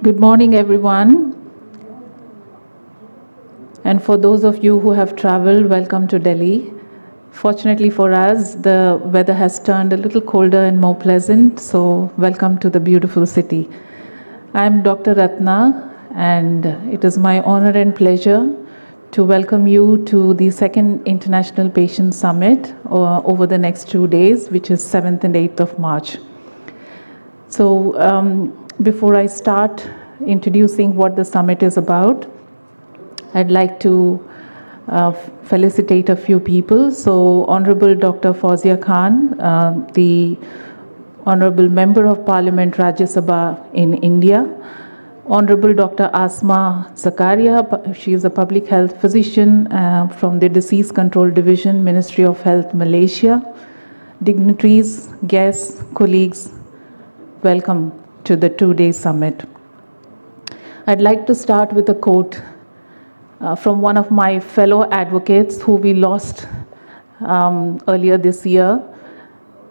Good morning, everyone. And for those of you who have traveled, welcome to Delhi. Fortunately for us, the weather has turned a little colder and more pleasant, so welcome to the beautiful city. I'm Dr. Ratna, and it is my honor and pleasure to welcome you to the second International Patient Summit over the next 2 days, which is 7th and 8th of March. So before I start introducing what the summit is about, I'd like to felicitate a few people. So Honorable Dr. Fauzia Khan, the Honorable Member of Parliament Rajya Sabha in India, Honorable Dr. Asma Zakaria, she is a public health physician from the Disease Control Division, Ministry of Health, Malaysia, dignitaries, guests, colleagues, welcome to the 2-day summit. I'd like to start with a quote from one of my fellow advocates who we lost earlier this year.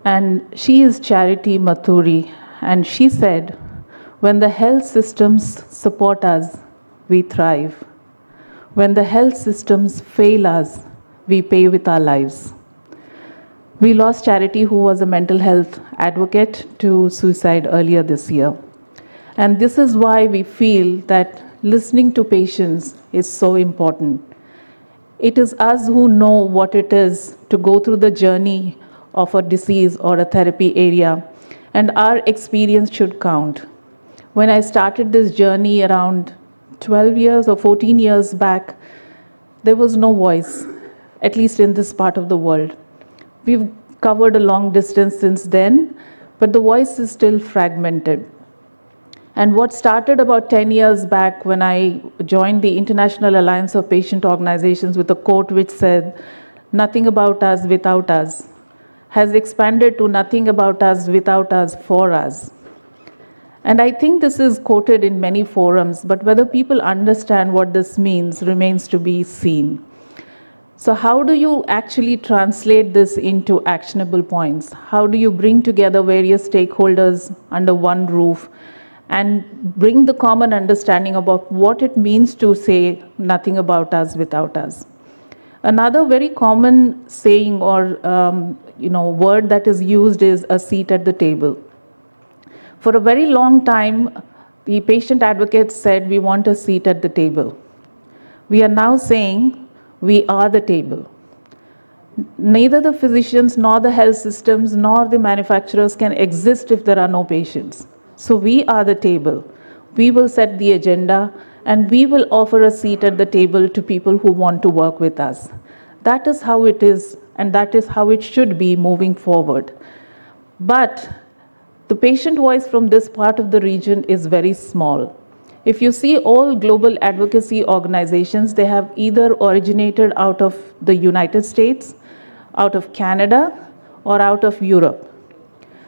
And she is Charity Mathuri. And she said, "When the health systems support us, we thrive. When the health systems fail us, we pay with our lives." We lost Charity, who was a mental health advocate, to suicide earlier this year. And this is why we feel that listening to patients is so important. It is us who know what it is to go through the journey of a disease or a therapy area, and our experience should count. When I started this journey around 12 years or 14 years back, there was no voice, at least in this part of the world. We've covered a long distance since then, but the voice is still fragmented. And what started about 10 years back when I joined the International Alliance of Patient Organizations with a quote which said, "Nothing about us without us," has expanded to "Nothing about us without us for us." And I think this is quoted in many forums, but whether people understand what this means remains to be seen. So how do you actually translate this into actionable points? How do you bring together various stakeholders under one roof and bring the common understanding about what it means to say nothing about us without us? Another very common saying or word that is used is a seat at the table. For a very long time, the patient advocates said we want a seat at the table. We are now saying we are the table. Neither the physicians nor the health systems nor the manufacturers can exist if there are no patients. So we are the table. We will set the agenda and we will offer a seat at the table to people who want to work with us. That is how it is, and that is how it should be moving forward. But the patient voice from this part of the region is very small. If you see all global advocacy organizations, they have either originated out of the United States, out of Canada, or out of Europe.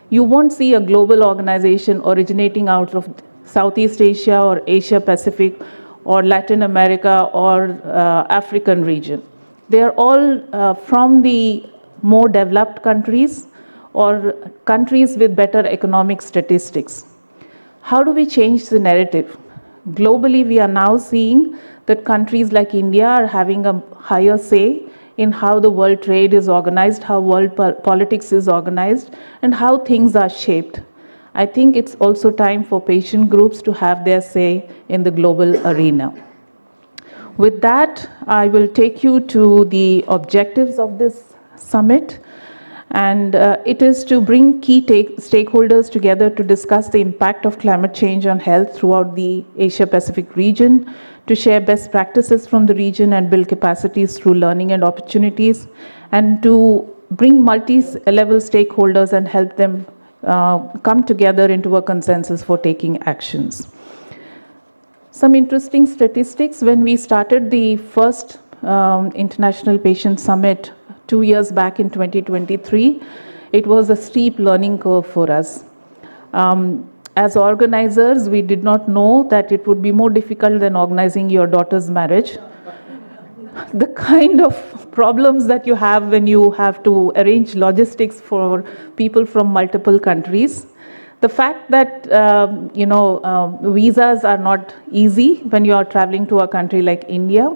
You won't see a global organization originating out of Southeast Asia or Asia Pacific or Latin America or African region. They are all from the more developed countries or countries with better economic statistics. How do we change the narrative? Globally, we are now seeing that countries like India are having a higher say in how the world trade is organized, how world politics is organized, and how things are shaped. I think it's also time for patient groups to have their say in the global arena. With that, I will take you to the objectives of this summit. And it is to bring key stakeholders together to discuss the impact of climate change on health throughout the Asia-Pacific region, to share best practices from the region and build capacities through learning and opportunities, and to bring multi-level stakeholders and help them come together into a consensus for taking actions. Some interesting statistics. When we started the first International Patient Summit 2 years back in 2023, it was a steep learning curve for us. As organizers, we did not know that it would be more difficult than organizing your daughter's marriage. The kind of problems that you have when you have to arrange logistics for people from multiple countries, The fact that visas are not easy when you are traveling to a country like India.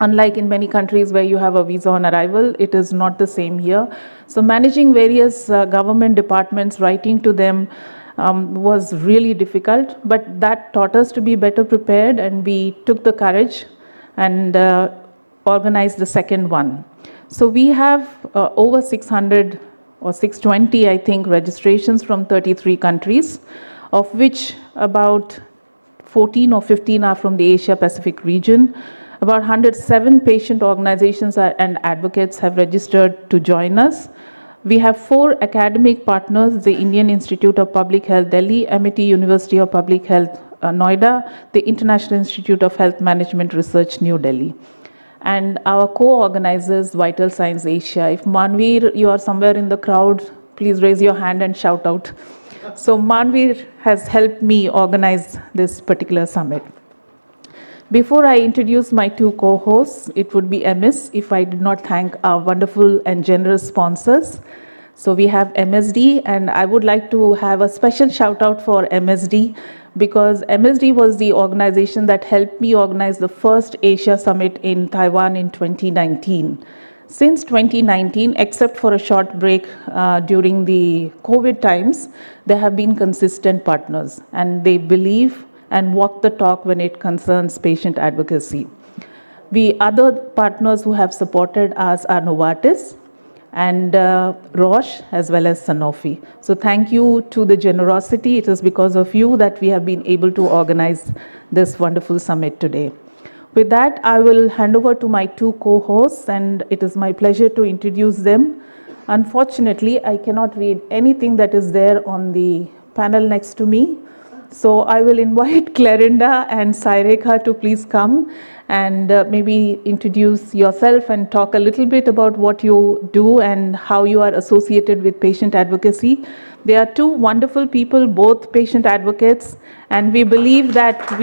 Unlike in many countries where you have a visa on arrival, it is not the same here. So managing various government departments, writing to them was really difficult, but that taught us to be better prepared, and we took the courage and organized the second one. So we have over 600 or 620, I think, registrations from 33 countries, of which about 14 or 15 are from the Asia Pacific region. About 107 patient organizations and advocates have registered to join us. We have 4 academic partners: the Indian Institute of Public Health, Delhi; Amity University of Public Health, Noida; the International Institute of Health Management Research, New Delhi. And our co-organizers, Vital Signs Asia. If Manveer, you are somewhere in the crowd, please raise your hand and shout out. So Manveer has helped me organize this particular summit. Before I introduce my 2 co-hosts, it would be amiss if I did not thank our wonderful and generous sponsors. So we have MSD, and I would like to have a special shout out for MSD, because MSD was the organization that helped me organize the first Asia Summit in Taiwan in 2019. Since 2019, except for a short break during the COVID times, they have been consistent partners, and they believe and walk the talk when it concerns patient advocacy. We other partners who have supported us are Novartis and Roche, as well as Sanofi. So thank you to the generosity. It is because of you that we have been able to organize this wonderful summit today. With that, I will hand over to my 2 co-hosts, and it is my pleasure to introduce them. Unfortunately, I cannot read anything that is there on the panel next to me. So I will invite Clarinda and Saireka to please come and maybe introduce yourself and talk a little bit about what you do and how you are associated with patient advocacy. They are 2 wonderful people, both patient advocates, and we believe that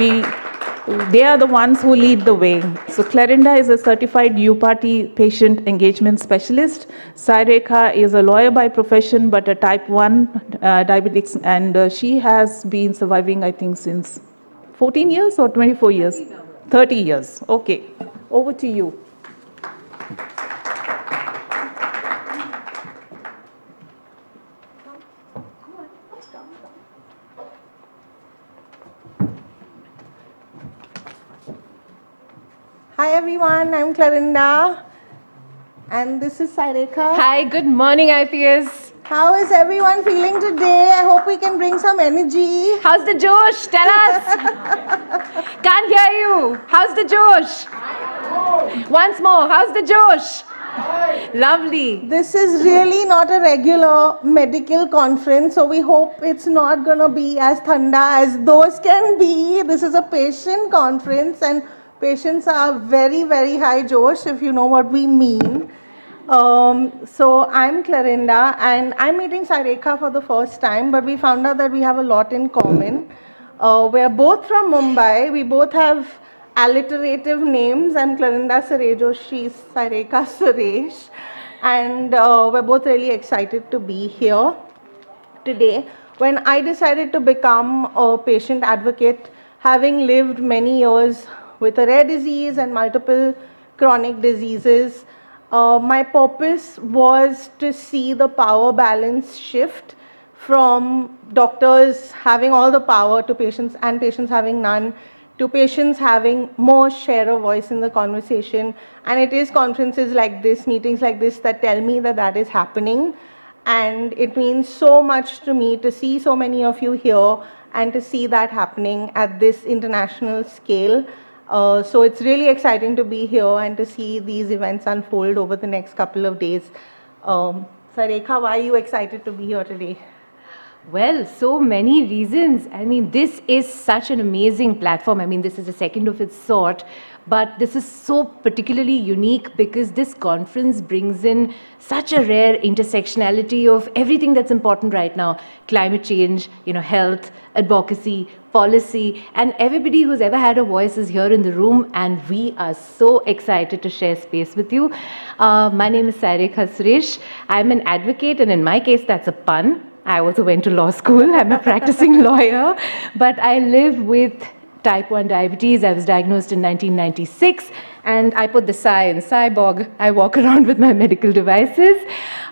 they are the ones who lead the way. So Clarinda is a certified U-Party patient engagement specialist. Saireka is a lawyer by profession, but a type 1 diabetics, and she has been surviving, I think, since 14 years or 24 years? 30 years. Okay, over to you. Hi everyone, I'm Clarinda, and this is Saireka. Hi, good morning IPS. How is everyone feeling today? I hope we can bring some energy. How's the Josh? Tell us. Can't hear you. How's the Josh? Once more, how's the Josh? Lovely. This is really not a regular medical conference, so we hope it's not going to be as thanda as those can be. This is a patient conference, and patients are very, very high Josh, if you know what we mean. So I'm Clarinda, and I'm meeting Saireka for the first time, but we found out that we have a lot in common. We're both from Mumbai. We both have alliterative names. I'm Clarinda Sarejo, she's Saireka Suresh. And we're both really excited to be here today. When I decided to become a patient advocate, having lived many years with a rare disease and multiple chronic diseases, my purpose was to see the power balance shift from doctors having all the power to patients, and patients having none, to patients having more share of voice in the conversation. And it is conferences like this, meetings like this, that tell me that that is happening. And it means so much to me to see so many of you here and to see that happening at this international scale. So it's really exciting to be here and to see these events unfold over the next couple of days. Saireka, why are you excited to be here today? Well, so many reasons. I mean, this is such an amazing platform. I mean, this is the second of its sort, but this is so particularly unique because this conference brings in such a rare intersectionality of everything that's important right now: climate change, health, advocacy, policy, and everybody who's ever had a voice is here in the room, and we are so excited to share space with you. My name is Saireka Suresh. I'm an advocate, and in my case, that's a pun. I also went to law school. I'm a practicing lawyer, but I live with type 1 diabetes. I was diagnosed in 1996, and I put the psi in cyborg. I walk around with my medical devices.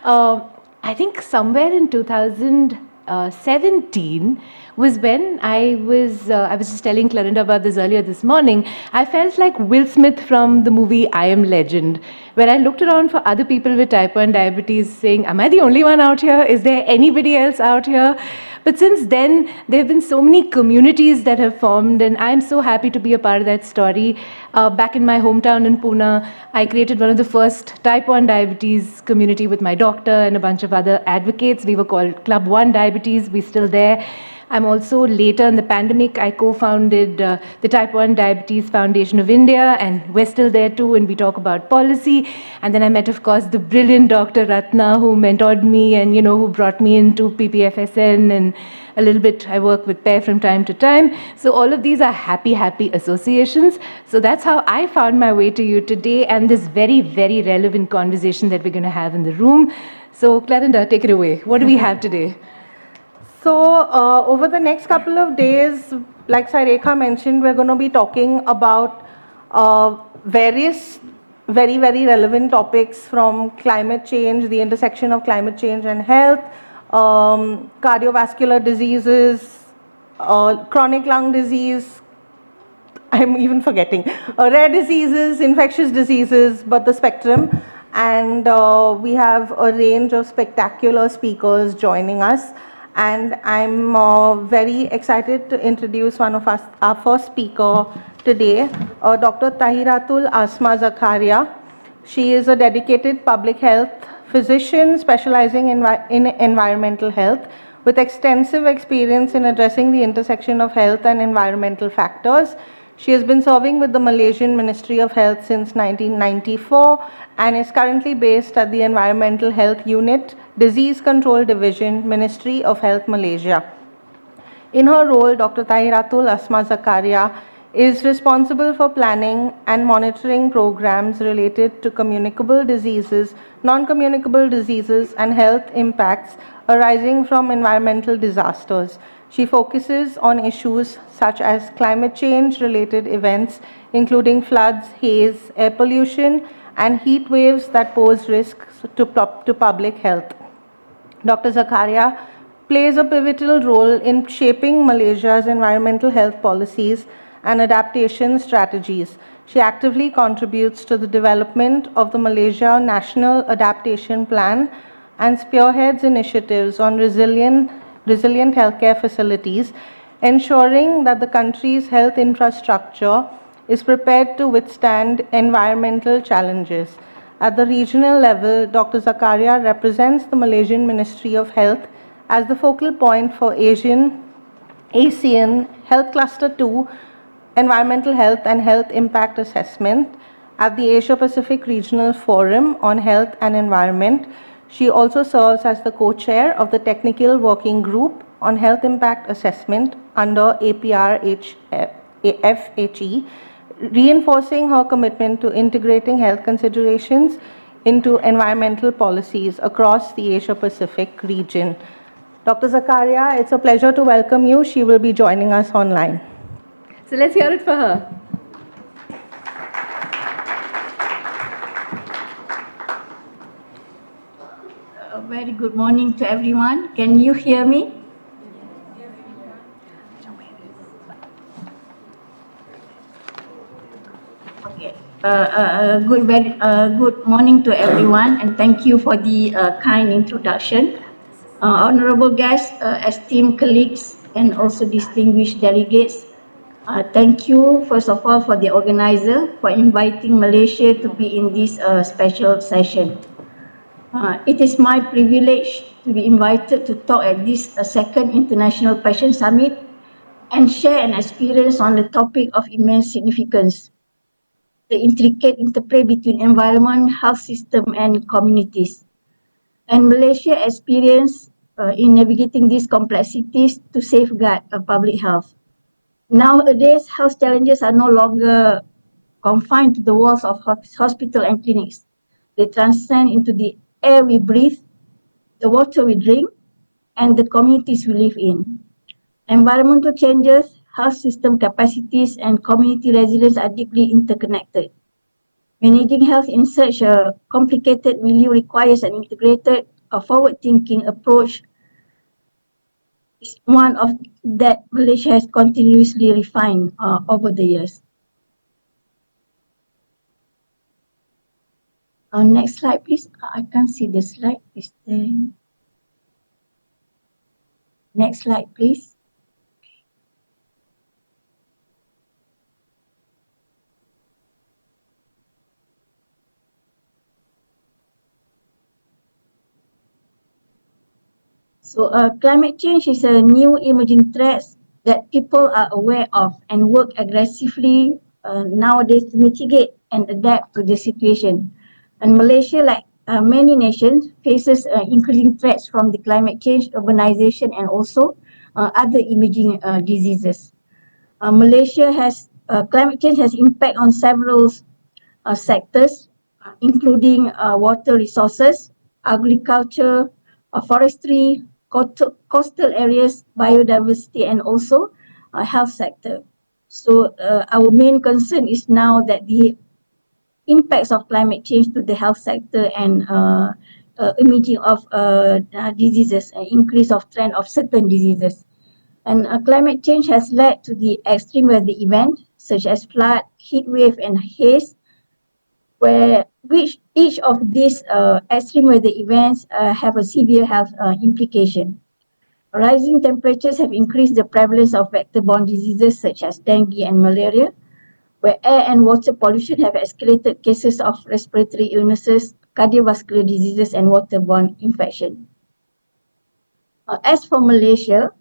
I think somewhere in 2017 was when I was just telling Clarinda about this earlier this morning. I felt like Will Smith from the movie I Am Legend, where I looked around for other people with type 1 diabetes saying, am I the only one out here? Is there anybody else out here? But since then, there have been so many communities that have formed, and I'm so happy to be a part of that story. Back in my hometown in Pune, I created one of the first type 1 diabetes community with my doctor and a bunch of other advocates. We were called Club 1 Diabetes. We're still there. I'm also, later in the pandemic, I co-founded the Type 1 Diabetes Foundation of India, and we're still there too, and we talk about policy. And then I met, of course, the brilliant Dr. Ratna, who mentored me and, who brought me into PPFSN, and a little bit I work with PAIR from time to time. So all of these are happy associations. So that's how I found my way to you today, and this very, very relevant conversation that we're going to have in the room. So Clarinda, take it away. What do we have today? So over the next couple of days, like Saireka mentioned, we're going to be talking about various very, very relevant topics, from climate change, the intersection of climate change and health, cardiovascular diseases, chronic lung disease, I'm even forgetting, rare diseases, infectious diseases, but the spectrum. And we have a range of spectacular speakers joining us. And I'm very excited to introduce one of us, our first speaker today, Dr. Tahiratul Asma Zakaria. She is a dedicated public health physician specializing in environmental health, with extensive experience in addressing the intersection of health and environmental factors. She has been serving with the Malaysian Ministry of Health since 1994 and is currently based at the Environmental Health Unit, Disease Control Division, Ministry of Health, Malaysia. In her role, Dr. Tahiratul Asma Zakaria is responsible for planning and monitoring programs related to communicable diseases, non-communicable diseases, and health impacts arising from environmental disasters. She focuses on issues such as climate change-related events, including floods, haze, air pollution, and heat waves that pose risks to public health. Dr. Zakaria plays a pivotal role in shaping Malaysia's environmental health policies and adaptation strategies. She actively contributes to the development of the Malaysia National Adaptation Plan and spearheads initiatives on resilient healthcare facilities, ensuring that the country's health infrastructure is prepared to withstand environmental challenges. At the regional level, Dr. Zakaria represents the Malaysian Ministry of Health as the focal point for ASEAN Health Cluster 2 Environmental Health and Health Impact Assessment at the Asia-Pacific Regional Forum on Health and Environment. She also serves as the co-chair of the Technical Working Group on Health Impact Assessment under APRFHE, reinforcing her commitment to integrating health considerations into environmental policies across the Asia-Pacific region. Dr. Zakaria, it's a pleasure to welcome you. She will be joining us online. So let's hear it for her. A very good morning to everyone. Can you hear me? Okay. Good morning to everyone, and thank you for the kind introduction. Honorable guests, esteemed colleagues, and also distinguished delegates, thank you, first of all, for the organizer for inviting Malaysia to be in this special session. It is my privilege to be invited to talk at this second International Patient Summit and share an experience on the topic of immense significance, the intricate interplay between environment, health system, and communities, and Malaysia's experience in navigating these complexities to safeguard public health. Nowadays, health challenges are no longer confined to the walls of hospital and clinics. They transcend into the air we breathe, the water we drink, and the communities we live in. Environmental changes, health system capacities, and community resilience are deeply interconnected. Managing health in such a complicated milieu requires an integrated, forward-thinking approach. Is one of that Malaysia has continuously refined over the years. Next slide, please. I can't see the slide. Is there? Next slide, please. So climate change is a new emerging threat that people are aware of and work aggressively nowadays to mitigate and adapt to the situation. And Malaysia, like many nations, faces increasing threats from the climate change, urbanization, and also other emerging diseases. Malaysia has climate change has impact on several sectors, including water resources, agriculture, forestry, coastal areas, biodiversity, and also health sector. So our main concern is now that the impacts of climate change to the health sector and emerging of diseases, increase of trend of certain diseases. And climate change has led to the extreme weather event such as flood, heat wave, and haze, where which each of these extreme weather events have a severe health implication. Rising temperatures have increased the prevalence of vector-borne diseases such as dengue and malaria, where air and water pollution have escalated cases of respiratory illnesses, cardiovascular diseases, and waterborne infection. As for Malaysia,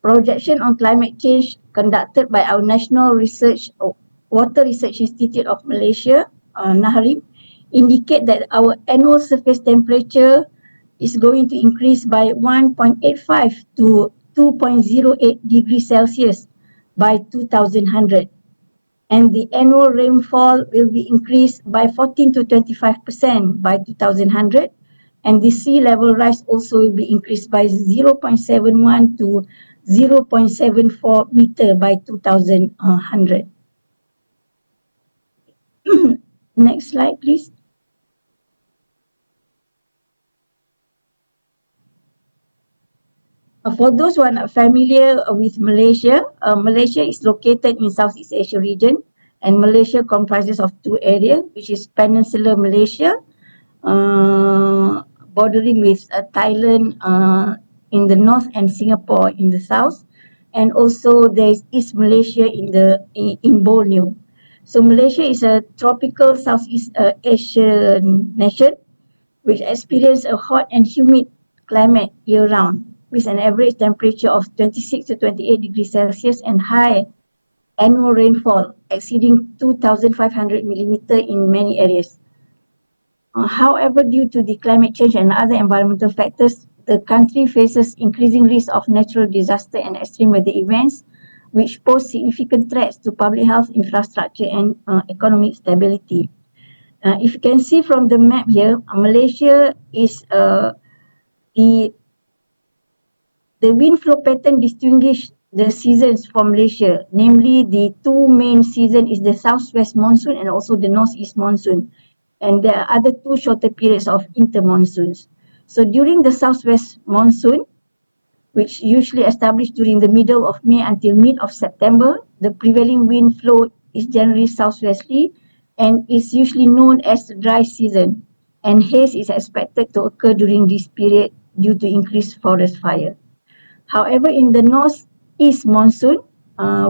projection on climate change conducted by our National Water Research Institute of Malaysia, NAHRIM, indicate that our annual surface temperature is going to increase by 1.85 to 2.08 degrees Celsius by 2100. And the annual rainfall will be increased by 14 to 25% by 2100. And the sea level rise also will be increased by 0.71 to 0.74 meter by 2100. Next slide, please. For those who are not familiar with Malaysia, Malaysia is located in Southeast Asia region, and Malaysia comprises of two areas, which is Peninsular Malaysia, bordering with Thailand in the north and Singapore in the south, and also there is East Malaysia in Borneo. So Malaysia is a tropical Southeast Asian nation which experience a hot and humid climate year round, with an average temperature of 26 to 28 degrees Celsius and high annual rainfall exceeding 2,500 millimeter in many areas. However, due to the climate change and other environmental factors, the country faces increasing risk of natural disaster and extreme weather events, which pose significant threats to public health, infrastructure, and economic stability. If you can see from the map here, Malaysia is the wind flow pattern distinguish the seasons for Malaysia. Namely, the two main seasons is the southwest monsoon and also the northeast monsoon. And there are other two shorter periods of intermonsoons. So during the southwest monsoon, which usually established during the middle of May until mid of September, the prevailing wind flow is generally southwesterly and is usually known as the dry season. And haze is expected to occur during this period due to increased forest fire. However, in the northeast monsoon,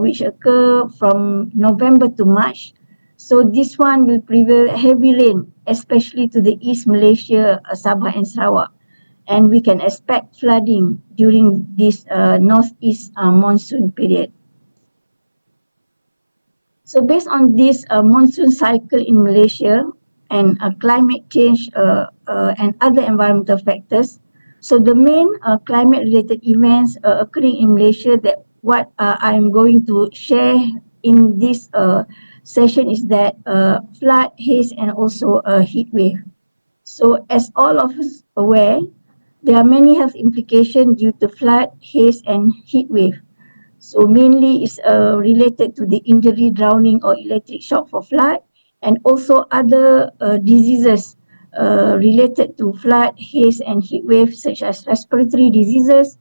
which occur from November to March, so this one will prevail heavy rain, especially to the East Malaysia, Sabah and Sarawak. And we can expect flooding during this northeast monsoon period. So based on this monsoon cycle in Malaysia and climate change and other environmental factors, so the main climate-related events occurring in Malaysia that what I'm going to share in this session is that flood, haze, and also heat wave. So as all of us aware, there are many health implications due to flood, haze, and heat wave. So mainly is related to the injury, drowning, or electric shock for flood, and also other diseases related to flood, haze, and heat wave, such as respiratory diseases,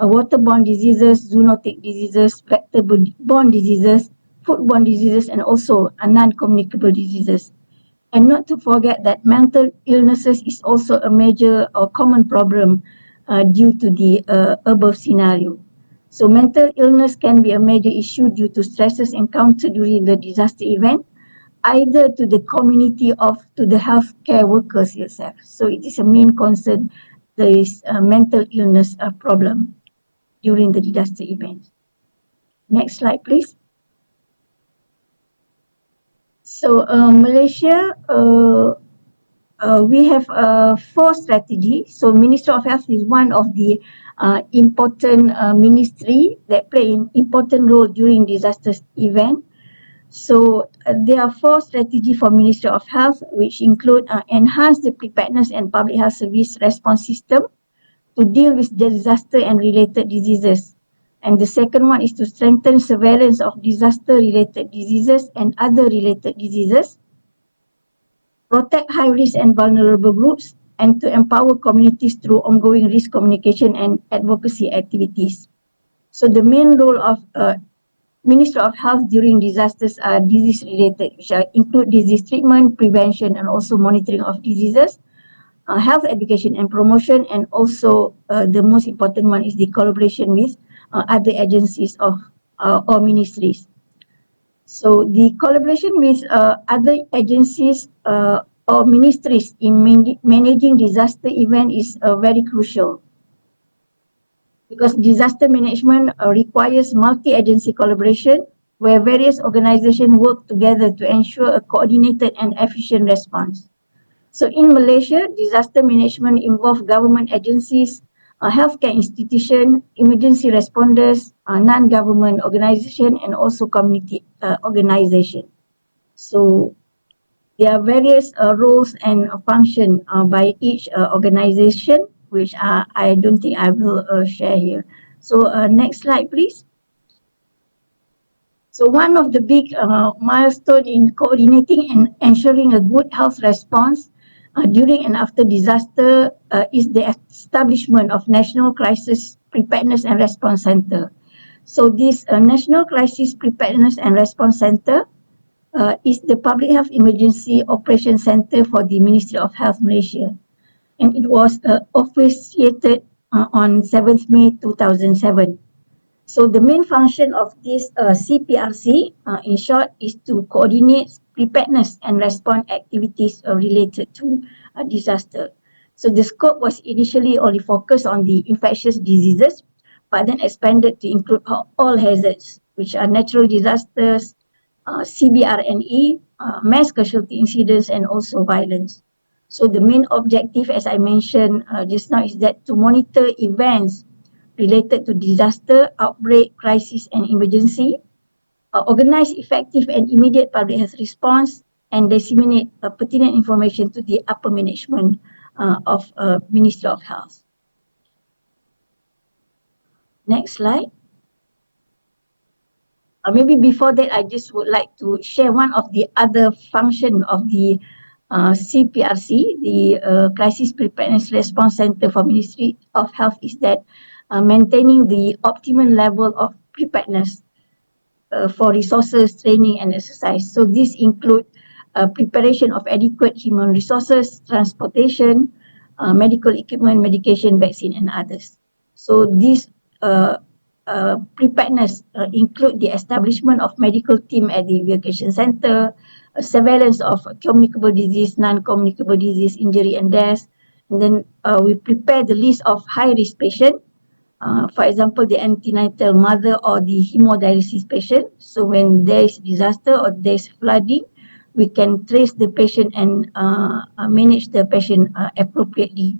waterborne diseases, zoonotic diseases, vector-borne diseases, foodborne diseases, and also non-communicable diseases. And not to forget that mental illnesses is also a major or common problem due to the above scenario. So mental illness can be a major issue due to stresses encountered during the disaster event, either to the community or to the healthcare workers itself. So it is a main concern, there is a mental illness problem during the disaster event. Next slide, please. So Malaysia, we have four strategies. So Ministry of Health is one of the important ministry that play an important role during disaster event. So there are four strategies for Ministry of Health, which include enhance the preparedness and public health service response system to deal with disaster and related diseases. And the second one is to strengthen surveillance of disaster-related diseases and other related diseases, protect high-risk and vulnerable groups, and to empower communities through ongoing risk communication and advocacy activities. So the main role of Ministry of Health during disasters are disease-related, which include disease treatment, prevention, and also monitoring of diseases, health education and promotion, and also the most important one is the collaboration with other agencies of or ministries. So the collaboration with other agencies or ministries in managing disaster event is very crucial, because disaster management requires multi-agency collaboration where various organizations work together to ensure a coordinated and efficient response. So in Malaysia, disaster management involves government agencies, healthcare institution, emergency responders, non-government organization, and also community organization. So there are various roles and function by each organization, which I don't think I will share here. So next slide, please. So one of the big milestone in coordinating and ensuring a good health response during and after disaster is the establishment of National Crisis Preparedness and Response Center. So this National Crisis Preparedness and Response Center is the Public Health Emergency Operation Center for the Ministry of Health Malaysia. And it was officiated on 7th May 2007. So the main function of this CPRC, in short, is to coordinate preparedness and response activities related to a disaster. So the scope was initially only focused on the infectious diseases, but then expanded to include all hazards, which are natural disasters, CBRNE, mass casualty incidents, and also violence. So the main objective, as I mentioned just now, is that to monitor events related to disaster, outbreak, crisis, and emergency, organize effective and immediate public health response, and disseminate pertinent information to the upper management of Ministry of Health. Next slide. Maybe before that, I just would like to share one of the other function of the CPRC, the Crisis Preparedness Response Center for Ministry of Health, is that maintaining the optimum level of preparedness for resources, training, and exercise. So this include preparation of adequate human resources, transportation, medical equipment, medication, vaccine, and others. So this preparedness include the establishment of medical team at the evacuation center, surveillance of communicable disease, non-communicable disease, injury, and death. And then we prepare the list of high-risk patients, for example, the antenatal mother or the hemodialysis patient. So when there is disaster or there is flooding, we can trace the patient and manage the patient appropriately.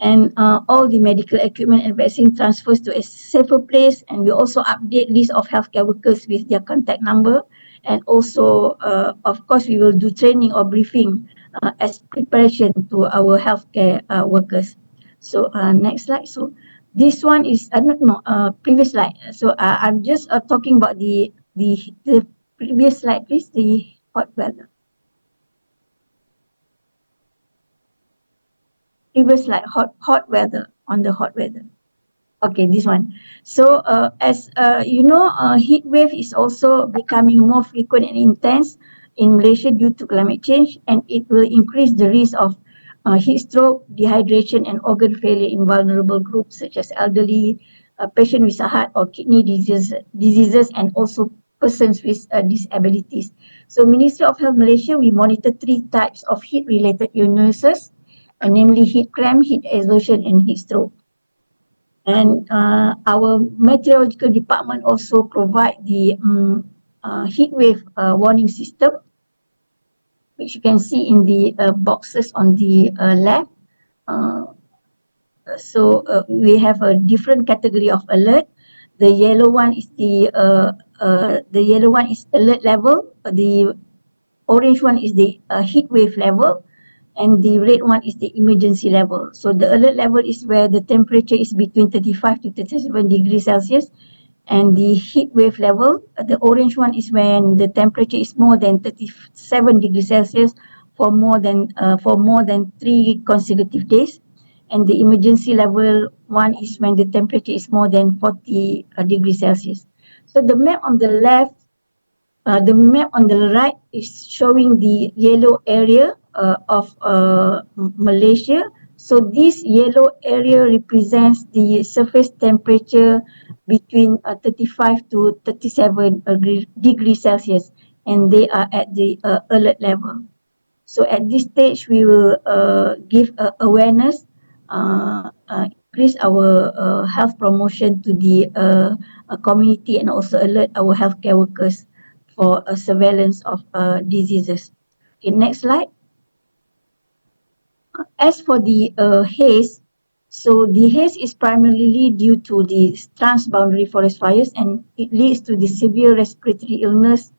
And all the medical equipment and vaccine transfers to a safer place. And we also update list of healthcare workers with their contact number. And also, of course, we will do training or briefing as preparation to our healthcare workers. So next slide. So this one is previous slide. So I'm just talking about the previous slide, please. The hot weather. Previous slide, hot weather, on the hot weather. Okay, this one. So as you know, heat wave is also becoming more frequent and intense in Malaysia due to climate change, and it will increase the risk of heat stroke, dehydration, and organ failure in vulnerable groups such as elderly, patients with heart or kidney diseases, and also persons with disabilities. So Ministry of Health Malaysia, we monitor 3 types of heat-related illnesses, namely heat cramp, heat exhaustion, and heat stroke. And our meteorological department also provide the heat wave warning system, which you can see in the boxes on the left. We have a different category of alert. The yellow one is alert level. The orange one is the heat wave level, and the red one is the emergency level. So the alert level is where the temperature is between 35 to 37 degrees Celsius, and the heat wave level, the orange one, is when the temperature is more than 37 degrees Celsius for more than 3 consecutive days, and the emergency level one is when the temperature is more than 40 degrees Celsius. So the map on the left, the map on the right is showing the yellow area of Malaysia. So this yellow area represents the surface temperature between 35 to 37 degrees Celsius, and they are at the alert level. So at this stage, we will give awareness, increase our health promotion to the community, and also alert our healthcare workers for surveillance of diseases. Okay, next slide. As for the haze, so the haze is primarily due to the transboundary forest fires, and it leads to the severe respiratory illness,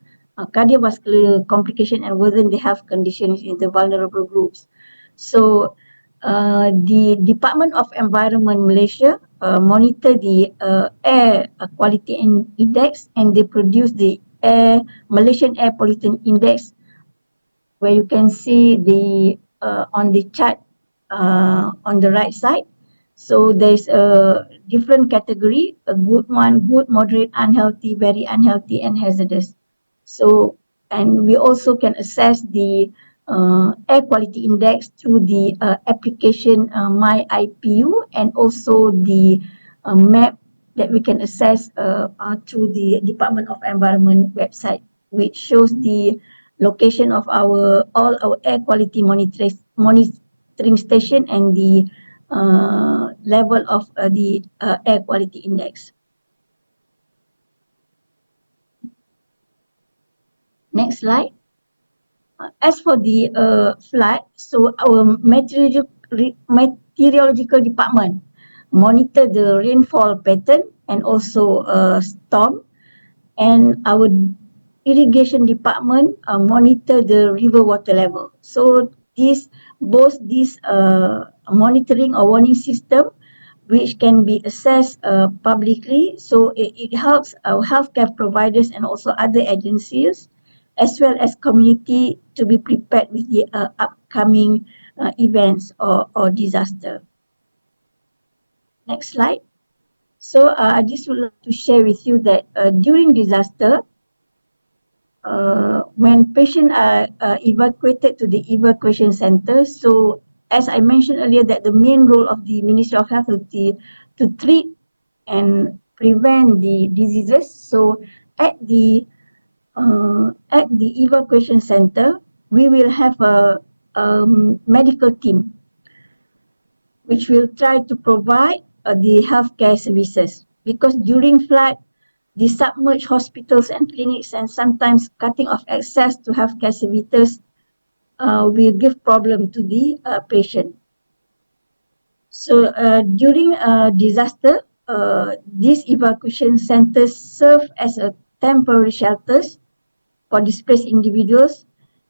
cardiovascular complication, and worsen the health conditions in the vulnerable groups. So the Department of Environment Malaysia monitor the air quality index, and they produce the Malaysian Air Pollutant Index, where you can see the on the chart on the right side. So there's a different category: a good one, good, moderate, unhealthy, very unhealthy, and hazardous. So, and we also can assess the air quality index through the application My IPU, and also the map that we can assess through the Department of Environment website, which shows the location of all our air quality monitoring station and the level of the air quality index. Next slide. As for the flood, so our meteorological department monitor the rainfall pattern and also storm, and our irrigation department monitor the river water level. So both this monitoring or warning system, which can be accessed publicly, so it helps our healthcare providers and also other agencies, as well as community, to be prepared with the upcoming events or disaster. Next slide. So I just would like to share with you that during disaster, when patients are evacuated to the evacuation center, so as I mentioned earlier, that the main role of the Ministry of Health is to treat and prevent the diseases. So at the evacuation center, we will have a medical team which will try to provide the healthcare services, because during flood, the submerged hospitals and clinics, and sometimes cutting off access to healthcare services will give problem to the patient. So during a disaster, these evacuation centers serve as a temporary shelters for displaced individuals,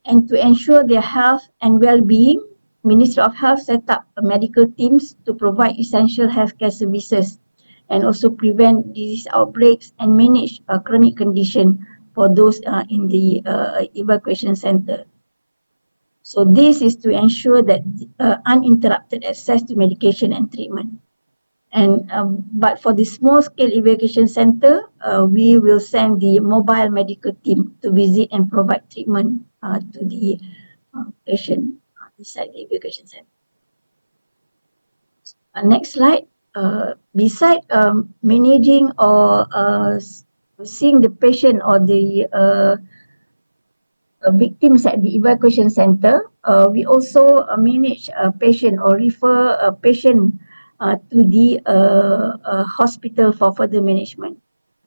and to ensure their health and well-being, Ministry of Health set up medical teams to provide essential healthcare services and also prevent disease outbreaks and manage chronic condition for those in the evacuation center. So this is to ensure that uninterrupted access to medication and treatment. And but for the small scale evacuation center, we will send the mobile medical team to visit and provide treatment to the patient inside the evacuation center. Next slide. Beside managing or seeing the patient or the victims at the evacuation center, we also manage a patient or refer a patient to the hospital for further management.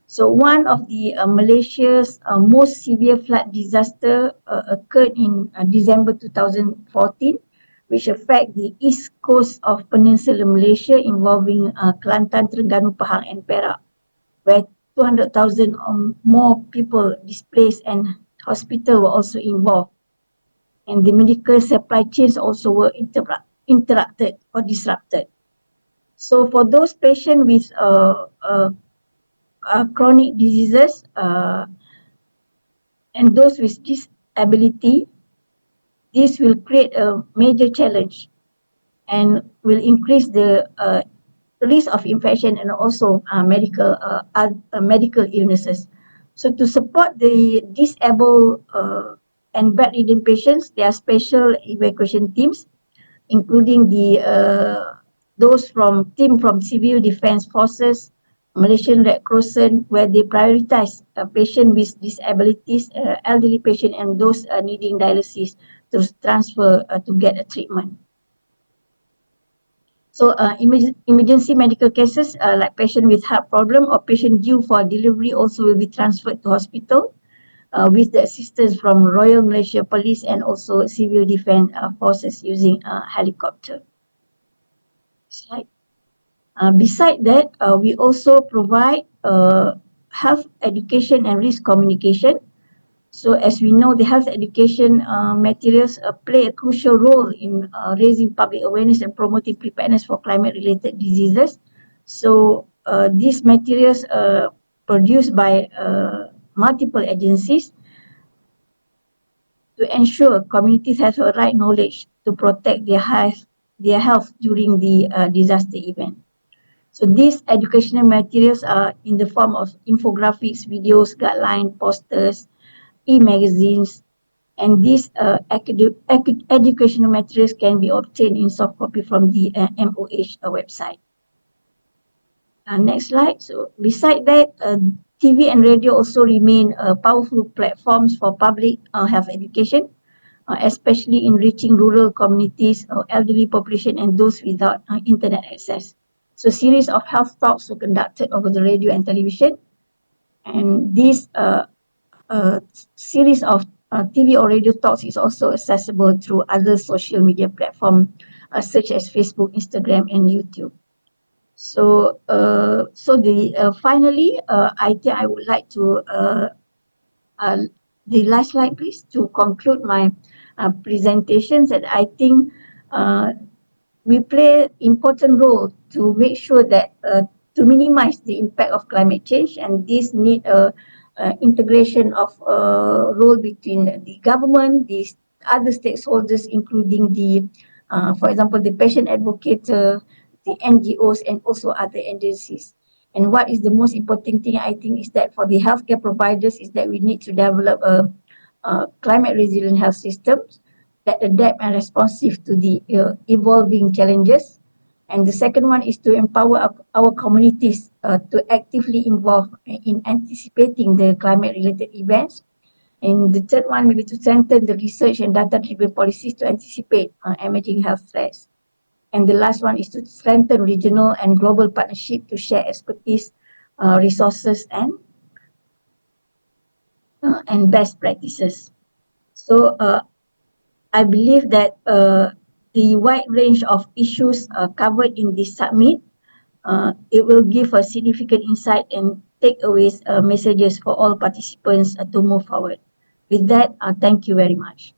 So one of the Malaysia's most severe flood disaster occurred in December 2014, which affect the east coast of Peninsular Malaysia involving Kelantan, Terengganu, Pahang and Perak, where 200,000 or more people displaced and hospitals were also involved. And the medical supply chains also were interrupted or disrupted. So for those patients with chronic diseases and those with disability, this will create a major challenge and will increase the risk of infection and also medical illnesses. So to support the disabled and bedridden patients, there are special evacuation teams, including the those from civil defense forces, Malaysian Red Crescent, where they prioritize patients with disabilities, elderly patients, and those needing dialysis to transfer to get a treatment. So emergency medical cases like patient with heart problem or patient due for delivery also will be transferred to hospital with the assistance from Royal Malaysia Police and also civil defense forces using helicopter. Slide. Beside that, we also provide health education and risk communication. So as we know, the health education materials play a crucial role in raising public awareness and promoting preparedness for climate-related diseases. So these materials are produced by multiple agencies to ensure communities have the right knowledge to protect their health during the disaster event. So these educational materials are in the form of infographics, videos, guidelines, posters, e-magazines, and these educational materials can be obtained in soft copy from the MOH website. Next slide. So beside that, TV and radio also remain powerful platforms for public health education, especially in reaching rural communities, elderly population, and those without internet access. So series of health talks were conducted over the radio and television, and this series of TV or radio talks is also accessible through other social media platforms such as Facebook, Instagram, and YouTube. So, finally, I think I would like to the last slide, please, to conclude my presentations. And I think we play important role to make sure that to minimize the impact of climate change, and this need a integration of role between the government, the other stakeholders, including the, for example, the patient advocate, the NGOs, and also other agencies. And what is the most important thing, I think, is that for the healthcare providers is that we need to develop a climate resilient health systems that adapt and responsive to the evolving challenges. And the second one is to empower our communities to actively involve in anticipating the climate-related events. And the third one will be to strengthen the research and data-driven policies to anticipate emerging health threats. And the last one is to strengthen regional and global partnership to share expertise, resources, and best practices. So I believe that the wide range of issues covered in this summit, it will give a significant insight and takeaways messages for all participants to move forward. With that, thank you very much.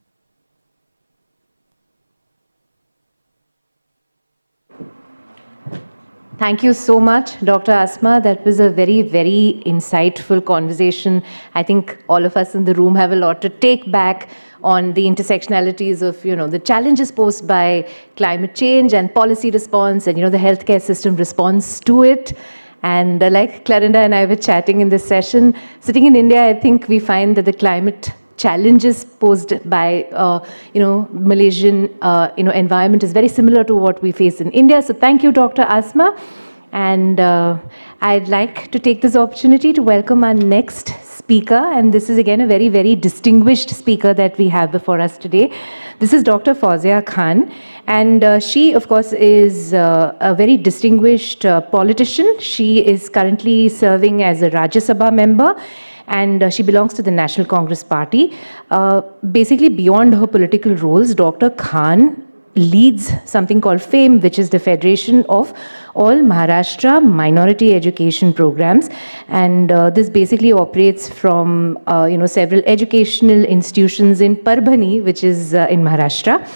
Thank you so much, Dr. Asma. That was a very, very insightful conversation. I think all of us in the room have a lot to take back on the intersectionalities of, the challenges posed by climate change and policy response and, the healthcare system response to it. And like Clarinda and I were chatting in this session, sitting in India, I think we find that the climate challenges posed by Malaysian environment is very similar to what we face in India. So thank you, Dr. Asma. And I'd like to take this opportunity to welcome our next speaker. And this is again a very, very distinguished speaker that we have before us today. This is Dr. Fauzia Khan. And she, of course, is a very distinguished politician. She is currently serving as a Rajya Sabha member. And she belongs to the National Congress Party. Basically, beyond her political roles, Dr. Khan leads something called FAME, which is the Federation of All Maharashtra Minority Education Programs. And this basically operates from several educational institutions in Parbhani, which is in Maharashtra.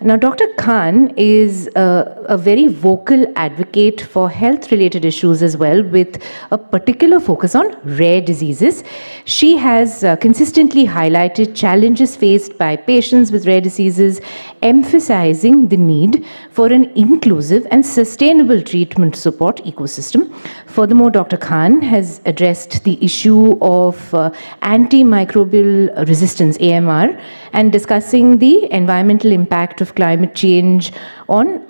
Now, Dr. Khan is a very vocal advocate for health-related issues as well, with a particular focus on rare diseases. She has consistently highlighted challenges faced by patients with rare diseases, emphasizing the need for an inclusive and sustainable treatment support ecosystem. Furthermore, Dr. Khan has addressed the issue of antimicrobial resistance, AMR, and discussing the environmental impact of climate change on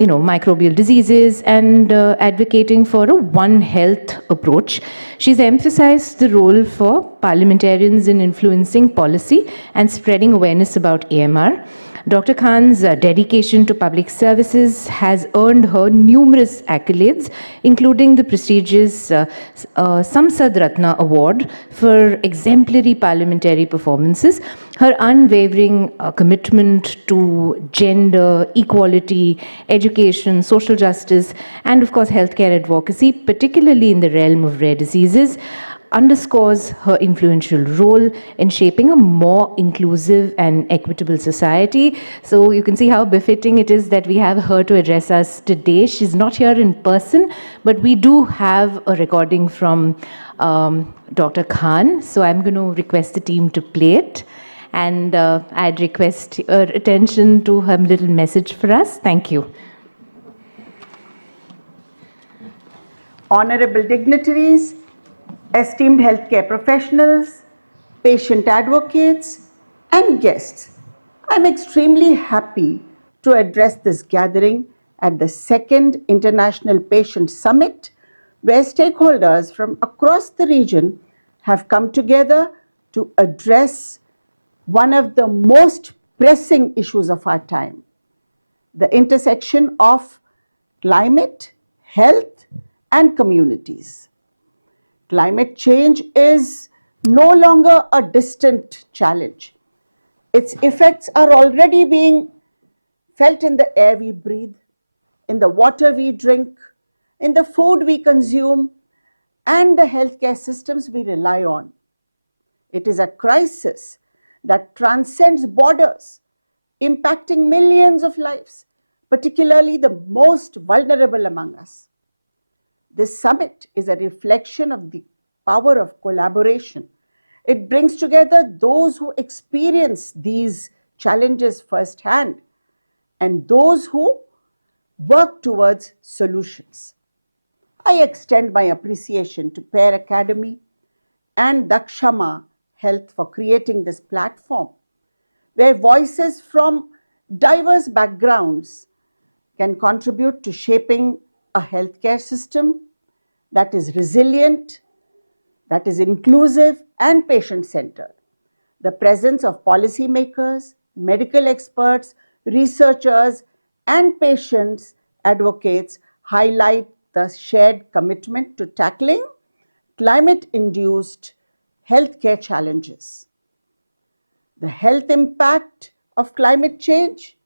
microbial diseases and advocating for a One Health approach. She's emphasized the role for parliamentarians in influencing policy and spreading awareness about AMR. Dr. Khan's dedication to public services has earned her numerous accolades, including the prestigious Samsad Ratna Award for exemplary parliamentary performances. Her unwavering commitment to gender, equality, education, social justice, and of course healthcare advocacy, particularly in the realm of rare diseases, underscores her influential role in shaping a more inclusive and equitable society. So you can see how befitting it is that we have her to address us today. She's not here in person, but we do have a recording from Dr. Khan. So I'm going to request the team to play it. And I'd request your attention to her little message for us. Thank you. Honorable dignitaries, esteemed healthcare professionals, patient advocates, and guests, I'm extremely happy to address this gathering at the second International Patient Summit, where stakeholders from across the region have come together to address one of the most pressing issues of our time, the intersection of climate, health, and communities. Climate change is no longer a distant challenge. Its effects are already being felt in the air we breathe, in the water we drink, in the food we consume, and the healthcare systems we rely on. It is a crisis that transcends borders, impacting millions of lives, particularly the most vulnerable among us. This summit is a reflection of the power of collaboration. It brings together those who experience these challenges firsthand and those who work towards solutions. I extend my appreciation to Pear Academy and DakshamA Health for creating this platform where voices from diverse backgrounds can contribute to shaping a healthcare system that is resilient, that is inclusive and patient-centered. The presence of policymakers, medical experts, researchers, and patients advocates highlight the shared commitment to tackling climate-induced healthcare challenges. The health impact of climate change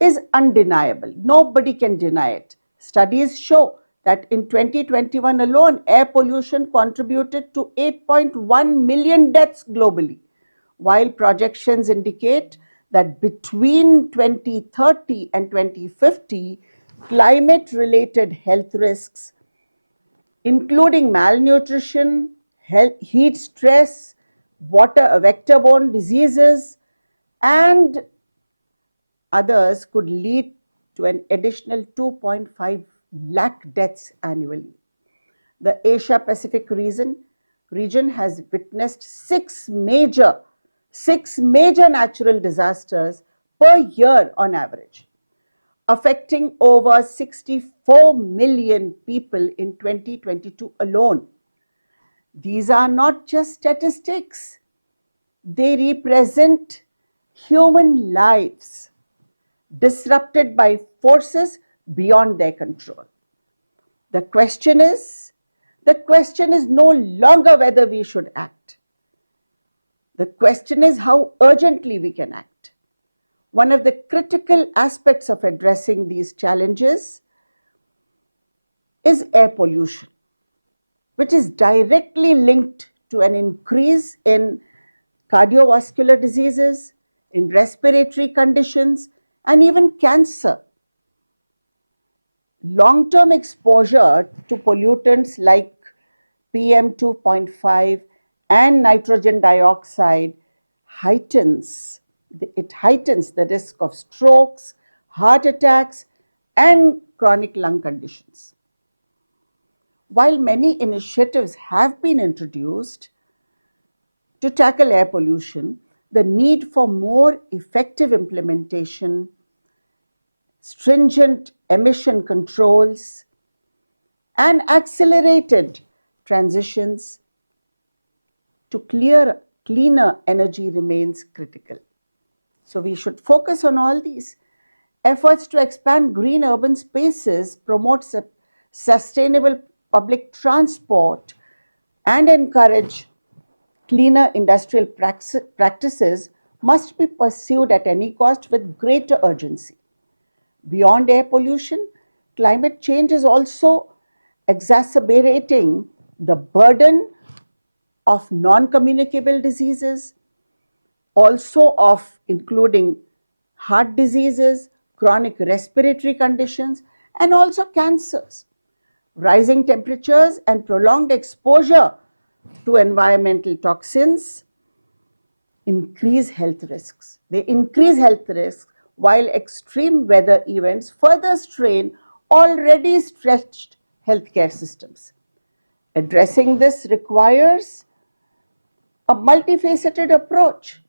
is undeniable. Nobody can deny it. Studies show that in 2021 alone, air pollution contributed to 8.1 million deaths globally, while projections indicate that between 2030 and 2050, climate-related health risks, including malnutrition, heat stress, vector-borne diseases, and others could lead to an additional 2.5 lakh deaths annually. The Asia-Pacific region has witnessed six major natural disasters per year on average, affecting over 64 million people in 2022 alone. These are not just statistics. They represent human lives disrupted by forces beyond their control. The question is no longer whether we should act. The question is how urgently we can act. One of the critical aspects of addressing these challenges is air pollution, which is directly linked to an increase in cardiovascular diseases, in respiratory conditions, and even cancer. Long-term exposure to pollutants like PM 2.5 and nitrogen dioxide heightens the risk of strokes, heart attacks, and chronic lung conditions. While many initiatives have been introduced to tackle air pollution, the need for more effective implementation, stringent emission controls, and accelerated transitions to cleaner energy remains critical. So we should focus on all these. Efforts to expand green urban spaces, promote sustainable public transport, and encourage cleaner industrial practices must be pursued at any cost with greater urgency. Beyond air pollution, climate change is also exacerbating the burden of non-communicable diseases, also of including heart diseases, chronic respiratory conditions, and also cancers. Rising temperatures and prolonged exposure to environmental toxins increase health risks. They increase health risks while extreme weather events further strain already stretched healthcare systems. Addressing this requires a multifaceted approach.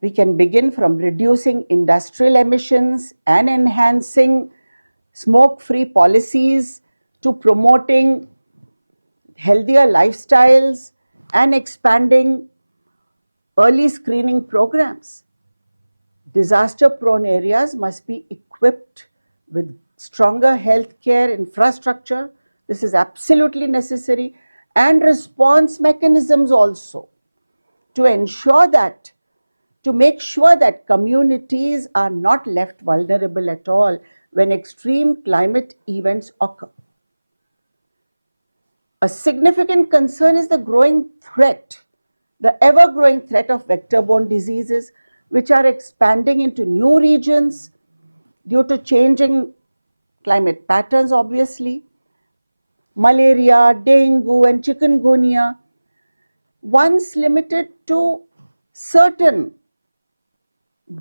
We can begin from reducing industrial emissions and enhancing smoke-free policies to promoting healthier lifestyles and expanding early screening programs. Disaster-prone areas must be equipped with stronger healthcare infrastructure. This is absolutely necessary, and response mechanisms also to make sure that communities are not left vulnerable at all when extreme climate events occur. A significant concern is the ever-growing threat of vector-borne diseases, which are expanding into new regions due to changing climate patterns, obviously. Malaria, dengue, and chikungunya, once limited to certain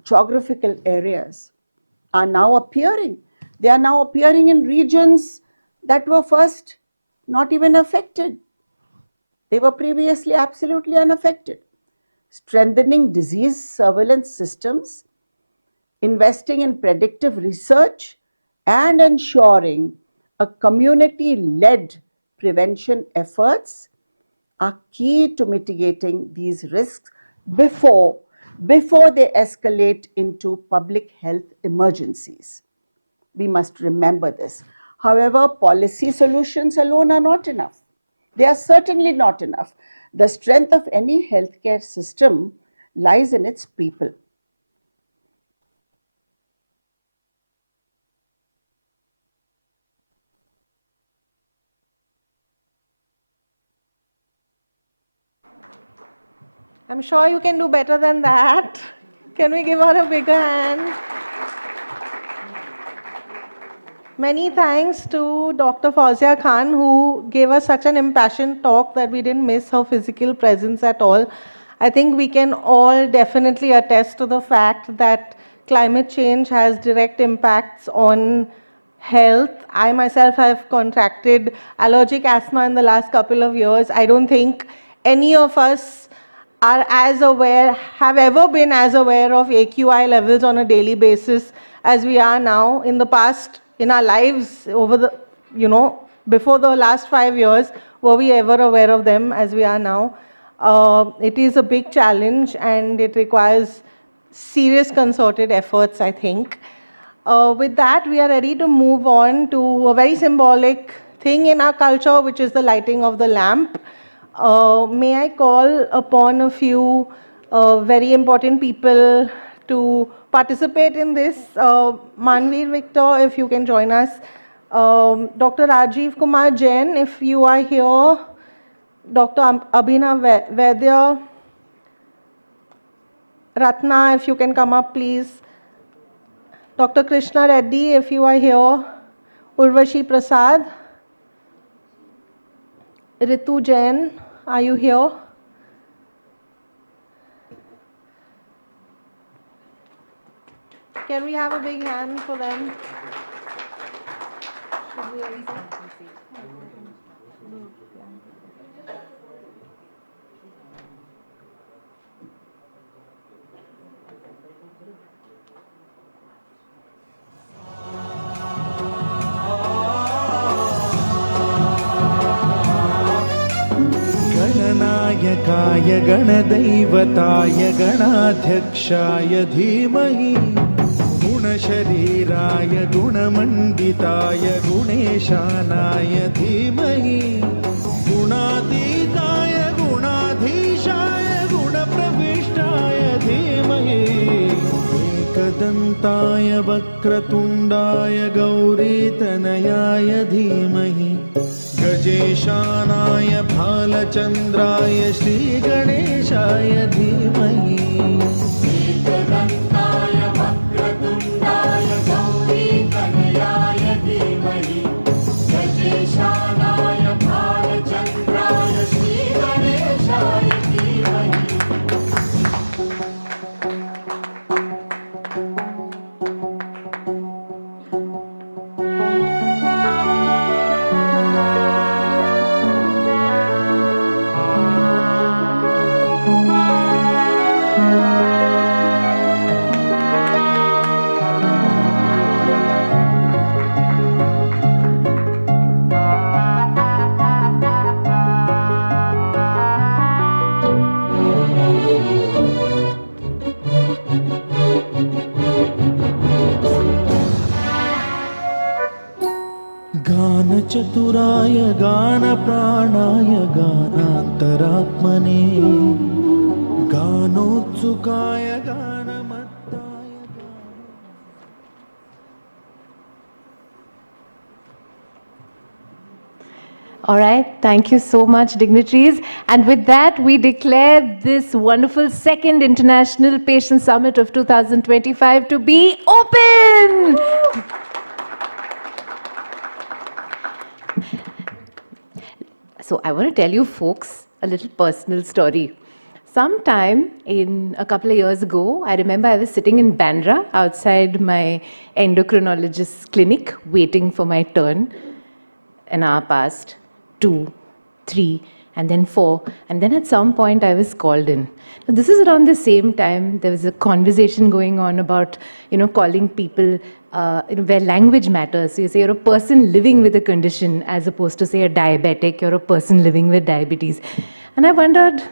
geographical areas, are now appearing. They are now appearing in regions that were first not even affected. They were previously absolutely unaffected. Strengthening disease surveillance systems, investing in predictive research, and ensuring a community-led prevention efforts are key to mitigating these risks before they escalate into public health emergencies. We must remember this. However, policy solutions alone are not enough. They are certainly not enough. The strength of any healthcare system lies in its people. I'm sure you can do better than that. Can we give her a bigger hand? Many thanks to Dr. Fauzia Khan, who gave us such an impassioned talk that we didn't miss her physical presence at all. I think we can all definitely attest to the fact that climate change has direct impacts on health. I myself have contracted allergic asthma in the last couple of years. I don't think any of us are as aware, have ever been as aware of AQI levels on a daily basis as we are now. In the past, in our lives, over the, before the last 5 years, were we ever aware of them as we are now? It is a big challenge and it requires serious concerted efforts, I think. With that, we are ready to move on to a very symbolic thing in our culture, which is the lighting of the lamp. May I call upon a few very important people to participate in this. Manveer Victor, if you can join us. Dr. Rajiv Kumar Jain, if you are here. Dr. Abhinav Vaidya. Ratna, if you can come up, please. Dr. Krishna Reddy, if you are here. Urvashi Prasad. Ritu Jain, are you here? Can we have a big hand for them? गणनायकाय गणदैवताय गणाध्यक्षाय धीमहि गुणशरीराय गुणमण्डिताय गुणेशानाय धीमहि गुणातीताय गुणाधीशाय गुणप्रविष्टाय धीमहि एकदन्ताय वक्रतुण्डाय गौरीतनयाय धीमहि गजेशानाय भालचन्द्राय श्रीगणेशाय धीमहि एकदन्ताय वक्रतुण्डाय गौरीतनयाय धीमहि गजेशानाय भालचन्द्राय श्रीगणेशाय धीमहि गानचतुराय गानप्राणाय गानान्तरात्मने गानोत्सुकाय गानमत्ताय All right, thank you so much, dignitaries. And with that, we declare this wonderful second International Patient Summit of 2025 to be open. So I want to tell you folks a little personal story. Sometime in a couple of years ago, I remember I was sitting in Bandra outside my endocrinologist's clinic waiting for my turn. An hour passed, 2, 3, and then 4. And then at some point I was called in. Now, this is around the same time there was a conversation going on about, calling people, where language matters. So you say you're a person living with a condition as opposed to say a diabetic, you're a person living with diabetes. And I wondered,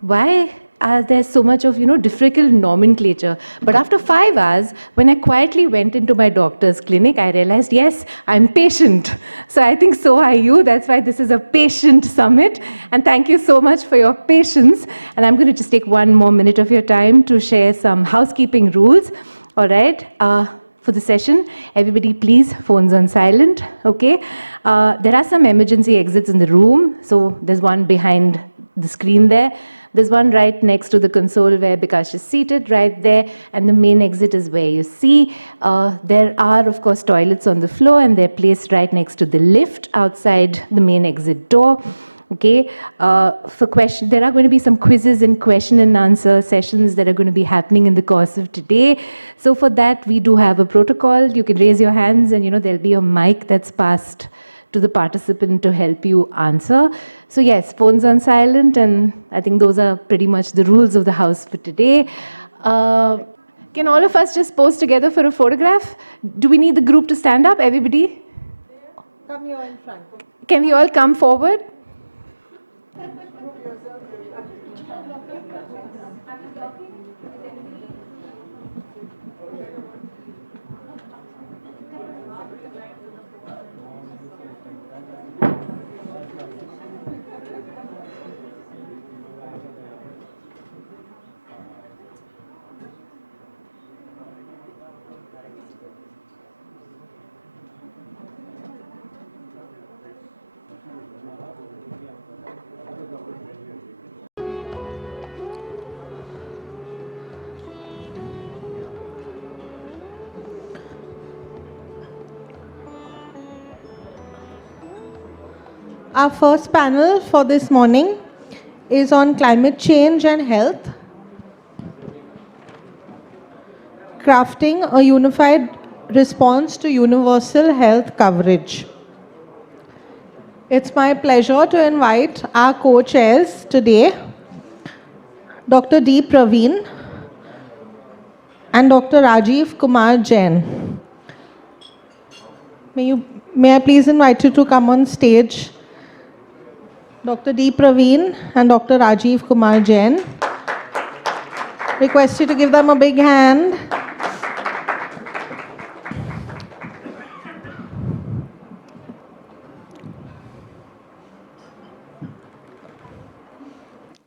why are there so much of, difficult nomenclature? But after 5 hours, when I quietly went into my doctor's clinic, I realized, yes, I'm patient. So I think so are you. That's why this is a patient summit. And thank you so much for your patience. And I'm going to just take 1 more minute of your time to share some housekeeping rules. All right. For the session, everybody please, phones on silent, okay? There are some emergency exits in the room. So there's one behind the screen there. There's one right next to the console where Bikash is seated right there, and the main exit is where you see. There are, of course, toilets on the floor, and they're placed right next to the lift outside the main exit door. Okay, there are going to be some quizzes and question and answer sessions that are going to be happening in the course of today. So for that, we do have a protocol. You can raise your hands, and there'll be a mic that's passed to the participant to help you answer. So yes, phones on silent, and I think those are pretty much the rules of the house for today. Can all of us just pose together for a photograph? Do we need the group to stand up, everybody? Come here in front. Can we all come forward? Our first panel for this morning is on climate change and health, crafting a unified response to universal health coverage. It's my pleasure to invite our co-chairs today, Dr. D. Praveen and Dr. Rajiv Kumar Jain. May I please invite you to come on stage, Dr. D. Praveen and Dr. Rajiv Kumar Jain. Request you to give them a big hand.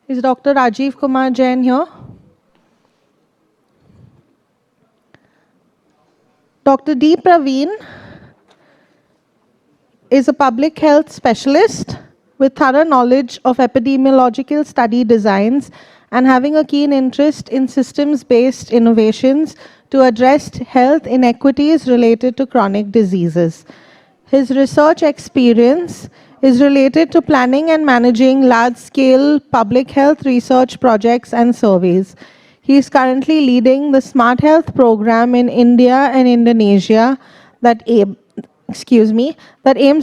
Is Dr. Rajiv Kumar Jain here? Dr. D. Praveen is a public health specialist with thorough knowledge of epidemiological study designs and having a keen interest in systems-based innovations to address health inequities related to chronic diseases. His research experience is related to planning and managing large-scale public health research projects and surveys. He is currently leading the Smart Health program in India and Indonesia that aims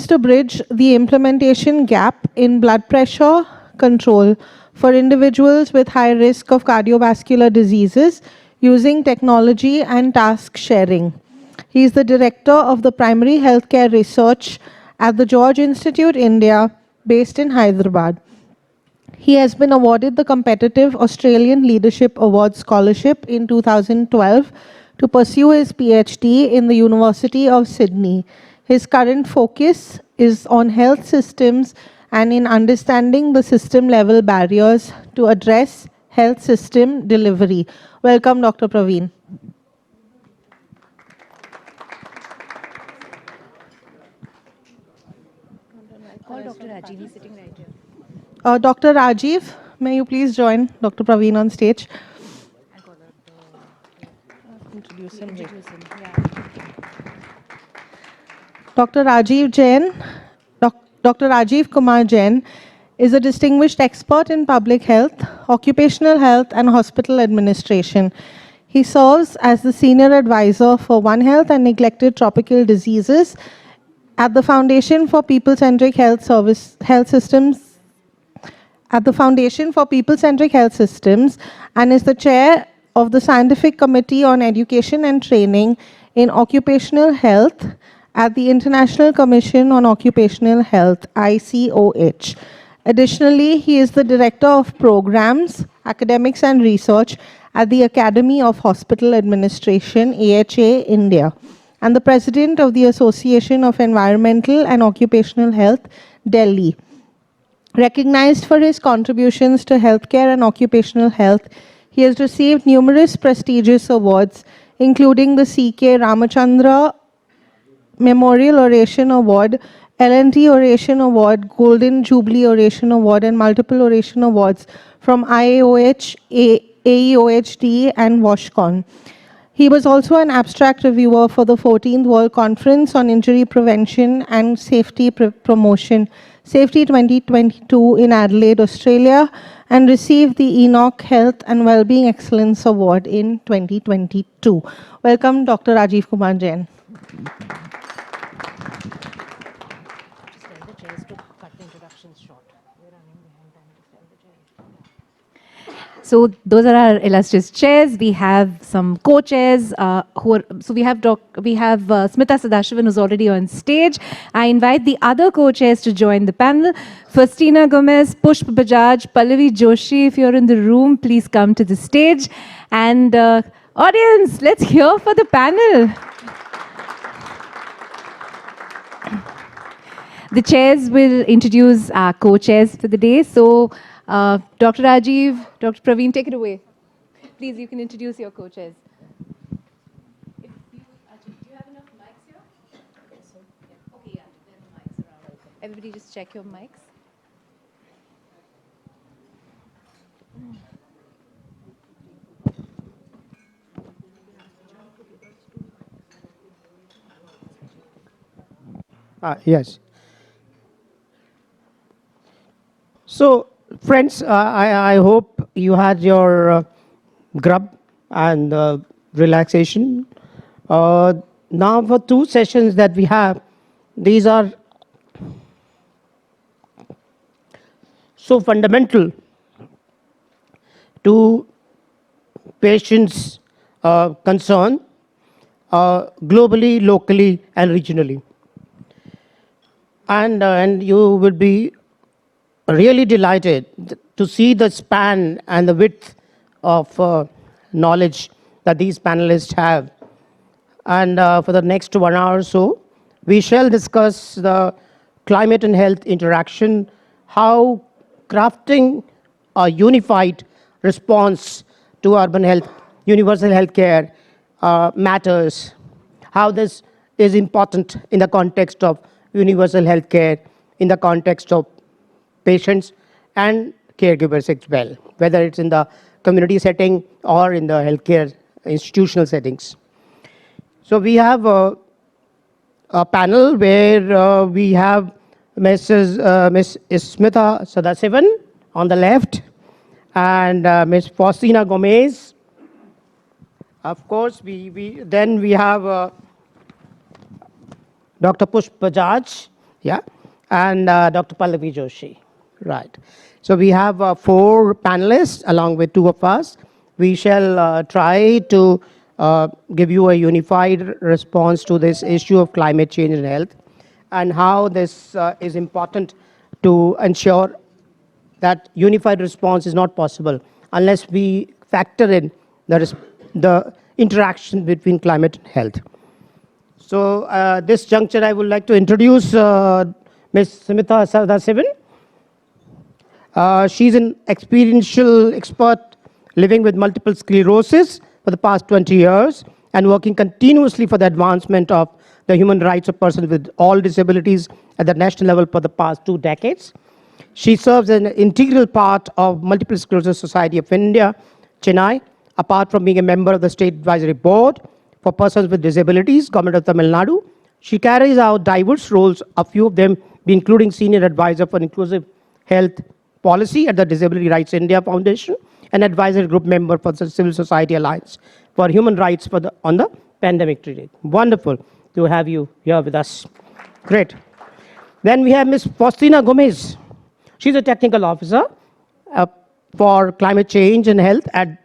to bridge the implementation gap in blood pressure control for individuals with high risk of cardiovascular diseases using technology and task sharing. He is the director of the primary healthcare research at the George Institute, India, based in Hyderabad. He has been awarded the competitive Australian Leadership Award Scholarship in 2012 to pursue his PhD in the University of Sydney. His current focus is on health systems and in understanding the system-level barriers to address health system delivery. Welcome, Dr. Praveen. Call Dr. Rajiv, he's sitting right here. Dr. Rajiv, may you please join Dr. Praveen on stage? Introduce him. Dr. Rajiv Jain, Dr. Rajiv Kumar Jain is a distinguished expert in public health, occupational health, and hospital administration. He serves as the senior advisor for One Health and neglected tropical diseases at the Foundation for People-Centric Health Systems, and is the chair of the Scientific Committee on Education and Training in Occupational Health at the International Commission on Occupational Health, ICOH. Additionally, he is the Director of Programs, Academics and Research at the Academy of Hospital Administration, AHA, India, and the President of the Association of Environmental and Occupational Health, Delhi. Recognized for his contributions to healthcare and occupational health, he has received numerous prestigious awards, including the C.K. Ramachandra Memorial Oration Award L&T Oration Award, Golden Jubilee Oration Award, and multiple Oration Awards from IAOH, AEOHD, and WashCon. He was also an abstract reviewer for the 14th World Conference on Injury Prevention and Safety Promotion, Safety 2022 in Adelaide, Australia, and received the Enoch Health and Wellbeing Excellence Award in 2022. Welcome, Dr. Rajiv Kumar Jain. So those are our illustrious chairs. We have some co-chairs we have Smita Sadashivan, who's already on stage. I invite the other co-chairs to join the panel. Faustina Gomez, Pushp Bajaj, Pallavi Joshi. If you're in the room, please come to the stage. And audience, let's hear for the panel. The chairs will introduce our co-chairs for the day. So, Dr. Rajiv, Dr. Praveen, take it away. Please, you can introduce your co-chairs. Do you have enough mics here? Okay, yeah, there's mics around. Everybody just check your mics. Yes. So, friends, I hope you had your grub and relaxation. Now, for 2 sessions that we have, these are so fundamental to patients' concern globally, locally, and regionally. And you will be really delighted to see the span and the width of knowledge that these panelists have. And for the next 1 hour or so, we shall discuss the climate and health interaction, how crafting a unified response to urban health, universal health care matters, how this is important in the context of universal health care, in the context of patients and caregivers as well, whether it's in the community setting or in the healthcare institutional settings. So we have a panel where we have Ms. Smita Sadasivan on the left and Ms. Faustina Gomez. Of course, then we have Dr. Pushp Bajaj, yeah, and Dr. Pallavi Joshi. Right. So we have 4 panelists along with 2 of us. We shall try to give you a unified response to this issue of climate change and health, and how this is important to ensure that unified response is not possible unless we factor in the interaction between climate and health. So this juncture, I would like to introduce Ms. Smita Sadasivan. She's an experiential expert living with multiple sclerosis for the past 20 years and working continuously for the advancement of the human rights of persons with all disabilities at the national level for the past 2 decades. She serves as an integral part of Multiple Sclerosis Society of India, Chennai, apart from being a member of the State Advisory Board for Persons with Disabilities, Government of Tamil Nadu. She carries out diverse roles, a few of them being including Senior Advisor for Inclusive Health Policy at the Disability Rights India Foundation and Advisory Group Member for the Civil Society Alliance for Human Rights on the Pandemic Treaty. Wonderful to have you here with us. Great. Then we have Ms. Faustina Gomez. She's a technical officer for climate change and health at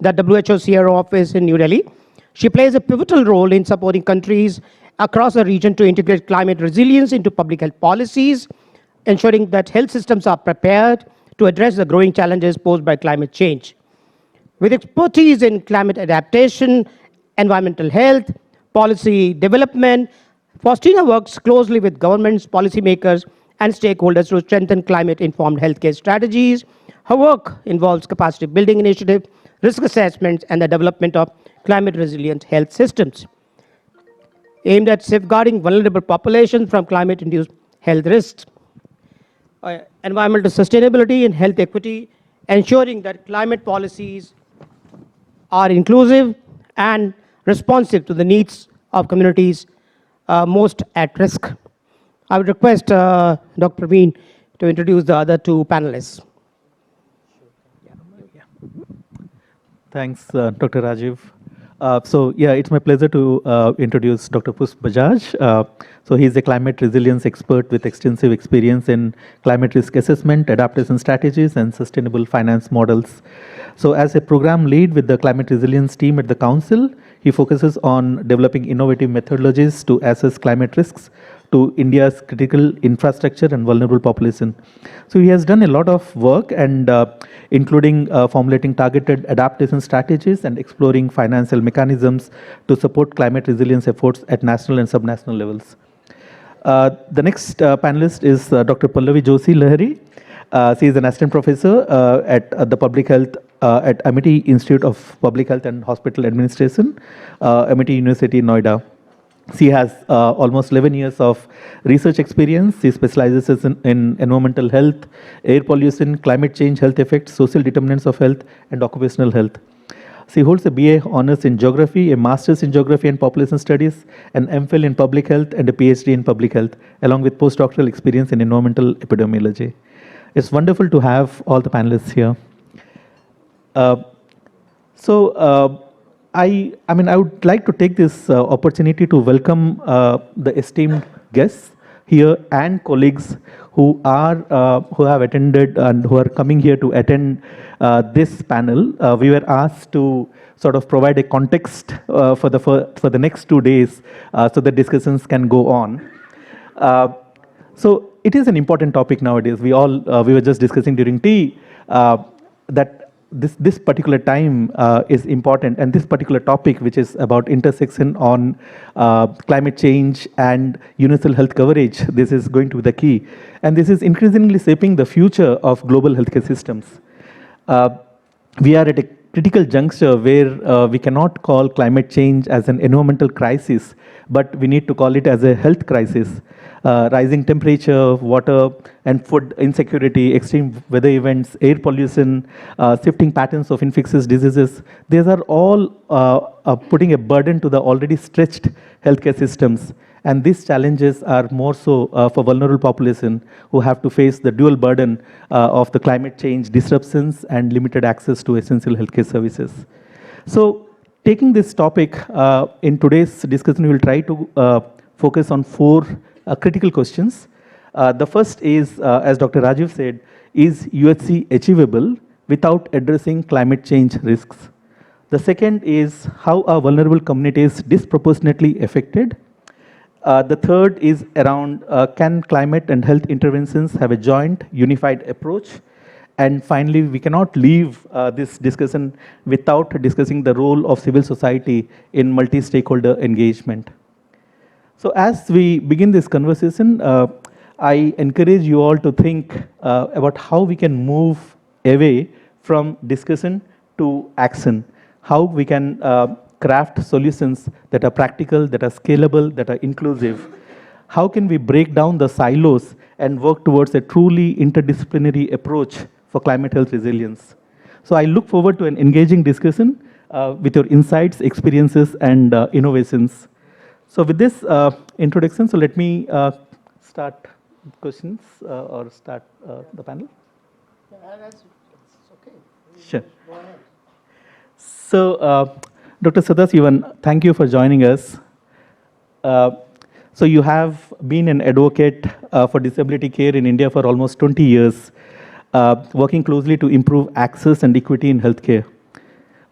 the WHO CRO office in New Delhi. She plays a pivotal role in supporting countries across the region to integrate climate resilience into public health policies, ensuring that health systems are prepared to address the growing challenges posed by climate change. With expertise in climate adaptation, environmental health, policy development, Faustina works closely with governments, policymakers, and stakeholders to strengthen climate-informed healthcare strategies. Her work involves capacity building initiatives, risk assessments, and the development of climate-resilient health systems aimed at safeguarding vulnerable populations from climate-induced health risks, environmental sustainability and health equity, ensuring that climate policies are inclusive and responsive to the needs of communities most at risk. I would request Dr. Praveen to introduce the other two panelists. Thanks, Dr. Rajiv. It's my pleasure to introduce Dr. Push Bajaj. He's a climate resilience expert with extensive experience in climate risk assessment, adaptation strategies, and sustainable finance models. So as a program lead with the climate resilience team at the council, he focuses on developing innovative methodologies to assess climate risks to India's critical infrastructure and vulnerable population. So he has done a lot of work, and including formulating targeted adaptation strategies and exploring financial mechanisms to support climate resilience efforts at national and subnational levels. The next panelist is Dr. Pallavi Joshi Lahari. She is an assistant professor at the public health at Amity Institute of Public Health and Hospital Administration, Amity University, Noida. She has almost 11 years of research experience. She specializes in environmental health, air pollution, climate change health effects, social determinants of health, and occupational health. She holds a BA honors in geography, a master's in geography and population studies, an MPhil in public health, and a PhD in public health, along with postdoctoral experience in environmental epidemiology. It's wonderful to have all the panelists here. I would like to take this opportunity to welcome the esteemed guests here and colleagues who have attended and who are coming here to attend this panel. We were asked to sort of provide a context for the next 2 days so the discussions can go on. So it is an important topic nowadays. We were just discussing during tea that this particular time is important, and this particular topic, which is about intersection on climate change and universal health coverage, this is going to be the key. And this is increasingly shaping the future of global healthcare systems. We are at a critical juncture where we cannot call climate change as an environmental crisis, but we need to call it as a health crisis. Rising temperature, water and food insecurity, extreme weather events, air pollution, shifting patterns of infectious diseases, these are all putting a burden to the already stretched healthcare systems. And these challenges are more so for vulnerable population who have to face the dual burden of the climate change disruptions and limited access to essential healthcare services. So taking this topic in today's discussion, we will try to focus on 4 critical questions. The first is, as Dr. Rajiv said, is UHC achievable without addressing climate change risks? The second is, how are vulnerable communities disproportionately affected? The third is around, can climate and health interventions have a joint, unified approach? And finally, we cannot leave this discussion without discussing the role of civil society in multi-stakeholder engagement. So as we begin this conversation, I encourage you all to think about how we can move away from discussion to action, how we can craft solutions that are practical, that are scalable, that are inclusive. How can we break down the silos and work towards a truly interdisciplinary approach for climate health resilience? So I look forward to an engaging discussion with your insights, experiences, and innovations. So with this introduction, so let me start questions or start the panel. Sure. So, Dr. Sadasivan, thank you for joining us. So you have been an advocate for disability care in India for almost 20 years, working closely to improve access and equity in healthcare.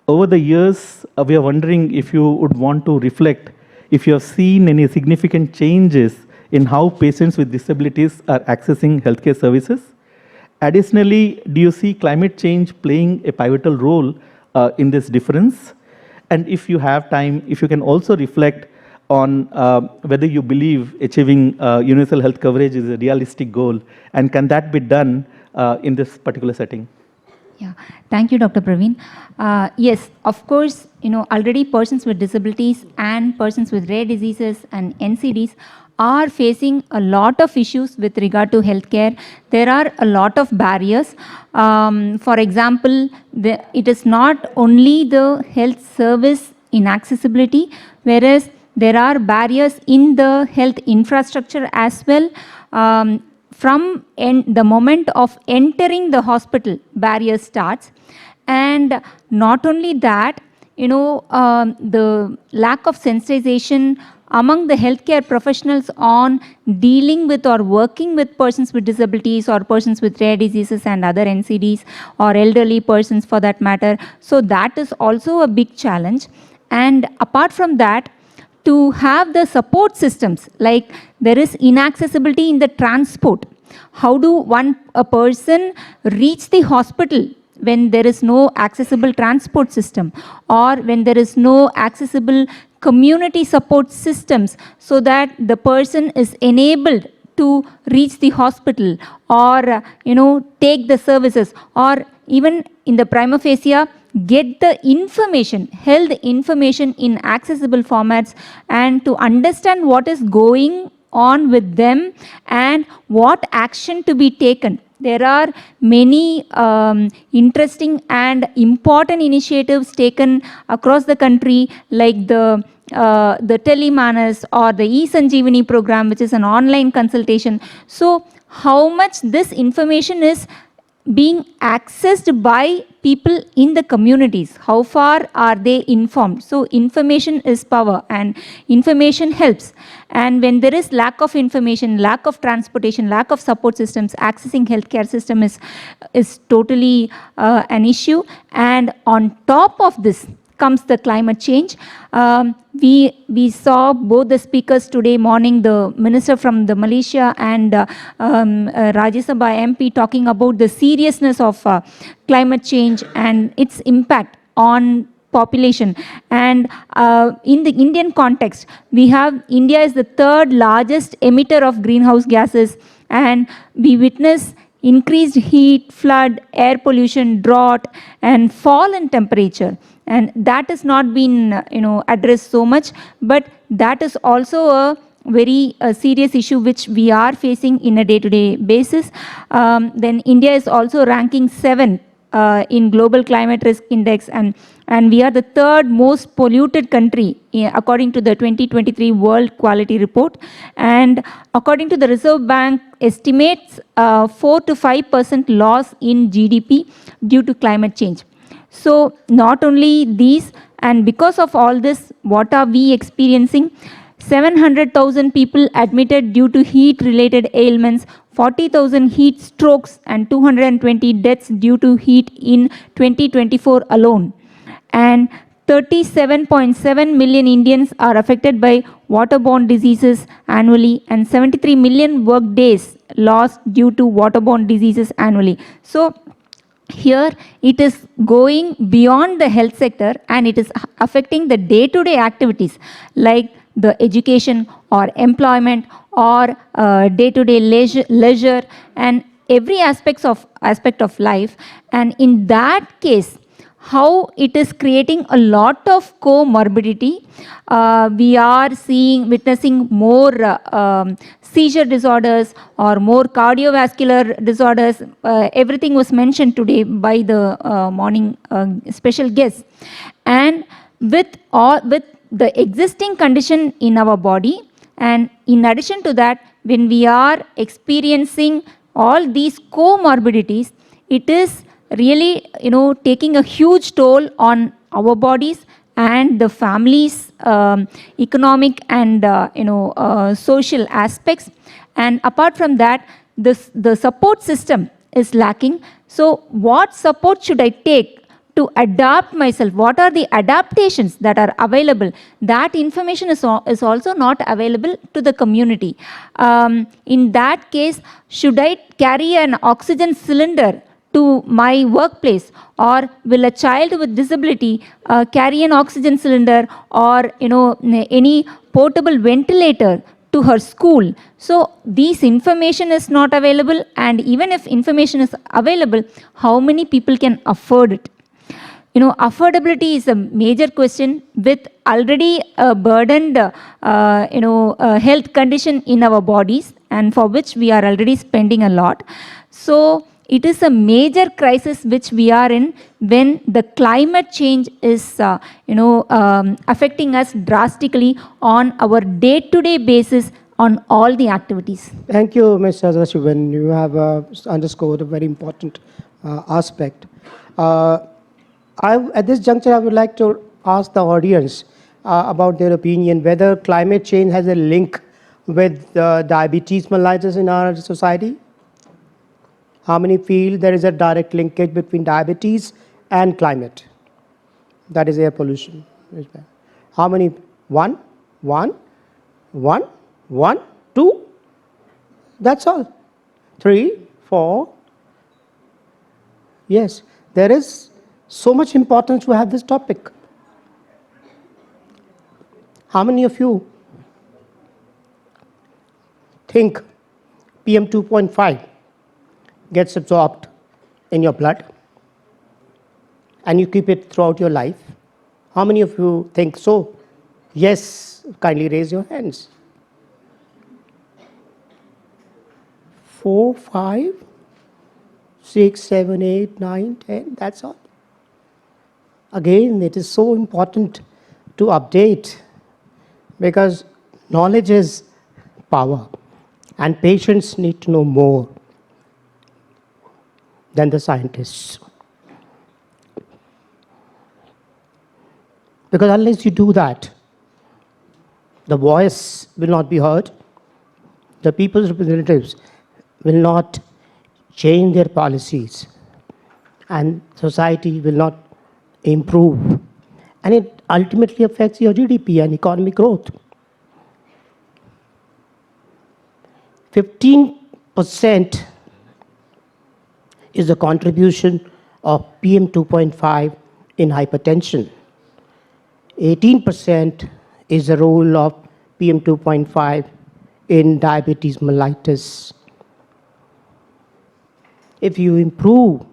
Over the years, we are wondering if you would want to reflect if you have seen any significant changes in how patients with disabilities are accessing healthcare services. Additionally, do you see climate change playing a pivotal role in this difference? And if you have time, if you can also reflect on whether you believe achieving universal health coverage is a realistic goal, and can that be done in this particular setting? Yeah, thank you, Dr. Praveen. Yes, of course, already persons with disabilities and persons with rare diseases and NCDs are facing a lot of issues with regard to healthcare. There are a lot of barriers. For example, it is not only the health service inaccessibility, whereas there are barriers in the health infrastructure as well. From the moment of entering the hospital, barrier starts. And not only that, the lack of sensitization among the healthcare professionals on dealing with or working with persons with disabilities or persons with rare diseases and other NCDs or elderly persons for that matter. So that is also a big challenge. And apart from that, to have the support systems, like there is inaccessibility in the transport. How do a person reach the hospital when there is no accessible transport system, or when there is no accessible community support systems, so that the person is enabled to reach the hospital or take the services, or even in the prima facie get the information, health information in accessible formats, and to understand what is going on with them and what action to be taken. There are many interesting and important initiatives taken across the country, like the Telemanas or the e-Sanjeevani program, which is an online consultation. So how much this information is being accessed by people in the communities, how far are they informed? So information is power, and information helps. And when there is lack of information, lack of transportation, lack of support systems, accessing healthcare system is totally an issue. And on top of this comes the climate change. We saw both the speakers today morning, the minister from the Malaysia and Rajya Sabha MP, talking about the seriousness of climate change and its impact on population. And in the Indian context, we have India is the third largest emitter of greenhouse gases, and we witness increased heat, flood, air pollution, drought, and fall in temperature. And that has not been addressed so much, but that is also a very serious issue which we are facing in a day-to-day basis. Then India is also ranking 7 in Global Climate Risk Index, and we are the third most polluted country according to the 2023 World Quality Report. And according to the Reserve Bank estimates 4 to 5% loss in GDP due to climate change. So not only these, and because of all this, what are we experiencing? 700,000 people admitted due to heat-related ailments, 40,000 heat strokes, and 220 deaths due to heat in 2024 alone. And 37.7 million Indians are affected by waterborne diseases annually, and 73 million work days lost due to waterborne diseases annually. So here it is going beyond the health sector, and it is affecting the day-to-day activities like the education or employment or day-to-day leisure and every aspect of life. And in that case, how it is creating a lot of comorbidity. We are witnessing more seizure disorders or more cardiovascular disorders. Everything was mentioned today by the morning special guests. And with the existing condition in our body, and in addition to that, when we are experiencing all these comorbidities, it is really taking a huge toll on our bodies and the families' economic and social aspects. And apart from that, the support system is lacking. So what support should I take to adapt myself? What are the adaptations that are available? That information is also not available to the community. In that case, should I carry an oxygen cylinder to my workplace, or will a child with disability carry an oxygen cylinder or any portable ventilator to her school? So this information is not available, and even if information is available, how many people can afford it? affordability is a major question with already a burdened, health condition in our bodies, and for which we are already spending a lot. So it is a major crisis which we are in when the climate change is, affecting us drastically on our day-to-day basis on all the activities. Thank you, Ms. Sadasivan. You have underscored a very important aspect. At this juncture, I would like to ask the audience about their opinion whether climate change has a link with diabetes mellitus in our society. How many feel there is a direct linkage between diabetes and climate? That is air pollution. How many? One, two. That's all. 3, 4. Yes, there is so much importance to have this topic. How many of you think PM 2.5 gets absorbed in your blood and you keep it throughout your life? How many of you think so? Yes, kindly raise your hands. 4, 5, 6, 7, 8, 9, 10, that's all. Again, it is so important to update because knowledge is power and patients need to know more than the scientists. Because unless you do that, the voice will not be heard, the people's representatives will not change their policies, and society will not improve. And it ultimately affects your GDP and economic growth. 15% is the contribution of PM 2.5 in hypertension. 18% is the role of PM 2.5 in diabetes mellitus. If you improve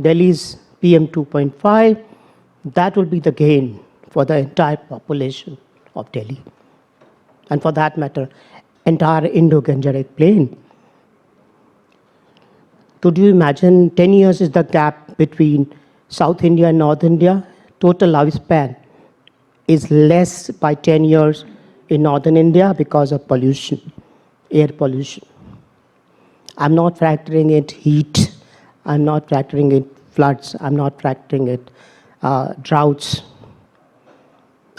Delhi's PM 2.5, that will be the gain for the entire population of Delhi. And for that matter, entire Indo-Gangetic plain. Could you imagine 10 years is the gap between South India and North India? Total lifespan is less by 10 years in Northern India because of pollution, air pollution. I'm not factoring in heat, I'm not factoring in floods, I'm not factoring in droughts,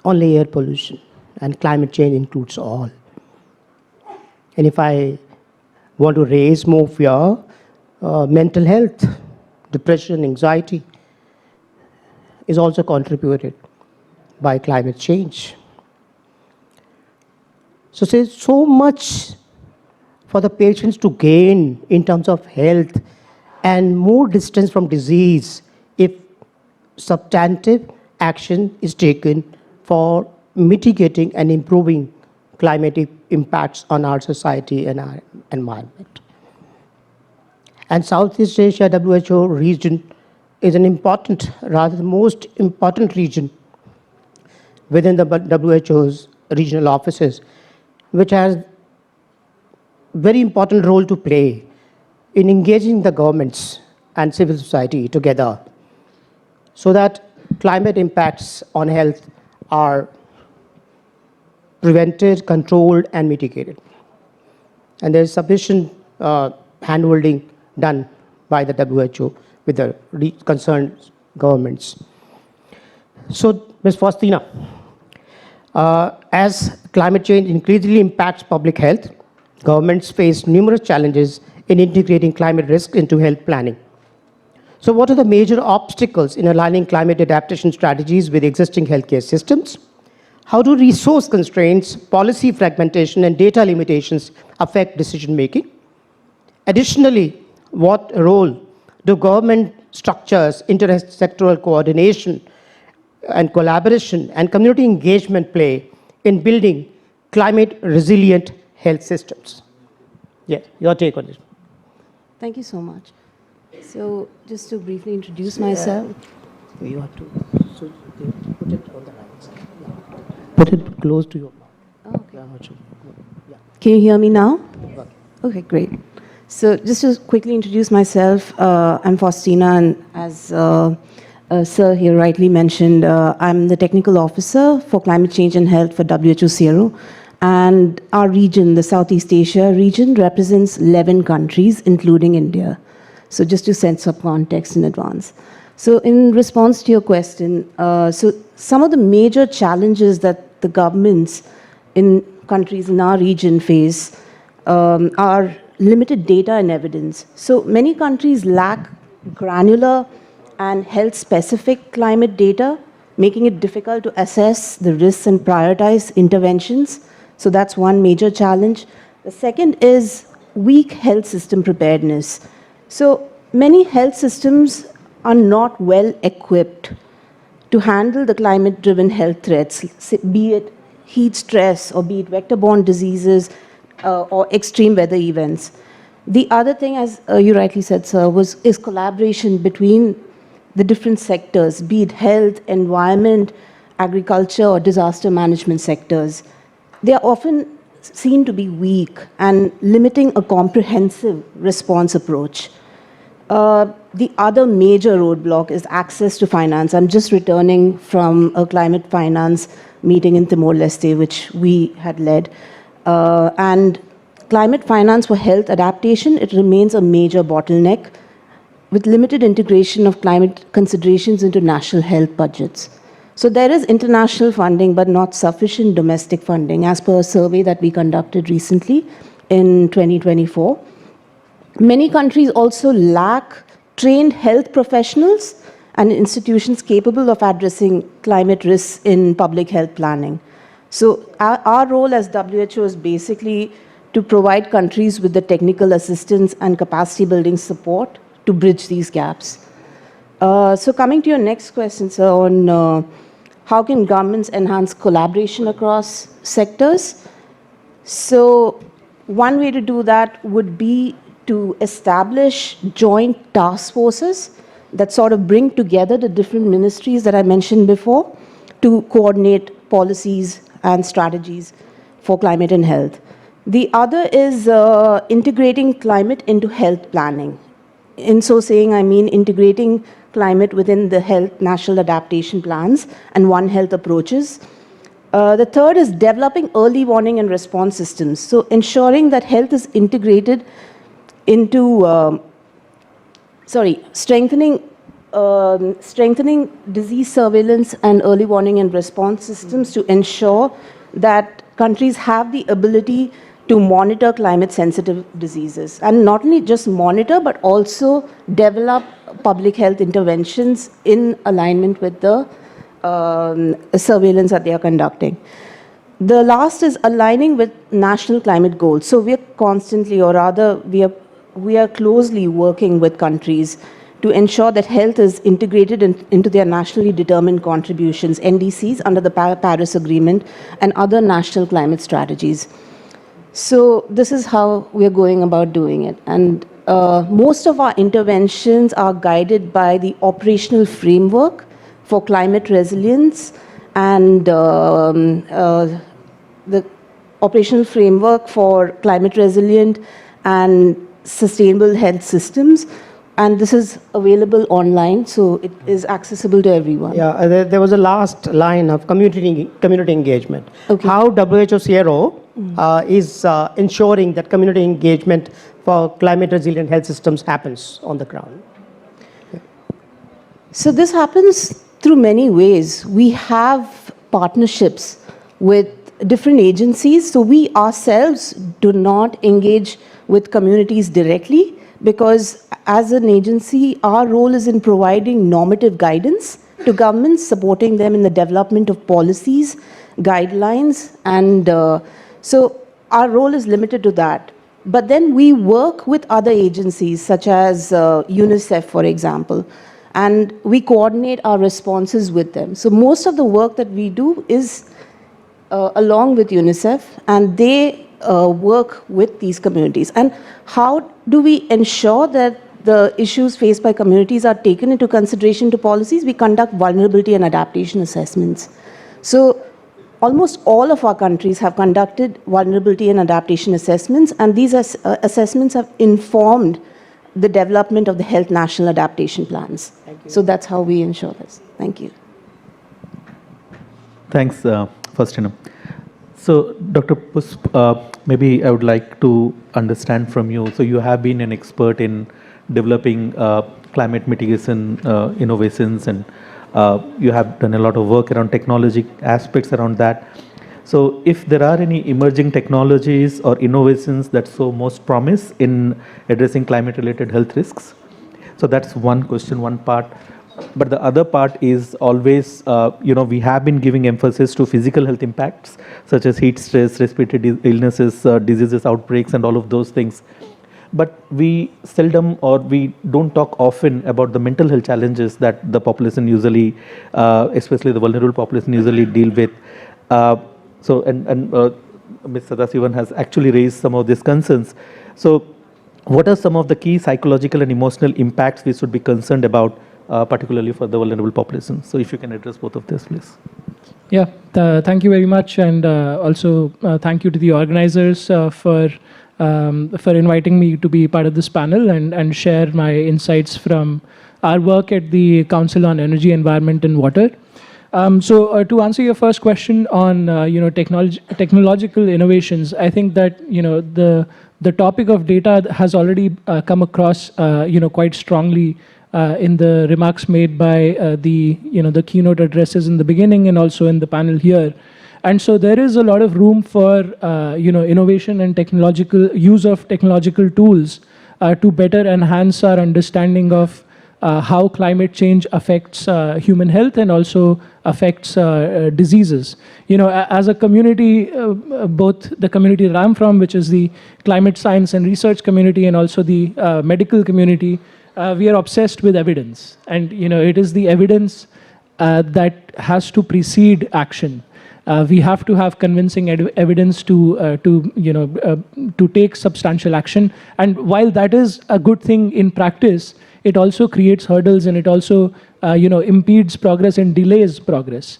only air pollution, and climate change includes all. And if I want to raise more fear, mental health, depression, anxiety is also contributed by climate change. So there's so much for the patients to gain in terms of health and more distance from disease if substantive action is taken for mitigating and improving climatic impacts on our society and our environment. And Southeast Asia WHO region is an important, rather the most important region within the WHO's regional offices, which has very important role to play in engaging the governments and civil society together so that climate impacts on health are prevented, controlled, and mitigated. And there is sufficient handholding done by the WHO with the concerned governments. So, Ms. Faustina, as climate change increasingly impacts public health, governments face numerous challenges in integrating climate risk into health planning. So what are the major obstacles in aligning climate adaptation strategies with existing healthcare systems? How do resource constraints, policy fragmentation, and data limitations affect decision making? Additionally, what role do government structures, intersectoral coordination and collaboration and community engagement play in building climate resilient health systems? Yes, your take on this. Thank you so much. So just to briefly introduce myself. You have to put it on the right side. Yeah. Put it close to your mouth. Okay. Yeah. Can you hear me now? Okay, great. So just to quickly introduce myself, I'm Faustina, and as Sir here rightly mentioned, I'm the technical officer for climate change and health for WHO CRO. And our region, the Southeast Asia region, represents 11 countries, including India. So just to set some context in advance. So in response to your question, so some of the major challenges that the governments in countries in our region face are limited data and evidence. So many countries lack granular and health-specific climate data, making it difficult to assess the risks and prioritize interventions. So that's one major challenge. The second is weak health system preparedness. So many health systems are not well equipped to handle the climate-driven health threats, be it heat stress or be it vector-borne diseases or extreme weather events. The other thing, as you rightly said, sir, is collaboration between the different sectors, be it health, environment, agriculture, or disaster management sectors. They are often seen to be weak and limiting a comprehensive response approach. The other major roadblock is access to finance. I'm just returning from a climate finance meeting in Timor-Leste, which we had led. And climate finance for health adaptation, it remains a major bottleneck with limited integration of climate considerations into national health budgets. So there is international funding, but not sufficient domestic funding, as per a survey that we conducted recently in 2024. Many countries also lack trained health professionals and institutions capable of addressing climate risks in public health planning. So our role as WHO is basically to provide countries with the technical assistance and capacity building support to bridge these gaps. So coming to your next question, sir, on how can governments enhance collaboration across sectors? So one way to do that would be to establish joint task forces that sort of bring together the different ministries that I mentioned before to coordinate policies and strategies for climate and health. The other is integrating climate into health planning. In so saying, I mean integrating climate within the health national adaptation plans and One Health approaches. The third is developing early warning and response systems. So ensuring that health is integrated into, strengthening disease surveillance and early warning and response systems to ensure that countries have the ability to monitor climate-sensitive diseases. And not only just monitor, but also develop public health interventions in alignment with the surveillance that they are conducting. The last is aligning with national climate goals. So we are constantly, or rather, we are closely working with countries to ensure that health is integrated into their nationally determined contributions, NDCs, under the Paris Agreement and other national climate strategies. So this is how we are going about doing it. And most of our interventions are guided by the operational framework for climate resilience and the operational framework for climate resilient and sustainable health systems. And this is available online, so it is accessible to everyone. Yeah, there was a last line of community engagement. Okay. How WHO CRO is ensuring that community engagement for climate resilient health systems happens on the ground. So this happens through many ways. We have partnerships with different agencies. So we ourselves do not engage with communities directly, because as an agency, our role is in providing normative guidance to governments, supporting them in the development of policies, guidelines, and so our role is limited to that. But then we work with other agencies, such as UNICEF, for example, and we coordinate our responses with them. So most of the work that we do is along with UNICEF, and they work with these communities. And how do we ensure that the issues faced by communities are taken into consideration to policies, we conduct vulnerability and adaptation assessments. So almost all of our countries have conducted vulnerability and adaptation assessments, and these assessments have informed the development of the health national adaptation plans. So that's how we ensure this. Thank you. Thanks, Faustina. So, Dr. Pusp, maybe I would like to understand from you. So, you have been an expert in developing climate mitigation innovations, and you have done a lot of work around technology aspects around that. So, if there are any emerging technologies or innovations that show most promise in addressing climate-related health risks, so that's one question, one part. But the other part is always, we have been giving emphasis to physical health impacts, such as heat stress, respiratory illnesses, diseases, outbreaks, and all of those things. But we seldom, or we don't talk often about the mental health challenges that the population usually, especially the vulnerable population, usually deal with. So, Ms. Sadasivan has actually raised some of these concerns. So, what are some of the key psychological and emotional impacts we should be concerned about, particularly for the vulnerable population? So, if you can address both of this, please. Yeah, thank you very much, and also thank you to the organizers for inviting me to be part of this panel and share my insights from our work at the Council on Energy, Environment and Water. So to answer your first question on technological innovations, I think that the topic of data has already come across quite strongly in the remarks made by the keynote addresses in the beginning and also in the panel here. And so there is a lot of room for innovation and technological use of technological tools to better enhance our understanding of how climate change affects human health and also affects diseases. As a community, both the community that I'm from, which is the climate science and research community, and also the medical community, we are obsessed with evidence. And it is the evidence that has to precede action. We have to have convincing evidence to take substantial action. And while that is a good thing in practice, it also creates hurdles, and it also impedes progress and delays progress.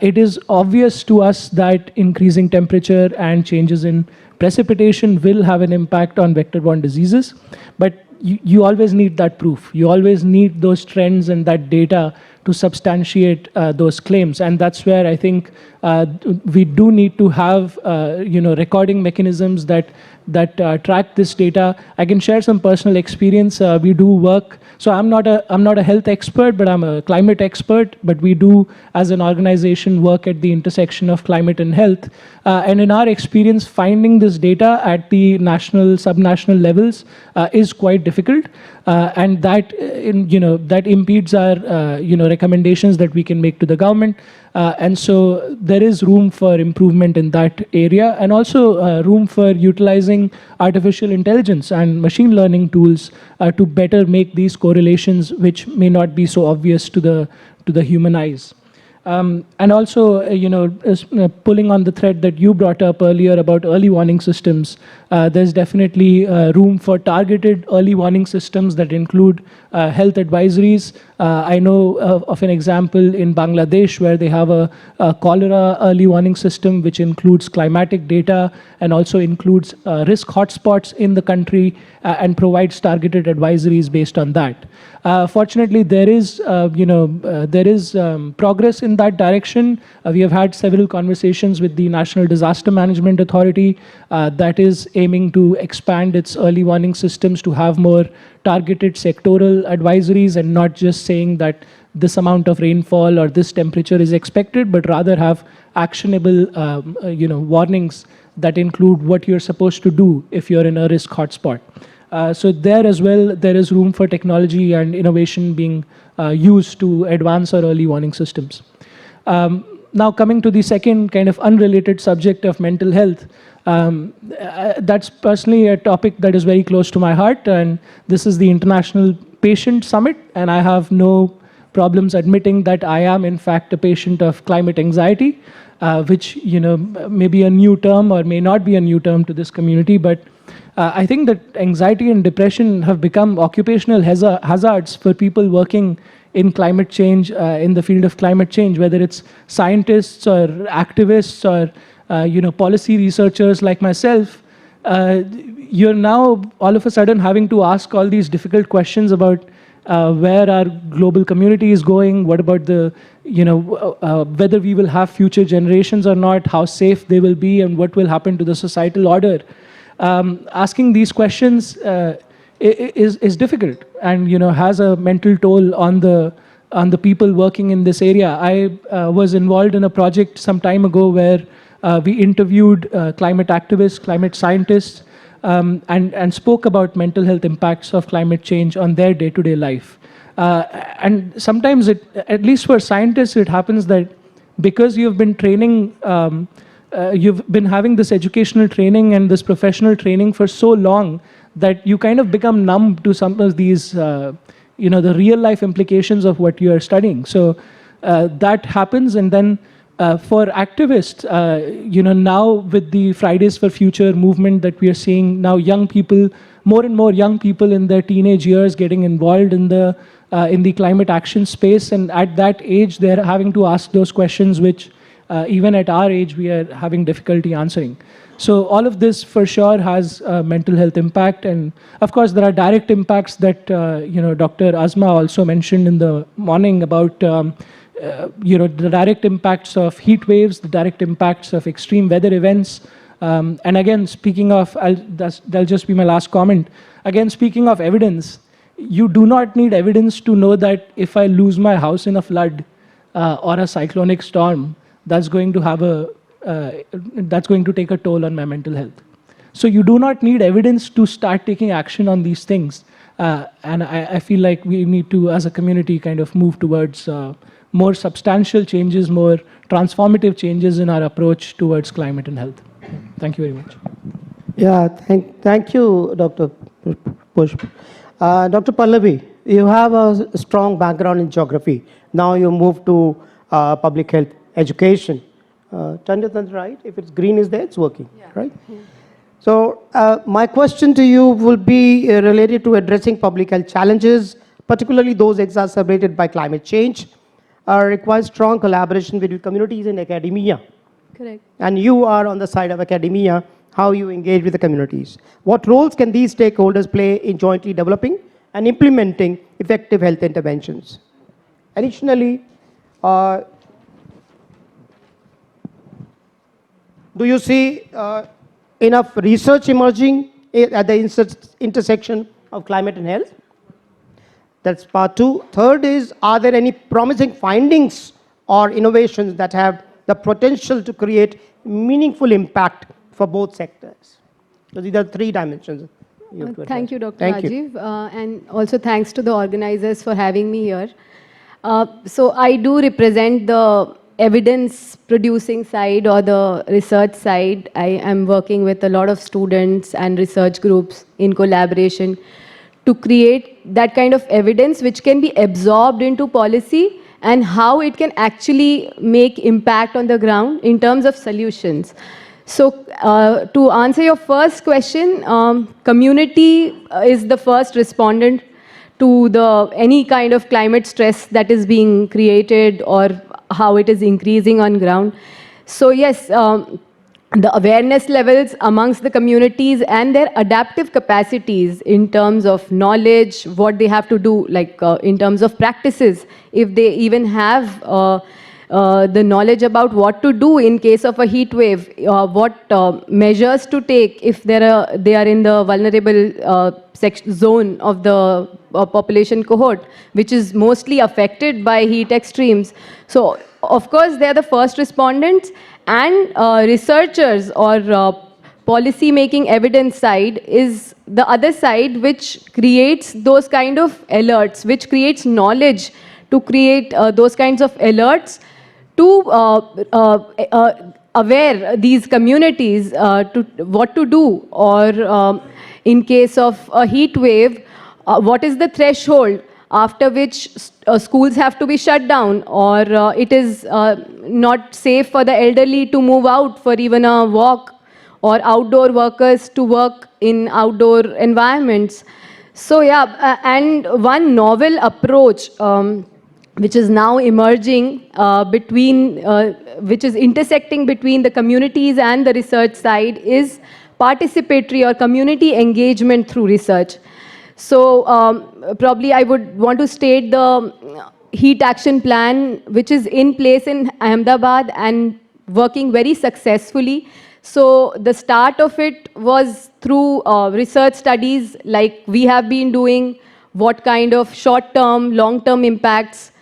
It is obvious to us that increasing temperature and changes in precipitation will have an impact on vector-borne diseases, but you always need that proof. You always need those trends and that data to substantiate those claims. And that's where I think we do need to have recording mechanisms that track this data. I can share some personal experience. We do work. So I'm not a health expert, but I'm a climate expert. But we do, as an organization, work at the intersection of climate and health. And in our experience, finding this data at the national, subnational levels is quite difficult, and that impedes our recommendations that we can make to the government. And so there is room for improvement in that area, and also room for utilizing artificial intelligence and machine learning tools to better make these correlations, which may not be so obvious to the human eyes. And also, pulling on the thread that you brought up earlier about early warning systems, there's definitely room for targeted early warning systems that include health advisories. I know of an example in Bangladesh where they have a cholera early warning system, which includes climatic data and also includes risk hotspots in the country and provides targeted advisories based on that. Fortunately, there is progress in that direction. We have had several conversations with the National Disaster Management Authority that is aiming to expand its early warning systems to have more targeted sectoral advisories, and not just saying that this amount of rainfall or this temperature is expected, but rather have actionable warnings that include what you're supposed to do if you're in a risk hotspot. So there as well, there is room for technology and innovation being used to advance our early warning systems. Now coming to the second kind of unrelated subject of mental health, that's personally a topic that is very close to my heart, and this is the International Patient Summit, and I have no problems admitting that I am in fact a patient of climate anxiety, which may be a new term or may not be a new term to this community, but I think that anxiety and depression have become occupational hazards for people working in climate change, in the field of climate change, whether it's scientists or activists or policy researchers like myself. You're now all of a sudden having to ask all these difficult questions about where our global community is going, what about the, whether we will have future generations or not, how safe they will be, and what will happen to the societal order. Asking these questions is difficult and has a mental toll on the people working in this area. I was involved in a project some time ago where we interviewed climate activists, climate scientists, and spoke about mental health impacts of climate change on their day-to-day life. And sometimes, at least for scientists, it happens that because you've been training, you've been having this educational training and this professional training for so long that you kind of become numb to some of these, the real-life implications of what you are studying. So that happens, and then for activists, now with the Fridays for Future movement that we are seeing now, young people, more and more young people in their teenage years getting involved in the climate action space, and at that age they're having to ask those questions which even at our age we are having difficulty answering. So all of this for sure has a mental health impact, and of course there are direct impacts that Dr. Azma also mentioned in the morning about the direct impacts of heat waves, the direct impacts of extreme weather events. And again, speaking of, that'll just be my last comment. Again, speaking of evidence, you do not need evidence to know that if I lose my house in a flood or a cyclonic storm, that's going to take a toll on my mental health. So you do not need evidence to start taking action on these things. And I feel like we need to, as a community, kind of move towards more substantial changes, more transformative changes in our approach towards climate and health. Thank you very much. Yeah, thank you, Dr. Pushp. Dr. Pallavi, you have a strong background in geography. Now you move to public health education. Turn it on the right. If it's green is there, it's working, right? So my question to you will be related to addressing public health challenges, particularly those exacerbated by climate change. Requires strong collaboration with communities in academia. Correct. And you are on the side of academia, how you engage with the communities. What roles can these stakeholders play in jointly developing and implementing effective health interventions? Additionally, do you see enough research emerging at the intersection of climate and health? That's part two. Third is, are there any promising findings or innovations that have the potential to create meaningful impact for both sectors? So these are three dimensions. Thank you, Dr. Thank Rajiv. And also thanks to the organizers for having me here. So I do represent the evidence producing side or the research side. I am working with a lot of students and research groups in collaboration to create that kind of evidence which can be absorbed into policy and how it can actually make impact on the ground in terms of solutions. So to answer your first question, community is the first respondent to any kind of climate stress that is being created or how it is increasing on ground. So yes, the awareness levels amongst the communities and their adaptive capacities in terms of knowledge, what they have to do, like in terms of practices, if they even have the knowledge about what to do in case of a heat wave, what measures to take if they are in the vulnerable zone of the population cohort, which is mostly affected by heat extremes. So of course, they are the first respondents, and researchers or policy making evidence side is the other side which creates those kind of alerts, which creates knowledge to create those kinds of alerts to aware these communities to what to do, or in case of a heat wave, what is the threshold after which schools have to be shut down, or it is not safe for the elderly to move out for even a walk, or outdoor workers to work in outdoor environments. So yeah, and one novel approach which is now emerging which is intersecting between the communities and the research side is participatory or community engagement through research. So probably I would want to state the heat action plan, which is in place in Ahmedabad and working very successfully. So the start of it was through research studies like we have been doing, what kind of short-term, long-term impacts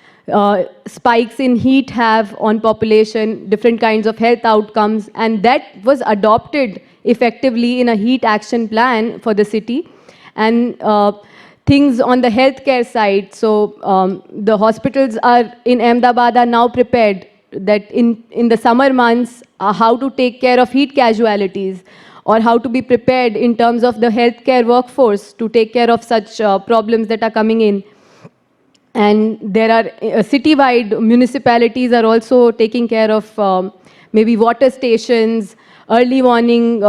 spikes in heat have on population, different kinds of health outcomes, and that was adopted effectively in a heat action plan for the city. And things on the healthcare side, so the hospitals are in Ahmedabad are now prepared that in the summer months, how to take care of heat casualties, or how to be prepared in terms of the healthcare workforce to take care of such problems that are coming in. And there are citywide municipalities are also taking care of maybe water stations, early warning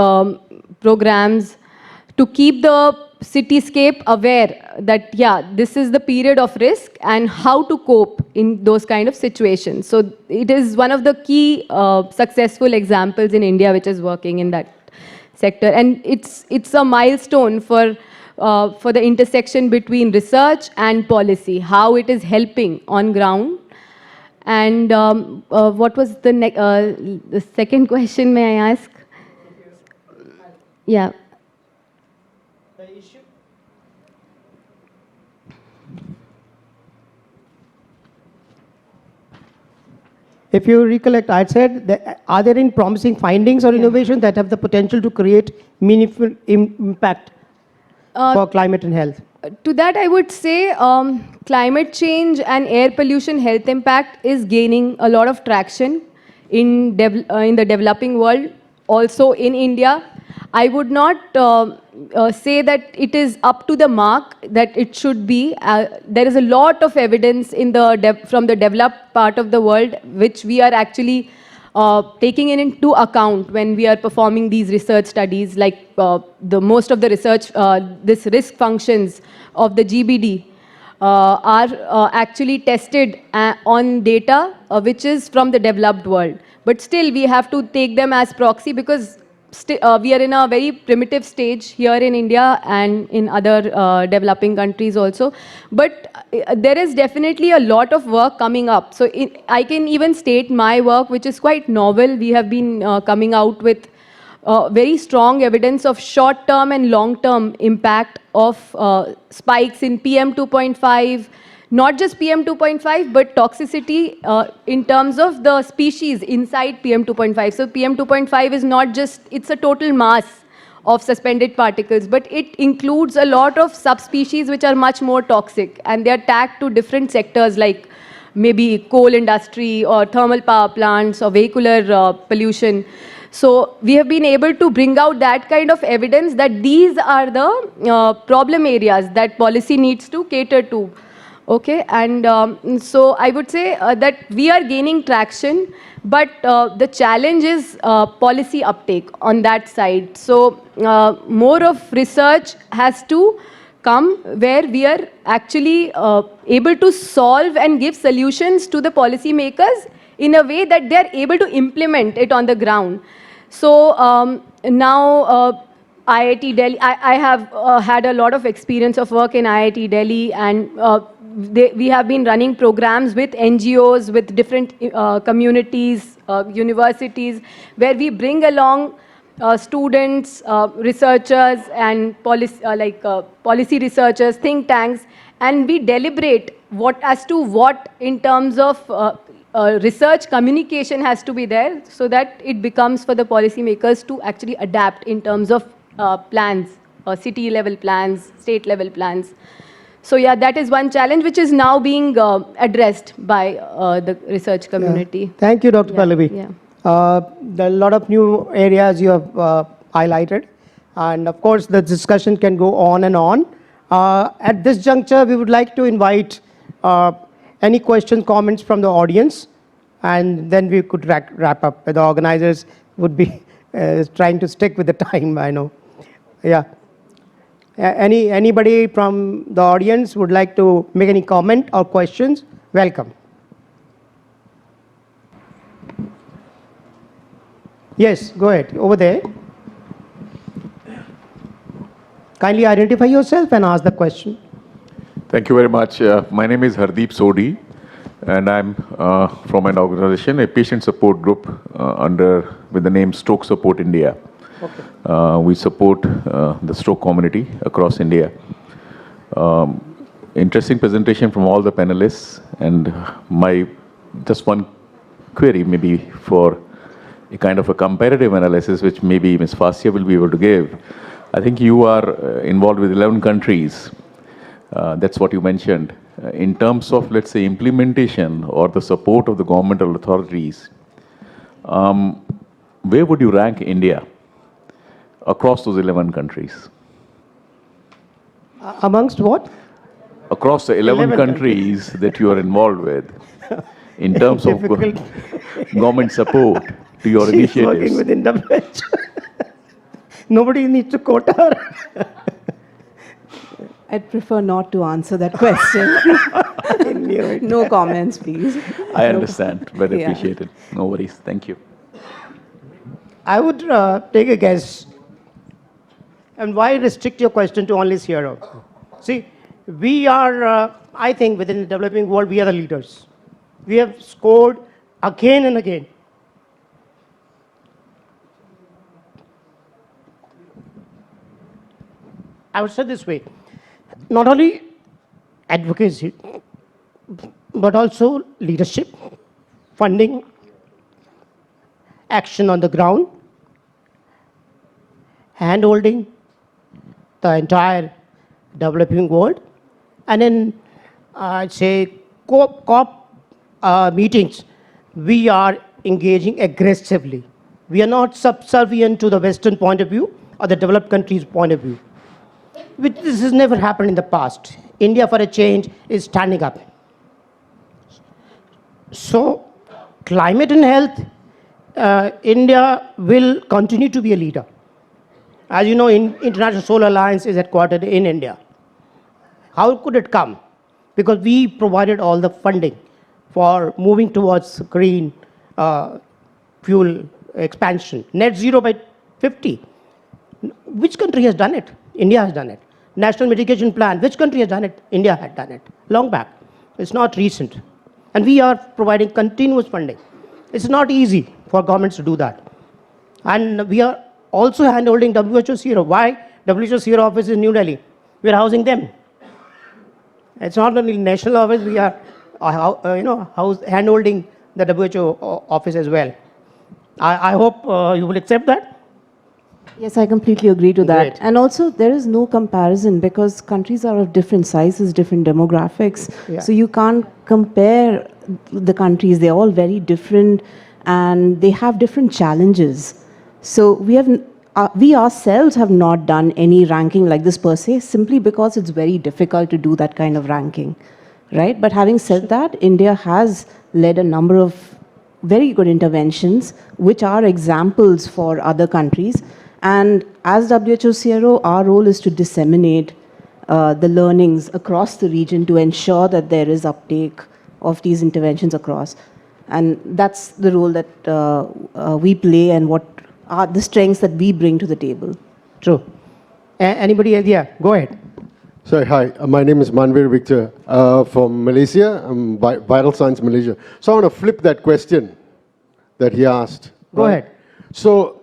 programs to keep the cityscape aware that, yeah, this is the period of risk and how to cope in those kind of situations. So it is one of the key successful examples in India which is working in that sector. And it's a milestone for the intersection between research and policy, how it is helping on ground. And what was the second question, may I ask? Yeah. If you recollect, I said, that are there any promising findings or innovations that have the potential to create meaningful impact for climate and health? To that, I would say climate change and air pollution health impact is gaining a lot of traction in the developing world, also in India. I would not say that it is up to the mark that it should be. There is a lot of evidence in from the developed part of the world, which we are actually taking into account when we are performing these research studies, like most of the research, this risk functions of the GBD are actually tested on data which is from the developed world. But still, we have to take them as proxy because we are in a very primitive stage here in India and in other developing countries also. But there is definitely a lot of work coming up. So I can even state my work, which is quite novel. We have been coming out with very strong evidence of short-term and long-term impact of spikes in PM 2.5, not just PM 2.5, but toxicity in terms of the species inside PM 2.5. So PM 2.5 is not just, it's a total mass of suspended particles, but it includes a lot of subspecies which are much more toxic, and they are tagged to different sectors like maybe coal industry or thermal power plants or vehicular pollution. So we have been able to bring out that kind of evidence that these are the problem areas that policy needs to cater to. Okay, and so I would say that we are gaining traction, but the challenge is policy uptake on that side. So more of research has to come where we are actually able to solve and give solutions to the policymakers in a way that they are able to implement it on the ground. So now IIT Delhi, I have had a lot of experience of work in IIT Delhi, and we have been running programs with NGOs, with different communities, universities, where we bring along students, researchers, and policy researchers, think tanks, and we deliberate as to what in terms of research communication has to be there, so that it becomes for the policymakers to actually adapt in terms of plans, city level plans, state level plans. So yeah, that is one challenge which is now being addressed by the research community. Yeah. Thank you, Dr. Pallavi. Yeah. There are a lot of new areas you have highlighted, and of course the discussion can go on and on. At this juncture, we would like to invite any questions, comments from the audience, and then we could wrap up. The organizers would be trying to stick with the time, I know. Yeah. Anybody from the audience would like to make any comment or questions? Welcome. Yes, go ahead. Over there. Kindly identify yourself and ask the question. Thank you very much. My name is Hardeep Sodhi, and I'm from an organization, a patient support group with the name Stroke Support India. Okay. We support the stroke community across India. Interesting presentation from all the panelists, and just one query maybe for a kind of a comparative analysis, which maybe Ms. Fascia will be able to give. I think you are involved with 11 countries. That's what you mentioned. In terms of, let's say, implementation or the support of the governmental authorities, where would you rank India across those 11 countries? Amongst what? Across the 11 countries that you are involved with, in terms of government support to your She's initiatives. working within WHO. Nobody needs to quote her. I'd prefer not to answer that question. No comments, please. I understand. Very Yeah. appreciated. No worries. Thank you. I would take a guess. And why restrict your question to only CRO? See, we are, I think, within the developing world, we are the leaders. We have scored again and again. I would say this way, not only advocacy, but also leadership, funding, action on the ground, hand-holding the entire developing world, and in, I'd say, COP meetings, we are engaging aggressively. We are not subservient to the Western point of view or the developed countries' point of view. This has never happened in the past. India, for a change, is standing up. So, climate and health, India will continue to be a leader. As you know, International Solar Alliance is headquartered in India. How could it come? Because we provided all the funding for moving towards green fuel expansion. Net zero by 50. Which country has done it? India has done it. National mitigation plan, which country has done it? India had done it, long back. It's not recent. And we are providing continuous funding. It's not easy for governments to do that. And we are also hand-holding WHO Zero. Why? WHO Zero office is in New Delhi. We are housing them. It's not only national office, we are hand-holding the WHO office as well. I hope you will accept that. Yes, I completely agree to that. Great. And also, there is no comparison because countries are of different sizes, different demographics. Yeah. So you can't compare the countries. They're all very different and they have different challenges. So we ourselves have not done any ranking like this per se, simply because it's very difficult to do that kind of ranking, right? But having said that, India has led a number of very good interventions, which are examples for other countries. And as WHO CRO, our role is to disseminate the learnings across the region to ensure that there is uptake of these interventions across. And that's the role that we play and what are the strengths that we bring to the table. True. Anybody else? Yeah, go ahead. Sorry, hi. My name is Manvir Victor from Malaysia. I'm Vital Science Malaysia. So I want to flip that question that he asked. Go ahead. So,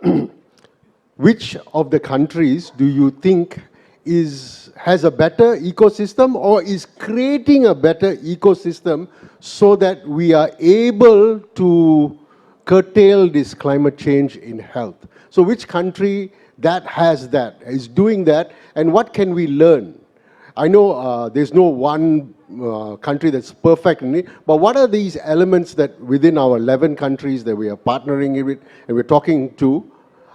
which of the countries do you think has a better ecosystem or is creating a better ecosystem so that we are able to curtail this climate change in health? So which country is doing that, and what can we learn? I know there's no one country that's perfect in it, but what are these elements that within our 11 countries that we are partnering with and we're talking to,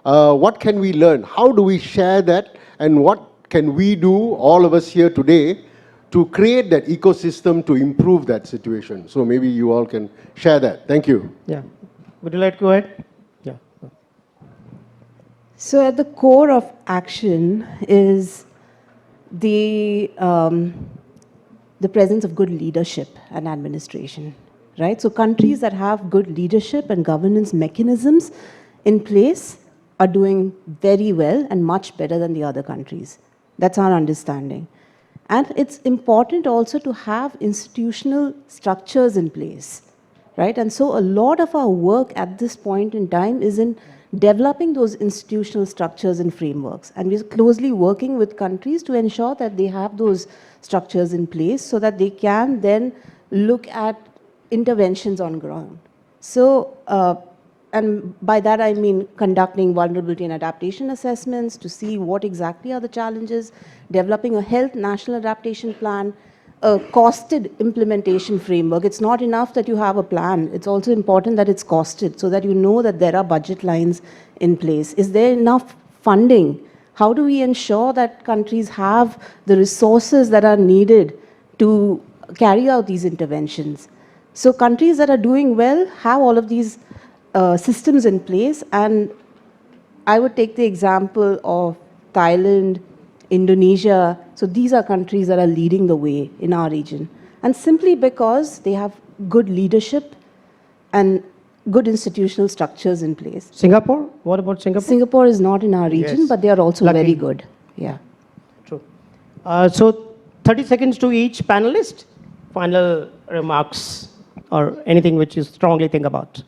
what can we learn? How do we share that, and what can we do, all of us here today, to create that ecosystem to improve that situation? So maybe you all can share that. Thank you. Yeah. Would you like to go ahead? Yeah. So at the core of action is the presence of good leadership and administration, right? So countries that have good leadership and governance mechanisms in place are doing very well and much better than the other countries. That's our understanding. And it's important also to have institutional structures in place, right? And so a lot of our work at this point in time is in developing those institutional structures and frameworks. And we're closely working with countries to ensure that they have those structures in place so that they can then look at interventions on ground. So, and by that I mean conducting vulnerability and adaptation assessments to see what exactly are the challenges, developing a health national adaptation plan, a costed implementation framework. It's not enough that you have a plan. It's also important that it's costed so that you know that there are budget lines in place. Is there enough funding? How do we ensure that countries have the resources that are needed to carry out these interventions? So countries that are doing well have all of these systems in place, and I would take the example of Thailand, Indonesia. So these are countries that are leading the way in our region. And simply because they have good leadership and good institutional structures in place. Singapore? What about Singapore? Singapore is not in our region, Yes. but they are also Lucky. very good. Yeah. True. So 30 seconds to each panelist. Final remarks or anything which you strongly think about.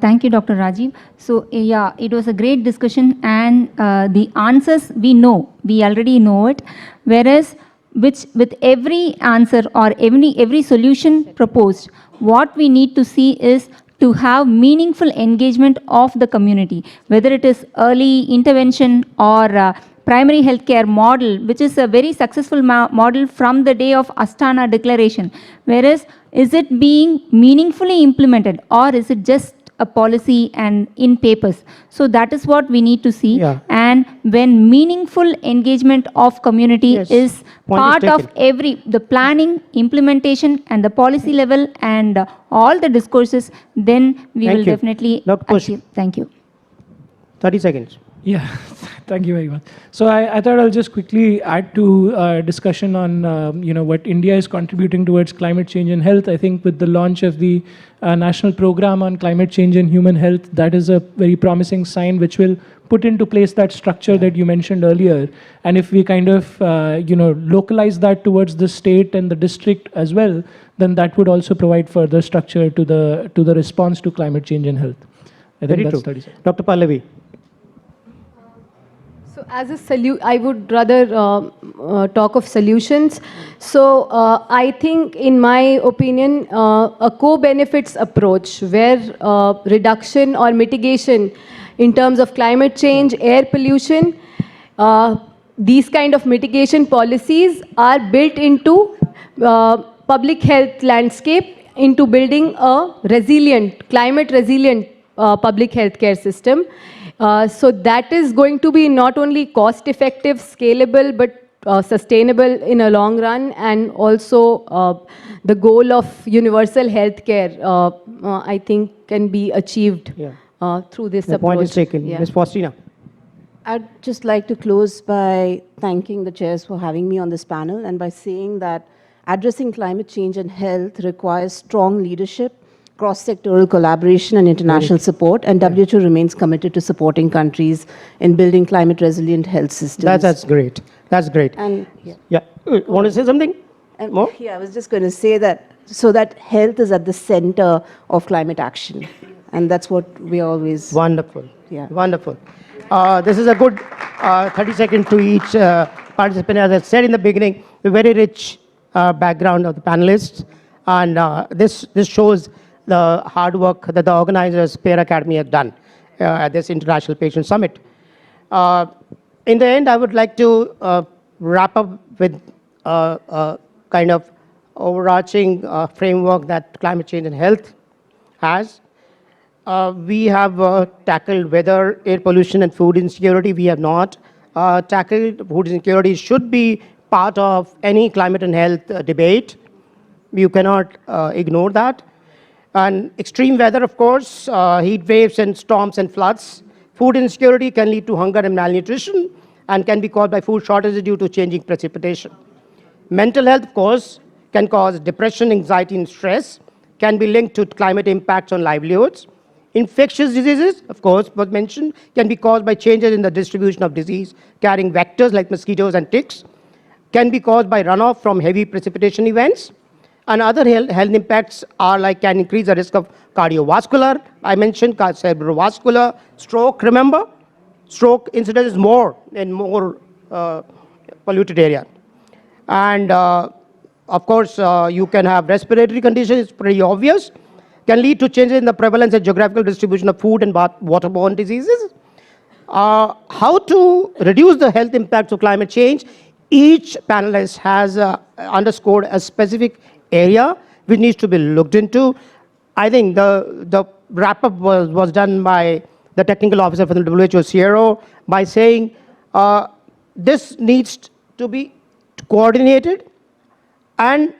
Thank you, Dr. Rajiv. So, yeah, it was a great discussion, and the answers we know, we already know it, whereas with every answer or every solution proposed, what we need to see is to have meaningful engagement of the community, whether it is early intervention or primary healthcare model, which is a very successful model from the day of Astana Declaration. Whereas, is it being meaningfully implemented, or is it just a policy and in papers? So that is what we need to see. Yeah. And when meaningful engagement of community Yes. is Point is part of taken. the planning, implementation, and the policy level and all the discourses, then we Thank will you. definitely Dr. Push. achieve. Thank you. 30 seconds. Yeah, thank you very much. So I thought I'll just quickly add to discussion on what India is contributing towards climate change and health. I think with the launch of the national program on climate change and human health, that is a very promising sign which will put into place that structure that you mentioned earlier. And if we kind of localize that towards the state and the district as well, then that would also provide further structure to the response to climate change and health. I think Very that's true. 30 seconds. Dr. Pallavi. So as a I would rather talk of solutions. So I think, in my opinion, a co-benefits approach where reduction or mitigation in terms of climate change, air pollution, these kind of mitigation policies are built into public health landscape, into building a resilient, climate resilient public healthcare system. So that is going to be not only cost effective, scalable, but sustainable in a long run, and also the goal of universal healthcare, I think, can be achieved through this The approach. point is taken. Yeah. Ms. Faustina. I'd just like to close by thanking the chairs for having me on this panel, and by saying that addressing climate change and health requires strong leadership, cross-sectoral collaboration and international support, and WHO remains committed to supporting countries in building climate-resilient health systems. That's great. That's great. And Yeah. Want to say something? More? yeah, I was just going to say that, so that health is at the center of climate action, and that's what we always. Wonderful. Yeah. Wonderful. This is a good 30 seconds to each participant. As I said in the beginning, a very rich background of the panelists, and this shows the hard work that the organizers, Peer Academy, have done at this International Patient Summit. In the end, I would like to wrap up with a kind of overarching framework that climate change and health has. We have tackled weather, air pollution, and food insecurity. We have not tackle food insecurity should be part of any climate and health debate. You cannot ignore that. And extreme weather, of course, heat waves and storms and floods. Food insecurity can lead to hunger and malnutrition and can be caused by food shortages due to changing precipitation. Mental health, of course, can cause depression, anxiety, and stress, can be linked to climate impacts on livelihoods. Infectious diseases, of course, was mentioned, can be caused by changes in the distribution of disease carrying vectors like mosquitoes and ticks, can be caused by runoff from heavy precipitation events. And other health impacts are like can increase the risk of cardiovascular. I mentioned cerebrovascular, stroke. Remember, stroke incidence is more in more polluted area. And of course, you can have respiratory conditions, it's pretty obvious, can lead to changes in the prevalence and geographical distribution of food and waterborne diseases. How to reduce the health impacts of climate change? Each panelist has underscored a specific area which needs to be looked into. I think the wrap-up was done by the technical officer for the WHO CRO by saying this needs to be coordinated, and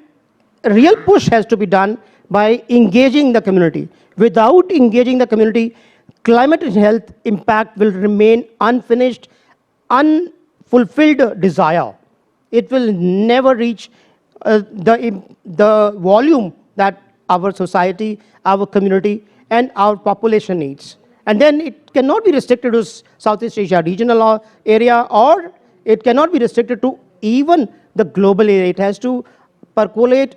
a real push has to be done by engaging the community. Without engaging the community, climate and health impact will remain unfinished, unfulfilled desire. It will never reach the volume that our society, our community, and our population needs. And then it cannot be restricted to Southeast Asia regional area, or it cannot be restricted to even the global area. It has to percolate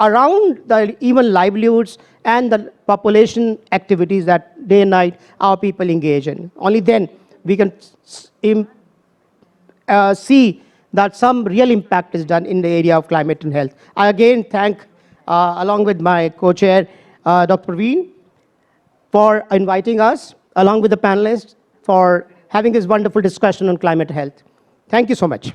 around the even livelihoods and the population activities that day and night our people engage in. Only then we can see that some real impact is done in the area of climate and health. I again thank, along with my co-chair, Dr. Praveen, for inviting us, along with the panelists, for having this wonderful discussion on climate health. Thank you so much.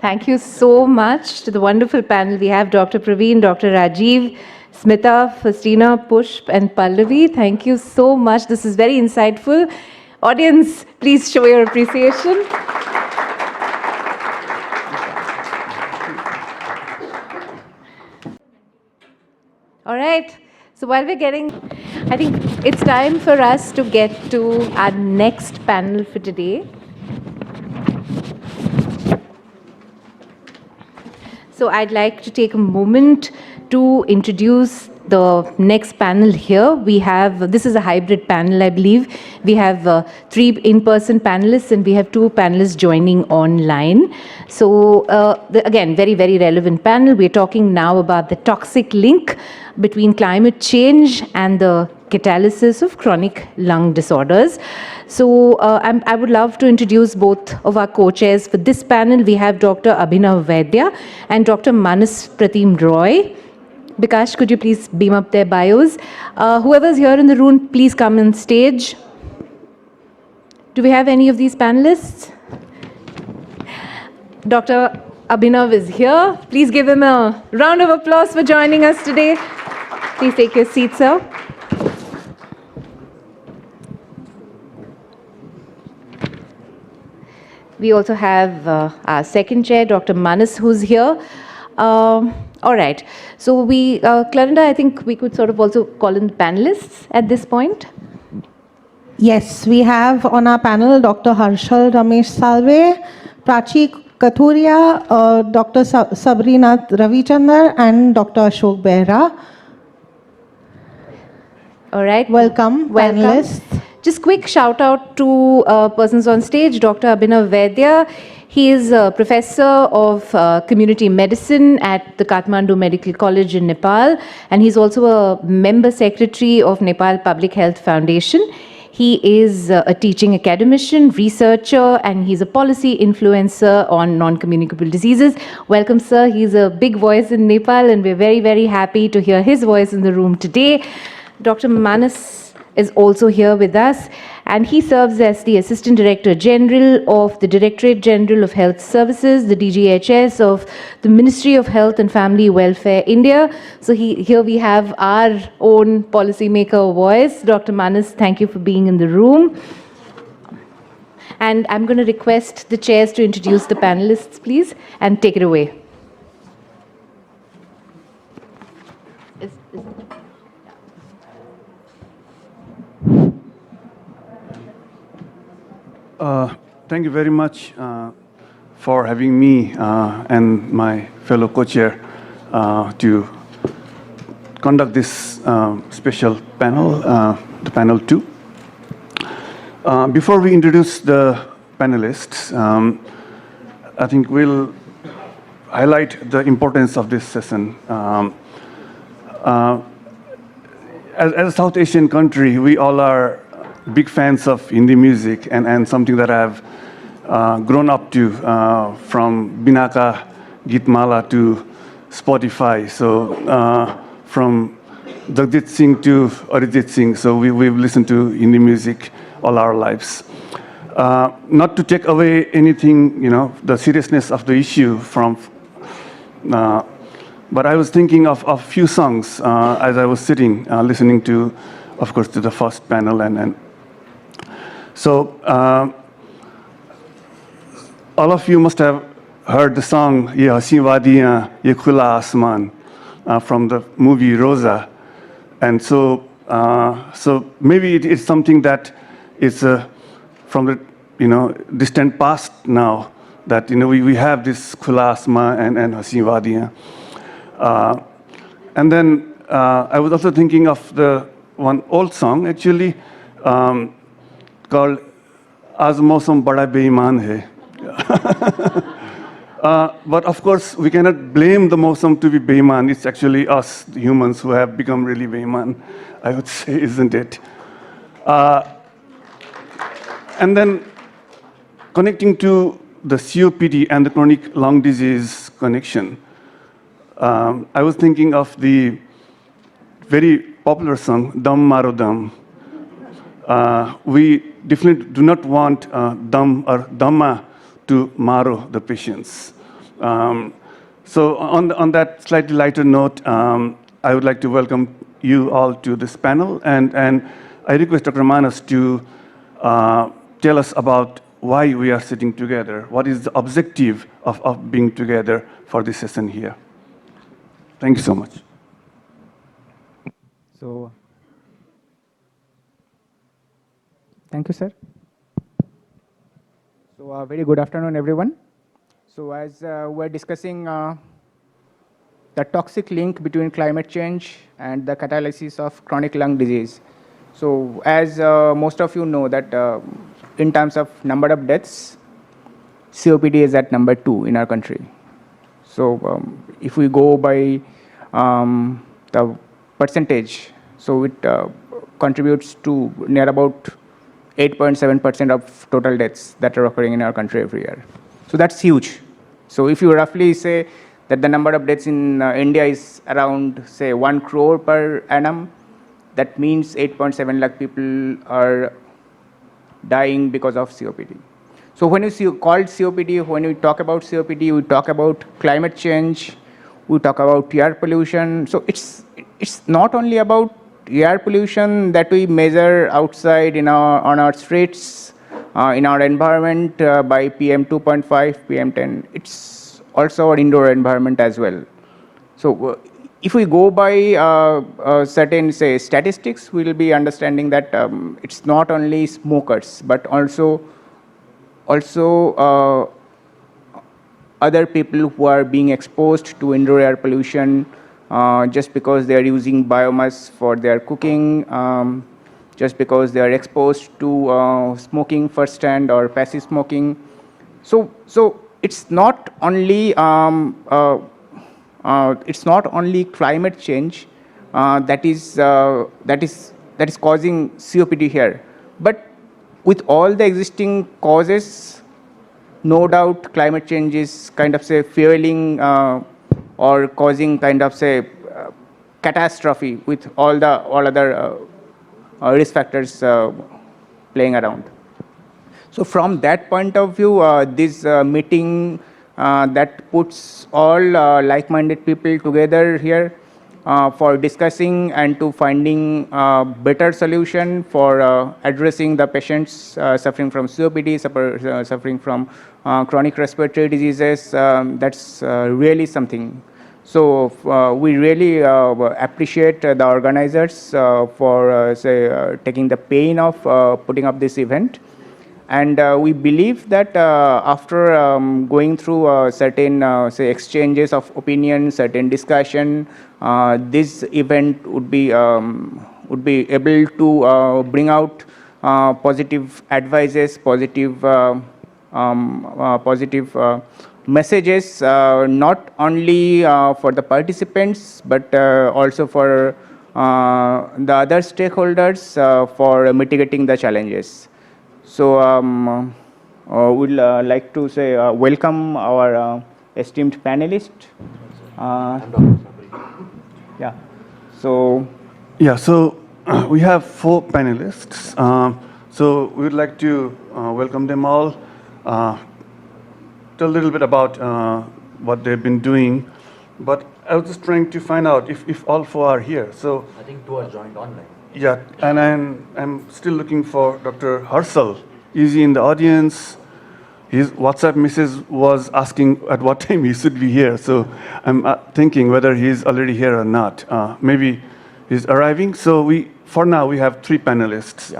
Thank you so much to the wonderful panel. We have Dr. Praveen, Dr. Rajiv, Smita, Faustina, Pushp, and Pallavi. Thank you so much. This is very insightful. Audience, please show your appreciation. All right. So while we're getting, I think it's time for us to get to our next panel for today. So I'd like to take a moment to introduce the next panel here. We have, this is a hybrid panel, I believe. We have 3 in-person panelists and we have 2 panelists joining online. So again, very, very relevant panel. We're talking now about the toxic link between climate change and the catalysis of chronic lung disorders. So I would love to introduce both of our co-chairs for this panel. We have Dr. Abhinav Vaidya and Dr. Manas Pratim Roy. Bikash, could you please beam up their bios? Whoever's here in the room, please come on stage. Do we have any of these panelists? Dr. Abhinav is here. Please give him a round of applause for joining us today. Please take your seat, sir. We also have our second chair, Dr. Manas, who's here. All right. So we, Clarinda, I think we could sort of also call in the panelists at this point. Yes, we have on our panel Dr. Harshal Ramesh Salve, Prachi Kathuria, Dr. Sabrinath Ravichandar, and Dr. Ashok Behra. All right. Welcome, panelists. Just quick shout out to persons on stage, Dr. Abhinav Vaidya. He is a professor of community medicine at the Kathmandu Medical College in Nepal, and he's also a member secretary of Nepal Public Health Foundation. He is a teaching academician, researcher, and he's a policy influencer on non-communicable diseases. Welcome, sir. He's a big voice in Nepal, and we're very, very happy to hear his voice in the room today. Dr. Manas is also here with us. and he serves as the Assistant Director General of the Directorate General of Health Services, the DGHS of the Ministry of Health and Family Welfare, India. So here we have our own policymaker voice. Dr. Manas, thank you for being in the room. And I'm going to request the chairs to introduce the panelists, please, and take it away. Thank you very much for having me and my fellow co-chair to conduct this special panel, the panel 2. Before we introduce the panelists, I think we'll highlight the importance of this session. As a South Asian country, we all are big fans of Hindi music and something that I've grown up to from Binaka, Gitmala to Spotify. So from Jagjit Singh to Arijit Singh. So we've listened to Hindi music all our lives. Not to take away anything, the seriousness of the issue from, but I was thinking of a few songs as I was sitting, listening to, of course, to the first panel. And so all of you must have heard the song, Ye Hasin Wadiyan, Ye Khula Asman, from the movie Rosa. And so maybe it's something that is from the distant past now, that we have this Khula Asman and Hasin Wadiyan. And then I was also thinking of the one old song, actually, called Az Mausam Bada Beiman Hai. But of course, we cannot blame the Mausam to be Beiman. It's actually us, the humans, who have become really Beiman, I would say, isn't it? And then connecting to the COPD and the chronic lung disease connection, I was thinking of the very popular song, Dam Maro Dam. We definitely do not want Dam or Dhamma to maro the patients. So on that slightly lighter note, I would like to welcome you all to this panel, and I request Dr. Manas to tell us about why we are sitting together, what is the objective of being together for this session here. Thank you so much. So, thank you, sir. So, very good afternoon, everyone. So, as we're discussing the toxic link between climate change and the catalysis of chronic lung disease. So, as most of you know that in terms of number of deaths, COPD is at number 2 in our country. So, if we go by the percentage, so it contributes to near about 8.7% of total deaths that are occurring in our country every year. So that's huge. So if you roughly say that the number of deaths in India is around, say, 1 crore per annum, that means 8.7 lakh people are dying because of COPD. So when you see called COPD, when we talk about COPD, we talk about climate change, we talk about air pollution. So it's not only about air pollution that we measure outside on our streets, in our environment by PM 2.5, PM 10. It's also our indoor environment as well. So if we go by certain, say, statistics, we will be understanding that it's not only smokers, but also other people who are being exposed to indoor air pollution just because they are using biomass for their cooking, just because they are exposed to smoking firsthand or passive smoking. So it's not only climate change that is causing COPD here, but with all the existing causes, no doubt climate change is kind of, say, fueling or causing kind of, say, catastrophe with all other risk factors playing around. So from that point of view, this meeting that puts all like-minded people together here for discussing and to finding better solution for addressing the patients suffering from COPD, suffering from chronic respiratory diseases, that's really something. So we really appreciate the organizers for taking the pain of putting up this event. And we believe that after going through certain exchanges of opinions, certain discussion, this event would be able to bring out positive advices, positive messages, not only for the participants but also for the other stakeholders for mitigating the challenges. So we'd like to say welcome our esteemed panelists. Yeah. So we have 4 panelists. So we would like to welcome them all. Tell a little bit about what they've been doing. But I was just trying to find out if all 4 are here. So I think 2 are joined online. yeah, and I'm still looking for Dr. Harshal. Is he in the audience? His WhatsApp message was asking at what time he should be here. So I'm thinking whether he's already here or not. Maybe he's arriving. So for now, we have 3 panelists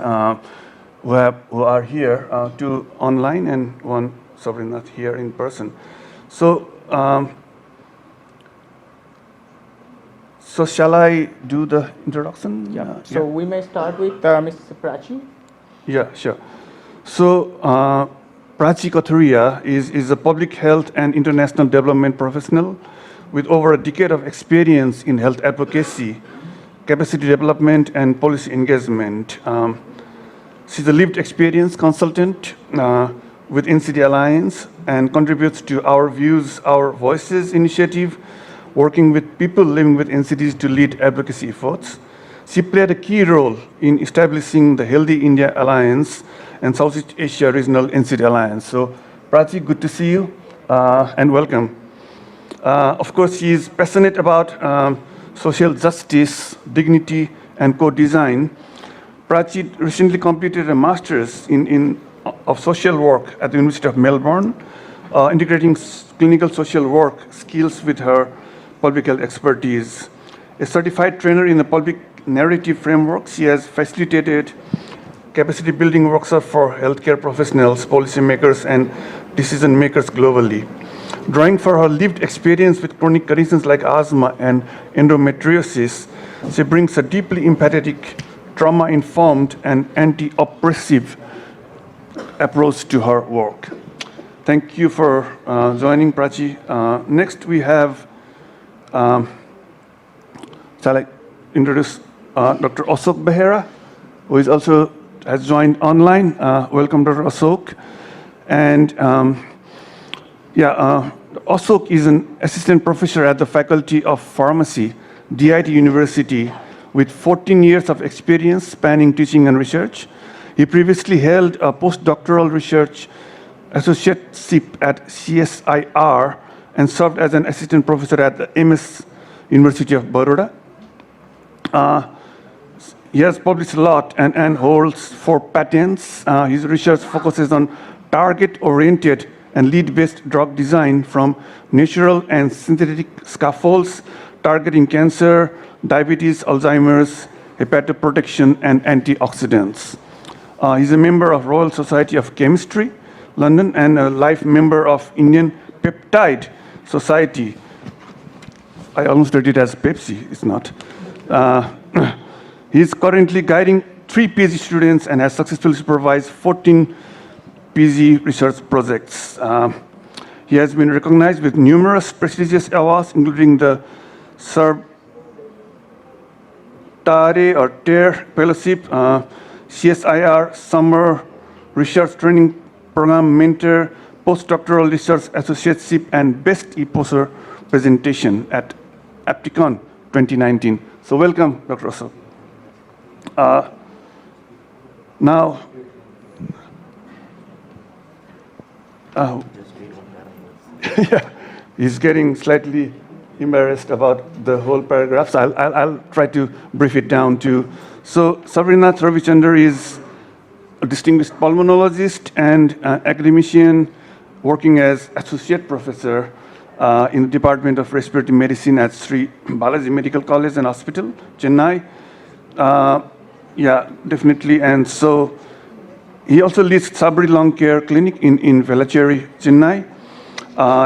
who are here, 2 online and 1 Sabrinath here in person. So shall I do the introduction? Yeah. So we may start with Ms. Prachi. Yeah, sure. So Prachi Kathuria is a public health and international development professional with over a decade of experience in health advocacy, capacity development, and policy engagement. She's a lived experience consultant with NCD Alliance and contributes to Our Views, Our Voices initiative, working with people living with NCDs to lead advocacy efforts. She played a key role in establishing the Healthy India Alliance and Southeast Asia Regional NCD Alliance. So, Prachi, good to see you and welcome. Of course, she is passionate about social justice, dignity, and co-design. Prachi recently completed a master's of social work at the University of Melbourne, integrating clinical social work skills with her public health expertise. A certified trainer in the public narrative framework, she has facilitated capacity building workshops for healthcare professionals, policymakers, and decision makers globally. Drawing for her lived experience with chronic conditions like asthma and endometriosis, she brings a deeply empathetic, trauma-informed, and anti-oppressive approach to her work. Thank you for joining, Prachi. Next, we have, shall I introduce Dr. Ashok Behera, who is also has joined online. Welcome, Dr. Ashok. And Ashok is an assistant professor at the Faculty of Pharmacy, DIT University, with 14 years of experience spanning teaching and research. He previously held a postdoctoral research associateship at CSIR and served as an assistant professor at the MS University of Baroda. He has published a lot and holds 4 patents. His research focuses on target-oriented and lead-based drug design from natural and synthetic scaffolds targeting cancer, diabetes, Alzheimer's, hepatoprotection, and antioxidants. He's a member of Royal Society of Chemistry, London, and a life member of Indian Peptide Society. I almost read it as Pepsi, it's not. He is currently guiding 3 PhD students and has successfully supervised 14 PhD research projects. He has been recognized with numerous prestigious awards, including the Sir Tare or TARE Fellowship, CSIR Summer Research Training Program Mentor, Postdoctoral Research Associateship, and Best E-Poster Presentation at Apticon 2019. So welcome, Dr. Ashok. Now, Uh, yeah, he's getting slightly embarrassed about the whole paragraph, so I'll try to brief it down too. So Sabrinath Ravichandar is a distinguished pulmonologist and academician working as associate professor in the Department of Respiratory Medicine at Sri Balaji Medical College and Hospital, Chennai. Yeah, definitely. And so he also leads Sabri Long Care Clinic in Velachery, Chennai.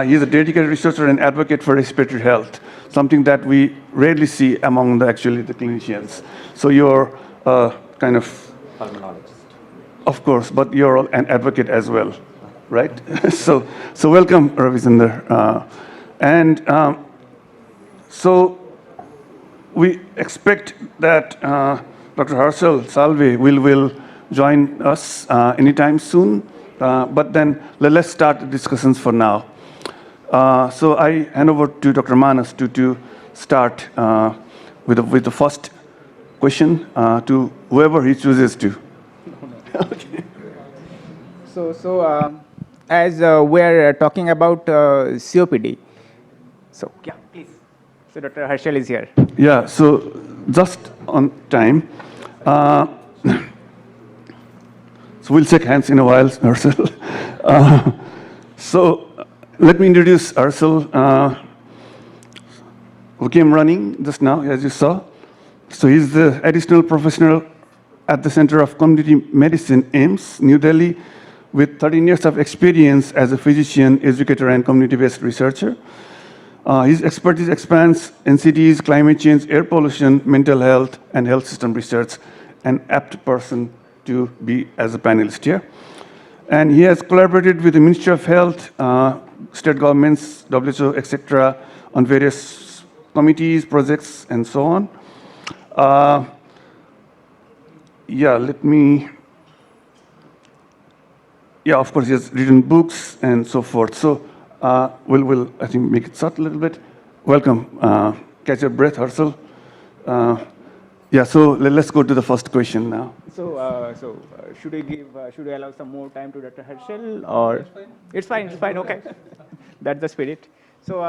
He is a dedicated researcher and advocate for respiratory health, something that we rarely see among the clinicians. So you're kind of pulmonologist, of course, but you're an advocate as well, right? so welcome, Ravichandar. So we expect that Dr. Harshal Salve will join us anytime soon, but then let's start the discussions for now. So I hand over to Dr. Manas to start with the first question to whoever he chooses to. Okay. So as we're talking about COPD, so yeah, please. So Dr. Harshal is here. Yeah, so just on time. So we'll shake hands in a while, Harshal. So let me introduce Harshal, who came running just now, as you saw. So he's the additional professional at the Center of Community Medicine, AIMS, New Delhi, with 13 years of experience as a physician, educator, and community-based researcher. His expertise expands NCDs, climate change, air pollution, mental health, and health system research, an apt person to be as a panelist here. And he has collaborated with the Ministry of Health, state governments, WHO, etc., on various committees, projects, and so on. Of course, he has written books and so forth. So we'll I think, make it short a little bit. Welcome. Catch your breath, Harshal. So let's go to the first question now. So should we allow some more time to Dr. Harshal, or it's fine, okay. That's the spirit. So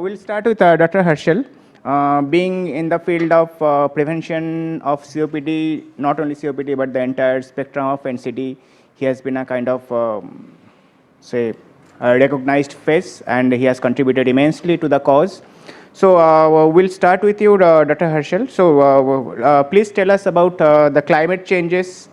we'll start with Dr. Harshal. Being in the field of prevention of COPD, not only COPD, but the entire spectrum of NCD, he has been a kind of, a recognized face, and he has contributed immensely to the cause. So we'll start with you, Dr. Harshal. So please tell us about the climate changes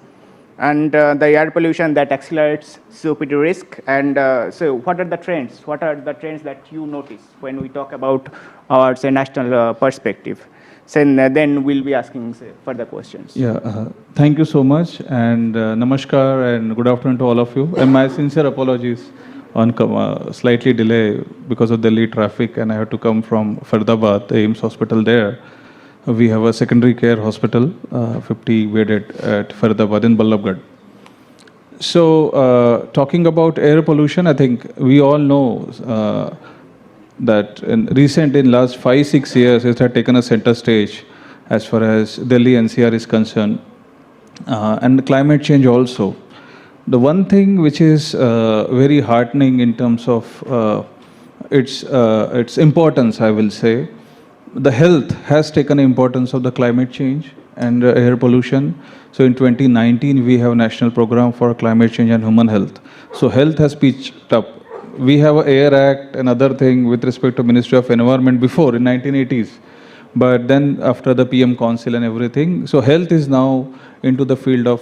and the air pollution that accelerates COPD risk. And so what are the trends? What are the trends that you notice when we talk about our, national perspective? So then we'll be asking further questions. Thank you so much, and namaskar, and good afternoon to all of you. And my sincere apologies on slightly delay because of Delhi traffic, and I had to come from Faridabad, the AIMS hospital there. We have a secondary care hospital, 50 bedded at Faridabad in Ballabgarh. So talking about air pollution, I think we all know that in last 5-6 years, it has taken a center stage as far as Delhi NCR is concerned, and climate change also. The one thing which is very heartening in terms of its importance, I will say, the health has taken importance of the climate change and air pollution. So in 2019, we have a national program for climate change and human health. So health has pitched up. We have an Air Act, another thing with respect to Ministry of Environment before in 1980s. But then after the PM Council and everything, so health is now into the field of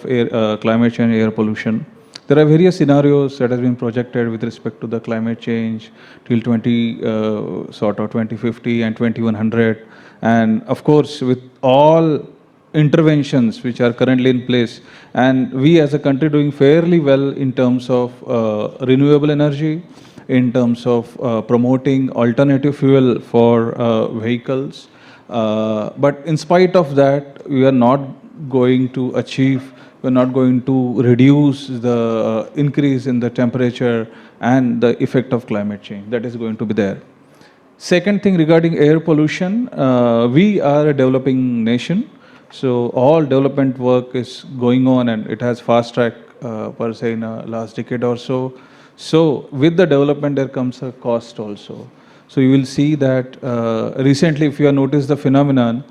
climate change and air pollution. There are various scenarios that have been projected with respect to the climate change till 2050 and 2100. And of course, with all interventions which are currently in place, and we as a country doing fairly well in terms of renewable energy, in terms of promoting alternative fuel for vehicles. But in spite of that, we are not going to achieve, we're not going to reduce the increase in the temperature and the effect of climate change that is going to be there. Second thing regarding air pollution, we are a developing nation. So all development work is going on, and it has fast track per se in the last decade or so. So with the development, there comes a cost also. So you will see that recently, if you have noticed the phenomenon,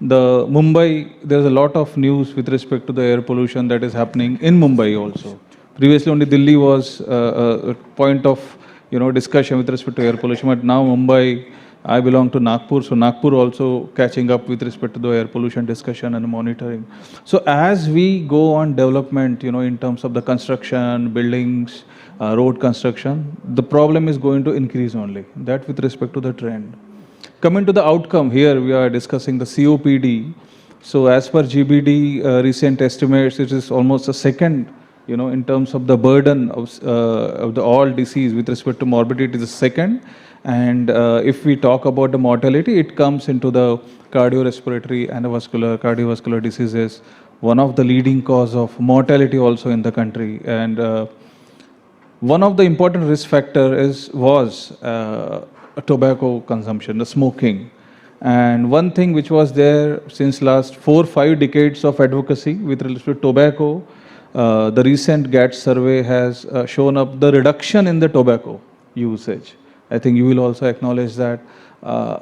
the Mumbai, there's a lot of news with respect to the air pollution that is happening in Mumbai also. Previously, only Delhi was a point of discussion with respect to air pollution, but now Mumbai, I belong to Nagpur, so Nagpur also catching up with respect to the air pollution discussion and monitoring. So as we go on development, in terms of the construction, buildings, road construction, the problem is going to increase only. That with respect to the trend. Coming to the outcome, here we are discussing the COPD. So as per GBD recent estimates, it is almost a second, in terms of the burden of the all disease with respect to morbidity, it is the second. And if we talk about the mortality, it comes into the cardiorespiratory and cardiovascular diseases, one of the leading cause of mortality also in the country. And one of the important risk factor was tobacco consumption, the smoking. And one thing which was there since last 4-5 decades of advocacy with respect to tobacco, the recent GATS survey has shown up the reduction in the tobacco usage. I think you will also acknowledge that.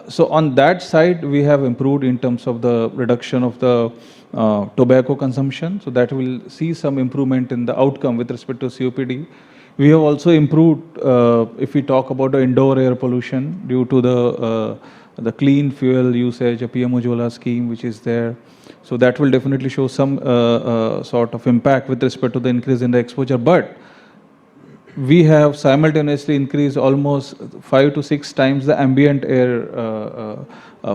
So on that side, we have improved in terms of the reduction of the tobacco consumption. So that will see some improvement in the outcome with respect to COPD. We have also improved, if we talk about the indoor air pollution due to the clean fuel usage, a PM Ujjwala scheme which is there. So that will definitely show some sort of impact with respect to the increase in the exposure. But we have simultaneously increased almost 5 to 6 times the ambient air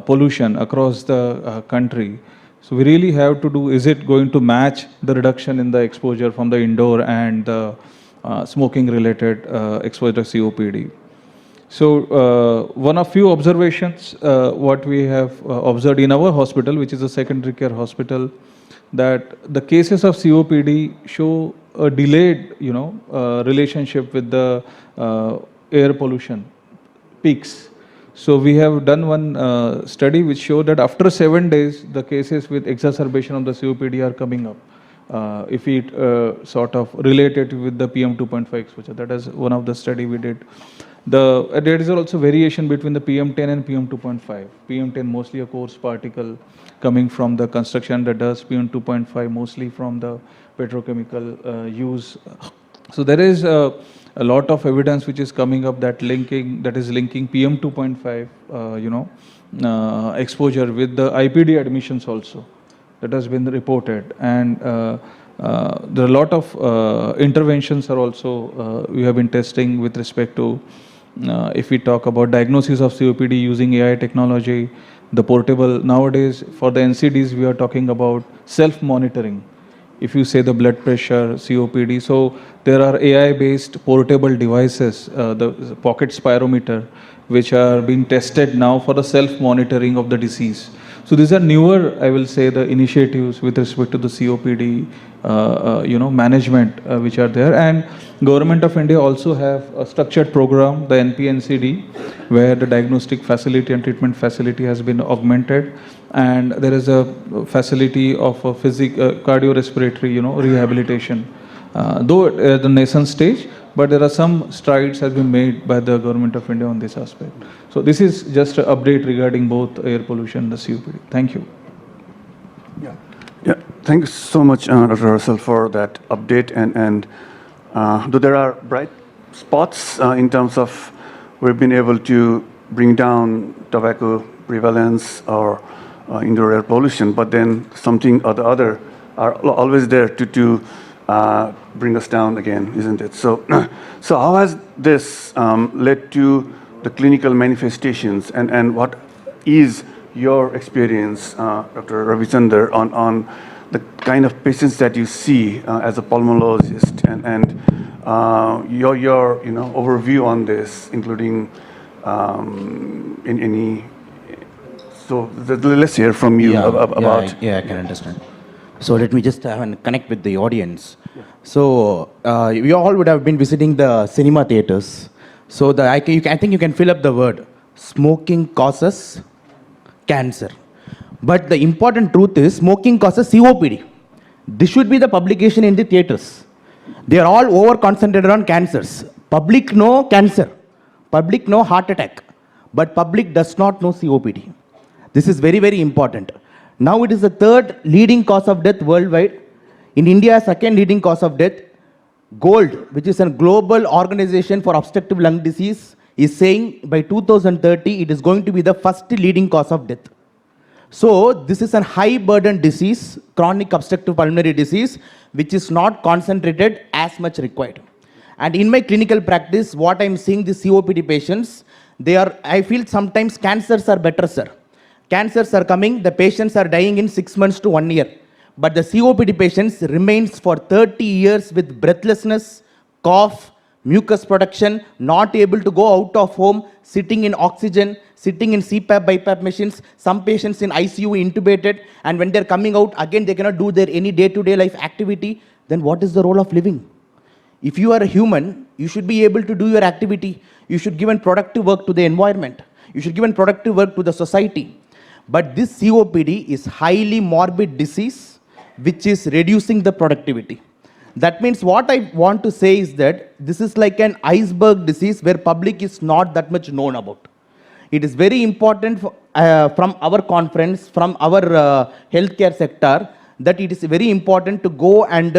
pollution across the country. So we really have to do, is it going to match the reduction in the exposure from the indoor and the smoking related exposure to COPD. So one of few observations what we have observed in our hospital, which is a secondary care hospital, that the cases of COPD show a delayed relationship with the air pollution peaks. So we have done one study which showed that after 7 days, the cases with exacerbation of the COPD are coming up. If we sort of relate it with the PM 2.5 exposure. That is one of the study we did. There is also variation between the PM10 and PM 2.5. PM10 mostly a coarse particle coming from the construction that does, PM 2.5 mostly from the petrochemical use. So there is a lot of evidence which is coming up that is linking PM 2.5 exposure with the IPD admissions also. That has been reported, and there are a lot of interventions are also we have been testing with respect to if we talk about diagnosis of COPD using AI technology, the portable nowadays for the NCDs we are talking about self-monitoring. If you say the blood pressure, COPD, so there are AI-based portable devices, the pocket spirometer, which are being tested now for the self-monitoring of the disease. So these are newer, I will say, the initiatives with respect to the COPD, management which are there. And Government of India also have a structured program, the NPNCD, where the diagnostic facility and treatment facility has been augmented. And there is a facility of a cardiorespiratory, rehabilitation. Though at the nascent stage, but there are some strides have been made by the Government of India on this aspect. So this is just an update regarding both air pollution and the COPD. Thank you. Yeah. Thank you so much, Dr. Russell, for that update. And though there are bright spots in terms of we've been able to bring down tobacco prevalence or indoor air pollution, but then something or the other are always there to bring us down again, isn't it? So, so how has this led to the clinical manifestations, and what is your experience, Dr. Ravichandar, on the kind of patients that you see as a pulmonologist, and your overview on this, including in any. So let's hear from you about. Yeah, I can understand. So let me just connect with the audience. So we all would have been visiting the cinema theaters. So I think you can fill up the word, smoking causes cancer. But the important truth is smoking causes COPD. This should be the publication in the theaters. They are all over concentrated on cancers. Public know cancer, public know heart attack, but public does not know COPD. This is very, very important. Now it is the third leading cause of death worldwide. In India, second leading cause of death. GOLD, which is a global organization for obstructive lung disease, is saying by 2030 it is going to be the first leading cause of death. So this is a high burden disease, chronic obstructive pulmonary disease, which is not concentrated as much required. And in my clinical practice, what I'm seeing the COPD patients, I feel sometimes cancers are better, sir. Cancers are coming, the patients are dying in 6 months to 1 year. But the COPD patients remains for 30 years with breathlessness, cough, mucus production, not able to go out of home, sitting in oxygen, sitting in CPAP, BiPAP machines, some patients in ICU intubated, and when they're coming out, again they cannot do their any day-to-day life activity. Then what is the role of living? If you are a human, you should be able to do your activity. You should give productive work to the environment. You should give productive work to the society. But this COPD is highly morbid disease, which is reducing the productivity. That means what I want to say is that this is like an iceberg disease where public is not that much known about. It is very important from our conference, from our healthcare sector, that it is very important to go and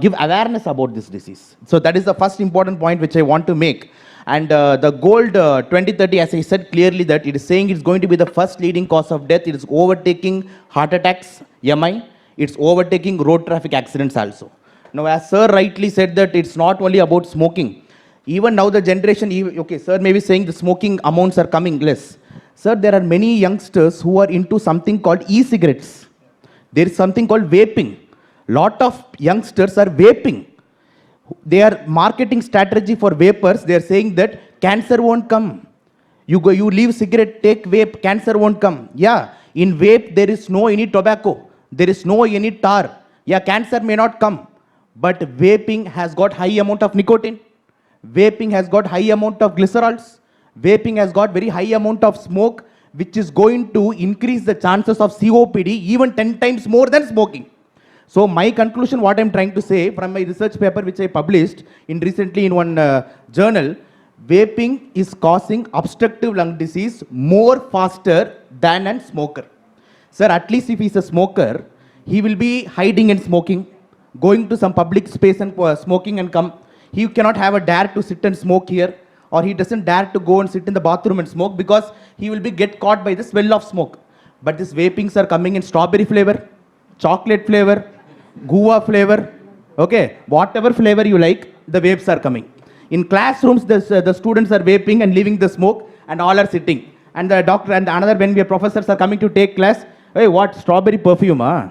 give awareness about this disease. So that is the first important point which I want to make. And the GOLD 2030, as I said clearly, that it is saying it's going to be the first leading cause of death. It is overtaking heart attacks, MI. It's overtaking road traffic accidents also. Now, as sir rightly said that it's not only about smoking. Even now the generation, okay, sir may be saying the smoking amounts are coming less. Sir, there are many youngsters who are into something called e-cigarettes. There is something called vaping. Lot of youngsters are vaping. Their marketing strategy for vapers, they are saying that cancer won't come. You leave cigarette, take vape, cancer won't come. Yeah, in vape there is no any tobacco. There is no any tar. Yeah, cancer may not come. But vaping has got high amount of nicotine. Vaping has got high amount of glycerols. Vaping has got very high amount of smoke, which is going to increase the chances of COPD even 10 times more than smoking. So my conclusion, what I'm trying to say from my research paper which I published recently in one journal, vaping is causing obstructive lung disease more faster than a smoker. Sir, at least if he's a smoker, he will be hiding and smoking, going to some public space and smoking and come. He cannot have a dare to sit and smoke here, or he doesn't dare to go and sit in the bathroom and smoke because he will get caught by the smell of smoke. But these vapings are coming in strawberry flavor, chocolate flavor, guava flavor, okay, whatever flavor you like, the vapes are coming. In classrooms, the students are vaping and leaving the smoke and all are sitting. And the doctor and another when we professors are coming to take class, hey, what, strawberry perfume, huh?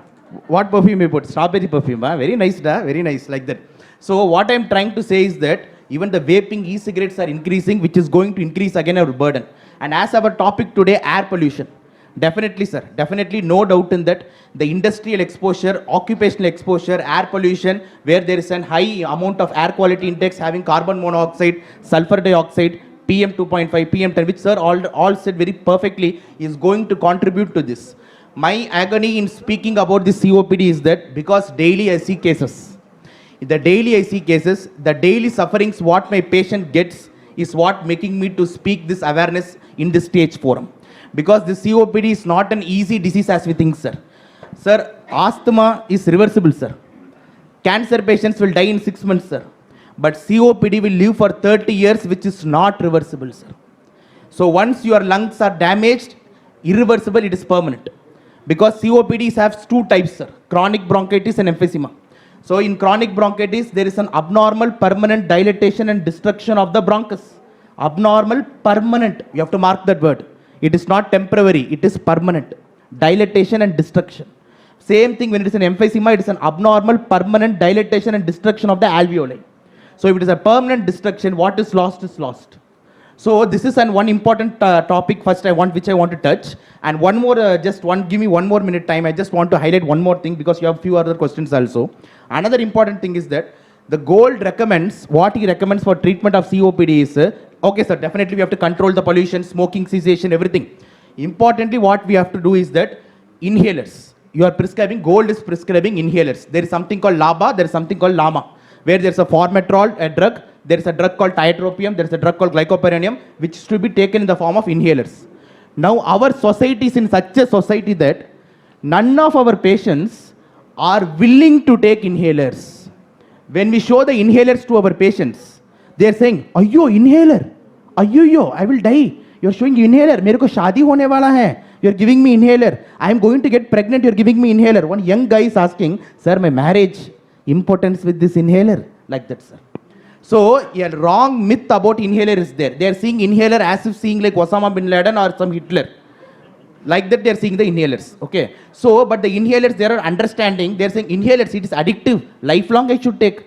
What perfume you put? Strawberry perfume, huh? Very nice, very nice, like that. So what I'm trying to say is that even the vaping e-cigarettes are increasing, which is going to increase again our burden. And as our topic today, air pollution. Definitely, sir. Definitely, no doubt in that. The industrial exposure, occupational exposure, air pollution, where there is a high amount of air quality index having carbon monoxide, sulfur dioxide, PM 2.5, PM 10, which sir all said very perfectly, is going to contribute to this. My agony in speaking about this COPD is that because daily I see cases. The daily I see cases, the daily sufferings what my patient gets is what making me to speak this awareness in this stage forum. Because this COPD is not an easy disease as we think, sir. Sir, asthma is reversible, sir. Cancer patients will die in 6 months, sir. But COPD will live for 30 years, which is not reversible, sir. So once your lungs are damaged, irreversible, it is permanent. Because COPD has two types, sir. Chronic bronchitis and emphysema. So in chronic bronchitis, there is an abnormal permanent dilatation and destruction of the bronchus. Abnormal, permanent. You have to mark that word. It is not temporary, it is permanent. Dilatation and destruction. Same thing when it is an emphysema, it is an abnormal, permanent dilatation and destruction of the alveoli. So if it is a permanent destruction, what is lost is lost. So this is one important topic which I want to touch. And one more, give me 1 more minute time. I just want to highlight one more thing because you have a few other questions also. Another important thing is that the GOLD recommends, what he recommends for treatment of COPD is, okay sir, definitely we have to control the pollution, smoking cessation, everything. Importantly, what we have to do is that inhalers. You are prescribing, GOLD is prescribing inhalers. There is something called LABA, there is something called LAMA, where there is a formoterol, a drug, There is a drug called tiotropium, there is a drug called glycopyrronium, which is to be taken in the form of inhalers. Now our society is in such a society that none of our patients are willing to take inhalers. When we show the inhalers to our patients, they are saying, "Ayyo, inhaler, ayyo, I will die. You are showing inhaler. मेरे को शादी होने वाला है. You are giving me inhaler. I am going to get pregnant. You are giving me inhaler." One young guy is asking, "Sir, my marriage impotence with this inhaler," like that, sir. So a wrong myth about inhaler is there. They are seeing inhaler as if seeing like Osama bin Laden or some Hitler. Like that they are seeing the inhalers. Okay. So, but the inhalers, they are understanding. They are saying inhalers, it is addictive. Lifelong I should take.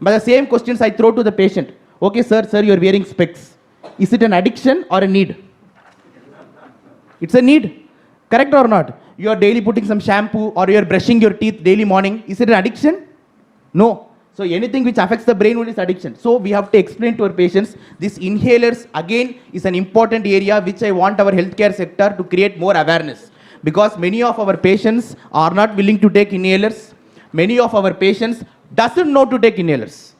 But the same questions I throw to the patient. Okay, sir, you are wearing specs. Is it an addiction or a need? It's a need. Correct or not? You are daily putting some shampoo or you are brushing your teeth daily morning. Is it an addiction? No. So anything which affects the brain only is addiction. So we have to explain to our patients, these inhalers again is an important area which I want our healthcare sector to create more awareness. Because many of our patients are not willing to take inhalers. Many of our patients doesn't know to take inhalers.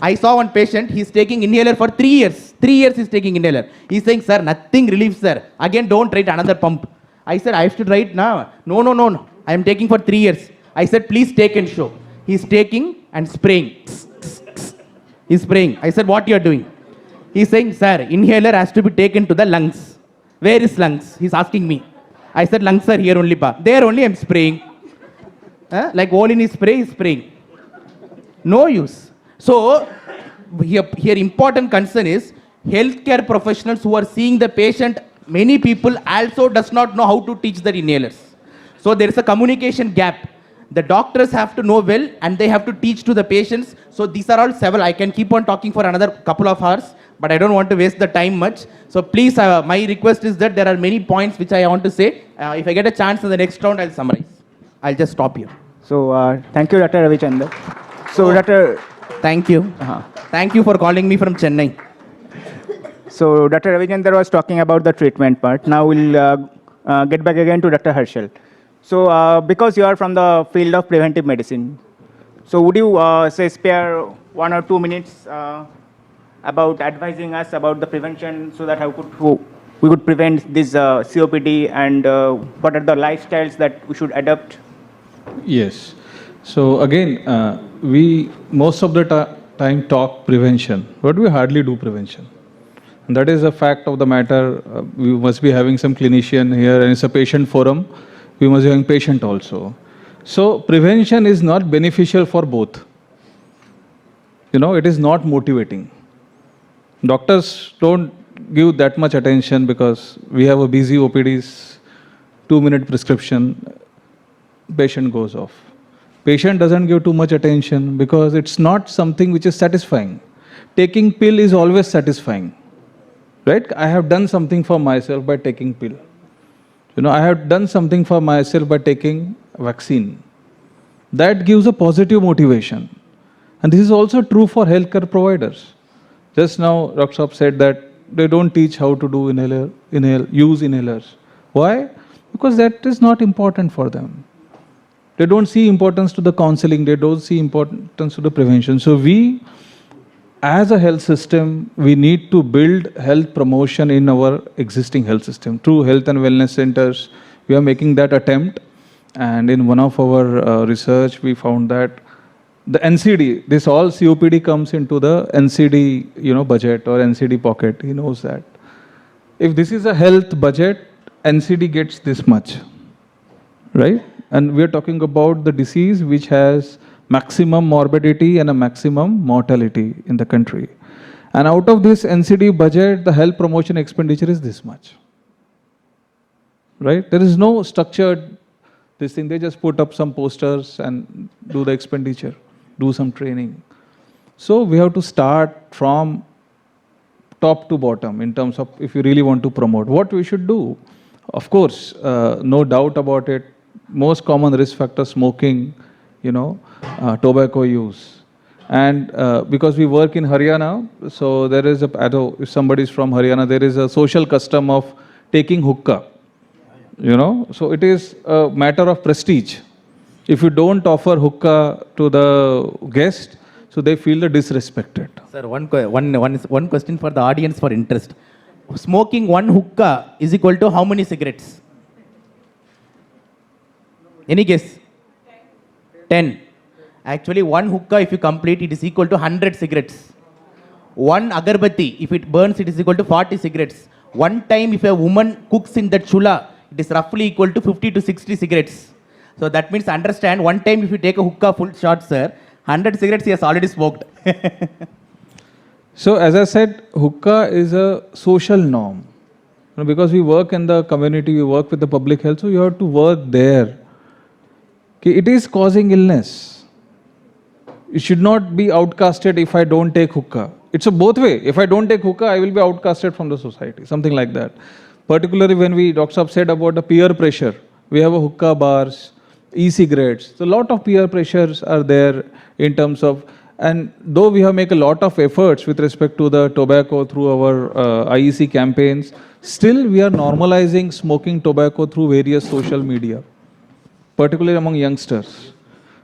I saw one patient, he's taking inhaler for 3 years. 3 years he's taking inhaler. He's saying, "Sir, nothing relieves, sir. Again, don't write another pump." I said, "I have to write now." No. I am taking for 3 years. I said, "Please take and show." He's taking and spraying. He's spraying. I said, "What you are doing?" He's saying, "Sir, inhaler has to be taken to the lungs." "Where is lungs?" He's asking me. I said, "Lungs are here only, pa. There only I'm spraying." Like all in his spray, he's spraying. No use. So, here important concern is healthcare professionals who are seeing the patient, many people also does not know how to teach the inhalers. So there is a communication gap. The doctors have to know well and they have to teach to the patients. So these are all several. I can keep on talking for another couple of hours, but I don't want to waste the time much. So please, my request is that there are many points which I want to say. If I get a chance in the next round, I'll summarize. I'll just stop here. So thank you, Dr. Ravichandran. So Dr. Thank you. Thank you for calling me from Chennai. So Dr. Ravichandran was talking about the treatment part. Now we'll get back again to Dr. Harshal. So because you are from the field of preventive medicine, so would you say spare 1 or 2 minutes about advising us about the prevention so that we could prevent this COPD and what are the lifestyles that we should adopt? Yes. So again, we most of the time talk prevention, but we hardly do prevention. And that is a fact of the matter. We must be having some clinician here, and it's a patient forum. We must be having patient also. So prevention is not beneficial for both. It is not motivating. Doctors don't give that much attention because we have a busy OPDs, 2-minute prescription, patient goes off. Patient doesn't give too much attention because it's not something which is satisfying. Taking pill is always satisfying, right? I have done something for myself by taking pill. I have done something for myself by taking vaccine. That gives a positive motivation. And this is also true for healthcare providers. Just now, Dr. said that they don't teach how to do use inhalers. Why? Because that is not important for them. They don't see importance to the counseling. They don't see importance to the prevention. So we, as a health system, we need to build health promotion in our existing health system. Through health and wellness centers, we are making that attempt. And in one of our research, we found that the NCD, this all COPD comes into the NCD, budget or NCD pocket. He knows that. If this is a health budget, NCD gets this much, right? And we are talking about the disease which has maximum morbidity and a maximum mortality in the country. And out of this NCD budget, the health promotion expenditure is this much, right? There is no structured this thing. They just put up some posters and do the expenditure, do some training. So we have to start from top to bottom in terms of if you really want to promote. What we should do? Of course, no doubt about it, most common risk factor, smoking, tobacco use. And because we work in Haryana, so there is if somebody is from Haryana, there is a social custom of taking hookah. So it is a matter of prestige. If you don't offer hookah to the guest, so they feel the disrespected. Sir, one question for the audience for interest. Smoking one hookah is equal to how many cigarettes? Any guess? 10. Actually, one hookah, if you complete, it is equal to 100 cigarettes. One agarbatti, if it burns, it is equal to 40 cigarettes. One time, if a woman cooks in that chula, it is roughly equal to 50 to 60 cigarettes. So that means, understand, one time if you take a hookah full shot, sir, 100 cigarettes he has already smoked. So as I said, hookah is a social norm. Because we work in the community, we work with the public health, so you have to work there. Okay, it is causing illness. It should not be outcasted if I don't take hookah. It's a both way. If I don't take hookah, I will be outcasted from the society. Something like that. Particularly when Dr. Saab said about the peer pressure. We have a hookah bars, e-cigarettes. So a lot of peer pressures are there in terms of, and though we have made a lot of efforts with respect to the tobacco through our IEC campaigns, still we are normalizing smoking tobacco through various social media, particularly among youngsters.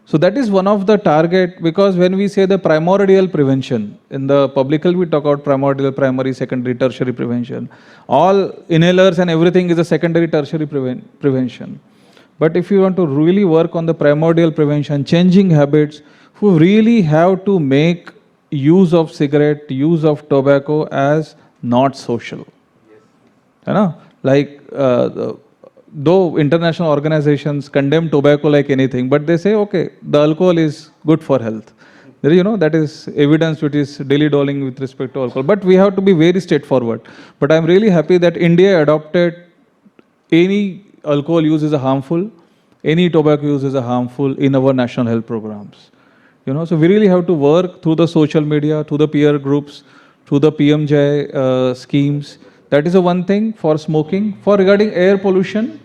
So that is one of the target, because when we say the primordial prevention, in the public health we talk about primordial, primary, secondary, tertiary prevention. All inhalers and everything is a secondary, tertiary prevention. But if you want to really work on the primordial prevention, changing habits, who really have to make use of cigarette, use of tobacco as not social. You know, like though international organizations condemn tobacco like anything, but they say, okay, the alcohol is good for health. You know, that is evidence which is dilly-dallying with respect to alcohol. But we have to be very straightforward. But I'm really happy that India adopted any alcohol use is a harmful, any tobacco use is a harmful in our national health programs. You know, so we really have to work through the social media, through the peer groups, through the PMJ schemes. That is the one thing for smoking. For regarding air pollution,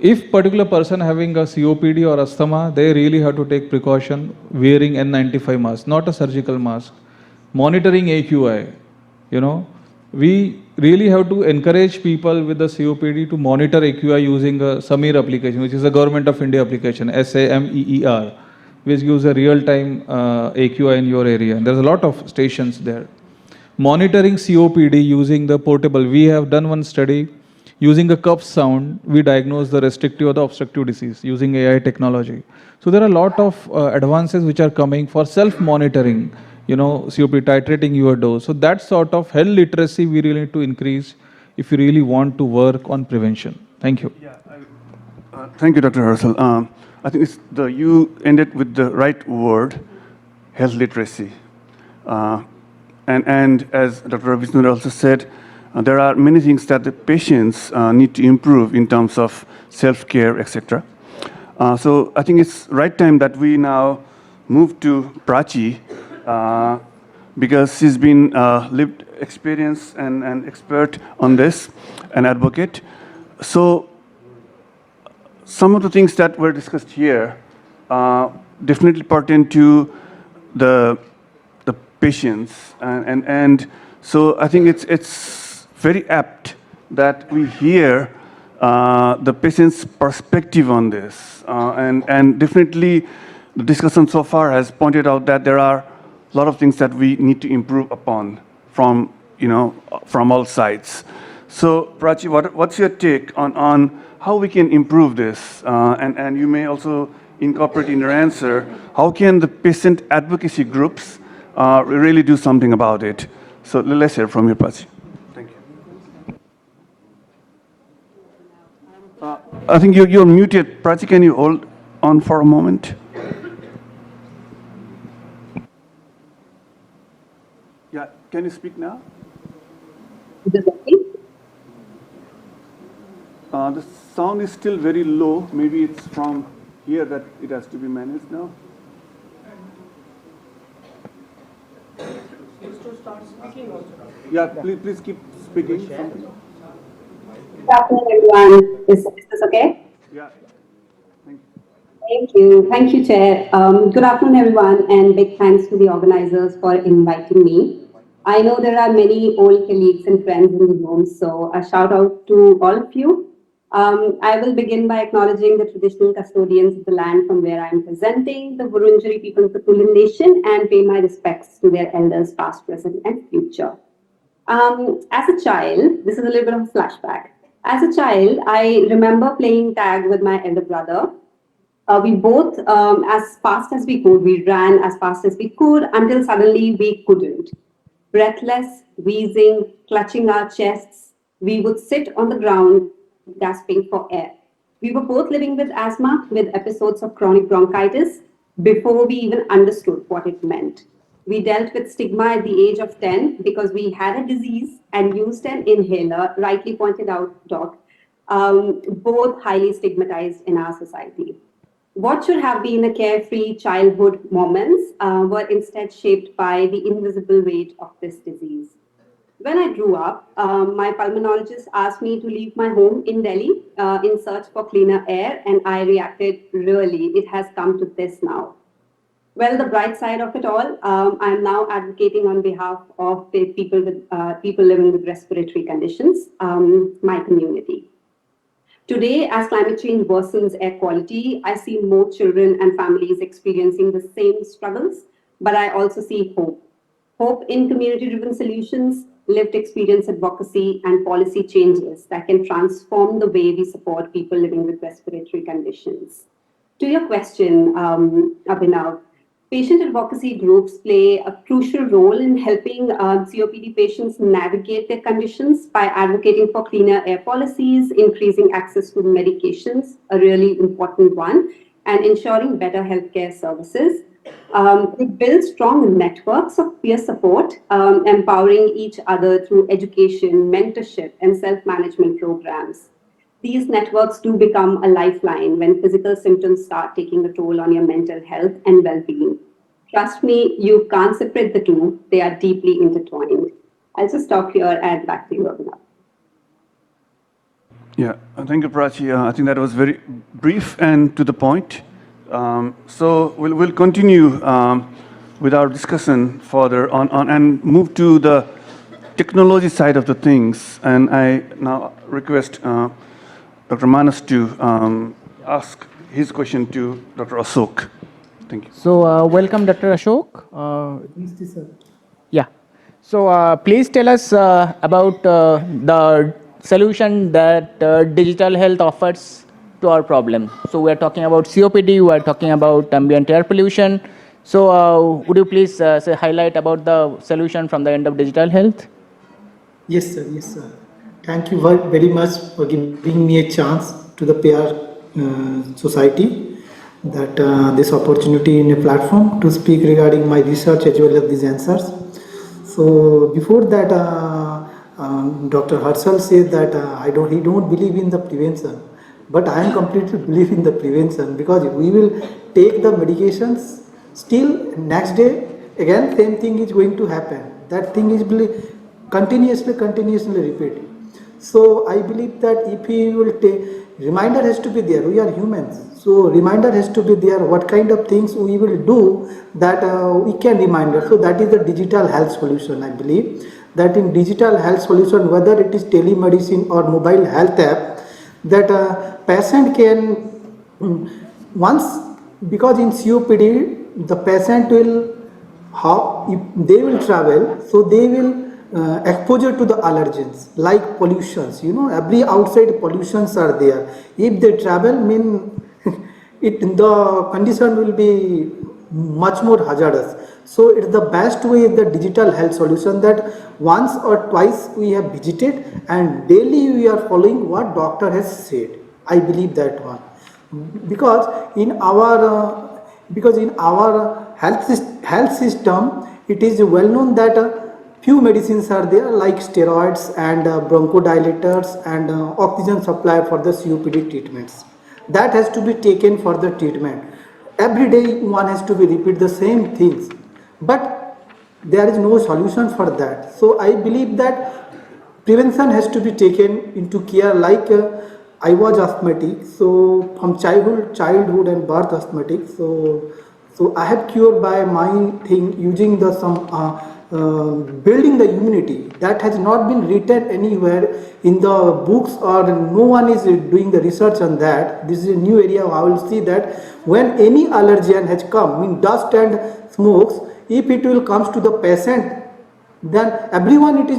if particular person having a COPD or asthma, they really have to take precaution wearing N95 mask, not a surgical mask. Monitoring AQI, you know, we really have to encourage people with the COPD to monitor AQI using a Sameer application, which is a Government of India application, SAMEER, which gives a real-time AQI in your area. And there's a lot of stations there. Monitoring COPD using the portable. We have done one study using a cuff sound. We diagnose the restrictive or the obstructive disease using AI technology. So there are a lot of advances which are coming for self-monitoring, you know, COPD, titrating your dose. So that sort of health literacy we really need to increase if you really want to work on prevention. Thank you. Yeah, thank you, Dr. Harsal. I think you ended with the right word, health literacy. And as Dr. Ravisnur also said, there are many things that the patients need to improve in terms of self-care, etc. So I think it's right time that we now move to Prachi, because she's been lived experience and expert on this, an advocate. So some of the things that were discussed here definitely pertain to the patients, and so I think it's very apt that we hear the patient's perspective on this, and definitely the discussion so far has pointed out that there are a lot of things that we need to improve upon from all sides. So Prachi, what's your take on how we can improve this, and you may also incorporate in your answer, how can the patient advocacy groups really do something about it? So let's hear from you, Prachi. Thank you. I think you're muted. Prachi, can you hold on for a moment? Yeah, can you speak now? The sound is still very low. Maybe it's from here that it has to be managed now. Yeah, please keep speaking. Good afternoon, everyone. Is this okay? Yeah. Thank you. Thank you, Chair. Good afternoon, everyone, and big thanks to the organizers for inviting me. I know there are many old colleagues and friends in the room, so a shout out to all of you. I will begin by acknowledging the traditional custodians of the land from where I am presenting, the Wurundjeri people of the Kulin Nation, and pay my respects to their elders past, present, and future. As a child, this is a little bit of a flashback. As a child, I remember playing tag with my elder brother. We both, as fast as we could, we ran as fast as we could until suddenly we couldn't. Breathless, wheezing, clutching our chests, we would sit on the ground, gasping for air. We were both living with asthma, with episodes of chronic bronchitis, before we even understood what it meant. We dealt with stigma at the age of 10 because we had a disease and used an inhaler, rightly pointed out, Doc, both highly stigmatized in our society. What should have been a carefree childhood moments were instead shaped by the invisible weight of this disease. When I grew up, my pulmonologist asked me to leave my home in Delhi in search for cleaner air, and I reacted, really, it has come to this now. Well, the bright side of it all, I am now advocating on behalf of the people living with respiratory conditions, my community. Today, as climate change worsens air quality, I see more children and families experiencing the same struggles, but I also see hope. Hope in community-driven solutions, lived experience advocacy, and policy changes that can transform the way we support people living with respiratory conditions. To your question, Abhinav, patient advocacy groups play a crucial role in helping COPD patients navigate their conditions by advocating for cleaner air policies, increasing access to medications, a really important one, and ensuring better healthcare services. They build strong networks of peer support, empowering each other through education, mentorship, and self-management programs. These networks do become a lifeline when physical symptoms start taking a toll on your mental health and well-being. Trust me, you can't separate the two. They are deeply intertwined. I'll just stop here and back to you, Abhinav. Yeah, thank you, Prachi. I think that was very brief and to the point. So we'll continue with our discussion further on and move to the technology side of the things. And I now request Dr. Manas to ask his question to Dr. Ashok. Thank you. So welcome, Dr. Ashok. Yeah. So please tell us about the solution that digital health offers to our problem. So we are talking about COPD, we are talking about ambient air pollution. So would you please highlight about the solution from the end of digital health? Yes, sir. Yes, sir. Thank you very much for giving me a chance to the PR society that this opportunity in a platform to speak regarding my research as well as these answers. So before that, Dr. Harshal said that he don't believe in the prevention, but I am completely believe in the prevention because we will take the medications. Still, next day again same thing is going to happen. That thing is continuously repeated. So I believe that if we will take, reminder has to be there. We are humans, so reminder has to be there. What kind of things we will do that we can reminder. So that is the digital health solution. I believe that in digital health solution, whether it is telemedicine or mobile health app, that patient can once, because in COPD the patient will if they will travel, so they will exposure to the allergens like pollutions, every outside pollutions are there. If they travel, the condition will be much more hazardous. So it's the best way is the digital health solution that once or twice we have visited and daily we are following what doctor has said. I believe that one because in our health system it is well known that few medicines are there like steroids and bronchodilators and oxygen supply for the COPD treatments. That has to be taken for the treatment. Every day one has to be repeat the same things, but there is no solution for that. So I believe that prevention has to be taken into care. Like I was asthmatic, so from childhood and birth asthmatic. So I have cured by my thing using the some building the immunity. That has not been written anywhere in the books, or no one is doing the research on that. This is a new area. I will see that when any allergen has come, mean dust and smokes, if it will comes to the patient, then everyone it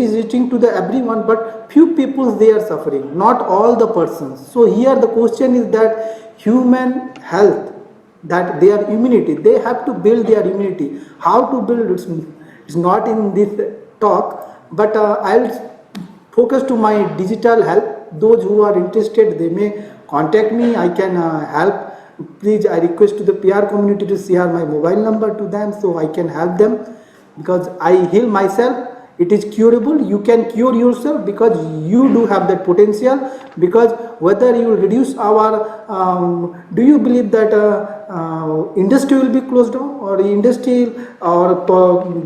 is reaching to the everyone, but few people they are suffering, not all the persons. So here the question is that human health, that their immunity, they have to build their immunity. How to build it's not in this talk, but I'll focus to my digital health. Those who are interested, they may contact me. I can help. Please, I request to the PR community to share my mobile number to them, so I can help them, because I heal myself. It is curable. You can cure yourself because you do have that potential. Because whether you will reduce our, do you believe that industry will be closed down, or industry or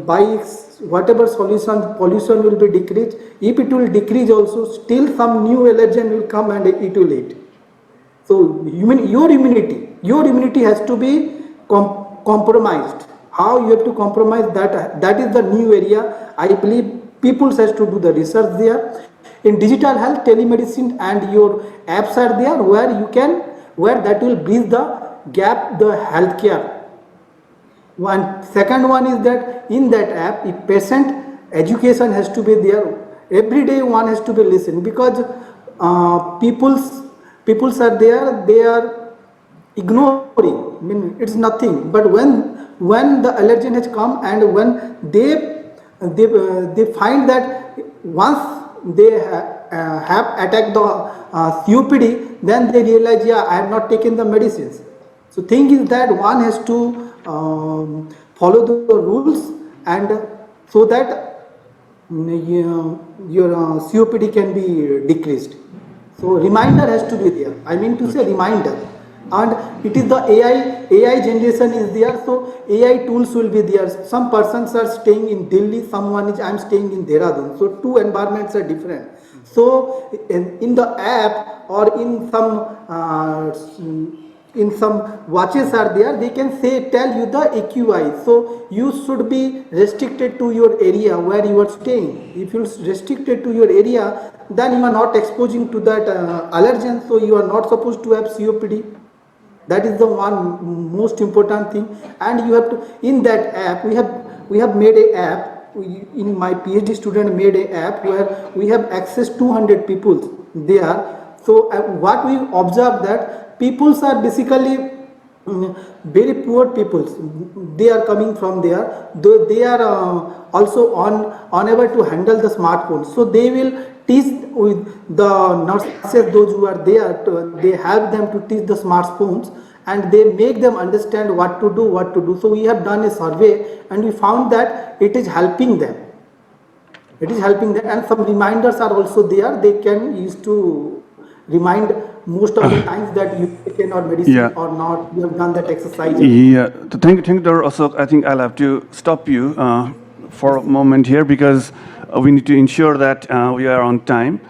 bikes, whatever pollution will be decreased? If it will decrease also, still some new allergen will come and it will eat. So your immunity has to be compromised. How you have to compromise that is the new area. I believe people has to do the research there. In digital health, telemedicine and your apps are there where that will bridge the gap, the healthcare. One second one is that in that app, if patient education has to be there. Every day one has to be listened, because peoples are there, they are ignoring. I mean, it's nothing. But when the allergen has come, and when they find that once they have attacked the COPD, then they realize, yeah, I have not taken the medicines. So thing is that one has to follow the rules, and so that your COPD can be decreased. So reminder has to be there. I mean to say reminder. And it is the AI generation is there, so AI tools will be there. Some persons are staying in Delhi, I'm staying in Dehradun, so two environments are different. So in the app, or in some watches are there, they can tell you the AQI. So you should be restricted to your area where you are staying. If you are restricted to your area, then you are not exposing to that allergen, so you are not supposed to have COPD. That is the one most important thing. And you have to, in that app, we have made a app. In my PhD student made a app where we have access 200 people there. So what we observe that peoples are basically very poor people. They are coming from there. They are also unable to handle the smartphones. So they will teach with the nurses, those who are there, they help them to teach the smartphones, and they make them understand what to do. So we have done a survey, and we found that it is helping them. And some reminders are also there. They can use to remind most of the times that you cannot medicine or not. You have done that exercise. Yeah, thank you, Dr. Ashok. I think I'll have to stop you for a moment here, because we need to ensure that we are on time.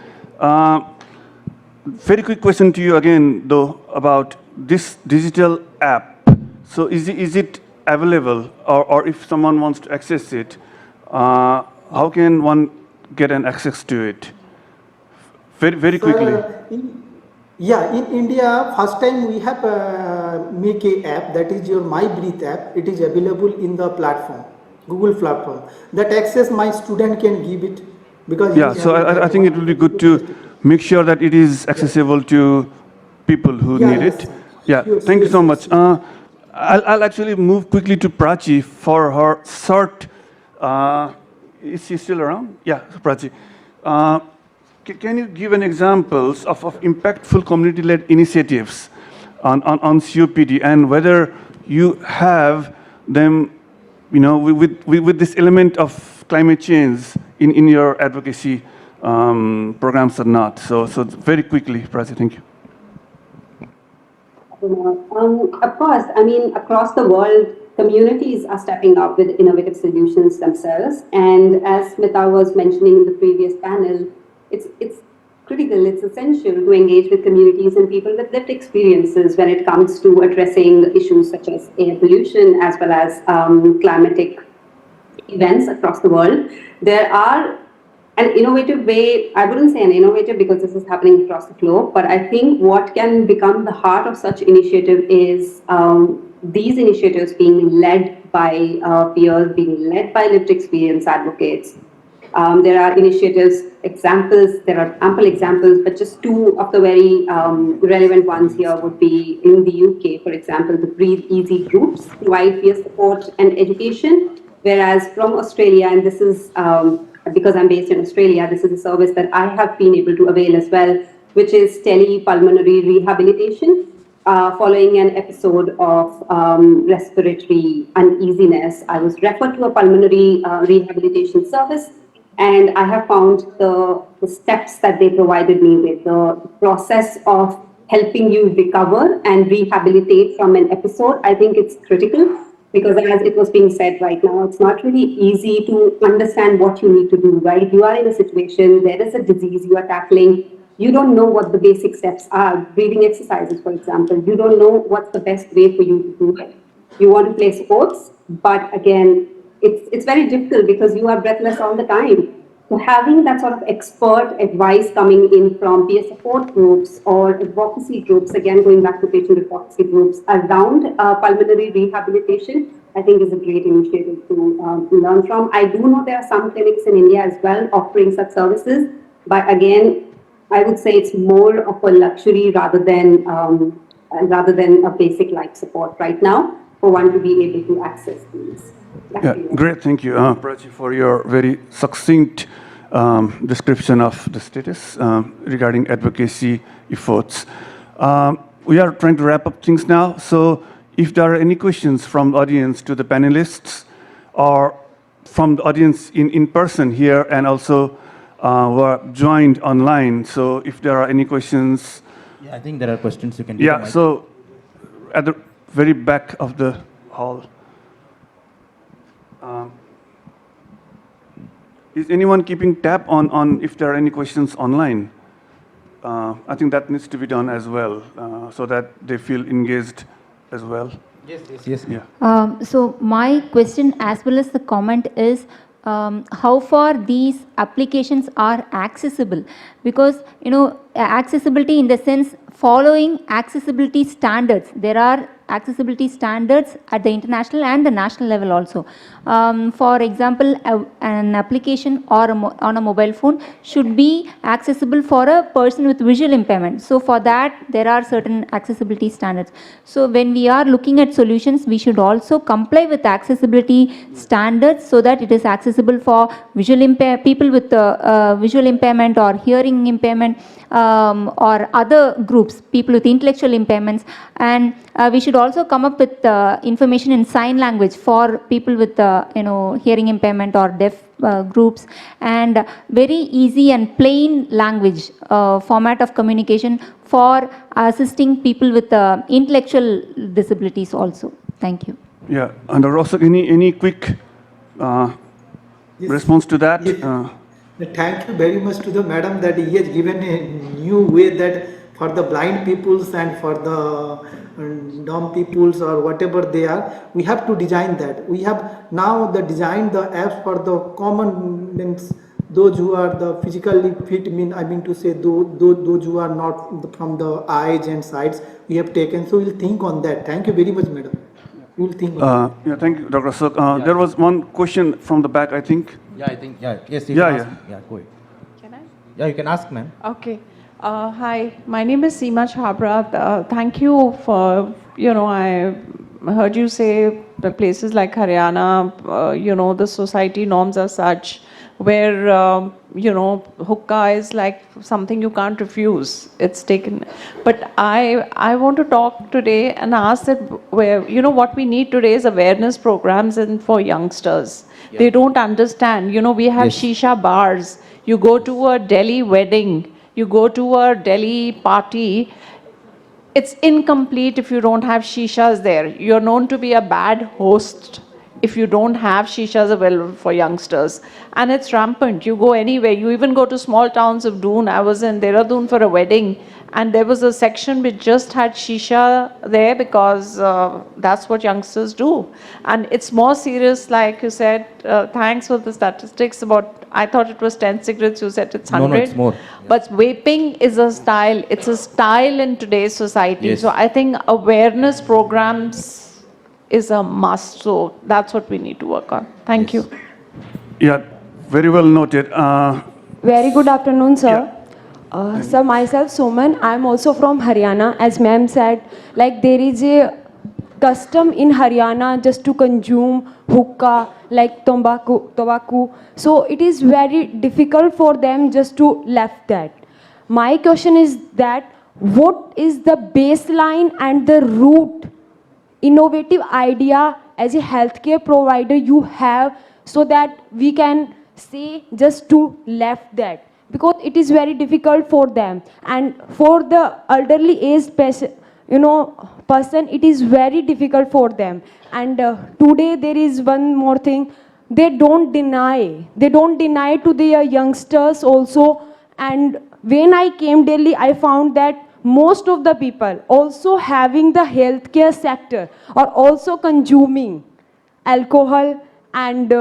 Very quick question to you again, though, about this digital app. So is it available, or if someone wants to access it, how can one get an access to it? Very quickly. In India, first time we have make a app, that is your My Breath app. It is available in the platform, Google platform. That access my student can give it, because so I think it will be good to make sure that it is accessible to people who need it. Thank you so much. I'll actually move quickly to Prachi for her short. Is she still around? Yeah, Prachi. Can you give an examples of impactful community-led initiatives on COPD, and whether you have them, with this element of climate change in your advocacy programs or not? So very quickly, Prachi, thank you. Of course, I mean, across the world, communities are stepping up with innovative solutions themselves. And as Smita was mentioning in the previous panel, it's critical, it's essential to engage with communities and people with lived experiences when it comes to addressing issues such as air pollution, as well as climatic events across the world. There are an innovative way, I wouldn't say an innovative because this is happening across the globe, but I think what can become the heart of such initiative is these initiatives being led by peers, being led by lived experience advocates. There are initiatives, examples, there are ample examples, but just two of the very relevant ones here would be in the UK, for example, the Breathe Easy groups provide peer support and education, whereas from Australia, and this is because I'm based in Australia, this is a service that I have been able to avail as well, which is telepulmonary rehabilitation. Following an episode of respiratory uneasiness, I was referred to a pulmonary rehabilitation service, and I have found the steps that they provided me with, the process of helping you recover and rehabilitate from an episode. I think it's critical because, as it was being said right now, it's not really easy to understand what you need to do, right? You are in a situation, there is a disease you are tackling, you don't know what the basic steps are, breathing exercises, for example. You don't know what's the best way for you to do it. You want to play sports, but again, it's very difficult because you are breathless all the time. So having that sort of expert advice coming in from peer support groups or advocacy groups, again, going back to patient advocacy groups around pulmonary rehabilitation, I think is a great initiative to learn from. I do know there are some clinics in India as well offering such services, but again, I would say it's more of a luxury rather than a basic life support right now for one to be able to access these. Yeah, great. Thank you, Prachi, for your very succinct description of the status regarding advocacy efforts. We are trying to wrap up things now. So if there are any questions from the audience to the panelists or from the audience in person here and also who are joined online. So if there are any questions. Yeah, I think there are questions you can do. Yeah, so at the very back of the hall. Is anyone keeping tab on if there are any questions online? I think that needs to be done as well, so that they feel engaged as well. Yes. Yeah. So my question as well as the comment is, how far these applications are accessible, because accessibility in the sense following accessibility standards. There are accessibility standards at the international and the national level also. For example, an application or on a mobile phone should be accessible for a person with visual impairment. So for that, there are certain accessibility standards. So when we are looking at solutions, we should also comply with accessibility standards so that it is accessible for people with visual impairment or hearing impairment, or other groups, people with intellectual impairments. And we should also come up with information in sign language for people with hearing impairment or deaf groups, and very easy and plain language format of communication for assisting people with intellectual disabilities also. Thank you. Yeah, and there also any quick response to that? Thank you very much to the madam that he has given a new way that for the blind peoples and for the dumb peoples or whatever they are, we have to design that. We have now designed the apps for the common means those who are the physically fit, I mean to say those who are not from the eyes and sides, we have taken. So we'll think on that. Thank you very much, madam. We'll think on that. Yeah, thank you, Dr. So there was one question from the back, I think. Yes. Yeah, go ahead. Can I? Yeah, you can ask, ma'am. Okay. Hi, my name is Seema Chhabra. Thank you for, I heard you say the places like Haryana, the society norms are such where, hookah is like something you can't refuse. It's taken. But I want to talk today and ask that where, what we need today is awareness programs and for youngsters. Yeah. They don't understand. We have shisha bars. You go to a Delhi wedding, you go to a Delhi party, it's incomplete if you don't have shishas there. You're known to be a bad host if you don't have shishas available for youngsters. And it's rampant. You go anywhere. You even go to small towns of Doon. I was in Dehradun for a wedding, And there was a section which just had shisha there because that's what youngsters do. And it's more serious, like you said. Thanks for the statistics about, I thought it was 10 cigarettes, you said it's 100. No, it's more. But vaping is a style. It's a style in today's society. Yes. So I think awareness programs is a must. So that's what we need to work on. Thank you. Yeah, very well noted. Very good afternoon, sir. Sir, myself, Soman, I am also from Haryana. As ma'am said, like there is a custom in Haryana just to consume hookah, like tobacco. So it is very difficult for them just to left that. My question is that what is the baseline and the root innovative idea as a healthcare provider you have so that we can say just to left that? Because it is very difficult for them, and for the elderly aged person, it is very difficult for them. And today there is one more thing, they don't deny to their youngsters also. And when I came Delhi, I found that most of the people also having the healthcare sector are also consuming alcohol and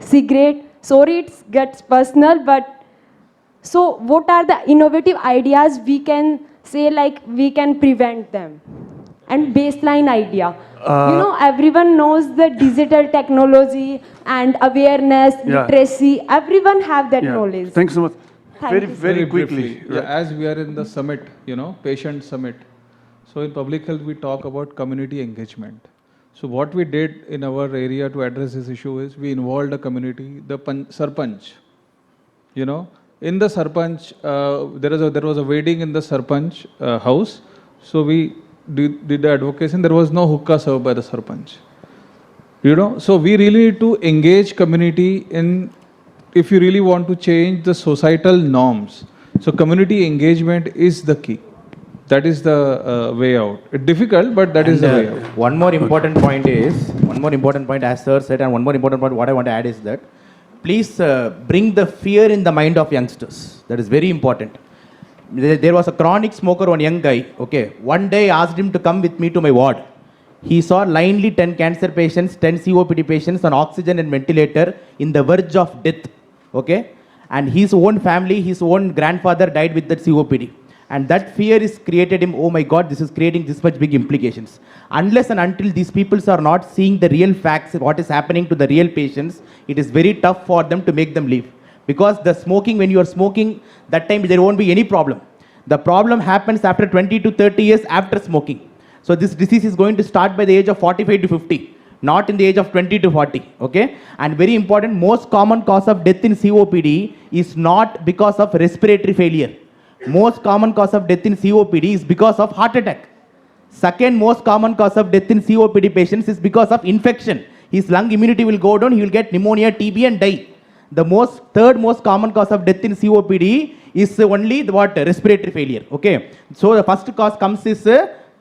cigarette. Sorry, it gets personal, but so what are the innovative ideas we can say, like we can prevent them? And baseline idea. Everyone knows the digital technology and awareness, literacy. Everyone have that knowledge. Thanks so much. Very quickly. Yeah, as we are in the summit, patient summit. So in public health, we talk about community engagement. So what we did in our area to address this issue is we involved the community, the sarpanch. In the sarpanch, there was a wedding in the sarpanch house. So we did the advocacy, and there was no hookah served by the sarpanch. So we really need to engage community in, if you really want to change the societal norms. So community engagement is the key. That is the way out. It's difficult, but that is the way out. One more important point, as sir said, and one more important point what I want to add is that please bring the fear in the mind of youngsters. That is very important. There was a chronic smoker, one young guy. Okay, one day I asked him to come with me to my ward. He saw blindly 10 cancer patients, 10 COPD patients on oxygen and ventilator in the verge of death. Okay, and his own family, his own grandfather died with that COPD. And that fear is created him, oh my God, this is creating this much big implications. Unless and until these people are not seeing the real facts, what is happening to the real patients, it is very tough for them to make them leave. Because the smoking, when you are smoking, that time there won't be any problem. The problem happens after 20 to 30 years after smoking. So this disease is going to start by the age of 45 to 50, not in the age of 20 to 40. Okay? And very important, most common cause of death in COPD is not because of respiratory failure. Most common cause of death in COPD is because of heart attack. Second most common cause of death in COPD patients is because of infection. His lung immunity will go down, he will get pneumonia, TB and die. The third most common cause of death in COPD is only respiratory failure. Okay. So the first cause comes is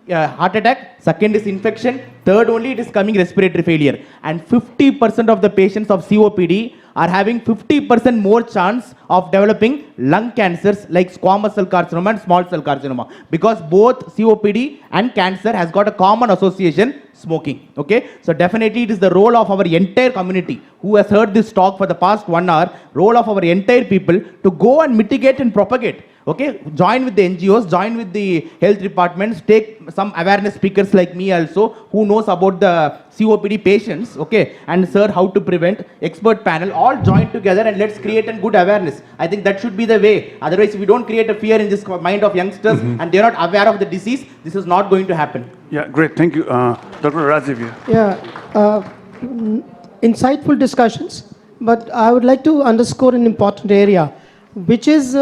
heart attack, second is infection, third only it is coming respiratory failure. And 50% of the patients of COPD are having 50% more chance of developing lung cancers like squamous cell carcinoma and small cell carcinoma, because both COPD and cancer has got a common association, smoking. Okay, so definitely it is the role of our entire community who has heard this talk for the past 1 hour, role of our entire people to go and mitigate and propagate. Okay, join with the NGOs, join with the health departments, take some awareness speakers like me also who knows about the COPD patients, okay, and sir how to prevent, expert panel, all join together and let's create a good awareness. I think that should be the way. Otherwise, if we don't create a fear in this mind of youngsters and they're not aware of the disease, this is not going to happen. Yeah, great. Thank you. Dr. Rajiv. Insightful discussions, but I would like to underscore an important area, which is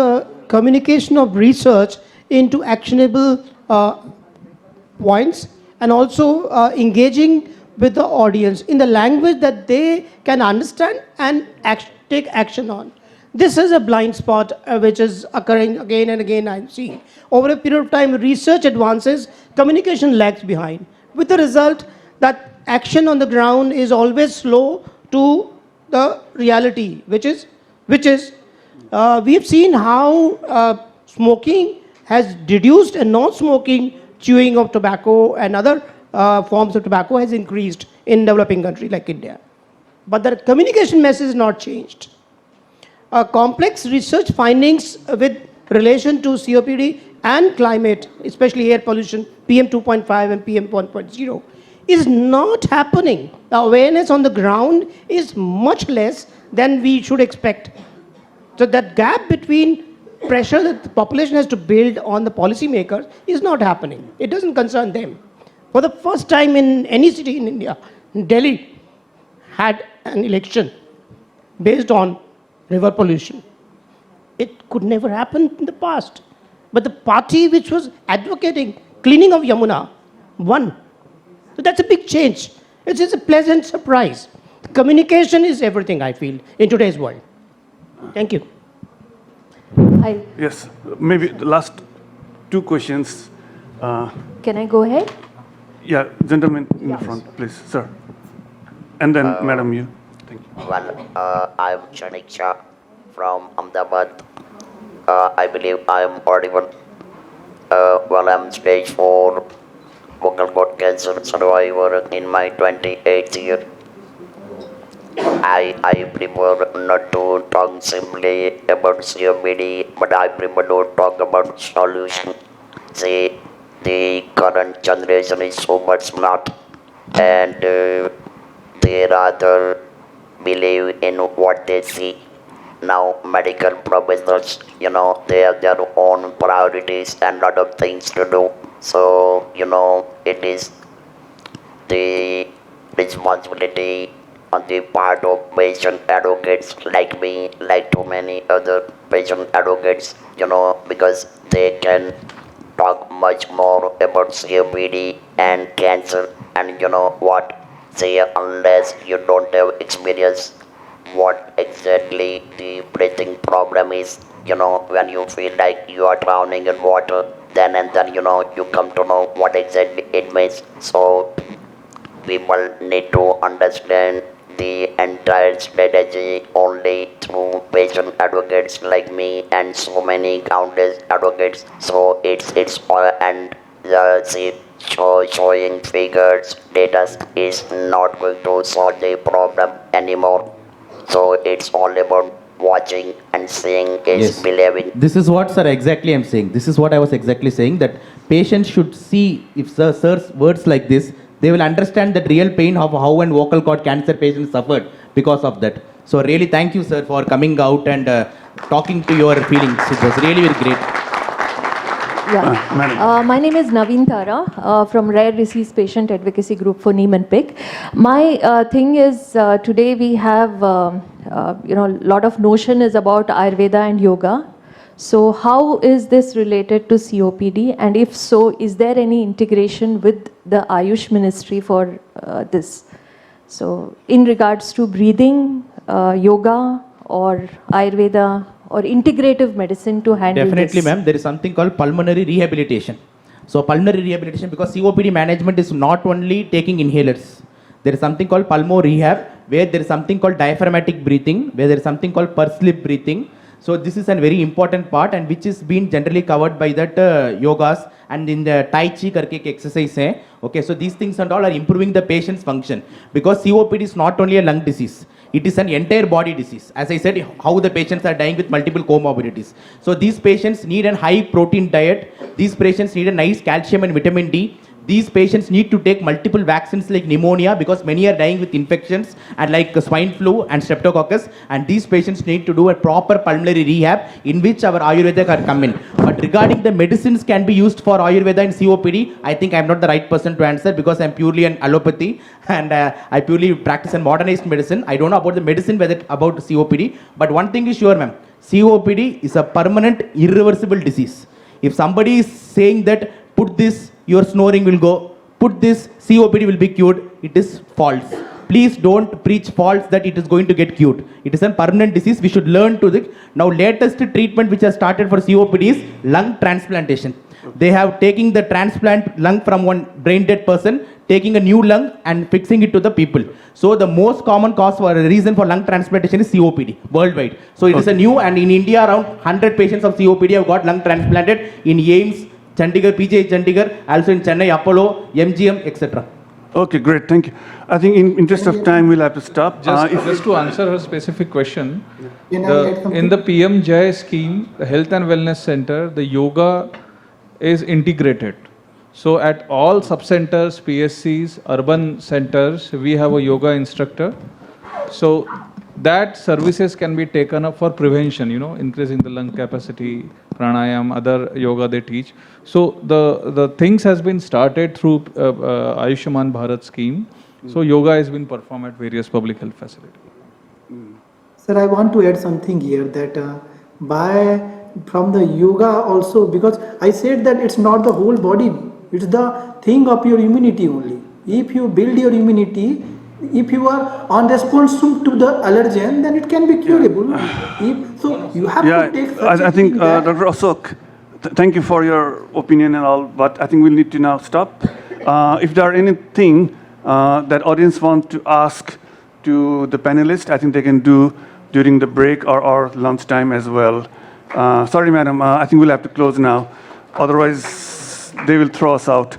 communication of research into actionable points, and also engaging with the audience in the language that they can understand and take action on. This is a blind spot which is occurring again and again. I'm seeing over a period of time, research advances, communication lags behind, with the result that action on the ground is always slow to the reality, which is we have seen how smoking has reduced, and non-smoking, chewing of tobacco and other forms of tobacco has increased in developing countries like India. But the communication message is not changed. Complex research findings with relation to COPD and climate, especially air pollution, PM 2.5 and PM 1.0, is not happening. The awareness on the ground is much less than we should expect. So that gap between pressure that the population has to build on the policymakers is not happening. It doesn't concern them. For the first time in any city in India, Delhi had an election based on river pollution. It could never happen in the past. But the party which was advocating cleaning of Yamuna won. So that's a big change. It is a pleasant surprise. Communication is everything, I feel, in today's world. Thank you. Hi. Yes, maybe the last two questions. Can I go ahead? Yeah, gentleman in the front, please, sir. And then, madam, you. Thank you. Well, I'm Chanisha from Ahmedabad. I believe I'm audible. Well, I'm stage 4 vocal cord cancer survivor in my 28th year. I prefer not to talk simply about COPD, but I prefer to talk about solution. See, the current generation is so much smart, and they rather believe in what they see. Now, medical professionals, they have their own priorities and lot of things to do. So, it is the responsibility on the part of patient advocates like me, like too many other patient advocates, because they can talk much more about COPD and cancer. And what? Say, unless you don't have experience what exactly the breathing problem is, when you feel like you are drowning in water, then and then, you come to know what exactly it means. So people need to understand the entire strategy only through patient advocates like me and so many countless advocates. So it's all, and see, showing figures, data is not going to solve the problem anymore. So it's all about watching and seeing is believing. This is what, sir, exactly I'm saying. This is what I was exactly saying, that patients should see, if sir's words like this, they will understand that real pain of how and vocal cord cancer patients suffered because of that. So really thank you, sir, for coming out and talking to your feelings. It was really very great. Yeah. My name is Naveen Thara from Rare Disease Patient Advocacy Group for Neiman Pick. My thing is today we have lot of notion is about Ayurveda and yoga. So how is this related to COPD, and if so, is there any integration with the Ayush Ministry for this? So in regards to breathing, yoga or Ayurveda or integrative medicine to handle Definitely, this? ma'am. There is something called pulmonary rehabilitation. So pulmonary rehabilitation, because COPD management is not only taking inhalers. There is something called pulmo rehab, where there is something called diaphragmatic breathing, where there is something called pursed lip breathing. So this is a very important part, and which is being generally covered by that yogas and in the Tai Chi karke ek exercise hai. Okay, so these things and all are improving the patient's function, because COPD is not only a lung disease. It is an entire body disease. As I said, how the patients are dying with multiple comorbidities. So these patients need a high protein diet. These patients need a nice calcium and vitamin D. These patients need to take multiple vaccines like pneumonia, because many are dying with infections and like swine flu and streptococcus. And these patients need to do a proper pulmonary rehab, in which our Ayurveda can come in. But regarding the medicines can be used for Ayurveda and COPD, I think I'm not the right person to answer, because I'm purely an allopathy and I purely practice in modernized medicine. I don't know about the medicine, whether about COPD. But one thing is sure, ma'am, COPD is a permanent, irreversible disease. If somebody is saying that put this, your snoring will go, put this, COPD will be cured, it is false. please don't preach false that it is going to get cured. It is a permanent disease. We should learn to it. Now, latest treatment which has started for COPD is lung transplantation. They have taking the transplant lung from one brain dead person, taking a new lung and fixing it to the people. So the most common cause for a reason for lung transplantation is COPD worldwide. So it is a new, and in India around 100 patients of COPD have got lung transplanted in AIIMS, Chandigarh, PGI Chandigarh, also in Chennai, Apollo, MGM, etc. Okay, great, thank you. I think in interest of time, we'll have to stop. Just to answer her specific question, Can I add something? in the PM Jai scheme, the Health and Wellness Center, the yoga is integrated. So at all sub-centers, PSCs, urban centers, we have a yoga instructor. So that services can be taken up for prevention, increasing the lung capacity, pranayam, other yoga they teach. So the things has been started through Ayushman Bharat scheme. So yoga has been performed at various public health facilities. Sir, I want to add something here that from the yoga also, because I said that it's not the whole body, it's the thing of your immunity only. If you build your immunity, if you are unresponsive to the allergen, then it can be curable. So you have to take such I think that Dr. Ashok, thank you for your opinion and all, but I think we'll need to now stop. If there are anything that audience want to ask to the panelists, I think they can do during the break or lunchtime as well. Sorry, madam, I think we'll have to close now. Otherwise, they will throw us out.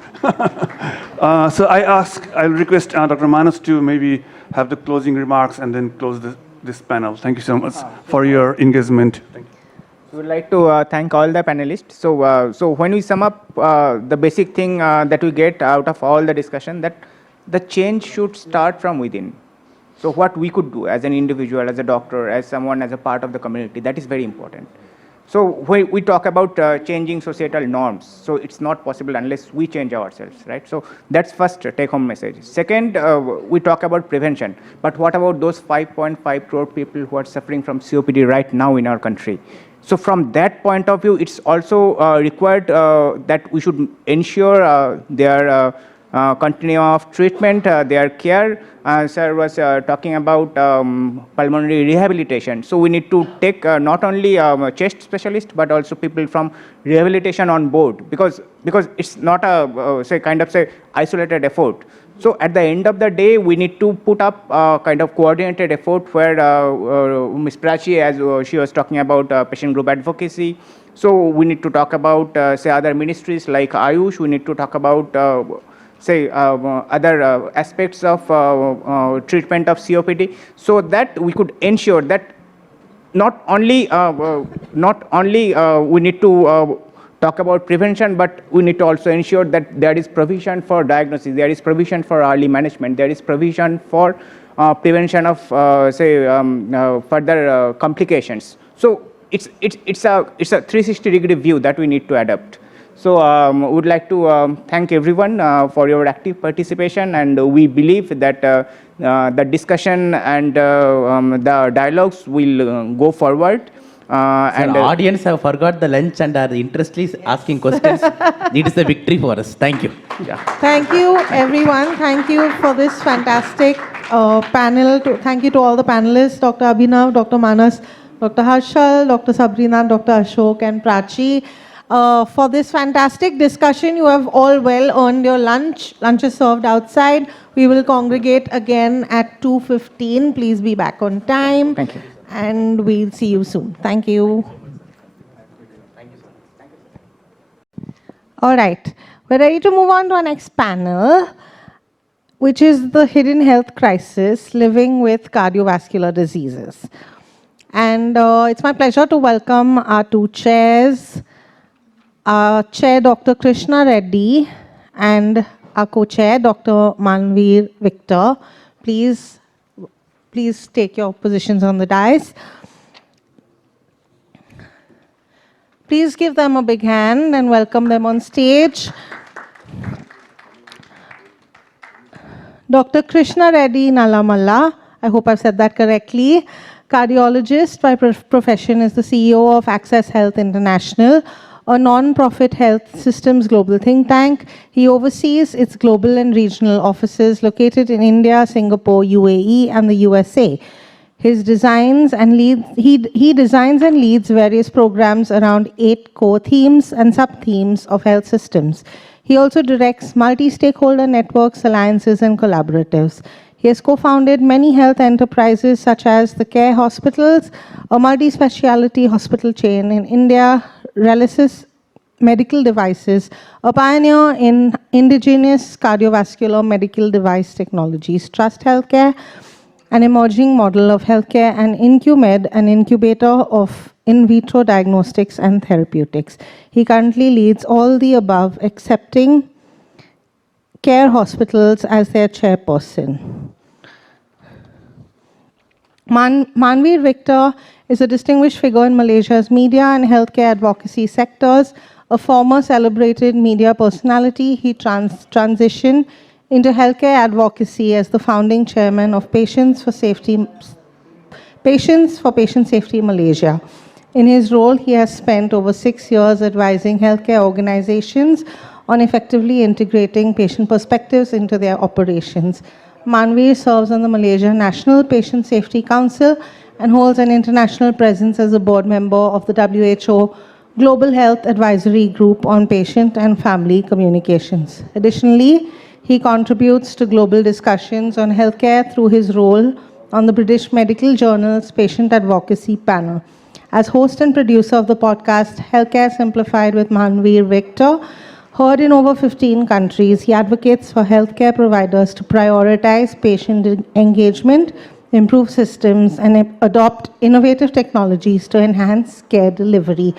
So I'll request Dr. Manas to maybe have the closing remarks and then close this panel. Thank you so much for your engagement. Thank you. We would like to thank all the panelists. So when we sum up the basic thing that we get out of all the discussion, that the change should start from within. So what we could do as an individual, as a doctor, as someone, as a part of the community, that is very important. So when we talk about changing societal norms, so it's not possible unless we change ourselves, right? So that's first take-home message. Second, we talk about prevention. But what about those 5.5 crore people who are suffering from COPD right now in our country? So from that point of view, it's also required that we should ensure their continuum of treatment, their care. Sir was talking about pulmonary rehabilitation. So we need to take not only chest specialist, but also people from rehabilitation on board, because it's not a say isolated effort. So at the end of the day, we need to put up kind of coordinated effort where Ms. Prachi, as she was talking about patient group advocacy. So we need to talk about say other ministries like Ayush. We need to talk about other aspects of treatment of COPD, so that we could ensure that not only we need to talk about prevention, but we need to also ensure that there is provision for diagnosis, there is provision for early management, there is provision for prevention of further complications. So it's a 360-degree view that we need to adopt. So we would like to thank everyone for your active participation, and we believe that the discussion and the dialogues will go forward. And audience have forgot the lunch and are interested asking questions. It is a victory for us. Thank you. Yeah. Thank you, everyone. Thank you for this fantastic panel. Thank you to all the panelists, Dr. Abhinav, Dr. Manas, Dr. Harshal, Dr. Sabrina, Dr. Ashok, and Prachi. For this fantastic discussion. You have all well earned your lunch. Lunch is served outside. We will congregate again at 2:15. Please be back on time. Thank you. And we'll see you soon. Thank you. All right. We're ready to move on to our next panel, which is the hidden health crisis, living with cardiovascular diseases. And it's my pleasure to welcome our two chairs. Our chair, Dr. Krishna Reddy, and our co-chair, Dr. Manveer Victor. Please take your positions on the dais. Please give them a big hand and welcome them on stage. Dr. Krishna Reddy Nalamalla, I hope I've said that correctly, cardiologist by profession, is the CEO of Access Health International, a non-profit health systems global think tank. He oversees its global and regional offices located in India, Singapore, UAE, and the USA. He designs and leads various programs around 8 core themes and sub-themes of health systems. He also directs multi-stakeholder networks, alliances, and collaboratives. He has co-founded many health enterprises such as the Care Hospitals, a multi-speciality hospital chain in India, Relicis Medical Devices, a pioneer in indigenous cardiovascular medical device technologies, Trust Healthcare, an emerging model of healthcare, and IncuMed, an incubator of in vitro diagnostics and therapeutics. He currently leads all the above, accepting Care Hospitals as their chairperson. Manveer Victor is a distinguished figure in Malaysia's media and healthcare advocacy sectors. A former celebrated media personality, he transitioned into healthcare advocacy as the founding chairman of Patients for Patient Safety Malaysia. In his role, he has spent over 6 years advising healthcare organizations on effectively integrating patient perspectives into their operations. Manveer serves on the Malaysia National Patient Safety Council and holds an international presence as a board member of the WHO Global Health Advisory Group on Patient and Family Communications. Additionally, he contributes to global discussions on healthcare through his role on the British Medical Journal's Patient Advocacy Panel. As host and producer of the podcast Healthcare Simplified with Manveer Victor, heard in over 15 countries, he advocates for healthcare providers to prioritize patient engagement, improve systems, and adopt innovative technologies to enhance care delivery.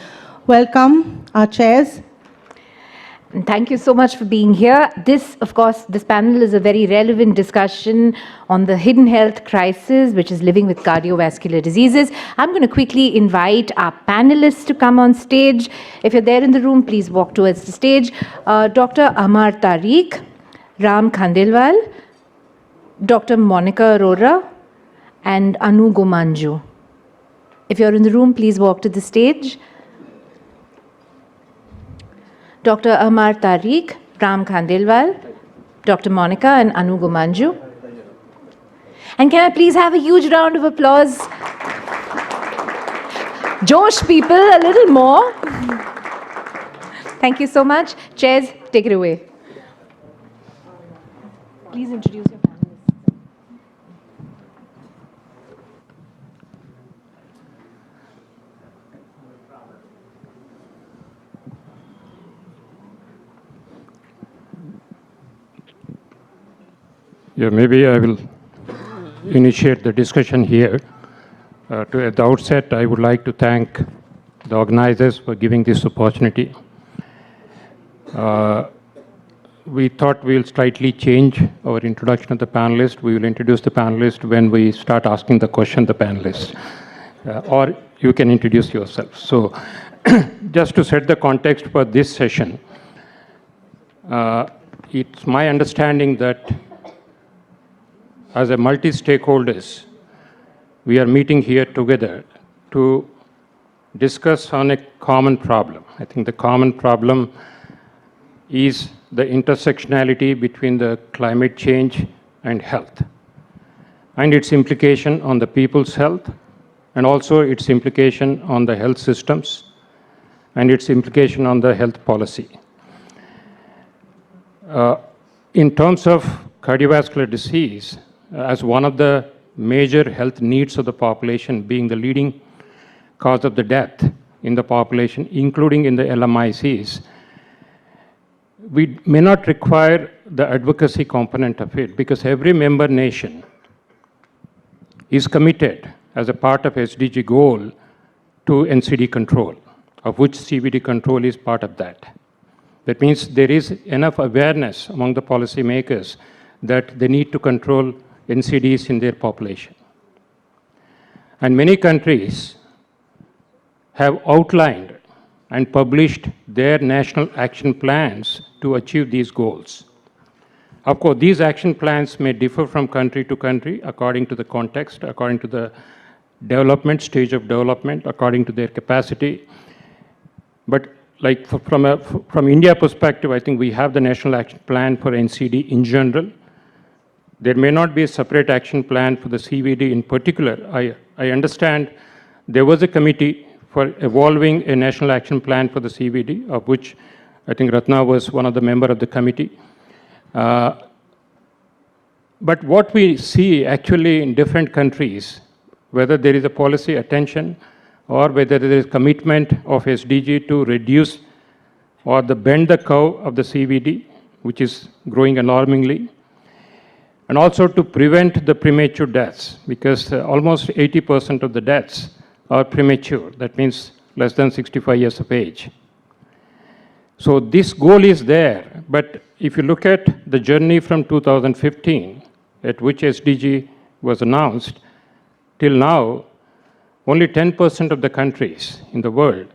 Welcome, our chairs. Thank you so much for being here. This, of course, this panel is a very relevant discussion on the hidden health crisis, which is living with cardiovascular diseases. I'm going to quickly invite our panelists to come on stage. If you're there in the room, please walk towards the stage. Dr. Amar Tariq, Ram Khandelwal, Dr. Monica Arora, and Anu Gomanju. If you're in the room, please walk to the stage. Dr. Amar Tariq, Ram Khandelwal, Dr. Monica, and Anu Gomanju. And can I please have a huge round of applause? Josh, people, a little more. Thank you so much. Chairs, take it away. Please introduce your panelists. Yeah, maybe I will initiate the discussion here. At the outset, I would like to thank the organizers for giving this opportunity. We thought we'll slightly change our introduction of the panelists. We will introduce the panelists when we start asking the question, the panelists. Or you can introduce yourself. So just to set the context for this session, it's my understanding that as a multi-stakeholders, we are meeting here together to discuss on a common problem. I think the common problem is the intersectionality between the climate change and health, and its implication on the people's health, and also its implication on the health systems, and its implication on the health policy. In terms of cardiovascular disease, as one of the major health needs of the population, being the leading cause of the death in the population, including in the LMICs, we may not require the advocacy component of it, because every member nation is committed as a part of SDG goal to NCD control, of which CVD control is part of that. That means there is enough awareness among the policymakers that they need to control NCDs in their population. And many countries have outlined and published their national action plans to achieve these goals. Of course, these action plans may differ from country to country according to the context, according to the development, stage of development, according to their capacity. But like from India perspective, I think we have the National Action Plan for NCD in general. There may not be a separate action plan for the CVD in particular. I understand there was a committee for evolving a national action plan for the CVD, of which I think Ratna was one of the members of the committee. But what we see actually in different countries, whether there is a policy attention or whether there is commitment of SDG to reduce or bend the curve of the CVD, which is growing alarmingly, and also to prevent the premature deaths, because almost 80% of the deaths are premature. That means less than 65 years of age. So this goal is there, but if you look at the journey from 2015, at which SDG was announced, till now, only 10% of the countries in the world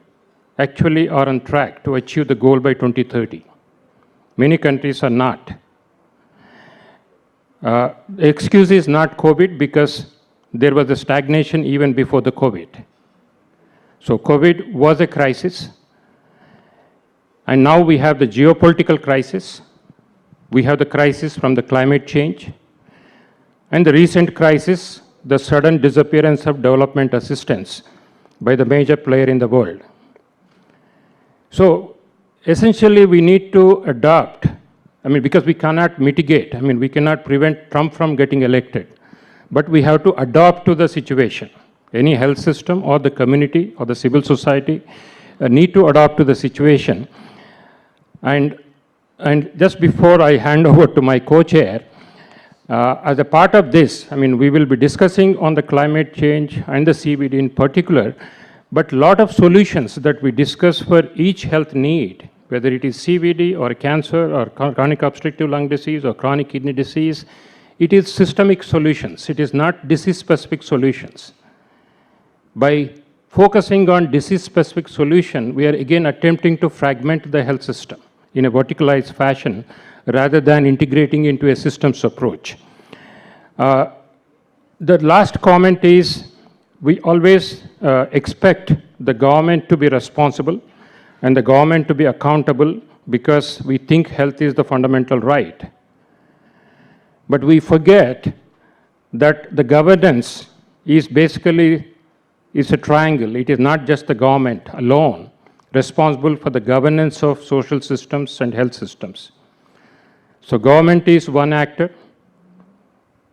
actually are on track to achieve the goal by 2030. Many countries are not. The excuse is not COVID, because there was a stagnation even before the COVID. So COVID was a crisis, and now we have the geopolitical crisis. We have the crisis from the climate change, and the recent crisis, the sudden disappearance of development assistance by the major player in the world. So essentially we need to adopt, because we cannot mitigate, we cannot prevent Trump from getting elected, but we have to adapt to the situation. Any health system or the community or the civil society need to adapt to the situation. And just before I hand over to my co-chair, as a part of this, we will be discussing on the climate change and the CVD in particular, but a lot of solutions that we discuss for each health need, whether it is CVD or cancer or chronic obstructive lung disease or chronic kidney disease, it is systemic solutions. It is not disease-specific solutions. By focusing on disease-specific solution, we are again attempting to fragment the health system in a verticalized fashion, rather than integrating into a systems approach. The last comment is, we always expect the government to be responsible and the government to be accountable, because we think health is the fundamental right. But we forget that the governance is basically a triangle. It is not just the government alone responsible for the governance of social systems and health systems. So government is one actor,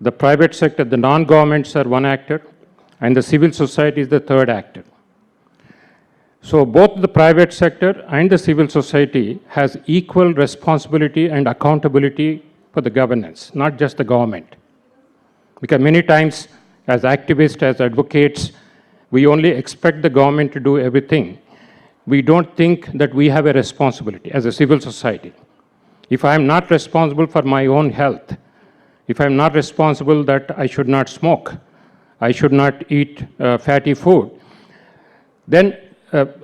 the private sector, the non-governments are one actor, and the civil society is the third actor. So both the private sector and the civil society has equal responsibility and accountability for the governance, not just the government. Because many times, as activists, as advocates, we only expect the government to do everything. We don't think that we have a responsibility as a civil society. If I am not responsible for my own health, if I am not responsible that I should not smoke, I should not eat fatty food, then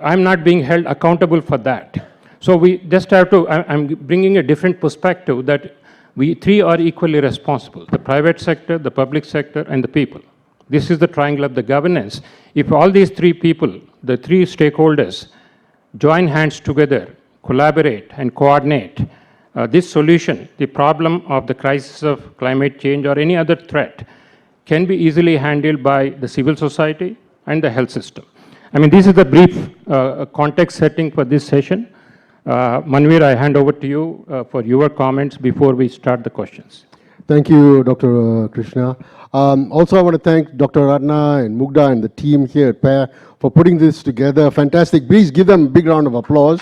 I'm not being held accountable for that. So we just have to, I'm bringing a different perspective that we three are equally responsible, the private sector, the public sector, and the people. This is the triangle of the governance. If all these three people, the three stakeholders, join hands together, collaborate, and coordinate, this solution, the problem of the crisis of climate change or any other threat, can be easily handled by the civil society and the health system. This is the brief context setting for this session. Manvir, I hand over to you for your comments before we start the questions. Thank you, Dr. Krishna. Also, I want to thank Dr. Ratna and Mugda and the team here at PAIR for putting this together. Fantastic. Please give them a big round of applause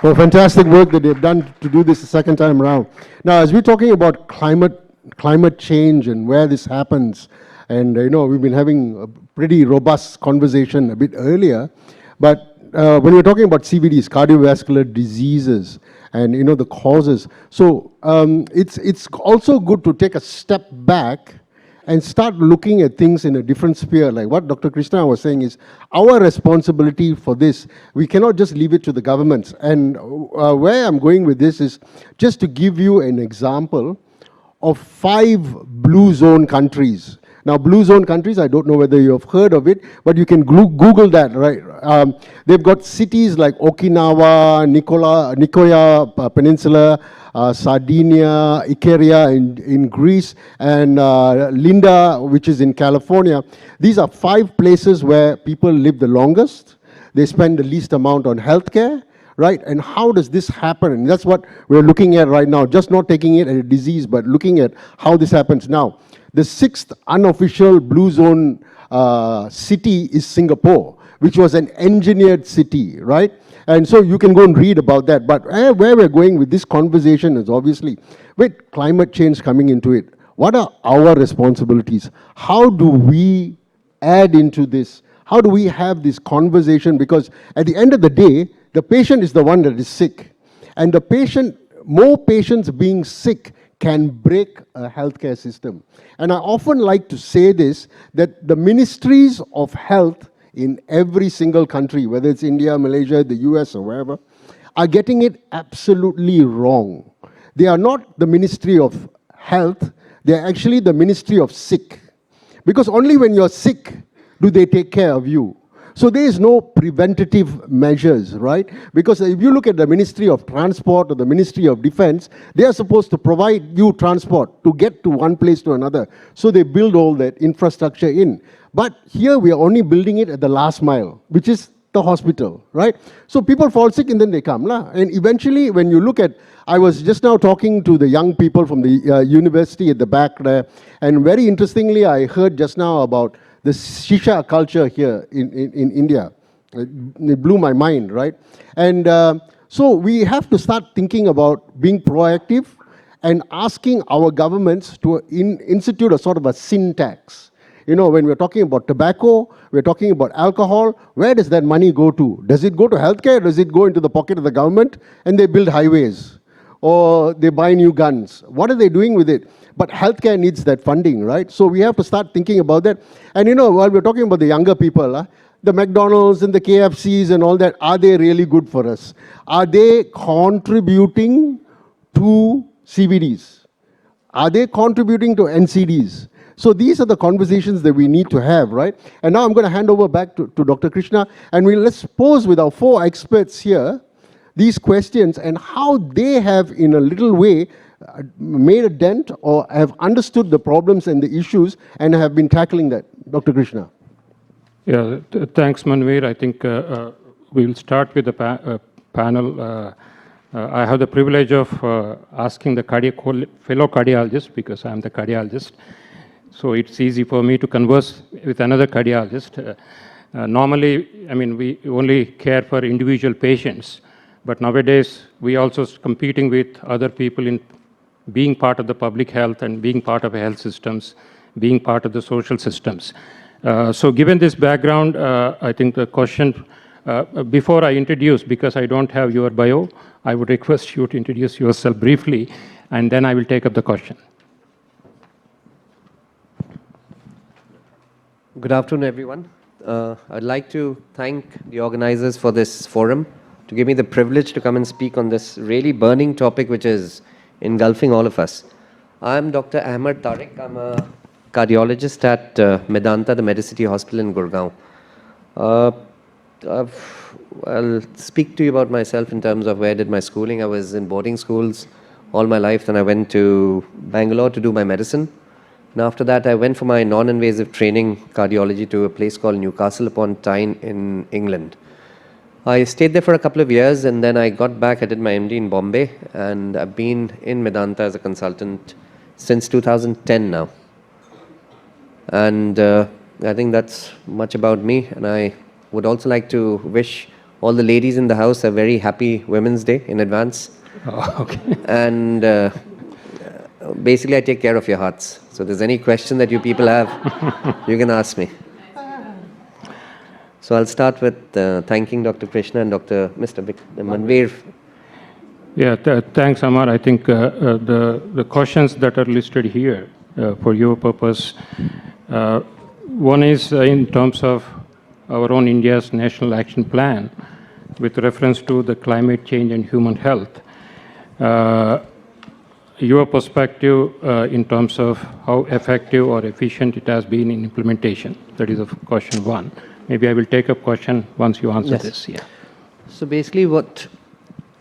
for fantastic work that they've done to do this the second time around. Now, as we're talking about climate change and where this happens, and we've been having a pretty robust conversation a bit earlier, but when we're talking about CVDs, cardiovascular diseases, and the causes, so it's also good to take a step back and start looking at things in a different sphere. Like what Dr. Krishna was saying is our responsibility for this. We cannot just leave it to the governments. And where I'm going with this is just to give you an example of 5 blue zone countries. Now, blue zone countries, I don't know whether you have heard of it, but you can Google that, right? They've got cities like Okinawa, Nicoya Peninsula, Sardinia, Ikaria in Greece, and Linda, which is in California. These are 5 places where people live the longest. They spend the least amount on healthcare, right? And how does this happen? And that's what we're looking at right now, just not taking it as a disease, but looking at how this happens now. The 6th unofficial blue zone city is Singapore, which was an engineered city, right? And so you can go and read about that. But where we're going with this conversation is obviously with climate change coming into it. What are our responsibilities? How do we add into this? How do we have this conversation? Because at the end of the day, the patient is the one that is sick. And the patient, more patients being sick can break a healthcare system. And I often like to say this, that the ministries of health in every single country, whether it's India, Malaysia, the US, or wherever, are getting it absolutely wrong. They are not the Ministry of Health, they are actually the Ministry of Sick. Because only when you're sick do they take care of you. So there is no preventative measures, right? Because if you look at the Ministry of Transport or the Ministry of Defense, they are supposed to provide you transport to get to one place to another. So they build all that infrastructure in. But here we are only building it at the last mile, which is the hospital, right? So people fall sick and then they come. And eventually when you look at, I was just now talking to the young people from the university at the back there, and very interestingly I heard just now about the shisha culture here in India. It blew my mind, right? And so we have to start thinking about being proactive and asking our governments to institute a sort of a sin tax. You know, when we're talking about tobacco, we're talking about alcohol, where does that money go to? Does it go to healthcare? Does it go into the pocket of the government? And they build highways, or they buy new guns. What are they doing with it? But healthcare needs that funding, right? So we have to start thinking about that. And you know, while we're talking about the younger people, the McDonald's and the KFCs and all that, are they really good for us? Are they contributing to CVDs? Are they contributing to NCDs? So these are the conversations that we need to have, right? And now I'm going to hand over back to Dr. Krishna, and let's pose with our 4 experts here these questions and how they have, in a little way, made a dent or have understood the problems and the issues and have been tackling that. Dr. Krishna. Yeah, thanks, Manveer. I think we will start with the panel. I have the privilege of asking the fellow cardiologist, because I'm the cardiologist. So it's easy for me to converse with another cardiologist. Normally, I mean, we only care for individual patients, but nowadays we also competing with other people in being part of the public health and being part of health systems, being part of the social systems. So given this background, I think the question, before I introduce, because I don't have your bio, I would request you to introduce yourself briefly, and then I will take up the question. Good afternoon, everyone. I'd like to thank the organizers for this forum, to give me the privilege to come and speak on this really burning topic which is engulfing all of us. I'm Dr. Ahmed Tariq. I'm a cardiologist at Medanta, the Medicity Hospital in Gurgaon. I'll speak to you about myself in terms of where I did my schooling. I was in boarding schools all my life. Then I went to Bangalore to do my medicine. And after that, I went for my non-invasive training cardiology to a place called Newcastle upon Tyne in England. I stayed there for a couple of years, and then I got back. I did my MD in Bombay, and I've been in Medanta as a consultant since 2010 now. And I think that's much about me. And I would also like to wish all the ladies in the house a very happy Women's Day in advance. Oh, okay. And basically, I take care of your hearts. So if there's any question that you people have, you can ask me. So I'll start with thanking Dr. Krishna and Mr. Manveer. Yeah, thanks, Amar. I think the questions that are listed here for your purpose, one is in terms of our own India's National Action Plan with reference to the climate change and human health. your perspective in terms of how effective or efficient it has been in implementation. That is of question one. Maybe I will take up question once you answer Yes. this. Yeah. So basically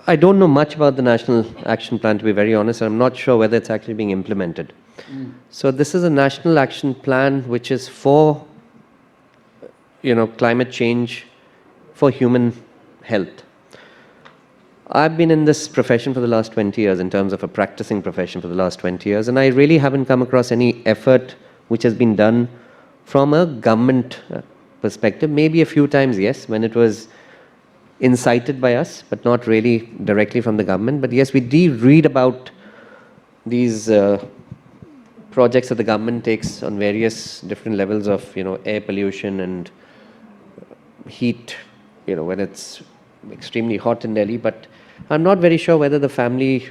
I don't know much about the National Action Plan, to be very honest. I'm not sure whether it's actually being implemented. So this is a National Action Plan which is for, climate change, for human health. I've been in this profession for the last 20 years, in terms of a practicing profession for the last 20 years, and I really haven't come across any effort which has been done from a government perspective. Maybe a few times, yes, when it was incited by us, but not really directly from the government. But yes, we do read about these projects that the government takes on various different levels of, air pollution and heat, when it's extremely hot in Delhi. But I'm not very sure whether the family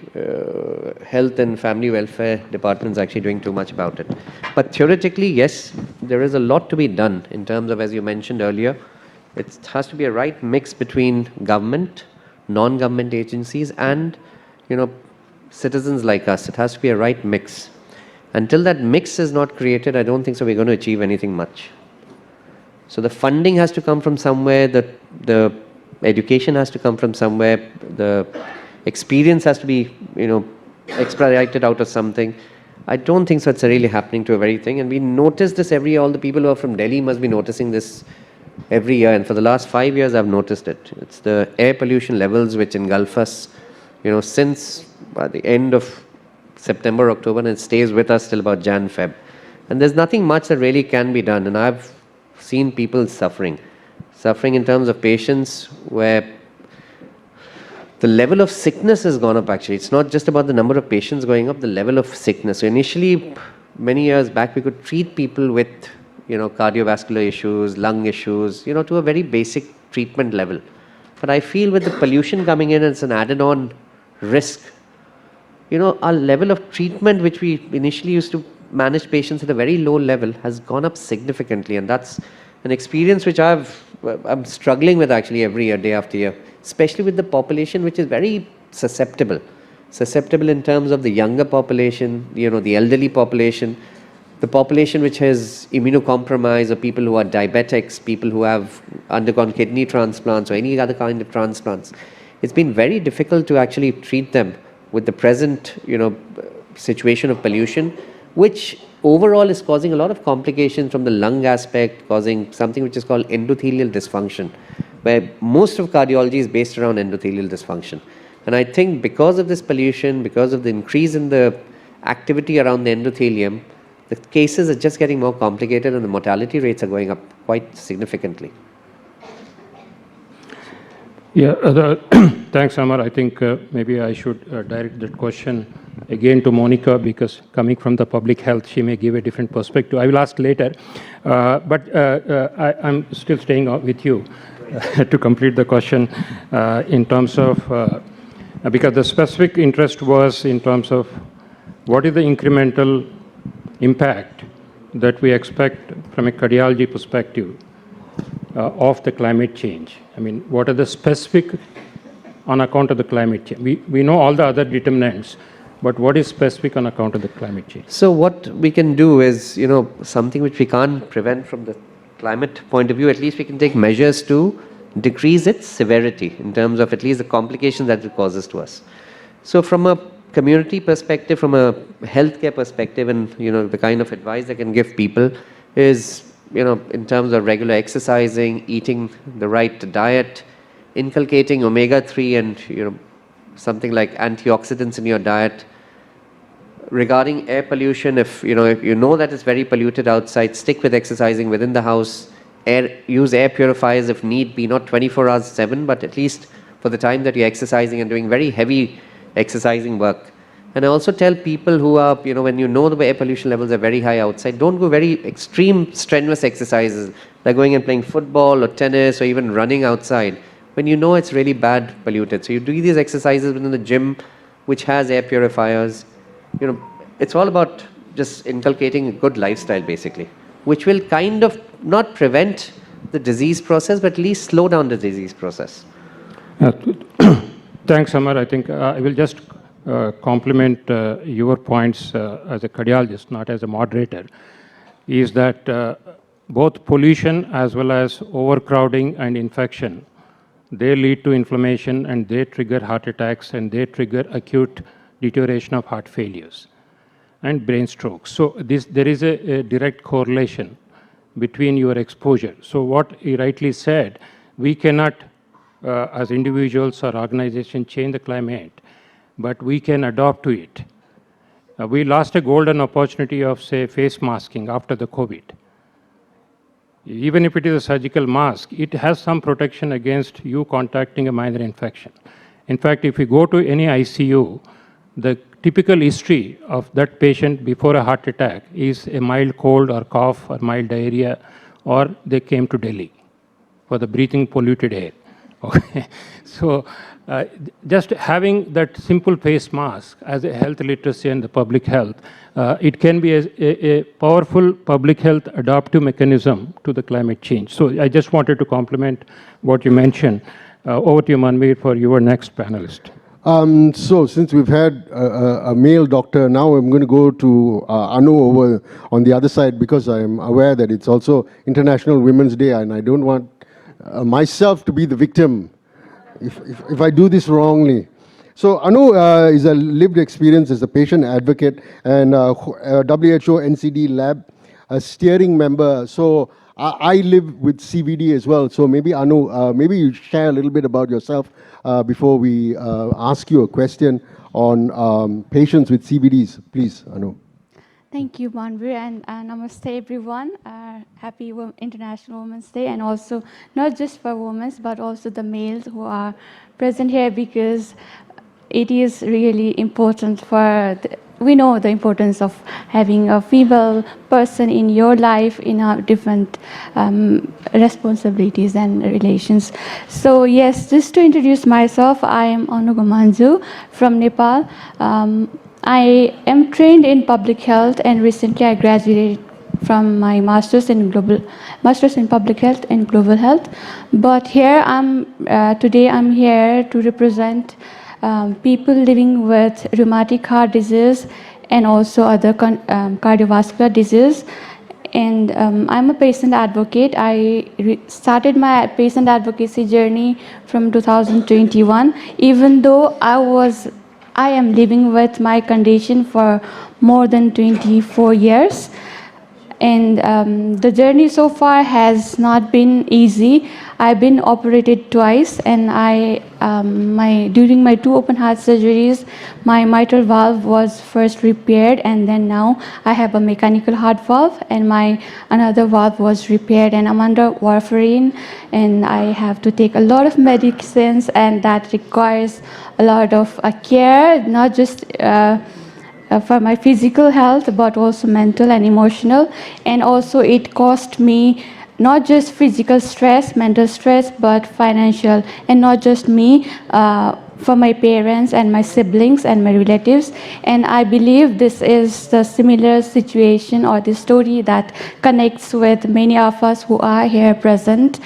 health and family welfare department is actually doing too much about it. But theoretically, yes, there is a lot to be done in terms of, as you mentioned earlier, it has to be a right mix between government, non-government agencies, and citizens like us. It has to be a right mix. Until that mix is not created, I don't think so we're going to achieve anything much. So the funding has to come from somewhere, the education has to come from somewhere, the experience has to be, expedited out of something. I don't think so it's really happening to a very thing. And we notice this every year. All the people who are from Delhi must be noticing this every year. And for the last 5 years, I've noticed it. It's the air pollution levels which engulf us, since the end of September, October, and it stays with us till about Jan, Feb. And there's nothing much that really can be done. And I've seen people suffering in terms of patients where the level of sickness has gone up actually. It's not just about the number of patients going up, the level of sickness. So initially, many years back, we could treat people with, cardiovascular issues, lung issues, to a very basic treatment level. But I feel with the pollution coming in, it's an added on risk. Our level of treatment, which we initially used to manage patients at a very low level, has gone up significantly. And that's an experience which I'm struggling with actually every year, day after year, especially with the population, which is very susceptible in terms of the younger population, the elderly population, the population which has immunocompromised, or people who are diabetics, people who have undergone kidney transplants or any other kind of transplants. It's been very difficult to actually treat them with the present, situation of pollution, which overall is causing a lot of complications from the lung aspect, causing something which is called endothelial dysfunction, where most of cardiology is based around endothelial dysfunction. And I think because of this pollution, because of the increase in the activity around the endothelium, the cases are just getting more complicated and the mortality rates are going up quite significantly. Yeah, thanks, Amar. I think maybe I should direct that question again to Monica, because coming from the public health, she may give a different perspective. I will ask later. But I'm still staying with you to complete the question in terms of, because the specific interest was in terms of what is the incremental impact that we expect from a cardiology perspective of the climate change. I mean, what are the specific on account of the climate change? We know all the other determinants, but what is specific on account of the climate change? So what we can do is, something which we can't prevent from the climate point of view, at least we can take measures to decrease its severity in terms of at least the complications that it causes to us. So from a community perspective, from a healthcare perspective, and the kind of advice I can give people is, in terms of regular exercising, eating the right diet, inculcating omega-3 and something like antioxidants in your diet. Regarding air pollution, if you know that it's very polluted outside, stick with exercising within the house. Use air purifiers if need be, not 24 hours 7, but at least for the time that you're exercising and doing very heavy exercising work. And I also tell people who are, when the air pollution levels are very high outside, don't go very extreme strenuous exercises, like going and playing football or tennis or even running outside, when it's really bad polluted. So you do these exercises within the gym, which has air purifiers. It's all about just inculcating a good lifestyle, basically, which will kind of not prevent the disease process, but at least slow down the disease process. Thanks, Amar. I think I will just complement your points as a cardiologist, not as a moderator, is that both pollution as well as overcrowding and infection, they lead to inflammation and they trigger heart attacks and they trigger acute deterioration of heart failures and brain strokes. So there is a direct correlation between your exposure. So what you rightly said, we cannot, as individuals or organizations, change the climate, but we can adapt to it. We lost a golden opportunity of, say, face masking after the COVID. Even if it is a surgical mask, it has some protection against you contacting a minor infection. In fact, if you go to any ICU, the typical history of that patient before a heart attack is a mild cold or cough or mild diarrhea, or they came to Delhi for the breathing polluted air. Okay. So just having that simple face mask as a health literacy and the public health, it can be a powerful public health adaptive mechanism to the climate change. So I just wanted to complement what you mentioned. Over to you, Manveer, for your next panelist. So since we've had a male doctor, now I'm going to go to Anu over on the other side, because I'm aware that it's also International Women's Day and I don't want myself to be the victim if I do this wrongly. So Anu is a lived experience as a patient advocate and WHO NCD lab a steering member. So I live with CVD as well. So maybe Anu, maybe you share a little bit about yourself before we ask you a question on patients with CVDs. Please, Anu. Thank you, Manveer, and namaste, everyone. Happy International Women's Day, and also not just for women, but also the males who are present here, because it is really important for, we know the importance of having a female person in your life in our different responsibilities and relations. So yes, just to introduce myself, I am Anu Gomanju from Nepal. I am trained in public health, and recently I graduated from my master's in public health and global health. But here today I'm here to represent people living with rheumatic heart disease and also other cardiovascular disease. And I'm a patient advocate. I started my patient advocacy journey from 2021, even though I am living with my condition for more than 24 years. And the journey so far has not been easy. I've been operated twice, and during my 2 open heart surgeries, my mitral valve was first repaired, and then now I have a mechanical heart valve, and my another valve was repaired, and I'm under warfarin, and I have to take a lot of medicines, and that requires a lot of care, not just for my physical health, but also mental and emotional. And also it cost me not just physical stress, mental stress, but financial, and not just me, for my parents and my siblings and my relatives. And I believe this is the similar situation or the story that connects with many of us who are here present,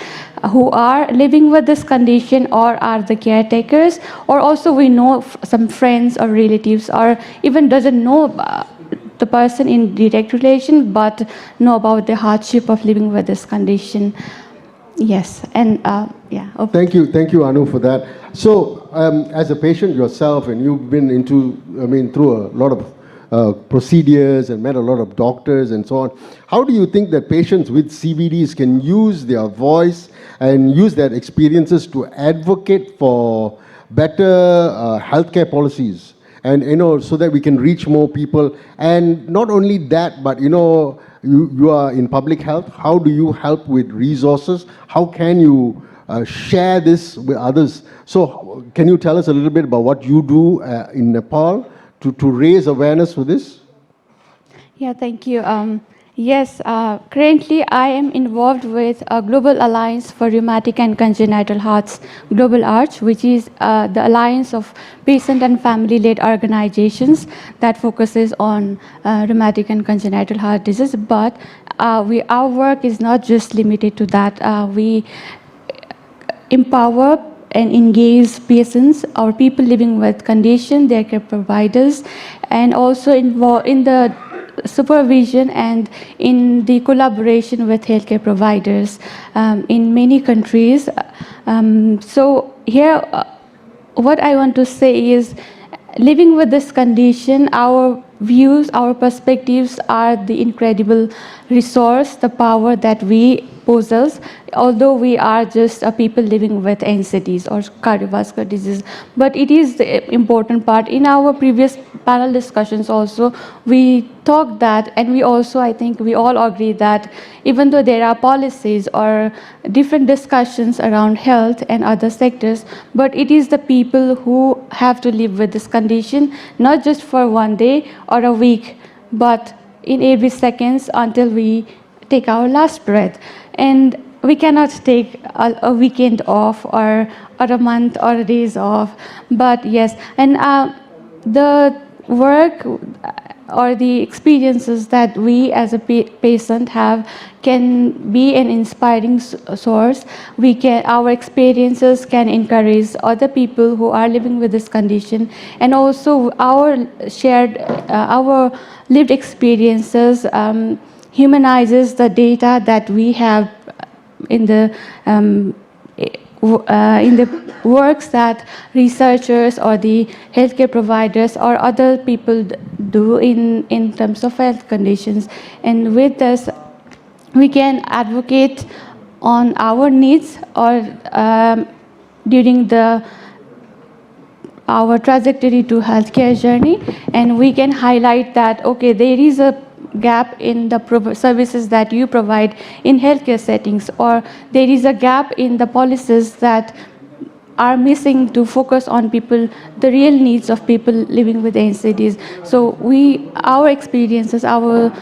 who are living with this condition or are the caretakers, or also we know some friends or relatives, or even doesn't know the person in direct relation, but know about the hardship of living with this condition. Yes, and yeah. Thank you, Anu, for that. So, as a patient yourself, and you've been through a lot of procedures and met a lot of doctors and so on, how do you think that patients with CVDs can use their voice and use their experiences to advocate for better healthcare policies? And so that we can reach more people. And not only that, but you are in public health. How do you help with resources? How can you share this with others? So can you tell us a little bit about what you do in Nepal to raise awareness for this? Yeah, thank you. Yes, currently I am involved with a Global Alliance for Rheumatic and Congenital Hearts, Global ARCH, which is the alliance of patient and family-led organizations that focuses on rheumatic and congenital heart disease. But our work is not just limited to that. We empower and engage patients or people living with condition, their care providers, and also involve in the supervision and in the collaboration with healthcare providers in many countries. So here, what I want to say is, living with this condition, our views, our perspectives are the incredible resource, the power that we possess, although we are just a people living with NCDs or cardiovascular disease. But it is the important part. In our previous panel discussions also, we talked that, and we also, I think we all agree that even though there are policies or different discussions around health and other sectors, but it is the people who have to live with this condition, not just for one day or a week, but in every seconds until we take our last breath. And we cannot take a weekend off or a month or days off. But yes, and the work or the experiences that we as a patient have can be an inspiring source. Our experiences can encourage other people who are living with this condition, and also our lived experiences humanizes the data that we have in the works that researchers or the healthcare providers or other people do in terms of health conditions. And with this, we can advocate on our needs or during our trajectory to healthcare journey, and we can highlight that, okay, there is a gap in the services that you provide in healthcare settings, or there is a gap in the policies that are missing to focus on people, the real needs of people living with NCDs. So our experiences, our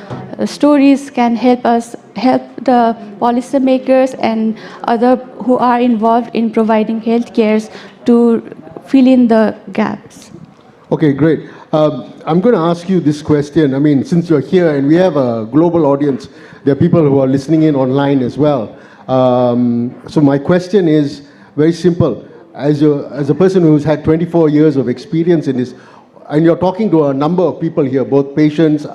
stories can help the policymakers and other who are involved in providing healthcare to fill in the gaps. Okay, great. I'm going to ask you this question. I mean, since you're here and we have a global audience, there are people who are listening in online as well. So my question is very simple. As a person who's had 24 years of experience in this, and you're talking to a number of people here, both patients,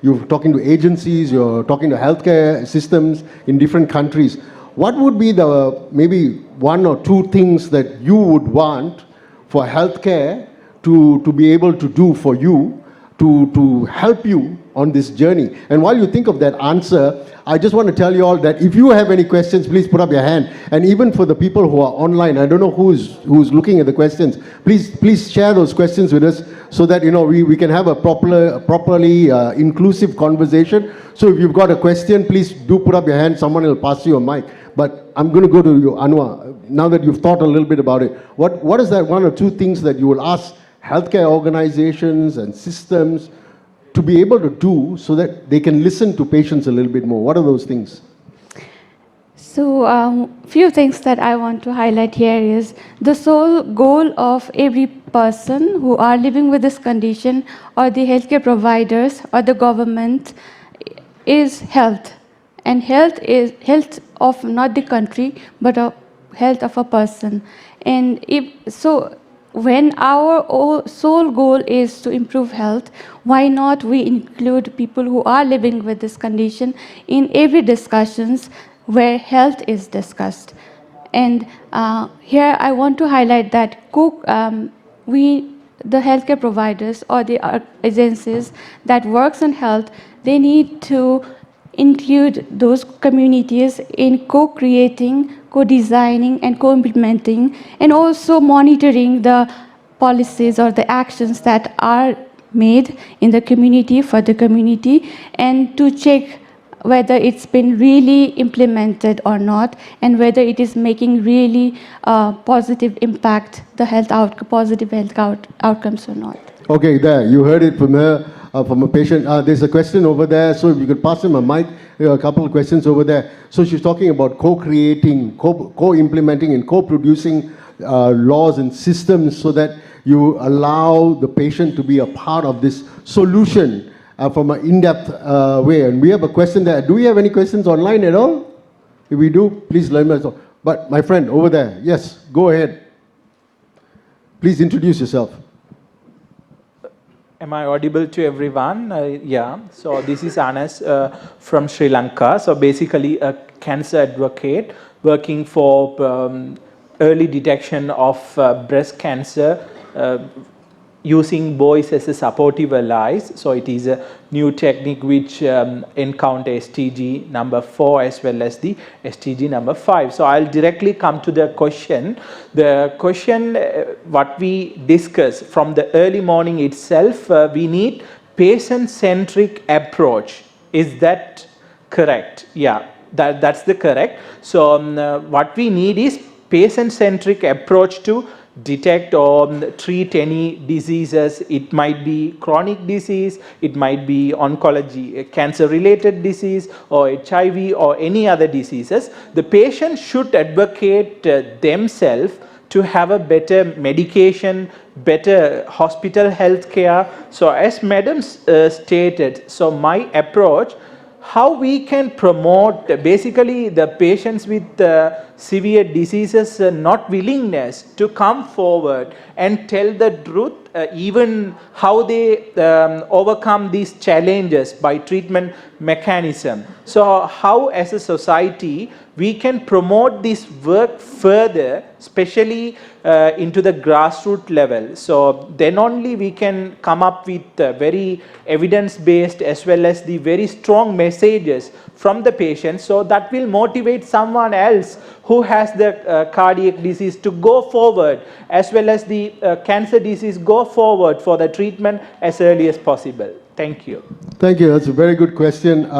you're talking to agencies, you're talking to healthcare systems in different countries. What would be the maybe one or two things that you would want for healthcare to be able to do for you, to help you on this journey? And while you think of that answer, I just want to tell you all that if you have any questions, please put up your hand. And even for the people who are online, I don't know who's looking at the questions, please share those questions with us so that we can have a properly inclusive conversation. So if you've got a question, please do put up your hand. Someone will pass you a mic. But I'm going to go to you, Anwar. Now that you've thought a little bit about it, what is that one or two things that you will ask healthcare organizations and systems to be able to do so that they can listen to patients a little bit more? What are those things? So few things that I want to highlight here is the sole goal of every person who are living with this condition, or the healthcare providers or the government, is health. And health is health of not the country, but of health of a person. And when our sole goal is to improve health, why not we include people who are living with this condition in every discussions where health is discussed? And here I want to highlight that the healthcare providers or the agencies that works on health, they need to include those communities in co-creating, co-designing and co-implementing, and also monitoring the policies or the actions that are made in the community for the community, and to check whether it's been really implemented or not, and whether it is making really positive impact, positive health outcomes or not. Okay, there, you heard it from her, from a patient. There's a question over there, so if you could pass him a mic. There are a couple of questions over there. So she's talking about co-creating, co-implementing and co-producing laws and systems so that you allow the patient to be a part of this solution from an in-depth way. And we have a question there. Do we have any questions online at all? If we do, please let me know. But my friend over there, yes, go ahead. Please introduce yourself. Am I audible to everyone? Yeah. So this is Anas from Sri Lanka. So basically a cancer advocate working for early detection of breast cancer using voice as a supportive allies. So it is a new technique which encounter STG number 4 as well as the STG number 5. So I'll directly come to the question. The question what we discuss from the early morning itself, we need patient-centric approach. Is that correct? Yeah, that's the correct. So what we need is patient-centric approach to detect or treat any diseases. It might be chronic disease, it might be oncology, cancer related disease, or HIV or any other diseases. The patient should advocate themselves to have a better medication, better hospital health care. So as madam stated, so my approach, how we can promote basically the patients with severe diseases not willingness to come forward and tell the truth, even how they overcome these challenges by treatment mechanism. So how as a society we can promote this work further, especially into the grassroots level. So then only we can come up with very evidence-based as well as the very strong messages from the patient, so that will motivate someone else who has the cardiac disease to go forward, as well as the cancer disease go forward for the treatment as early as possible. Thank you. Thank you. That's a very good question.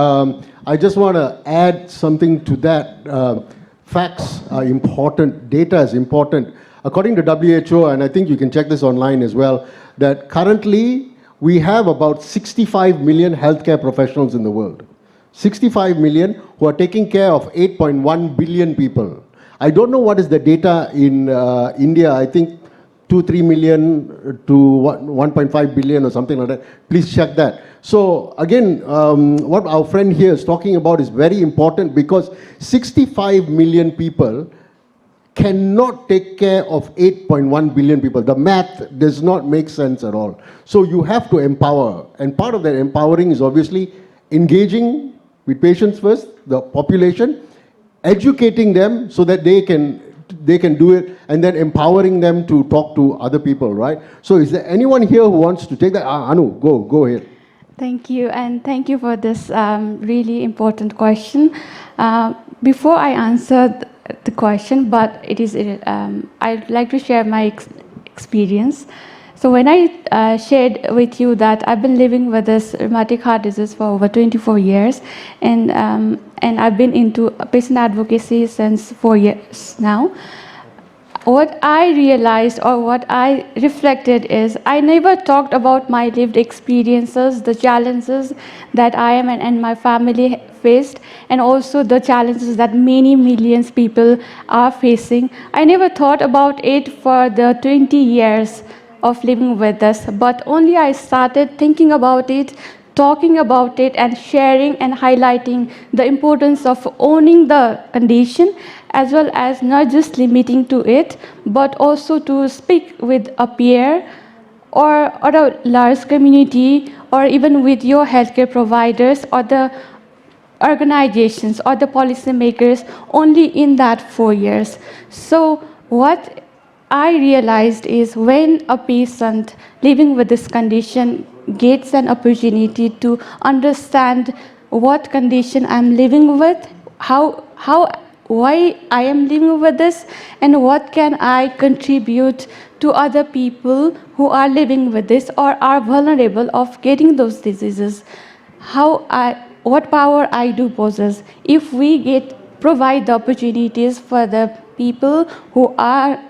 I just want to add something to that. Facts are important. Data is important. According to WHO, and I think you can check this online as well, that currently we have about 65 million healthcare professionals in the world. 65 million who are taking care of 8.1 billion people. I don't know what is the data in India. I think 2-3 million to 1.5 billion or something like that. Please check that. So again, what our friend here is talking about is very important, because 65 million people cannot take care of 8.1 billion people. The math does not make sense at all. So you have to empower. And part of that empowering is obviously engaging with patients first, the population, educating them so that they can do it, and then empowering them to talk to other people, right? So is there anyone here who wants to take that? Anu, go ahead. Thank you, and thank you for this really important question. Before I answer the question, but it is, I'd like to share my experience. So when I shared with you that I've been living with this rheumatic heart disease for over 24 years, and I've been into patient advocacy since 4 years now, what I realized or what I reflected is I never talked about my lived experiences, the challenges that I am and my family faced, and also the challenges that many millions people are facing. I never thought about it for the 20 years of living with this, but only I started thinking about it, talking about it, and sharing and highlighting the importance of owning the condition, as well as not just limiting to it, but also to speak with a peer or a large community, or even with your healthcare providers or the organizations or the policymakers only in that 4 years. So what I realized is when a patient living with this condition gets an opportunity to understand what condition I'm living with, why I am living with this, and what can I contribute to other people who are living with this or are vulnerable of getting those diseases, what power I do possess. If we provide the opportunities for the people who are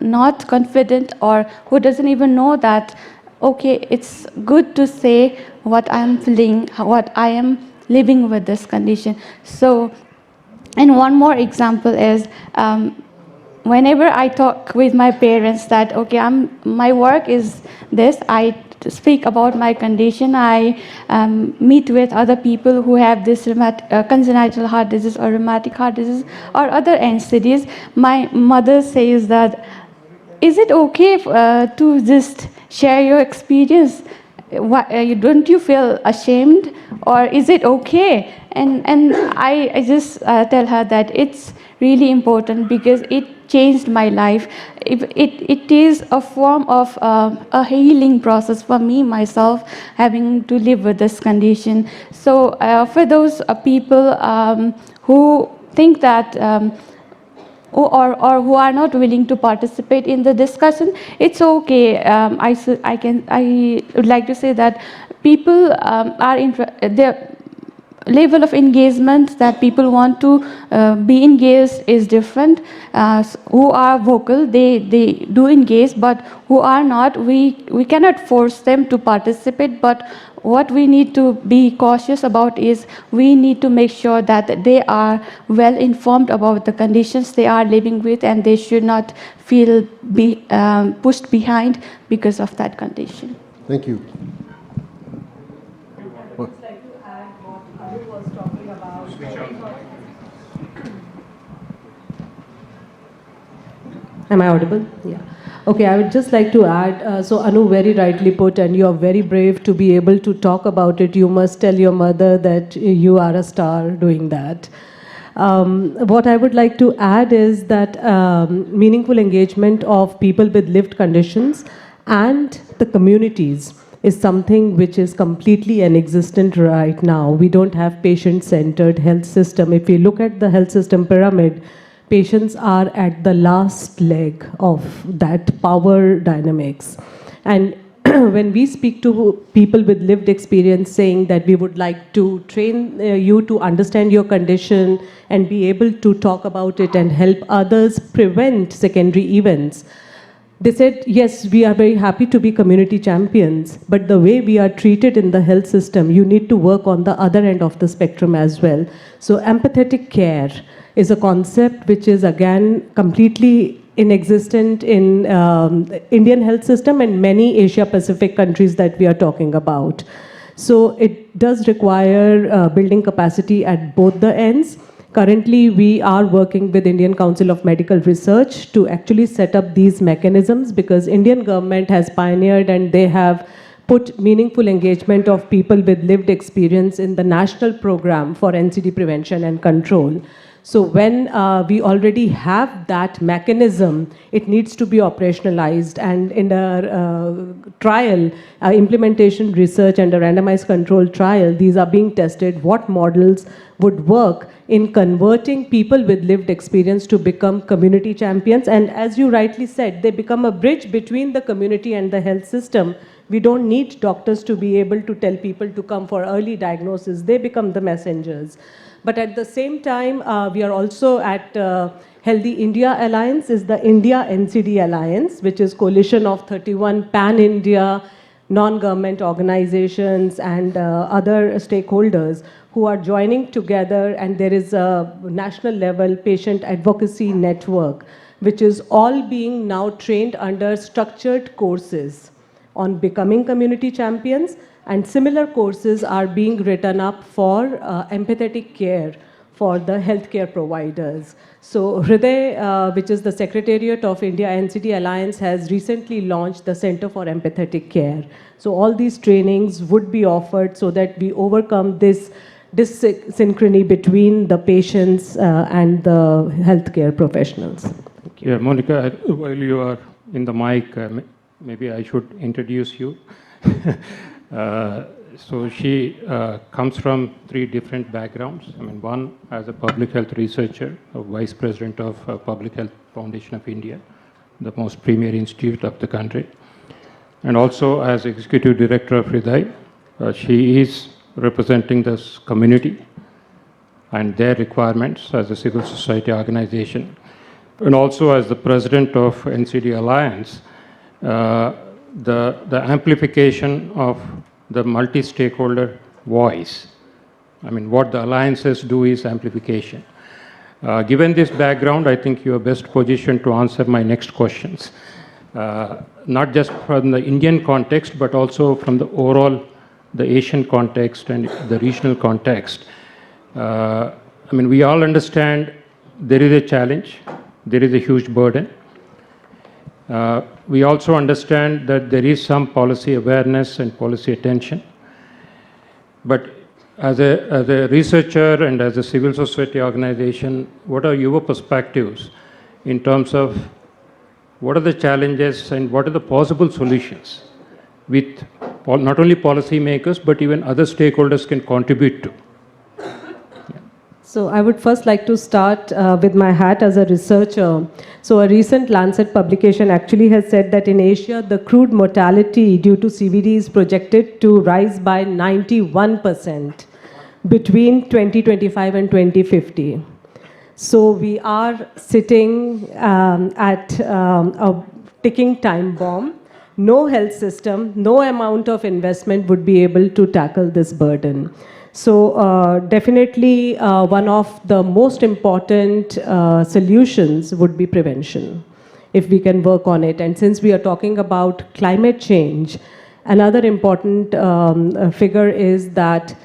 not confident or who doesn't even know that, okay, it's good to say what I'm feeling, what I am living with this condition. So, and one more example is, whenever I talk with my parents that, okay, my work is this, I speak about my condition. I meet with other people who have this congenital heart disease or rheumatic heart disease or other NCDs. My mother says that, is it okay to just share your experience? Don't you feel ashamed, or is it okay? And I just tell her that it's really important because it changed my life. It is a form of a healing process for me myself, having to live with this condition. So for those people who think that or who are not willing to participate in the discussion, it's okay. I would like to say that people their level of engagement that people want to be engaged is different. Who are vocal, they do engage, but who are not, we cannot force them to participate. But what we need to be cautious about is we need to make sure that they are well informed about the conditions they are living with, and they should not feel pushed behind because of that condition. Thank you. Am I audible? Yeah. Okay, I would just like to add, so Anu very rightly put, and you are very brave to be able to talk about it. You must tell your mother that you are a star doing that. What I would like to add is that meaningful engagement of people with lived conditions and the communities is something which is completely inexistent right now. We don't have patient-centered health system. If you look at the health system pyramid, patients are at the last leg of that power dynamics. And when we speak to people with lived experience saying that we would like to train you to understand your condition and be able to talk about it and help others prevent secondary events, they said, yes, we are very happy to be community champions, but the way we are treated in the health system, you need to work on the other end of the spectrum as well. So empathetic care is a concept which is again completely inexistent in Indian health system and many Asia Pacific countries that we are talking about. So it does require building capacity at both the ends. Currently, we are working with Indian Council of Medical Research to actually set up these mechanisms, because Indian government has pioneered and they have put meaningful engagement of people with lived experience in the national program for NCD prevention and control. So when we already have that mechanism, it needs to be operationalized, and in the trial, implementation research and a randomized control trial, these are being tested, what models would work in converting people with lived experience to become community champions. And as you rightly said, they become a bridge between the community and the health system. We don't need doctors to be able to tell people to come for early diagnosis. They become the messengers. But at the same time, we are also at Healthy India Alliance, is the India NCD Alliance, which is coalition of 31 pan-India non-government organizations and other stakeholders who are joining together, and there is a national level patient advocacy network, which is all being now trained under structured courses on becoming community champions, and similar courses are being written up for empathetic care for the healthcare providers. So Hriday, which is the Secretariat of India NCD Alliance, has recently launched the Center for Empathetic Care. So all these trainings would be offered so that we overcome this dyssynchrony between the patients and the healthcare professionals. Yeah, Monica, while you are in the mic, maybe I should introduce you. So she comes from 3 different backgrounds. I mean, one as a public health researcher, a vice president of Public Health Foundation of India, the most premier institute of the country, and also as executive director of Hriday. She is representing this community and their requirements as a civil society organization, and also as the president of NCD Alliance. The amplification of the multi-stakeholder voice. I mean, what the alliances do is amplification. Given this background, I think you are best positioned to answer my next questions. not just from the Indian context, but also from the overall, the Asian context and the regional context. I mean, we all understand there is a challenge, there is a huge burden. We also understand that there is some policy awareness and policy attention. But as a researcher and as a civil society organization, what are your perspectives in terms of what are the challenges and what are the possible solutions with not only policymakers, but even other stakeholders can contribute to? So I would first like to start with my hat as a researcher. So a recent Lancet publication actually has said that in Asia, the crude mortality due to CVD is projected to rise by 91% between 2025 and 2050. So we are sitting at a ticking time bomb. No health system, no amount of investment would be able to tackle this burden. So definitely one of the most important solutions would be prevention, if we can work on it. And since we are talking about climate change, another important figure is that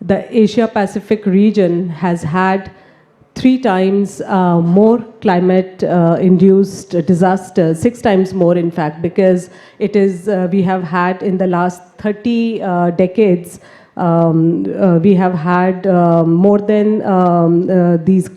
the Asia-Pacific region has had 3 times more climate-induced disasters, 6 times more in fact, because it is, we have had in the last 30 decades, we have had more than these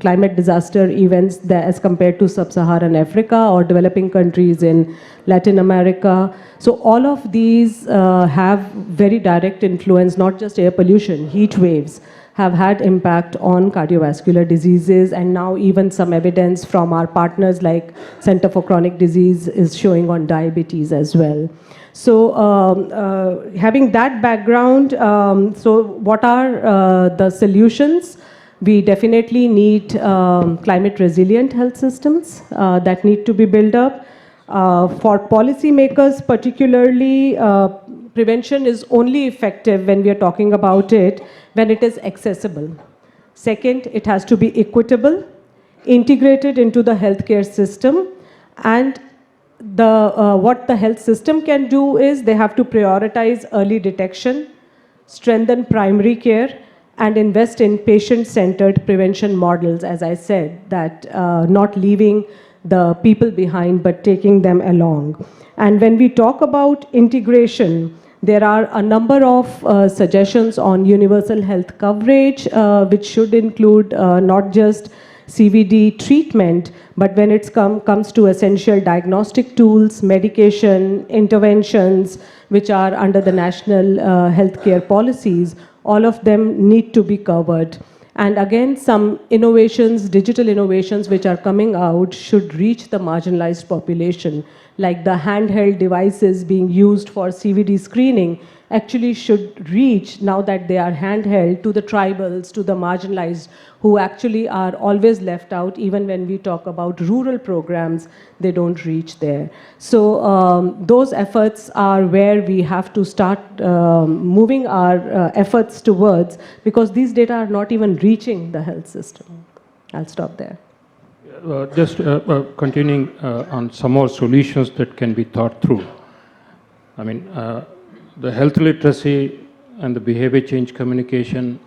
climate disaster events as compared to sub-Saharan Africa or developing countries in Latin America. So all of these have very direct influence, not just air pollution, heat waves have had impact on cardiovascular diseases, and now even some evidence from our partners like Center for Chronic Disease is showing on diabetes as well. So having that background, so what are the solutions? We definitely need climate resilient health systems that need to be built up. For policymakers particularly, prevention is only effective when we are talking about it, when it is accessible. Second, it has to be equitable, integrated into the healthcare system, and what the health system can do is they have to prioritize early detection, strengthen primary care, and invest in patient-centered prevention models, as I said, that not leaving the people behind but taking them along. And when we talk about integration, there are a number of suggestions on universal health coverage, which should include not just CVD treatment, but when it comes to essential diagnostic tools, medication, interventions, which are under the national healthcare policies, all of them need to be covered. And again, some innovations, digital innovations which are coming out should reach the marginalized population, like the handheld devices being used for CVD screening actually should reach, now that they are handheld, to the tribals, to the marginalized, who actually are always left out. Even when we talk about rural programs, they don't reach there. So those efforts are where we have to start moving our efforts towards, because these data are not even reaching the health system. I'll stop there. Just continuing on some more solutions that can be thought through. I mean, the health literacy and the behavior change communication,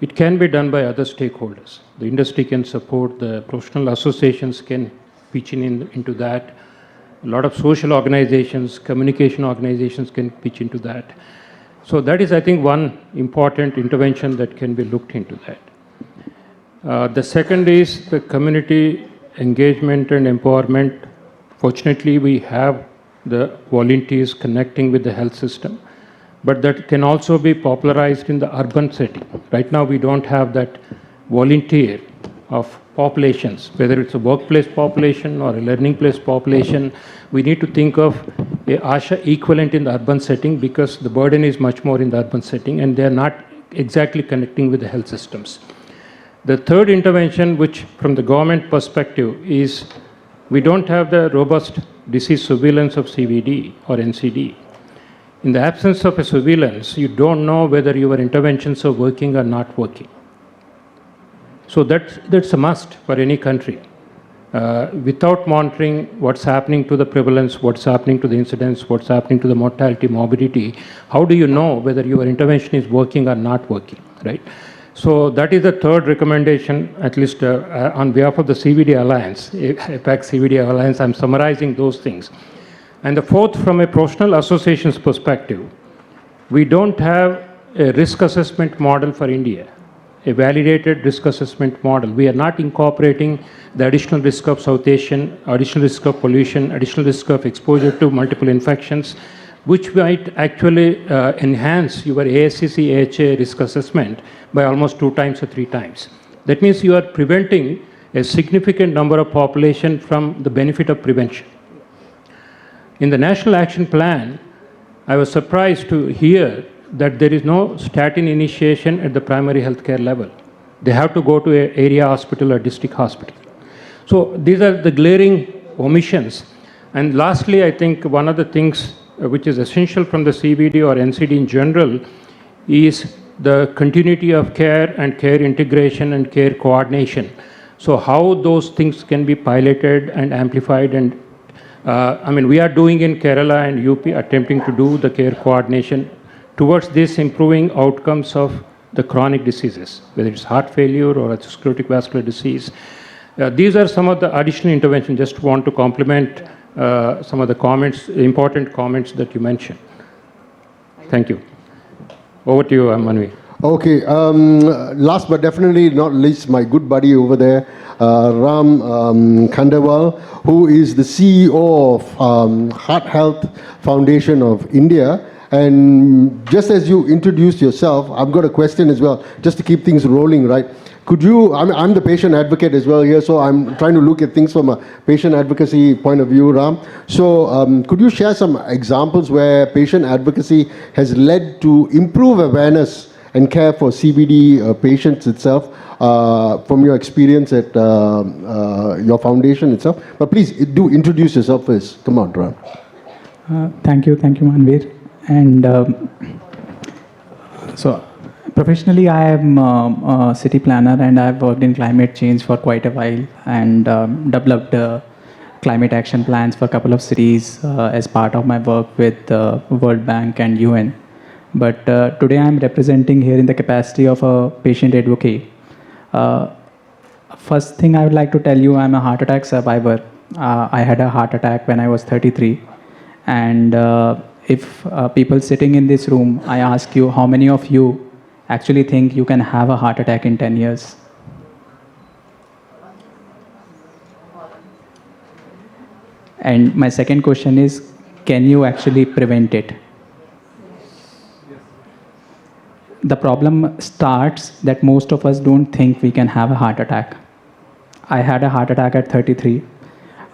it can be done by other stakeholders. The industry can support, the professional associations can pitch into that. A lot of social organizations, communication organizations can pitch into that. So that is, I think, one important intervention that can be looked into that. The second is the community engagement and empowerment. Fortunately, we have the volunteers connecting with the health system, but that can also be popularized in the urban setting. Right now, we don't have that volunteer of populations, whether it's a workplace population or a learning place population. We need to think of a ASHA equivalent in the urban setting, because the burden is much more in the urban setting and they're not exactly connecting with the health systems. The third intervention, which from the government perspective, is we don't have the robust disease surveillance of CVD or NCD. In the absence of a surveillance, you don't know whether your interventions are working or not working. So that's a must for any country. without monitoring what's happening to the prevalence, what's happening to the incidence, what's happening to the mortality, morbidity, how do you know whether your intervention is working or not working, right? So that is the third recommendation, at least on behalf of the CVD Alliance, APAC CVD Alliance, I'm summarizing those things. And the fourth, from a professional association's perspective, we don't have a risk assessment model for India, a validated risk assessment model. We are not incorporating the additional risk of South Asian, additional risk of pollution, additional risk of exposure to multiple infections, which might actually enhance your ASCC AHA risk assessment by almost 2 times or 3 times. That means you are preventing a significant number of population from the benefit of prevention. In the National Action Plan, I was surprised to hear that there is no statin initiation at the primary healthcare level. They have to go to an area hospital or district hospital. So these are the glaring omissions. And lastly, I think one of the things which is essential from the CVD or NCD in general is the continuity of care and care integration and care coordination. So how those things can be piloted and amplified, and we are doing in Kerala and UP, attempting to do the care coordination towards this improving outcomes of the chronic diseases, whether it's heart failure or atherosclerotic vascular disease. These are some of the additional interventions. Just want to complement some of the comments, important comments that you mentioned. Thank you. Over to you, Manvi. Okay, last but definitely not least, my good buddy over there, Ram Khandewal, who is the CEO of Heart Health Foundation of India. And just as you introduced yourself, I've got a question as well, just to keep things rolling, right? Could you, I'm the patient advocate as well here, so I'm trying to look at things from a patient advocacy point of view, Ram. So could you share some examples where patient advocacy has led to improve awareness and care for CVD patients itself, from your experience at your foundation itself? But please do introduce yourself first. Come on, Ram. Thank you, Manvir. And so professionally, I am a city planner, and I've worked in climate change for quite a while, and developed climate action plans for a couple of cities as part of my work with World Bank and UN. But today I'm representing here in the capacity of a patient advocate. First thing I would like to tell you, I'm a heart attack survivor. I had a heart attack when I was 33. And if people sitting in this room, I ask you, how many of you actually think you can have a heart attack in 10 years? And my second question is, can you actually prevent it? The problem starts that most of us don't think we can have a heart attack. I had a heart attack at 33.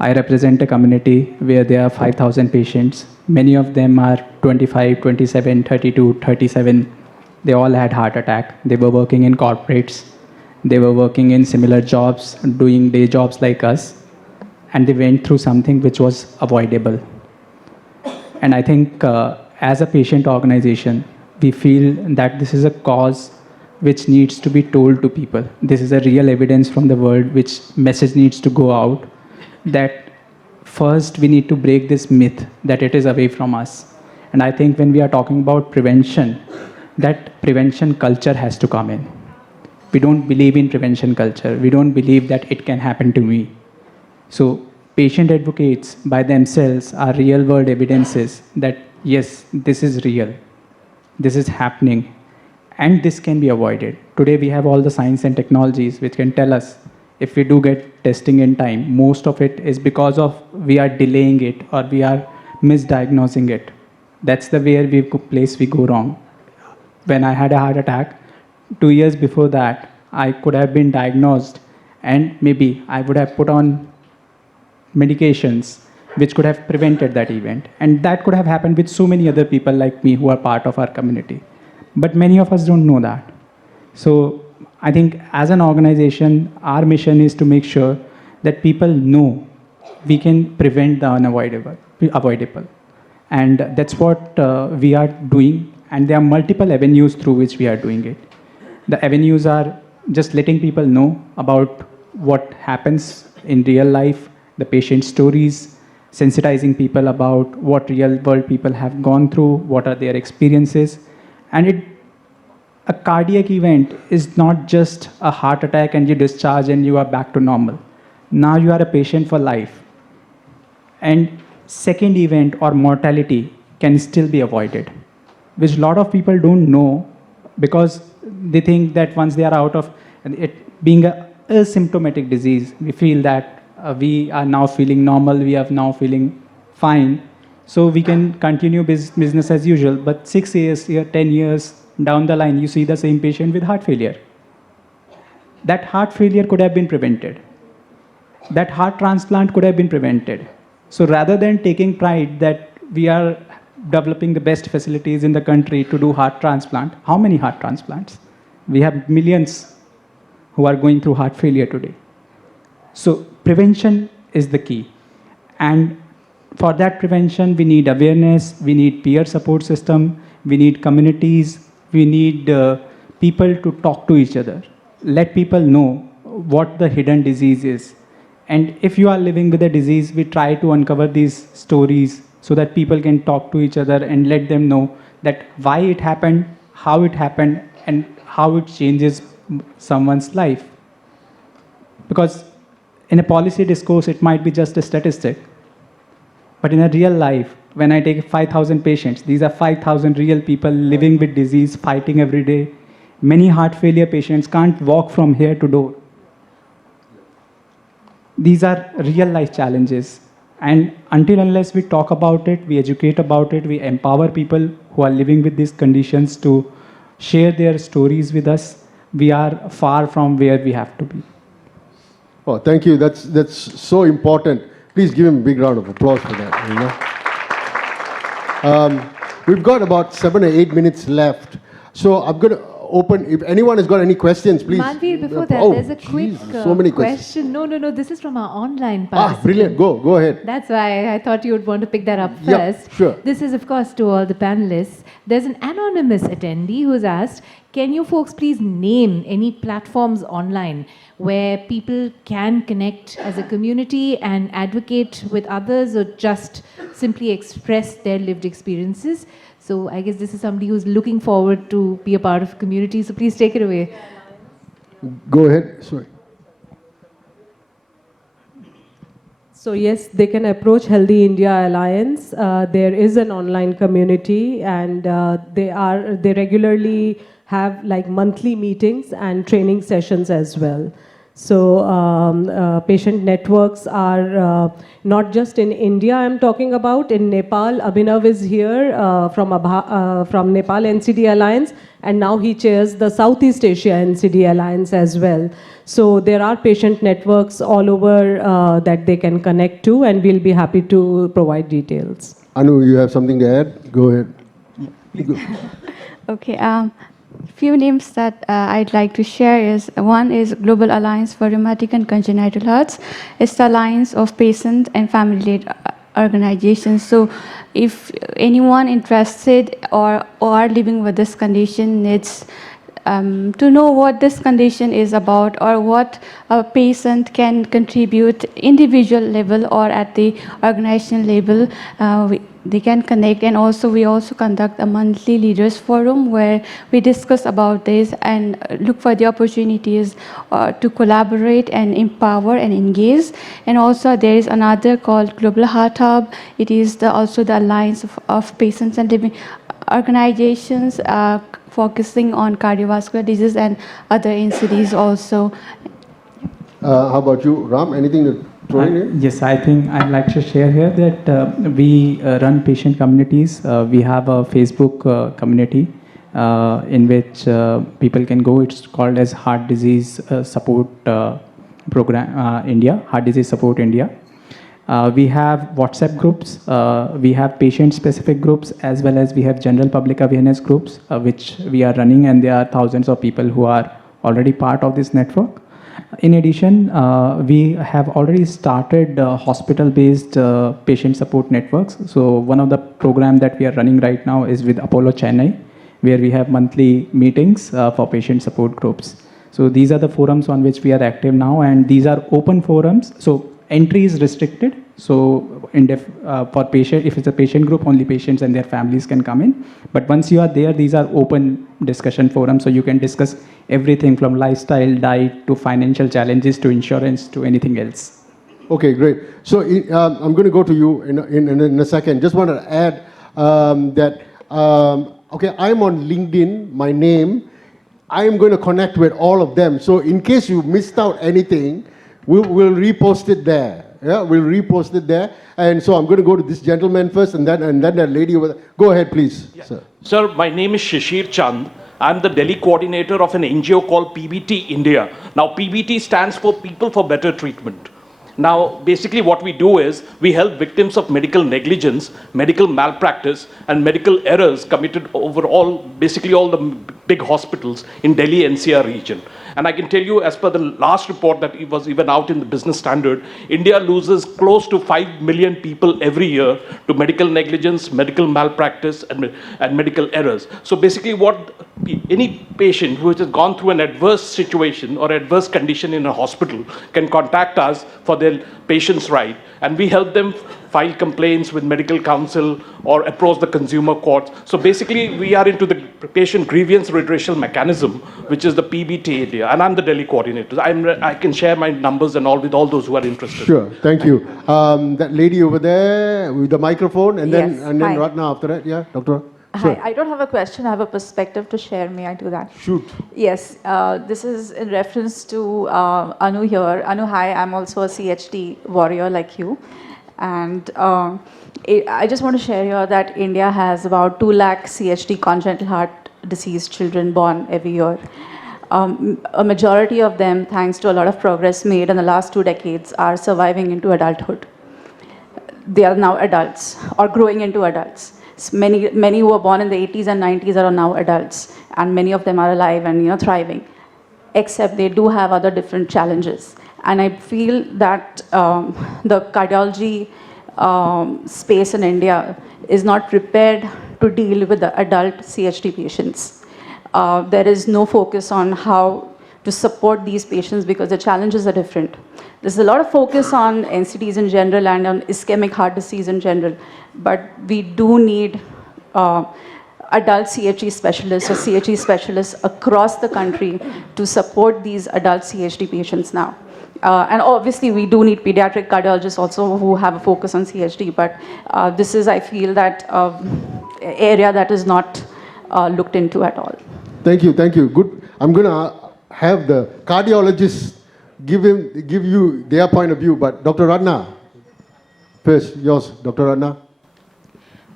I represent a community where there are 5,000 patients. Many of them are 25, 27, 32, 37. They all had heart attack. They were working in corporates. They were working in similar jobs, doing day jobs like us. And they went through something which was avoidable. And I think as a patient organization, we feel that this is a cause which needs to be told to people. This is a real evidence from the world, which message needs to go out, that first we need to break this myth that it is away from us. And I think when we are talking about prevention, that prevention culture has to come in. We don't believe in prevention culture. We don't believe that it can happen to me. So patient advocates by themselves are real world evidences that yes, this is real. This is happening, and this can be avoided. Today we have all the science and technologies which can tell us if we do get testing in time. Most of it is because of we are delaying it or we are misdiagnosing it. That's the place we go wrong. When I had a heart attack, 2 years before that, I could have been diagnosed, and maybe I would have put on medications which could have prevented that event. And that could have happened with so many other people like me who are part of our community. But many of us don't know that. So I think as an organization, our mission is to make sure that people know we can prevent the avoidable. And that's what we are doing. And there are multiple avenues through which we are doing it. The avenues are just letting people know about what happens in real life, the patient stories, sensitizing people about what real world people have gone through, what are their experiences. And a cardiac event is not just a heart attack and you discharge and you are back to normal. Now you are a patient for life. And second event or mortality can still be avoided, which a lot of people don't know because they think that once they are out of it being a asymptomatic disease, we feel that we are now feeling normal, we are now feeling fine, so we can continue business as usual. But 6 years, 10 years down the line, you see the same patient with heart failure. That heart failure could have been prevented. That heart transplant could have been prevented. So rather than taking pride that we are developing the best facilities in the country to do heart transplant, how many heart transplants? We have millions who are going through heart failure today. So prevention is the key. And for that prevention, we need awareness, we need peer support system, we need communities, we need people to talk to each other. Let people know what the hidden disease is. And if you are living with a disease, we try to uncover these stories so that people can talk to each other and let them know that why it happened, and how it changes someone's life. Because in a policy discourse, it might be just a statistic. But in a real life, when I take 5,000 patients, these are 5,000 real people living with disease, fighting every day. Many heart failure patients can't walk from here to door. These are real life challenges. And until unless we talk about it, we educate about it, we empower people who are living with these conditions to share their stories with us, we are far from where we have to be. Oh, thank you. That's so important. Please give him a big round of applause for that. We've got about 7 or 8 minutes left. So I'm going to open, if anyone has got any questions, please. Manveer, before that, there's a quick so many question. No, this is from our online participant. Brilliant. Go ahead. That's why I thought you would want to pick that up Yeah, first. sure. This is, of course, to all the panelists. There's an anonymous attendee who's asked, can you folks please name any platforms online where people can connect as a community and advocate with others or just simply express their lived experiences? So I guess this is somebody who's looking forward to be a part of a community. So please take it away. Go ahead. Sorry. So yes, they can approach Healthy India Alliance. There is an online community, and they regularly have like monthly meetings and training sessions as well. So patient networks are not just in India, I'm talking about. In Nepal, Abhinav is here from Nepal NCD Alliance, and now he chairs the Southeast Asia NCD Alliance as well. So there are patient networks all over that they can connect to, and we'll be happy to provide details. Anu, you have something to add? Go ahead. Okay. Few names that I'd like to share is, one is Global Alliance for Rheumatic and Congenital Hearts. It's the alliance of patient and family-led organizations. So if anyone interested or living with this condition needs to know what this condition is about or what a patient can contribute individual level or at the organizational level, they can connect. And also we also conduct a monthly leaders forum where we discuss about this and look for the opportunities to collaborate and empower and engage. And also there is another called Global Heart Hub. It is also the alliance of patients and living organizations focusing on cardiovascular disease and other NCDs also. How about you, Ram? Anything to throw in here? Yes, I think I'd like to share here that we run patient communities. We have a Facebook community in which people can go. It's called as Heart Disease Support Program India, Heart Disease Support India. We have WhatsApp groups, we have patient-specific groups, as well as we have general public awareness groups, which we are running, and there are thousands of people who are already part of this network. In addition, we have already started hospital-based patient support networks. So one of the programs that we are running right now is with Apollo Chennai, where we have monthly meetings for patient support groups. So these are the forums on which we are active now, and these are open forums. So entry is restricted. So for patient, if it's a patient group, only patients and their families can come in. But once you are there, these are open discussion forums. So you can discuss everything from lifestyle, diet, to financial challenges, to insurance, to anything else. Okay, great. So I'm going to go to you in a second. Just want to add that, okay, I'm on LinkedIn, my name. I'm going to connect with all of them. So in case you missed out anything, we'll repost it there. Yeah, we'll repost it there. And so I'm going to go to this gentleman first, and then that lady over there. Go ahead, please. Yeah. Sir, my name is Shishir Chand. I'm the Delhi coordinator of an NGO called PBT India. Now, PBT stands for People for Better Treatment. Now, basically what we do is we help victims of medical negligence, medical malpractice, and medical errors committed over basically all the big hospitals in Delhi NCR region. And I can tell you, as per the last report that was even out in the Business Standard, India loses close to 5 million people every year to medical negligence, medical malpractice, and medical errors. So basically any patient who has gone through an adverse situation or adverse condition in a hospital can contact us for their patient's right, and we help them file complaints with medical counsel or approach the consumer courts. So basically we are into the patient grievance redressal mechanism, which is the PBT India, and I'm the Delhi coordinator. I can share my numbers and all with all those who are interested. Sure, thank you. That lady over there with the microphone, and then Hi. Ratna after that. Yeah, Doctor. Hi, I don't have a question, I have a perspective to share. May I do that? Shoot. Yes, this is in reference to Anu here. Anu, hi, I'm also a CHD warrior like you. And I just want to share here that India has about 2 lakh CHD congenital heart disease children born every year. A majority of them, thanks to a lot of progress made in the last 2 decades, are surviving into adulthood. They are now adults or growing into adults. Many who were born in the 80s and 90s are now adults, and many of them are alive and thriving, except they do have other different challenges. And I feel that the cardiology space in India is not prepared to deal with the adult CHD patients. There is no focus on how to support these patients because the challenges are different. There's a lot of focus on NCDs in general and on ischemic heart disease in general, but we do need adult CHD specialists or CHD specialists across the country to support these adult CHD patients now. And obviously we do need pediatric cardiologists also who have a focus on CHD, but this is, I feel, that area that is not looked into at all. Thank you, thank you. Good. I'm going to have the cardiologists give you their point of view, but Dr. Ratna, first, yours, Dr. Ratna.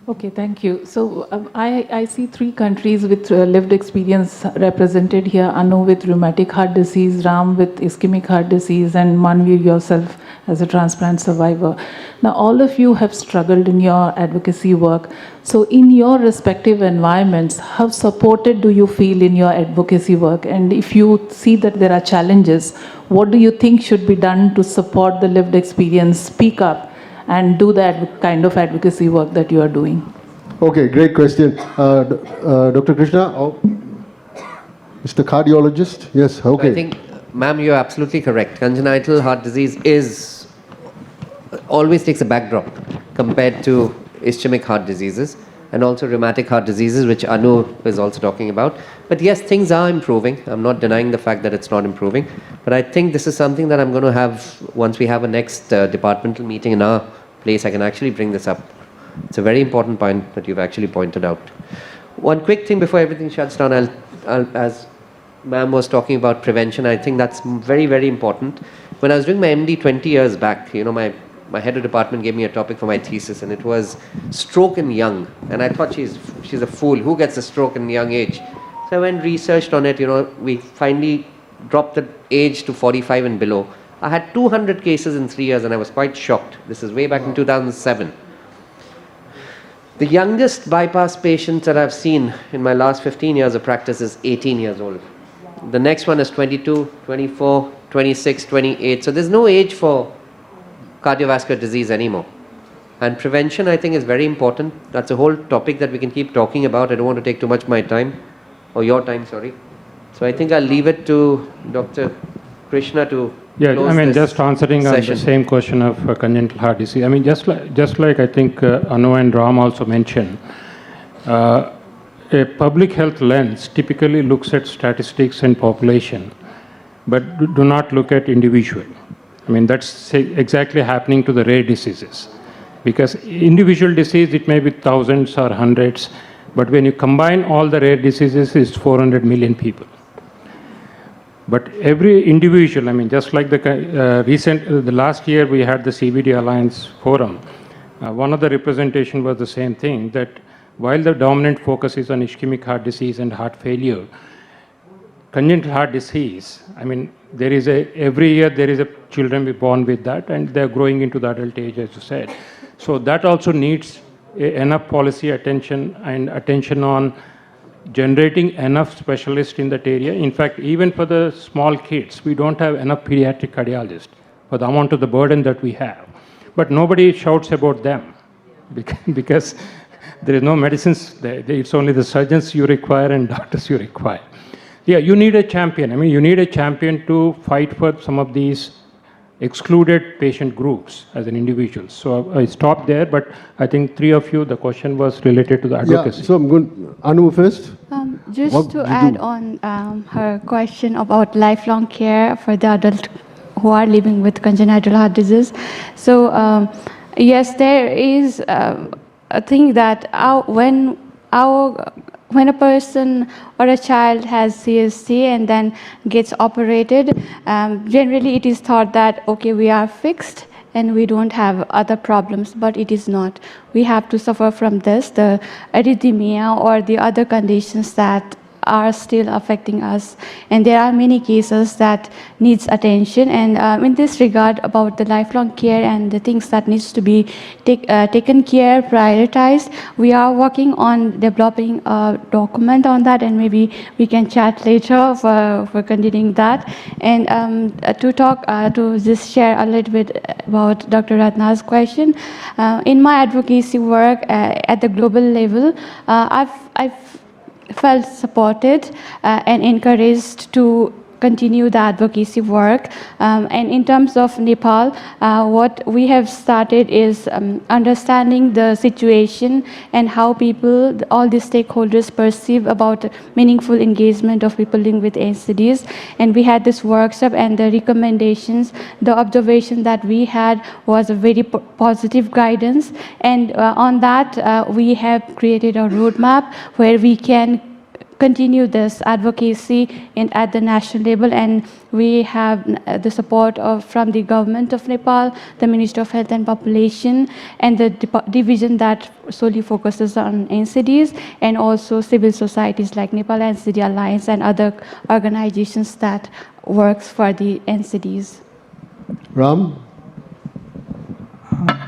Okay, thank you. So I see 3 countries with lived experience represented here. Anu with rheumatic heart disease, Ram with ischemic heart disease, and Manveer yourself as a transplant survivor. Now, all of you have struggled in your advocacy work. So in your respective environments, how supported do you feel in your advocacy work? And if you see that there are challenges, what do you think should be done to support the lived experience, speak up, and do that kind of advocacy work that you are doing? Okay, great question. Dr. Krishna, Mr. Cardiologist? Yes, okay. I think, ma'am, you're absolutely correct. Congenital heart disease always takes a backdrop compared to ischemic heart diseases and also rheumatic heart diseases, which Anu is also talking about. But yes, things are improving. I'm not denying the fact that it's not improving. But I think this is something that I'm going to have, once we have a next departmental meeting in our place, I can actually bring this up. It's a very important point that you've actually pointed out. One quick thing before everything shuts down, as ma'am was talking about prevention, I think that's very, very important. When I was doing my MD 20 years back, my head of department gave me a topic for my thesis, and it was stroke in young. And I thought she's a fool. Who gets a stroke in young age? So I went researched on it. We finally dropped the age to 45 and below. I had 200 cases in 3 years, and I was quite shocked. This is way back in 2007. The youngest bypass patient that I've seen in my last 15 years of practice is 18 years old. The next one is 22, 24, 26, 28. So there's no age for cardiovascular disease anymore. And prevention, I think, is very important. That's a whole topic that we can keep talking about. I don't want to take too much of my time, or your time, sorry. So I think I'll leave it to Dr. Krishna to Yeah, close I mean, this just answering on the session. same question of congenital heart disease. I mean, just like I think Anu and Ram also mentioned, a public health lens typically looks at statistics and population, but do not look at individual. I mean, that's exactly happening to the rare diseases. Because individual disease, it may be thousands or hundreds, but when you combine all the rare diseases, it's 400 million people. But every individual, I mean, just like the last year we had the CBD Alliance Forum, one of the representation was the same thing, that while the dominant focus is on ischemic heart disease and heart failure, congenital heart disease, I mean, every year there is a children born with that, and they're growing into the adult age, as you said. So that also needs enough policy attention and attention on generating enough specialists in that area. In fact, even for the small kids, we don't have enough pediatric cardiologists for the amount of the burden that we have. But nobody shouts about them because there is no medicines. It's only the surgeons you require and doctors you require. Yeah, you need a champion. I mean, you need a champion to fight for some of these excluded patient groups as an individual. So I stopped there, but I think three of you, the question was related to the advocacy. Yeah, so I'm going, Anu first. Just to add on her question about lifelong care for the adult who are living with congenital heart disease. So yes, there is a thing that when a person or a child has CSC and then gets operated, generally it is thought that, okay, we are fixed and we don't have other problems, but it is not. We have to suffer from this, the arrhythmia or the other conditions that are still affecting us, and there are many cases that needs attention. And in this regard, about the lifelong care and the things that needs to be taken care, prioritized, we are working on developing a document on that, and maybe we can chat later for continuing that. And to just share a little bit about Dr. Ratna's question, in my advocacy work at the global level, I've felt supported and encouraged to continue the advocacy work. And in terms of Nepal, what we have started is understanding the situation and how people, all the stakeholders, perceive about meaningful engagement of people living with NCDs. And we had this workshop, and the recommendations, the observation that we had was a very positive guidance. And on that, we have created a roadmap where we can continue this advocacy at the national level, and we have the support from the government of Nepal, the Ministry of Health and Population, and the division that solely focuses on NCDs, and also civil societies like Nepal NCD Alliance and other organizations that works for the NCDs. Ram?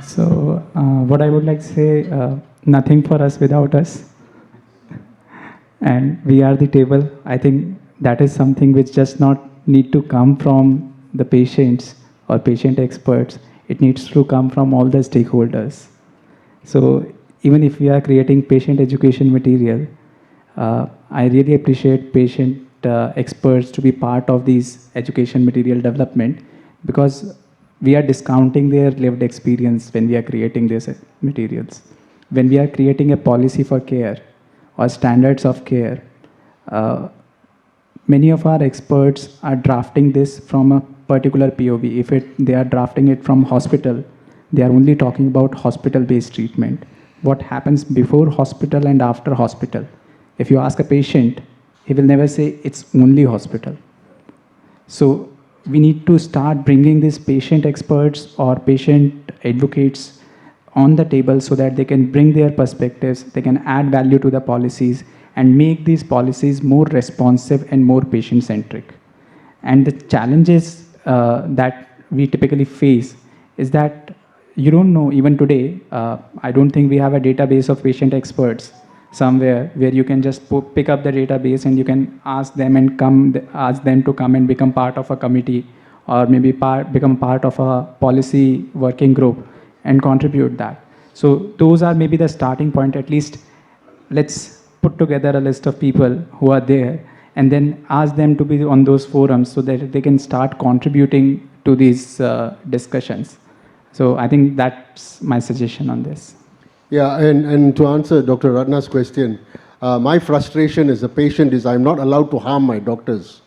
So what I would like to say, nothing for us without us. And we are the table. I think that is something which just not need to come from the patients or patient experts. It needs to come from all the stakeholders. So even if we are creating patient education material, I really appreciate patient experts to be part of these education material development, because we are discounting their lived experience when we are creating these materials. When we are creating a policy for care or standards of care, many of our experts are drafting this from a particular POV. If they are drafting it from hospital, they are only talking about hospital-based treatment. What happens before hospital and after hospital? If you ask a patient, he will never say it's only hospital. So we need to start bringing these patient experts or patient advocates on the table so that they can bring their perspectives, they can add value to the policies and make these policies more responsive and more patient-centric. And the challenges that we typically face is that you don't know, even today, I don't think we have a database of patient experts somewhere where you can just pick up the database and you can ask them to come and become part of a committee, or maybe become part of a policy working group and contribute that. So those are maybe the starting point. At least let's put together a list of people who are there and then ask them to be on those forums so that they can start contributing to these discussions. So I think that's my suggestion on this. Yeah, and to answer Dr. Ratna's question, my frustration as a patient is I'm not allowed to harm my doctors.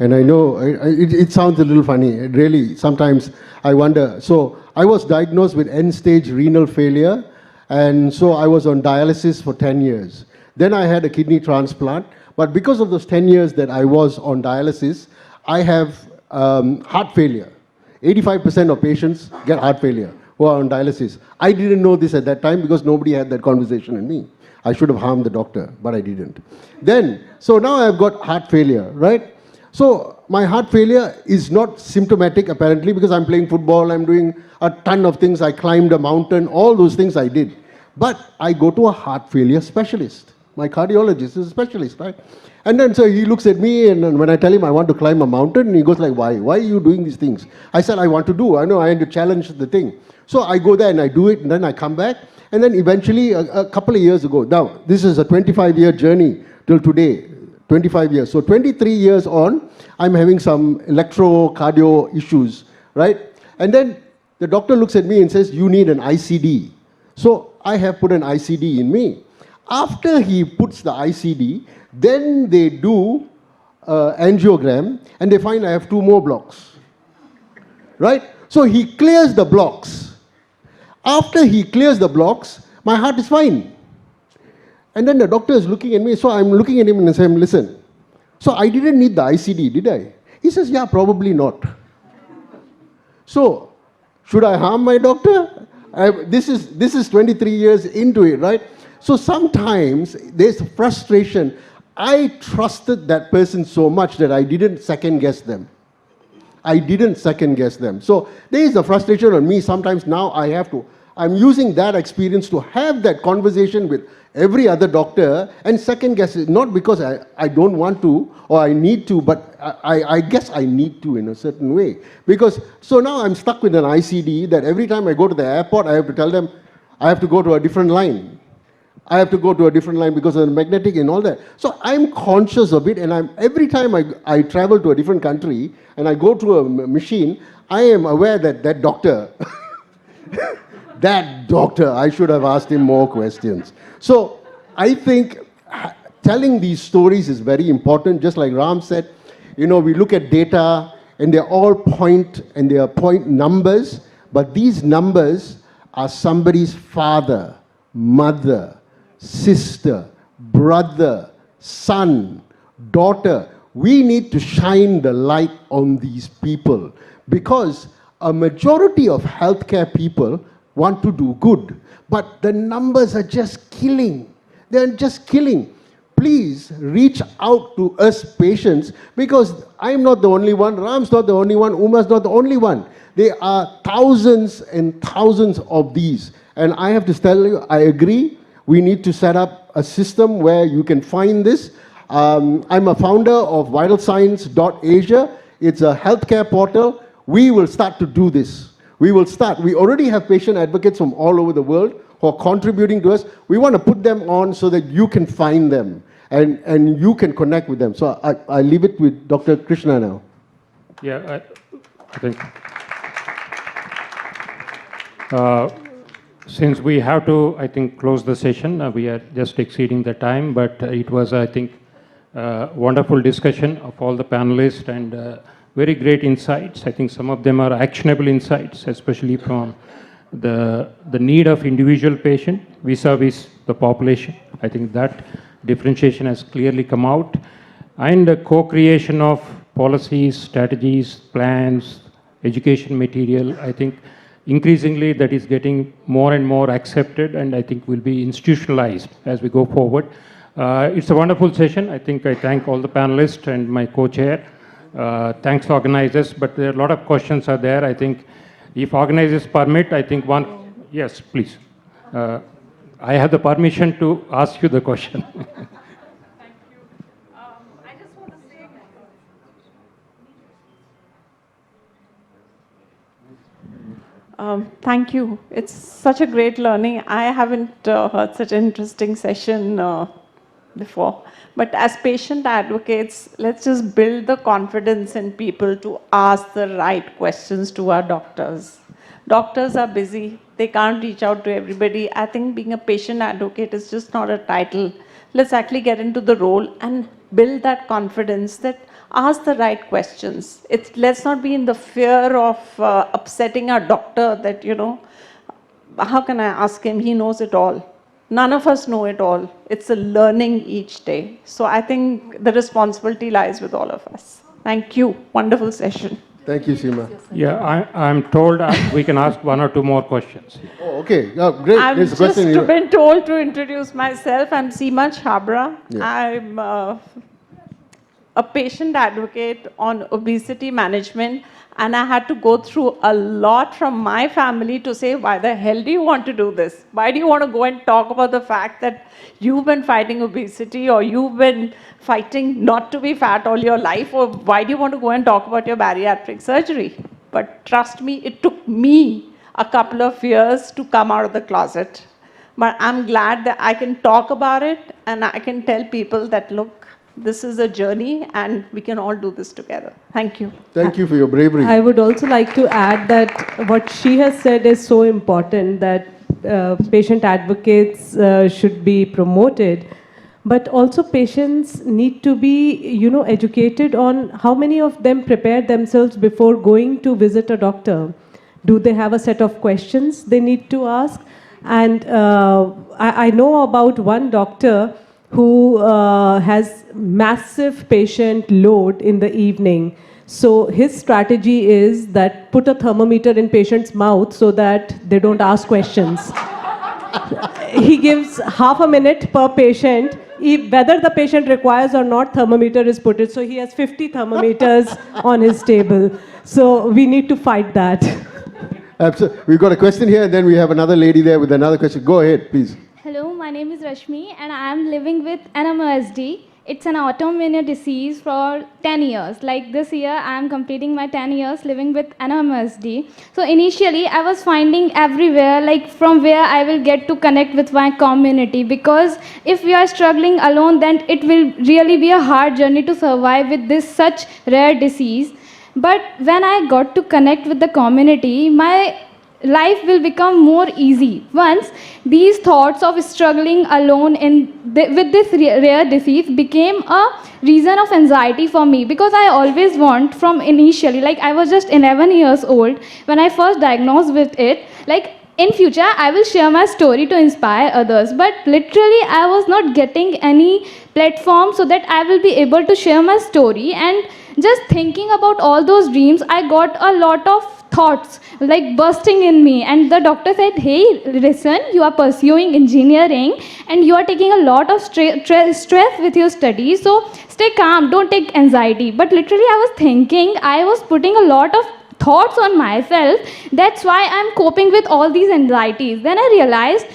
And I know it sounds a little funny. It really, sometimes I wonder. So I was diagnosed with end-stage renal failure, and so I was on dialysis for 10 years. Then I had a kidney transplant, but because of those 10 years that I was on dialysis, I have heart failure. 85% of patients get heart failure who are on dialysis. I didn't know this at that time because nobody had that conversation with me. I should have harmed the doctor, but I didn't. Then, so now I've got heart failure, right? So my heart failure is not symptomatic apparently because I'm playing football, I'm doing a ton of things, I climbed a mountain, all those things I did. But I go to a heart failure specialist. My cardiologist is a specialist, right? And then so he looks at me, and when I tell him I want to climb a mountain, he goes like, why? Why are you doing these things? I said, I want to do. I know I had to challenge the thing. So I go there and I do it, and then I come back. And then eventually, a couple of years ago, now this is a 25-year journey till today, 25 years. So 23 years on, I'm having some electrocardio issues, right? And then the doctor looks at me and says, you need an ICD. So I have put an ICD in me. After he puts the ICD, then they do angiogram, and they find I have 2 more blocks, right? So he clears the blocks. After he clears the blocks, my heart is fine. And then the doctor is looking at me, so I'm looking at him and saying, listen, so I didn't need the ICD, did I? He says, yeah, probably not. So, should I harm my doctor? This is 23 years into it, right? So sometimes there's frustration. I trusted that person so much that I didn't second guess them. I didn't second guess them. So there is a frustration on me. Sometimes now I'm using that experience to have that conversation with every other doctor and second guess it, not because I don't want to or I need to, but I guess I need to in a certain way. Because, so now I'm stuck with an ICD that every time I go to the airport, I have to tell them I have to go to a different line. I have to go to a different line because of the magnetic and all that. So I'm conscious of it, and every time I travel to a different country and I go to a machine, I am aware that that doctor, I should have asked him more questions. So I think telling these stories is very important. Just like Ram said, we look at data and they're all point numbers, but these numbers are somebody's father, mother, sister, brother, son, daughter. We need to shine the light on these people because a majority of healthcare people want to do good, but the numbers are just killing. They're just killing. Please reach out to us patients because I'm not the only one, Ram's not the only one, Uma's not the only one. There are thousands and thousands of these. And I have to tell you, I agree. We need to set up a system where you can find this. I'm a founder of vitalsigns.asia. It's a healthcare portal. We will start to do this. We will start. We already have patient advocates from all over the world who are contributing to us. We want to put them on so that you can find them and you can connect with them. So I leave it with Dr. Krishna now. Yeah, I think since we have to, I think, close the session, we are just exceeding the time, but it was, I think, wonderful discussion of all the panelists and very great insights. I think some of them are actionable insights, especially from the need of individual patient vis-a-vis the population. I think that differentiation has clearly come out. And the co-creation of policies, strategies, plans, education material, I think increasingly that is getting more and more accepted and I think will be institutionalized as we go forward. It's a wonderful session. I think I thank all the panelists and my co-chair. Thanks organizers, but there are a lot of questions are there. I think if organizers permit, I think yes, please. I have the permission to ask you the question. Thank you. It's such a great learning. I haven't heard such an interesting session before. But as patient advocates, let's just build the confidence in people to ask the right questions to our doctors. Doctors are busy. They can't reach out to everybody. I think being a patient advocate is just not a title. Let's actually get into the role and build that confidence that ask the right questions. Let's not be in the fear of upsetting our doctor that, how can I ask him? He knows it all. None of us know it all. It's a learning each day. So I think the responsibility lies with all of us. Thank you. Wonderful session. Thank you, Seema. Yeah, I'm told we can ask one or two more questions. Oh, okay. Great. I've There's a just question here. been told to introduce myself. I'm Seema Chhabra. Yeah. I'm a patient advocate on obesity management, and I had to go through a lot from my family to say, why the hell do you want to do this? Why do you want to go and talk about the fact that you've been fighting obesity, or you've been fighting not to be fat all your life, or why do you want to go and talk about your bariatric surgery? But trust me, it took me a couple of years to come out of the closet. But I'm glad that I can talk about it, and I can tell people that, look, this is a journey and we can all do this together. Thank you. Thank you for your bravery. I would also like to add that what she has said is so important, that patient advocates should be promoted, but also patients need to be, educated on how many of them prepare themselves before going to visit a doctor. Do they have a set of questions they need to ask? And I know about one doctor who has massive patient load in the evening. So his strategy is that put a thermometer in patient's mouth so that they don't ask questions. He gives half a minute per patient. Whether the patient requires or not, thermometer is put it. So he has 50 thermometers on his table. So we need to fight that. Absolutely. We've got a question here, and then we have another lady there with another question. Go ahead, please. Hello, my name is Rashmi and I am living with NMOSD. It's an autoimmune disease for 10 years. Like this year, I am completing my 10 years living with NMOSD. So initially, I was finding everywhere, like from where I will get to connect with my community, because if we are struggling alone, then it will really be a hard journey to survive with this such rare disease. But when I got to connect with the community, my life will become more easy. Once these thoughts of struggling alone with this rare disease became a reason of anxiety for me, because I always want from initially, like I was just 11 years old when I first diagnosed with it, like in future I will share my story to inspire others, but literally I was not getting any platform so that I will be able to share my story. And just thinking about all those dreams, I got a lot of thoughts like bursting in me, and the doctor said, hey, listen, you are pursuing engineering and you are taking a lot of stress with your studies, so stay calm, don't take anxiety. But literally I was thinking, I was putting a lot of thoughts on myself, that's why I'm coping with all these anxieties. Then I realized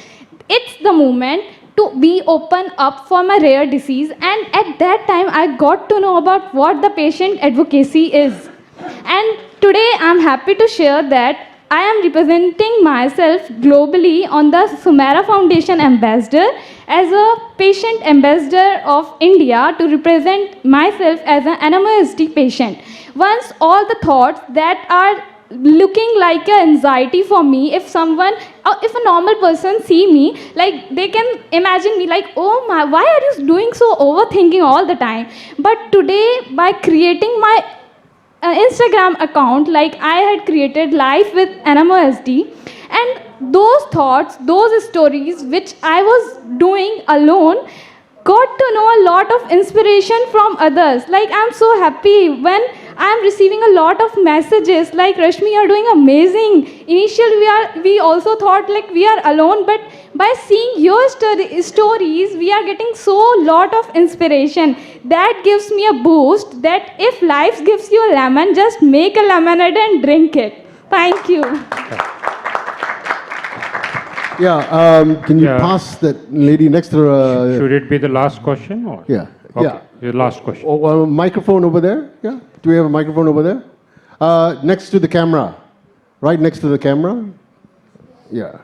it's the moment to be open up for my rare disease, and at that time I got to know about what the patient advocacy is. And today I'm happy to share that I am representing myself globally on the Sumera Foundation Ambassador as a patient ambassador of India, to represent myself as an NMOSD patient. Once all the thoughts that are looking like an anxiety for me, if someone, if a normal person see me, like they can imagine me like, oh my, why are you doing so overthinking all the time? But today, by creating my Instagram account, like I had created Life with NMOSD, and those thoughts, those stories which I was doing alone, got to know a lot of inspiration from others. Like I'm so happy when I'm receiving a lot of messages like, Rashmi, you're doing amazing. Initially we also thought like we are alone, but by seeing your stories, we are getting so lot of inspiration. That gives me a boost that if life gives you a lemon, just make a lemonade and drink it. Thank you. Yeah, can you pass that lady next to her? Should it be the last question? Or? Yeah. Okay. Yeah. Your last question. Oh, microphone over there? Yeah. Do we have a microphone over there? Next to the camera. Right next to the camera? Yeah.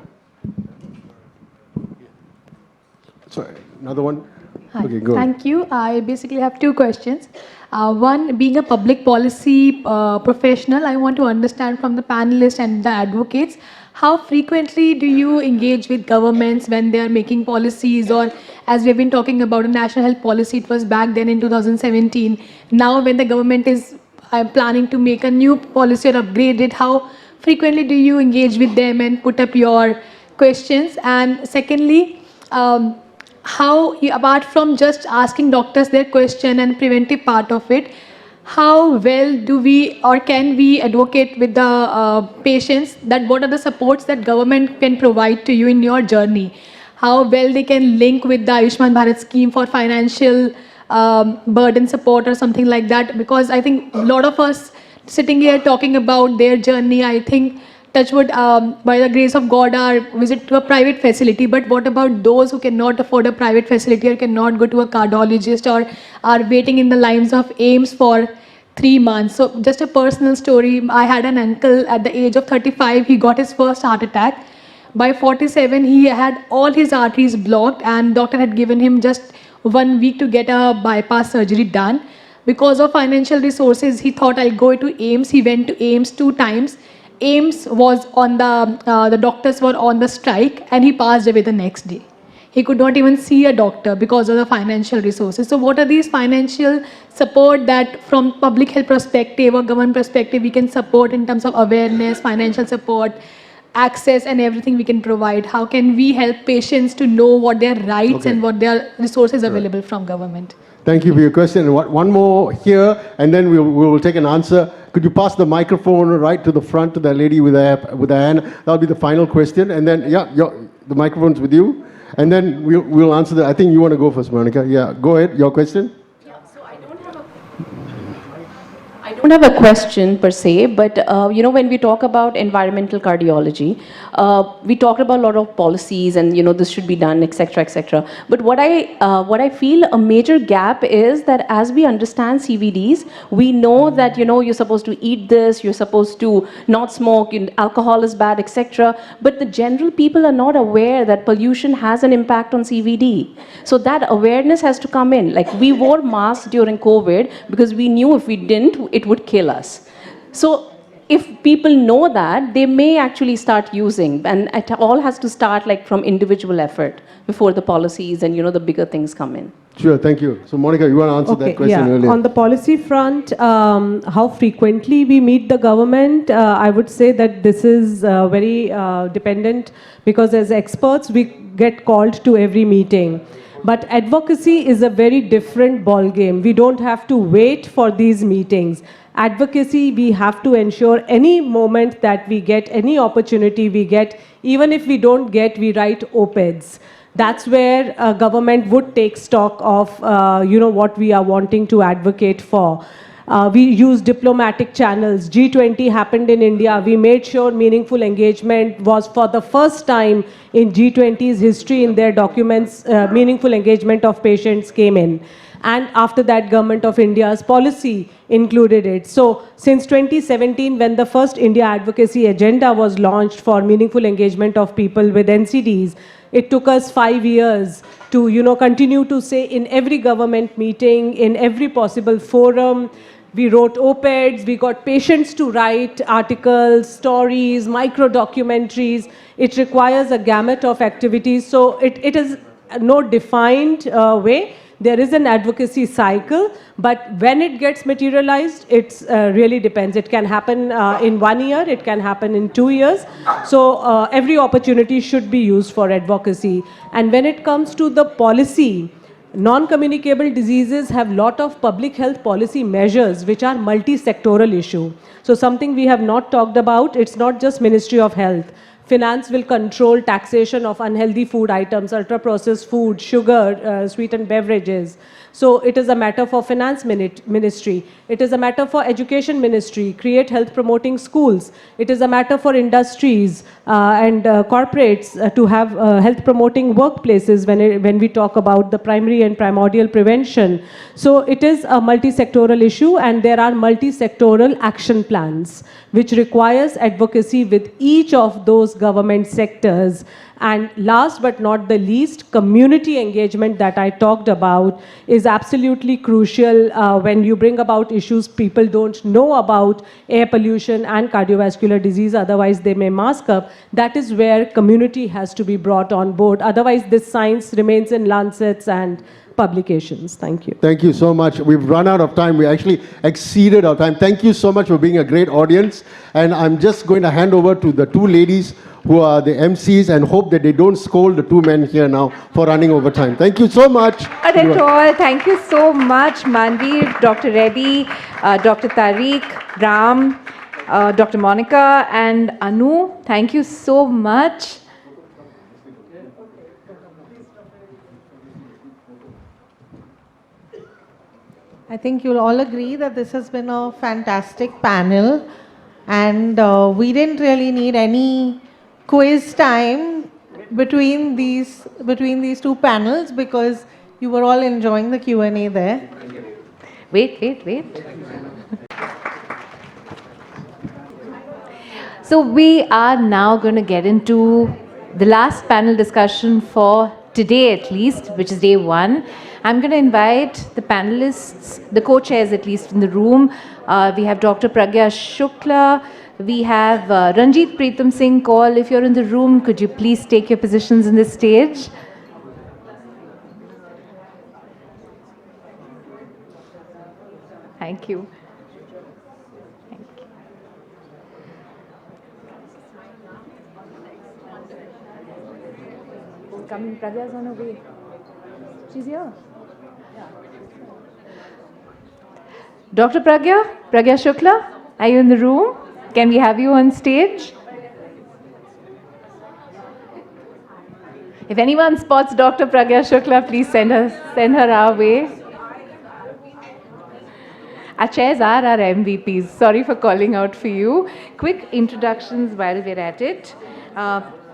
Sorry, another one? Hi. Okay, go ahead. Thank you. I basically have two questions. One, being a public policy professional, I want to understand from the panelists and the advocates, how frequently do you engage with governments when they are making policies, or as we've been talking about a national health policy, it was back then in 2017. Now when the government is planning to make a new policy or upgrade it, how frequently do you engage with them and put up your questions? And secondly, apart from just asking doctors their question and preventive part of it, how well do we or can we advocate with the patients, that what are the supports that government can provide to you in your journey? How well they can link with the Ayushman Bharat scheme for financial burden support or something like that? Because I think a lot of us sitting here talking about their journey, I think touchwood, by the grace of God, are visit to a private facility. But what about those who cannot afford a private facility or cannot go to a cardiologist or are waiting in the lines of AIMS for 3 months? So just a personal story. I had an uncle at the age of 35. He got his first heart attack. By 47, he had all his arteries blocked and doctor had given him just 1 week to get a bypass surgery done. Because of financial resources, he thought, I'll go to AIMS. He went to AIMS 2 times. AIMS was on the doctors were on the strike and he passed away the next day. He could not even see a doctor because of the financial resources. So what are these financial support that from public health perspective or government perspective we can support in terms of awareness, financial support, access and everything we can provide? How can we help patients to know what their rights and what their resources available from government? Thank you for your question. One more here, and then we will take an answer. Could you pass the microphone right to the front to that lady with a hand? That'll be the final question, and then the microphone's with you, and then we'll answer that. I think you want to go first, Monica. Yeah, go ahead. Your question. I don't have a question per se, but when we talk about environmental cardiology, we talked about a lot of policies and this should be done, etc., etc. But what I feel a major gap is that as we understand CVDs, we know that you're supposed to eat this, you're supposed to not smoke, alcohol is bad, etc. But the general people are not aware that pollution has an impact on CVD. So that awareness has to come in. Like we wore masks during COVID because we knew if we didn't, it would kill us. So if people know that, they may actually start using, and it all has to start like from individual effort before the policies and the bigger things come in. Sure, thank you. So Monica, you want to answer that question earlier? On the policy front, how frequently we meet the government, I would say that this is very dependent, because as experts we get called to every meeting. But advocacy is a very different ball game. We don't have to wait for these meetings. Advocacy, we have to ensure any moment that we get, any opportunity we get, even if we don't get, we write op-eds. That's where government would take stock of what we are wanting to advocate for. We use diplomatic channels. G20 happened in India. We made sure meaningful engagement was for the first time in G20's history in their documents, meaningful engagement of patients came in. And after that, Government of India's policy included it. So since 2017, when the first India advocacy agenda was launched for meaningful engagement of people with NCDs, it took us 5 years to continue to say in every government meeting, in every possible forum. We wrote op-eds, we got patients to write articles, stories, micro-documentaries. It requires a gamut of activities. So it is no defined way. There is an advocacy cycle, but when it gets materialized, it really depends. It can happen in 1 year, it can happen in 2 years. So every opportunity should be used for advocacy. And when it comes to the policy, non-communicable diseases have lot of public health policy measures which are multi-sectoral issue. So something we have not talked about, it's not just Ministry of Health. Finance will control taxation of unhealthy food items, ultra-processed food, sugar, sweetened beverages. So it is a matter for Finance Ministry. It is a matter for Education Ministry, create health promoting schools. It is a matter for industries and corporates to have health promoting workplaces when we talk about the primary and primordial prevention. So it is a multi-sectoral issue, and there are multi-sectoral action plans which requires advocacy with each of those government sectors. And last but not the least, community engagement that I talked about is absolutely crucial when you bring about issues people don't know about, air pollution and cardiovascular disease, otherwise they may mask up. That is where community has to be brought on board. Otherwise, this science remains in Lancets and publications. Thank you. Thank you so much. We've run out of time. We actually exceeded our time. Thank you so much for being a great audience. And I'm just going to hand over to the two ladies who are the MCs and hope that they don't scold the two men here now for running over time. Thank you so much. Not at all. Thank you so much, Manveer, Dr. Reddy, Dr. Tariq, Ram, Dr. Monica, and Anu. Thank you so much. I think you'll all agree that this has been a fantastic panel, and we didn't really need any quiz time between these two panels because you were all enjoying the Q&A there. Wait. So we are now going to get into the last panel discussion for today at least, which is day one. I'm going to invite the panelists, the co-chairs at least in the room. We have Dr. Pragya Shukla. We have Ranjit Preetham Singh Kaul. If you're in the room, could you please take your positions in this stage? Thank you. Coming, Pragya's on her way. She's here. Dr. Pragya Shukla, are you in the room? Can we have you on stage? If anyone spots Dr. Pragya Shukla, please send her our way. Our chairs are our MVPs. Sorry for calling out for you. Quick introductions while we're at it.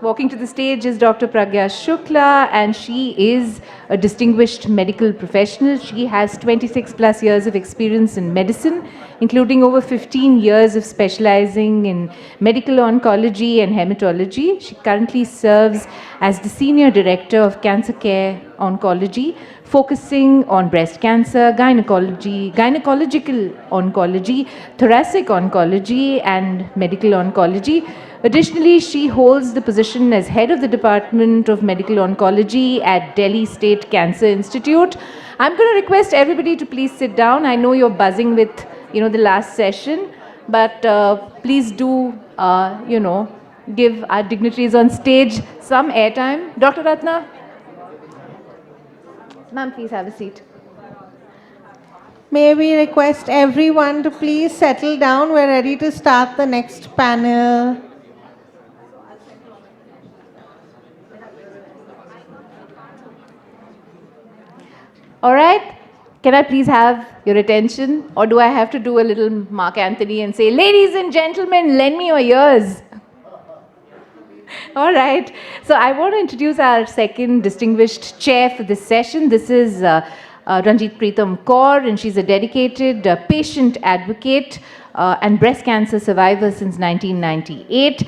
Walking to the stage is Dr. Pragya Shukla, and she is a distinguished medical professional. She has 26 plus years of experience in medicine, including over 15 years of specializing in medical oncology and hematology. She currently serves as the Senior Director of Cancer Care Oncology, focusing on breast cancer, gynecological oncology, thoracic oncology, and medical oncology. Additionally, she holds the position as head of the Department of Medical Oncology at Delhi State Cancer Institute. I'm going to request everybody to please sit down. I know you're buzzing with, the last session, but please do, give our dignitaries on stage some airtime. Dr. Ratna? Ma'am, please have a seat. May we request everyone to please settle down. We're ready to start the next panel. All right. Can I please have your attention? Or do I have to do a little Mark Anthony and say, ladies and gentlemen, lend me your ears? All right. So I want to introduce our second distinguished chair for this session. This is Ranjit Preetham Kaur, and she's a dedicated patient advocate and breast cancer survivor since 1998.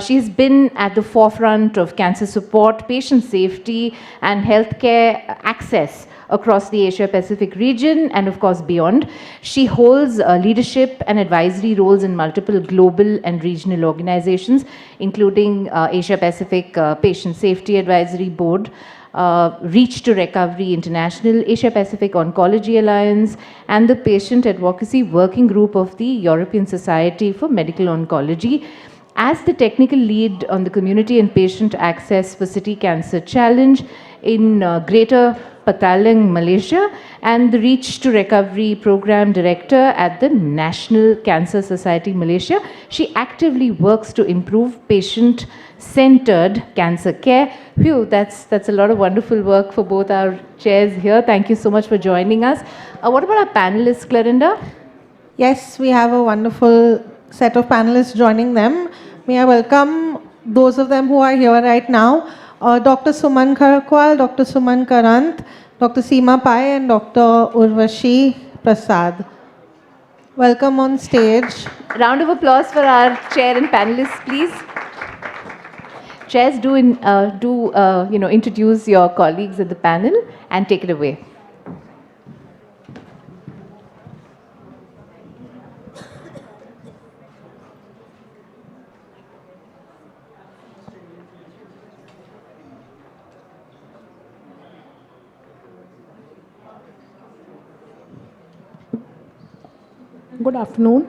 She's been at the forefront of cancer support, patient safety, and healthcare access across the Asia-Pacific region and, of course, beyond. She holds leadership and advisory roles in multiple global and regional organizations, including Asia-Pacific Patient Safety Advisory Board, Reach to Recovery International, Asia-Pacific Oncology Alliance, and the Patient Advocacy Working Group of the European Society for Medical Oncology. As the technical lead on the Community and Patient Access for City Cancer Challenge in Greater Petaling, Malaysia, and the Reach to Recovery Program Director at the National Cancer Society, Malaysia. She actively works to improve patient-centered cancer care. Phew, that's a lot of wonderful work for both our chairs here. Thank you so much for joining us. What about our panelists, Clarinda? Yes, we have a wonderful set of panelists joining them. May I welcome those of them who are here right now. Dr. Suman Kharkwal, Dr. Suman Karant, Dr. Seema Pai, and Dr. Urvashi Prasad. Welcome on stage. Round of applause for our chair and panelists, please. Chairs, introduce your colleagues at the panel and take it away. Good afternoon.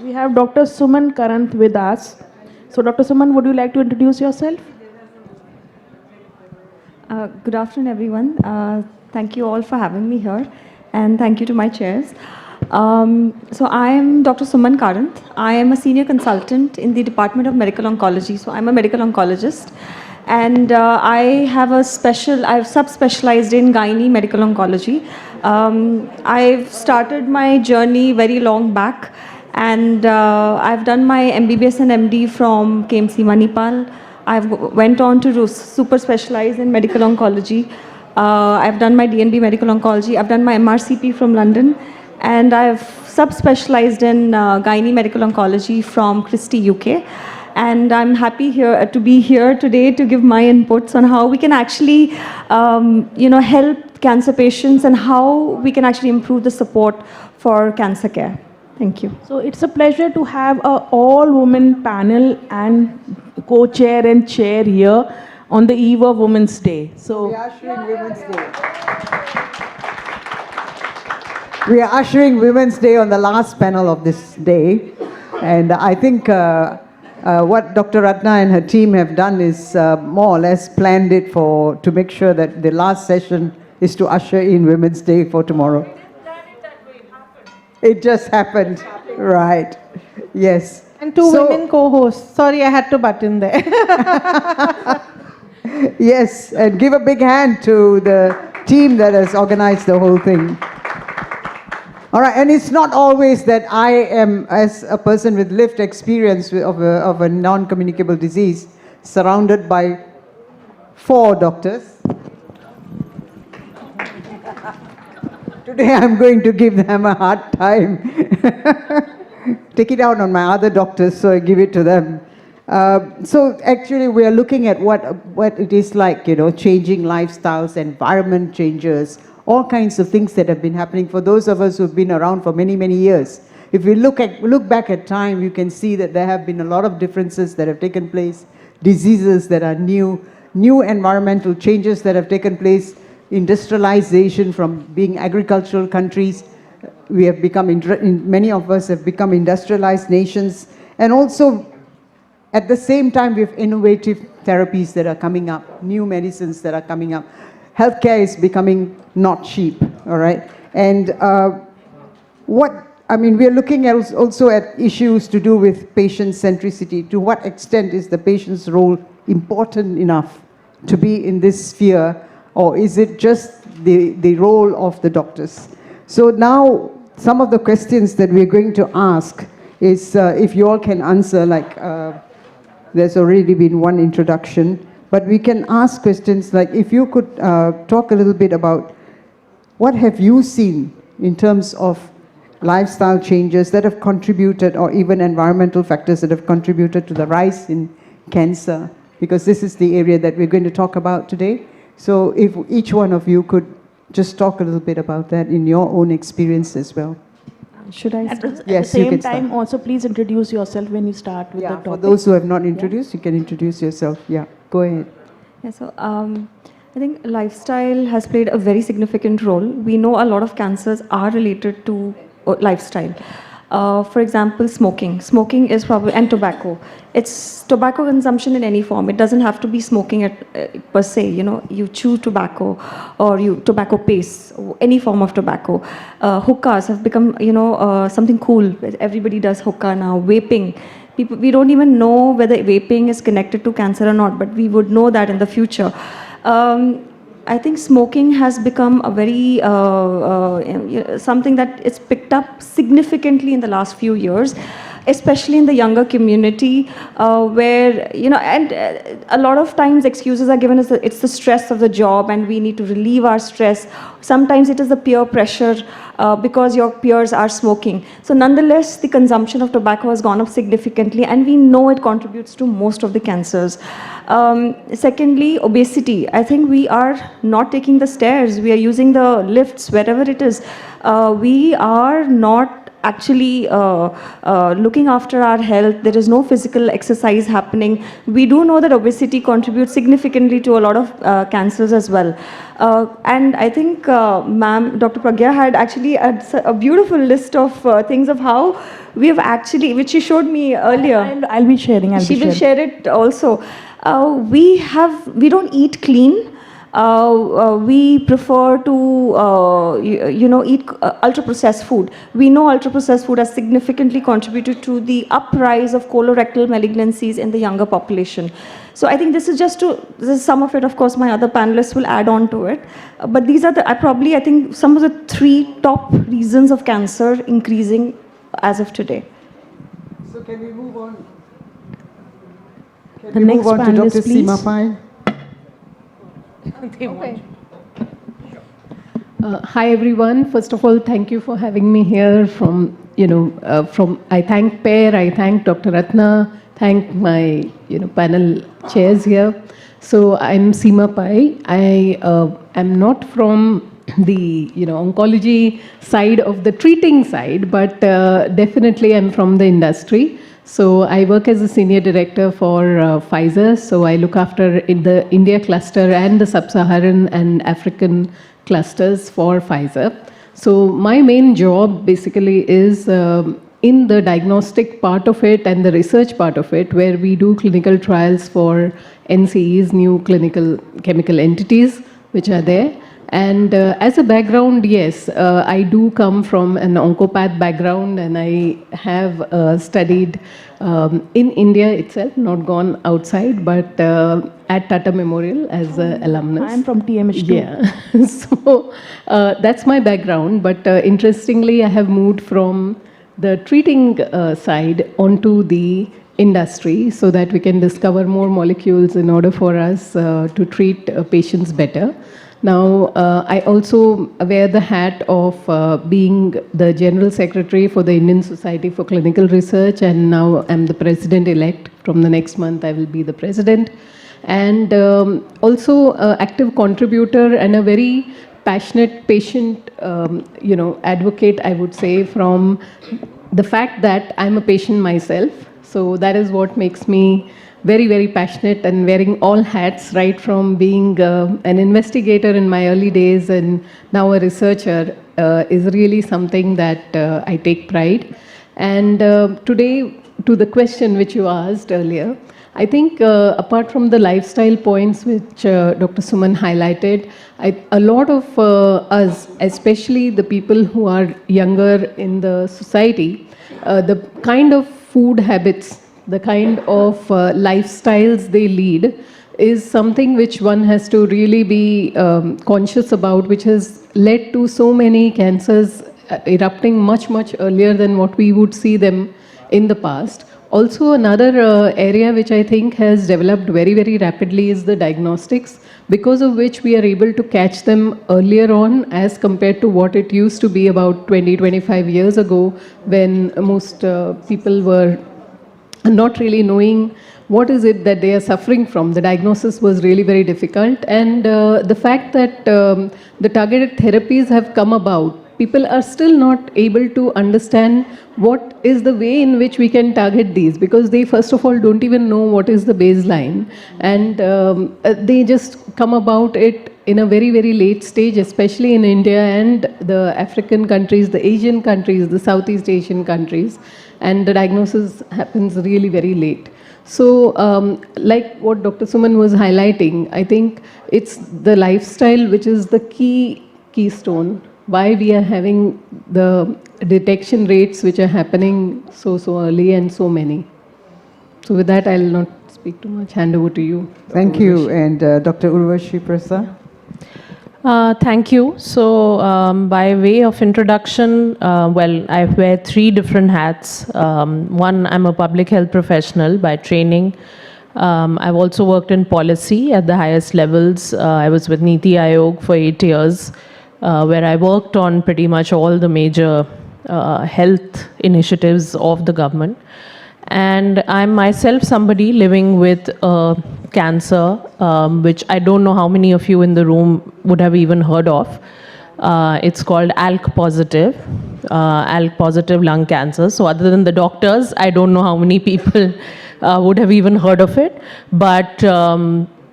We have Dr. Suman Karanth with us. So, Dr. Suman, would you like to introduce yourself? Good afternoon, everyone. Thank you all for having me here, and thank you to my chairs. So I am Dr. Suman Karanth. I am a senior consultant in the Department of Medical Oncology. So I'm a medical oncologist, and I've subspecialized in gynae medical oncology. I've started my journey very long back, and I've done my MBBS and MD from KMC Manipal. I've went on to super specialize in medical oncology. I've done my DNB medical oncology. I've done my MRCP from London, and I've subspecialized in gynae medical oncology from Christie, UK. And I'm happy to be here today to give my inputs on how we can actually, help cancer patients and how we can actually improve the support for cancer care. Thank you. So it's a pleasure to have a all-women panel and co-chair and chair here on the eve of Women's Day. So we are ushering Women's Day. We are ushering Women's Day on the last panel of this day, and I think what Dr. Ratna and her team have done is more or less planned it to make sure that the last session is to usher in Women's Day for tomorrow. It just happened, right? Yes. And two women co-hosts. Sorry, I had to butt in there. Yes, and give a big hand to the team that has organized the whole thing. All right, and it's not always that I am, as a person with lived experience of a non-communicable disease, surrounded by 4 doctors. Today I'm going to give them a hard time. Take it out on my other doctors, so I give it to them. So actually we are looking at what it is like, changing lifestyles, environment changes, all kinds of things that have been happening for those of us who've been around for many, many years. If we look back at time, you can see that there have been a lot of differences that have taken place, diseases that are new environmental changes that have taken place, industrialization from being agricultural countries. We have become, many of us have become industrialized nations, and also at the same time we have innovative therapies that are coming up, new medicines that are coming up. Healthcare is becoming not cheap, all right? And we are looking at also at issues to do with patient centricity. To what extent is the patient's role important enough to be in this sphere, or is it just the role of the doctors? So now some of the questions that we're going to ask is, if you all can answer, there's already been one introduction, but we can ask questions like, if you could talk a little bit about what have you seen in terms of lifestyle changes that have contributed, or even environmental factors that have contributed to the rise in cancer, because this is the area that we're going to talk about today. So if each one of you could just talk a little bit about that in your own experience as well. Should I start? At the same time, also please introduce yourself when you start with the topic. For those who have not introduced, you can introduce yourself. Yeah, go ahead. Yeah, so I think lifestyle has played a very significant role. We know a lot of cancers are related to lifestyle. For example, smoking. Smoking is probably, and tobacco. It's tobacco consumption in any form. It doesn't have to be smoking per se. You chew tobacco, or tobacco paste, any form of tobacco. Hookahs have become, something cool. Everybody does hookah now. Vaping. We don't even know whether vaping is connected to cancer or not, but we would know that in the future. I think smoking has become a very, something that it's picked up significantly in the last few years. especially in the younger community, where, and a lot of times excuses are given as it's the stress of the job and we need to relieve our stress. Sometimes it is the peer pressure because your peers are smoking. So nonetheless, the consumption of tobacco has gone up significantly, and we know it contributes to most of the cancers. Secondly, obesity. I think we are not taking the stairs. We are using the lifts, wherever it is. We are not actually looking after our health. There is no physical exercise happening. We do know that obesity contributes significantly to a lot of cancers as well. And I think ma'am, Dr. Pragya had actually a beautiful list of things of how we have actually, which she showed me earlier. I'll be sharing. She will share it also. We don't eat clean. We prefer to, eat ultra-processed food. We know ultra-processed food has significantly contributed to the uprise of colorectal malignancies in the younger population. So I think this is some of it. Of course, my other panelists will add on to it. But these are I think some of the 3 top reasons of cancer increasing as of today. So can we move on? The next move on to panelist, Dr. please. Seema Pai? Okay. Hi everyone. First of all, thank you for having me here. I thank Pear, I thank Dr. Ratna, thank my panel chairs here. So I'm Seema Pai. I am not from the oncology side of the treating side, but definitely I'm from the industry. So I work as a senior director for Pfizer. So I look after in the India cluster and the sub-Saharan and African clusters for Pfizer. So my main job basically is in the diagnostic part of it and the research part of it, where we do clinical trials for NCEs, new clinical chemical entities, which are there. And as a background, yes, I do come from an oncopath background, and I have studied in India itself, not gone outside, but at Tata Memorial as an alumnus. I'm from TMH too. Yeah, so that's my background. But interestingly, I have moved from the treating side onto the industry so that we can discover more molecules in order for us to treat patients better. Now, I also wear the hat of being the General Secretary for the Indian Society for Clinical Research, and now I'm the President-elect. From the next month, I will be the President. And also active contributor and a very passionate patient, advocate, I would say, from the fact that I'm a patient myself. So that is what makes me very, very passionate and wearing all hats, right from being an investigator in my early days and now a researcher is really something that I take pride. And today, to the question which you asked earlier, I think apart from the lifestyle points which Dr. Suman highlighted, a lot of us, especially the people who are younger in the society, the kind of food habits, the kind of lifestyles they lead is something which one has to really be conscious about, which has led to so many cancers erupting much, much earlier than what we would see them in the past. Also, another area which I think has developed very, very rapidly is the diagnostics, because of which we are able to catch them earlier on as compared to what it used to be about 20, 25 years ago, when most people were not really knowing what is it that they are suffering from. The diagnosis was really very difficult, and the fact that the targeted therapies have come about, people are still not able to understand what is the way in which we can target these, because they first of all don't even know what is the baseline, and they just come about it in a very, very late stage, especially in India and the African countries, the Asian countries, the Southeast Asian countries, and the diagnosis happens really very late. So like what Dr. Suman was highlighting, I think it's the lifestyle which is the keystone, why we are having the detection rates which are happening so early and so many. So with that, I'll not speak too much. Hand over to you. Thank you. And Dr. Urvashi Prasad. Thank you. So, by way of introduction, well, I wear three different hats. One, I'm a public health professional by training. I've also worked in policy at the highest levels. I was with Niti Aayog for 8 years, where I worked on pretty much all the major health initiatives of the government. And I'm myself somebody living with cancer, which I don't know how many of you in the room would have even heard of. It's called ALK positive lung cancer. So other than the doctors, I don't know how many people would have even heard of it. But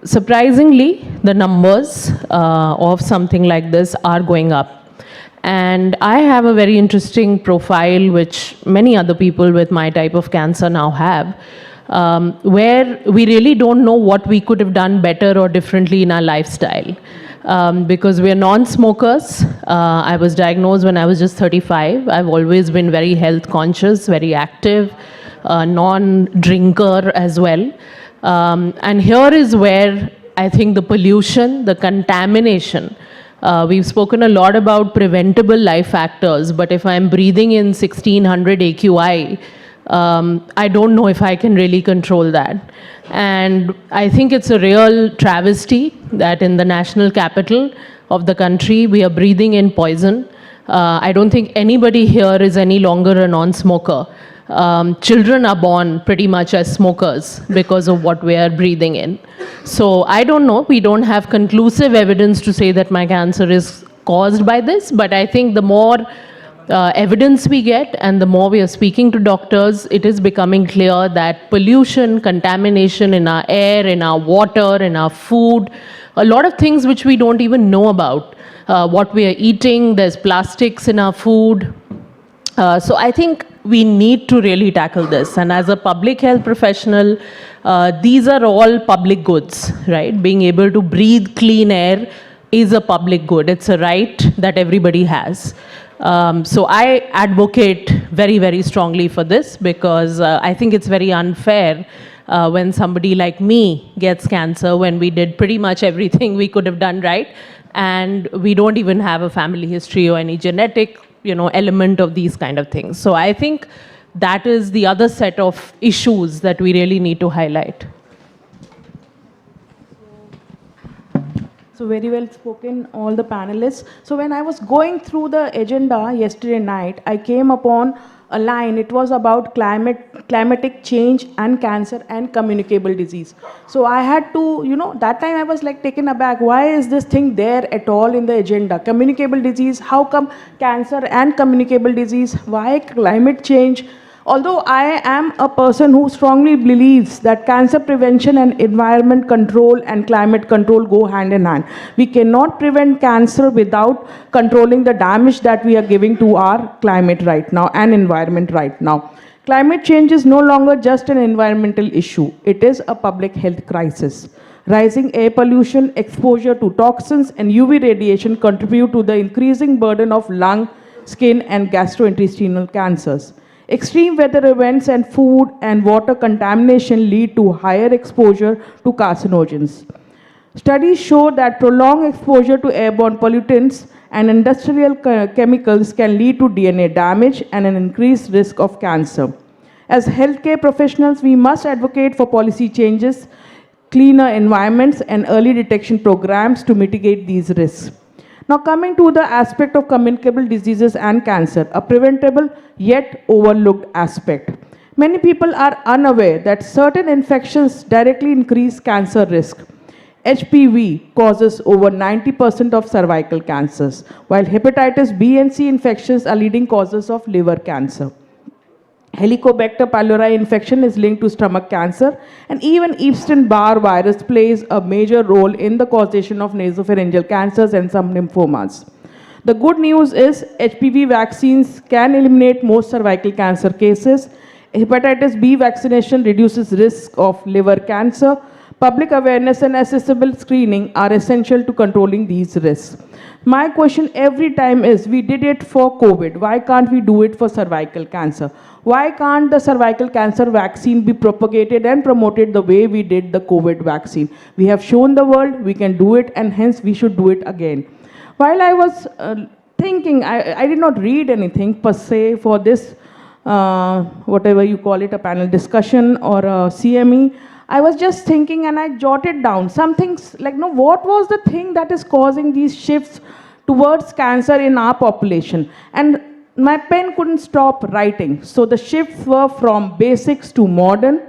surprisingly, the numbers of something like this are going up. And I have a very interesting profile, which many other people with my type of cancer now have, where we really don't know what we could have done better or differently in our lifestyle. Because we are non-smokers. I was diagnosed when I was just 35. I've always been very health conscious, very active, non-drinker as well. And here is where I think the pollution, the contamination, we've spoken a lot about preventable life factors, but if I'm breathing in 1600 AQI, I don't know if I can really control that. And I think it's a real travesty that in the national capital of the country, we are breathing in poison. I don't think anybody here is any longer a non-smoker. Children are born pretty much as smokers because of what we are breathing in. So I don't know, we don't have conclusive evidence to say that my cancer is caused by this, but I think the more evidence we get and the more we are speaking to doctors, it is becoming clear that pollution, contamination in our air, in our water, in our food, a lot of things which we don't even know about, what we are eating, there's plastics in our food. So I think we need to really tackle this. And as a public health professional, these are all public goods, right? Being able to breathe clean air is a public good. It's a right that everybody has. So I advocate very, very strongly for this because I think it's very unfair when somebody like me gets cancer when we did pretty much everything we could have done right, and we don't even have a family history or any genetic element of these kind of things. So I think that is the other set of issues that we really need to highlight. So very well spoken, all the panelists. So when I was going through the agenda yesterday night, I came upon a line. It was about climatic change and cancer and communicable disease. So I had to, that time I was like taken aback. Why is this thing there at all in the agenda? Communicable disease, how come cancer and communicable disease? Why climate change? Although I am a person who strongly believes that cancer prevention and environment control and climate control go hand in hand. We cannot prevent cancer without controlling the damage that we are giving to our climate right now and environment right now. Climate change is no longer just an environmental issue. It is a public health crisis. Rising air pollution, exposure to toxins and UV radiation contribute to the increasing burden of lung, skin and gastrointestinal cancers. Extreme weather events and food and water contamination lead to higher exposure to carcinogens. Studies show that prolonged exposure to airborne pollutants and industrial chemicals can lead to DNA damage and an increased risk of cancer. As healthcare professionals, we must advocate for policy changes, cleaner environments, and early detection programs to mitigate these risks. Now coming to the aspect of communicable diseases and cancer, a preventable yet overlooked aspect. Many people are unaware that certain infections directly increase cancer risk. HPV causes over 90% of cervical cancers, while hepatitis B and C infections are leading causes of liver cancer. Helicobacter pylori infection is linked to stomach cancer, and even Epstein-Barr virus plays a major role in the causation of nasopharyngeal cancers and some lymphomas. The good news is HPV vaccines can eliminate most cervical cancer cases. Hepatitis B vaccination reduces risk of liver cancer. Public awareness and accessible screening are essential to controlling these risks. My question every time is, we did it for COVID. Why can't we do it for cervical cancer? Why can't the cervical cancer vaccine be propagated and promoted the way we did the COVID vaccine? We have shown the world we can do it, and hence we should do it again. while I was thinking, I did not read anything per se for this, whatever you call it, a panel discussion or a CME. I was just thinking and I jotted down some things like, no, what was the thing that is causing these shifts towards cancer in our population? And my pen couldn't stop writing. So the shifts were from basics to modern.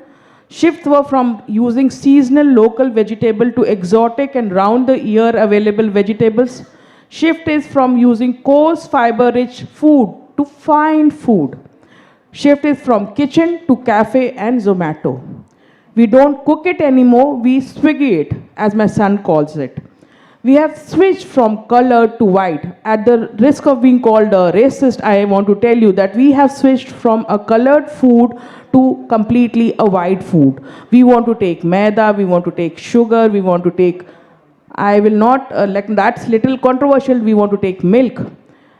Shifts were from using seasonal local vegetable to exotic and round the year available vegetables. Shift is from using coarse fiber rich food to fine food. Shift is from kitchen to cafe and Zomato. We don't cook it anymore, we swiggy it, as my son calls it. We have switched from color to white. At the risk of being called a racist, I want to tell you that we have switched from a colored food to completely a white food. We want to take maida, we want to take sugar, we want to take, I will not, that's little controversial, we want to take milk.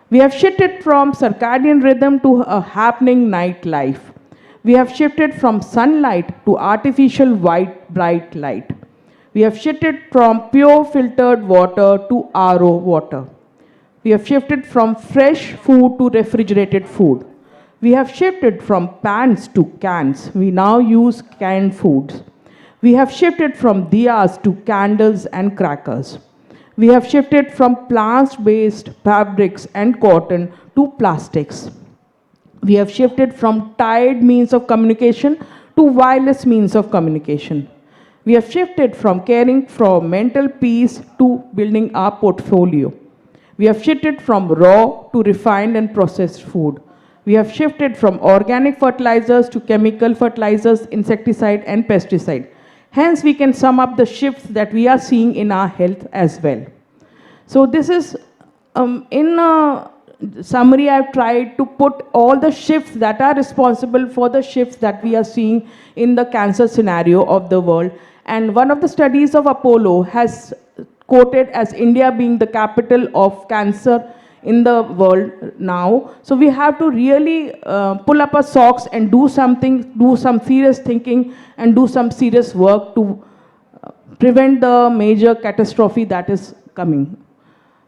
We have shifted from circadian rhythm to a happening night life. We have shifted from sunlight to artificial white bright light. We have shifted from pure filtered water to RO water. We have shifted from fresh food to refrigerated food. We have shifted from pans to cans. We now use canned foods. We have shifted from diyas to candles and crackers. We have shifted from plant-based fabrics and cotton to plastics. We have shifted from tied means of communication to wireless means of communication. We have shifted from caring for mental peace to building our portfolio. We have shifted from raw to refined and processed food. We have shifted from organic fertilizers to chemical fertilizers, insecticide and pesticide. Hence, we can sum up the shifts that we are seeing in our health as well. So this is, in a summary, I've tried to put all the shifts that are responsible for the shifts that we are seeing in the cancer scenario of the world. And one of the studies of Apollo has quoted as India being the capital of cancer in the world now. So we have to really pull up our socks and do something, do some serious thinking and do some serious work to prevent the major catastrophe that is coming.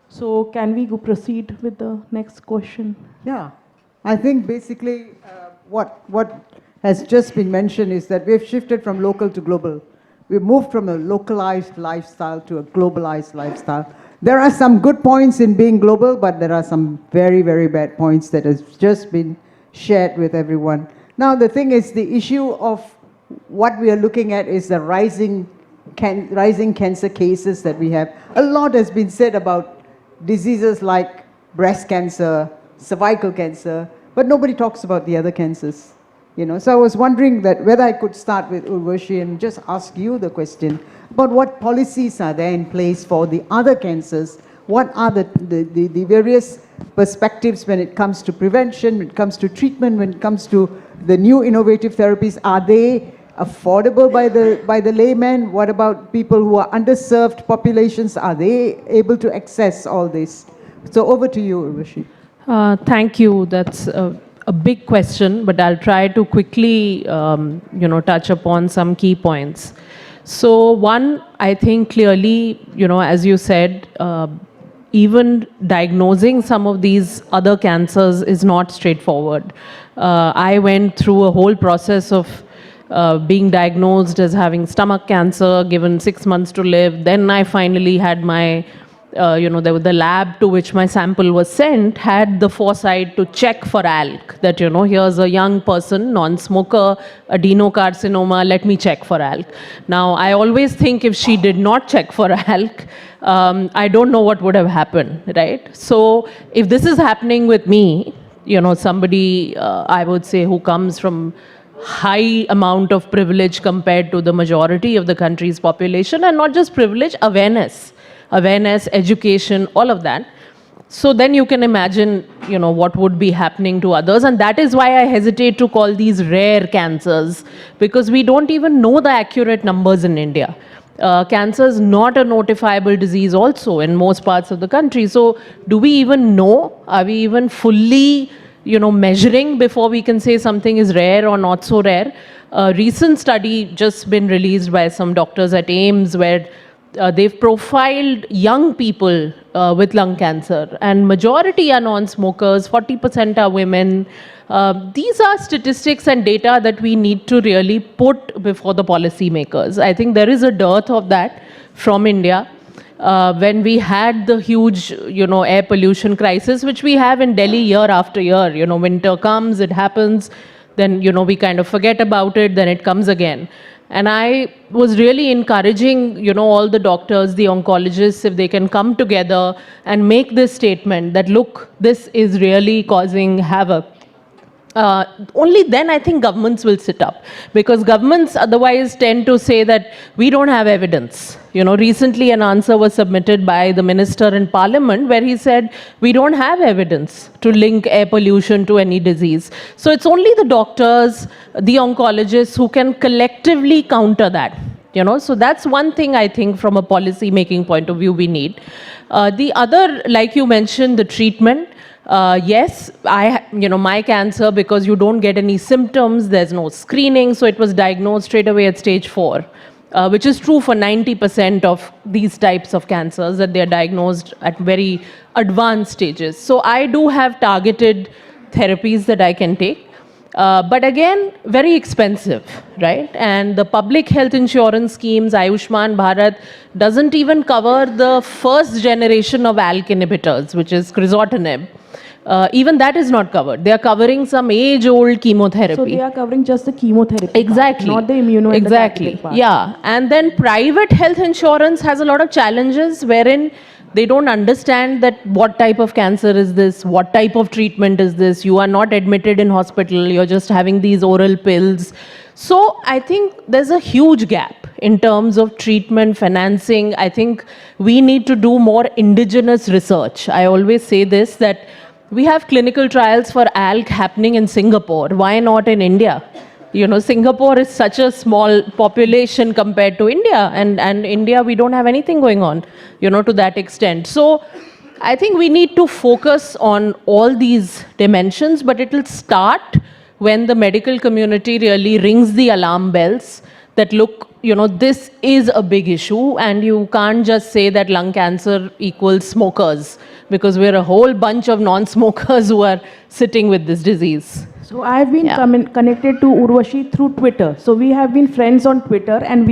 So can we go proceed with the next question? Yeah, I think basically what has just been mentioned is that we've shifted from local to global. We've moved from a localized lifestyle to a globalized lifestyle. There are some good points in being global, but there are some very, very bad points that has just been shared with everyone. Now, the thing is, the issue of what we are looking at is the rising cancer cases that we have. A lot has been said about diseases like breast cancer, cervical cancer, but nobody talks about the other cancers. You know, so I was wondering that whether I could start with Urvashi and just ask you the question about what policies are there in place for the other cancers. What are the various perspectives when it comes to prevention, when it comes to treatment, when it comes to the new innovative therapies? Are they affordable by the layman? What about people who are underserved populations? Are they able to access all this? So over to you, Urvashi. Thank you. That's a big question, but I'll try to quickly, touch upon some key points. So one, I think clearly, as you said, even diagnosing some of these other cancers is not straightforward. I went through a whole process of being diagnosed as having stomach cancer, given 6 months to live. Then I finally had my, the lab to which my sample was sent had the foresight to check for ALK. That, here's a young person, non-smoker, adenocarcinoma, let me check for ALK. Now, I always think if she did not check for ALK, I don't know what would have happened, right? So if this is happening with me, somebody, I would say, who comes from high amount of privilege compared to the majority of the country's population, and not just privilege, awareness, education, all of that. So then you can imagine, what would be happening to others. And that is why I hesitate to call these rare cancers, because we don't even know the accurate numbers in India. Cancer is not a notifiable disease also in most parts of the country. So do we even know? Are we even fully measuring before we can say something is rare or not so rare? A recent study just been released by some doctors at AIIMS where they've profiled young people with lung cancer, and majority are non-smokers, 40% are women. These are statistics and data that we need to really put before the policymakers. I think there is a dearth of that from India. When we had the huge, air pollution crisis, which we have in Delhi year after year, winter comes, it happens, then, we kind of forget about it, then it comes again. And I was really encouraging, all the doctors, the oncologists, if they can come together and make this statement that, look, this is really causing havoc. Only then I think governments will sit up, because governments otherwise tend to say that we don't have evidence. Recently an answer was submitted by the minister in parliament where he said we don't have evidence to link air pollution to any disease. So it's only the doctors, the oncologists who can collectively counter that. So that's one thing I think from a policy making point of view we need. The other, like you mentioned, the treatment. Yes, my cancer, because you don't get any symptoms, there's no screening, so it was diagnosed straight away at stage 4, which is true for 90% of these types of cancers, that they're diagnosed at very advanced stages. So I do have targeted therapies that I can take. But again, very expensive, right? And the public health insurance schemes, Ayushman Bharat, doesn't even cover the first generation of ALK inhibitors, which is crizotinib. Even that is not covered. They are covering some age-old chemotherapy. So they are covering just the chemotherapy Exactly. part, not the immuno. Exactly. Part. Yeah. And then private health insurance has a lot of challenges wherein they don't understand that what type of cancer is this, what type of treatment is this. You are not admitted in hospital, you're just having these oral pills. So I think there's a huge gap in terms of treatment, financing. I think we need to do more indigenous research. I always say this, that we have clinical trials for ALK happening in Singapore. Why not in India? Singapore is such a small population compared to India, and India, we don't have anything going on, to that extent. So I think we need to focus on all these dimensions, but it will start when the medical community really rings the alarm bells that, look, this is a big issue, and you can't just say that lung cancer equals smokers, because we're a whole bunch of non-smokers who are sitting with this disease. So I've been connected to Urvashi through Twitter. So we have been friends on Twitter, and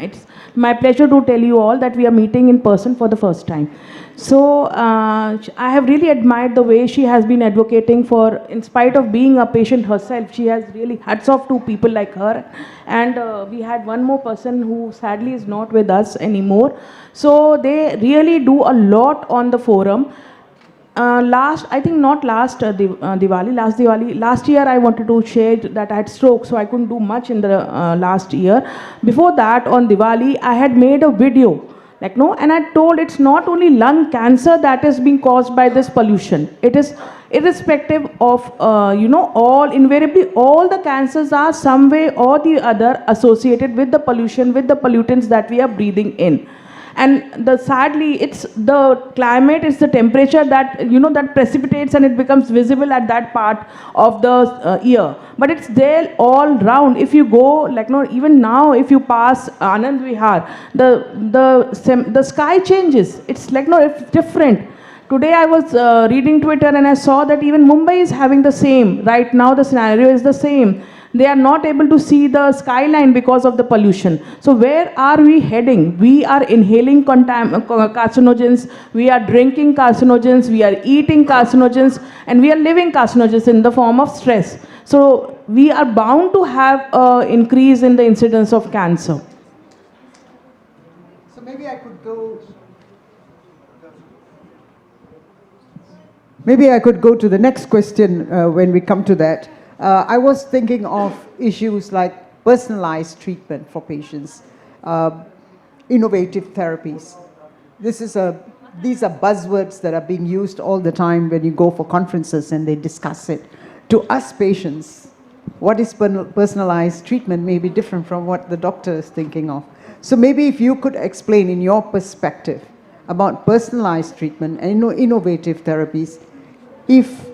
it's my pleasure to tell you all that we are meeting in person for the first time. So I have really admired the way she has been advocating for, in spite of being a patient herself, she has really hats off to people like her. And we had one more person who sadly is not with us anymore. So they really do a lot on the forum. Last year I wanted to share that I had stroke, so I couldn't do much in the last year. Before that, on Diwali, I had made a video, and I told it's not only lung cancer that is being caused by this pollution. It is irrespective of, invariably all the cancers are some way or the other associated with the pollution, with the pollutants that we are breathing in. And sadly, it's the climate, it's the temperature that, that precipitates and it becomes visible at that part of the year. But it's there all round. If you go, even now, if you pass Anand Vihar, the sky changes. It's it's different. Today I was reading Twitter and I saw that even Mumbai is having the same. Right now the scenario is the same. They are not able to see the skyline because of the pollution. So where are we heading? We are inhaling carcinogens, we are drinking carcinogens, we are eating carcinogens, and we are living carcinogens in the form of stress. So we are bound to have an increase in the incidence of cancer. So maybe I could go... Maybe I could go to the next question when we come to that. I was thinking of issues like personalized treatment for patients, innovative therapies. These are buzzwords that are being used all the time when you go for conferences and they discuss it. To us patients, what is personalized treatment may be different from what the doctor is thinking of. So maybe if you could explain in your perspective about personalized treatment and innovative therapies, if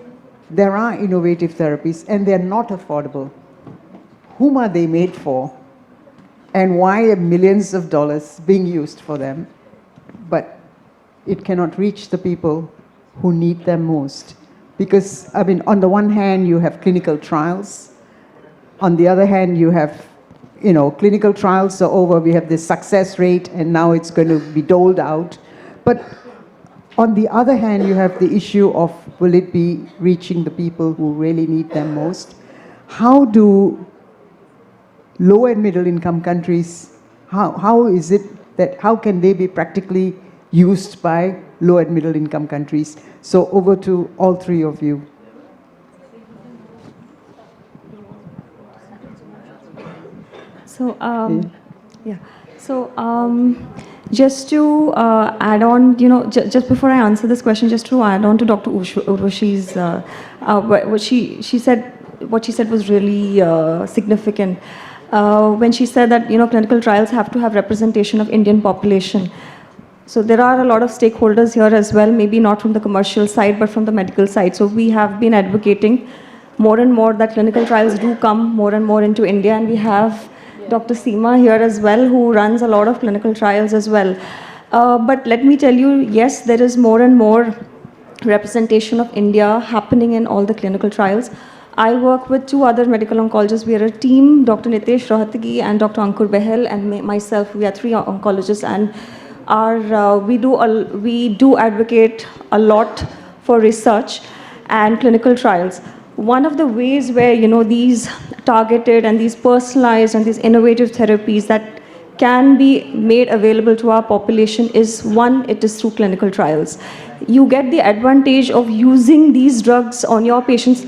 there are innovative therapies and they're not affordable, whom are they made for? And why are millions of dollars being used for them, but it cannot reach the people who need them most? Because, I mean, on the one hand, you have clinical trials. On the other hand, you have, clinical trials are over, we have this success rate, and now it's going to be doled out. But on the other hand, you have the issue of, will it be reaching the people who really need them most? How do low and middle income countries, how is it that, how can they be practically used by low and middle income countries? So over to all three of you. So, yeah. So, just to add on, just before I answer this question, just to add on to Dr. Urvashi's, what she said was really significant. When she said that, clinical trials have to have representation of Indian population. So there are a lot of stakeholders here as well, maybe not from the commercial side, but from the medical side. So we have been advocating more and more that clinical trials do come more and more into India, and we have Dr. Seema here as well, who runs a lot of clinical trials as well. But let me tell you, yes, there is more and more representation of India happening in all the clinical trials. I work with two other medical oncologists. We are a team, Dr. Nitesh Rohatgi and Dr. Ankur Behel, and myself. We are three oncologists, and we do advocate a lot for research and clinical trials. One of the ways where these targeted and these personalized and these innovative therapies that can be made available to our population is, one, it is through clinical trials. You get the advantage of using these drugs on your patients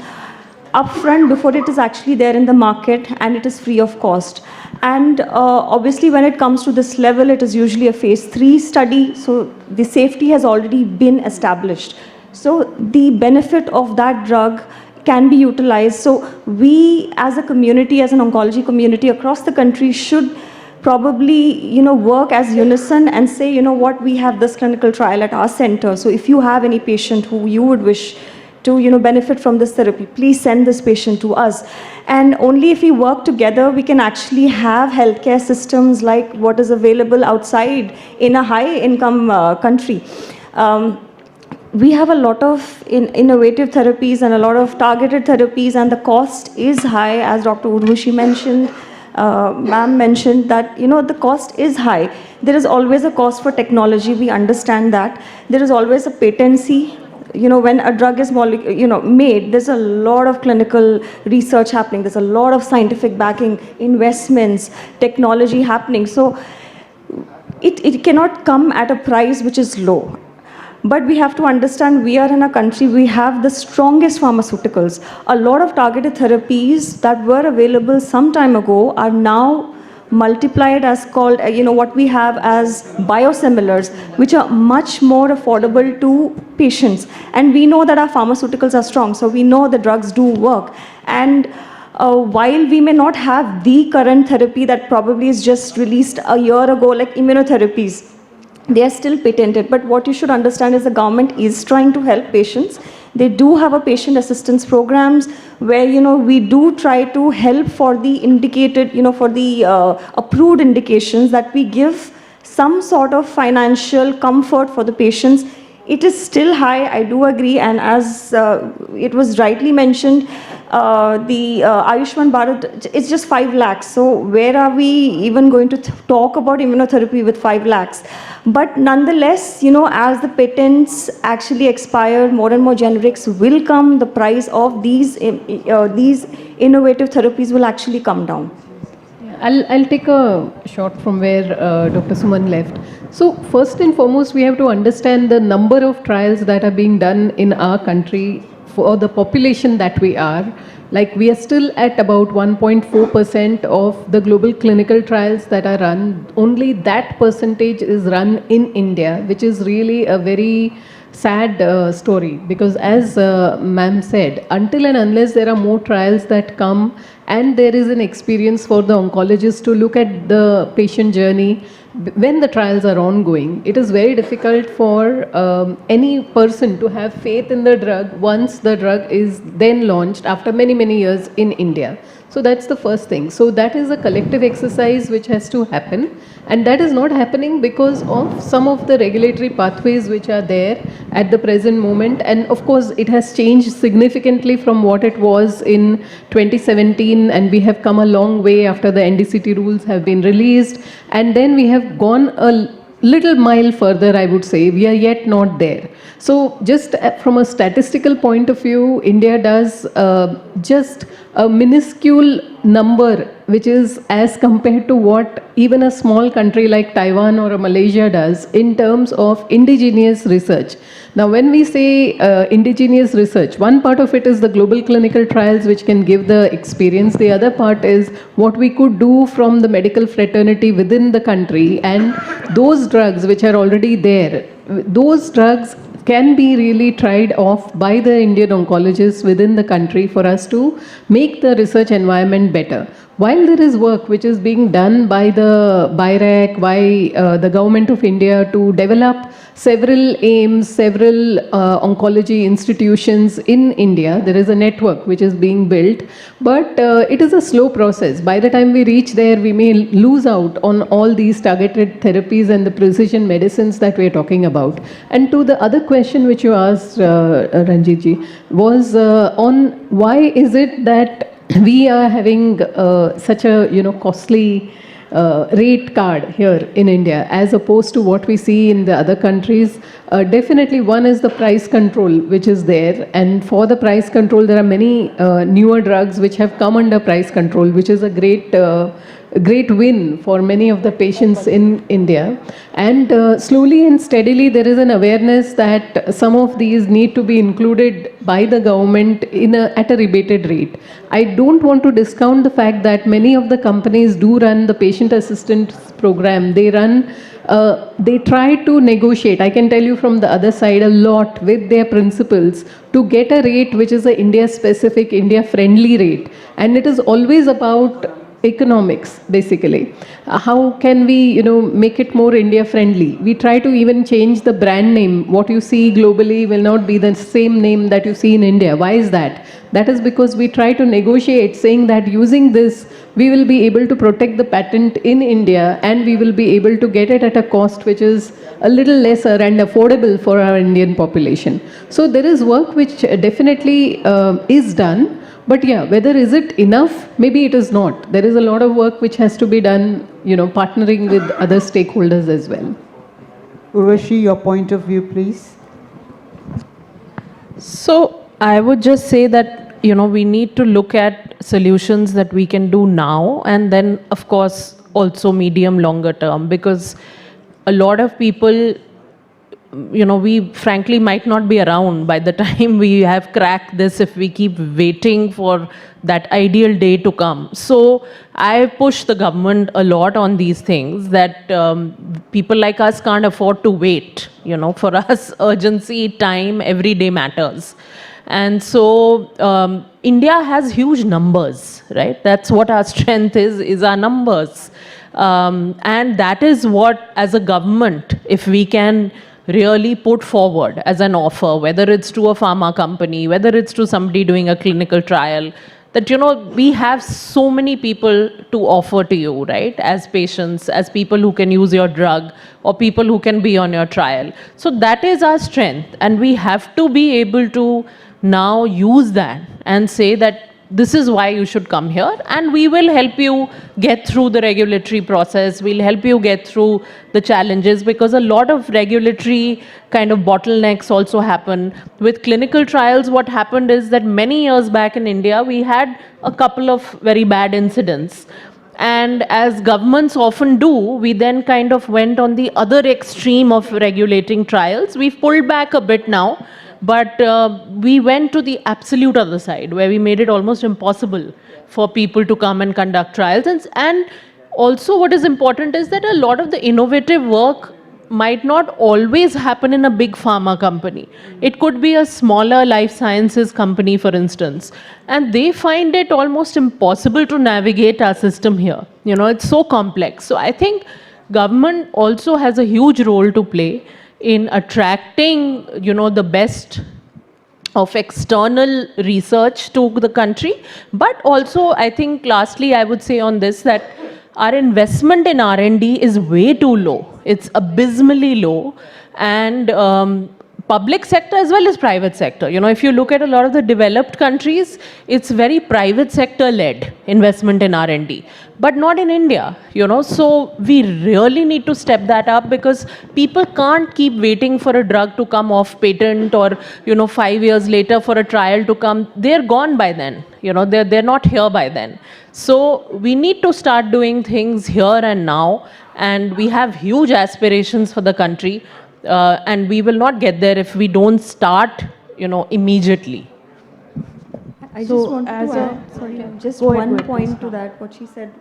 upfront before it is actually there in the market, and it is free of cost. And obviously when it comes to this level, it is usually a phase 3 study, so the safety has already been established. So the benefit of that drug can be utilized. So we as a community, as an oncology community across the country, should probably work as unison and say, what, we have this clinical trial at our center. So if you have any patient who you would wish to benefit from this therapy, please send this patient to us. And only if we work together, we can actually have healthcare systems like what is available outside in a high income country. We have a lot of innovative therapies and a lot of targeted therapies, and the cost is high, as Dr. Urvashi mentioned. Ma'am mentioned that the cost is high. There is always a cost for technology, we understand that. There is always a patency. When a drug is made, there's a lot of clinical research happening. There's a lot of scientific backing, investments, technology happening. So it cannot come at a price which is low. But we have to understand, we are in a country, we have the strongest pharmaceuticals. A lot of targeted therapies that were available some time ago are now multiplied as called, what we have as biosimilars, which are much more affordable to patients. And we know that our pharmaceuticals are strong, so we know the drugs do work. And while we may not have the current therapy that probably is just released a year ago, like immunotherapies, they are still patented. But what you should understand is the government is trying to help patients. They do have a patient assistance programs where, we do try to help for the indicated, for the approved indications, that we give some sort of financial comfort for the patients. It is still high, I do agree, and as it was rightly mentioned, the Ayushman Bharat, it's just 5 lakhs. So where are we even going to talk about immunotherapy with 5 lakhs? But nonetheless, as the patents actually expire, more and more generics will come, the price of these innovative therapies will actually come down. I'll take a shot from where Dr. Suman left. So first and foremost, we have to understand the number of trials that are being done in our country for the population that we are. Like, we are still at about 1.4% of the global clinical trials that are run. Only that percentage is run in India, which is really a very sad story, because as ma'am said, until and unless there are more trials that come and there is an experience for the oncologist to look at the patient journey when the trials are ongoing, it is very difficult for any person to have faith in the drug once the drug is then launched after many years in India. So that's the first thing. So that is a collective exercise which has to happen, and that is not happening because of some of the regulatory pathways which are there at the present moment. And of course, it has changed significantly from what it was in 2017, and we have come a long way after the NDCT rules have been released, and then we have gone a little mile further, I would say. We are yet not there. So just from a statistical point of view, India does just a minuscule number, which is as compared to what even a small country like Taiwan or Malaysia does in terms of indigenous research. Now, when we say indigenous research, one part of it is the global clinical trials, which can give the experience. The other part is what we could do from the medical fraternity within the country, and those drugs which are already there, those drugs can be really tried off by the Indian oncologists within the country for us to make the research environment better. While there is work which is being done by the BIRAC, by the Government of India to develop several aims, several oncology institutions in India, there is a network which is being built, but it is a slow process. By the time we reach there, we may lose out on all these targeted therapies and the precision medicines that we are talking about. And to the other question which you asked, Ranjitji, was on why is it that we are having such a costly rate card here in India as opposed to what we see in the other countries. Definitely one is the price control which is there, and for the price control there are many newer drugs which have come under price control, which is a great win for many of the patients in India. And slowly and steadily there is an awareness that some of these need to be included by the government at a rebated rate. I don't want to discount the fact that many of the companies do run the patient assistance program. They try to negotiate, I can tell you from the other side, a lot with their principals to get a rate which is a India specific, India friendly rate. And it is always about economics, basically. How can we, make it more India friendly? We try to even change the brand name. What you see globally will not be the same name that you see in India. Why is that? That is because we try to negotiate, saying that using this, we will be able to protect the patent in India, and we will be able to get it at a cost which is a little lesser and affordable for our Indian population. So there is work which definitely is done. But yeah, whether is it enough? Maybe it is not. There is a lot of work which has to be done, partnering with other stakeholders as well. Urvashi, your point of view, please. So I would just say that, we need to look at solutions that we can do now, and then, of course, also medium, longer term, because a lot of people, we frankly might not be around by the time we have cracked this if we keep waiting for that ideal day to come. So I push the government a lot on these things, that people like us can't afford to wait. For us, urgency, time, every day matters. And so India has huge numbers, right? That's what our strength is our numbers. And that is what, as a government, if we can really put forward as an offer, whether it's to a pharma company, whether it's to somebody doing a clinical trial, that, we have so many people to offer to you, right? As patients, as people who can use your drug, or people who can be on your trial. So that is our strength. And we have to be able to now use that and say that this is why you should come here, and we will help you get through the regulatory process. We'll help you get through the challenges, because a lot of regulatory kind of bottlenecks also happen. With clinical trials, what happened is that many years back in India, we had a couple of very bad incidents. And as governments often do, we then kind of went on the other extreme of regulating trials. We've pulled back a bit now. But we went to the absolute other side, where we made it almost impossible for people to come and conduct trials. And also what is important is that a lot of the innovative work might not always happen in a big pharma company. It could be a smaller life sciences company, for instance. And they find it almost impossible to navigate our system here. It's so complex. So I think government also has a huge role to play in attracting, the best of external research to the country. But also, I think lastly, I would say on this that our investment in R&D is way too low. It's abysmally low. And public sector as well as private sector. You know, if you look at a lot of the developed countries, it's very private sector led investment in R&D, but not in India, you know. So we really need to step that up, because people can't keep waiting for a drug to come off patent, or, you know, 5 years later for a trial to come. They're gone by then, you know, they're not here by then. So we need to start doing things here and now, and we have huge aspirations for the country. And we will not get there if we don't start, you know, immediately. I just wanted to add, sorry, just one point to that. What she said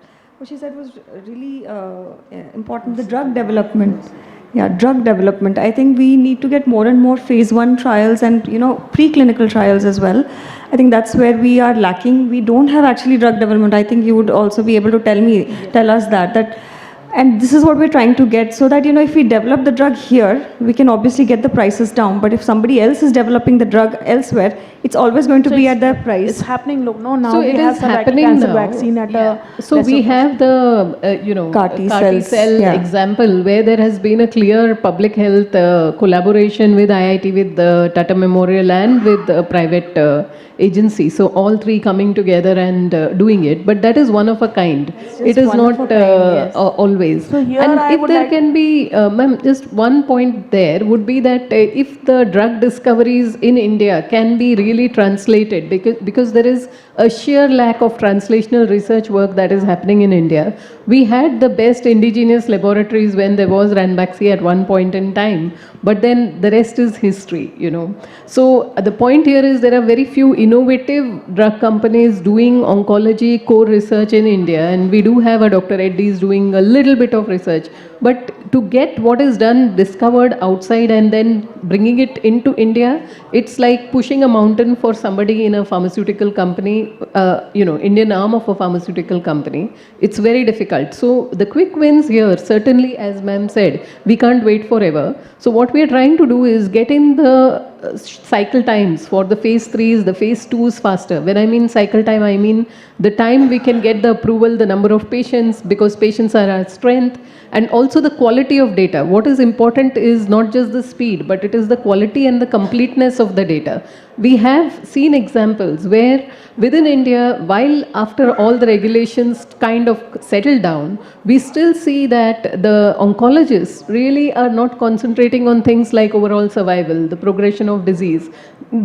was really important. The drug development. Yeah, drug development. I think we need to get more and more phase 1 trials and, you know, preclinical trials as well. I think that's where we are lacking. We don't have actually drug development. I think you would also be able to tell us that. And this is what we're trying to get, so that, you know, if we develop the drug here, we can obviously get the prices down. But if somebody else is developing the drug elsewhere, it's always going to be at their price. It's happening. Look, no, now So we it have is some happening cancer now. vaccine at a So we have the, you know, CAR T CAR T cells, cell yeah. example, where there has been a clear public health collaboration with IIT, with the Tata Memorial, and with a private agency. So all three coming together and doing it. But that is one of a kind. It is not always. So here and I if would there like can be, ma'am, just one point there would be that if the drug discoveries in India can be really translated, because there is a sheer lack of translational research work that is happening in India. We had the best indigenous laboratories when there was Ranbaxy at one point in time, but then the rest is history, you know. So the point here is there are very few innovative drug companies doing oncology core research in India, and we do have a Dr. Reddy's doing a little bit of research. But to get what is done, discovered outside and then bringing it into India, it's like pushing a mountain for somebody in a pharmaceutical company, you know, Indian arm of a pharmaceutical company. It's very difficult. So the quick wins here, certainly, as ma'am said, we can't wait forever. So what we are trying to do is get in the cycle times for the phase 3s, the phase 2s faster. When I mean cycle time, I mean the time we can get the approval, the number of patients, because patients are our strength, and also the quality of data. What is important is not just the speed, but it is the quality and the completeness of the data. We have seen examples where within India, while after all the regulations kind of settle down, we still see that the oncologists really are not concentrating on things like overall survival, the progression of disease,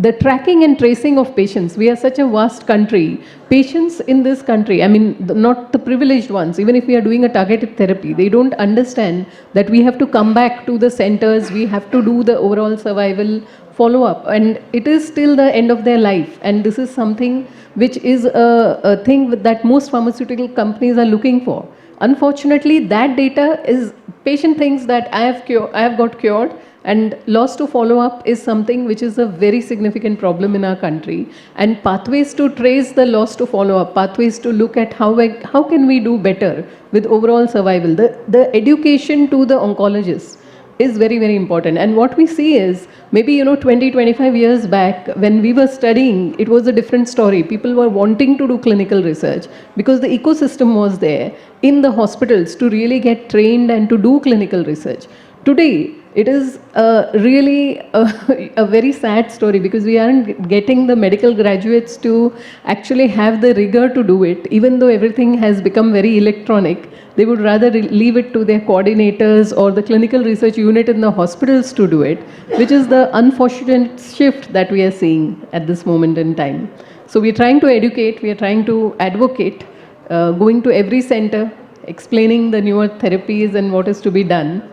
the tracking and tracing of patients. We are such a vast country. Patients in this country, I mean, not the privileged ones, even if we are doing a targeted therapy, they don't understand that we have to come back to the centers, we have to do the overall survival follow-up, and it is still the end of their life. And this is something which is a thing that most pharmaceutical companies are looking for. Unfortunately, that data is, patient thinks that I have got cured, and loss to follow-up is something which is a very significant problem in our country. And pathways to trace the loss to follow-up, pathways to look at how can we do better with overall survival. The education to the oncologists is very, very important. And what we see is, maybe, you know, 20, 25 years back, when we were studying, it was a different story. People were wanting to do clinical research because the ecosystem was there in the hospitals to really get trained and to do clinical research. Today, it is really a very sad story, because we aren't getting the medical graduates to actually have the rigor to do it. Even though everything has become very electronic, they would rather leave it to their coordinators or the clinical research unit in the hospitals to do it, which is the unfortunate shift that we are seeing at this moment in time. So we are trying to educate, we are trying to advocate, going to every center, explaining the newer therapies and what is to be done.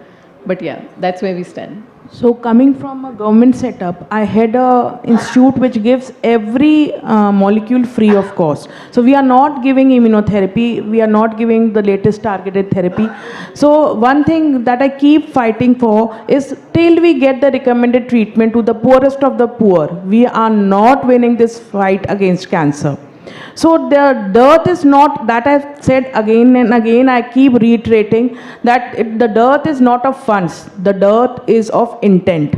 But yeah, that's where we stand. So coming from a government setup, I had a institute which gives every molecule free of cost. So we are not giving immunotherapy, we are not giving the latest targeted therapy. So one thing that I keep fighting for is, till we get the recommended treatment to the poorest of the poor, we are not winning this fight against cancer. So the dearth is not, that I've said again and again, I keep reiterating that the dearth is not of funds, the dearth is of intent.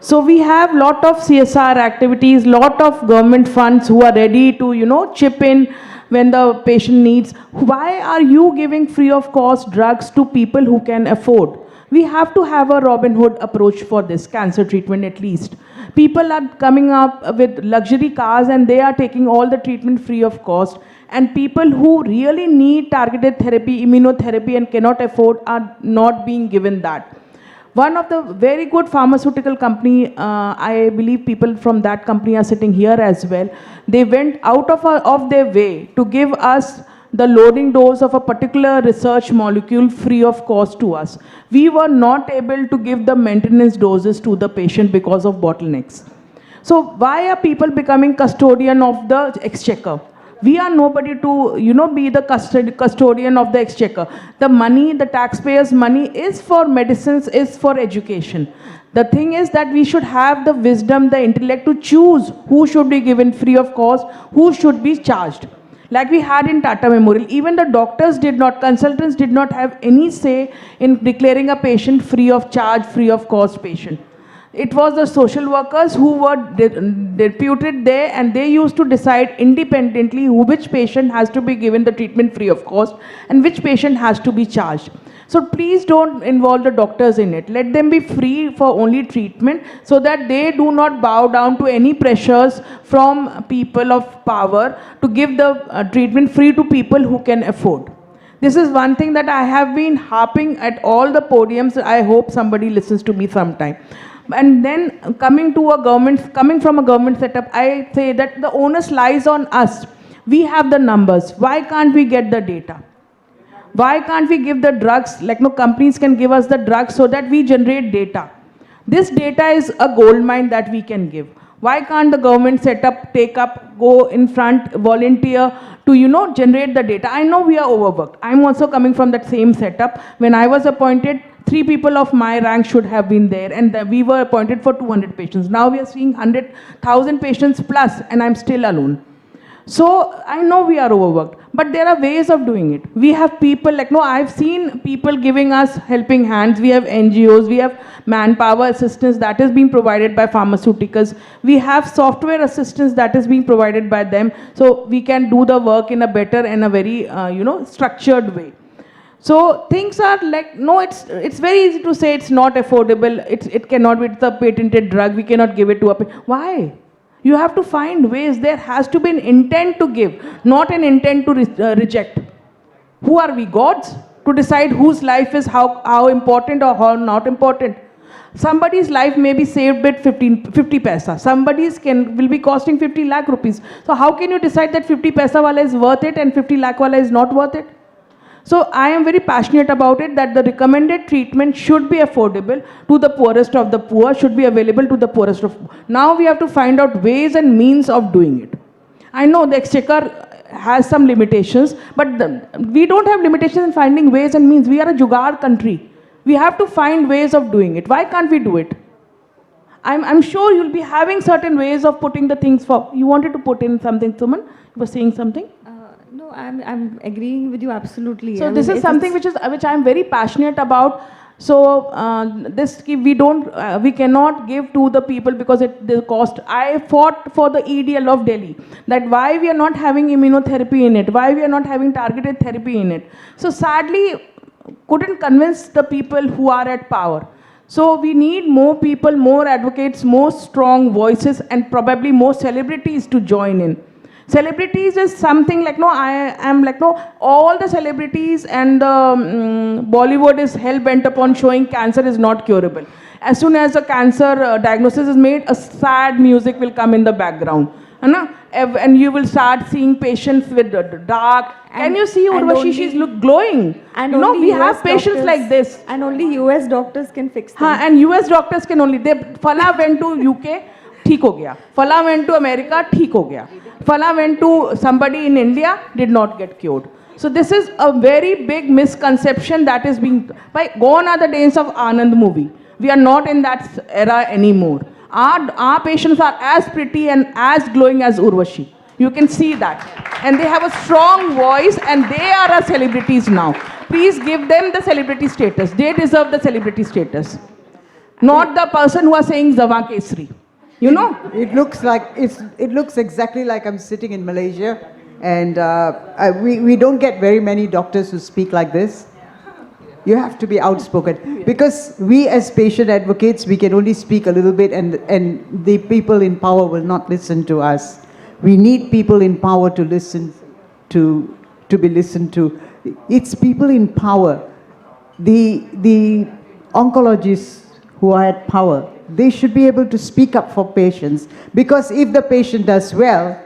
So we have lot of CSR activities, lot of government funds who are ready to, chip in when the patient needs. Why are you giving free of cost drugs to people who can afford? We have to have a Robin Hood approach for this cancer treatment at least. People are coming up with luxury cars and they are taking all the treatment free of cost. And people who really need targeted therapy, immunotherapy and cannot afford are not being given that. One of the very good pharmaceutical company, I believe people from that company are sitting here as well. They went out of their way to give us the loading dose of a particular research molecule free of cost to us. We were not able to give the maintenance doses to the patient because of bottlenecks. So why are people becoming custodian of the exchequer? We are nobody to, be the custodian of the exchequer. The money, the taxpayers' money is for medicines, is for education. The thing is that we should have the wisdom, the intellect to choose who should be given free of cost, who should be charged. Like we had in Tata Memorial, even the doctors consultants did not have any say in declaring a patient free of charge, free of cost patient. It was the social workers who were deputed there and they used to decide independently which patient has to be given the treatment free of cost and which patient has to be charged. So please don't involve the doctors in it. Let them be free for only treatment so that they do not bow down to any pressures from people of power to give the treatment free to people who can afford. This is one thing that I have been harping at all the podiums. I hope somebody listens to me sometime. And then coming from a government setup, I say that the onus lies on us. We have the numbers. Why can't we get the data? Why can't we give the drugs, companies can give us the drugs so that we generate data? This data is a gold mine that we can give. Why can't the government set up, take up, go in front, volunteer to, generate the data? I know we are overworked. I'm also coming from that same setup. When I was appointed, 3 people of my rank should have been there and we were appointed for 200 patients. Now we are seeing 100,000 patients plus and I'm still alone. So I know we are overworked, but there are ways of doing it. We have people I've seen people giving us helping hands. We have NGOs, we have manpower assistance that is being provided by pharmaceuticals. We have software assistance that is being provided by them. So we can do the work in a better and a very, structured way. So things are it's very easy to say it's not affordable. It cannot be, it's a patented drug. We cannot give it to why? You have to find ways. There has to be an intent to give, not an intent to reject. Who are we, gods, to decide whose life is how important or how not important? Somebody's life may be saved with 50 paisa. Somebody's will be costing 50 lakh rupees. So how can you decide that 50 paisa wala is worth it and 50 lakh wala is not worth it? So I am very passionate about it that the recommended treatment should be affordable to the poorest of the poor, should be available to the poorest of. Now we have to find out ways and means of doing it. I know the exchequer has some limitations, but we don't have limitations in finding ways and means. We are a jugaad country. We have to find ways of doing it. Why can't we do it? I'm sure you'll be having certain ways of putting the things for. You wanted to put in something, Suman? You were saying something? No, I'm agreeing with you absolutely. So this is something which I'm very passionate about. So we cannot give to the people because the cost. I fought for the EDL of Delhi, that why we are not having immunotherapy in it, why we are not having targeted therapy in it. So sadly, couldn't convince the people who are at power. So we need more people, more advocates, more strong voices, and probably more celebrities to join in. Celebrities is something all the celebrities and Bollywood is hell-bent upon showing cancer is not curable. As soon as a cancer diagnosis is made, a sad music will come in the background. And you will start seeing patients with dark. Can you see Urvashi? She's look glowing. And we have patients like this. And only US doctors can fix them. And US doctors can only. Fala went to UK, ठीक हो गया. Fala went to America, ठीक हो गया. Fala went to somebody in India, did not get cured. So this is a very big misconception that is being. Gone are the days of Anand movie. We are not in that era anymore. Our patients are as pretty and as glowing as Urvashi. You can see that. And they have a strong voice and they are our celebrities now. Please give them the celebrity status. They deserve the celebrity status. not the person who are saying Zawa Kesri. You know? It looks like, it looks exactly like I'm sitting in Malaysia, and we don't get very many doctors who speak like this. You have to be outspoken, because we as patient advocates, we can only speak a little bit, and the people in power will not listen to us. We need people in power to listen to be listened to. It's people in power. The oncologists who are at power, they should be able to speak up for patients, because if the patient does well,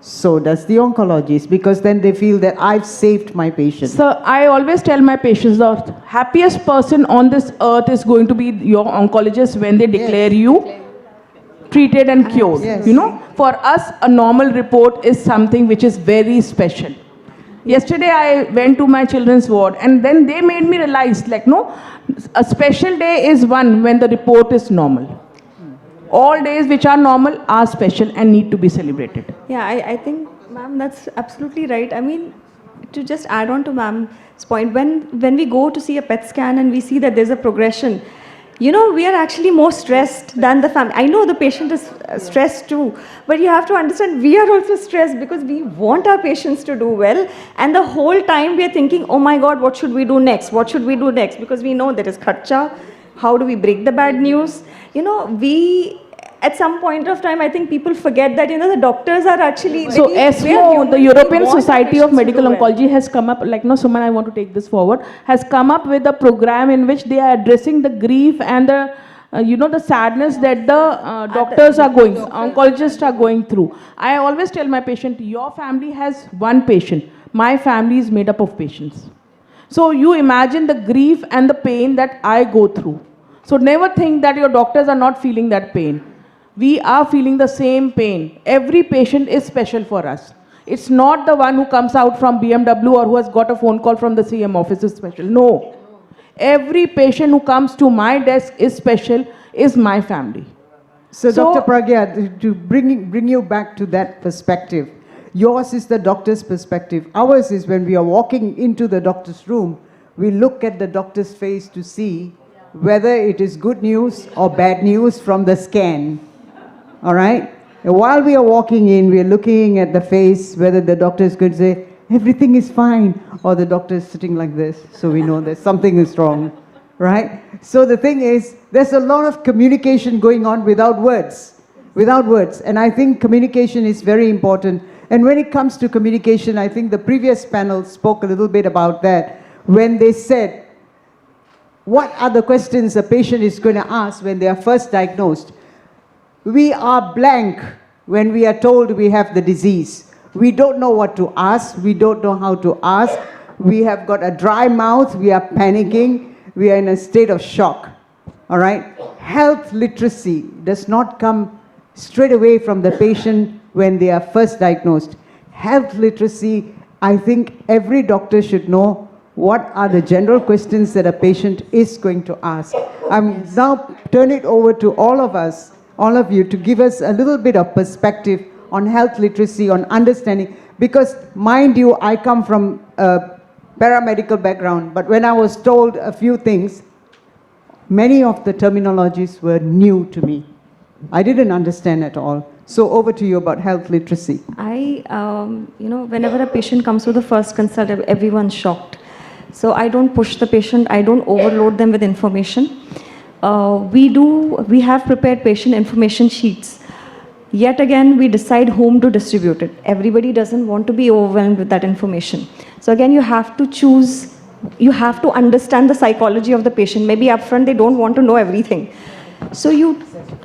so does the oncologist, because then they feel that I've saved my patient. So I always tell my patients, the happiest person on this earth is going to be your oncologist when they declare you treated and cured. Yes. You know, for us, a normal report is something which is very special. Yesterday I went to my children's ward, and then they made me realize, like, no, a special day is one when the report is normal. All days which are normal are special and need to be celebrated. Yeah, I think, ma'am, that's absolutely right. I mean, to just add on to ma'am's point, when we go to see a PET scan and we see that there's a progression, you know, we are actually more stressed than the family. I know the patient is stressed too, but you have to understand we are also stressed because we want our patients to do well, and the whole time we are thinking, oh my God, what should we do next? What should we do next? Because we know there is kharcha. How do we break the bad news? You know, at some point of time, I think people forget that, you know, the doctors are actually... So ESMO, the European Society of Medical Oncology, has come up, like, no, Suman, I want to take this forward, has come up with a program in which they are addressing the grief and the, you know, the sadness that the doctors are going, oncologists are going through. I always tell my patient, your family has one patient. My family is made up of patients. So you imagine the grief and the pain that I go through. So never think that your doctors are not feeling that pain. We are feeling the same pain. Every patient is special for us. It's not the one who comes out from BMW or who has got a phone call from the CM office is special. No. Every patient who comes to my desk is special, is my family. So Dr. Pragya, to bring you back to that perspective, yours is the doctor's perspective. Ours is when we are walking into the doctor's room, we look at the doctor's face to see whether it is good news or bad news from the scan. All right? And while we are walking in, we are looking at the face, whether the doctor is going to say, everything is fine, or the doctor is sitting like this, so we know that something is wrong. Right? So the thing is, there's a lot of communication going on without words. Without words. And I think communication is very important. And when it comes to communication, I think the previous panel spoke a little bit about that, when they said, what are the questions a patient is going to ask when they are first diagnosed? We are blank when we are told we have the disease. We don't know what to ask. We don't know how to ask. We have got a dry mouth. We are panicking. We are in a state of shock. All right? Health literacy does not come straight away from the patient when they are first diagnosed. Health literacy, I think every doctor should know what are the general questions that a patient is going to ask. I'm now turn it over to all of us, all of you, to give us a little bit of perspective on health literacy, on understanding, because mind you, I come from a paramedical background, but when I was told a few things, many of the terminologies were new to me. I didn't understand at all. So over to you about health literacy. You know, whenever a patient comes to the first consult, everyone's shocked. So I don't push the patient, I don't overload them with information. We have prepared patient information sheets. Yet again, we decide whom to distribute it. Everybody doesn't want to be overwhelmed with that information. So again, you have to choose, you have to understand the psychology of the patient. Maybe upfront, they don't want to know everything. So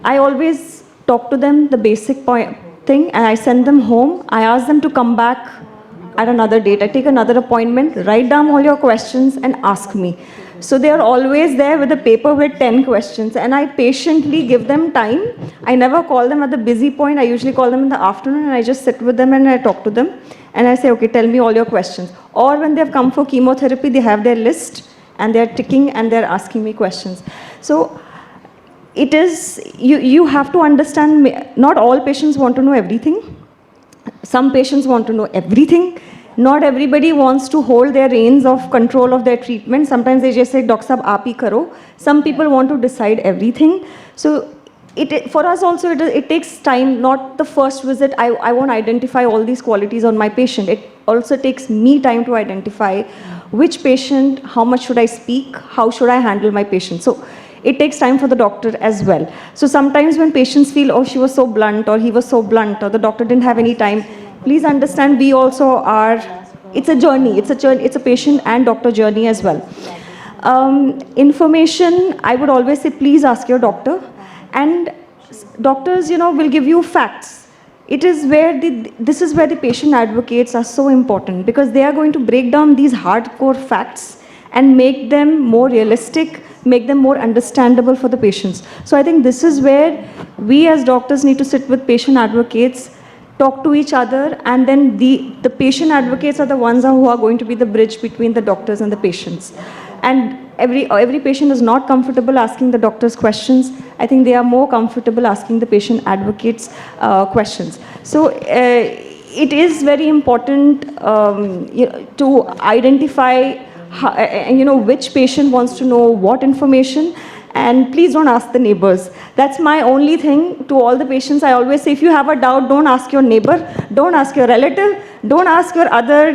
I always talk to them the basic thing, and I send them home. I ask them to come back at another date. I take another appointment, write down all your questions and ask me. So they are always there with a paper with 10 questions, and I patiently give them time. I never call them at the busy point. I usually call them in the afternoon, and I just sit with them and I talk to them. And I say, okay, tell me all your questions. Or when they have come for chemotherapy, they have their list and they're ticking and they're asking me questions. So it is, you have to understand, not all patients want to know everything. Some patients want to know everything. Not everybody wants to hold their reins of control of their treatment. Sometimes they just say, Doc Sahab, aap hi karo. Some people want to decide everything. So for us also, it takes time, not the first visit. I won't identify all these qualities on my patient. It also takes me time to identify which patient, how much should I speak, how should I handle my patient. So it takes time for the doctor as well. So sometimes when patients feel, oh, she was so blunt, or he was so blunt, or the doctor didn't have any time, please understand we also are, it's a journey, it's a patient and doctor journey as well. Information, I would always say, please ask your doctor. And doctors, will give you facts. This is where the patient advocates are so important, because they are going to break down these hardcore facts and make them more realistic, make them more understandable for the patients. So I think this is where we as doctors need to sit with patient advocates, talk to each other, and then the patient advocates are the ones who are going to be the bridge between the doctors and the patients. And every patient is not comfortable asking the doctors questions. I think they are more comfortable asking the patient advocates questions. So it is very important to identify which patient wants to know what information. And please don't ask the neighbors. That's my only thing to all the patients. I always say, if you have a doubt, don't ask your neighbor, don't ask your relative, don't ask your other,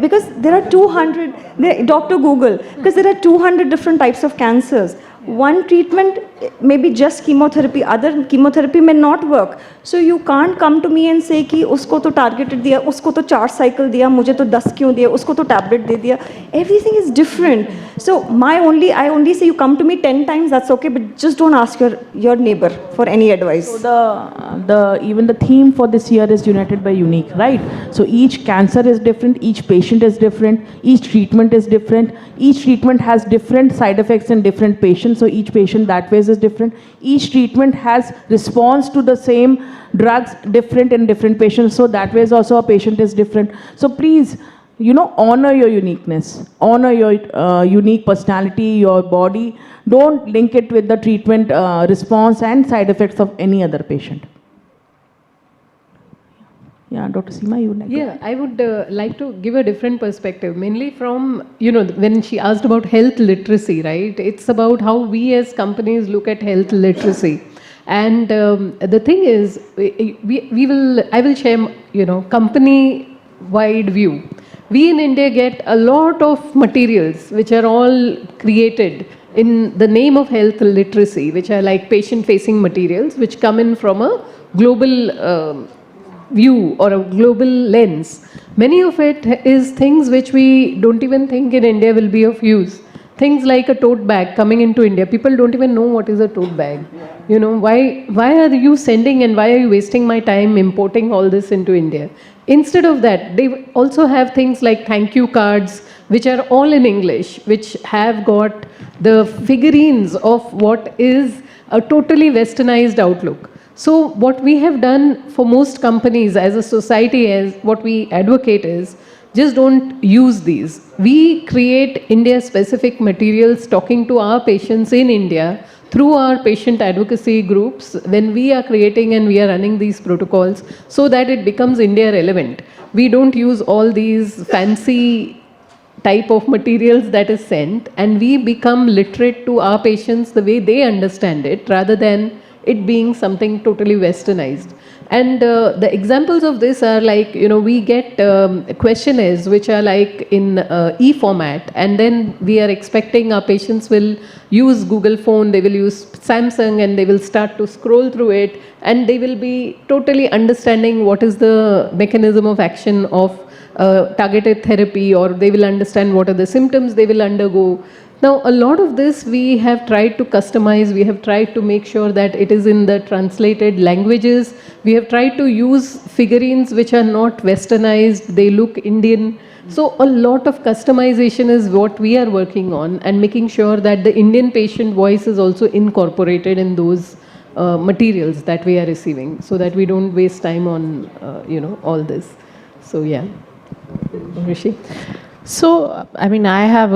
because there are 200, Dr. Google, because there are 200 different types of cancers. One treatment may be just chemotherapy, other chemotherapy may not work. So you can't come to me and say कि उसको तो targeted दिया, उसको तो 4 cycle दिया, मुझे तो 10 क्यों दिया, उसको तो tablet दे दिया. Everything is different. So I only say you come to me 10 times, that's okay, but just don't ask your neighbor for any advice. So even the theme for this year is United by Unique, right? So each cancer is different, each patient is different, each treatment is different, each treatment has different side effects in different patients. So each patient that way is different. Each treatment has response to the same drugs different in different patients. So that way is also a patient is different. So please, honor your uniqueness, honor your unique personality, your body. Don't link it with the treatment response and side effects of any other patient. Yeah, Dr. Seema, you would like Yeah, I would like to give a different perspective, mainly from, when she asked about health literacy, right? It's about how we as companies look at health literacy. And the thing is, I will share, company-wide view. We in India get a lot of materials which are all created in the name of health literacy, which are like patient-facing materials, which come in from a global view or a global lens. Many of it is things which we don't even think in India will be of use. Things like a tote bag coming into India. People don't even know what is a tote bag. Why are you sending and why are you wasting my time importing all this into India? Instead of that, they also have things like thank you cards, which are all in English, which have got the figurines of what is a totally westernized outlook. So what we have done for most companies as a society, as what we advocate is, just don't use these. We create India-specific materials talking to our patients in India through our patient advocacy groups when we are creating and we are running these protocols so that it becomes India relevant. We don't use all these fancy type of materials that is sent, and we become literate to our patients the way they understand it rather than it being something totally westernized. And the examples of this are like, we get questionnaires which are like in e-format, and then we are expecting our patients will use Google phone, they will use Samsung, and they will start to scroll through it, and they will be totally understanding what is the mechanism of action of targeted therapy, or they will understand what are the symptoms they will undergo. Now, a lot of this we have tried to customize, we have tried to make sure that it is in the translated languages, we have tried to use figurines which are not westernized, they look Indian. So a lot of customization is what we are working on, and making sure that the Indian patient voice is also incorporated in those materials that we are receiving, so that we don't waste time on, all this. So yeah. Rishi? So, I mean, I have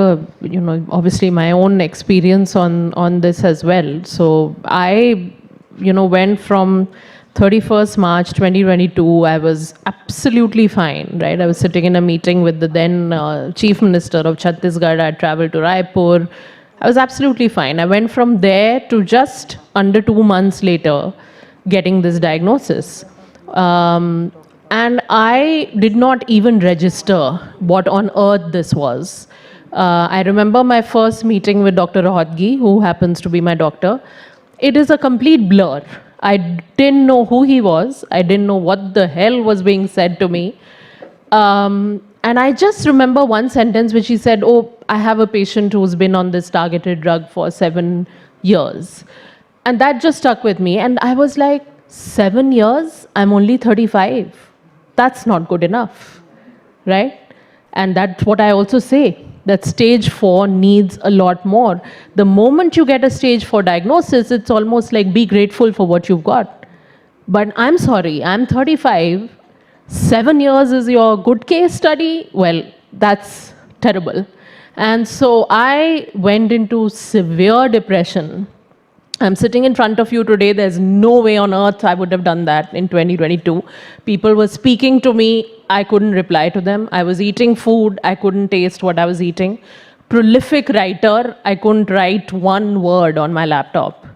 obviously my own experience on this as well. So I, went from 31st March 2022, I was absolutely fine, right? I was sitting in a meeting with the then Chief Minister of Chhattisgarh. I traveled to Raipur. I was absolutely fine. I went from there to just under 2 months later getting this diagnosis. And I did not even register what on earth this was. I remember my first meeting with Dr. Rohatgi, who happens to be my doctor. It is a complete blur. I didn't know who he was. I didn't know what the hell was being said to me. And I just remember one sentence which he said, "Oh, I have a patient who's been on this targeted drug for 7 years." And that just stuck with me. And I was like, 7 years? I'm only 35. That's not good enough, right? And that's what I also say, that stage 4 needs a lot more. The moment you get a stage 4 diagnosis, it's almost like be grateful for what you've got. But I'm sorry, I'm 35. 7 years is your good case study? Well, that's terrible. And so I went into severe depression. I'm sitting in front of you today. There's no way on earth I would have done that in 2022. People were speaking to me. I couldn't reply to them. I was eating food. I couldn't taste what I was eating. Prolific writer. I couldn't write one word on my laptop.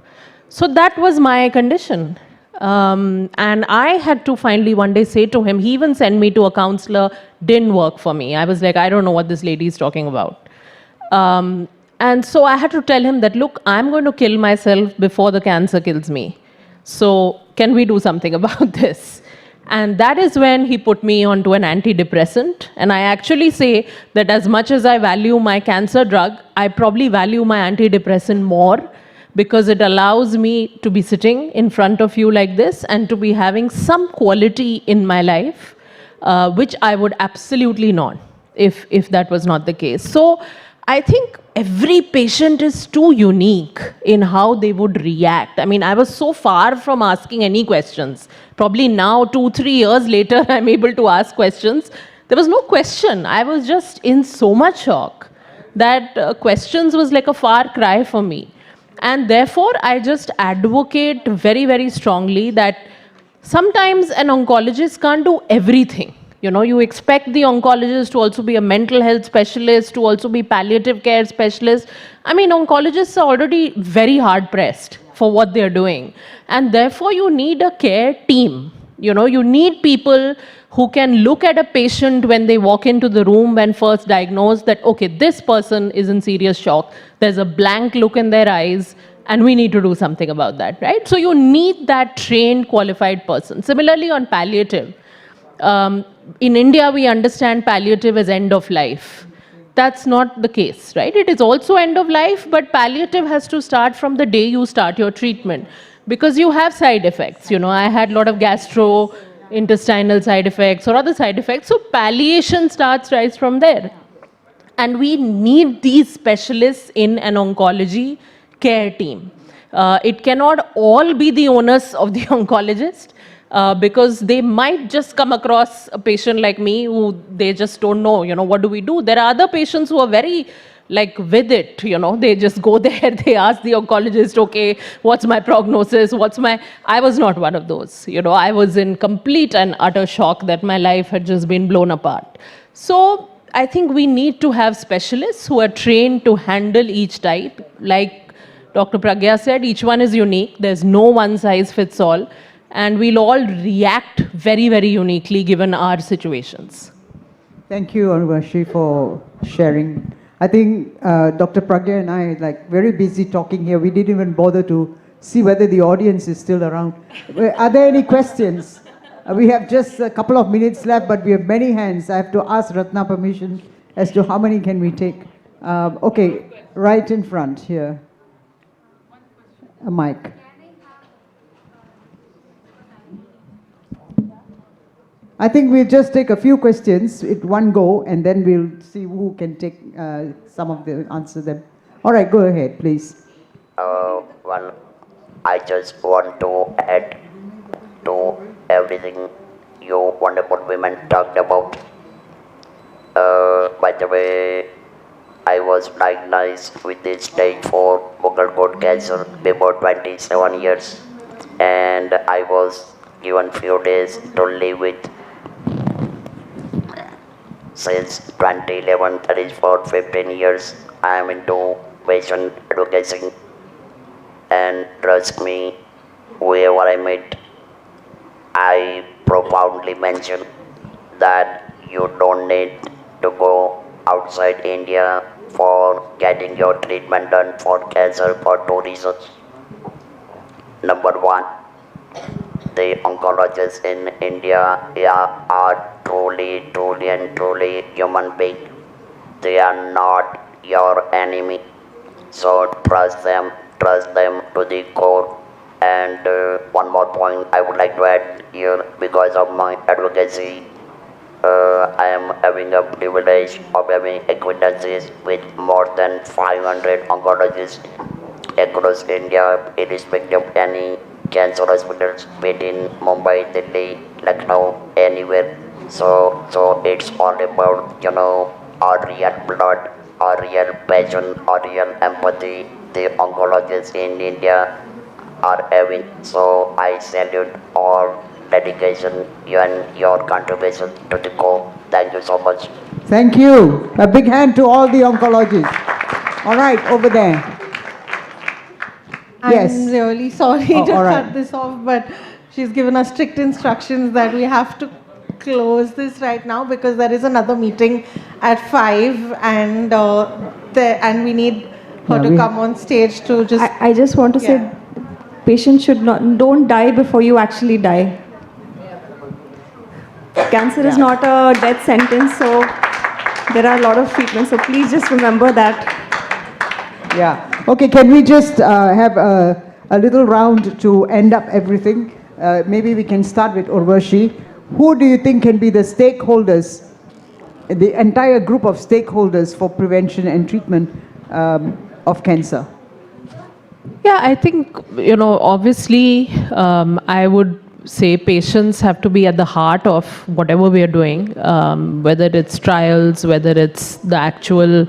So that was my condition. And I had to finally one day say to him, he even sent me to a counselor, didn't work for me. I was like, I don't know what this lady is talking about. And so I had to tell him that, look, I'm going to kill myself before the cancer kills me. So can we do something about this? And that is when he put me onto an antidepressant. And I actually say that as much as I value my cancer drug, I probably value my antidepressant more, because it allows me to be sitting in front of you like this and to be having some quality in my life, which I would absolutely not if that was not the case. So I think every patient is too unique in how they would react. I mean, I was so far from asking any questions. Probably now, 2-3 years later, I'm able to ask questions. There was no question. I was just in so much shock that questions was like a far cry for me. And therefore, I just advocate very, very strongly that sometimes an oncologist can't do everything. You know, you expect the oncologist to also be a mental health specialist, to also be palliative care specialist. I mean, oncologists are already very hard pressed for what they're doing. And therefore, you need a care team. You know, you need people who can look at a patient when they walk into the room when first diagnosed that, okay, this person is in serious shock. There's a blank look in their eyes, and we need to do something about that, right? So you need that trained, qualified person. Similarly, on palliative, in India, we understand palliative as end of life. That's not the case, right? It is also end of life, but palliative has to start from the day you start your treatment, because you have side effects. You know, I had a lot of gastrointestinal side effects or other side effects. So palliation starts right from there. And we need these specialists in an oncology care team. It cannot all be the onus of the oncologist. Because they might just come across a patient like me who they just don't know, you know, what do we do? There are other patients who are very like with it, you know, they just go there, they ask the oncologist, okay, what's my prognosis? I was not one of those, you know, I was in complete and utter shock that my life had just been blown apart. So I think we need to have specialists who are trained to handle each type. Like Dr. Pragya said, each one is unique. There's no one size fits all. And we'll all react very, very uniquely given our situations. Thank you, Anuvashi, for sharing. I think Dr. Pragya and I are like very busy talking here. We didn't even bother to see whether the audience is still around. Are there any questions? We have just a couple of minutes left, but we have many hands. I have to ask Ratna permission as to how many can we take. Okay, right in front here. A mic. I think we'll just take a few questions at one go, and then we'll see who can take some of them, answer them. All right, go ahead, please. Well, I just want to add to everything you wonderful women talked about. By the way, I was diagnosed with this stage 4 vocal cord cancer before 27 years, and I was given few days to live with. Since 2011, that is for 15 years, I am into patient advocacy. And trust me, wherever I meet, I profoundly mention that you don't need to go outside India for getting your treatment done for cancer for 2 reasons. Number one, the oncologists in India are truly human beings. They are not your enemy. So trust them to the core. And one more point I would like to add here, because of my advocacy, I am having a privilege of having acquaintances with more than 500 oncologists across India, irrespective of any cancer hospitals, be it in Mumbai, Delhi, Lucknow, anywhere. So it's all about, our real blood, our real passion, our real empathy the oncologists in India are having. So I salute all dedication and your contribution to the cause. Thank you so much. Thank you. A big hand to all the oncologists. All right, over there. Yes. I'm really sorry to all right. cut this off, but she's given us strict instructions that we have to close this right now because there is another meeting at 5 and we need her to come on stage to just... I just want to say, patients don't die before you actually die. Cancer is not a death sentence, so there are a lot of treatments, so please just remember that. Yeah. Okay, can we just have a little round to end up everything? Maybe we can start with Urvashi. Who do you think can be the stakeholders, the entire group of stakeholders for prevention and treatment of cancer? Yeah, I think, obviously, I would say patients have to be at the heart of whatever we are doing, whether it's trials, whether it's the actual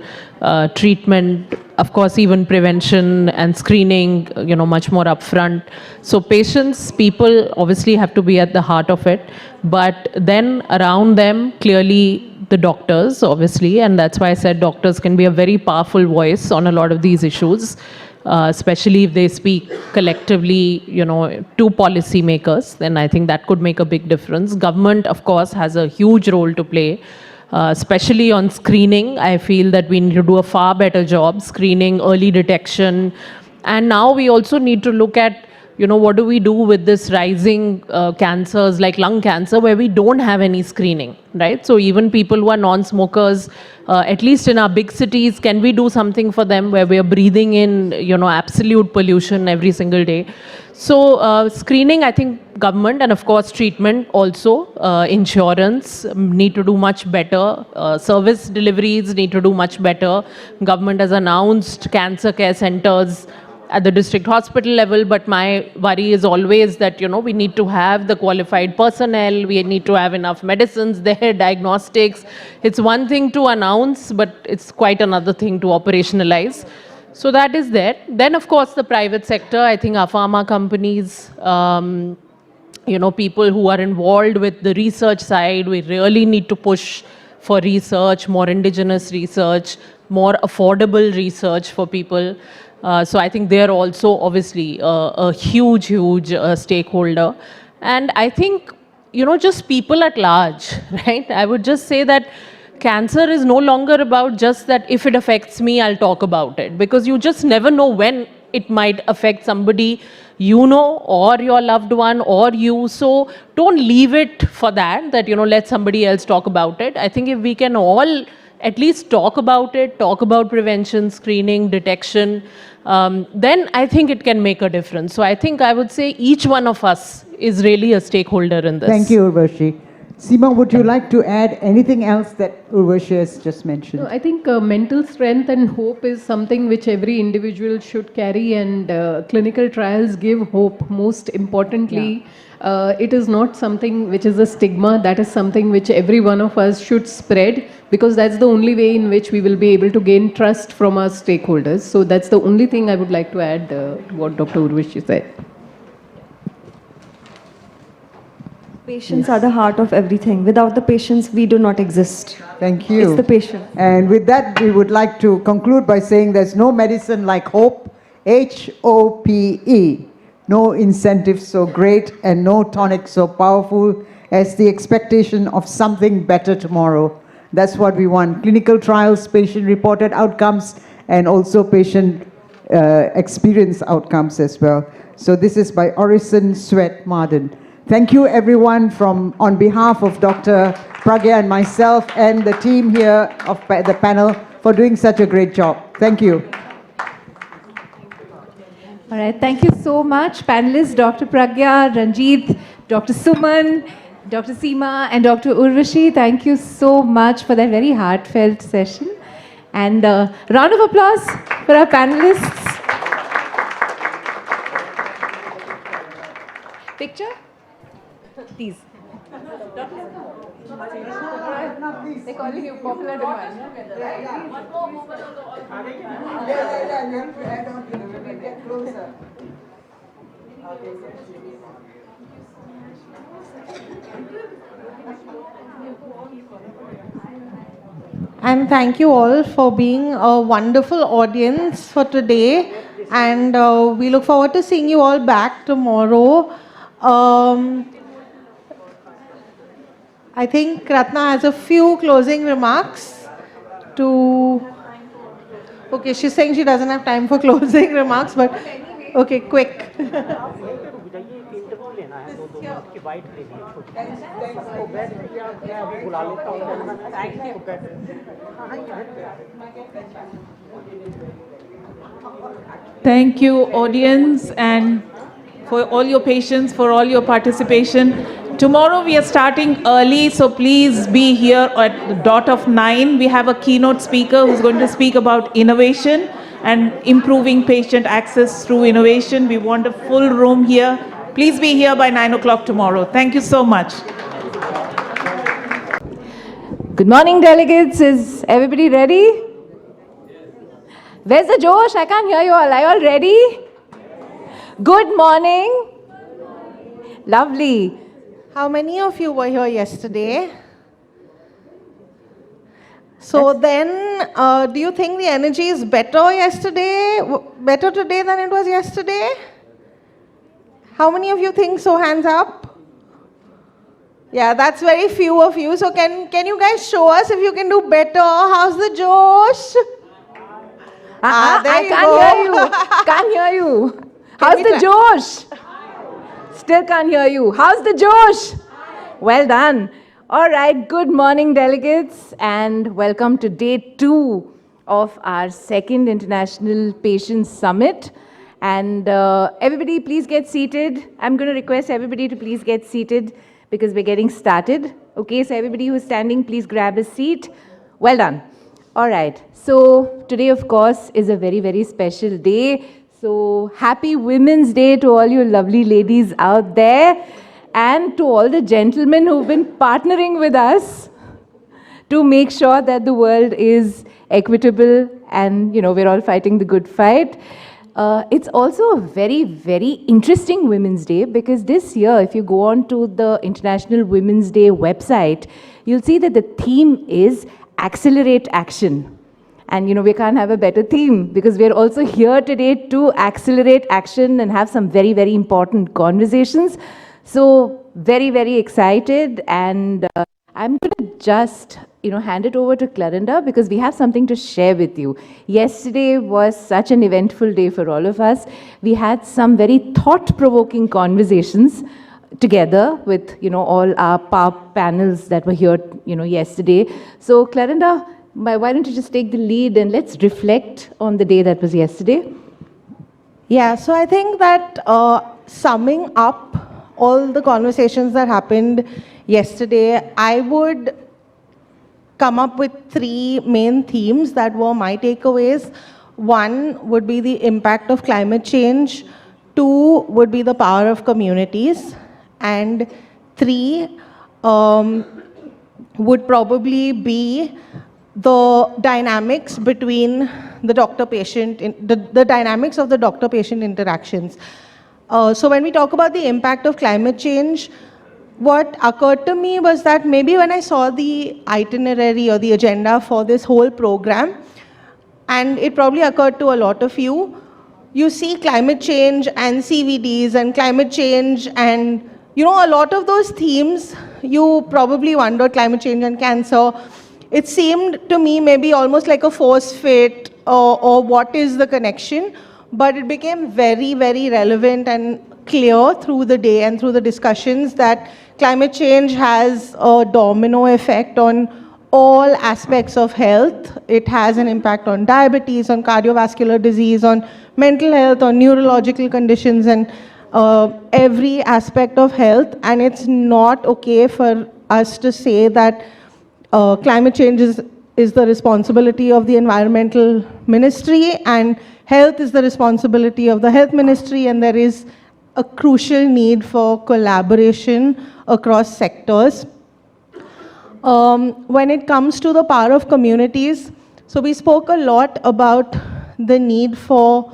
treatment, of course, even prevention and screening, much more upfront. So patients, people obviously have to be at the heart of it, but then around them, clearly the doctors, obviously, and that's why I said doctors can be a very powerful voice on a lot of these issues. Especially if they speak collectively, to policymakers, then I think that could make a big difference. Government, of course, has a huge role to play, especially on screening. I feel that we need to do a far better job, screening, early detection. And now we also need to look at, what do we do with this rising cancers like lung cancer where we don't have any screening, right? So even people who are non-smokers, at least in our big cities, can we do something for them where we are breathing in, absolute pollution every single day? So screening, I think government and of course treatment also, insurance need to do much better, service deliveries need to do much better. Government has announced cancer care centers at the district hospital level, but my worry is always that, we need to have the qualified personnel, we need to have enough medicines there, diagnostics. It's one thing to announce, but it's quite another thing to operationalize. So that is there. Then, of course, the private sector, I think our pharma companies, people who are involved with the research side, we really need to push for research, more indigenous research, more affordable research for people. So I think they're also obviously a huge stakeholder. And I think, just people at large, right? I would just say that cancer is no longer about just that if it affects me, I'll talk about it. Because you just never know when it might affect somebody or your loved one or you. So don't leave it for that, let somebody else talk about it. I think if we can all at least talk about it, talk about prevention, screening, detection, then I think it can make a difference. So I think I would say each one of us is really a stakeholder in this. Thank you, Urvashi. Seema, would you like to add anything else that Urvashi has just mentioned? No, I think mental strength and hope is something which every individual should carry, and clinical trials give hope. Most importantly, it is not something which is a stigma. That is something which every one of us should spread, because that's the only way in which we will be able to gain trust from our stakeholders. So that's the only thing I would like to add to what Dr. Urvashi said. Patients are the heart of everything. Without the patients, we do not exist. Thank you. It's the patient. And with that, we would like to conclude by saying there's no medicine like hope, HOPE. No incentive so great and no tonic so powerful as the expectation of something better tomorrow. That's what we want. Clinical trials, patient-reported outcomes, and also patient experience outcomes as well. So this is by Orison Sweat Marden. Thank you everyone on behalf of Dr. Pragya and myself and the team here of the panel for doing such a great job. Thank you. All right, thank you so much, panelists, Dr. Pragya, Ranjit, Dr. Suman, Dr. Seema, and Dr. Urvashi. Thank you so much for that very heartfelt session. And a round of applause for our panelists. Picture? Please. They're calling you popular demand. One more moment on And thank you all for being a wonderful audience for today. And we look forward to seeing you all back tomorrow. I think Ratna has a few closing remarks to... Okay, she's saying she doesn't have time for closing remarks, but okay, quick. Thank you, audience, and for all your patience, for all your participation. Tomorrow we are starting early, so please be here at the dot of 9. We have a keynote speaker who's going to speak about innovation and improving patient access through innovation. We want a full room here. Please be here by 9 o'clock tomorrow. Thank you so much. Good morning, delegates. Is everybody ready? Where's the Josh? I can't hear you all. Are you all ready? Good morning. Lovely. How many of you were here yesterday? So then, do you think the energy is better yesterday, better today than it was yesterday? How many of you think so? Hands up. Yeah, that's very few of you. So can you guys show us if you can do better? How's the Josh? There I you can't go. hear you. Can't hear you. How's the Josh? Still can't hear you. How's the Josh? Well done. All right, good morning, delegates, and welcome to day 2 of our second International Patients Summit. And everybody, please get seated. I'm going to request everybody to please get seated because we're getting started. Okay, so everybody who's standing, please grab a seat. Well done. All right, so today, of course, is a very, very special day. So happy Women's Day to all you lovely ladies out there and to all the gentlemen who've been partnering with us to make sure that the world is equitable and, you know, we're all fighting the good fight. It's also a very, very interesting Women's Day because this year, if you go on to the International Women's Day website, you'll see that the theme is Accelerate Action. And, you know, we can't have a better theme because we're also here today to accelerate action and have some very, very important conversations. So very, very excited. And I'm going to just, you know, hand it over to Clarinda because we have something to share with you. Yesterday was such an eventful day for all of us. We had some very thought-provoking conversations together with, you know, all our panels that were here, you know, yesterday. So Clarinda, why don't you just take the lead and let's reflect on the day that was yesterday? Yeah, so I think that summing up all the conversations that happened yesterday, I would come up with 3 main themes that were my takeaways. 1 would be the impact of climate change. 2 would be the power of communities. And 3 would probably be the dynamics between the doctor-patient, the dynamics of the doctor-patient interactions. So when we talk about the impact of climate change, what occurred to me was that maybe when I saw the itinerary or the agenda for this whole program, and it probably occurred to a lot of you, you see climate change and CVDs and climate change and, you know, a lot of those themes, you probably wonder, climate change and cancer, it seemed to me maybe almost like a force fit or what is the connection, but it became very, very relevant and clear through the day and through the discussions that climate change has a domino effect on all aspects of health. It has an impact on diabetes, on cardiovascular disease, on mental health, on neurological conditions, and every aspect of health. And it's not okay for us to say that climate change is the responsibility of the environmental ministry and health is the responsibility of the health ministry, and there is a crucial need for collaboration across sectors. When it comes to the power of communities, so we spoke a lot about the need for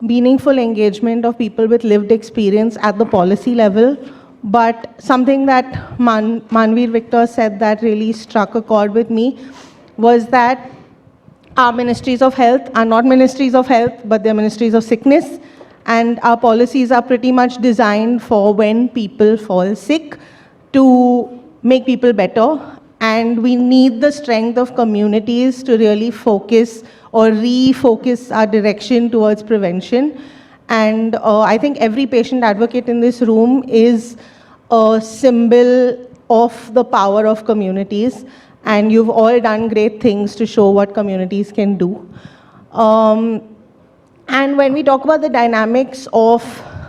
meaningful engagement of people with lived experience at the policy level, but something that Manveer Victor said that really struck a chord with me was that our ministries of health are not ministries of health, but they're ministries of sickness, and our policies are pretty much designed for when people fall sick to make people better, and we need the strength of communities to really focus or refocus our direction towards prevention. And I think every patient advocate in this room is a symbol of the power of communities, and you've all done great things to show what communities can do. And when we talk about the dynamics of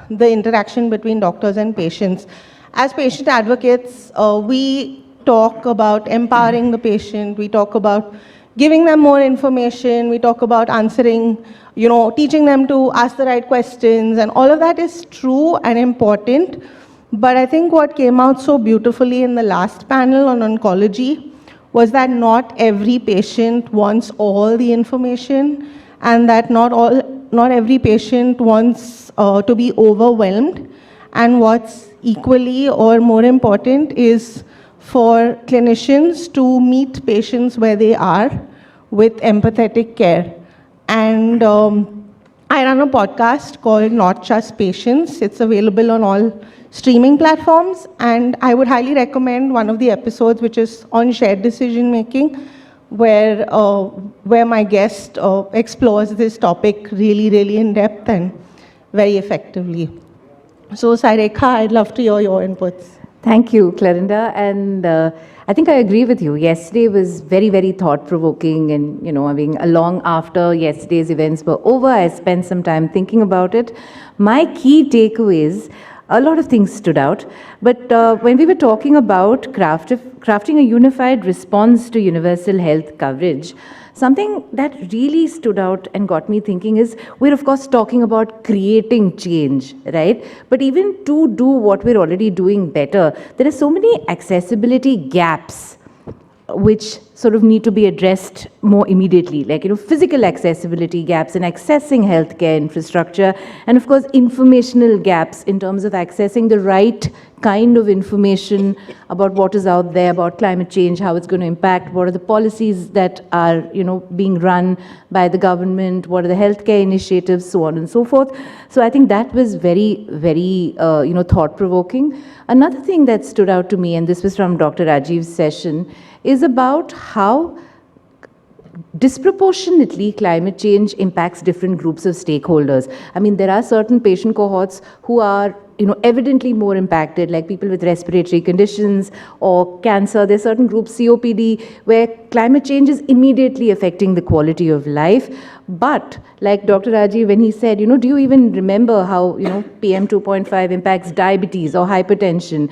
the interaction between doctors and patients, as patient advocates, we talk about empowering the patient, we talk about giving them more information, we talk about answering, you know, teaching them to ask the right questions, and all of that is true and important. But I think what came out so beautifully in the last panel on oncology was that not every patient wants all the information, and that not every patient wants to be overwhelmed. And what's equally or more important is for clinicians to meet patients where they are with empathetic care. And I run a podcast called Not Just Patients. It's available on all streaming platforms, and I would highly recommend one of the episodes which is on shared decision making, where my guest explores this topic really, really in depth and very effectively. So Sairikha, I'd love to hear your inputs. Thank you, Clarinda. And I think I agree with you. Yesterday was very, very thought-provoking. And, you know, I mean, long after yesterday's events were over, I spent some time thinking about it. My key takeaways, a lot of things stood out. But when we were talking about crafting a unified response to universal health coverage, something that really stood out and got me thinking is, we're of course talking about creating change, right? But even to do what we're already doing better, there are so many accessibility gaps which sort of need to be addressed more immediately, like, you know, physical accessibility gaps in accessing healthcare infrastructure, and of course informational gaps in terms of accessing the right kind of information about what is out there about climate change, how it's going to impact, what are the policies that are, you know, being run by the government, what are the healthcare initiatives, so on and so forth. So I think that was very, very, you know, thought-provoking. Another thing that stood out to me, and this was from Dr. Rajiv's session, is about how disproportionately climate change impacts different groups of stakeholders. I mean, there are certain patient cohorts who are, you know, evidently more impacted, like people with respiratory conditions or cancer. There are certain groups, COPD, where climate change is immediately affecting the quality of life. But like Dr. Rajiv, when he said, you know, do you even remember how, you know, PM 2.5 impacts diabetes or hypertension?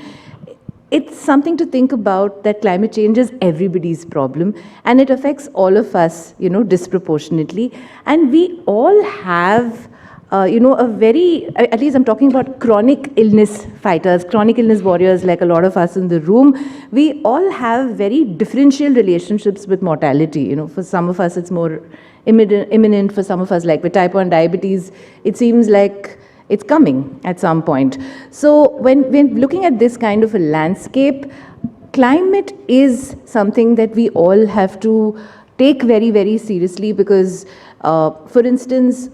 It's something to think about, that climate change is everybody's problem and it affects all of us, you know, disproportionately. And we all have, you know, a very, at least I'm talking about chronic illness fighters, chronic illness warriors, like a lot of us in the room. We all have very differential relationships with mortality. You know, for some of us it's more imminent. For some of us, like with type 1 diabetes, it seems like It's coming at some point. So when looking at this kind of a landscape, climate is something that we all have to take very, very seriously because, for instance,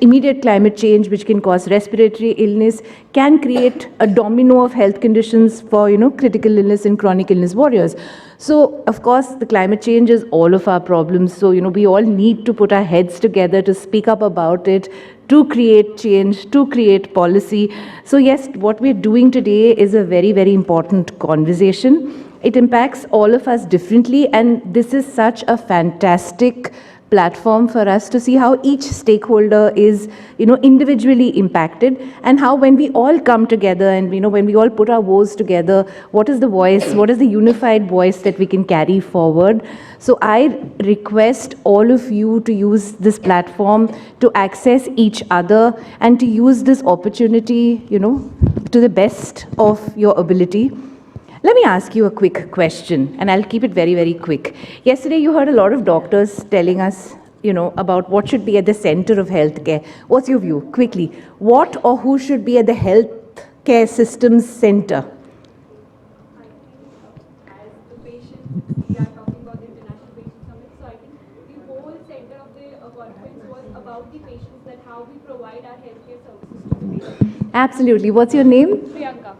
immediate climate change, which can cause respiratory illness, can create a domino of health conditions for, critical illness and chronic illness warriors. So, of course, the climate change is all of our problems. So, we all need to put our heads together to speak up about it, to create change, to create policy. So, yes, what we're doing today is a very, very important conversation. It impacts all of us differently, and this is such a fantastic platform for us to see how each stakeholder is, individually impacted, and how when we all come together and, when we all put our woes together, what is the voice, what is the unified voice that we can carry forward. So I request all of you to use this platform to access each other and to use this opportunity, to the best of your ability. Let me ask you a quick question, and I'll keep it very, very quick. Yesterday, you heard a lot of doctors telling us, about what should be at the center of healthcare. What's your view? Quickly. What or who should be at the healthcare system's center? Absolutely. What's your name? Priyanka.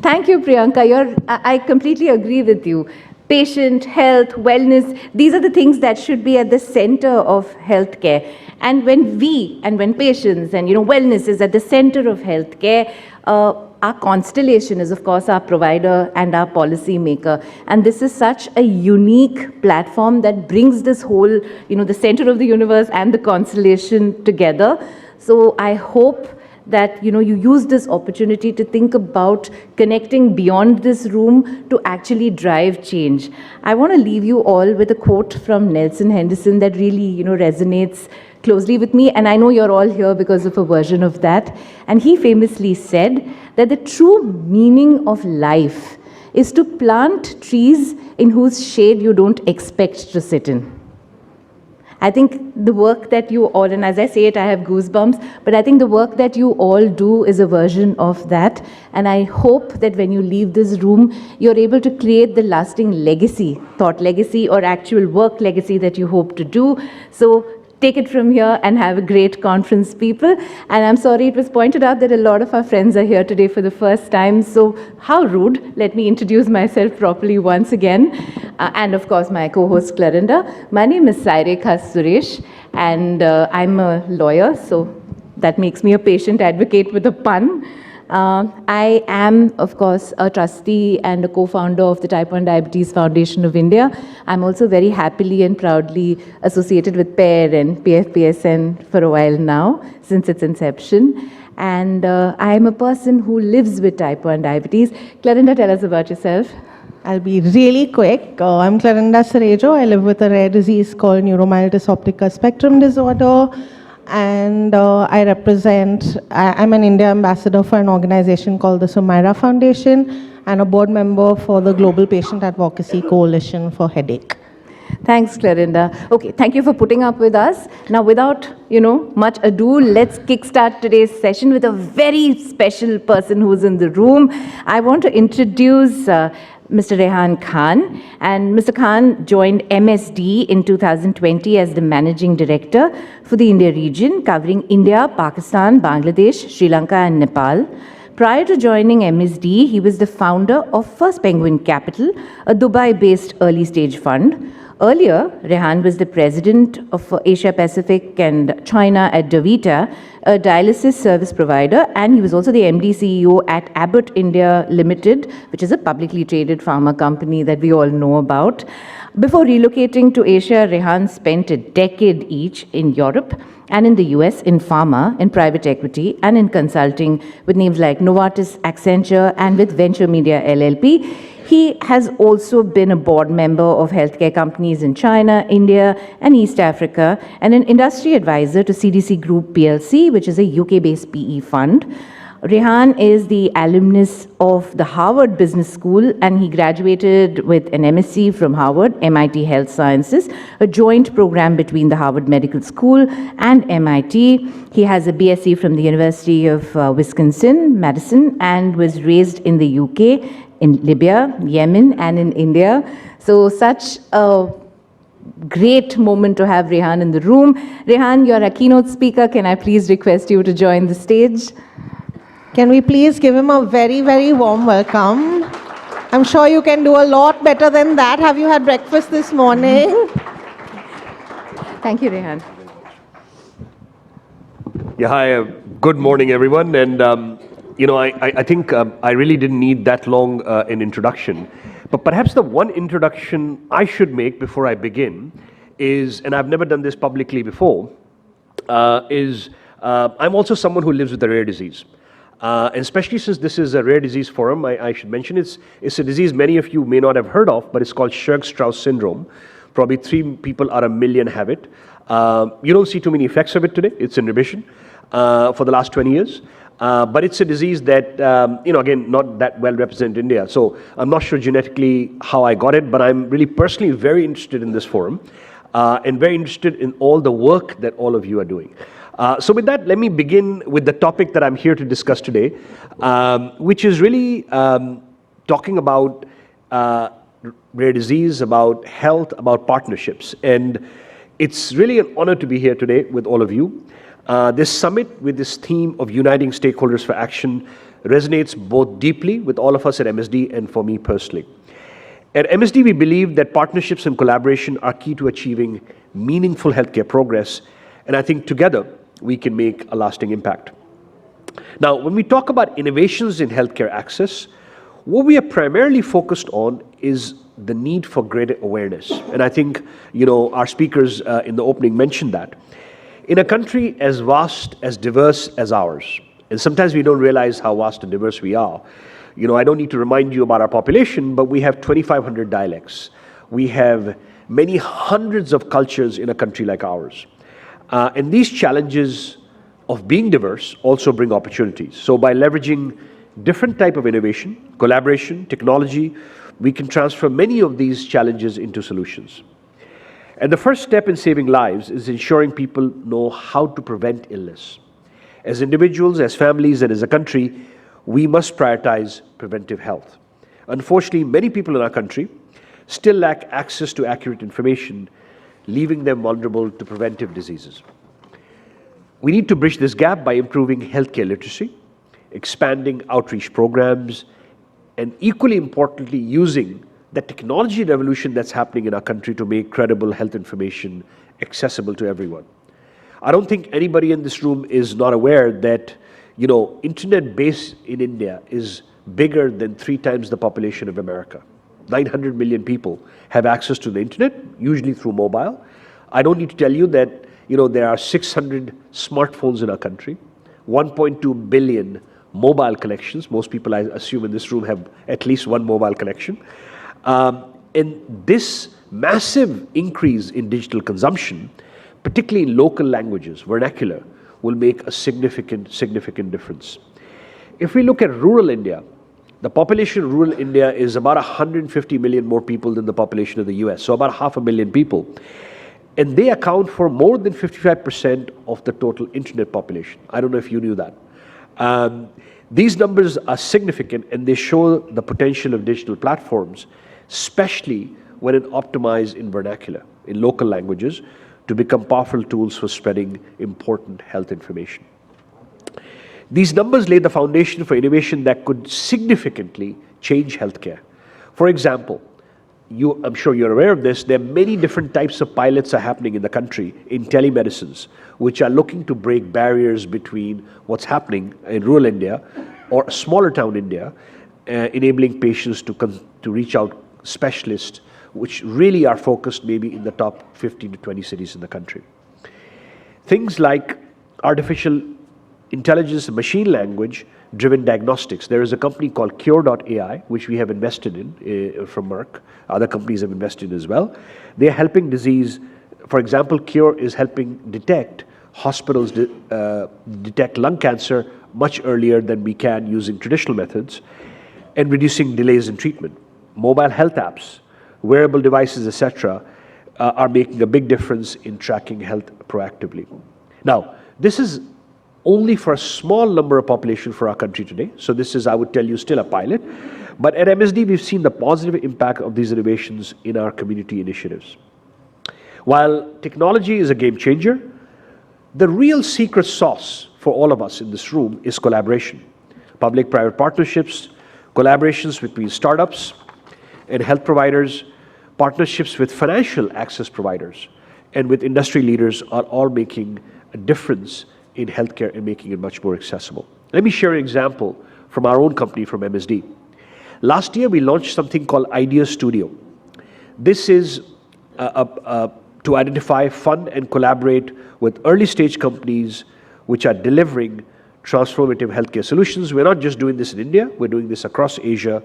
Thank you, Priyanka. I completely agree with you. Patient, health, wellness, these are the things that should be at the center of healthcare. And when patients and, wellness is at the center of healthcare, our constellation is, of course, our provider and our policy maker. And this is such a unique platform that brings this whole, the center of the universe and the constellation together. So I hope that you use this opportunity to think about connecting beyond this room to actually drive change. I want to leave you all with a quote from Nelson Henderson that really resonates closely with me, and I know you're all here because of a version of that. And he famously said that the true meaning of life is to plant trees in whose shade you don't expect to sit in. I think the work that you all, and as I say it, I have goosebumps, but I think the work that you all do is a version of that. And I hope that when you leave this room, you're able to create the lasting legacy, thought legacy or actual work legacy that you hope to do. So take it from here and have a great conference, people. And I'm sorry it was pointed out that a lot of our friends are here today for the first time. So how rude. Let me introduce myself properly once again. And of course, my co-host, Clarinda. My name is Sairikha Suresh, and I'm a lawyer. So that makes me a patient advocate with a pun. I am, of course, a trustee and a co-founder of the Type 1 Diabetes Foundation of India. I'm also very happily and proudly associated with PAIR and PFPSN for a while now, since its inception. And I am a person who lives with Type 1 diabetes. Clarinda, tell us about yourself. I'll be really quick. I'm Clarinda Cerejo. I live with a rare disease called neuromyelitis optica spectrum disorder. And I'm an India ambassador for an organization called the Sumaira Foundation and a board member for the Global Patient Advocacy Coalition for Headache. Thanks, Clarinda. Okay, thank you for putting up with us. Now, without, much ado, let's kickstart today's session with a very special person who's in the room. I want to introduce Mr. Rehan Khan. And Mr. Khan joined MSD in 2020 as the Managing Director for the India region, covering India, Pakistan, Bangladesh, Sri Lanka, and Nepal. Prior to joining MSD, he was the founder of First Penguin Capital, a Dubai-based early-stage fund. Earlier, Rehan was the president of Asia Pacific and China at DaVita, a dialysis service provider, and he was also the MD CEO at Abbott India Limited, which is a publicly traded pharma company that we all know about. Before relocating to Asia, Rehan spent a decade each in Europe and in the US in pharma, in private equity, and in consulting with names like Novartis, Accenture, and with Venture Media LLP. He has also been a board member of healthcare companies in China, India, and East Africa, and an industry advisor to CDC Group PLC, which is a UK-based PE fund. Rehan is the alumnus of the Harvard Business School, and he graduated with an MSc from Harvard, MIT Health Sciences, a joint program between the Harvard Medical School and MIT. He has a BSc from the University of Wisconsin, Madison, and was raised in the UK, in Libya, Yemen, and in India. So such a great moment to have Rehan in the room. Rehan, you're a keynote speaker. Can I please request you to join the stage? Can we please give him a very, very warm welcome? I'm sure you can do a lot better than that. Have you had breakfast this morning? Thank you, Rehan. Yeah, hi. Good morning, everyone. And, I think I really didn't need that long an introduction. But perhaps the one introduction I should make before I begin is, and I've never done this publicly before, I'm also someone who lives with a rare disease. And especially since this is a rare disease forum, I should mention it's a disease many of you may not have heard of, but it's called Sjögren-Strauss syndrome. Probably 3 people out of 1 million have it. You don't see too many effects of it today. It's in remission for the last 20 years. But it's a disease that, again, not that well represented in India. So I'm not sure genetically how I got it, but I'm really personally very interested in this forum and very interested in all the work that all of you are doing. So with that, let me begin with the topic that I'm here to discuss today, which is really talking about rare disease, about health, about partnerships. And it's really an honor to be here today with all of you. This summit with this theme of uniting stakeholders for action resonates both deeply with all of us at MSD and for me personally. At MSD, we believe that partnerships and collaboration are key to achieving meaningful healthcare progress, and I think together we can make a lasting impact. Now, when we talk about innovations in healthcare access, what we are primarily focused on is the need for greater awareness. And I think, our speakers in the opening mentioned that. In a country as vast, as diverse as ours, and sometimes we don't realize how vast and diverse we are. I don't need to remind you about our population, but we have 2,500 dialects. We have many hundreds of cultures in a country like ours. And these challenges of being diverse also bring opportunities. So by leveraging different type of innovation, collaboration, technology, we can transfer many of these challenges into solutions. And the first step in saving lives is ensuring people know how to prevent illness. As individuals, as families, and as a country, we must prioritize preventive health. Unfortunately, many people in our country still lack access to accurate information, leaving them vulnerable to preventive diseases. We need to bridge this gap by improving healthcare literacy, expanding outreach programs, and equally importantly, using the technology revolution that's happening in our country to make credible health information accessible to everyone. I don't think anybody in this room is not aware that, internet base in India is bigger than 3 times the population of America. 900 million people have access to the internet, usually through mobile. I don't need to tell you that, there are 600 smartphones in our country, 1.2 billion mobile connections. Most people, I assume, in this room have at least one mobile connection. And this massive increase in digital consumption, particularly in local languages, vernacular, will make a significant difference. If we look at rural India, the population of rural India is about 150 million more people than the population of the US, so about 500,000 people. And they account for more than 55% of the total internet population. I don't know if you knew that. These numbers are significant, and they show the potential of digital platforms, especially when it optimized in vernacular, in local languages, to become powerful tools for spreading important health information. These numbers lay the foundation for innovation that could significantly change healthcare. For example, I'm sure you're aware of this, there are many different types of pilots are happening in the country in telemedicines, which are looking to break barriers between what's happening in rural India or smaller town India, enabling patients to reach out specialists, which really are focused maybe in the top 15 to 20 cities in the country. Things like artificial intelligence and machine language driven diagnostics. There is a company called Cure.ai, which we have invested in from Merck. Other companies have invested in as well. They are helping disease. For example, Cure is helping detect hospitals detect lung cancer much earlier than we can using traditional methods, and reducing delays in treatment. Mobile health apps, wearable devices, etc., are making a big difference in tracking health proactively. Now, this is only for a small number of population for our country today. So this is, I would tell you, still a pilot. But at MSD, we've seen the positive impact of these innovations in our community initiatives. While technology is a game changer, the real secret sauce for all of us in this room is collaboration. Public-private partnerships, collaborations between startups and health providers, partnerships with financial access providers, and with industry leaders are all making a difference in healthcare and making it much more accessible. Let me share an example from our own company, from MSD. Last year, we launched something called Idea Studio. This is to identify, fund, and collaborate with early-stage companies which are delivering transformative healthcare solutions. We're not just doing this in India, we're doing this across Asia.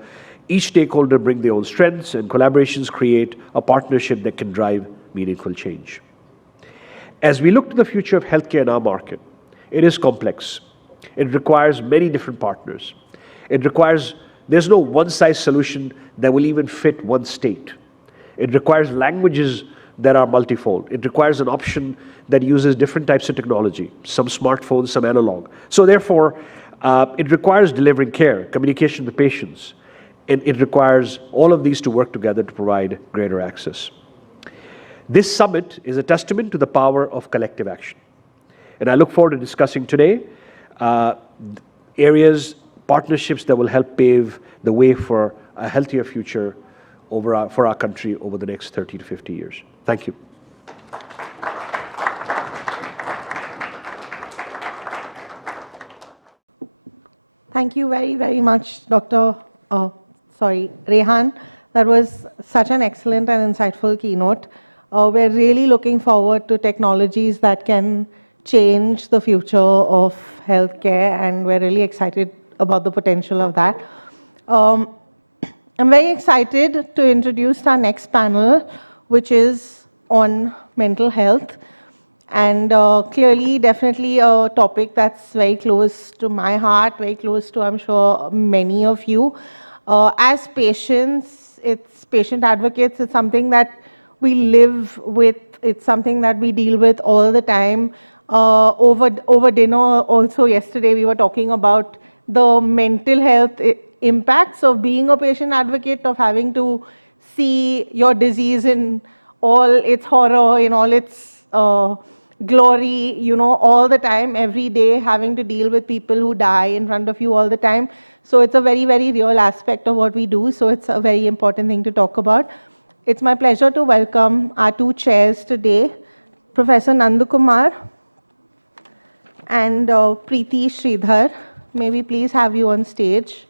Each stakeholder brings their own strengths, and collaborations create a partnership that can drive meaningful change. As we look to the future of healthcare in our market, it is complex. It requires many different partners. There's no one-size solution that will even fit one state. It requires languages that are multifold. It requires an option that uses different types of technology, some smartphones, some analog. So therefore, it requires delivering care, communication with patients, and it requires all of these to work together to provide greater access. This summit is a testament to the power of collective action. And I look forward to discussing today partnerships that will help pave the way for a healthier future for our country over the next 30 to 50 years. Thank you. Thank you very, very much, Rehan. That was such an excellent and insightful keynote. We're really looking forward to technologies that can change the future of healthcare, and we're really excited about the potential of that. I'm very excited to introduce our next panel, which is on mental health. And clearly, definitely a topic that's very close to my heart, very close to, I'm sure, many of you. As patients, it's patient advocates, it's something that we live with, it's something that we deal with all the time. Over dinner also yesterday, we were talking about the mental health impacts of being a patient advocate, of having to see your disease in all its horror, in all its glory, all the time, every day, having to deal with people who die in front of you all the time. So it's a very, very real aspect of what we do. So it's a very important thing to talk about. It's my pleasure to welcome our two chairs today, Professor Nandakumar and Preeti Sridhar. May we please have you on stage?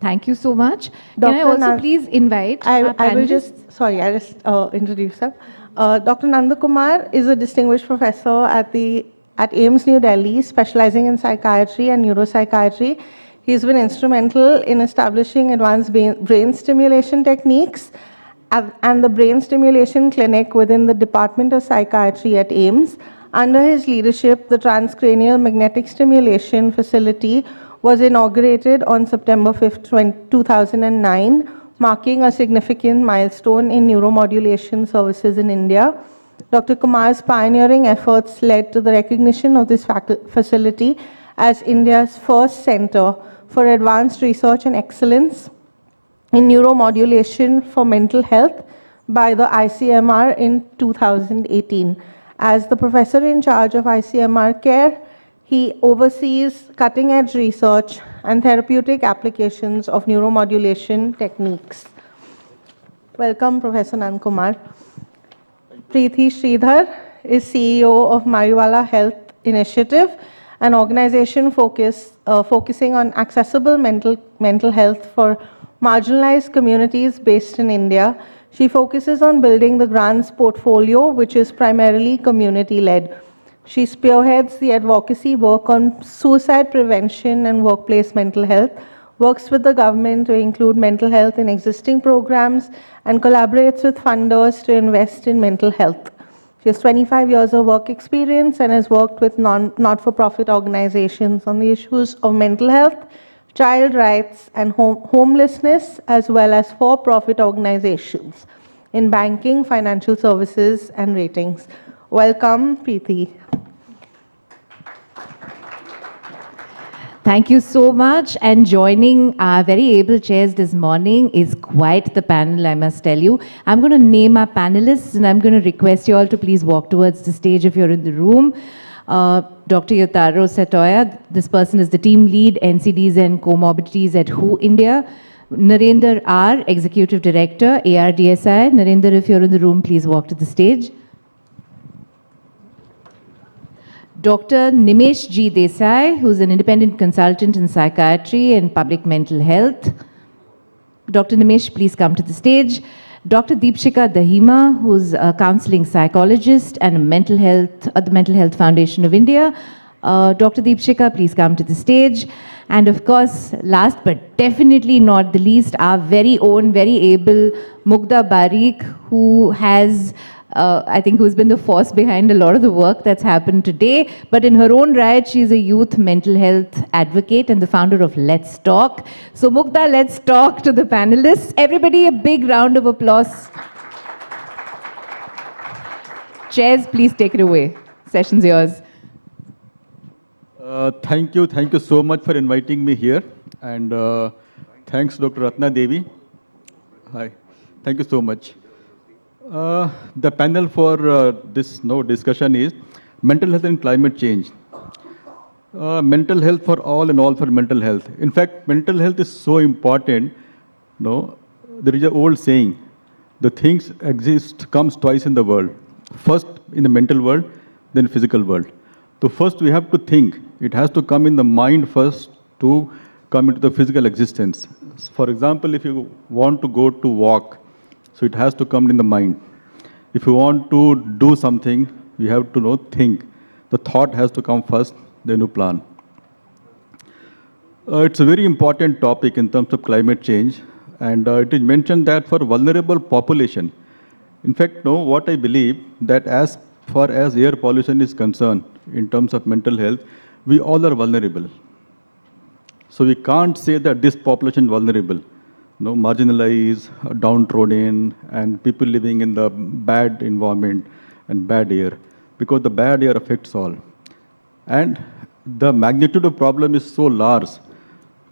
Thank you so much. Can I also please invite our panelists? I just introduce them. Dr. Nandakumar is a distinguished professor at AIIMS New Delhi, specializing in psychiatry and neuropsychiatry. He's been instrumental in establishing advanced brain stimulation techniques and the brain stimulation clinic within the Department of Psychiatry at AIIMS. Under his leadership, the transcranial magnetic stimulation facility was inaugurated on September 5th, 2009, marking a significant milestone in neuromodulation services in India. Dr. Kumar's pioneering efforts led to the recognition of this facility as India's first center for advanced research and excellence in neuromodulation for mental health by the ICMR in 2018. As the professor in charge of ICMR care, he oversees cutting-edge research and therapeutic applications of neuromodulation techniques. Welcome, Professor Nandakumar. Preeti Sridhar is CEO of Mariwala Health Initiative, an organization focusing on accessible mental health for marginalized communities based in India. She focuses on building the grants portfolio, which is primarily community-led. She spearheads the advocacy work on suicide prevention and workplace mental health, works with the government to include mental health in existing programs, and collaborates with funders to invest in mental health. She has 25 years of work experience and has worked with not-for-profit organizations on the issues of mental health, child rights, and homelessness, as well as for-profit organizations in banking, financial services, and ratings. Welcome, Preeti. Thank you so much. And joining our very able chairs this morning is quite the panel, I must tell you. I'm going to name our panelists and I'm going to request you all to please walk towards the stage if you're in the room. Dr. Yotaro Satoya, this person is the team lead, NCDs and comorbidities at WHO India. Narendra R, Executive Director, ARDSI. Narendra, if you're in the room, please walk to the stage. Dr. Nimesh G. Desai, who's an independent consultant in psychiatry and public mental health. Dr. Nimesh, please come to the stage. Dr. Deepshika Dahima, who's a counseling psychologist and a mental health at the Mental Health Foundation of India. Dr. Deepshika, please come to the stage. And of course, last but definitely not the least, our very own, very able Mugdha Barik, who has I think who's been the force behind a lot of the work that's happened today. But in her own right, she's a youth mental health advocate and the founder of Let's Talk. So Mugdha, let's talk to the panelists. Everybody, a big round of applause. Chairs, please take it away. Session's yours. Thank you so much for inviting me here. And thanks, Dr. Ratna Devi. Hi, thank you so much. The panel for this discussion is mental health and climate change. Mental health for all and all for mental health. In fact, mental health is so important. There is an old saying, the things comes twice in the world. First in the mental world, then physical world. So first we have to think. It has to come in the mind first to come into the physical existence. For example, if you want to go to walk, so it has to come in the mind. If you want to do something, you have to think. The thought has to come first, then you plan. It's a very important topic in terms of climate change. And it is mentioned that for vulnerable population, in fact, what I believe that as far as air pollution is concerned, in terms of mental health, we all are vulnerable. So we can't say that this population is vulnerable. Marginalized, downtrodden, and people living in the bad environment and bad air, because the bad air affects all. And the magnitude of problem is so large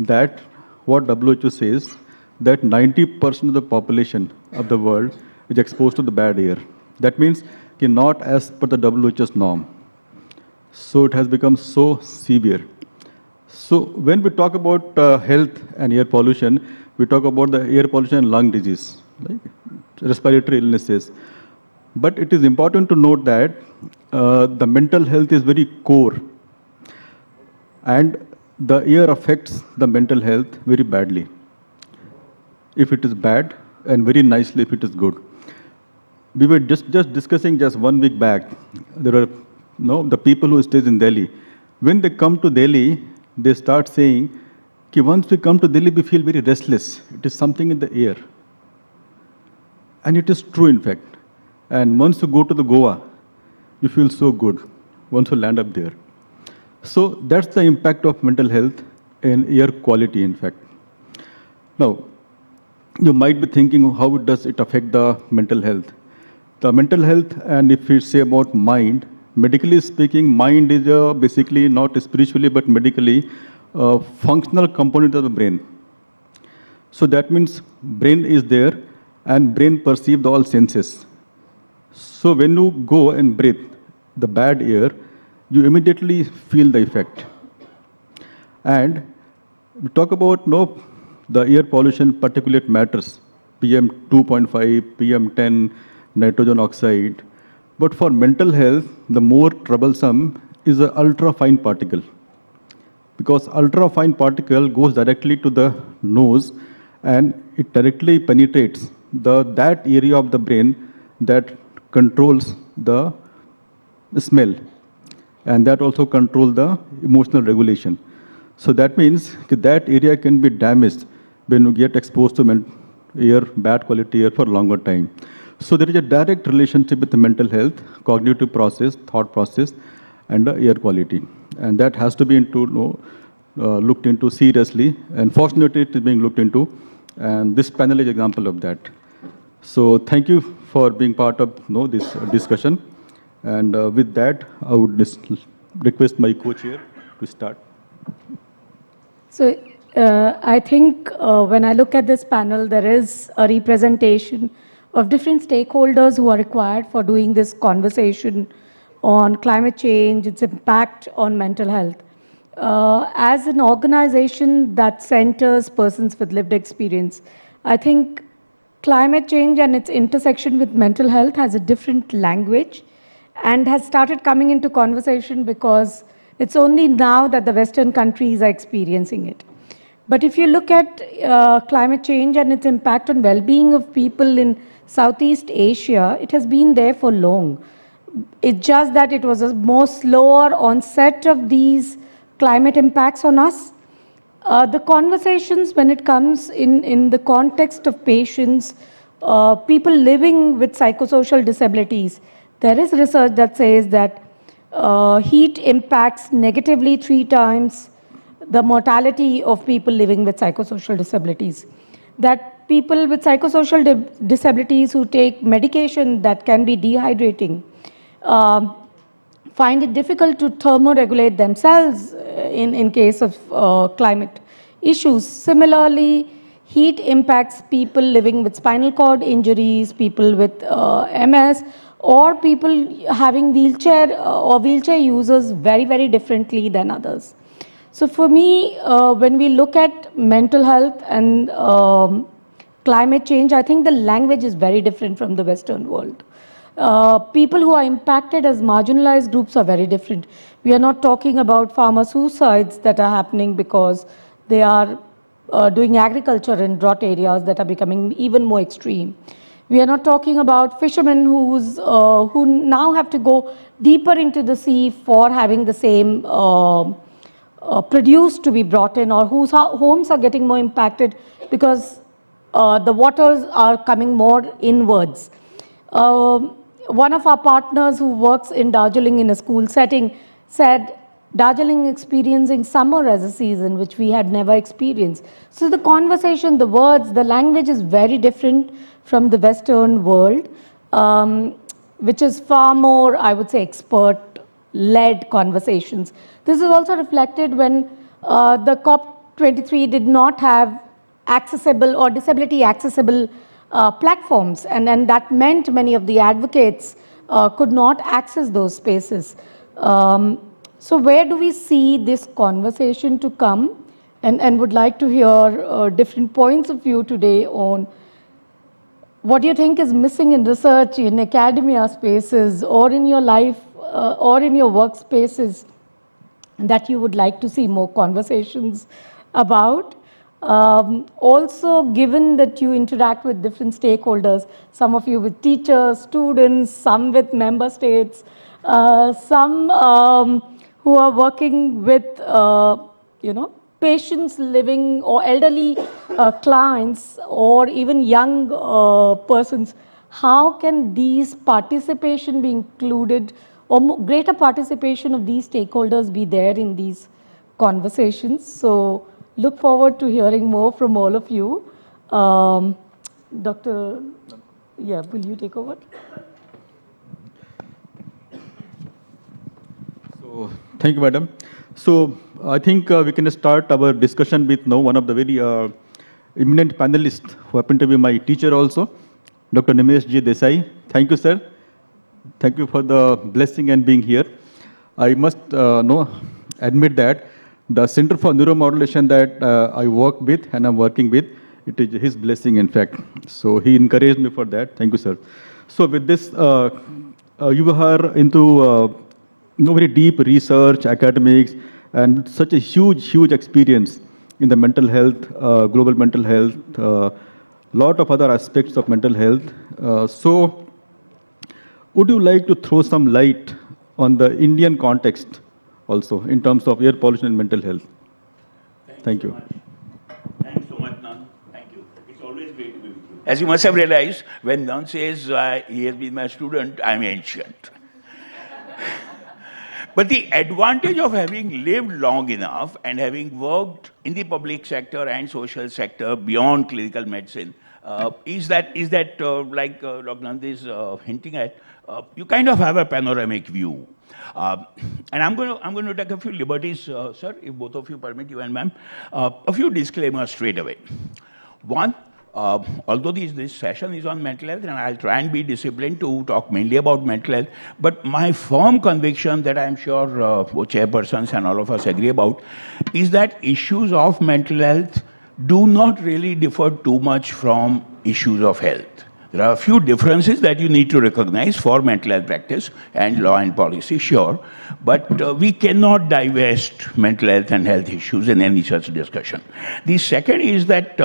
that what WHO says, that 90% of the population of the world is exposed to the bad air. That means not as per the WHO's norm. So it has become so severe. So when we talk about health and air pollution, we talk about the air pollution and lung disease, like respiratory illnesses. But it is important to note that the mental health is very core. And the air affects the mental health very badly. If it is bad, and very nicely if it is good. We were just discussing just 1 week back, there are the people who stays in Delhi. When they come to Delhi, they start saying, once we come to Delhi, we feel very restless. It is something in the air. And it is true, in fact. And once you go to the Goa, you feel so good once you land up there. So that's the impact of mental health and air quality, in fact. Now, you might be thinking, how does it affect the mental health? The mental health, and if we say about mind, medically speaking, mind is basically not spiritually, but medically, a functional component of the brain. So that means brain is there, and brain perceives all senses. So when you go and breathe the bad air, you immediately feel the effect. And we talk about the air pollution, particulate matters, PM 2.5, PM 10, nitrogen oxide. But for mental health, the more troublesome is the ultra-fine particle. Because ultra-fine particle goes directly to the nose and it directly penetrates that area of the brain that controls the smell. And that also controls the emotional regulation. So that means that area can be damaged when you get exposed to air, bad quality air for a longer time. So there is a direct relationship with the mental health, cognitive process, thought process, and the air quality. And that has to be looked into seriously. And fortunately, it is being looked into. And this panel is an example of that. So thank you for being part of this discussion. And with that, I would request my co-chair to start. So I think when I look at this panel, there is a representation of different stakeholders who are required for doing this conversation on climate change, its impact on mental health. As an organization that centers persons with lived experience, I think climate change and its intersection with mental health has a different language and has started coming into conversation because it's only now that the Western countries are experiencing it. But if you look at climate change and its impact on well-being of people in Southeast Asia, it has been there for long. It's just that it was a more slower onset of these climate impacts on us. The conversations when it comes in the context of patients, people living with psychosocial disabilities, there is research that says that heat impacts negatively 3 times the mortality of people living with psychosocial disabilities. That people with psychosocial disabilities who take medication that can be dehydrating find it difficult to thermoregulate themselves in case of climate issues. Similarly, heat impacts people living with spinal cord injuries, people with MS, or people having wheelchair or wheelchair users very, very differently than others. So for me, when we look at mental health and climate change, I think the language is very different from the Western world. People who are impacted as marginalized groups are very different. We are not talking about farmer suicides that are happening because they are doing agriculture in drought areas that are becoming even more extreme. We are not talking about fishermen who now have to go deeper into the sea for having the same produce to be brought in, or whose homes are getting more impacted because the waters are coming more inwards. One of our partners who works in Darjeeling in a school setting said Darjeeling experiencing summer as a season, which we had never experienced. So the conversation, the words, the language is very different from the Western world, which is far more, I would say, expert-led conversations. This is also reflected when the COP23 did not have accessible or disability accessible platforms, and then that meant many of the advocates could not access those spaces. So where do we see this conversation to come? And would like to hear different points of view today on what do you think is missing in research, in academia spaces, or in your life, or in your workspaces that you would like to see more conversations about. Also, given that you interact with different stakeholders, some of you with teachers, students, some with member states, some who are working with, patients living or elderly clients, or even young persons, how can these participation be included, or greater participation of these stakeholders be there in these conversations? So look forward to hearing more from all of you. Dr. Yeah, will you take over? So, thank you, madam. So, I think we can start our discussion with one of the very eminent panelists who happen to be my teacher also, Dr. Nimesh G. Desai. Thank you, sir. Thank you for the blessing and being here. I must admit that the Center for Neuromodulation that I work with and I'm working with, it is his blessing, in fact. So he encouraged me for that. Thank you, sir. So with this, you are into very deep research, academics, and such a huge experience in the mental health, global mental health, lot of other aspects of mental health. So would you like to throw some light on the Indian context also in terms of air pollution and mental health? Thank you. Thanks so much, Nan. Thank you. It's always great to be with you. As you must have realized, when Nan says he has been my student, I'm ancient. But the advantage of having lived long enough and having worked in the public sector and social sector beyond clinical medicine is that like Dr. Nand is hinting at, you kind of have a panoramic view. And I'm going to take a few liberties, sir, if both of you permit, you and ma'am. A few disclaimers straight away. One, although this session is on mental health, and I'll try and be disciplined to talk mainly about mental health, but my firm conviction that I'm sure chairpersons and all of us agree about is that issues of mental health do not really differ too much from issues of health. There are a few differences that you need to recognize for mental health practice and law and policy, sure, but we cannot divest mental health and health issues in any such discussion. The second is that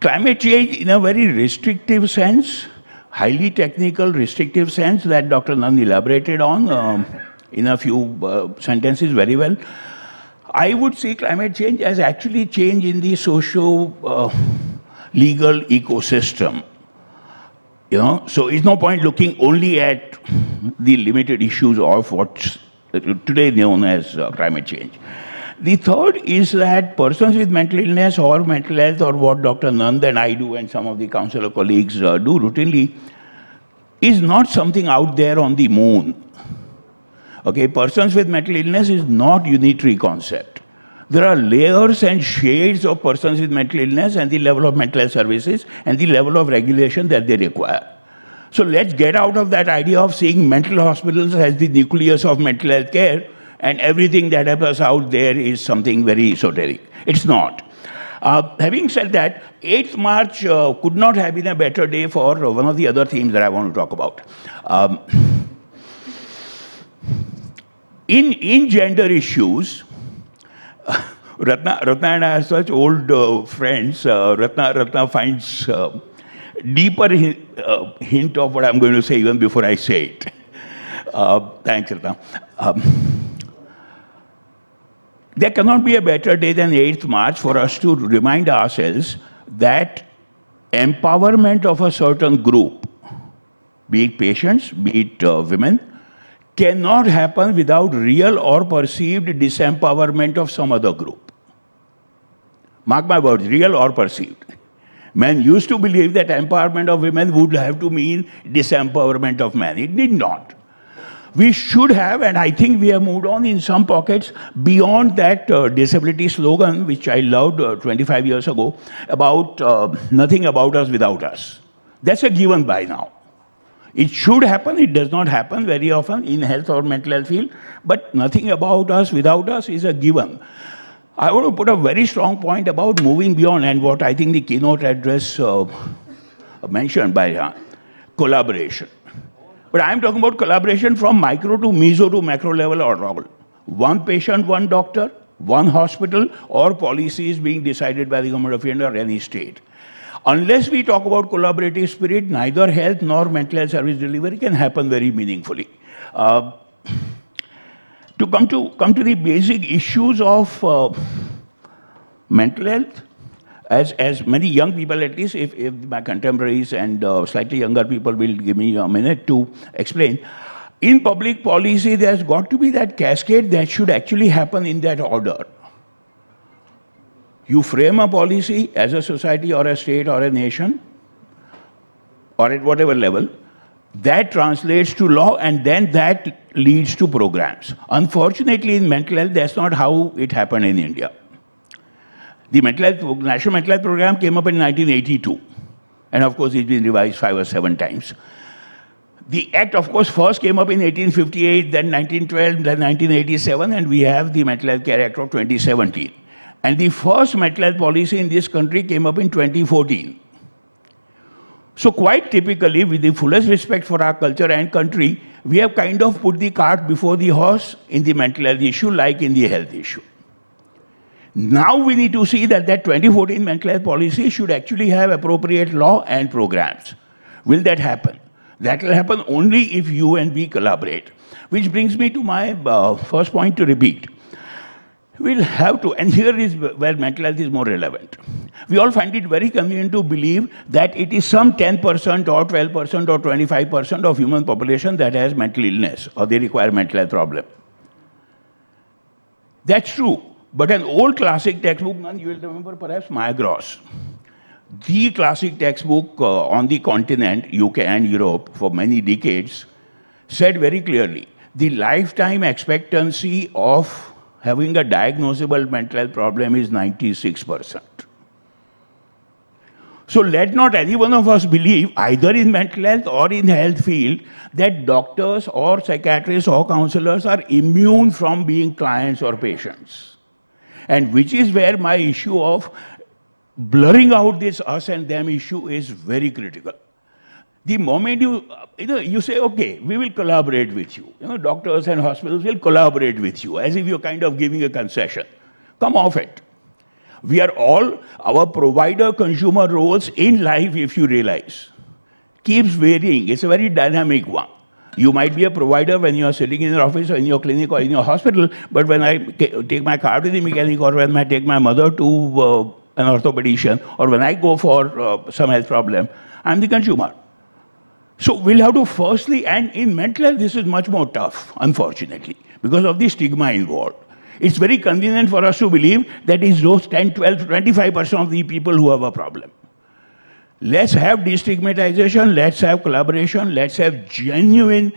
climate change in a very restrictive sense, highly technical restrictive sense that Dr. Nand elaborated on in a few sentences very well. I would see climate change as actually change in the socio-legal ecosystem. You know, so it's no point looking only at the limited issues of what's today known as climate change. The third is that persons with mental illness or mental health, or what Dr. Nand and I do and some of the councillor colleagues do routinely, is not something out there on the moon. Okay, persons with mental illness is not unitary concept. There are layers and shades of persons with mental illness and the level of mental health services and the level of regulation that they require. So let's get out of that idea of seeing mental hospitals as the nucleus of mental health care and everything that happens out there is something very esoteric. It's not. Having said that, 8th March could not have been a better day for one of the other themes that I want to talk about. In gender issues, Ratna and I are such old friends. Ratna finds deeper hint of what I'm going to say even before I say it. Thanks, Ratna. There cannot be a better day than 8th March for us to remind ourselves that empowerment of a certain group, be it patients, be it women, cannot happen without real or perceived disempowerment of some other group. Mark my words, real or perceived. Men used to believe that empowerment of women would have to mean disempowerment of men. It did not. We should have, and I think we have moved on in some pockets beyond that disability slogan, which I loved 25 years ago, about nothing about us without us. That's a given by now. It should happen, it does not happen very often in health or mental health field, but nothing about us without us is a given. I want to put a very strong point about moving beyond, and what I think the keynote address mentioned by collaboration. But I'm talking about collaboration from micro to meso to macro level or all. One patient, one doctor, one hospital, or policies being decided by the government of India or any state. Unless we talk about collaborative spirit, neither health nor mental health service delivery can happen very meaningfully. To come to the basic issues of mental health, as many young people, at least if my contemporaries and slightly younger people will give me a minute to explain, in public policy there's got to be that cascade that should actually happen in that order. You frame a policy as a society or a state or a nation, or at whatever level, that translates to law, and then that leads to programs. Unfortunately, in mental health, that's not how it happened in India. The National Mental Health Program came up in 1982, and of course it's been revised 5 or 7 times. The Act, of course, first came up in 1858, then 1912, then 1987, and we have the Mental Health Care Act of 2017. And the first mental health policy in this country came up in 2014. So quite typically, with the fullest respect for our culture and country, we have kind of put the cart before the horse in the mental health issue, like in the health issue. Now we need to see that 2014 mental health policy should actually have appropriate law and programs. Will that happen? That will happen only if you and we collaborate. Which brings me to my first point to repeat. We'll have to, and here is where mental health is more relevant. We all find it very convenient to believe that it is some 10% or 12% or 25% of human population that has mental illness or they require mental health problem. That's true, but an old classic textbook, none you will remember perhaps Myagros, the classic textbook on the continent, UK and Europe for many decades, said very clearly, the lifetime expectancy of having a diagnosable mental health problem is 96%. So let not any one of us believe, either in mental health or in health field, that doctors or psychiatrists or counselors are immune from being clients or patients. And which is where my issue of blurring out this us and them issue is very critical. The moment you say, okay, we will collaborate with you. Doctors and hospitals will collaborate with you, as if you're kind of giving a concession. Come off it. We are all, our provider-consumer roles in life, if you realize, keeps varying. It's a very dynamic one. You might be a provider when you are sitting in your office or in your clinic or in your hospital, but when I take my car to the mechanic or when I take my mother to an orthopedician or when I go for some health problem, I'm the consumer. So we'll have to firstly, and in mental health, this is much more tough, unfortunately, because of the stigma involved. It's very convenient for us to believe that it's those 10, 12, 25% of the people who have a problem. Let's have destigmatization, let's have collaboration, let's have genuine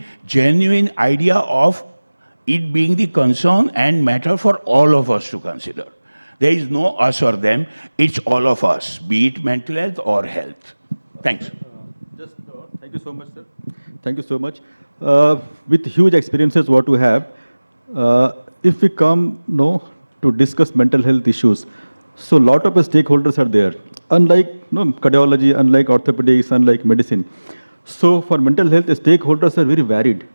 idea of it being the concern and matter for all of us to consider. There is no us or them, it's all of us, be it mental health or health. Thanks. Thank you so much, sir. Thank you so much. With huge experiences what we have, if we come to discuss mental health issues, so a lot of stakeholders are there. Unlike cardiology, unlike orthopedics, unlike medicine. So for mental health, stakeholders are very varied.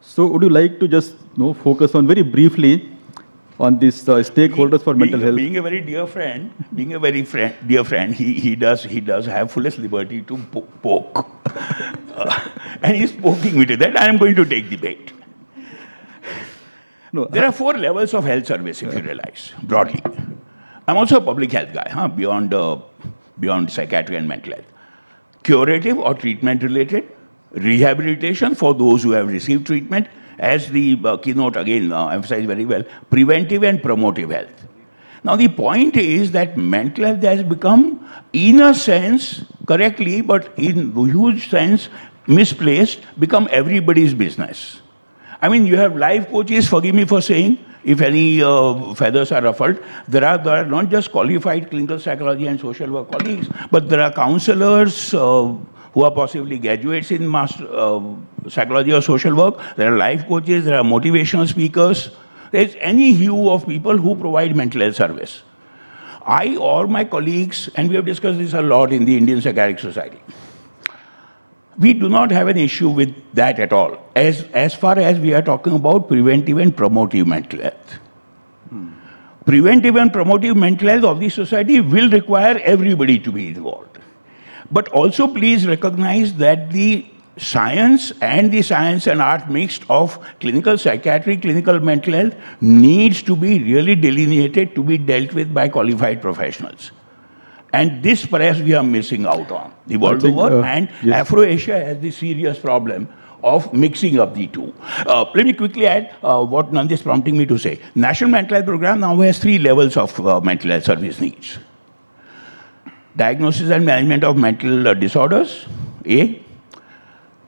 So would you like to just focus on very briefly on these stakeholders for mental health? Being a very dear friend, he does have fullest liberty to poke. And he's poking me to that. I am going to take the bait. There are 4 levels of health service, if you realize, broadly. I'm also a public health guy, beyond psychiatry and mental health. Curative or treatment-related, rehabilitation for those who have received treatment, as the keynote again emphasized very well, preventive and promotive health. Now the point is that mental health has become, in a sense, correctly, but in a huge sense, misplaced, become everybody's business. I mean, you have life coaches, forgive me for saying, if any feathers are ruffled, there are not just qualified clinical psychology and social work colleagues, but there are counselors who are possibly graduates in psychology or social work. There are life coaches, there are motivational speakers. There's any hue of people who provide mental health service. I or my colleagues, and we have discussed this a lot in the Indian Psychiatric Society, we do not have an issue with that at all, as far as we are talking about preventive and promotive mental health. Preventive and promotive mental health of the society will require everybody to be involved. But also please recognize that the science and art mixed of clinical psychiatry, clinical mental health needs to be really delineated to be dealt with by qualified professionals. And this perhaps we are missing out on, the world over, and yes. Afro-Asia has the serious problem of mixing up the two. Let me quickly add what Nandi is prompting me to say. National Mental Health Program now has 3 levels of mental health service needs. Diagnosis and management of mental disorders, A,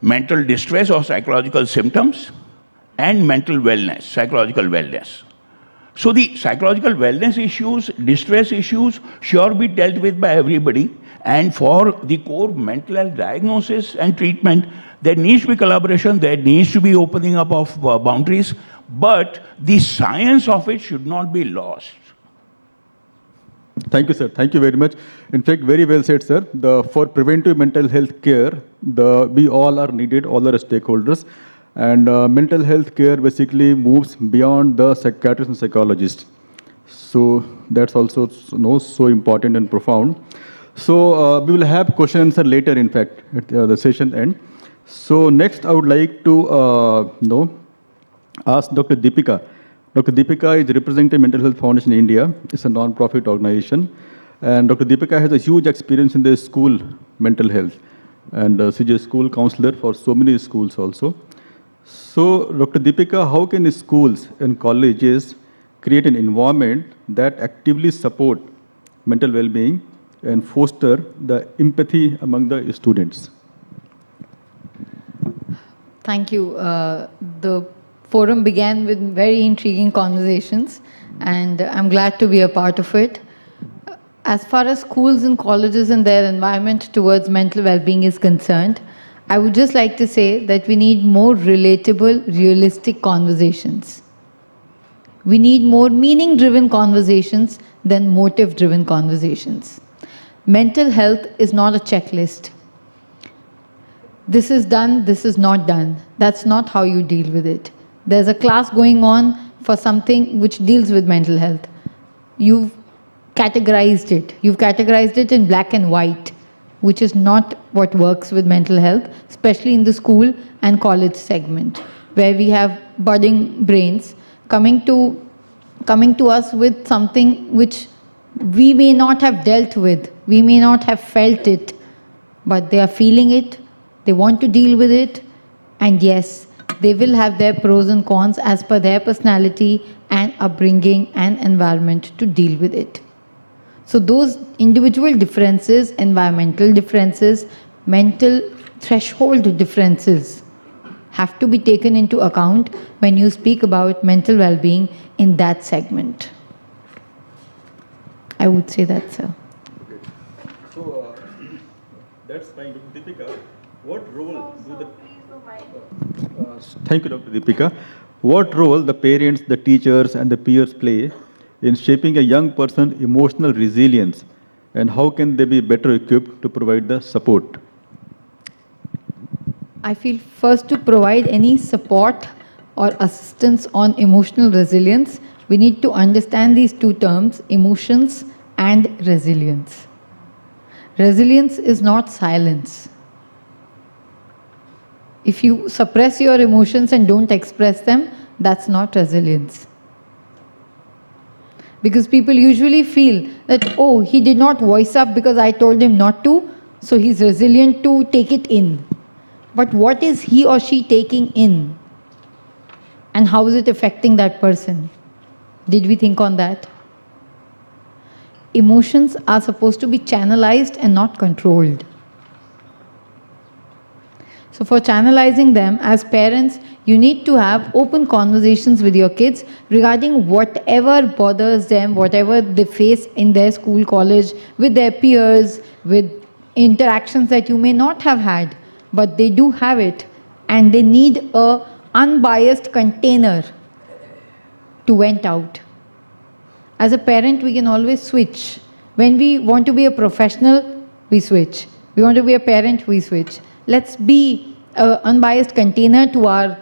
mental distress or psychological symptoms, and mental wellness, psychological wellness. So the psychological wellness issues, distress issues, sure be dealt with by everybody. And for the core mental health diagnosis and treatment, there needs to be collaboration, there needs to be opening up of boundaries, but the science of it should not be lost. Thank you, sir. Thank you very much. In fact, very well said, sir. For preventive mental health care, we all are needed, all our stakeholders. And mental health care basically moves beyond the psychiatrist and psychologist. So that's also so important and profound. So we will have question and answer later, in fact, at the session end. So next, I would like to ask Dr. Deepika Dr. Deepika is representing Mental Health Foundation in India. It's a non-profit organization. And Dr. Deepika has a huge experience in the school mental health. And she's a school counselor for so many schools also. So, Dr. Deepika, how can schools and colleges create an environment that actively support mental well-being and foster the empathy among the students? Thank you. The forum began with very intriguing conversations, and I'm glad to be a part of it. As far as schools and colleges and their environment towards mental well-being is concerned, I would just like to say that we need more relatable, realistic conversations. We need more meaning-driven conversations than motive-driven conversations. Mental health is not a checklist. This is done, this is not done. That's not how you deal with it. There's a class going on for something which deals with mental health. You've categorized it. You've categorized it in black and white, which is not what works with mental health, especially in the school and college segment, where we have budding brains coming to us with something which we may not have dealt with, we may not have felt it, but they are feeling it, they want to deal with it, and yes, they will have their pros and cons as per their personality and upbringing and environment to deal with it. So those individual differences, environmental differences, mental threshold differences have to be taken into account when you speak about mental well-being in that segment. I would say that, sir. Okay. So that's fine. Deepika, what role do the... thank you, Dr. Deepika. What role the parents, the teachers, and the peers play in shaping a young person's emotional resilience, and how can they be better equipped to provide the support? I feel first to provide any support or assistance on emotional resilience, we need to understand these two terms, emotions and resilience. Resilience is not silence. If you suppress your emotions and don't express them, that's not resilience. Because people usually feel that, oh, he did not voice up because I told him not to, so he's resilient to take it in. But what is he or she taking in? And how is it affecting that person? Did we think on that? Emotions are supposed to be channelized and not controlled. So for channelizing them, as parents, you need to have open conversations with your kids regarding whatever bothers them, whatever they face in their school, college, with their peers, with interactions that you may not have had, but they do have it, and they need an unbiased container to vent out. As a parent, we can always switch. When we want to be a professional, we switch. We want to be a parent, we switch. Let's be an unbiased container to our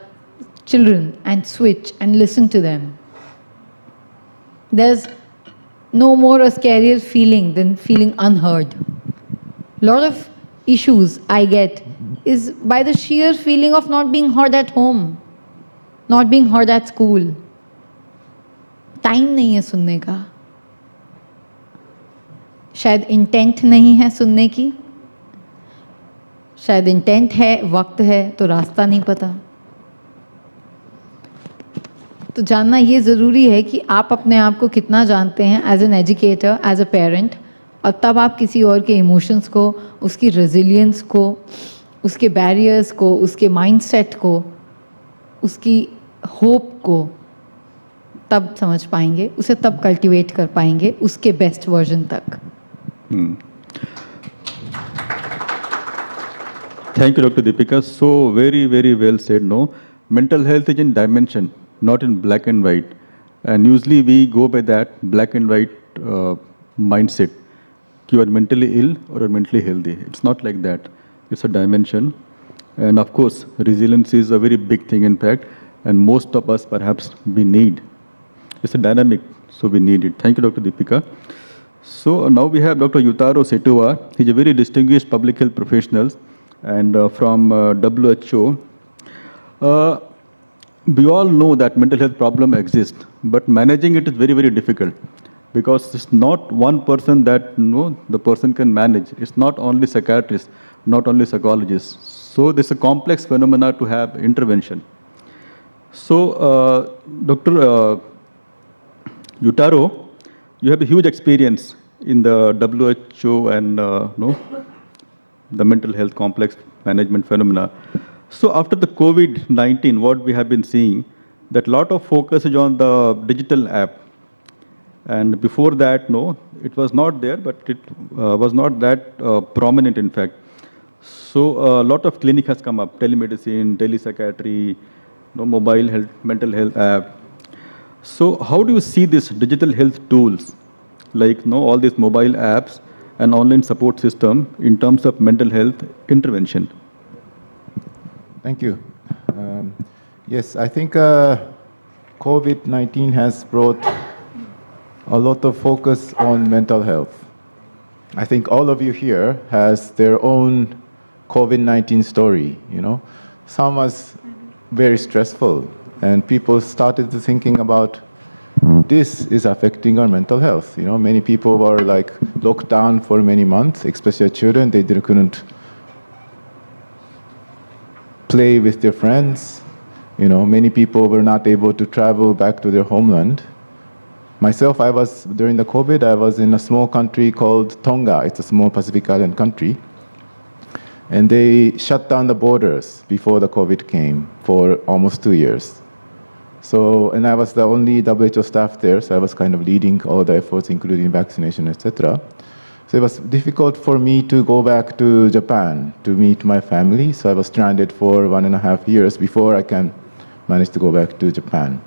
children and switch and listen to them. There's no more a scarier feeling than feeling unheard. A lot of issues I get is by the sheer feeling of not being heard at home, not being heard at school. Time नहीं है सुनने का, शायद intent नहीं है सुनने की, शायद इंटेंट है, वक्त है, तो रास्ता नहीं पता। तो जानना ये ज़रूरी है कि आप अपने आप को कितना जानते हैं as an educator, as a parent, और तब आप किसी और के इमोशंस को, उसकी रेजिलियंस को, उसके बैरियर्स को, उसके माइंडसेट को, उसकी होप को तब समझ पाएंगे, उसे तब कल्टीवेट कर पाएंगे उसके बेस्ट वर्जन तक। Thank you, Dr. Deepika. So very, very well said. No, mental health is in dimension, not in black and white. And usually we go by that black and white mindset. You are mentally ill or you are mentally healthy. It's not like that. It's a dimension. And of course, resilience is a very big thing, in fact. And most of us, perhaps, we need. It's a dynamic, so we need it. Thank you, Dr. Deepika. So now we have Dr. Yutaro Setuwa. He's a very distinguished public health professional and from WHO. we all know that mental health problem exists, but managing it is very, very difficult because it's not one person that the person can manage. It's not only psychiatrists, not only psychologists. So this is a complex phenomena to have intervention. So, Dr. Yutaro, you have a huge experience in the WHO and the mental health complex management phenomena. So after the COVID-19, what we have been seeing, that lot of focus is on the digital app. And before that, no, it was not there, but it was not that prominent, in fact. So a lot of clinic has come up, telemedicine, telepsychiatry, mobile health, mental health app. So how do you see these digital health tools, like all these mobile apps and online support system in terms of mental health intervention? Thank you. Yes, I think COVID-19 has brought a lot of focus on mental health. I think all of you here has their own COVID-19 story, Some was very stressful, and people started thinking about this is affecting our mental health. Many people were like locked down for many months, especially children. They couldn't play with their friends. Many people were not able to travel back to their homeland. Myself, during the COVID, I was in a small country called Tonga. It's a small Pacific Island country. And they shut down the borders before the COVID came for almost 2 years. So, and I was the only WHO staff there, so I was kind of leading all the efforts, including vaccination, etc. So it was difficult for me to go back to Japan to meet my family. So I was stranded for 1.5 years before I can manage to go back to Japan.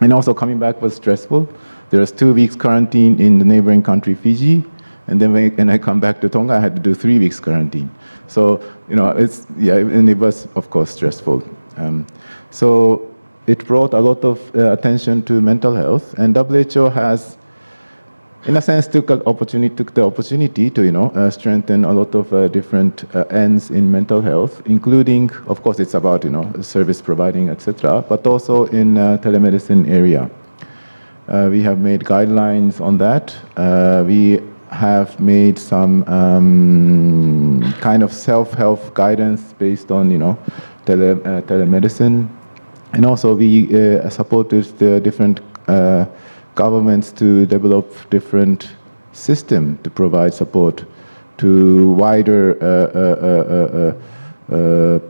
And also coming back was stressful. There was 2 weeks quarantine in the neighboring country, Fiji. And then when I come back to Tonga, I had to do 3 weeks quarantine. So, and it was, of course, stressful. So it brought a lot of attention to mental health. And WHO has, in a sense, took the opportunity to strengthen a lot of different ends in mental health, including, of course, it's about service providing, etc., but also in telemedicine area. We have made guidelines on that. We have made some kind of self-help guidance based on telemedicine, and also we supported the different governments to develop different systems to provide support to wider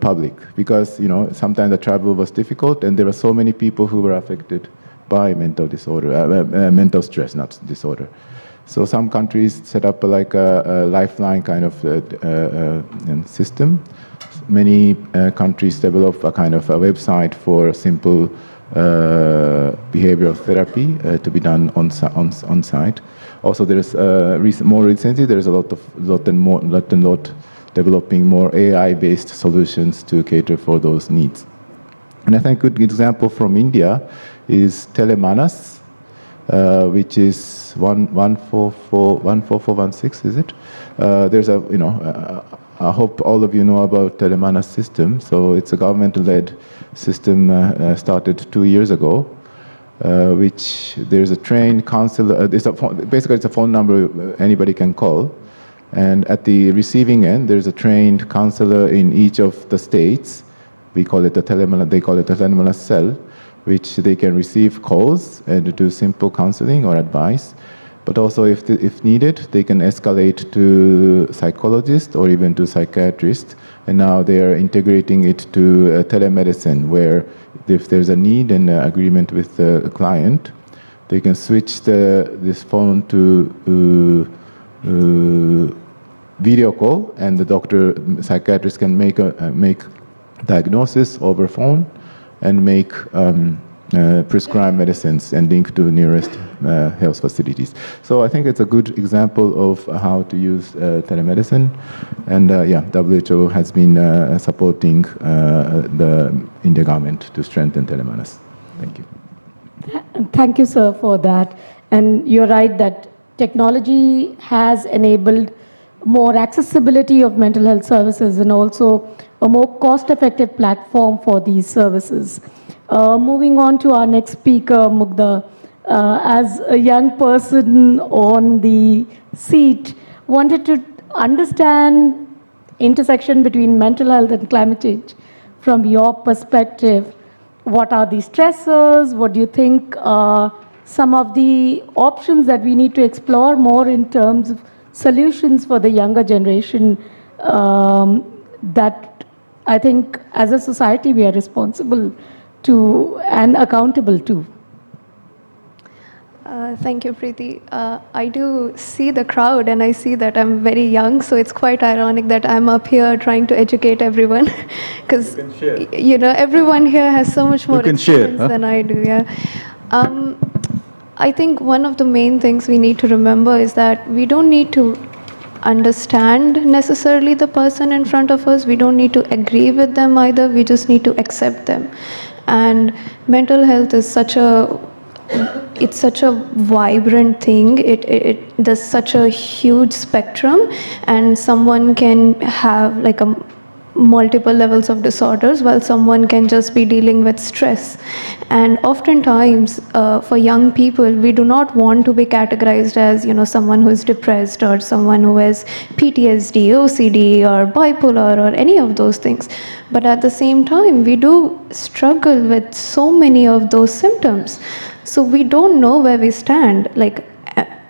public, because sometimes the travel was difficult and there were so many people who were affected by mental disorder, mental stress, not disorder. So some countries set up like a lifeline kind of system. Many countries develop a kind of a website for simple behavioral therapy to be done on site. Also, there's more recently there's a lot developing more AI-based solutions to cater for those needs. And I think a good example from India is Telemanas, which is 14416, is it? There's I hope all of you know about Telemanas system. So it's a government-led system started 2 years ago, which there's a trained counselor. Basically, it's a phone number anybody can call. And at the receiving end, there's a trained counselor in each of the states. We call it the Telemanas, they call it the Telemanas cell, which they can receive calls and do simple counseling or advice. But also, if needed, they can escalate to psychologists or even to psychiatrists. And now they are integrating it to telemedicine, where if there's a need and agreement with the client, they can switch this phone to video call, and the psychiatrist can make diagnosis over phone and make prescribe medicines and link to nearest health facilities. So I think it's a good example of how to use telemedicine. And WHO has been supporting the India government to strengthen Telemanas. Thank you. Thank you, sir, for that. And you're right that technology has enabled more accessibility of mental health services and also a more cost-effective platform for these services. Moving on to our next speaker, Mugdha. As a young person on the seat, wanted to understand intersection between mental health and climate change from your perspective. What are the stressors? What do you think are some of the options that we need to explore more in terms of solutions for the younger generation that I think as a society we are responsible to and accountable to? Thank you, Preeti. I do see the crowd and I see that I'm very young, so it's quite ironic that I'm up here trying to educate everyone because, everyone here has so much more experience than I do. Yeah. I think one of the main things we need to remember is that we don't need to understand necessarily the person in front of us. We don't need to agree with them either. We just need to accept them. And mental health is such a vibrant thing. There's such a huge spectrum, and someone can have like multiple levels of disorders while someone can just be dealing with stress. And oftentimes for young people, we do not want to be categorized as someone who is depressed or someone who has PTSD, OCD or bipolar or any of those things. But at the same time, we do struggle with so many of those symptoms. So we don't know where we stand. Like,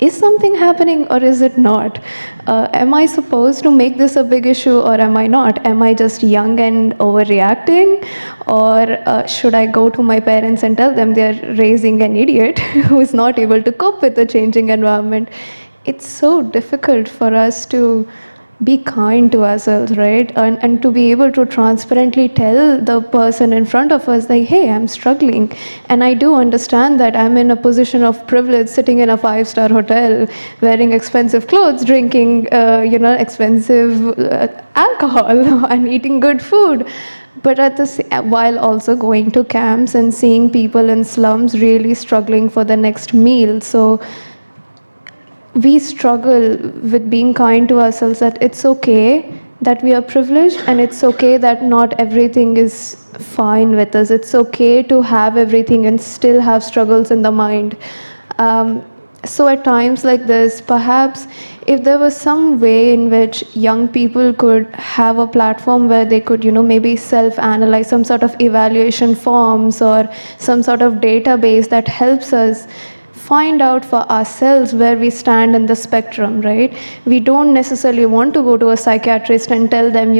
is something happening or is it not? Am I supposed to make this a big issue or am I not? Am I just young and overreacting? Or should I go to my parents and tell them they're raising an idiot who is not able to cope with the changing environment? It's so difficult for us to be kind to ourselves, right? And to be able to transparently tell the person in front of us, like, hey, I'm struggling. And I do understand that I'm in a position of privilege, sitting in a 5-star hotel, wearing expensive clothes, drinking, expensive alcohol, and eating good food. But while also going to camps and seeing people in slums really struggling for the next meal. So we struggle with being kind to ourselves, that it's okay that we are privileged and it's okay that not everything is fine with us. It's okay to have everything and still have struggles in the mind. So at times like this, perhaps if there was some way in which young people could have a platform where they could, maybe self-analyze, some sort of evaluation forms or some sort of database that helps us find out for ourselves where we stand in the spectrum, right? We don't necessarily want to go to a psychiatrist and tell them,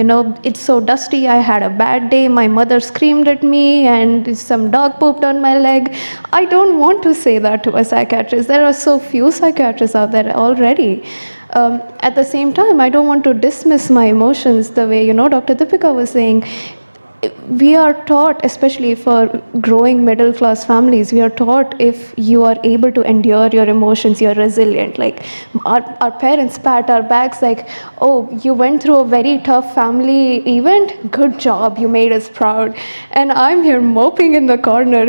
it's so dusty, I had a bad day, my mother screamed at me, and some dog pooped on my leg. I don't want to say that to a psychiatrist. There are so few psychiatrists out there already. At the same time, I don't want to dismiss my emotions the way, Dr. Deepika was saying. We are taught, especially for growing middle class families, we are taught if you are able to endure your emotions, you're resilient. Like our parents pat our backs like, oh, you went through a very tough family event, good job, you made us proud. And I'm here moping in the corner,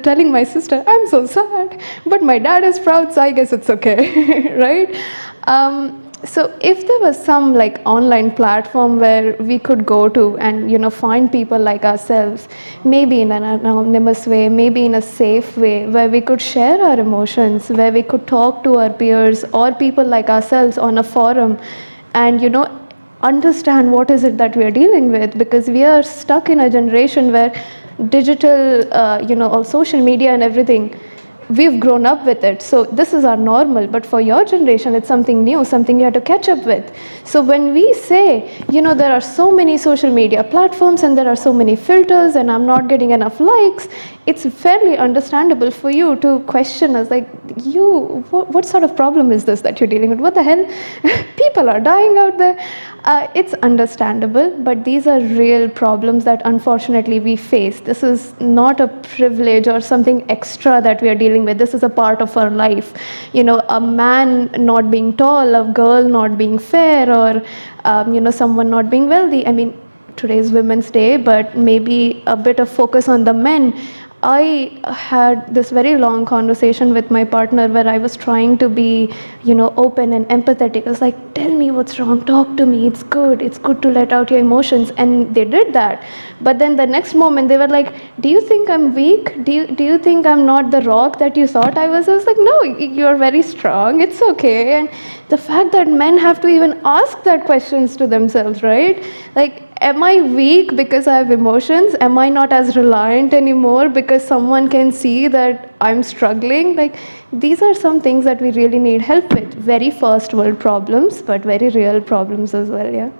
telling my sister, I'm so sad, but my dad is proud, so I guess it's okay, right? So if there was some online platform where we could go to and find people like ourselves, maybe in an anonymous way, maybe in a safe way, where we could share our emotions, where we could talk to our peers or people like ourselves on a forum and understand what is it that we are dealing with, because we are stuck in a generation where digital, all social media and everything, we've grown up with it, so this is our normal. But for your generation, it's something new, something you have to catch up with. So when we say, there are so many social media platforms and there are so many filters and I'm not getting enough likes, it's fairly understandable for you to question us, like, what sort of problem is this that you're dealing with? What the hell? People are dying out there. It's understandable, but these are real problems that unfortunately we face. This is not a privilege or something extra that we are dealing with. This is a part of our life. A man not being tall, a girl not being fair, or someone not being wealthy. I mean, today's Women's Day, but maybe a bit of focus on the men. I had this very long conversation with my partner where I was trying to be, open and empathetic. I was like, tell me what's wrong, talk to me, it's good to let out your emotions. And they did that. But then the next moment they were like, do you think I'm weak? Do you think I'm not the rock that you thought I was? I was like, no, you're very strong, it's okay. And the fact that men have to even ask that questions to themselves, right? Like, am I weak because I have emotions? Am I not as reliant anymore because someone can see that I'm struggling? Like, these are some things that we really need help with. Very first world problems, but very real problems as well, yeah.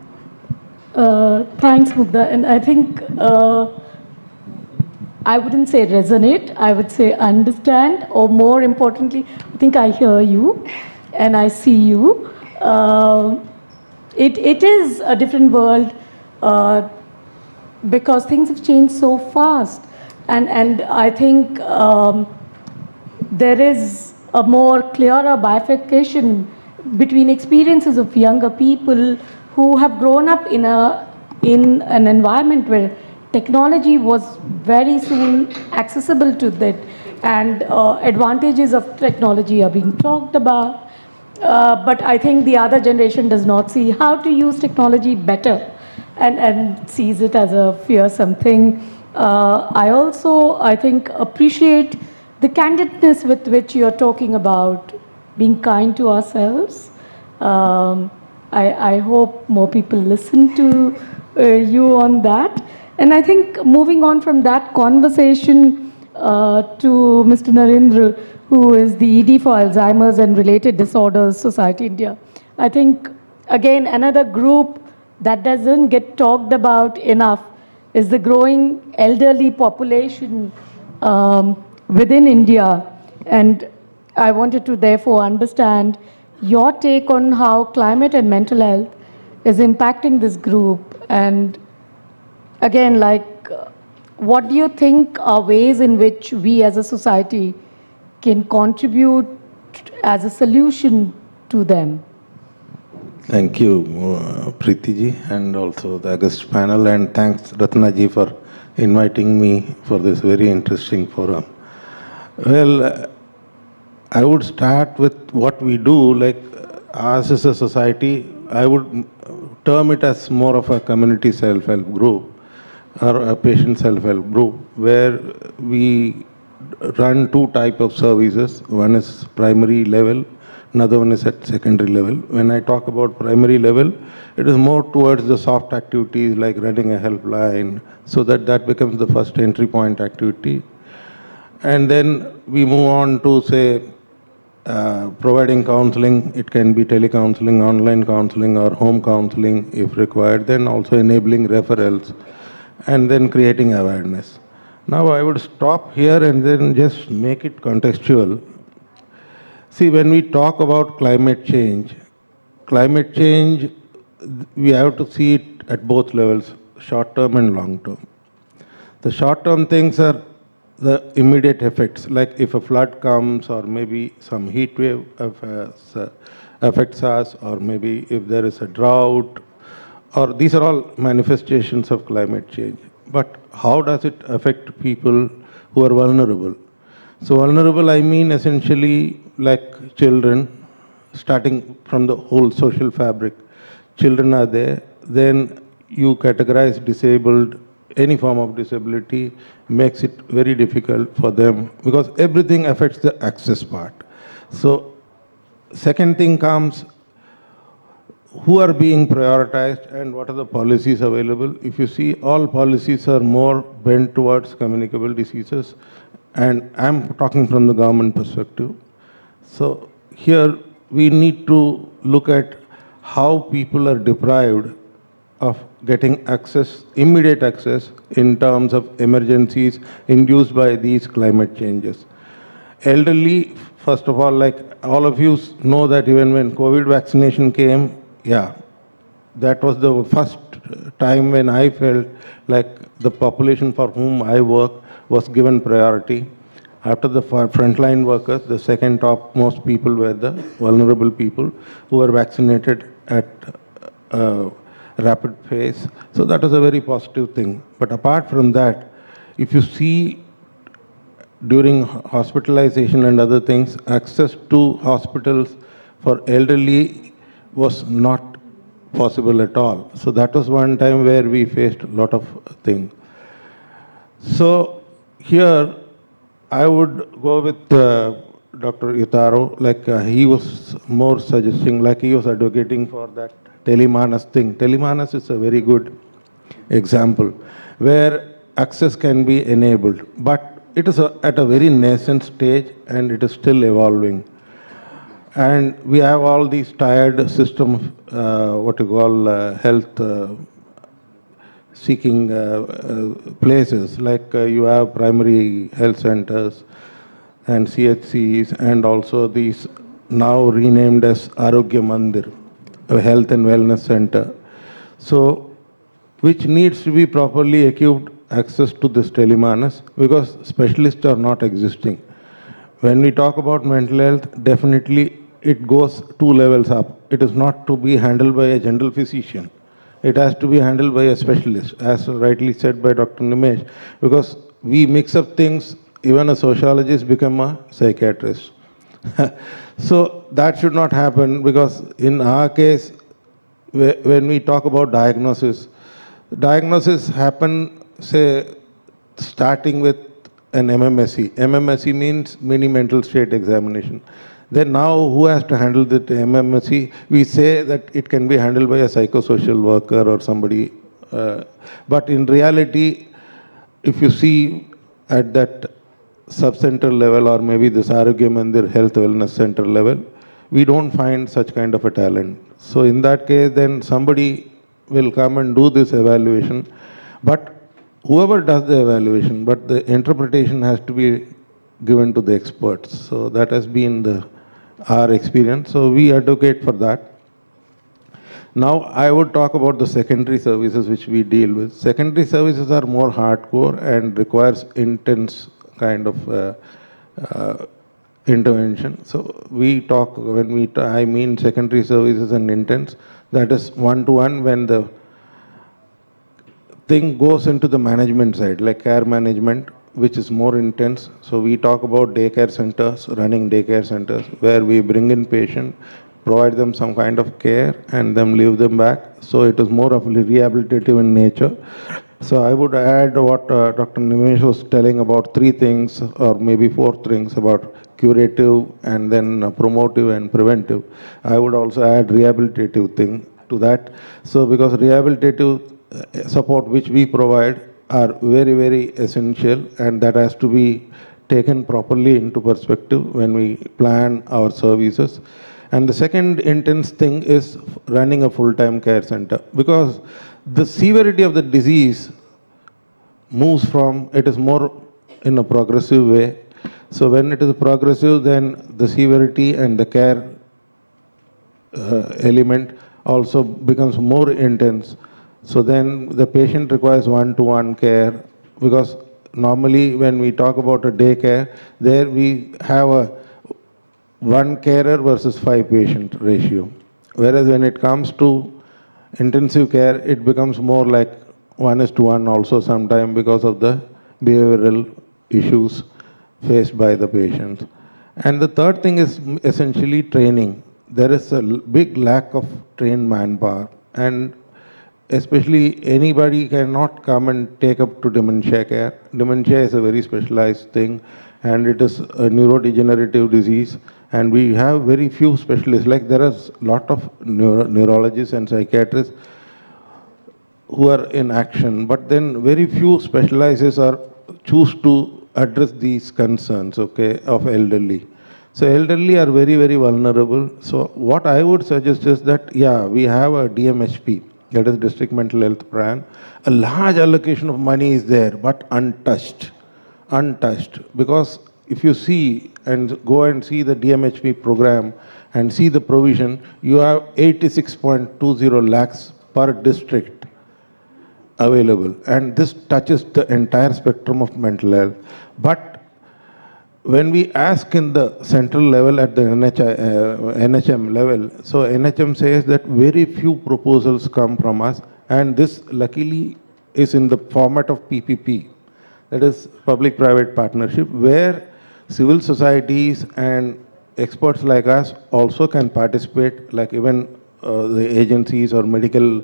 Thanks, Mugdha. And I think I wouldn't say resonate, I would say understand, or more importantly, I think I hear you and I see you. It is a different world because things have changed so fast. And I think there is a more clearer bifurcation between experiences of younger people who have grown up in an environment where technology was very soon accessible to that, and advantages of technology are being talked about. But I think the other generation does not see how to use technology better and sees it as a fearsome thing. I also, I think, appreciate the candidness with which you're talking about being kind to ourselves. I hope more people listen to you on that. And I think moving on from that conversation to Mr. Narendra, who is the ED for Alzheimer's and Related Disorders Society India. I think, again, another group that doesn't get talked about enough is the growing elderly population within India. And I wanted to therefore understand your take on how climate and mental health is impacting this group. And again, what do you think are ways in which we as a society can contribute as a solution to them? Thank you, Preeti ji, and also the August panel, and thanks Ratna ji for inviting me for this very interesting forum. Well, I would start with what we do, like us as a society. I would term it as more of a community self-help group or a patient self-help group, where we run two types of services. One is primary level, another one is at secondary level. When I talk about primary level, it is more towards the soft activities like running a helpline, so that becomes the first entry point activity. And then we move on to, say, providing counseling. It can be telecounseling, online counseling, or home counseling if required. Then also enabling referrals, and then creating awareness. Now I would stop here and then just make it contextual. See, when we talk about climate change, we have to see it at both levels, short term and long term. The short term things are the immediate effects, like if a flood comes, or maybe some heat wave affects us, or maybe if there is a drought, or these are all manifestations of climate change. But how does it affect people who are vulnerable? So vulnerable, I mean essentially like children, starting from the whole social fabric. Children are there, then you categorize disabled, any form of disability makes it very difficult for them, because everything affects the access part. So second thing comes, who are being prioritized and what are the policies available. If you see, all policies are more bent towards communicable diseases, and I'm talking from the government perspective. So here we need to look at how people are deprived of getting access, immediate access, in terms of emergencies induced by these climate changes. Elderly, first of all, like all of you know that even when COVID vaccination came, yeah, that was the first time when I felt like the population for whom I work was given priority. After the frontline workers, the second top most people were the vulnerable people who were vaccinated at a rapid pace. So that was a very positive thing. But apart from that, if you see during hospitalization and other things, access to hospitals for elderly was not possible at all. So that was one time where we faced a lot of things. So here I would go with Dr. Yutaro, like he was more suggesting, like he was advocating for that telemanas thing. Telemanas is a very good example where access can be enabled, but it is at a very nascent stage and it is still evolving. And we have all these tired system, what you call health seeking places, like you have primary health centers and CHCs, and also these now renamed as Arogya Mandir, a health and wellness center. So, which needs to be properly equipped access to this telemanas, because specialists are not existing. When we talk about mental health, definitely it goes 2 levels up. It is not to be handled by a general physician. It has to be handled by a specialist, as rightly said by Dr. Nimesh, because we mix up things, even a sociologist become a psychiatrist. So that should not happen, because in our case, when we talk about diagnosis happen, say, starting with an MMSE. MMSE means mini mental state examination. Then now who has to handle the MMSE? We say that it can be handled by a psychosocial worker or somebody. But in reality, if you see at that sub-center level, or maybe this Arogya Mandir Health Wellness Center level, we don't find such kind of a talent. So in that case, then somebody will come and do this evaluation. But whoever does the evaluation, but the interpretation has to be given to the experts. So that has been our experience. So we advocate for that. Now I would talk about the secondary services which we deal with. Secondary services are more hardcore and requires intense kind of intervention. So we talk, I mean secondary services and intense, that is one-to-one when the thing goes into the management side, like care management, which is more intense. So we talk about daycare centers, running daycare centers, where we bring in patient, provide them some kind of care, and then leave them back. So it is more of rehabilitative in nature. So I would add what Dr. Nimesh was telling about 3 things, or maybe 4 things about curative and then promotive and preventive. I would also add rehabilitative thing to that. So because rehabilitative support which we provide are very, very essential, and that has to be taken properly into perspective when we plan our services. And the second intense thing is running a full-time care center, because the severity of the disease moves from, it is more in a progressive way. So when it is progressive, then the severity and the care element also becomes more intense. So then the patient requires one-to-one care, because normally when we talk about a day care, there we have a 1 carer versus 5 patient ratio. Whereas when it comes to intensive care, it becomes more like 1:1 also sometimes, because of the behavioral issues faced by the patient. And the third thing is essentially training. There is a big lack of trained manpower, and especially anybody cannot come and take up to dementia care. Dementia is a very specialized thing, and it is a neurodegenerative disease, and we have very few specialists. Like there are a lot of neurologists and psychiatrists who are in action, but then very few specializers are choose to address these concerns, okay, of elderly. So elderly are very, very vulnerable. So what I would suggest is that, yeah, we have a DMHP, that is District Mental Health Plan. A large allocation of money is there, but untouched. Because if you see and go and see the DMHP program and see the provision, you have 86.20 lakhs per district available. And this touches the entire spectrum of mental health. But when we ask in the central level at the NHM level, so NHM says that very few proposals come from us, and this luckily is in the format of PPP. that is public-private partnership, where civil societies and experts like us also can participate, like even the agencies or medical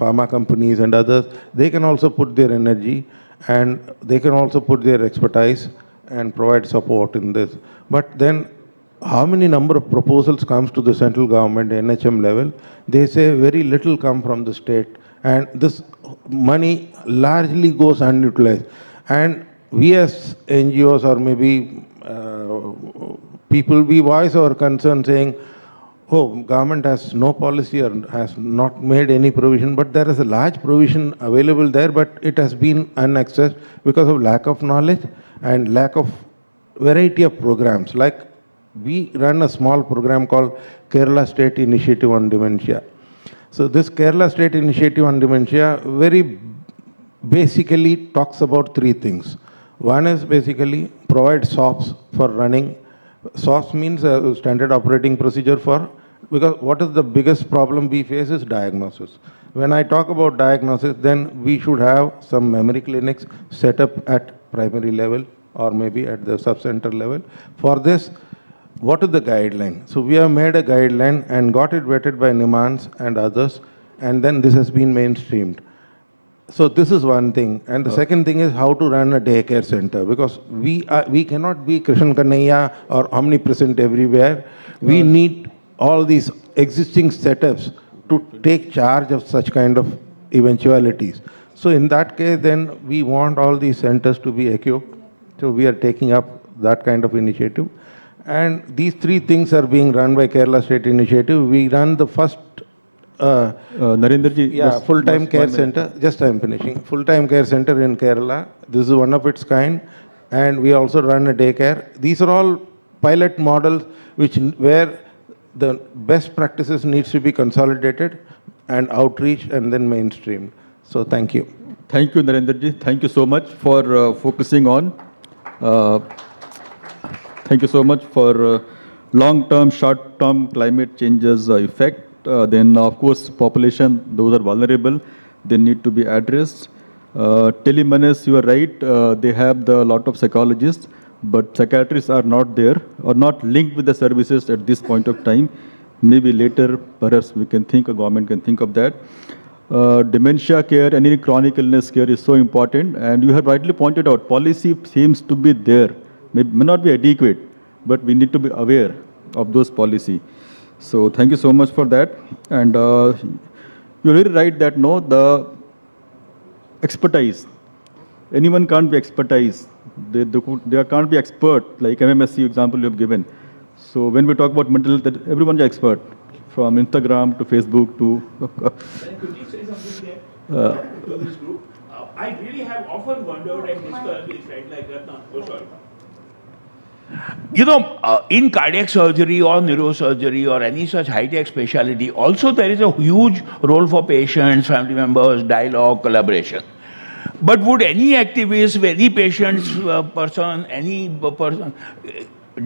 pharma companies and others, they can also put their energy and they can also put their expertise and provide support in this. But then how many number of proposals comes to the central government, NHM level? They say very little come from the state, and this money largely goes unutilized. And we as NGOs or maybe people, we voice our concern saying, oh, government has no policy or has not made any provision, but there is a large provision available there, but it has been unaccessed because of lack of knowledge and lack of variety of programs. Like we run a small program called Kerala State Initiative on Dementia. So this Kerala State Initiative on Dementia very basically talks about three things. One is basically provide SOPs for running. SOPs means a standard operating procedure for, because what is the biggest problem we face is diagnosis. When I talk about diagnosis, then we should have some memory clinics set up at primary level or maybe at the sub-center level. For this, what is the guideline? So we have made a guideline and got it vetted by NIMANS and others, and then this has been mainstreamed. So this is one thing. And the second thing is how to run a daycare center, because we cannot be Krishan Kannaiya or omnipresent everywhere. We need all these existing setups to take charge of such kind of eventualities. So in that case, then we want all these centers to be equipped. So we are taking up that kind of initiative. And these three things are being run by Kerala State Initiative. We run the first Narendraji, yeah, full-time care center. Just I'm finishing. Full-time care center in Kerala. This is one of its kind. And we also run a daycare. These are all pilot models where the best practices needs to be consolidated and outreach and then mainstream. So thank you. Thank you, Narendraji. Thank you so much for focusing on. Thank you so much for long-term, short-term climate changes effect. Then, of course, population, those are vulnerable. They need to be addressed. Telemedicine, you are right. They have a lot of psychologists, but psychiatrists are not there or not linked with the services at this point of time. Maybe later, perhaps we can think, a government can think of that. Dementia care, any chronic illness care is so important. And you have rightly pointed out, policy seems to be there. May not be adequate, but we need to be aware of those policy. So thank you so much for that. And you're very right that no, the expertise, anyone can't be expertise. They can't be expert, like MMSC example you have given. So when we talk about mental health, everyone is expert, from Instagram to Facebook to... Could you say something there to this group? I really have often wondered and discussed with friends like Ratna. Oh, sorry. You know, in cardiac surgery or neurosurgery or any such high-tech specialty, also there is a huge role for patients, family members, dialogue, collaboration. But would any activist, any patient's person, any person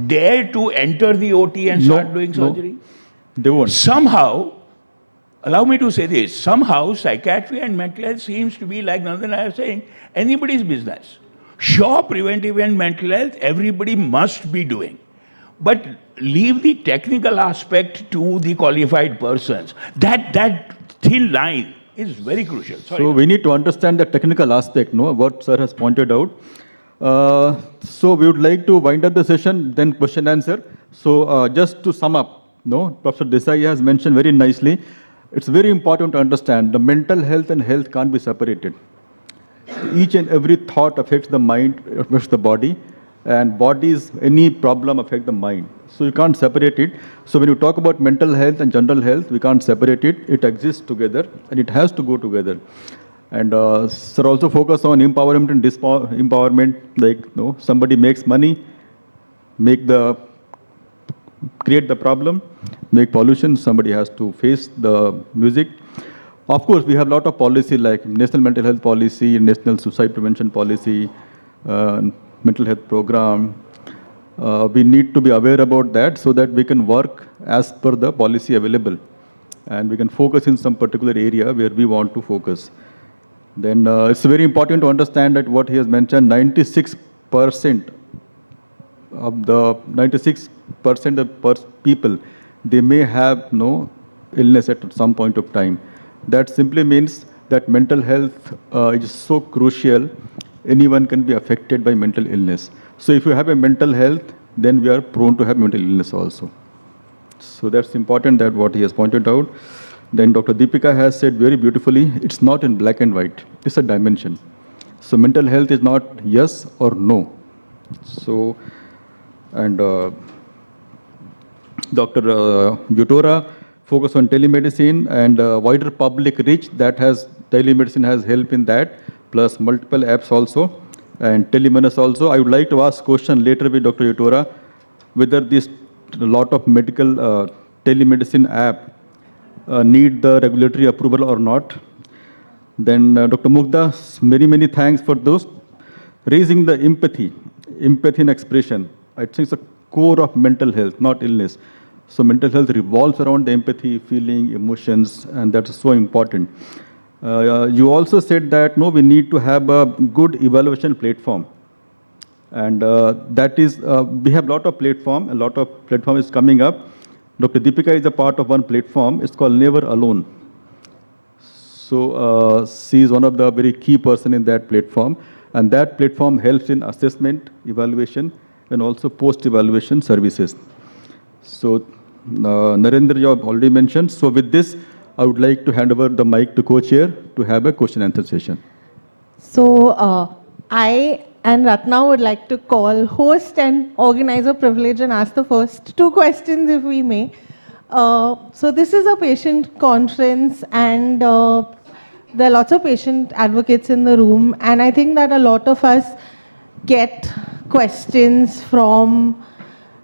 dare to enter the OT and start doing surgery? No, they won't. Somehow, allow me to say this, somehow psychiatry and mental health seems to be, like Nandan and I are saying, anybody's business. Sure, preventive and mental health, everybody must be doing. But leave the technical aspect to the qualified persons. That thin line is very crucial. Sorry. So we need to understand the technical aspect, no, what sir has pointed out. So we would like to wind up the session, then question answer. So just to sum up, no, Professor Desai has mentioned very nicely, it's very important to understand the mental health and health can't be separated. Each and every thought affects the mind, affects the body, and bodies, any problem affect the mind. So you can't separate it. So when you talk about mental health and general health, we can't separate it. It exists together and it has to go together. And sir also focus on empowerment and empowerment, like somebody makes money, create the problem, make pollution, somebody has to face the music. Of course, we have a lot of policy like National Mental Health Policy, National Suicide Prevention Policy, Mental Health Program. We need to be aware about that so that we can work as per the policy available. And we can focus in some particular area where we want to focus. Then it's very important to understand that what he has mentioned, 96% of the 96% of people, they may have no illness at some point of time. That simply means that mental health is so crucial. Anyone can be affected by mental illness. So if you have a mental health, then we are prone to have mental illness also. So that's important, that what he has pointed out. Then Dr. Deepika has said very beautifully, it's not in black and white, it's a dimension. So mental health is not yes or no. So, and Dr. Yutora focused on telemedicine and wider public reach, that has, telemedicine has helped in that, plus multiple apps also, and telemenus also. I would like to ask question later with Dr. Yutora, whether this lot of medical telemedicine app need the regulatory approval or not. Then Dr. Mugdha, many thanks for those. Raising the empathy in expression. I think it's a core of mental health, not illness. So mental health revolves around the empathy, feeling, emotions, and that's so important. You also said that no, we need to have a good evaluation platform. And that is, we have a lot of platform is coming up. Dr. Deepika is a part of one platform. It's called Never Alone. So she is one of the very key person in that platform. And that platform helps in assessment, evaluation, and also post-evaluation services. So Narendra, you have already mentioned. So with this, I would like to hand over the mic to co-chair to have a question and answer session. So I and Ratna would like to call host and organizer privilege and ask the first two questions, if we may. So this is a patient conference, and there are lots of patient advocates in the room, and I think that a lot of us get questions from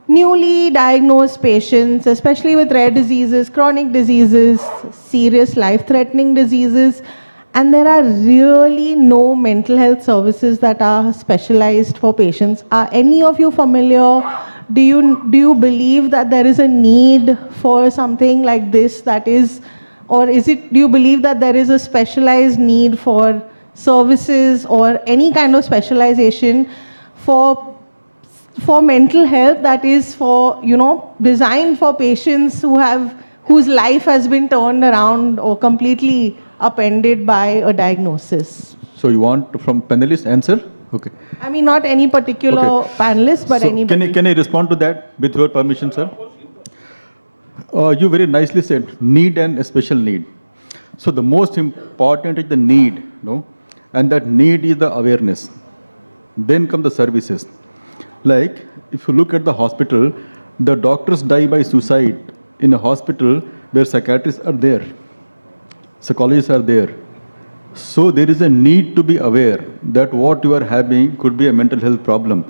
newly diagnosed patients, especially with rare diseases, chronic diseases, serious life-threatening diseases. And there are really no mental health services that are specialized for patients. Are any of you familiar? Do you believe that there is a need for something like this that is, or do you believe that there is a specialized need for services or any kind of specialization for mental health that is designed for patients whose life has been turned around or completely upended by a diagnosis? So you want from panelists answer? Okay. I mean, not any particular panelist, but so anybody. Can I respond to that with your permission, sir? You very nicely said need and a special need. So the most important is the need, no? And that need is the awareness. Then come the services. Like if you look at the hospital, the doctors die by suicide in a hospital where psychiatrists are there, psychologists are there. So there is a need to be aware that what you are having could be a mental health problem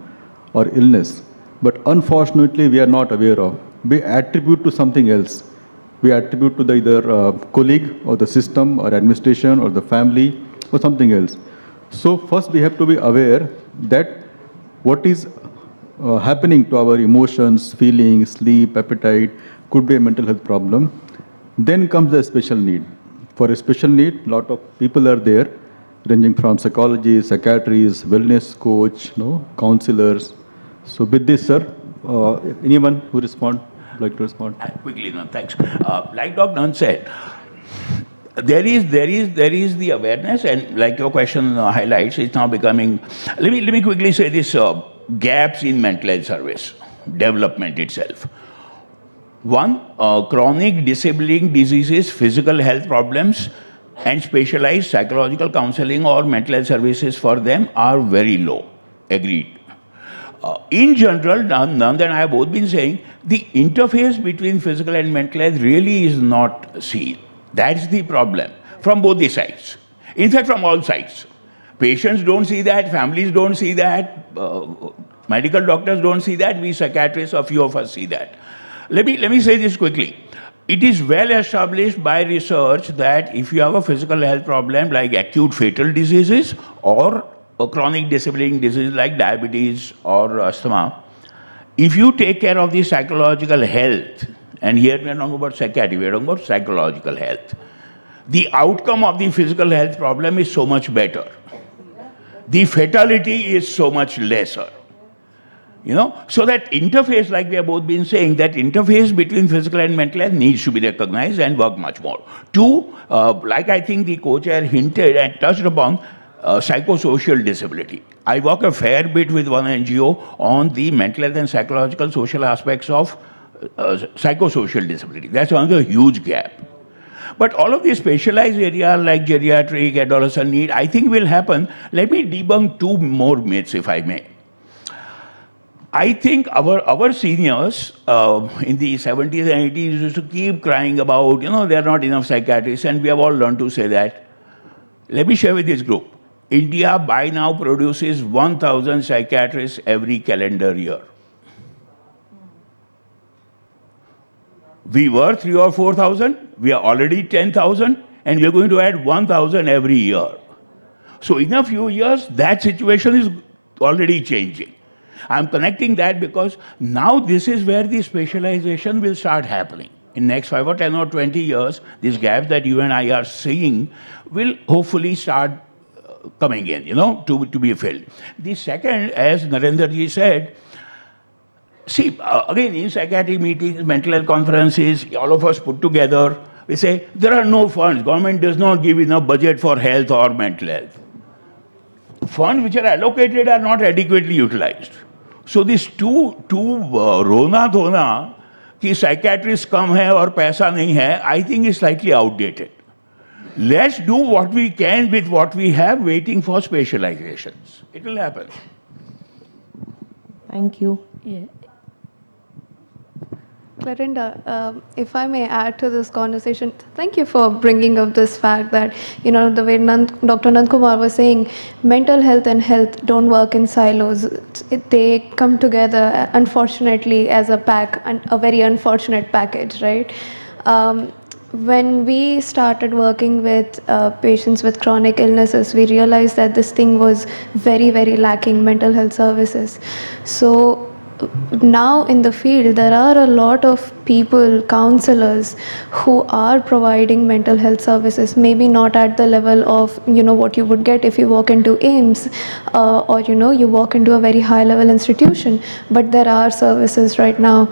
or illness. But unfortunately, we are not aware of. We attribute to something else. We attribute to the either colleague or the system or administration or the family or something else. So first we have to be aware that what is happening to our emotions, feelings, sleep, appetite could be a mental health problem. Then comes the special need. For a special need, a lot of people are there, ranging from psychologists, psychiatrists, wellness coach, counselors. So with this, sir, anyone who like to respond? Quickly, no, thanks. Like Dr. Nunn said, there is the awareness, and like your question highlights, it's now becoming. Let me quickly say this: gaps in mental health service development itself. One, chronic disabling diseases, physical health problems, and specialized psychological counseling or mental health services for them are very low. Agreed. In general, Nand and I have both been saying the interface between physical and mental health really is not seen. That's the problem from both the sides. In fact, from all sides. Patients don't see that, families don't see that, medical doctors don't see that, we psychiatrists, a few of us see that. Let me say this quickly. It is well established by research that if you have a physical health problem like acute fatal diseases or a chronic disabling disease like diabetes or asthma, if you take care of the psychological health, and here we are not talking about psychiatry, we are talking about psychological health, the outcome of the physical health problem is so much better. The fatality is so much lesser. So that interface, like we have both been saying, that interface between physical and mental health needs to be recognized and work much more. Two, like I think the co-chair hinted and touched upon, psychosocial disability. I work a fair bit with one NGO on the mental health and psychological social aspects of psychosocial disability. That's another huge gap. But all of these specialized areas like geriatric, adolescent need, I think will happen. Let me debunk two more myths, if I may. I think our seniors in the 70s and 80s used to keep crying about, there are not enough psychiatrists, and we have all learned to say that. Let me share with this group. India by now produces 1,000 psychiatrists every calendar year. We were 3,000 or 4,000, we are already 10,000, and we are going to add 1,000 every year. So in a few years, that situation is already changing. I'm connecting that because now this is where the specialization will start happening. In next 5 or 10 or 20 years, these gaps that you and I are seeing will hopefully start coming in, to be filled. The second, as Narendra ji said, see, again, in psychiatric meetings, mental health conferences, all of us put together, we say, there are no funds. Government does not give enough budget for health or mental health. Funds which are allocated are not adequately utilized. So this two rona dhona कि psychiatrists कम है और पैसा नहीं है, I think is slightly outdated. Let's do what we can with what we have, waiting for specializations. It will happen. Thank you. Yeah. Clarinda, if I may add to this conversation, thank you for bringing up this fact that, the way Dr. Nandkumar was saying, mental health and health don't work in silos. They come together, unfortunately, as a pack, a very unfortunate package, right? When we started working with patients with chronic illnesses, we realized that this thing was very, very lacking, mental health services. So now in the field, there are a lot of people, counselors, who are providing mental health services, maybe not at the level of, what you would get if you walk into AIIMS or, you walk into a very high level institution, but there are services right now.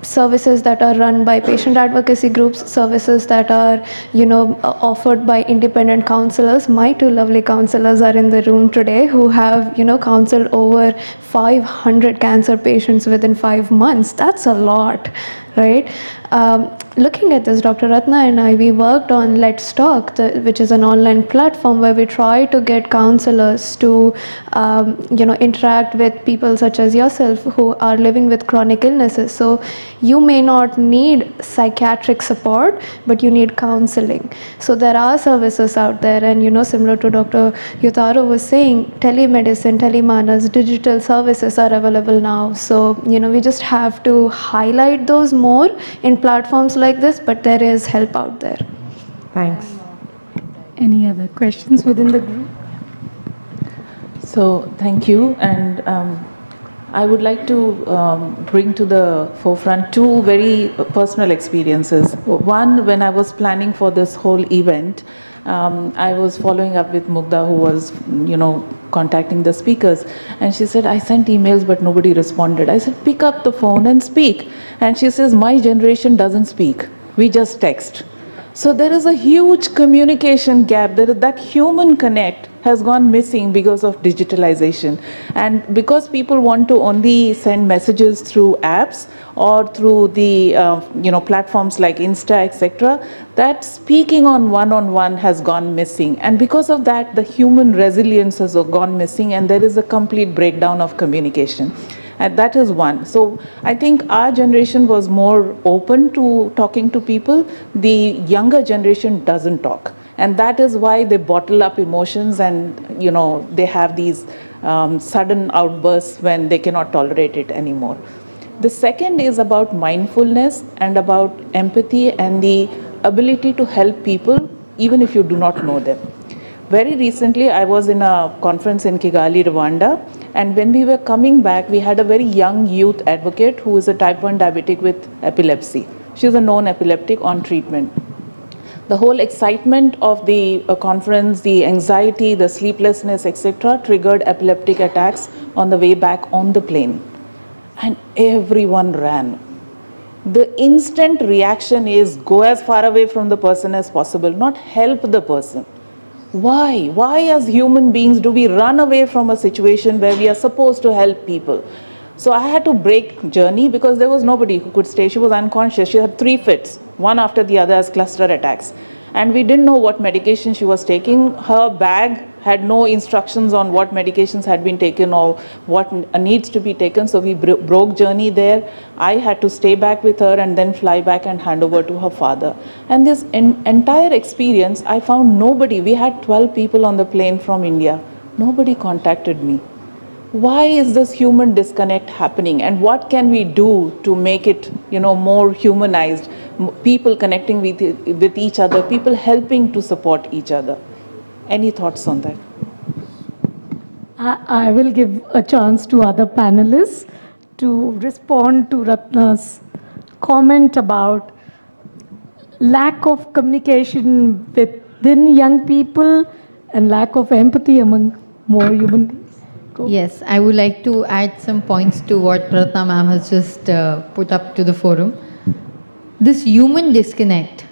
Services that are run by patient advocacy groups, services that are, offered by independent counselors. My two lovely counselors are in the room today who have, counseled over 500 cancer patients within 5 months. That's a lot, right? Looking at this, Dr. Ratna and I, we worked on Let's Talk, which is an online platform where we try to get counselors to, interact with people such as yourself who are living with chronic illnesses. So you may not need psychiatric support, but you need counseling. So there are services out there, and similar to Dr. Yutaro was saying, telemedicine, telemanas, digital services are available now. So, we just have to highlight those more in platforms like this, but there is help out there. Thanks. Any other questions within the group? So thank you, and I would like to bring to the forefront two very personal experiences. One, when I was planning for this whole event, I was following up with Mugdha, who was, contacting the speakers, and she said, I sent emails but nobody responded. I said, pick up the phone and speak. And she says, my generation doesn't speak, we just text. So there is a huge communication gap. That human connect has gone missing because of digitalization. And because people want to only send messages through apps or through the platforms like Insta, etc., that speaking on one-on-one has gone missing. And because of that, the human resilience has gone missing, and there is a complete breakdown of communication. And that is one. So I think our generation was more open to talking to people. The younger generation doesn't talk. And that is why they bottle up emotions, and they have these sudden outbursts when they cannot tolerate it anymore. The second is about mindfulness and about empathy and the ability to help people even if you do not know them. Very recently, I was in a conference in Kigali, Rwanda, and when we were coming back, we had a very young youth advocate who is a type 1 diabetic with epilepsy. She is a known epileptic on treatment. The whole excitement of the conference, the anxiety, the sleeplessness, etc., triggered epileptic attacks on the way back on the plane. And everyone ran. The instant reaction is go as far away from the person as possible, not help the person. Why? Why as human beings do we run away from a situation where we are supposed to help people? So I had to break journey because there was nobody who could stay. She was unconscious. She had 3 fits, one after the other as cluster attacks. And we didn't know what medication she was taking. Her bag had no instructions on what medications had been taken or what needs to be taken. So we broke journey there. I had to stay back with her and then fly back and hand over to her father. And this entire experience, I found nobody. We had 12 people on the plane from India. Nobody contacted me. Why is this human disconnect happening, and what can we do to make it, more humanized? People connecting with each other, people helping to support each other. Any thoughts on that? I will give a chance to other panelists to respond to Ratna's comment about lack of communication within young people and lack of empathy among more human beings. Yes, I would like to add some points to what Ratna ma'am has just put up to the forum. This human disconnect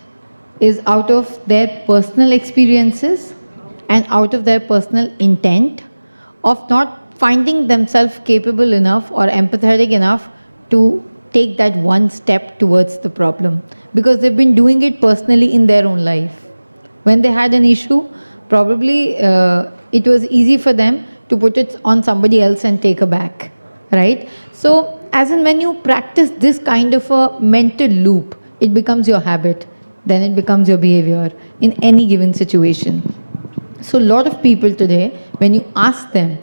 is out of their personal experiences and out of their personal intent of not finding themselves capable enough or empathetic enough to take that one step towards the problem, because they've been doing it personally in their own life. When they had an issue, probably it was easy for them to put it on somebody else and take a back, right? So, as in when you practice this kind of a mental loop, it becomes your habit, then it becomes your behavior in any given situation. So, a lot of people today, when you ask them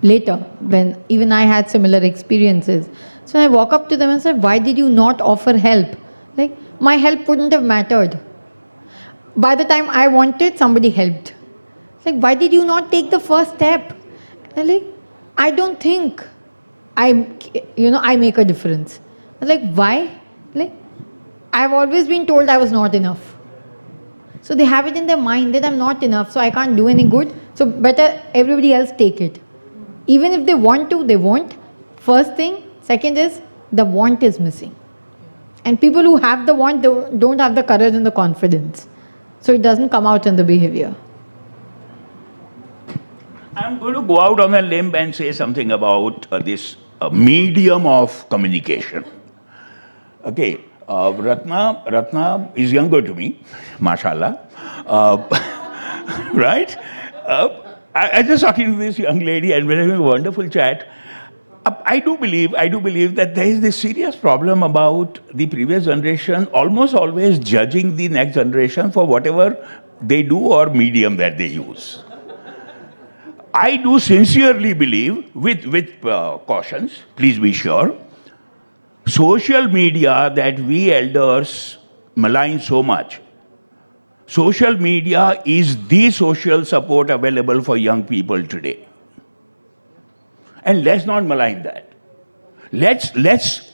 later, when even I had similar experiences, so I walk up to them and say, why did you not offer help? Like, my help wouldn't have mattered. By the time I wanted, somebody helped. It's like, why did you not take the first step? Like, I don't think I make a difference. I was like, why? Like, I've always been told I was not enough. So they have it in their mind that I'm not enough, so I can't do any good. So better everybody else take it. Even if they want to, they won't. First thing. Second is, the want is missing. And people who have the want don't have the courage and the confidence. So it doesn't come out in the behavior. I'm going to go out on a limb and say something about this medium of communication. Okay, Ratna is younger to me, mashallah, right? I just talking to this young lady and we're having a wonderful chat. I do believe that there is this serious problem about the previous generation almost always judging the next generation for whatever they do or medium that they use. I do sincerely believe, with cautions, please be sure, social media that we elders malign so much, social media is the social support available for young people today. And let's not malign that. Let's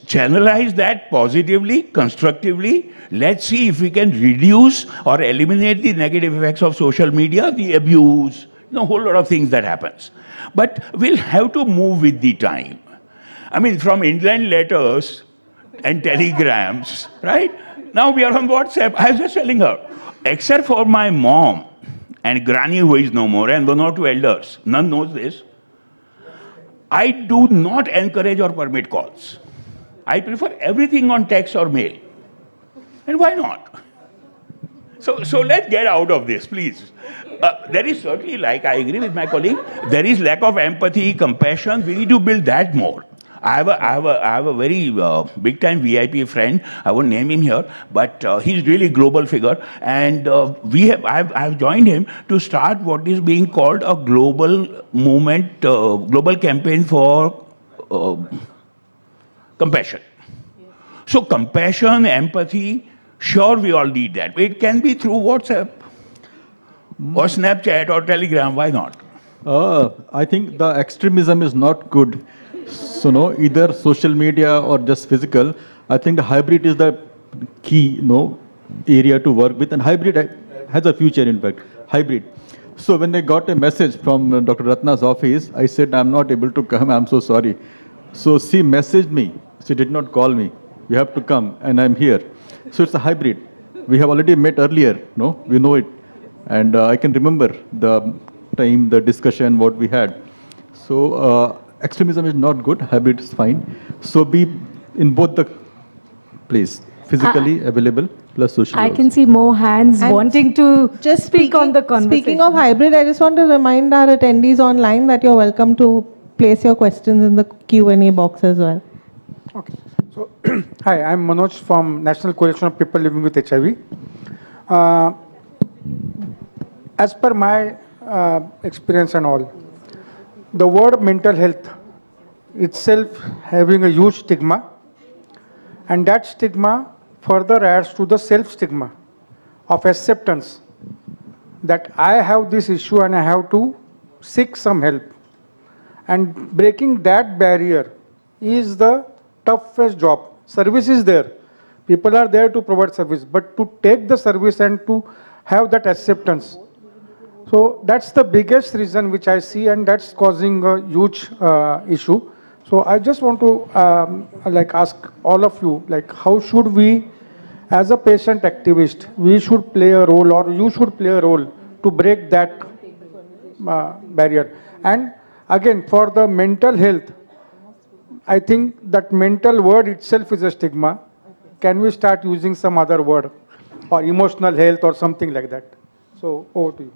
channelize that positively, constructively. Let's see if we can reduce or eliminate the negative effects of social media, the abuse, a whole lot of things that happens. But we'll have to move with the time. I mean, from inland letters and telegrams, right? Now we are on WhatsApp. I was just telling her, except for my mom and granny who is no more and one or two elders, none knows this, I do not encourage or permit calls. I prefer everything on text or mail. And why not? So let's get out of this, please. There is certainly, like I agree with my colleague, there is lack of empathy, compassion. We need to build that more. I have a very big-time VIP friend. I won't name him here, but he's really global figure. And I've joined him to start what is being called a global movement, global campaign for compassion. So compassion, empathy, sure we all need that. It can be through WhatsApp or Snapchat or Telegram. Why not? I think the extremism is not good. So no, either social media or just physical. I think the hybrid is the key. area to work with, and hybrid has a future, in fact, hybrid. So when I got a message from Dr. Ratna's office, I said, I'm not able to come, I'm so sorry. So she messaged me, she did not call me, you have to come, and I'm here. So it's a hybrid. We have already met earlier, no? We know it. And I can remember the time, the discussion, what we had. So extremism is not good, hybrid is fine. So be in both the place, physically available plus socially. I can see more hands And wanting to just speak on the conversation. Speaking of hybrid, I just want to remind our attendees online that you're welcome to place your questions in the Q&A box as well. Okay. So, hi, I'm Manoj from National Coalition of People Living with HIV. As per my experience and all, the word mental health itself having a huge stigma, and that stigma further adds to the self-stigma of acceptance that I have this issue and I have to seek some help. And breaking that barrier is the toughest job. Service is there. People are there to provide service, but to take the service and to have that acceptance. So that's the biggest reason which I see, and that's causing a huge issue. So I just want to ask all of you, how should we, as a patient activist, we should play a role, or you should play a role to break that barrier. And again, for the mental health, I think that mental word itself is a stigma. Can we start using some other word, or emotional health or something like that? So over to you.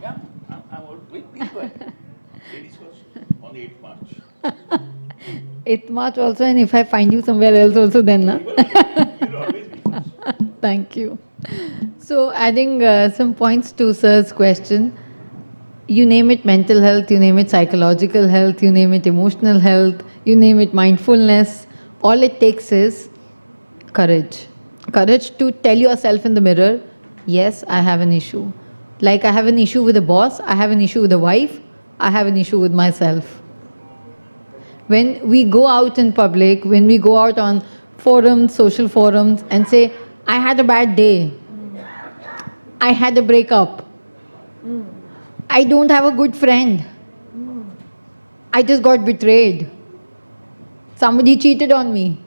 Yeah, I'm wait, ladies first, on 8th March. 8th March also, and if I find you somewhere else also then, na? You'll always be first. Thank you. So adding some points to Sir's question, you name it mental health, you name it psychological health, you name it emotional health, you name it mindfulness, all it takes is courage. Courage to tell yourself in the mirror, yes, I have an issue. Like I have an issue with a boss, I have an issue with a wife, I have an issue with myself. When we go out in public, when we go out on forums, social forums, and say, I had a bad day, I had a breakup, I don't have a good friend, I just got betrayed, somebody cheated on me.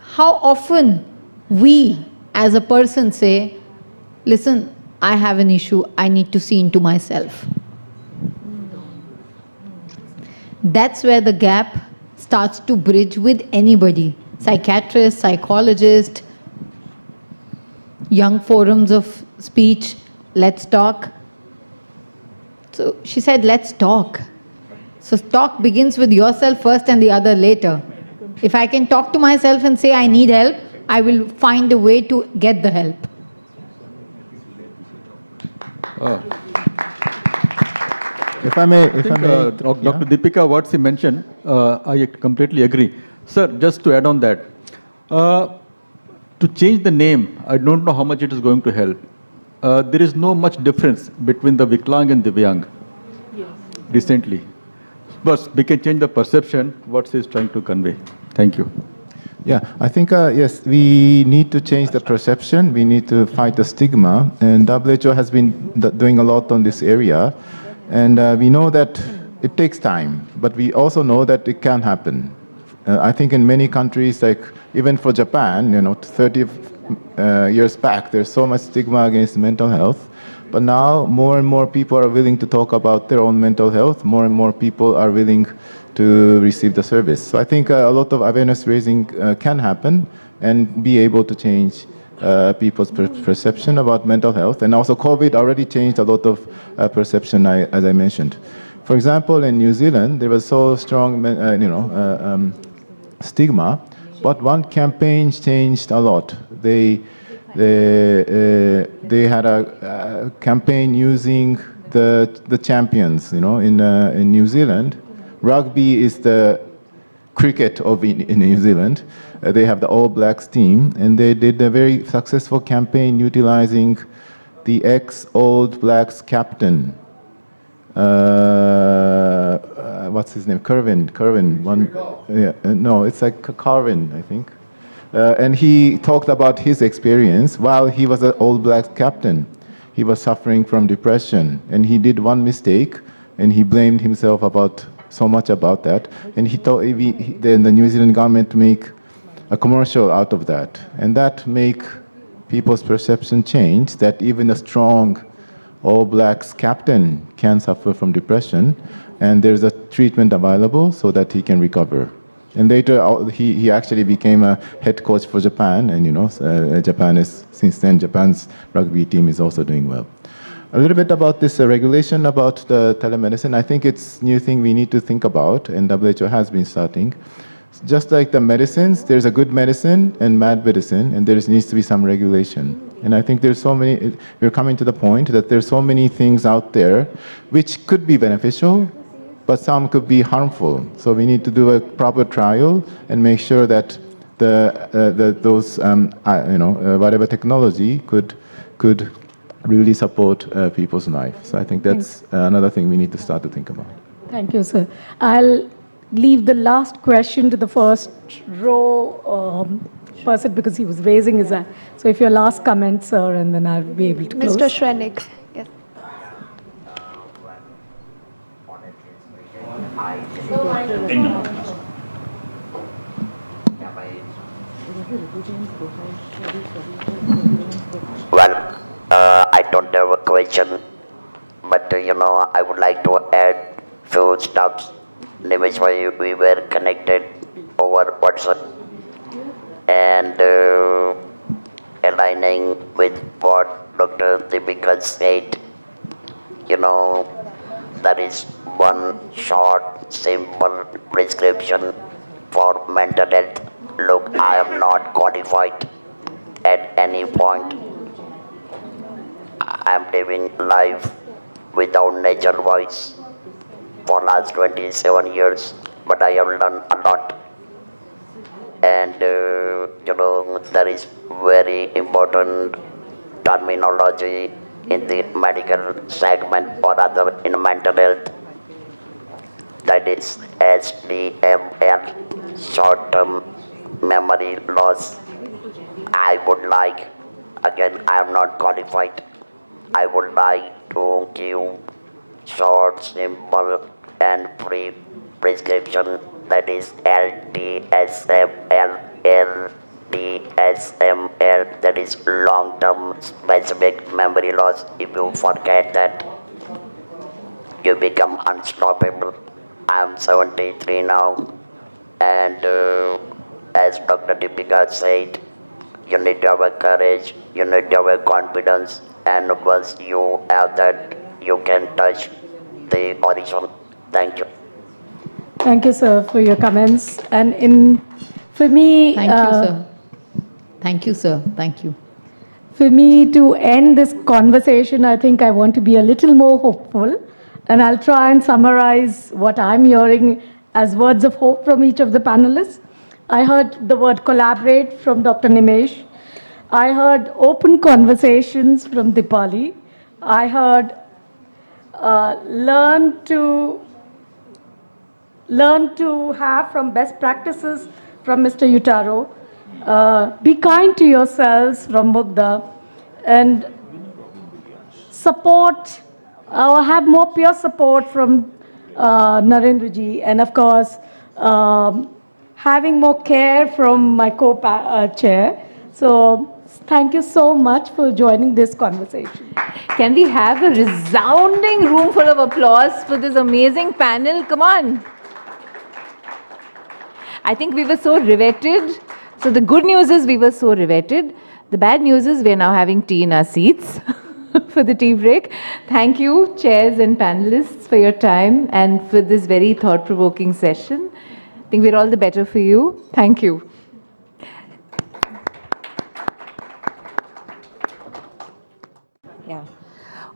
How often we as a person say, listen, I have an issue, I need to see into myself. That's where the gap starts to bridge with anybody, psychiatrist, psychologist, young forums of speech, let's talk. So she said, let's talk. So talk begins with yourself first and the other later. If I can talk to myself and say I need help, I will find a way to get the help. If I may, Dr. Deepika, what she mentioned, I completely agree. Sir, just to add on that, to change the name, I don't know how much it is going to help. There is no much difference between the Viklang and Divyang recently. But we can change the perception, what she is trying to convey. Thank you. Yeah, I think, yes, we need to change the perception. We need to fight the stigma. And WHO has been doing a lot on this area. And we know that it takes time, but we also know that it can happen. I think in many countries, like even for Japan, 30 years back, there's so much stigma against mental health. But now more and more people are willing to talk about their own mental health. More and more people are willing to receive the service. So I think a lot of awareness raising can happen and be able to change people's perception about mental health. And also COVID already changed a lot of perception, as I mentioned. For example, in New Zealand, there was so strong stigma, but one campaign changed a lot. They had a campaign using the champions, in New Zealand. Rugby is the cricket in New Zealand. They have the All Blacks team, and they did a very successful campaign utilizing the ex-All Blacks captain. What's his name? Kerwin. No, it's like Carvin, I think. And he talked about his experience while he was an All Blacks captain. He was suffering from depression, and he did one mistake, and he blamed himself about so much about that. And he thought the New Zealand government make a commercial out of that, and that make people's perception change that even a strong All Blacks captain can suffer from depression, and there's a treatment available so that he can recover. And later, he actually became a head coach for Japan, and Japan is, since then, Japan's rugby team is also doing well. A little bit about this regulation about the telemedicine. I think it's a new thing we need to think about, and WHO has been starting. Just like the medicines, there's a good medicine and bad medicine, and there needs to be some regulation. And I think there's so many, we're coming to the point that there's so many things out there which could be beneficial, but some could be harmful. So we need to do a proper trial and make sure that whatever technology could really support people's life. So I think that's another thing we need to start to think about. Thank you, sir. I'll leave the last question to the first row person because he was raising his hand. So if your last comment, sir, and then I'll be able to close. Mr. Shrenik. Yes. Well, I don't have a question, but I would like to add few stuff. Which way we were connected over WhatsApp, and aligning with what Dr. Deepika said, there is one short, simple prescription for mental health. Look, I am not qualified at any point. I am living life without natural voice for last 27 years, but I have learned a lot. And there is very important terminology in the medical segment or other in mental health. That is SDML, short-term memory loss. I would like, again, I am not qualified, I would like to give short, simple, and free prescription, that is LDSML, that is long-term specific memory loss. If you forget that, you become unstoppable. I am 73 now, and as Dr. Deepika said, you need to have a courage, you need to have a confidence, and once you have that, you can touch the horizon. Thank you. Thank you, sir, for your comments. And for me... Thank you, sir. Thank you, sir. Thank you. For me to end this conversation, I think I want to be a little more hopeful. And I'll try and summarize what I'm hearing as words of hope from each of the panelists. I heard the word collaborate from Dr. Nimesh. I heard open conversations from Dipali. I heard learn to have from best practices from Mr. Utaro. Be kind to yourselves from Mugdha. And support, have more peer support from Narendraji. And of course, having more care from my co-chair. So thank you so much for joining this conversation. Can we have a resounding room full of applause for this amazing panel? Come on. I think we were so riveted. So the good news is we were so riveted. The bad news is we are now having tea in our seats for the tea break. Thank you, chairs and panelists, for your time and for this very thought-provoking session. I think we're all the better for you. Thank you. Yeah.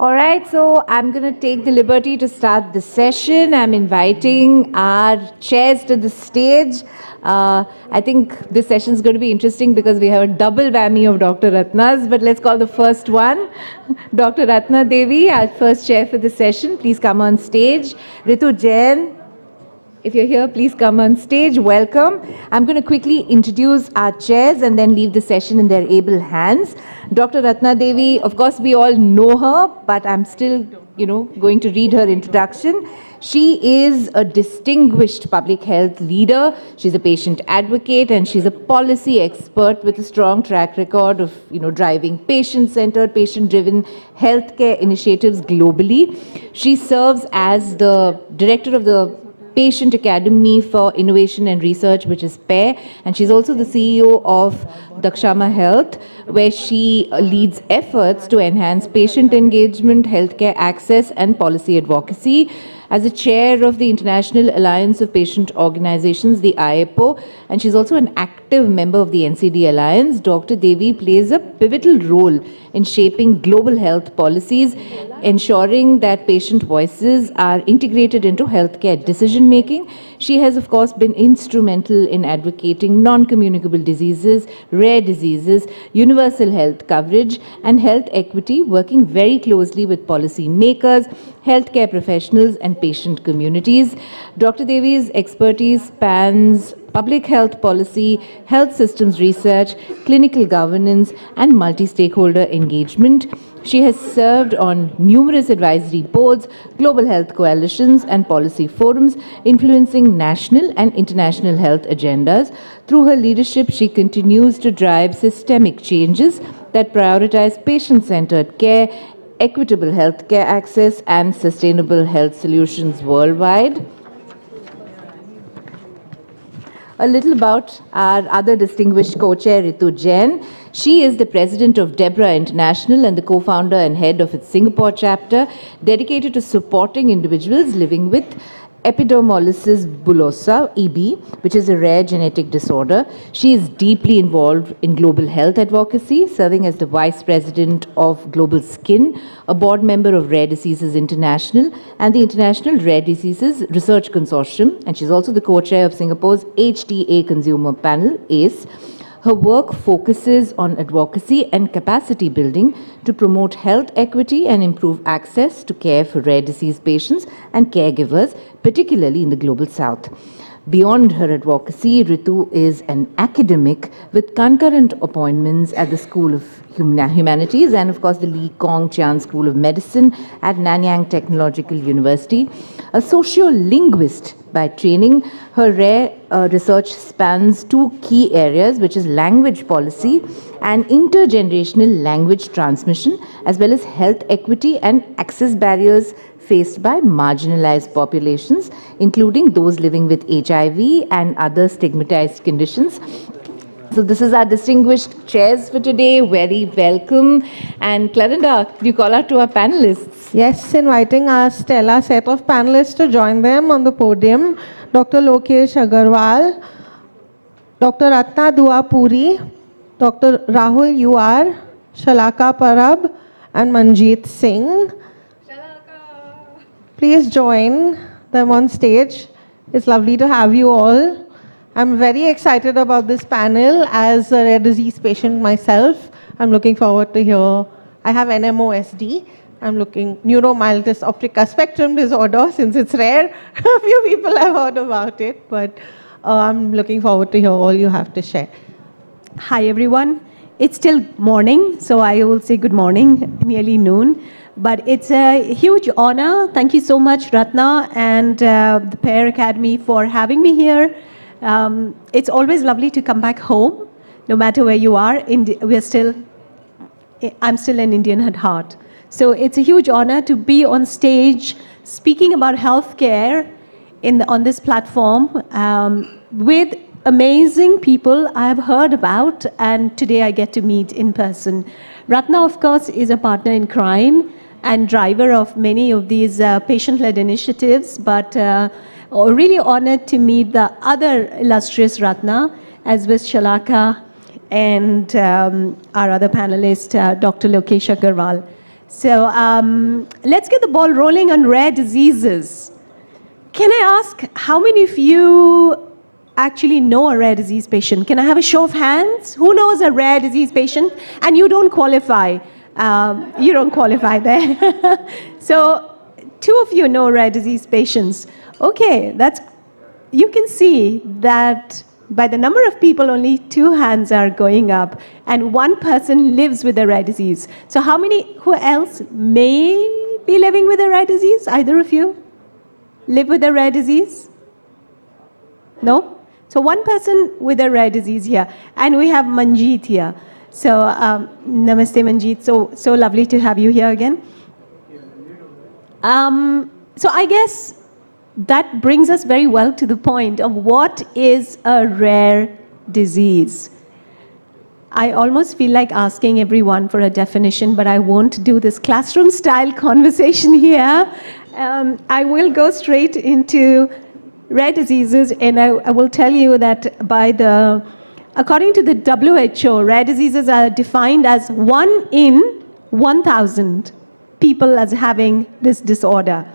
All right, so I'm going to take the liberty to start the session. I'm inviting our chairs to the stage. I think this session is going to be interesting because we have a double whammy of Dr. Ratnas, but let's call the first one Dr. Ratna Devi, our first chair for the session. Please come on stage. Ritu Jain. If you're here, please come on stage. Welcome. I'm going to quickly introduce our chairs and then leave the session in their able hands. Dr. Ratna Devi, of course, we all know her, but I'm still, going to read her introduction. She is a distinguished public health leader. She's a patient advocate and she's a policy expert with a strong track record of, driving patient-centered, patient-driven healthcare initiatives globally. She serves as the director of the Patient Academy for Innovation and Research, which is PAIR, and she's also the CEO of DakshamA Health, where she leads efforts to enhance patient engagement, healthcare access, and policy advocacy. As a chair of the International Alliance of Patient Organizations, the IAPO, and she's also an active member of the NCD Alliance, Dr. Devi plays a pivotal role in shaping global health policies, ensuring that patient voices are integrated into healthcare decision-making. She has, of course, been instrumental in advocating non-communicable diseases, rare diseases, universal health coverage, and health equity, working very closely with policymakers, healthcare professionals, and patient communities. Dr. Devi's expertise spans public health policy, health systems research, clinical governance, and multi-stakeholder engagement. She has served on numerous advisory boards, global health coalitions, and policy forums, influencing national and international health agendas. Through her leadership, she continues to drive systemic changes that prioritize patient-centered care, equitable healthcare access, and sustainable health solutions worldwide. A little about our other distinguished co-chair, Ritu Jain. She is the president of DEBRA International and the co-founder and head of its Singapore chapter, dedicated to supporting individuals living with epidermolysis bullosa, EB, which is a rare genetic disorder. She is deeply involved in global health advocacy, serving as the vice president of Global Skin, a board member of Rare Diseases International and the International Rare Diseases Research Consortium, and she's also the co-chair of Singapore's HTA Consumer Panel, ACE. Her work focuses on advocacy and capacity building to promote health equity and improve access to care for rare disease patients and caregivers, particularly in the Global South. Beyond her advocacy, Ritu is an academic with concurrent appointments at the School of Humanities and, of course, the Lee Kong Chian School of Medicine at Nanyang Technological University. A sociolinguist by training, her rare research spans two key areas, which is language policy and intergenerational language transmission, as well as health equity and access barriers faced by marginalized populations, including those living with HIV and other stigmatized conditions. So this is our distinguished chairs for today. Very welcome. And Clarinda, could you call out to our panelists? Yes, inviting our stellar set of panelists to join them on the podium. Dr. Lokesh Agarwal, Dr. Ratna Dua Puri, Dr. Rahul UR, Shalaka Parab, and Manjeet Singh. Please join them on stage. It's lovely to have you all. I'm very excited about this panel as a rare disease patient myself. I'm looking forward to hear. I have NMOSD. I'm looking neuromyelitis optica spectrum disorder. Since it's rare, a few people have heard about it, but I'm looking forward to hear all you have to share. Hi everyone. It's still morning, so I will say good morning, nearly noon. But it's a huge honor. Thank you so much, Ratna and the PAIR Academy for having me here. It's always lovely to come back home, no matter where you are. I'm still an Indian at heart. So it's a huge honor to be on stage speaking about healthcare on this platform with amazing people I've heard about, and today I get to meet in person. Ratna, of course, is a partner in crime and driver of many of these patient-led initiatives, but really honored to meet the other illustrious Ratna, as was Shalaka and our other panelist, Dr. Lokesh Agarwal. So let's get the ball rolling on rare diseases. Can I ask, how many of you actually know a rare disease patient? Can I have a show of hands? Who knows a rare disease patient? And you don't qualify. You don't qualify there. So 2 of you know rare disease patients. Okay, that's you can see that by the number of people, only 2 hands are going up, and 1 person lives with a rare disease. So who else may be living with a rare disease? Either of you live with a rare disease? No? So 1 person with a rare disease here. And we have Manjeet here. So namaste, Manjeet. So lovely to have you here again. So I guess that brings us very well to the point of what is a rare disease. I almost feel like asking everyone for a definition, but I won't do this classroom-style conversation here. I will go straight into rare diseases, and I will tell you that according to the WHO, rare diseases are defined as 1 in 1,000 people as having this disorder.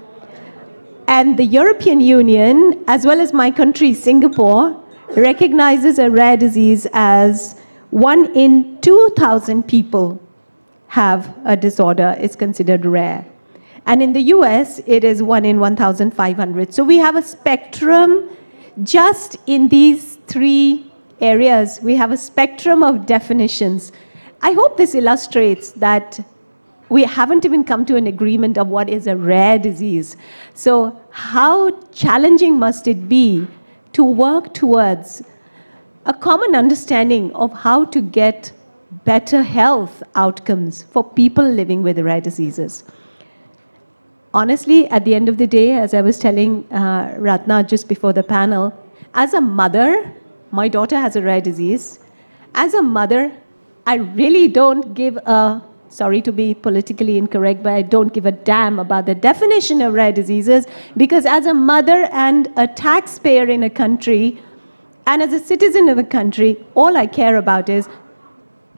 And the European Union, as well as my country, Singapore, recognizes a rare disease as 1 in 2,000 people have a disorder is considered rare. And in the US, it is 1 in 1,500. So we have a spectrum just in these 3 areas. We have a spectrum of definitions. I hope this illustrates that we haven't even come to an agreement of what is a rare disease. So how challenging must it be to work towards a common understanding of how to get better health outcomes for people living with rare diseases? Honestly, at the end of the day, as I was telling Ratna just before the panel, as a mother, my daughter has a rare disease. As a mother, I really don't give sorry to be politically incorrect, but I don't give a damn about the definition of rare diseases, because as a mother and a taxpayer in a country, and as a citizen of a country, all I care about is,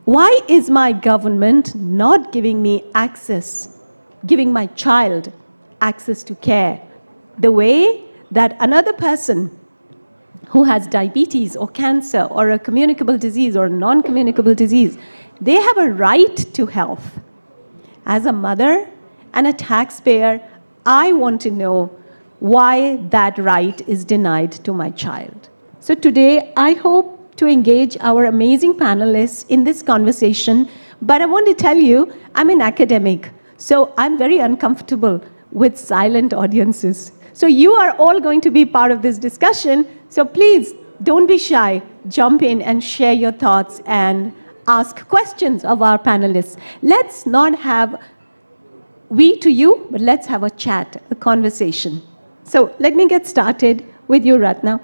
why is my government not giving me access, giving my child access to care, the way that another person who has diabetes or cancer or a communicable disease or a non-communicable disease, they have a right to health. As a mother and a taxpayer, I want to know why that right is denied to my child. So today, I hope to engage our amazing panelists in this conversation, but I want to tell you, I'm an academic, so I'm very uncomfortable with silent audiences. So you are all going to be part of this discussion, so please don't be shy, jump in and share your thoughts and ask questions of our panelists. Let's not have we to you, but let's have a chat, a conversation. So let me get started with you, Ratna.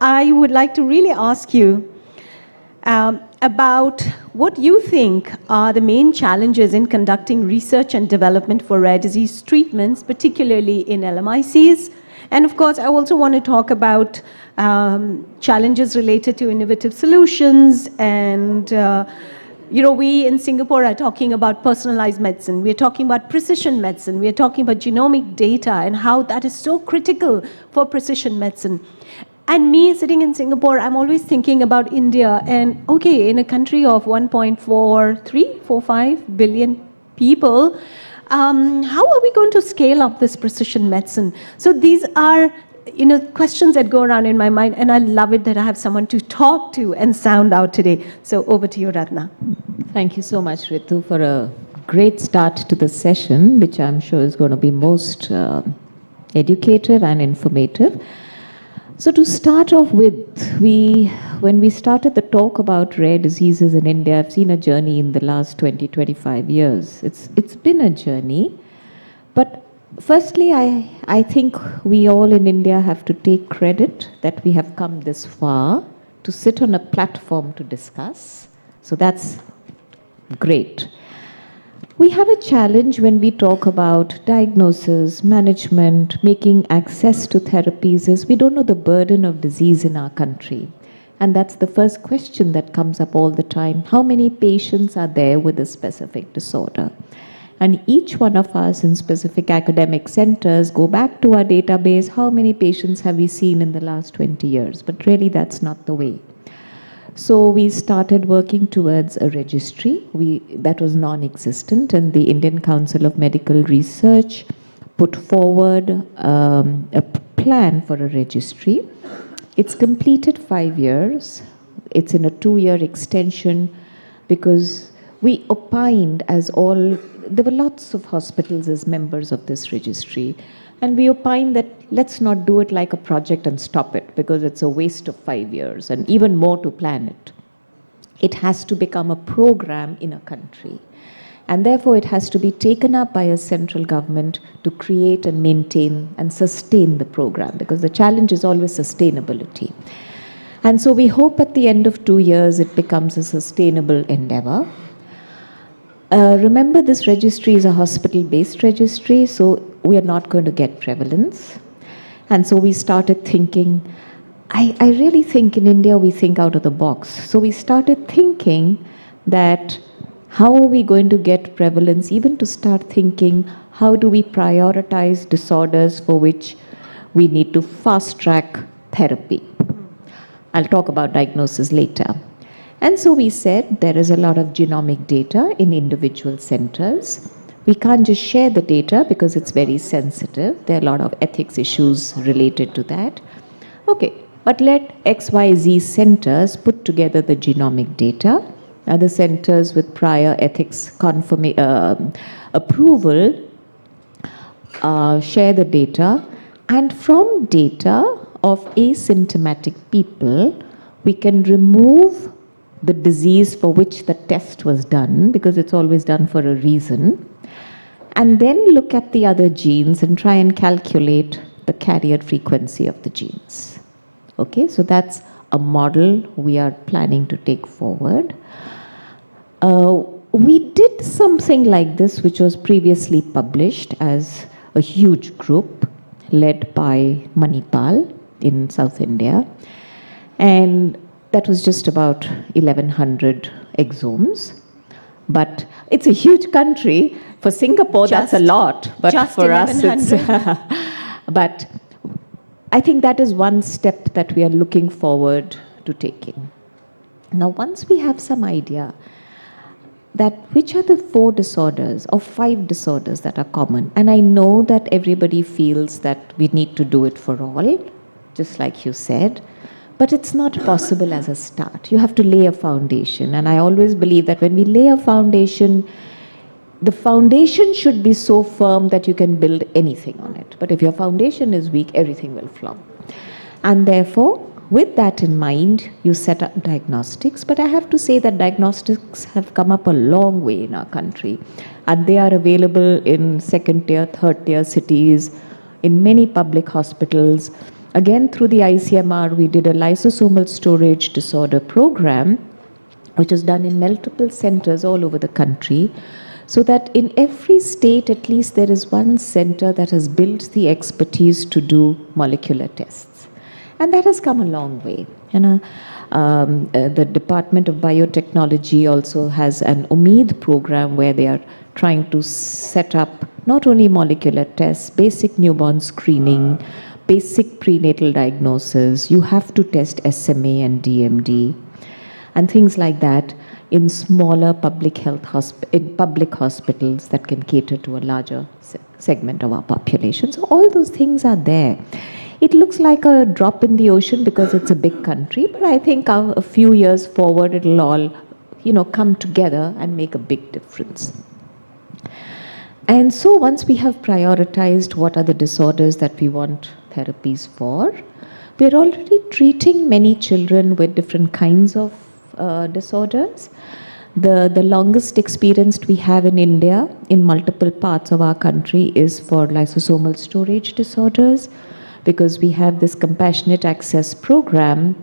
I would like to really ask you about what you think are the main challenges in conducting research and development for rare disease treatments, particularly in LMICs. And of course, I also want to talk about challenges related to innovative solutions. And we in Singapore are talking about personalized medicine. We're talking about precision medicine. We're talking about genomic data and how that is so critical for precision medicine. And me sitting in Singapore, I'm always thinking about India. And okay, in a country of 1.45 billion people, how are we going to scale up this precision medicine? So these are questions that go around in my mind, and I love it that I have someone to talk to and sound out today. So over to you, Ratna. Thank you so much, Ritu, for a great start to the session, which I'm sure is going to be most educative and informative. So to start off with, when we started the talk about rare diseases in India, I've seen a journey in the last 20, 25 years. It's been a journey. But firstly, I think we all in India have to take credit that we have come this far to sit on a platform to discuss. So that's great. We have a challenge when we talk about diagnosis, management, making access to therapies is we don't know the burden of disease in our country. And that's the first question that comes up all the time. How many patients are there with a specific disorder? And each one of us in specific academic centers go back to our database, how many patients have we seen in the last 20 years? But really that's not the way. So we started working towards a registry that was non-existent, and the Indian Council of Medical Research put forward a plan for a registry. It's completed 5 years. It's in a 2-year extension because we opined there were lots of hospitals as members of this registry, and we opined that let's not do it like a project and stop it because it's a waste of 5 years and even more to plan it. It has to become a program in a country. And therefore, it has to be taken up by a central government to create and maintain and sustain the program, because the challenge is always sustainability. And so we hope at the end of 2 years, it becomes a sustainable endeavor. Remember, this registry is a hospital-based registry, so we are not going to get prevalence. And so we started thinking, I really think in India, we think out of the box. So we started thinking that how are we going to get prevalence, even to start thinking, how do we prioritize disorders for which we need to fast-track therapy? I'll talk about diagnosis later. And so we said there is a lot of genomic data in individual centers. We can't just share the data because it's very sensitive. There are a lot of ethics issues related to that. Okay, but let XYZ centers put together the genomic data. Other centers with prior ethics approval share the data, and from data of asymptomatic people, we can remove the disease for which the test was done, because it's always done for a reason, and then look at the other genes and try and calculate the carrier frequency of the genes. Okay, so that's a model we are planning to take forward. We did something like this, which was previously published as a huge group led by Manipal in South India. And that was just about 1,100 exomes. But it's a huge country. For Singapore, that's a lot. But for us, it's... But I think that is one step that we are looking forward to taking. Now, once we have some idea that which are the 4 disorders or 5 disorders that are common, and I know that everybody feels that we need to do it for all, just like you said, but it's not possible as a start. You have to lay a foundation, and I always believe that when we lay a foundation, the foundation should be so firm that you can build anything on it. But if your foundation is weak, everything will flop. And therefore, with that in mind, you set up diagnostics. But I have to say that diagnostics have come up a long way in our country. And they are available in 2nd tier, 3rd tier cities, in many public hospitals. Again, through the ICMR, we did a lysosomal storage disorder program, which is done in multiple centers all over the country, so that in every state, at least there is one center that has built the expertise to do molecular tests. And that has come a long way. The Department of Biotechnology also has an Umeed program where they are trying to set up not only molecular tests, basic newborn screening, basic prenatal diagnosis. You have to test SMA and DMD and things like that in smaller public hospitals that can cater to a larger segment of our population. So all those things are there. It looks like a drop in the ocean because it's a big country, but I think a few years forward, it'll all, come together and make a big difference. And so once we have prioritized what are the disorders that we want therapies for, we're already treating many children with different kinds of disorders. The longest experience we have in India, in multiple parts of our country, is for lysosomal storage disorders, because we have this compassionate access program,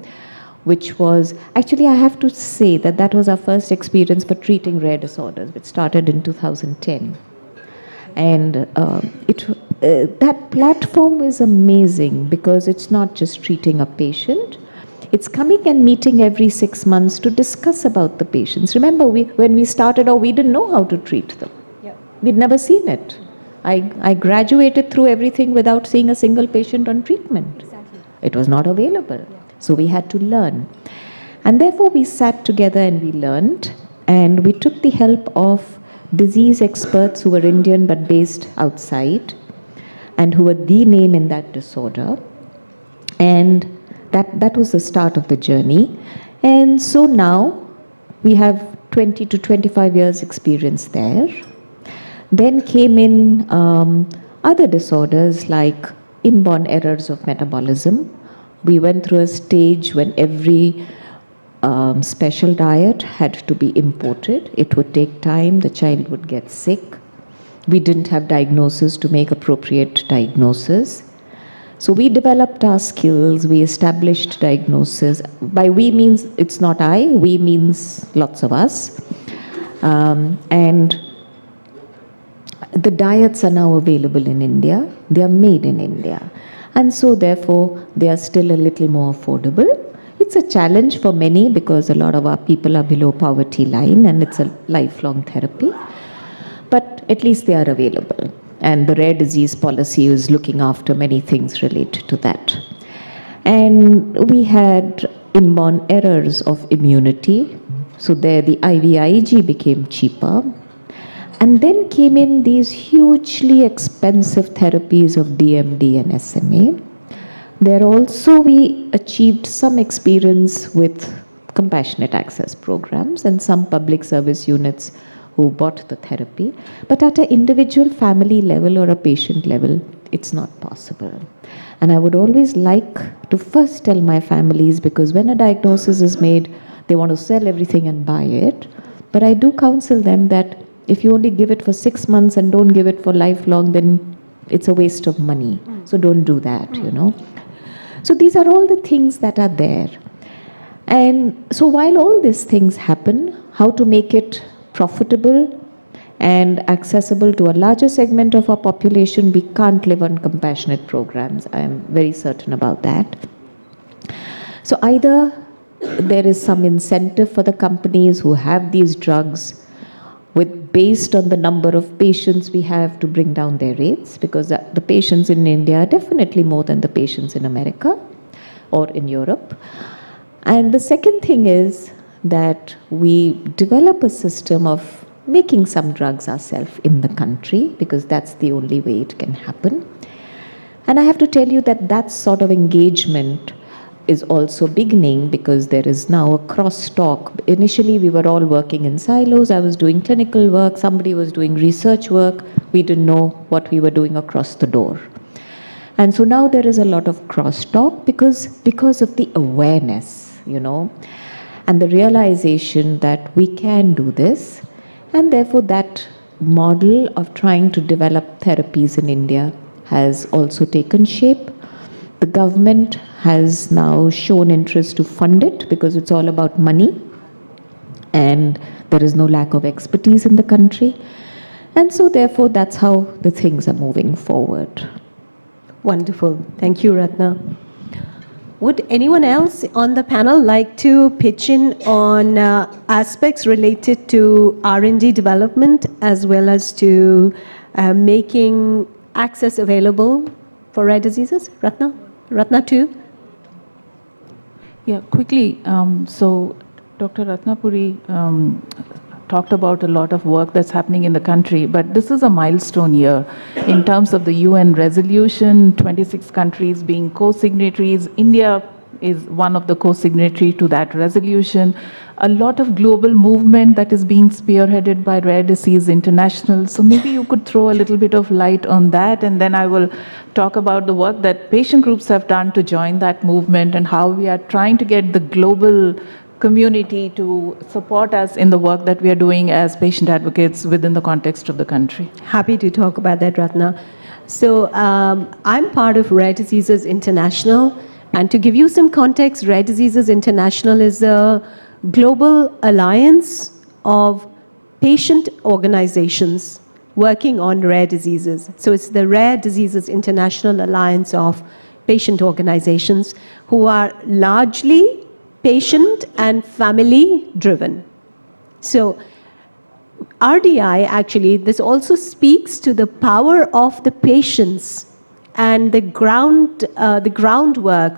which was, actually I have to say that was our first experience for treating rare disorders, which started in 2010. And that platform is amazing because it's not just treating a patient, it's coming and meeting every 6 months to discuss about the patients. Remember, when we started out, we didn't know how to treat them. Yep. We'd never seen it. I graduated through everything without seeing a single patient on treatment. Exactly. It was not available. Yeah. So we had to learn. And therefore we sat together and we learned, and we took the help of disease experts who were Indian but based outside and who were the name in that disorder. And that was the start of the journey. And so now we have 20 to 25 years experience there. Then came in other disorders like inborn errors of metabolism. We went through a stage when every special diet had to be imported. It would take time, the child would get sick. We didn't have diagnosis to make appropriate diagnosis. So we developed our skills, we established diagnosis. By we means, it's not I, we means lots of us. And the diets are now available in India, they are made in India. And so therefore, they are still a little more affordable. It's a challenge for many because a lot of our people are below poverty line and it's a lifelong therapy. But at least they are available. And the rare disease policy is looking after many things related to that. And we had inborn errors of immunity. So there the IVIG became cheaper. And then came in these hugely expensive therapies of DMD and SMA. There also we achieved some experience with compassionate access programs and some public service units who bought the therapy. But at an individual family level or a patient level, it's not possible. And I would always like to first tell my families, because when a diagnosis is made, they want to sell everything and buy it. But I do counsel them that if you only give it for 6 months and don't give it for lifelong, then it's a waste of money. So don't do that, you know. So these are all the things that are there. And so while all these things happen, how to make it profitable and accessible to a larger segment of our population, we can't live on compassionate programs. I am very certain about that. So either there is some incentive for the companies who have these drugs based on the number of patients we have to bring down their rates, because the patients in India are definitely more than the patients in America or in Europe. And the second thing is that we develop a system of making some drugs ourselves in the country, because that's the only way it can happen. And I have to tell you that that sort of engagement is also beginning, because there is now a cross-talk. Initially, we were all working in silos. I was doing clinical work, somebody was doing research work. We didn't know what we were doing across the door. And so now there is a lot of cross-talk because of the awareness, you know, and the realization that we can do this. And therefore, that model of trying to develop therapies in India has also taken shape. The government has now shown interest to fund it because it's all about money, and there is no lack of expertise in the country. And so therefore, that's how the things are moving forward. Wonderful. Thank you, Ratna. Would anyone else on the panel like to pitch in on aspects related to R&D development as well as to making access available for rare diseases? Ratna? Ratna too? Yeah, quickly. So Dr. Ratnapuri talked about a lot of work that's happening in the country, but this is a milestone year in terms of the UN resolution, 26 countries being co-signatories. India is one of the co-signatories to that resolution. A lot of global movement that is being spearheaded by Rare Disease International. So maybe you could throw a little bit of light on that, and then I will talk about the work that patient groups have done to join that movement and how we are trying to get the global community to support us in the work that we are doing as patient advocates within the context of the country. Happy to talk about that, Ratna. So I'm part of Rare Diseases International, and to give you some context, Rare Diseases International is a global alliance of patient organizations working on rare diseases. So it's the Rare Diseases International Alliance of patient organizations who are largely patient and family driven. So RDI, actually, this also speaks to the power of the patients and the groundwork,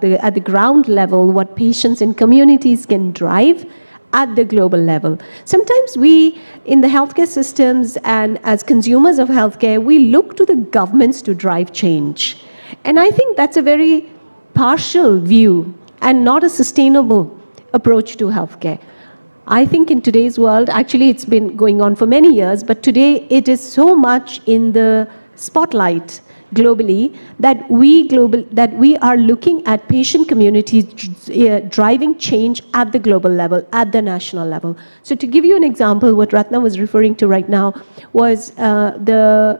at the ground level, what patients in communities can drive at the global level. Sometimes we, in the healthcare systems and as consumers of healthcare, we look to the governments to drive change. And I think that's a very partial view and not a sustainable approach to healthcare. I think in today's world, actually it's been going on for many years, but today it is so much in the spotlight globally that we are looking at patient communities driving change at the global level, at the national level. So to give you an example, what Ratna was referring to right now was the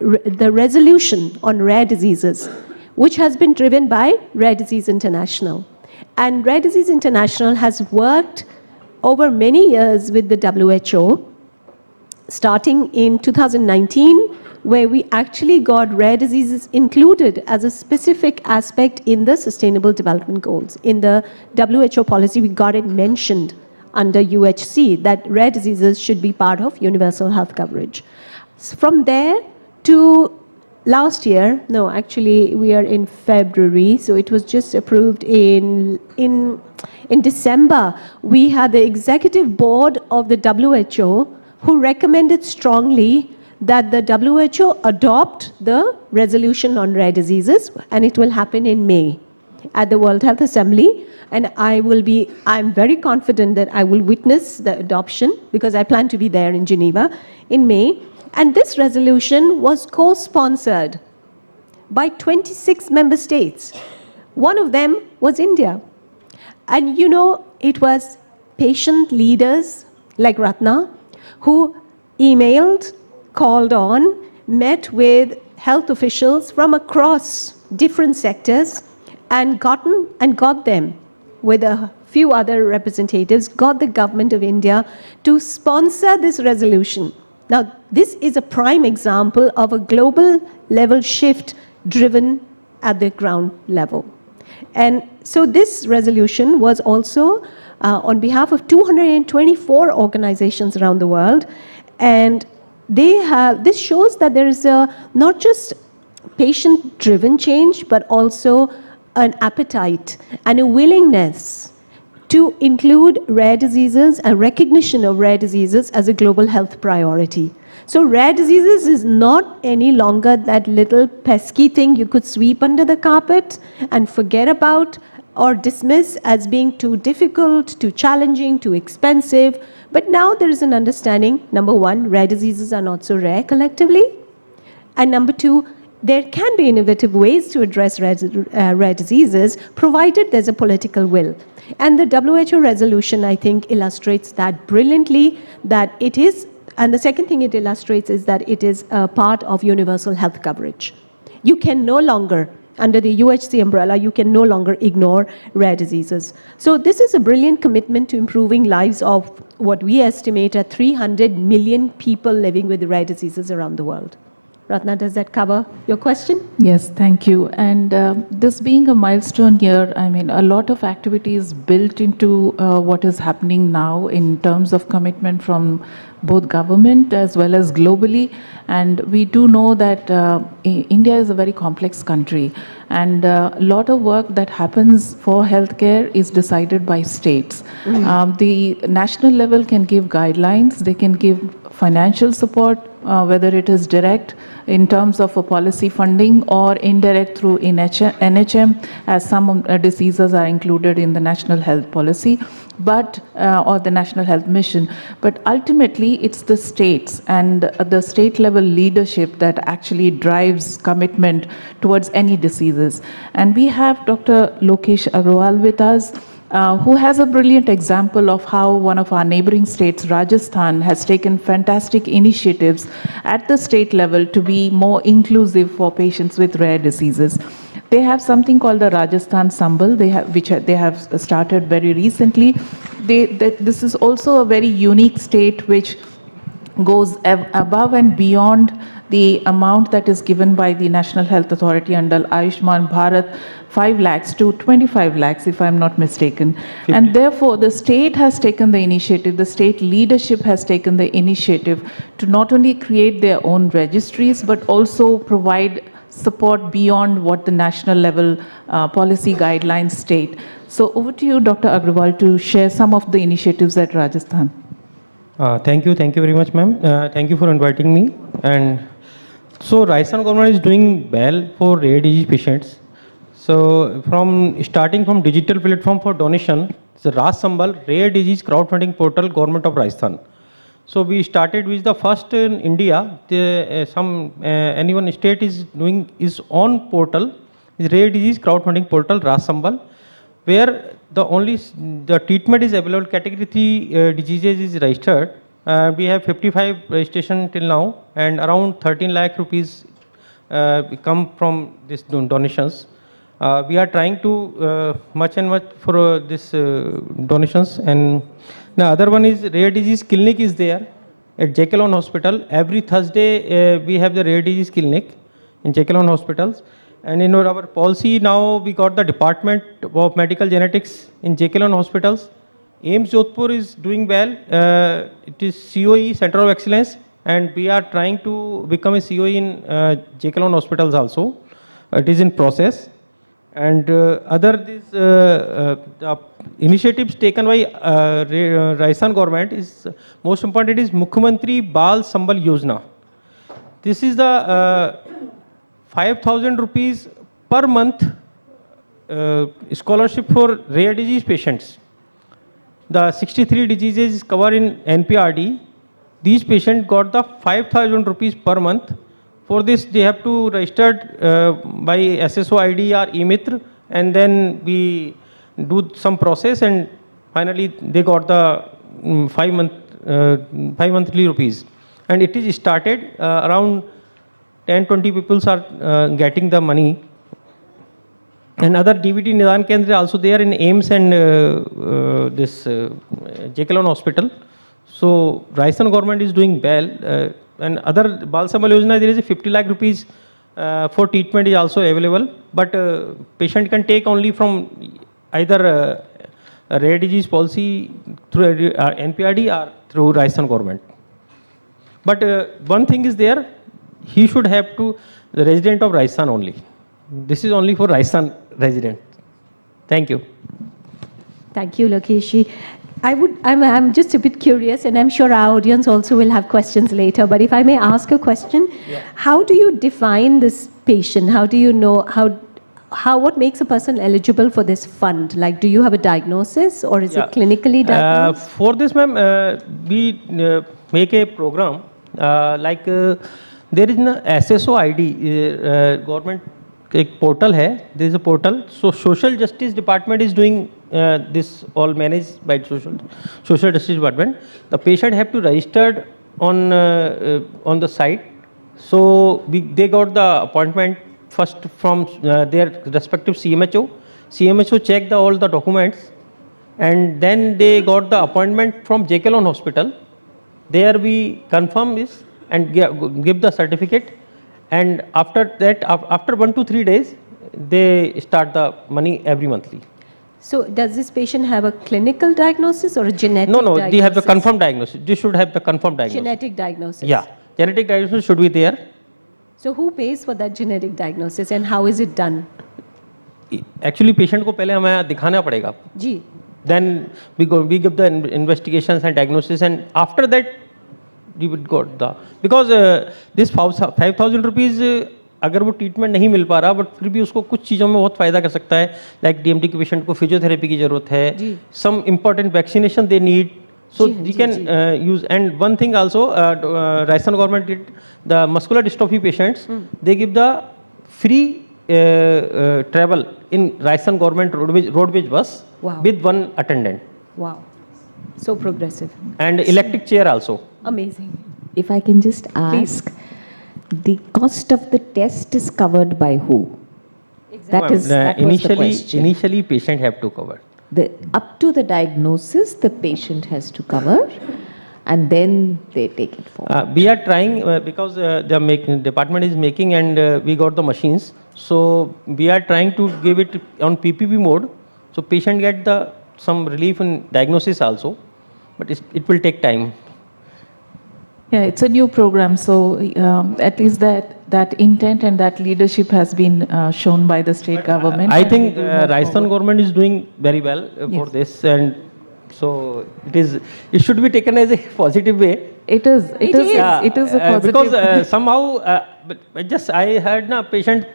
resolution on rare diseases, which has been driven by Rare Disease International. And Rare Disease International has worked over many years with the WHO, starting in 2019, where we actually got rare diseases included as a specific aspect in the Sustainable Development Goals. In the WHO policy, we got it mentioned under UHC that rare diseases should be part of universal health coverage. From there to last year, no, actually we are in February, so it was just approved in December. We had the executive board of the WHO who recommended strongly that the WHO adopt the resolution on rare diseases, and it will happen in May at the World Health Assembly. And I'm very confident that I will witness the adoption because I plan to be there in Geneva in May. And this resolution was co-sponsored by 26 member states. One of them was India. And it was patient leaders like Ratna who emailed, called on, met with health officials from across different sectors and got them with a few other representatives, got the government of India to sponsor this resolution. Now, this is a prime example of a global level shift driven at the ground level. And so this resolution was also on behalf of 224 organizations around the world, and this shows that there is not just patient-driven change, but also an appetite and a willingness to include rare diseases and recognition of rare diseases as a global health priority. So rare diseases is not any longer that little pesky thing you could sweep under the carpet and forget about or dismiss as being too difficult, too challenging, too expensive. But now there is an understanding, number one, rare diseases are not so rare collectively. And number two, there can be innovative ways to address rare diseases, provided there's a political will. And the WHO resolution, I think, illustrates that brilliantly, that it is, and the second thing it illustrates is that it is a part of universal health coverage. You can no longer, under the UHC umbrella, you can no longer ignore rare diseases. So this is a brilliant commitment to improving lives of what we estimate are 300 million people living with rare diseases around the world. Ratna, does that cover your question? Yes, thank you. And this being a milestone year, I mean, a lot of activities built into what is happening now in terms of commitment from both government as well as globally. And we do know that India is a very complex country, and a lot of work that happens for healthcare is decided by states. The national level can give guidelines, they can give financial support, whether it is direct in terms of a policy funding or indirect through NHM, as some diseases are included in the national health policy, but or the national health mission. But ultimately, it's the states and the state level leadership that actually drives commitment towards any diseases. And we have Dr. Lokesh Agrawal with us, who has a brilliant example of how one of our neighboring states, Rajasthan, has taken fantastic initiatives at the state level to be more inclusive for patients with rare diseases. They have something called the Rajasthan Sambal, which they have started very recently. This is also a very unique state which goes above and beyond the amount that is given by the National Health Authority under Ayushman Bharat, 5 lakhs to 25 lakhs, if I'm not mistaken. 50. And therefore, the state has taken the initiative, the state leadership has taken the initiative to not only create their own registries, but also provide support beyond what the national level policy guidelines state. So over to you, Dr. Agrawal, to share some of the initiatives at Rajasthan. Thank you very much, ma'am. Thank you for inviting me. And so Rajasthan government is doing well for rare disease patients. So starting from digital platform for donation, the Ras Sambal Rare Disease Crowdfunding Portal, Government of Rajasthan. So we started with the first in India. Anyone state is doing its own portal, is Rare Disease Crowdfunding Portal Ras Sambal, where the treatment is available. Category 3 diseases is registered. We have 55 registration till now, and around 13 lakh rupees come from these donations. We are trying to much and much for this donations. And the other one is Rare Disease Clinic is there at Jekyll Hospital. Every Thursday we have the Rare Disease Clinic in Jekyll Hospitals. And in our policy now we got the Department of Medical Genetics in Jekyll Hospitals. AIMS Jodhpur is doing well. It is COE, Center of Excellence, and we are trying to become a COE in Jekyll Hospitals also. It is in process. And the initiatives taken by Rajasthan government is most important is Mukhyamantri Bal Sambal Yojana. This is the 5,000 rupees per month scholarship for rare disease patients. The 63 diseases covered in NPRD. These patients got the 5,000 rupees per month. For this, they have to register by SSO ID or eMitra, and then we do some process, and finally they got the 5 monthly rupees. And it is started around 10-20 people are getting the money. And other DVD Nidan Kendra also there in AIMS and this Jekyll Hospital. So Rajasthan government is doing well. And other Bal Sambal Yojana, there is a 50 lakh rupees for treatment is also available. But patient can take only from either a rare disease policy through NPRD or through Rajasthan government. But one thing is there, he should have to the resident of Rajasthan only. This is only for Rajasthan resident. Thank you. Thank you, Lokeshi. I'm just a bit curious, and I'm sure our audience also will have questions later, but if I may ask a question, how do you define this patient? How do you know, what makes a person eligible for this fund? Like, do you have a diagnosis, or is it clinically diagnosed? For this, ma'am, we make a program, there is an SSO ID, government एक portal है, there is a portal. So Social Justice Department is doing this, all managed by Social Justice Department. The patient have to register on the site. So they got the appointment first from their respective CMHO. CMHO checked all the documents, and then they got the appointment from Jekyll Hospital. There we confirm this and give the certificate. And after that, after 1 to 3 days, they start the money every monthly. So does this patient have a clinical diagnosis or a genetic diagnosis? No, they have the confirmed diagnosis. They should have the confirmed diagnosis. Genetic diagnosis. Yeah, genetic diagnosis should be there. So who pays for that genetic diagnosis and how is it done? Actually, patient को पहले हमें दिखाना पड़ेगा. जी. Then we give the investigations and diagnosis, and after that we would got the, because this 5,000 rupees अगर वो treatment नहीं मिल पा रहा, बट फिर भी उसको कुछ चीज़ों में बहुत फ़ायदा कर सकता है. लाइक DMT के पेशेंट को फिजियोथेरेपी की ज़रूरत है, some important vaccination they need, so we can use. And one thing also, Rajasthan government did, the muscular dystrophy patients, they give the free travel in Rajasthan government roadway bus with one attendant. Wow, so progressive. And electric chair also. Amazing. If I can just ask, the cost of the test is covered by who? Exactly. That was the question. Initially patient have to cover. Up to the diagnosis, the patient has to cover, and then they take it forward. We are trying, because the department is making, and we got the machines. So we are trying to give it on PPP mode. So patient get some relief in diagnosis also, but it will take time. Yeah, it's a new program, so at least that intent and that leadership has been shown by the state government. I think Rajasthan government is doing very well for this, and so it should be taken as a positive way. It is a positive. Because somehow, I heard a patient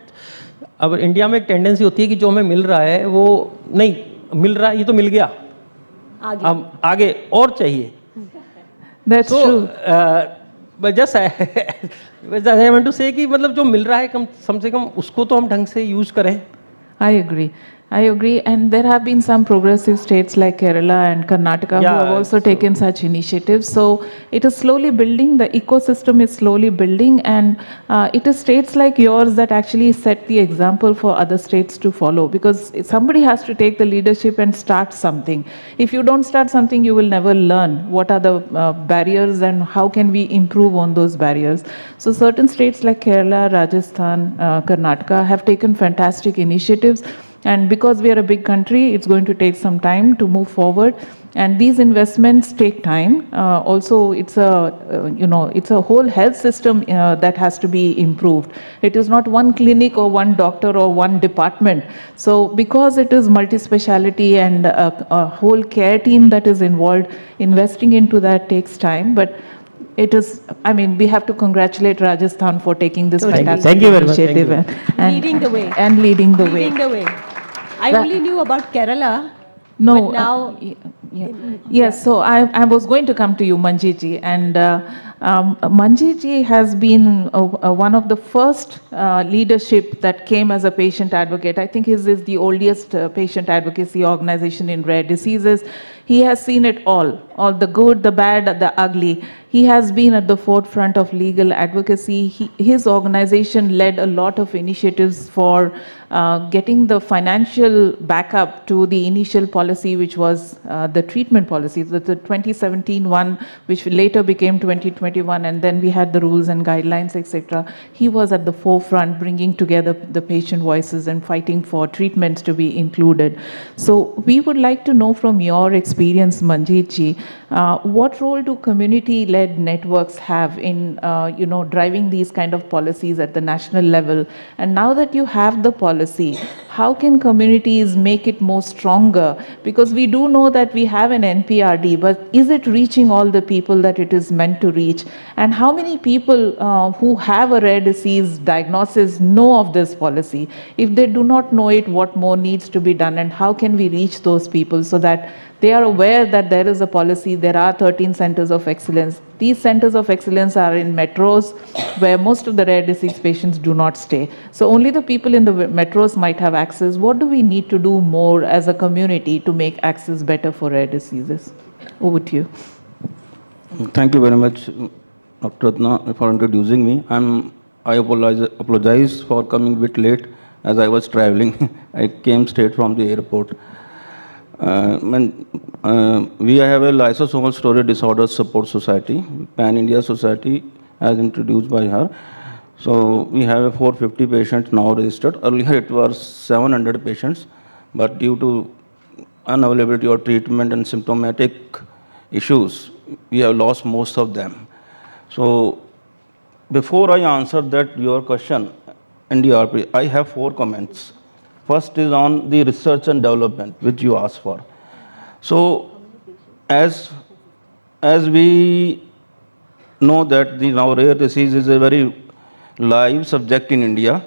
अब India में एक tendency होती है कि जो हमें मिल रहा है वो नहीं मिल रहा है, ये तो मिल गया, अब आगे और चाहिए. That's true. But just I want to say कि मतलब जो मिल रहा है कम से कम उसको तो हम ढंग से यूज करें. I agree. I agree. And there have been some progressive states like Kerala and Karnataka who have also taken such initiatives. So it is slowly building, the ecosystem is slowly building, and it is states like yours that actually set the example for other states to follow, because somebody has to take the leadership and start something. If you don't start something, you will never learn what are the barriers and how can we improve on those barriers. So certain states like Kerala, Rajasthan, Karnataka have taken fantastic initiatives. And because we are a big country, it's going to take some time to move forward. And these investments take time. Also, it's a whole health system that has to be improved. It is not one clinic or one doctor or one department. So because it is multi-speciality and a whole care team that is involved, investing into that takes time. But it is, I mean, we have to congratulate Rajasthan for taking this fantastic initiative. And Leading the way. And leading the way. Leading the way. I only knew about Kerala. No. But now. Yes, so I was going to come to you, Manjiji. And Manjiji has been one of the first leadership that came as a patient advocate. I think his is the oldest patient advocacy organization in rare diseases. He has seen it all the good, the bad, the ugly. He has been at the forefront of legal advocacy. His organization led a lot of initiatives for getting the financial backup to the initial policy, which was the treatment policy, the 2017 one, which later became 2021, and then we had the rules and guidelines, etc. He was at the forefront, bringing together the patient voices and fighting for treatments to be included. So we would like to know from your experience, Manjeet ji, what role do community-led networks have in driving these kind of policies at the national level? And now that you have the policy, how can communities make it more stronger? Because we do know that we have an NPRD, but is it reaching all the people that it is meant to reach? And how many people who have a rare disease diagnosis know of this policy? If they do not know it, what more needs to be done, and how can we reach those people so that they are aware that there is a policy? There are 13 centers of excellence. These centers of excellence are in metros where most of the rare disease patients do not stay. So only the people in the metros might have access. What do we need to do more as a community to make access better for rare diseases? Over to you. Thank you very much, Dr. Ratna, for introducing me. I apologize for coming a bit late as I was traveling. I came straight from the airport. We have a lysosomal storage disorder support society, Pan-India society, as introduced by her. So we have 450 patients now registered. Earlier it was 700 patients, but due to unavailability of treatment and symptomatic issues, we have lost most of them. So before I answer your question, NDRP, I have 4 comments. First is on the research and development, which you asked for. So, as we know that now rare disease is a very live subject in India,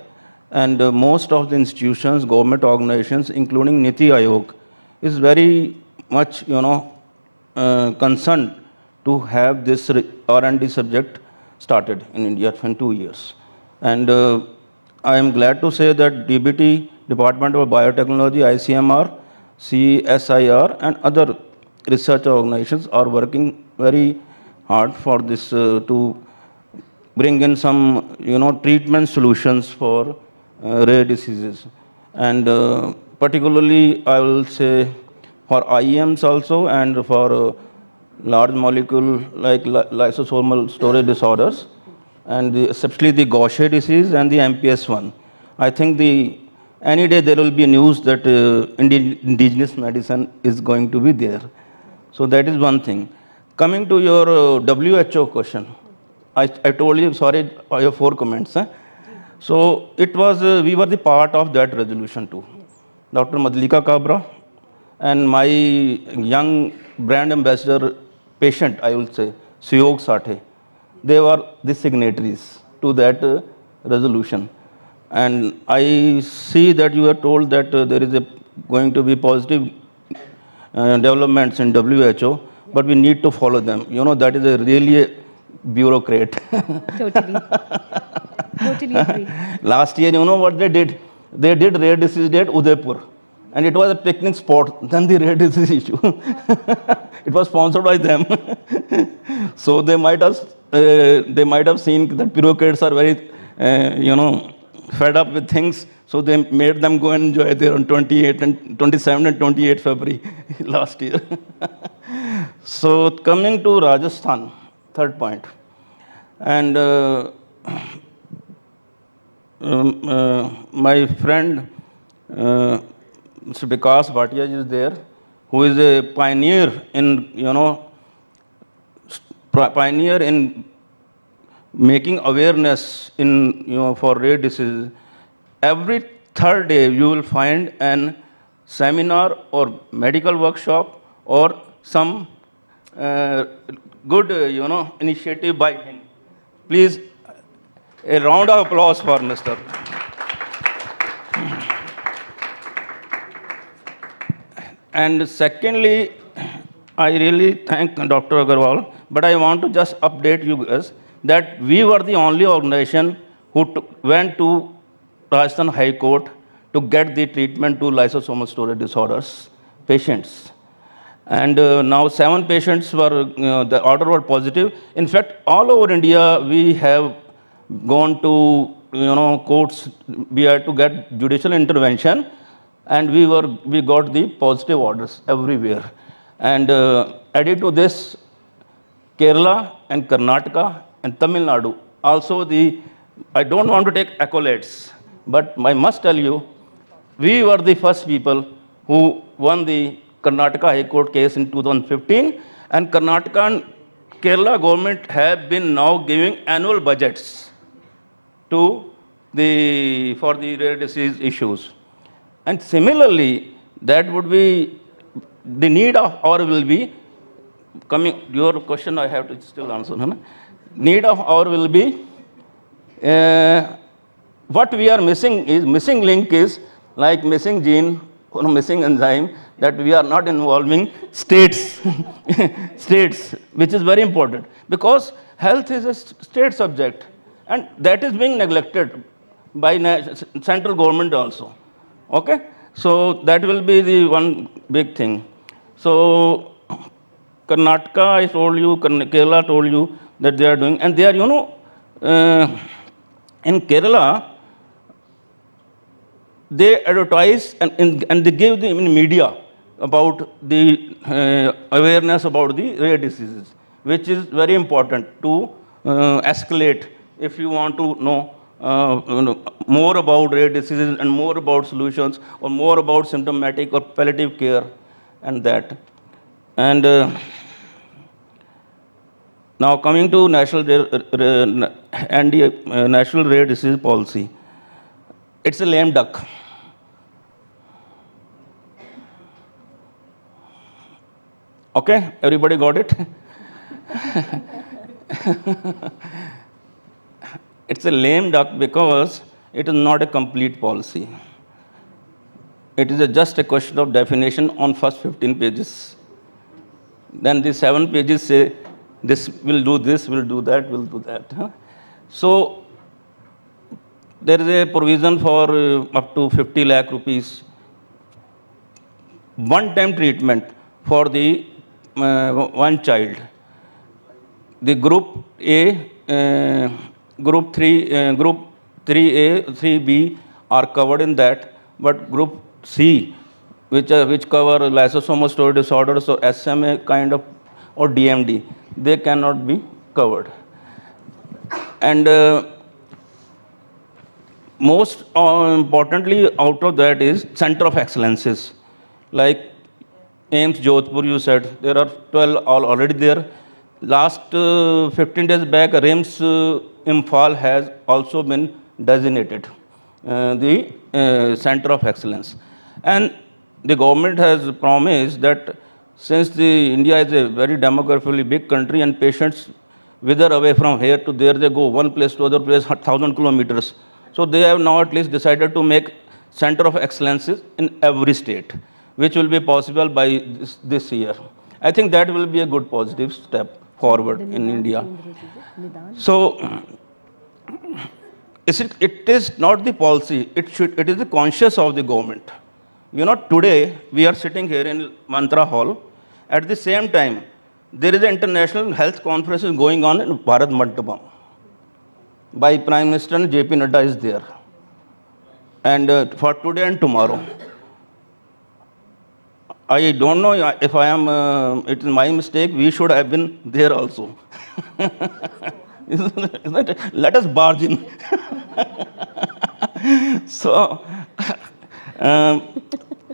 and most of the institutions, government organizations, including Niti Aayog, is very much concerned to have this R&D subject started in India in 2 years. And I am glad to say that DBT, Department of Biotechnology, ICMR, CSIR, and other research organizations are working very hard for this to bring in some treatment solutions for rare diseases. And particularly, I will say for IEMs also, and for large molecule like lysosomal storage disorders, and especially the Gaucher disease and the MPS one. I think any day there will be news that indigenous medicine is going to be there. So that is one thing. Coming to your WHO question, I told you, sorry, I have 4 comments. So it was, we were the part of that resolution too. Dr. Madhulika Kabra and my young brand ambassador patient, I will say, Suyog Sathe, they were the signatories to that resolution. And I see that you are told that there is going to be positive developments in WHO, but we need to follow them. You know, that is really a bureaucrat. Totally. Totally agree. Last year, you know what they did? They did rare disease day at Udaipur. And it was a picnic spot. Then the rare disease issue. It was sponsored by them. So they might have seen that bureaucrats are very, fed up with things. So they made them go and enjoy there on 27 and 28 February last year. So coming to Rajasthan, third point. And my friend, Mr. Vikas Bhatia is there, who is a pioneer in, making awareness in, for rare diseases. Every third day, you will find an seminar or medical workshop or some good, initiative by him. Please, a round of applause for Mr. And secondly, I really thank Dr. Agarwal, but I want to just update you guys that we were the only organization who went to Rajasthan High Court to get the treatment to lysosomal storage disorders patients. And now 7 patients were, the order were positive. In fact, all over India, we have gone to, courts, we had to get judicial intervention, and we got the positive orders everywhere. And added to this, Kerala and Karnataka and Tamil Nadu. Also I don't want to take accolades, but I must tell you, we were the first people who won the Karnataka High Court case in 2015, and Karnataka and Kerala government have been now giving annual budgets for the rare disease issues. And similarly, that would be the need of hour will be coming. Your question I have to still answer. Huh? Need of hour will be what we are missing is missing link is like missing gene or missing enzyme, that we are not involving states, which is very important because health is a state subject, and that is being neglected by central government also. Okay, so that will be the one big thing. So Karnataka, I told you, Kerala told you that they are doing, and they are, in Kerala, they advertise and they give the media about the awareness about the rare diseases, which is very important to escalate if you want to know more about rare diseases and more about solutions or more about symptomatic or palliative care and that. And now coming to National Rare Disease Policy, it's a lame duck. Okay, everybody got it? It's a lame duck because it is not a complete policy. It is just a question of definition on first 15 pages. Then the 7 pages say, this will do this, will do that, will do that. Huh? So there is a provision for up to 50 lakh rupees one-time treatment for the one child. The group A, group 3, group 3A, 3B are covered in that, but group C, which cover lysosomal storage disorders, so SMA kind of, or DMD, they cannot be covered. And most importantly, out of that is center of excellences. Like AIMS Jodhpur, you said, there are 12 already there. Last 15 days back, RIMS Imphal has also been designated the center of excellence. And the government has promised that since India is a very demographically big country and patients wither away from here to there, they go one place to other place, 1,000 kilometers. So they have now at least decided to make center of excellences in every state, which will be possible by this year. I think that will be a good positive step forward in India. So it is not the policy, it is the conscience of the government. You know, today we are sitting here in Mantra Hall. At the same time, there is an international health conference going on in Bharat Mandapam by Prime Minister, and JP Nadda is there. And for today and tomorrow. I don't know if I am, it is my mistake, we should have been there also. Isn't it? Let us barge in. So,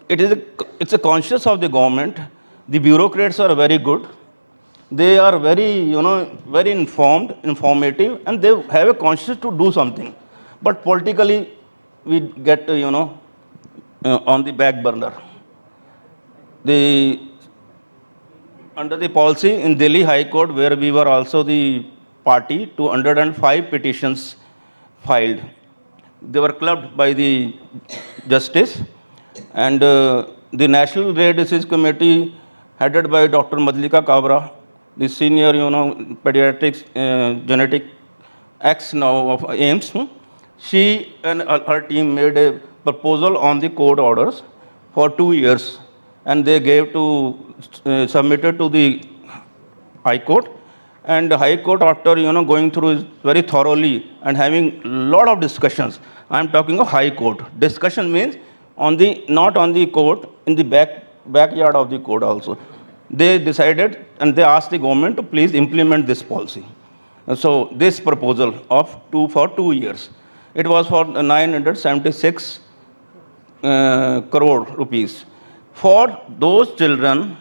it's a conscience of the government. The bureaucrats are very good. They are very, very informed, informative, and they have a conscience to do something. But politically, we get, on the back burner. Under the policy in Delhi High Court, where we were also the party, 205 petitions filed. They were clubbed by the justice, and the National Rare Disease Committee, headed by Dr. Madlika Kabra, the senior, pediatrics genetic ex now of AIMS, she and her team made a proposal on the court orders for 2 years, and they gave to submitted to the High Court. And the High Court, after going through it very thoroughly and having a lot of discussions, I am talking of High Court. Discussion means not on the court, in the backyard of the court also. They decided and they asked the government to please implement this policy. So this proposal for 2 years, it was for 976 crore rupees for those children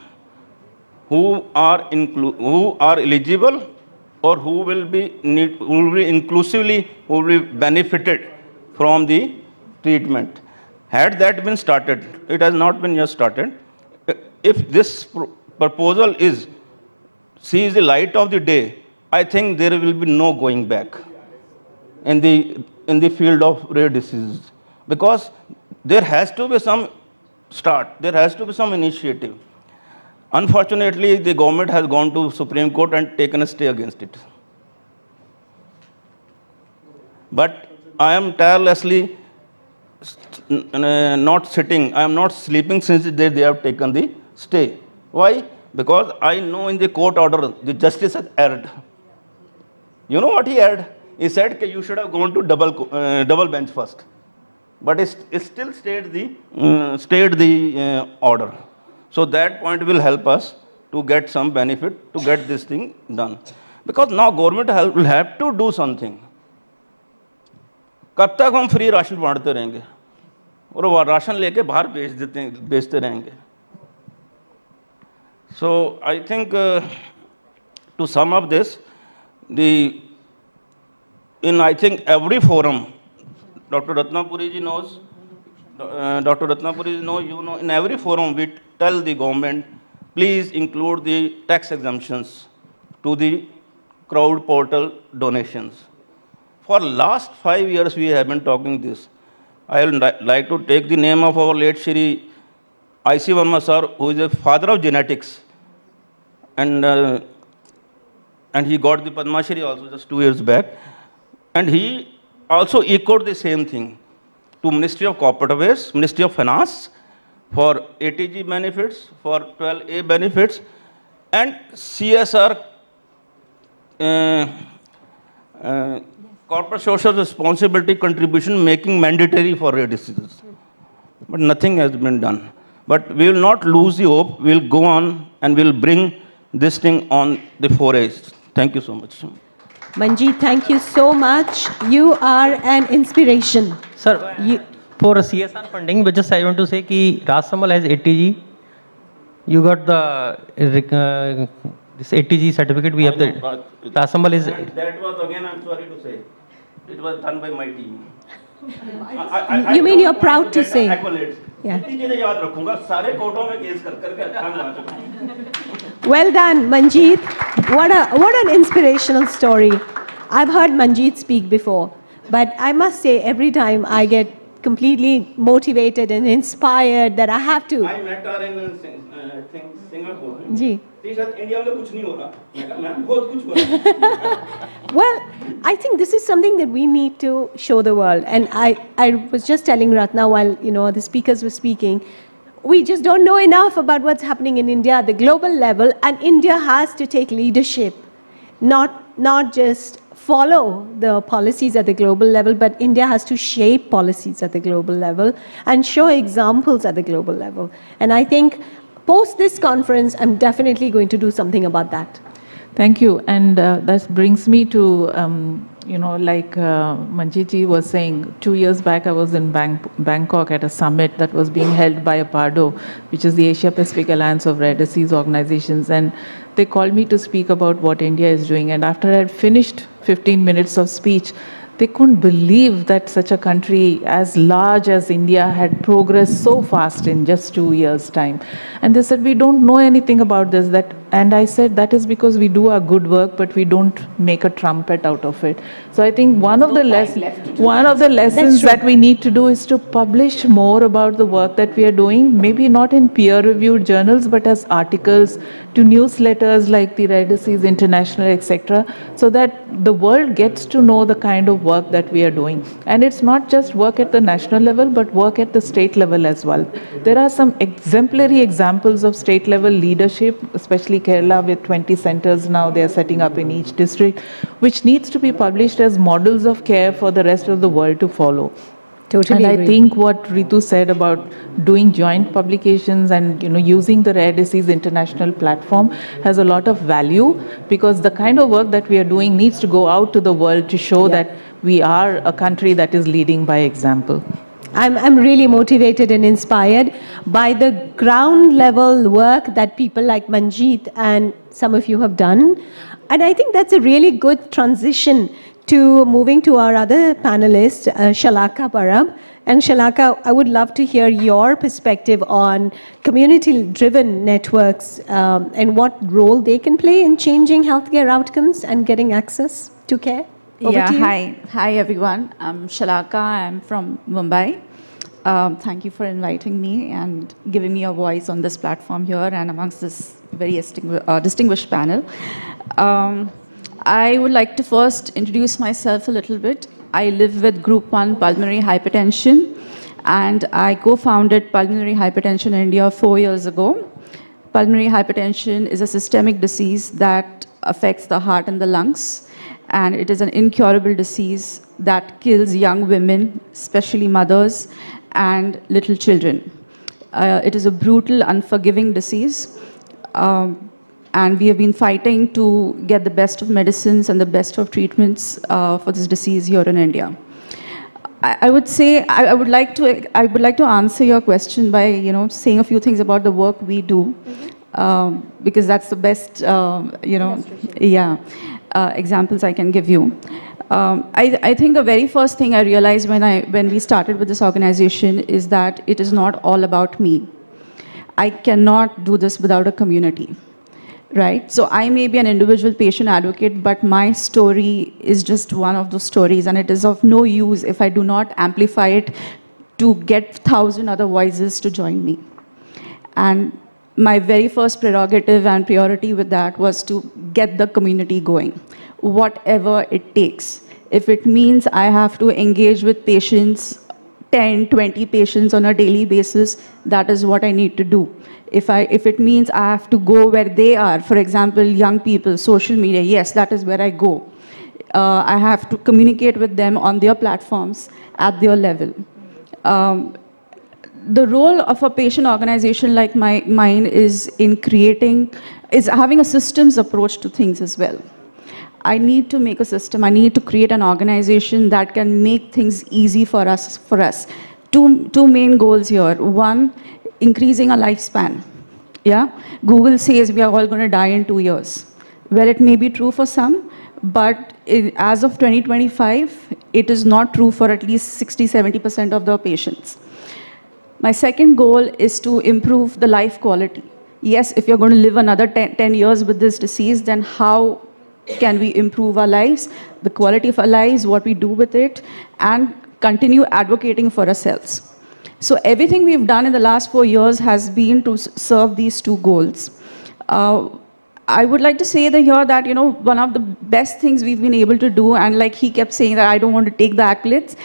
who are eligible or who will be benefited from the treatment. Had that been started, it has not been yet started. If this proposal sees the light of the day, I think there will be no going back in the field of rare diseases, because there has to be some start, there has to be some initiative. Unfortunately, the government has gone to Supreme Court and taken a stay against it. But I am tirelessly not sitting, I am not sleeping since they have taken the stay. Why? Because I know in the court order, the justice has erred. You know what he erred? He said that you should have gone to double bench first. But it still stayed the order. So that point will help us to get some benefit, to get this thing done. Because now government will have to do something. कब तक हम free ration बांटते रहेंगे और वो ration लेके बाहर बेचते रहेंगे? So I think to sum up this, in I think every forum, Dr. Ratnapuri ji knows, in every forum we tell the government, please include the tax exemptions to the crowd portal donations. For last 5 years we have been talking this. I would like to take the name of our late Shri I.C. Verma sir, who is a father of genetics, and he got the Padma Shri also just 2 years back, and he also echoed the same thing to Ministry of Corporate Affairs, Ministry of Finance, for ATG benefits, for 12A benefits, and CSR, corporate social responsibility contribution making mandatory for rare diseases. But nothing has been done. But we will not lose the hope. We will go on and we will bring this thing on the forays. Thank you so much. Manjeet, thank you so much. You are an inspiration. Sir, for CSR funding, but just I want to say that DakshamA has ATG. You got the this ATG certificate. We have the DakshamA is. That was again, I'm sorry to say, it was done by my team. You mean you're proud to say? Yeah. Well done, Manjeet. What an inspirational story. I've heard Manjeet speak before. But I must say, every time I get completely motivated and inspired that I have to. I met her in I think Singapore. Ji. She said, India में कुछ नहीं हो रहा. मैं कहा, ma'am बहुत कुछ हो रहा. Well, I think this is something that we need to show the world. And I was just telling Ratna while the speakers were speaking, we just don't know enough about what's happening in India at the global level, and India has to take leadership, not just follow the policies at the global level, but India has to shape policies at the global level and show examples at the global level. And I think post this conference, I'm definitely going to do something about that. Thank you. And that brings me to, like Manjeet ji was saying, 2 years back I was in Bangkok at a summit that was being held by APARDO, which is the Asia Pacific Alliance of Rare Disease Organizations. And they called me to speak about what India is doing. And after I had finished 15 minutes of speech, they couldn't believe that such a country as large as India had progressed so fast in just 2 years' time. And they said, we don't know anything about this. And I said, that is because we do our good work, but we don't make a trumpet out of it. So I think one of the lessons that we need to do is to publish more about the work that we are doing, maybe not in peer-reviewed journals, but as articles, to newsletters like the Rare Disease International, etc., so that the world gets to know the kind of work that we are doing. And it's not just work at the national level, but work at the state level as well. There are some exemplary examples of state level leadership, especially Kerala with 20 centers now they are setting up in each district, which needs to be published as models of care for the rest of the world to follow. Totally and agree. I think what Ritu said about doing joint publications and using the Rare Disease International platform has a lot of value, because the kind of work that we are doing needs to go out to the world to show that we are a country that is leading by example. I'm really motivated and inspired by the ground level work that people like Manjeet and some of you have done. And I think that's a really good transition to moving to our other panelist, Shalaka Parab. And Shalaka, I would love to hear your perspective on community-driven networks and what role they can play in changing healthcare outcomes and getting access to care. Over to you. Hi everyone. I'm Shalaka. I'm from Mumbai. Thank you for inviting me and giving me a voice on this platform here and amongst this very distinguished panel. I would like to first introduce myself a little bit. I live with Group 1 pulmonary hypertension, and I co-founded Pulmonary Hypertension in India 4 years ago. Pulmonary hypertension is a systemic disease that affects the heart and the lungs, and it is an incurable disease that kills young women, especially mothers, and little children. It is a brutal, unforgiving disease. And we have been fighting to get the best of medicines and the best of treatments for this disease here in India. I would say I would like to answer your question by saying a few things about the work we do, because that's the best examples I can give you. I think the very first thing I realized when we started with this organization is that it is not all about me. I cannot do this without a community. Right? So I may be an individual patient advocate, but my story is just one of those stories, and it is of no use if I do not amplify it to get 1,000 other voices to join me. And my very first prerogative and priority with that was to get the community going, whatever it takes. If it means I have to engage with patients, 10, 20 patients on a daily basis, that is what I need to do. If it means I have to go where they are, for example, young people, social media, yes, that is where I go. I have to communicate with them on their platforms at their level. The role of a patient organization like mine is having a systems approach to things as well. I need to make a system. I need to create an organization that can make things easy for us. Two main goals here. One, increasing our lifespan. Yeah? Google says we are all going to die in 2 years. Well, it may be true for some, but as of 2025, it is not true for at least 60-70% of the patients. My second goal is to improve the life quality. Yes, if you're going to live another 10 years with this disease, then how can we improve our lives, the quality of our lives, what we do with it, and continue advocating for ourselves. So everything we've done in the last 4 years has been to serve these two goals. I would like to say here that, one of the best things we've been able to do, and like he kept saying that I don't want to take the accolades,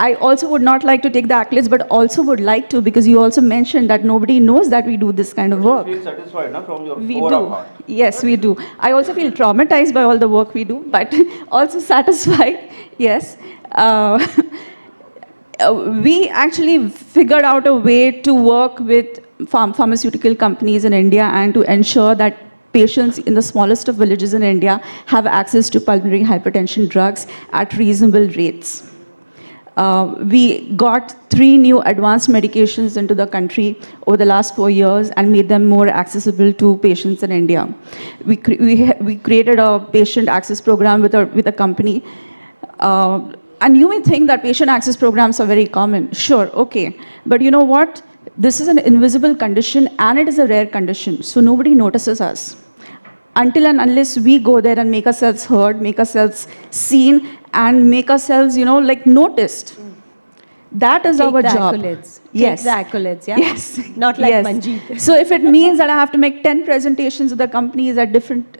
I also would not like to take the accolades, but also would like to, because you also mentioned that nobody knows that we do this kind of work. You feel satisfied from your We core do. of heart. Yes, we do. I also feel traumatized by all the work we do, but also satisfied, yes. We actually figured out a way to work with pharmaceutical companies in India and to ensure that patients in the smallest of villages in India have access to pulmonary hypertension drugs at reasonable rates. We got 3 new advanced medications into the country over the last 4 years and made them more accessible to patients in India. We created a patient access program with a company. And you may think that patient access programs are very common. Sure, okay. But you know what? This is an invisible condition and it is a rare condition. So nobody notices us. Until and unless we go there and make ourselves heard, make ourselves seen, and make ourselves, noticed. That is our job. Accolades. Yes. Take the accolades, yeah? Yes. Not like Yes. Manjeet. So if it means that I have to make 10 presentations with the companies at different,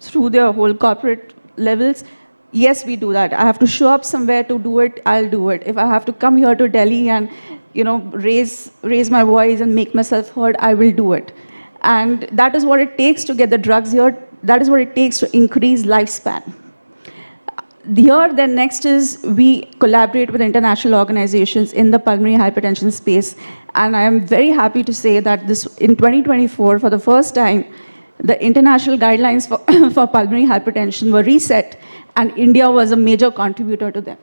through their whole corporate levels, yes, we do that. I have to show up somewhere to do it, I'll do it. If I have to come here to Delhi and, raise my voice and make myself heard, I will do it. And that is what it takes to get the drugs here. That is what it takes to increase lifespan. Here, then next is we collaborate with international organizations in the pulmonary hypertension space. And I am very happy to say that in 2024, for the first time, the international guidelines for pulmonary hypertension were reset, and India was a major contributor to them.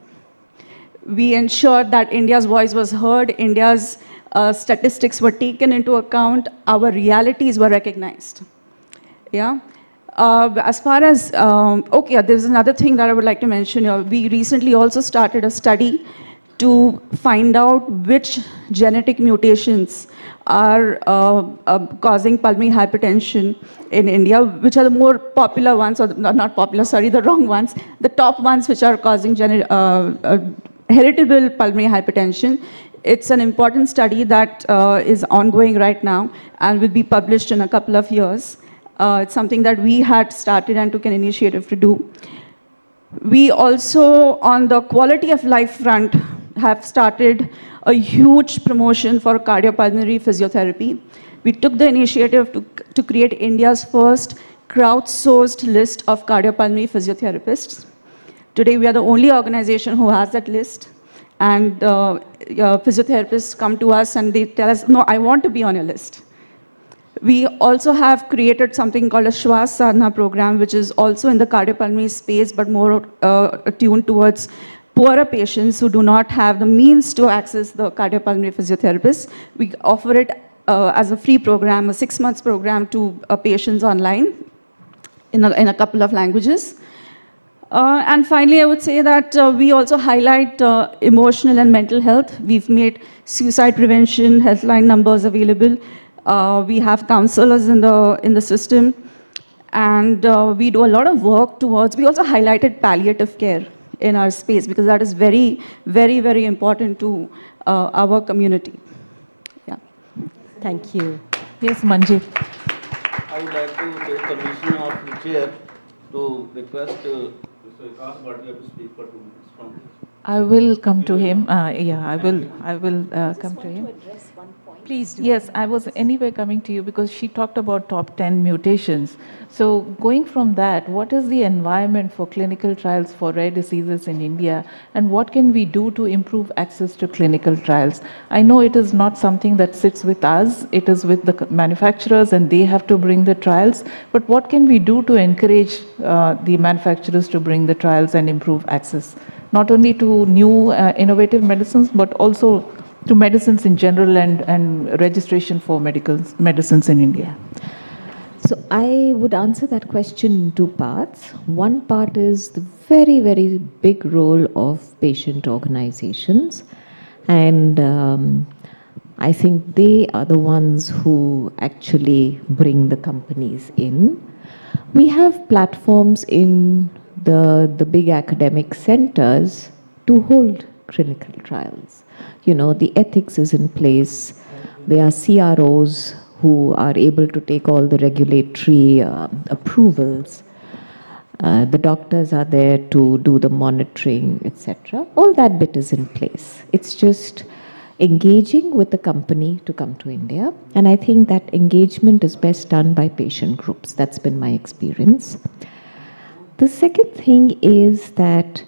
We ensured that India's voice was heard, India's statistics were taken into account, our realities were recognized. Yeah. As far as, there's another thing that I would like to mention here. We recently also started a study to find out which genetic mutations are causing pulmonary hypertension in India, which are the more popular ones, or not popular, sorry, the wrong ones, the top ones which are causing heritable pulmonary hypertension. It's an important study that is ongoing right now and will be published in a couple of years. It's something that we had started and took an initiative to do. We also, on the quality of life front, have started a huge promotion for cardiopulmonary physiotherapy. We took the initiative to create India's first crowdsourced list of cardiopulmonary physiotherapists. Today, we are the only organization who has that list. And physiotherapists come to us and they tell us, no, I want to be on your list. We also have created something called a Shwas Sadhana program, which is also in the cardiopulmonary space, but more attuned towards poorer patients who do not have the means to access the cardiopulmonary physiotherapist. We offer it as a free program, a 6-month program to patients online in a couple of languages. And finally, I would say that we also highlight emotional and mental health. We've made suicide prevention helpline numbers available. We have counselors in the system. And we do a lot of work towards, we also highlighted palliative care in our space because that is very, very, very important to our community. Yeah. Thank you. Yes, Manjeet. I would like to take permission of the chair to request Mr. Vikas Bhatia to speak for 2 minutes from here. I will come to him. Yeah, I will come to him. Please do. Yes, I was anyway coming to you because she talked about top 10 mutations. So going from that, what is the environment for clinical trials for rare diseases in India, and what can we do to improve access to clinical trials? I know it is not something that sits with us, it is with the manufacturers and they have to bring the trials, but what can we do to encourage the manufacturers to bring the trials and improve access, not only to new innovative medicines, but also to medicines in general and registration for medicines in India? So I would answer that question in 2 parts. One part is the very, very big role of patient organizations. And I think they are the ones who actually bring the companies in. We have platforms in the big academic centers to hold clinical trials. You know, the ethics is in place. There are CROs who are able to take all the regulatory approvals. The doctors are there to do the monitoring, etc. All that bit is in place. It's just engaging with the company to come to India. And I think that engagement is best done by patient groups. That's been my experience. The second thing is that,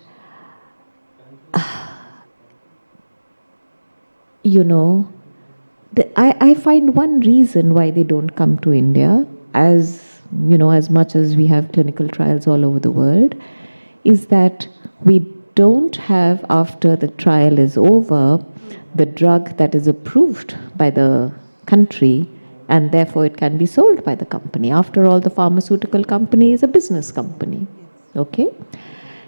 you know, I find one reason why they don't come to India, as you know, as much as we have clinical trials all over the world, is that we don't have, after the trial is over, the drug that is approved by the country, and therefore it can be sold by the company. After all, the pharmaceutical company is a business company, okay?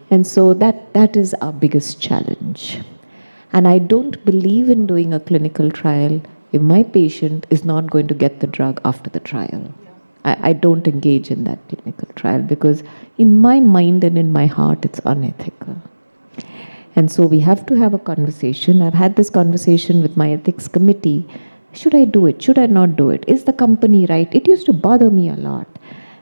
And so that is our biggest challenge. And I don't believe in doing a clinical trial if my patient is not going to get the drug after the trial. I don't engage in that clinical trial because in my mind and in my heart, it's unethical. And so we have to have a conversation. I've had this conversation with my ethics committee. Should I do it? Should I not do it? Is the company right? It used to bother me a lot.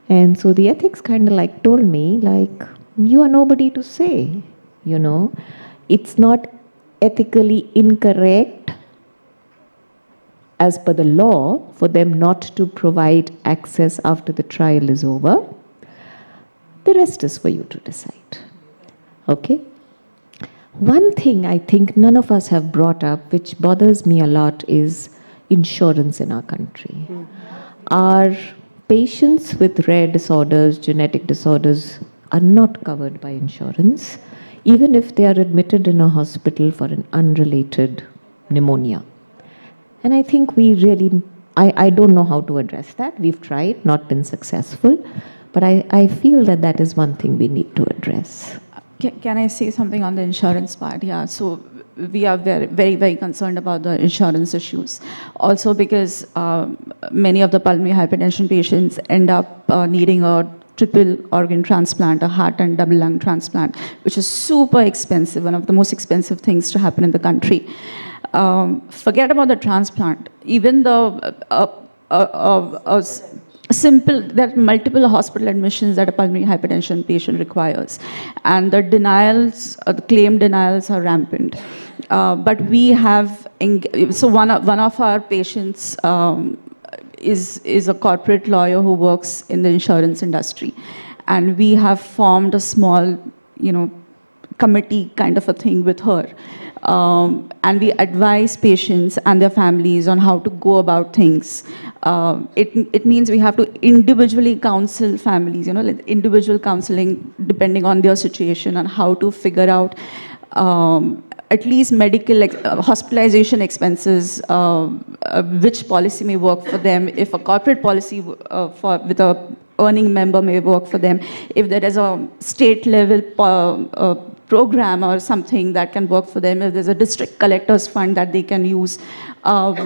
And so the ethics kind of like told me, like, you are nobody to say, you know. It's not ethically incorrect as per the law for them not to provide access after the trial is over. The rest is for you to decide. Okay? One thing I think none of us have brought up, which bothers me a lot, is insurance in our country. Our patients with rare disorders, genetic disorders, are not covered by insurance, even if they are admitted in a hospital for an unrelated pneumonia. And I think we really, I don't know how to address that. We've tried, not been successful, but I feel that that is one thing we need to address. Can I say something on the insurance part? Yeah, so we are very, very, very concerned about the insurance issues. Also because many of the pulmonary hypertension patients end up needing a triple organ transplant, a heart and double lung transplant, which is super expensive, one of the most expensive things to happen in the country. Forget about the transplant. Even the simple, there are multiple hospital admissions that a pulmonary hypertension patient requires. And the denials, the claim denials are rampant. But we have, so one of our patients is a corporate lawyer who works in the insurance industry. And we have formed a small, you know, committee kind of a thing with her. And we advise patients and their families on how to go about things. It means we have to individually counsel families, you know, like individual counseling depending on their situation and how to figure out at least medical hospitalization expenses, which policy may work for them, if a corporate policy with a earning member may work for them, if there is a state level program or something that can work for them, if there's a district collectors fund that they can use.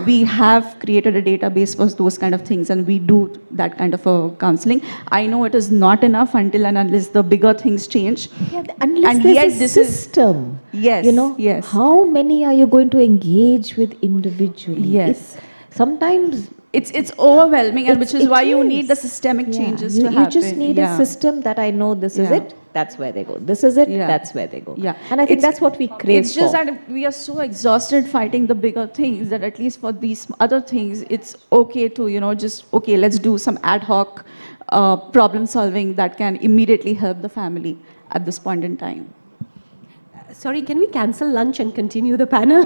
We have created a database for those kind of things, and we do that kind of a counseling. I know it is not enough until and unless the bigger things change. Yeah, unless there's a system. Yes, you know, yes. How many are you going to engage with individually? Yes. Sometimes it's overwhelming, and which is why you need the systemic changes to happen. You just need a system that I know this is it, that's where they go. This is it, that's where they go. Yeah. And I think that's what we crave It's just for. that we are so exhausted fighting the bigger things that at least for these other things, it's okay to, you know, just, okay, let's do some ad hoc problem solving that can immediately help the family at this point in time. Sorry, can we cancel lunch and continue the panel?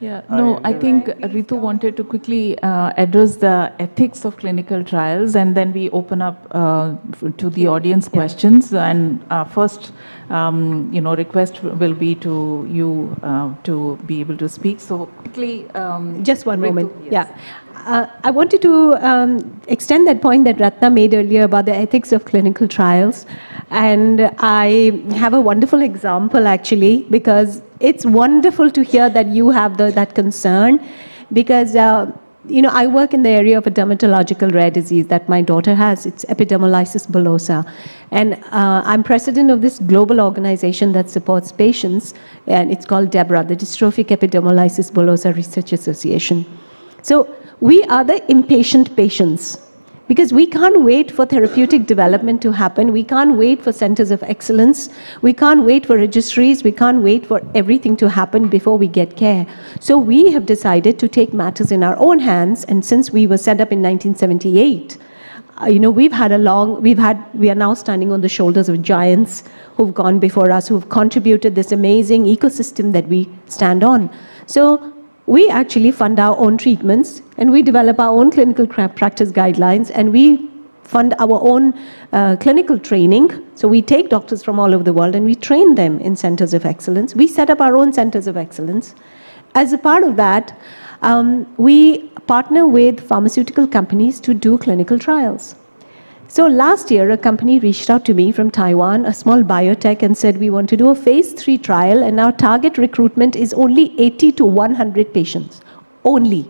Yeah, no, I think Ritu wanted to quickly address the ethics of clinical trials, and then we open up to the audience questions. And first, you know, request will be to you to be able to speak. So quickly, just one Ritu, moment. yes. Yeah. I wanted to extend that point that Ratna made earlier about the ethics of clinical trials. And I have a wonderful example, actually, because it's wonderful to hear that you have that concern, because I work in the area of a dermatological rare disease that my daughter has. It's epidermolysis bullosa. And I'm president of this global organization that supports patients, and it's called DEBRA, the Dystrophic Epidermolysis Bullosa Research Association. So we are the impatient patients, because we can't wait for therapeutic development to happen. We can't wait for centers of excellence. We can't wait for registries. We can't wait for everything to happen before we get care. So we have decided to take matters in our own hands. And since we were set up in 1978, we are now standing on the shoulders of giants who've gone before us, who've contributed this amazing ecosystem that we stand on. So we actually fund our own treatments, and we develop our own clinical practice guidelines, and we fund our own clinical training. So we take doctors from all over the world and we train them in centers of excellence. We set up our own centers of excellence. As a part of that, we partner with pharmaceutical companies to do clinical trials. So last year, a company reached out to me from Taiwan, a small biotech, and said, we want to do a phase 3 trial, and our target recruitment is only 80 to 100 patients, only.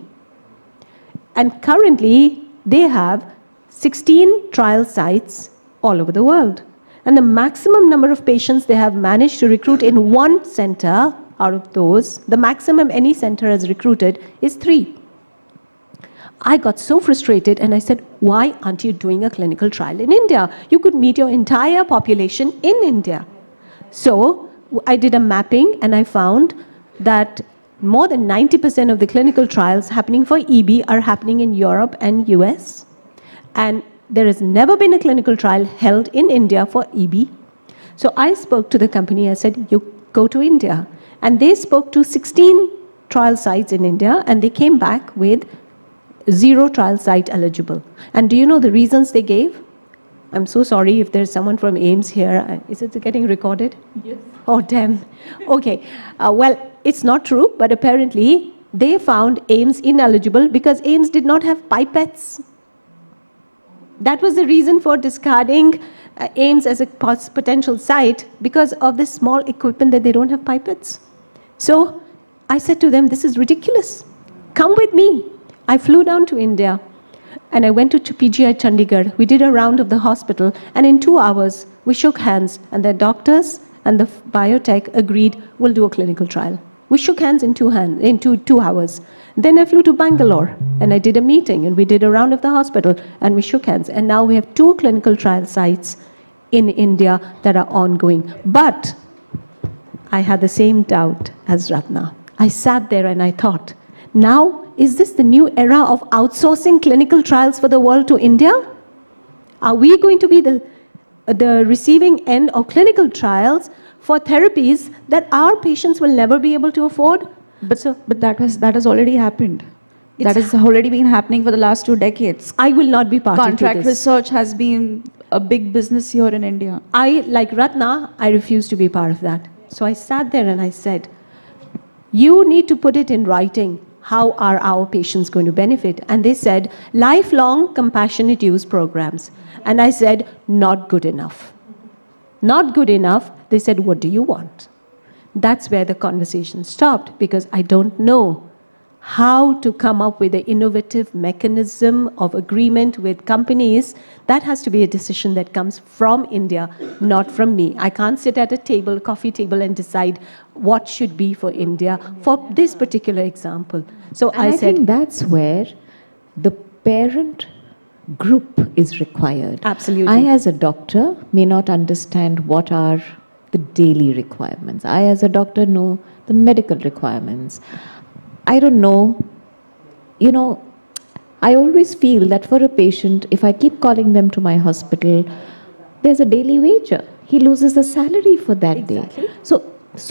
And currently, they have 16 trial sites all over the world. And the maximum number of patients they have managed to recruit in one center, out of those, the maximum any center has recruited is 3. I got so frustrated and I said, why aren't you doing a clinical trial in India? You could meet your entire population in India. So I did a mapping and I found that more than 90% of the clinical trials happening for EB are happening in Europe and US. And there has never been a clinical trial held in India for EB. So I spoke to the company, I said, you go to India. And they spoke to 16 trial sites in India, and they came back with 0 trial site eligible. And do you know the reasons they gave? I'm so sorry if there's someone from AIMS here. Is it getting recorded? Yes. Oh, damn. Okay. Well, it's not true, but apparently they found AIMS ineligible because AIMS did not have pipettes. That was the reason for discarding AIMS as a potential site, because of this small equipment that they don't have pipettes. So I said to them, this is ridiculous. Come with me. I flew down to India and I went to PGI Chandigarh. We did a round of the hospital, and in 2 hours we shook hands, and the doctors and the biotech agreed we'll do a clinical trial. We shook hands in 2 hours. Then I flew to Bangalore and I did a meeting, and we did a round of the hospital and we shook hands, and now we have 2 clinical trial sites in India that are ongoing. But I had the same doubt as Ratna. I sat there and I thought, now, is this the new era of outsourcing clinical trials for the world to India? Are we going to be the receiving end of clinical trials for therapies that our patients will never be able to afford? But that has already happened. That has already been happening for the last 2 decades. I will not be party to this. Contract research has been a big business here in India. Like Ratna, I refuse to be part of that. So I sat there and I said, you need to put it in writing. How are our patients going to benefit? And they said, lifelong compassionate use programs. And I said, not good enough. Not good enough. They said, what do you want? That's where the conversation stopped, because I don't know how to come up with an innovative mechanism of agreement with companies. That has to be a decision that comes from India, not from me. I can't sit at a coffee table, and decide what should be for India for this particular example. So I said, think that's where the parent group is required. Absolutely. I, as a doctor, may not understand what are the daily requirements. I, as a doctor, know the medical requirements. I don't know, I always feel that for a patient, if I keep calling them to my hospital, there's a daily wager. He loses a salary for that day. So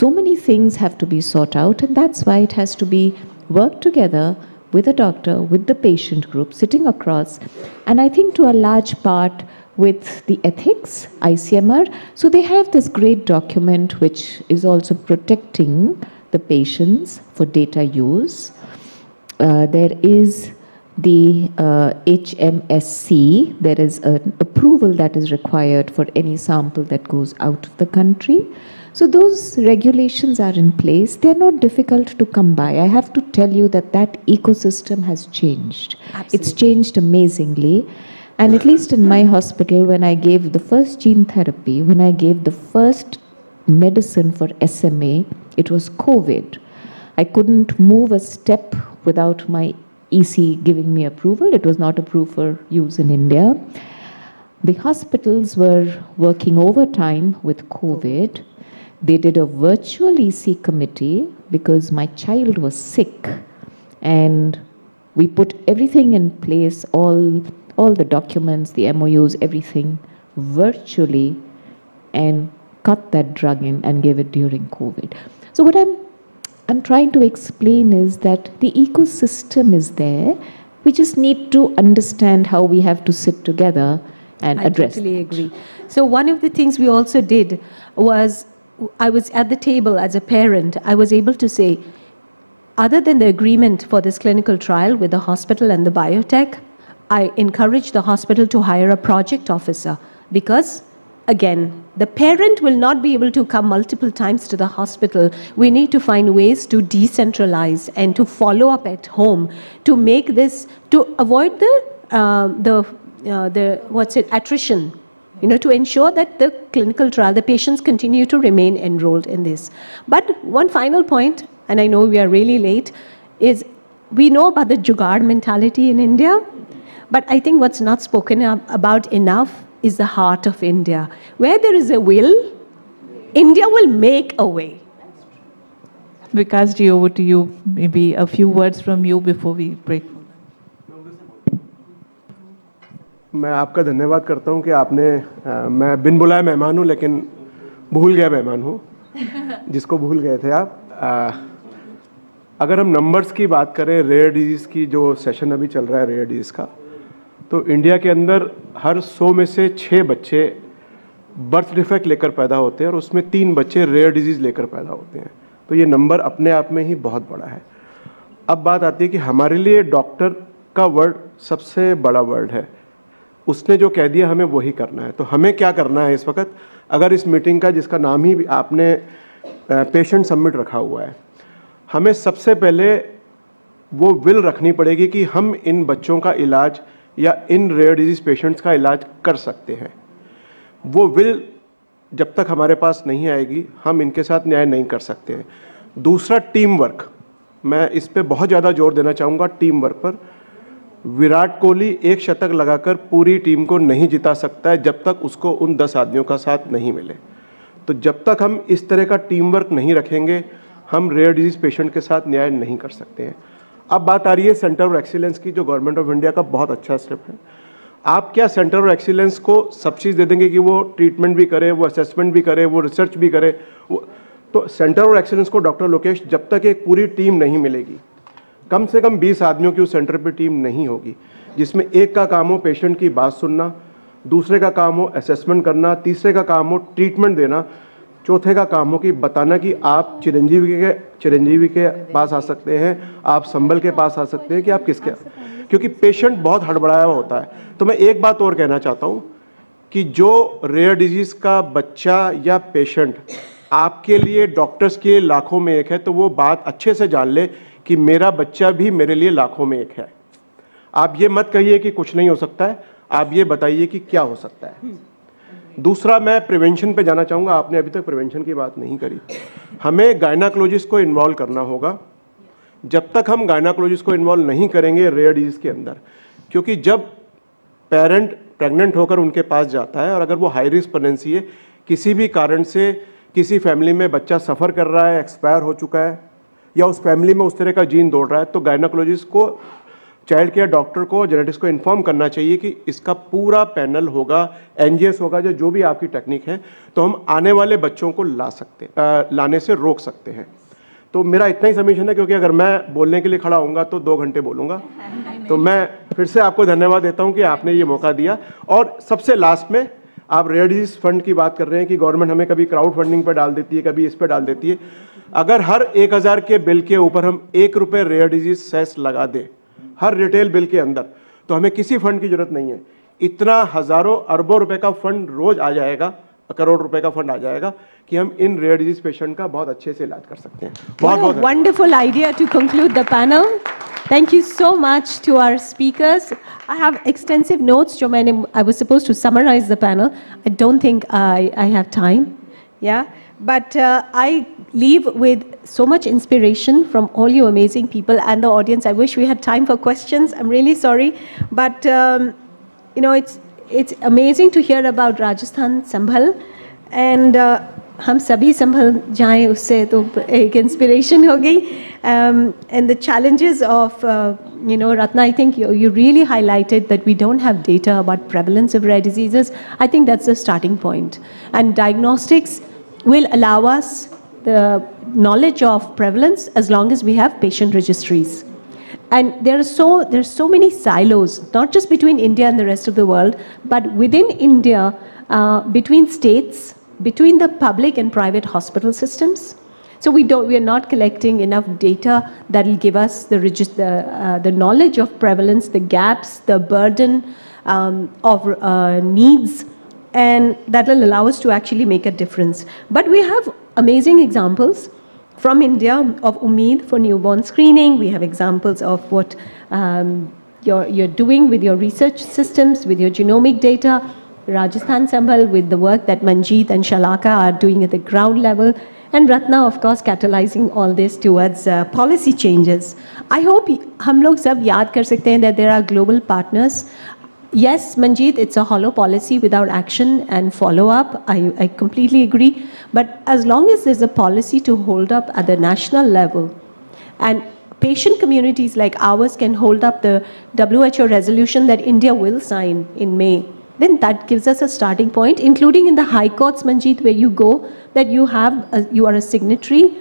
many things have to be sought out, and that's why it has to be worked together with a doctor, with the patient group, sitting across, and I think to a large part with the ethics, ICMR. So they have this great document which is also protecting the patients for data use. There is the HMSC, there is an approval that is required for any sample that goes out of the country. So those regulations are in place. They're not difficult to come by. I have to tell you that that ecosystem has changed. Absolutely. It's changed amazingly. And at least in my hospital, when I gave the first gene therapy, when I gave the first medicine for SMA, it was COVID. I couldn't move a step without my EC giving me approval. It was not approved for use in India. The hospitals were working overtime with COVID. They did a virtual EC committee because my child was sick, and we put everything in place, all the documents, the MOUs, everything virtually, and cut that drug in and gave it during COVID. So what I'm trying to explain is that the ecosystem is there. We just need to understand how we have to sit together and address. I totally agree. So one of the things we also did was, I was at the table as a parent, I was able to say, other than the agreement for this clinical trial with the hospital and the biotech, I encouraged the hospital to hire a project officer because, again, the parent will not be able to come multiple times to the hospital. We need to find ways to decentralize and to follow up at home to make this, to avoid the attrition, to ensure that the clinical trial, the patients continue to remain enrolled in this. But one final point, and I know we are really late, is we know about the jugaad mentality in India, but I think what's not spoken about enough is the heart of India. Where there is a will, India will make a way. Vikas ji, over to you. Maybe a few words from you before we break. मैं आपका धन्यवाद करता हूं कि आपने मैं बिन बुलाए मेहमान हूं लेकिन भूल गया मेहमान हूं जिसको भूल गए थे आप। अगर हम नंबर्स की बात करें, रेयर डिजीज़ की जो सेशन अभी चल रहा है रेयर डिजीज़ का, तो इंडिया के अंदर हर 100 में से 6 बच्चे बर्थ डिफेक्ट लेकर पैदा होते हैं और उसमें 3 बच्चे रेयर डिजीज़ लेकर पैदा होते हैं। तो ये नंबर अपने आप में ही बहुत बड़ा है। अब बात आती है कि हमारे लिए डॉक्टर का वर्ड सबसे बड़ा वर्ड है। उसने जो कह दिया हमें वही करना है। तो हमें क्या करना है इस वक्त, अगर इस मीटिंग का जिसका नाम ही आपने पेशेंट समिट रखा हुआ है, हमें सबसे पहले वो विल रखनी पड़ेगी कि हम इन बच्चों का इलाज या इन रेयर डिजीज़ पेशेंट्स का इलाज कर सकते हैं। वो विल जब तक हमारे पास नहीं आएगी हम इनके साथ न्याय नहीं कर सकते हैं। दूसरा, टीम वर्क, मैं इस पे बहुत ज़्यादा जोर देना चाहूँगा टीम वर्क पर। विराट कोहली 1 शतक लगाकर पूरी टीम को नहीं जिता सकता है जब तक उसको उन 10 आदमियों का साथ नहीं मिले। तो जब तक हम इस तरह का टीम वर्क नहीं रखेंगे हम रेयर डिजीज़ पेशेंट के साथ न्याय नहीं कर सकते हैं। अब बात आ रही है सेंटर ऑफ एक्सीलेंस की, जो गवर्नमेंट ऑफ इंडिया का बहुत अच्छा स्टेप है। आप क्या सेंटर ऑफ एक्सीलेंस को सब चीज़ दे देंगे कि वो ट्रीटमेंट भी करे, वो असेसमेंट भी करे, वो रिसर्च भी करे? तो सेंटर ऑफ एक्सीलेंस को डॉक्टर लोकेश, जब तक एक पूरी टीम नहीं मिलेगी, कम से कम 20 आदमियों की उस सेंटर पे टीम नहीं होगी, जिसमें एक का काम हो पेशेंट की बात सुनना, दूसरे का काम हो असेसमेंट करना, तीसरे का काम हो ट्रीटमेंट देना, चौथे का काम हो कि बताना कि आप चिरंजीवी के पास आ सकते हैं, आप संबल के पास आ सकते हैं, कि आप किसके, क्योंकि पेशेंट बहुत हड़बड़ाया हुआ होता है। तो मैं एक बात और कहना चाहता हूँ कि जो रेयर डिजीज़ का बच्चा या पेशेंट आपके लिए डॉक्टर्स के लाखों में एक है, तो वो बात अच्छे से जान ले कि मेरा बच्चा भी मेरे लिए लाखों में एक है। आप ये मत कहिए कि कुछ नहीं हो सकता है, आप ये बताइए कि क्या हो सकता है। दूसरा, मैं प्रिवेंशन पे जाना चाहूँगा। आपने अभी तक प्रिवेंशन की बात नहीं करी। हमें गायनाकोलॉजिस्ट को इन्वॉल्व करना होगा। जब तक हम गायनाकोलॉजिस्ट को इन्वॉल्व नहीं करेंगे रेयर डिजीज़ के अंदर, क्योंकि जब पेरेंट प्रेग्नेंट होकर उनके पास जाता है और अगर वो हाई रिस्क प्रेगनेंसी है, किसी भी कारण से किसी फैमिली में बच्चा सफ़र कर रहा है, एक्सपायर हो चुका है, या उस फैमिली में उस तरह का जीन दौड़ रहा है, तो गायनाकोलॉजिस्ट को, चाइल्ड केयर डॉक्टर को, जेनेटिक्स को इन्फॉर्म करना चाहिए कि इसका पूरा पैनल होगा, एनजीएस होगा, जो भी आपकी टेक्निक है, तो हम आने वाले बच्चों को लाने से रोक सकते हैं। तो मेरा इतना ही सबमिशन है, क्योंकि अगर मैं बोलने के लिए खड़ा होऊंगा तो 2 घंटे बोलूँगा। तो मैं फिर से आपको धन्यवाद देता हूँ कि आपने ये मौका दिया। और सबसे लास्ट में, आप रेयर डिजीज़ फंड की बात कर रहे हैं कि गवर्नमेंट हमें कभी क्राउड फंडिंग पर डाल देती है, कभी इस पर डाल देती है। अगर हर 1000 के बिल के ऊपर हम 1 रुपये रेयर डिजीज़ सेस लगा दें हर रिटेल बिल के अंदर, तो हमें किसी फंड की जरूरत नहीं है। इतना हज़ारों अरबों रुपए का फंड रोज आ जाएगा, करोड़ रुपए का फंड आ जाएगा कि हम इन रेयर डिजीज पेशेंट का बहुत अच्छे से इलाज कर सकते हैं। What a wonderful idea to conclude the panel. Thank you so much to our speakers. I have extensive notes, jo I was supposed to summarize the panel. I don't think I have time. Yeah, but I leave with so much inspiration from all you amazing people and the audience. I wish we had time for questions. I'm really sorry, but you know, it's amazing to hear about Rajasthan Sambhal, and हम सभी संभल जाएं उससे तो एक inspiration हो गई, and the challenges of you know, Ratna, I think you really highlighted that we don't have data about prevalence of rare diseases. I think that's the starting point, and diagnostics will allow us the knowledge of prevalence as long as we have patient registries. And there's so many silos, not just between India and the rest of the world, but within India, between states, between the public and private hospital systems. So we are not collecting enough data that will give us the knowledge of prevalence, the gaps, the burden of needs, and that will allow us to actually make a difference. But we have amazing examples from India of Umeed for newborn screening. We have examples of what you're doing with your research systems, with your genomic data. Rajasthan Sambhal with the work that Manjeet and Shalaka are doing at the ground level. And Ratna, of course, catalyzing all this towards policy changes. I hope hum log sab yaad kar sakte hain that there are global partners. Yes, Manjeet, it's a hollow policy without action and follow-up. I completely agree. But as long as there's a policy to hold up at the national level, and patient communities like ours can hold up the WHO resolution that India will sign in May, then that gives us a starting point, including in the high courts, Manjeet, where you go, that you are a signatory.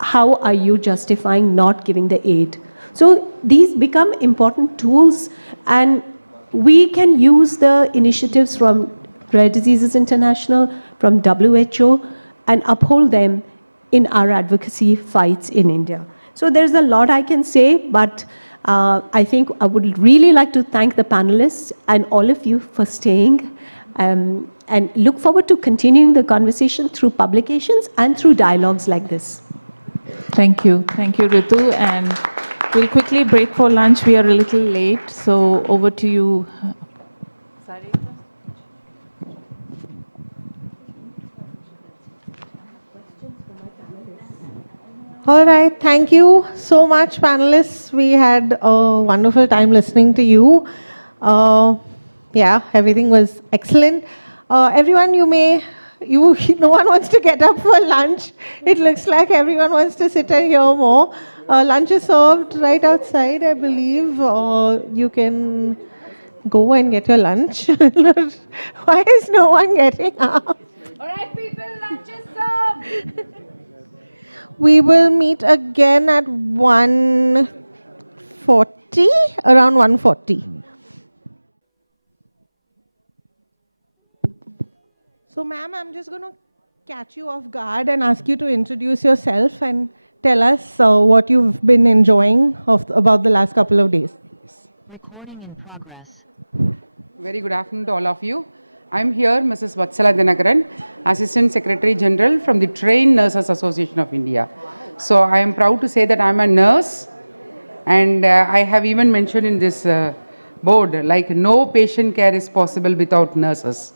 How are you justifying not giving the aid? So these become important tools, and we can use the initiatives from Rare Diseases International, from WHO, and uphold them in our advocacy fights in India. So there's a lot I can say, but I think I would really like to thank the panelists and all of you for staying, and look forward to continuing the conversation through publications and through dialogues like this. Thank you, Ritu, and we'll quickly break for lunch. We are a little late, so over to you. All right, thank you so much, panelists. We had a wonderful time listening to you. Yeah, everything was excellent. Everyone, no one wants to get up for lunch. It looks like everyone wants to sit and hear more. Lunch is served right outside, I believe. You can go and get your lunch. Why is no one getting up? All right, people, lunch is served. We will meet again at 1:40, around 1:40. So, ma'am, I'm just going to catch you off guard and ask you to introduce yourself and tell us what you've been enjoying about the last couple of days. Recording in progress. Very good afternoon to all of you. I'm here, Mrs. Vatsala Dinakaran, Assistant Secretary General from the Trained Nurses Association of India. So I am proud to say that I'm a nurse, and I have even mentioned in this board, like no patient care is possible without nurses.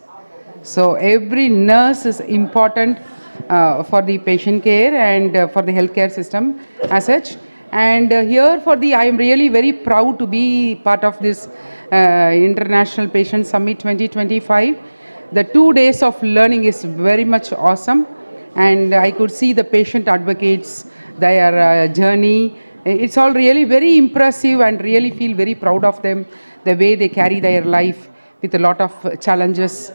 So every nurse is important for the patient care and for the healthcare system as such. And here I am really very proud to be part of this International Patient Summit 2025. The 2 days of learning is very much awesome, and I could see the patient advocates, their journey. It's all really very impressive, and really feel very proud of them, the way they carry their life with a lot of challenges.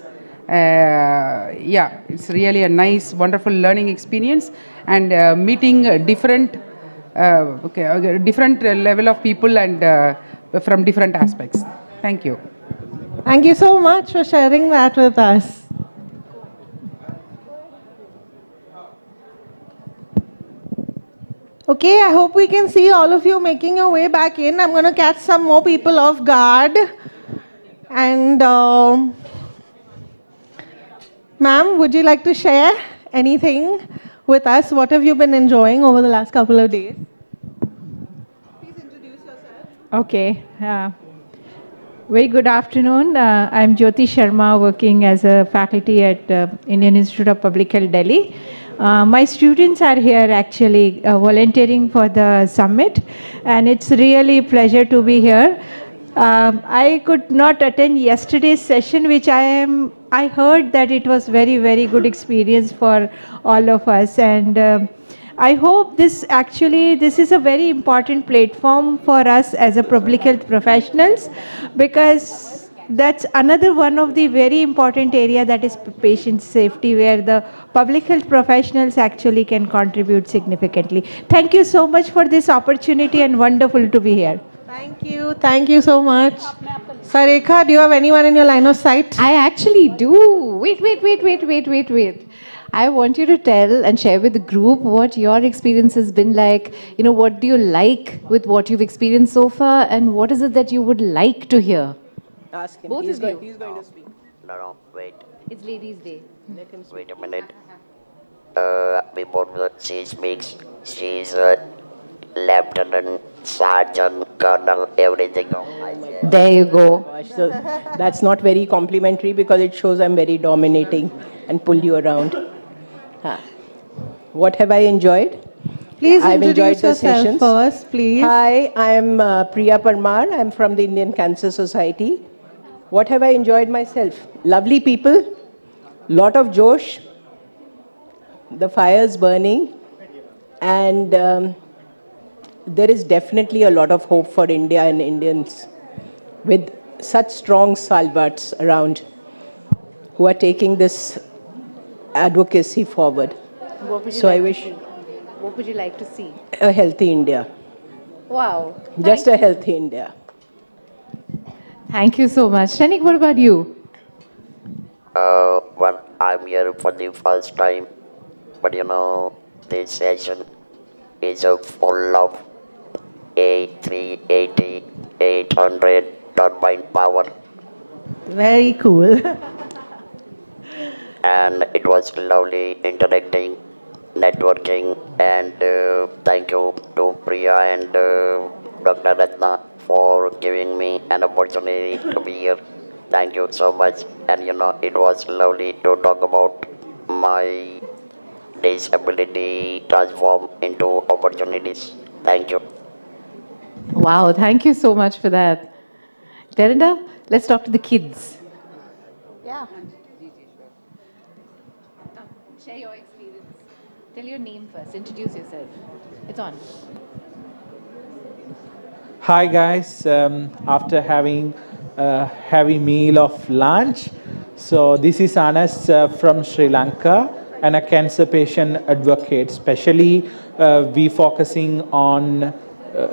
Yeah, it's really a nice, wonderful learning experience, and meeting different level of people and from different aspects. Thank you. Thank you so much for sharing that with us. Okay, I hope we can see all of you making your way back in. I'm going to catch some more people off guard. And ma'am, would you like to share anything with us? What have you been enjoying over the last couple of days? Okay. Very good afternoon. I'm Jyoti Sharma, working as a faculty at Indian Institute of Public Health, Delhi. My students are here actually volunteering for the summit, and it's really a pleasure to be here. I could not attend yesterday's session, which I heard that it was very, very good experience for all of us, and I hope this is a very important platform for us as a public health professionals, because that's another one of the very important area, that is patient safety, where the public health professionals actually can contribute significantly. Thank you so much for this opportunity, and wonderful to be here. Thank you so much. Sarekha, do you have anyone in your line of sight? I actually do. Wait. I want you to tell and share with the group what your experience has been like. You know, what do you like with what you've experienced so far, and what is it that you would like to hear? Ask him. Both He's of you. He's going to speak. No, wait. It's Ladies' Day. Let him speak. Wait a minute. Before she speaks, she's a lieutenant, sergeant, colonel, everything. There you go. Gosh, so that's not very complimentary, because it shows I'm very dominating and pull you around. What have I enjoyed? Please I've enjoyed introduce the yourself sessions. first, please. Hi, I'm Priya Parmar. I'm from the Indian Cancer Society. What have I enjoyed myself? Lovely people, lot of josh, the fire's burning, and there is definitely a lot of hope for India and Indians with such strong stalwarts around who are taking this advocacy forward. So I wish What would you like to see? a healthy India, Wow. just a healthy India. Thank you so much. Shanik, what about you? Well, I'm here for the first time, but this session is full of 380, 800 turbine power, Very cool. and it was lovely interacting, networking, and thank you to Priya and Dr. Ratna for giving me an opportunity to be here. Thank you so much. And it was lovely to talk about my disability transform into opportunities. Thank you. Wow, thank you so much for that. Terinda, let's talk to the kids. Yeah. Share your experience. Tell your name first. Introduce yourself. It's on. Hi guys, after having a heavy meal of lunch, so this is Anas from Sri Lanka, and a cancer patient advocate. Especially we focusing on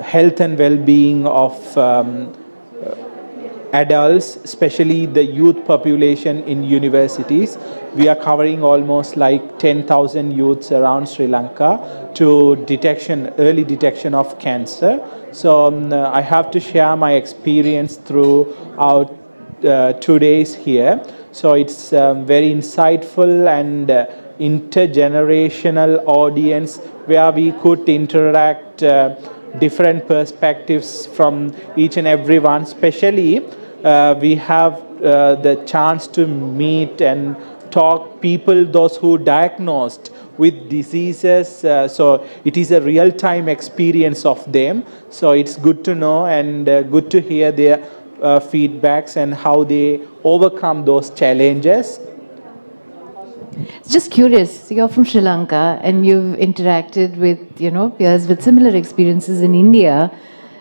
health and well-being of adults, especially the youth population in universities. We are covering almost like 10,000 youths around Sri Lanka to early detection of cancer. So I have to share my experience throughout 2 days here. So it's very insightful and intergenerational audience where we could interact different perspectives from each and every one. Especially we have the chance to meet and talk people, those who diagnosed with diseases. So it is a real-time experience of them. So it's good to know and good to hear their feedbacks and how they overcome those challenges. Just curious, you're from Sri Lanka and you've interacted with, peers with similar experiences in India.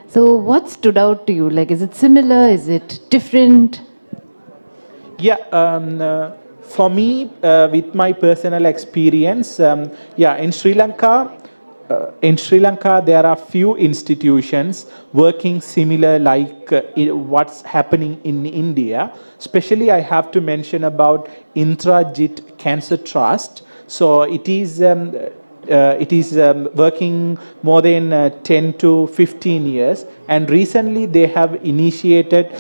So what stood out to you? Like, is it similar? Is it different? Yeah, for me, with my personal experience, in Sri Lanka, there are few institutions working similar like what's happening in India. Especially, I have to mention about Intrajit Cancer Trust. So it is it is working more than 10 to 15 years, and recently they have initiated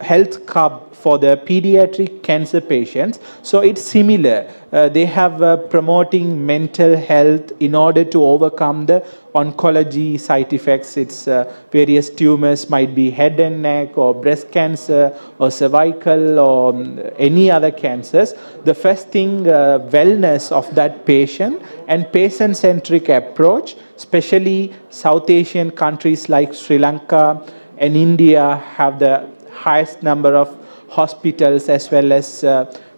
health club for the pediatric cancer patients. So it's similar. They have promoting mental health in order to overcome the oncology side effects. It's various tumors, might be head and neck or breast cancer or cervical or any other cancers. The first thing, wellness of that patient and patient-centric approach, especially South Asian countries like Sri Lanka and India have the highest number of hospitals as well as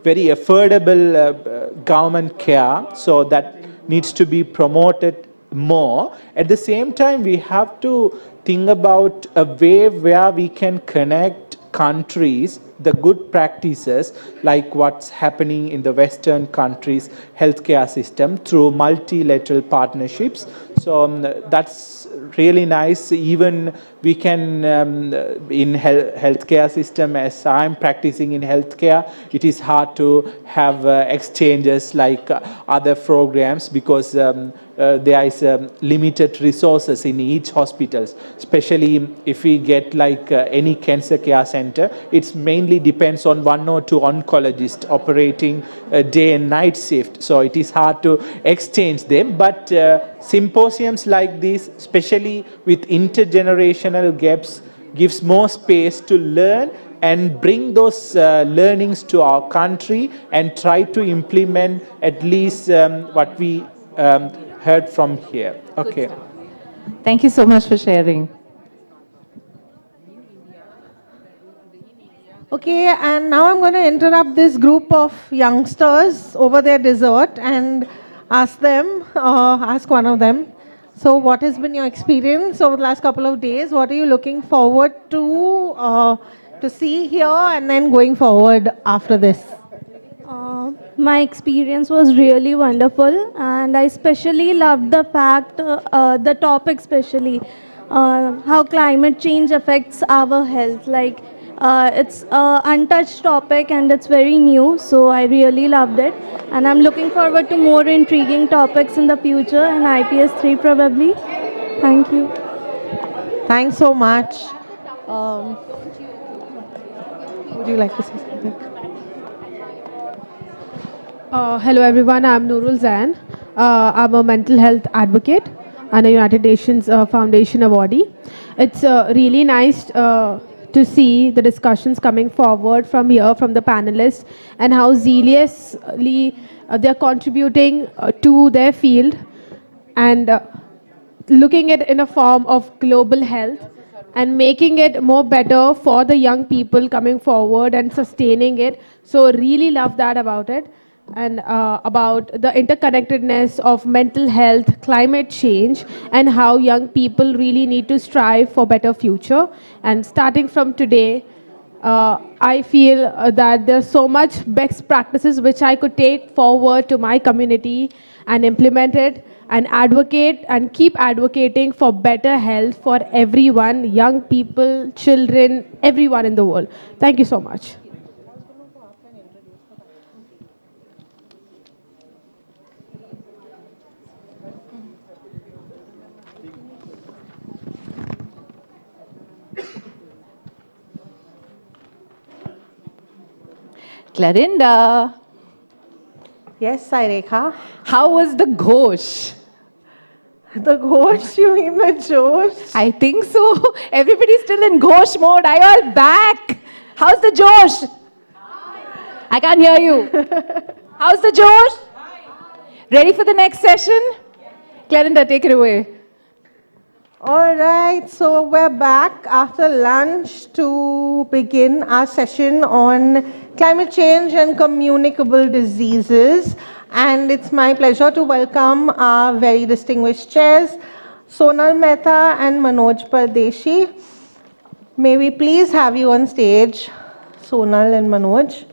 very affordable government care. So that needs to be promoted more. At the same time, we have to think about a way where we can connect countries, the good practices, like what's happening in the Western countries' healthcare system through multilateral partnerships. So that's really nice. Even we can, in healthcare system, as I'm practicing in healthcare, it is hard to have exchanges like other programs because there is limited resources in each hospitals, especially if we get like any cancer care center, it's mainly depends on 1 or 2 oncologists operating a day and night shift. So it is hard to exchange them, but symposiums like this, especially with intergenerational gaps, gives more space to learn and bring those learnings to our country and try to implement at least what we heard from here. Okay. Thank you so much for sharing. Okay, and now I'm going to interrupt this group of youngsters over their dessert and ask one of them. So what has been your experience over the last couple of days? What are you looking forward to see here and then going forward after this? My experience was really wonderful, and I especially loved the fact, the topic especially, how climate change affects our health. Like, it's an untouched topic and it's very new, so I really loved it. And I'm looking forward to more intriguing topics in the future and IPS 3 probably. Thank you. Thanks so much. Would you like to say something? Hello everyone, I'm Nurul Zain. I'm a mental health advocate and a United Nations Foundation awardee. It's really nice to see the discussions coming forward from here, from the panelists, and how zealously they're contributing to their field and looking at it in a form of global health and making it more better for the young people coming forward and sustaining it. So really love that about it. And about the interconnectedness of mental health, climate change, and how young people really need to strive for better future. And starting from today, I feel that there's so much best practices which I could take forward to my community and implement it and advocate and keep advocating for better health for everyone, young people, children, everyone in the world. Thank you so much. Clarinda. Yes, Saireka. How was the Ghosh? The Ghosh? You mean the Josh? I think so. Everybody's still in Ghosh mode. Are you all back? How's the Josh? I can't hear you. How's the Josh? Ready for the next session? Clarinda, take it away. All right, so we're back after lunch to begin our session on climate change and communicable diseases. And it's my pleasure to welcome our very distinguished chairs, Sonal Mehta and Manoj Pardeshi. May we please have you on stage, Sonal and Manoj.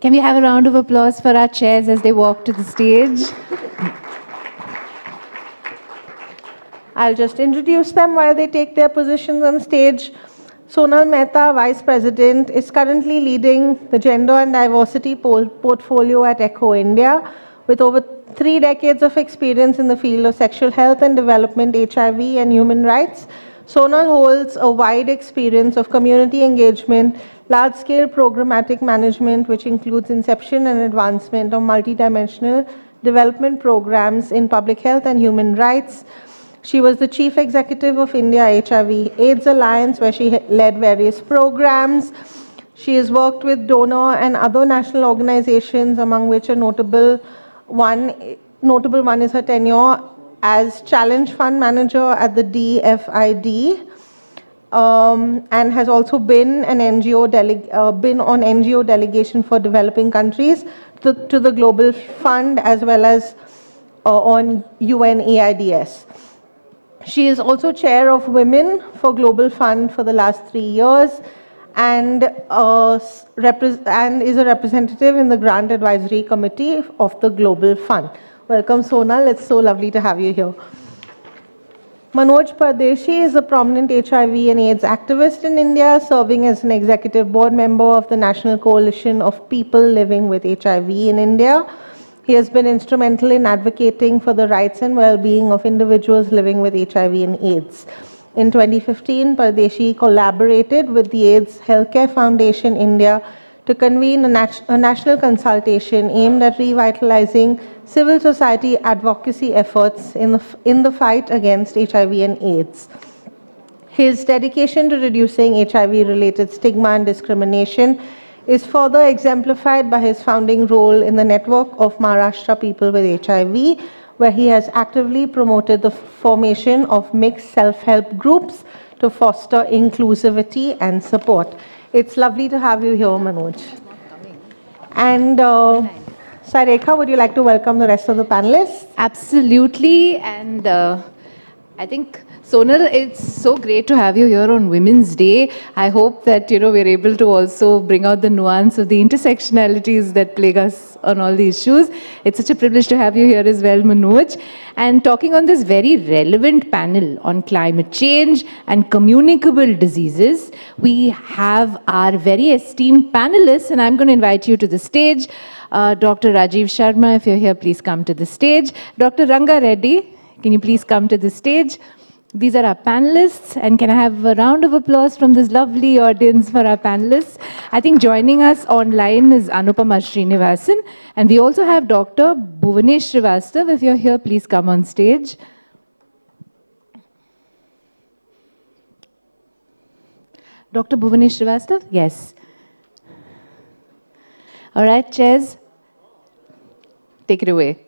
Can we have a round of applause for our chairs as they walk to the stage? I'll just introduce them while they take their positions on stage. Sonal Mehta, Vice President, is currently leading the Gender and Diversity portfolio at ECHO India with over 3 decades of experience in the field of sexual health and development, HIV, and human rights. Sonal holds a wide experience of community engagement, large-scale programmatic management, which includes inception and advancement of multidimensional development programs in public health and human rights. She was the chief executive of India HIV/AIDS Alliance, where she led various programs. She has worked with donor and other national organizations, among which a notable one is her tenure as Challenge Fund Manager at the DFID, and has also been an been on NGO delegation for developing countries to the Global Fund, as well as on UNAIDS. She is also chair of Women for Global Fund for the last 3 years, and is a representative in the Grant Advisory Committee of the Global Fund. Welcome, Sonal. It's so lovely to have you here. Manoj Pardeshi is a prominent HIV and AIDS activist in India, serving as an executive board member of the National Coalition of People Living with HIV in India. He has been instrumental in advocating for the rights and well-being of individuals living with HIV and AIDS. In 2015, Pardeshi collaborated with the AIDS Healthcare Foundation India to convene a national consultation aimed at revitalizing civil society advocacy efforts in the fight against HIV and AIDS. His dedication to reducing HIV-related stigma and discrimination is further exemplified by his founding role in the network of Maharashtra People with HIV, where he has actively promoted the formation of mixed self-help groups to foster inclusivity and support. It's lovely to have you here, Manoj. And Sarekha, would you like to welcome the rest of the panelists? Absolutely. And I think, Sonal, it's so great to have you here on Women's Day. I hope that, we're able to also bring out the nuance of the intersectionalities that plague us on all the issues. It's such a privilege to have you here as well, Manoj. And talking on this very relevant panel on climate change and communicable diseases, we have our very esteemed panelists, and I'm going to invite you to the stage. Dr. Rajiv Sharma, if you're here, please come to the stage. Dr. Ranga Reddy, can you please come to the stage? These are our panelists, and can I have a round of applause from this lovely audience for our panelists? I think joining us online is Anupama Srinivasan, and we also have Dr. Bhuvanesh Srivastav. If you're here, please come on stage. Dr. Bhuvanesh Srivastav? Yes. All right, chairs, take it away.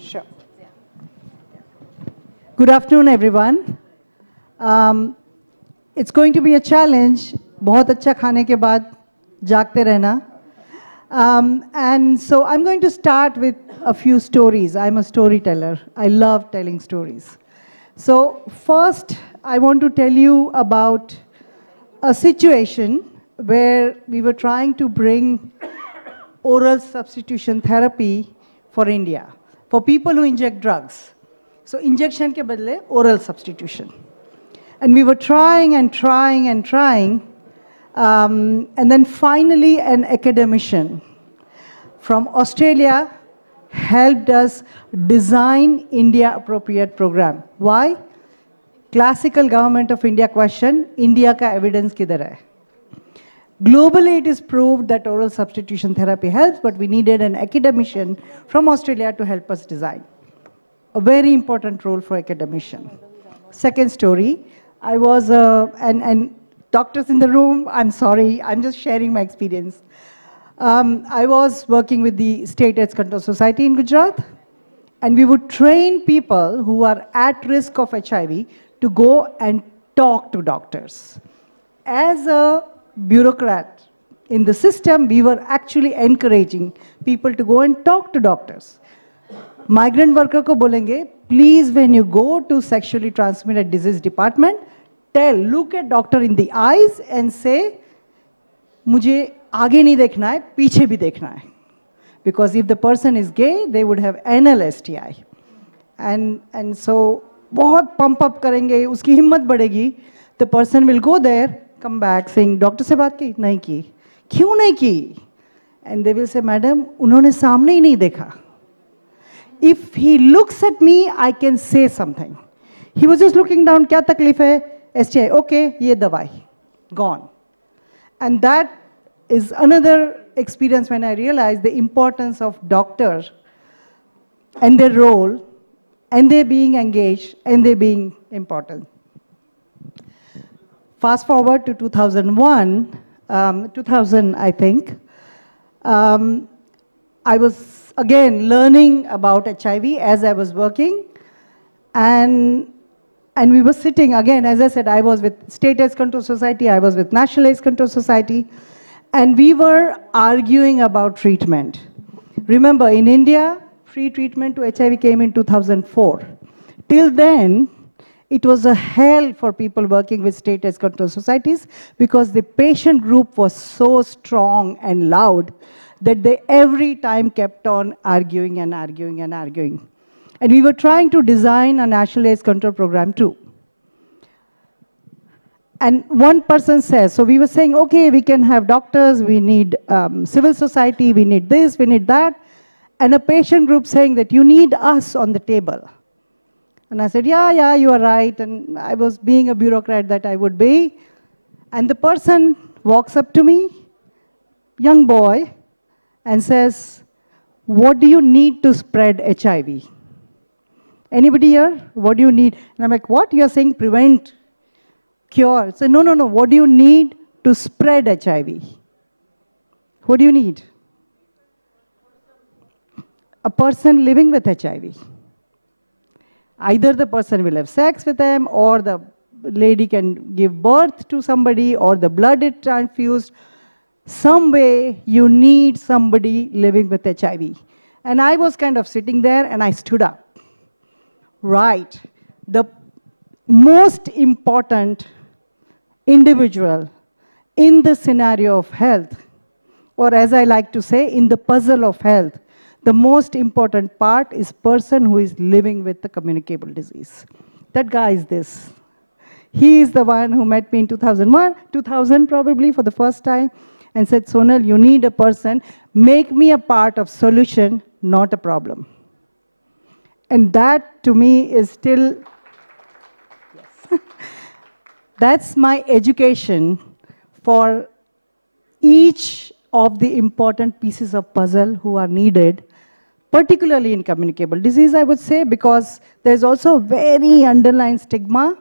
Sure. Good afternoon, everyone. It's going to be a challenge. बहुत अच्छा खाने के बाद जागते रहना. And so I'm going to start with a few stories. I'm a storyteller. I love telling stories. So first, I want to tell you about a situation where we were trying to bring oral substitution therapy for India, for people who inject drugs. So injection ke badle oral substitution. And we were trying and trying and trying. And then finally an academician from Australia helped us design India appropriate program. Why? Classical government of India question, India ka evidence kidhar hai? Globally, it is proved that oral substitution therapy helps, but we needed an academician from Australia to help us design. A very important role for academician. Second story, I was, and doctors in the room, I'm sorry, I'm just sharing my experience. I was working with the State AIDS Control Society in Gujarat, and we would train people who are at risk of HIV to go and talk to doctors. As a bureaucrat in the system, we were actually encouraging people to go and talk to doctors. Migrant worker ko bolenge, please when you go to sexually transmitted disease department, look at doctor in the eyes and say, मुझे आगे नहीं देखना है, पीछे भी देखना है. Because if the person is gay, they would have anal STI. And so, बहुत pump up करेंगे, उसकी हिम्मत बढ़ेगी. The person will go there, come back saying, doctor से बात की? नहीं की. क्यों नहीं की? And they will say, madam, उन्होंने सामने ही नहीं देखा. If he looks at me, I can say something. He was just looking down, क्या तकलीफ है? STI, okay, ये दवाई. Gone. And that is another experience when I realized the importance of doctors and their role, and they being engaged, and they being important. Fast forward to 2000, I think. I was again learning about HIV as I was working, and we were sitting again, as I said, I was with State AIDS Control Society, I was with National AIDS Control Society, and we were arguing about treatment. Remember, in India, free treatment to HIV came in 2004. Till then, it was a hell for people working with state AIDS control societies because the patient group was so strong and loud that they every time kept on arguing and arguing and arguing. And we were trying to design a national AIDS control program too. And one person says, so we were saying, okay, we can have doctors, we need civil society, we need this, we need that. And a patient group saying that you need us on the table. And I said, yeah, you are right. And I was being a bureaucrat that I would be. And the person walks up to me, young boy, and says, what do you need to spread HIV? Anybody here? What do you need? And I'm like, what? You're saying prevent, cure. So no, what do you need to spread HIV? What do you need? A person living with HIV. Either the person will have sex with them, or the lady can give birth to somebody, or the blood is transfused. Some way you need somebody living with HIV. And I was kind of sitting there and I stood up. Right. The most important individual in the scenario of health, or as I like to say, in the puzzle of health, the most important part is person who is living with the communicable disease. That guy is this. He is the one who met me in 2000 probably for the first time, and said, Sonal, you need a person, make me a part of solution, not a problem. And that to me is still, yes. That's my education for each of the important pieces of puzzle who are needed, particularly in communicable disease, I would say, because there's also a very underlying stigma.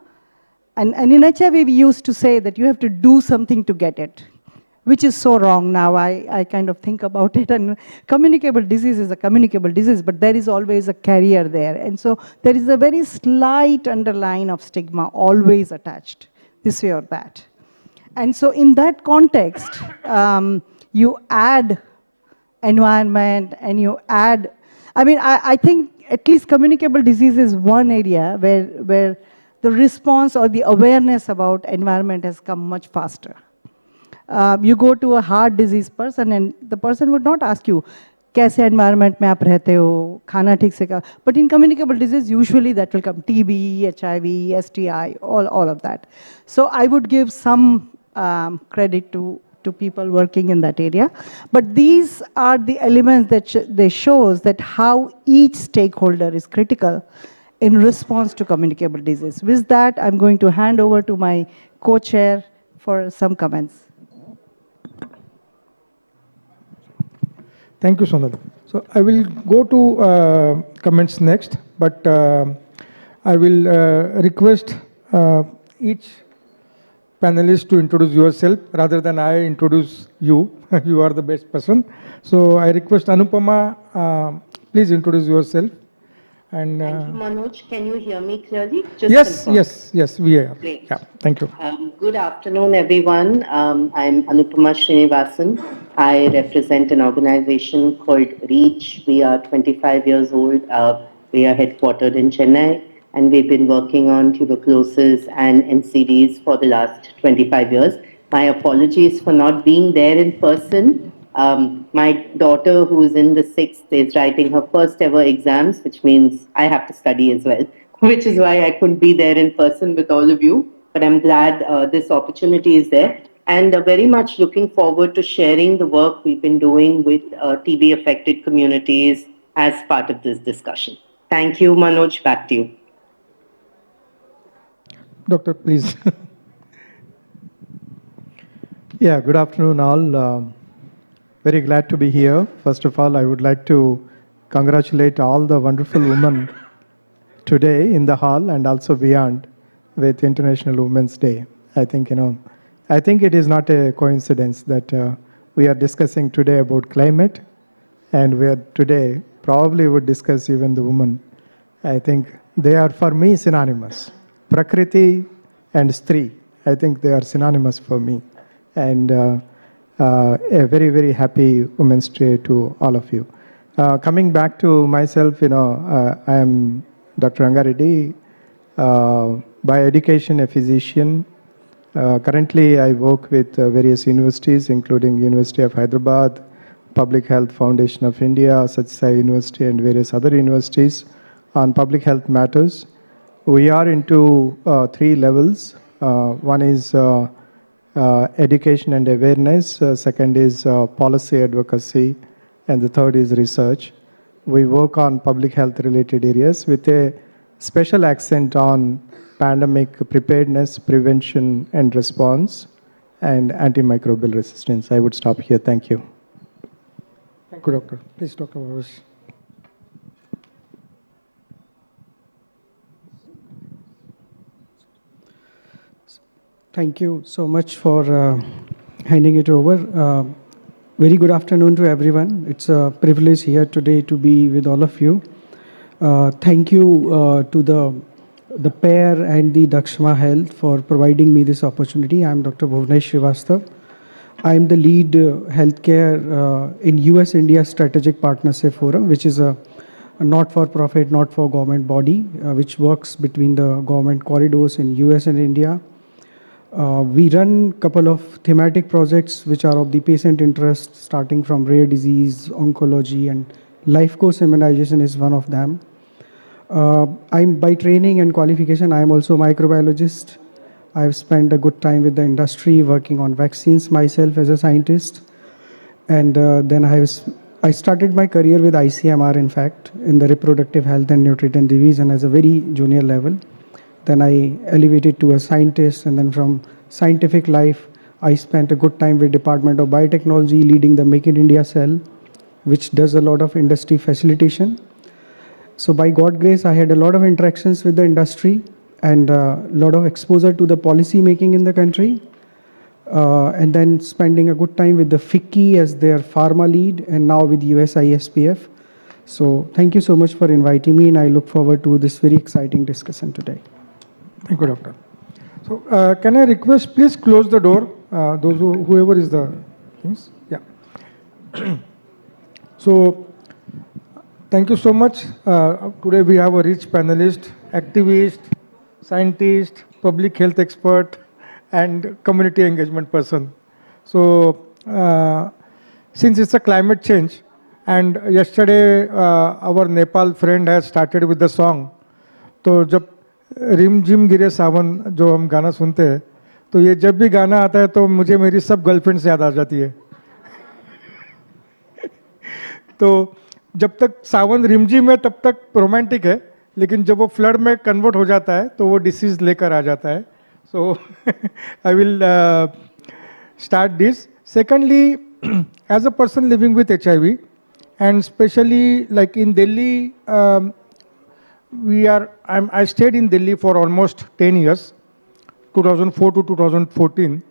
And in HIV, we used to say that you have to do something to get it, which is so wrong now. I kind of think about it. And communicable disease is a communicable disease, but there is always a carrier there. And so there is a very slight underline of stigma always attached, this way or that. And so in that context, you add environment and you add, I think at least communicable disease is one area where the response or the awareness about environment has come much faster. You go to a heart disease person and the person would not ask you, कैसे environment में आप रहते हो, खाना ठीक से का. But in communicable disease, usually that will come, TB, HIV, STI, all of that. So I would give some credit to people working in that area. But these are the elements that they shows that how each stakeholder is critical in response to communicable disease. With that, I'm going to hand over to my co-chair for some comments. Thank you, Sonal. So I will go to comments next, but I will request each panelist to introduce yourself rather than I introduce you. You are the best person. So I request Anupama, please introduce yourself. And thank you, Manoj. Can you hear me clearly? Just yes, we are. Great. Yeah, thank you. Good afternoon, everyone. I'm Anupama Srinivasan. I represent an organization called REACH. We are 25 years old. We are headquartered in Chennai, and we've been working on tuberculosis and NCDs for the last 25 years. My apologies for not being there in person. My daughter, who is in the 6th, is writing her first ever exams, which means I have to study as well, which is why I couldn't be there in person with all of you. But I'm glad this opportunity is there, and very much looking forward to sharing the work we've been doing with TB-affected communities as part of this discussion. Thank you, Manoj. Back to you. Doctor, please. Yeah, good afternoon, all. Very glad to be here. First of all, I would like to congratulate all the wonderful women today in the hall and also beyond with International Women's Day. I think it is not a coincidence that we are discussing today about climate, and we are today probably would discuss even the women. I think they are for me synonymous. Prakriti and Stri, I think they are synonymous for me. And a very, very happy Women's Day to all of you. Coming back to myself, I am Dr. Rangareddy, by education a physician. Currently, I work with various universities, including University of Hyderabad, Public Health Foundation of India, Satyasai University, and various other universities on public health matters. We are into 3 levels. One is education and awareness, second is policy advocacy, and the third is research. We work on public health related areas with a special accent on pandemic preparedness, prevention and response, and antimicrobial resistance. I would stop here. Thank you. Thank you, Doctor. Please, Dr. Vavesh. Thank you so much for handing it over. Very good afternoon to everyone. It's a privilege here today to be with all of you. Thank you to the pair and the DakshamA Health for providing me this opportunity. I'm Dr. Bhuvnesh Srivastav. I'm the lead healthcare in US-India Strategic Partnership Forum, which is a not-for-profit, not-for-government body, which works between the government corridors in US and India. We run a couple of thematic projects which are of the patient interest, starting from rare disease, oncology, and life course immunization is one of them. I'm by training and qualification, I'm also a microbiologist. I've spent a good time with the industry working on vaccines myself as a scientist. And then I started my career with ICMR, in fact, in the reproductive health and nutrition division as a very junior level. Then I elevated to a scientist, and then from scientific life, I spent a good time with Department of Biotechnology leading the Make in India cell, which does a lot of industry facilitation. So by God's grace, I had a lot of interactions with the industry and a lot of exposure to the policy making in the country. And then spending a good time with the FICCI as their pharma lead, and now with USISPF. So thank you so much for inviting me, and I look forward to this very exciting discussion today. Thank you, Doctor. So can I request, please close the door, whoever is the things. Yeah. So thank you so much. Today we have a rich panelist, activist, scientist, public health expert, and community engagement person. So since it's a climate change, and yesterday our Nepal friend has started with the song, तो जब rim gym गिरे सावन जो हम गाना सुनते हैं, तो ये जब भी गाना आता है तो मुझे मेरी सब गर्लफ्रेंड्स याद आ जाती है. तो जब तक सावन रिमझिम है तब तक रोमांटिक है, लेकिन जब वो फ्लड में कन्वर्ट हो जाता है तो वो डिसीज लेकर आ जाता है. So I will start this. Secondly, as a person living with HIV, and especially like in Delhi, I stayed in Delhi for almost 10 years, 2004 to 2014,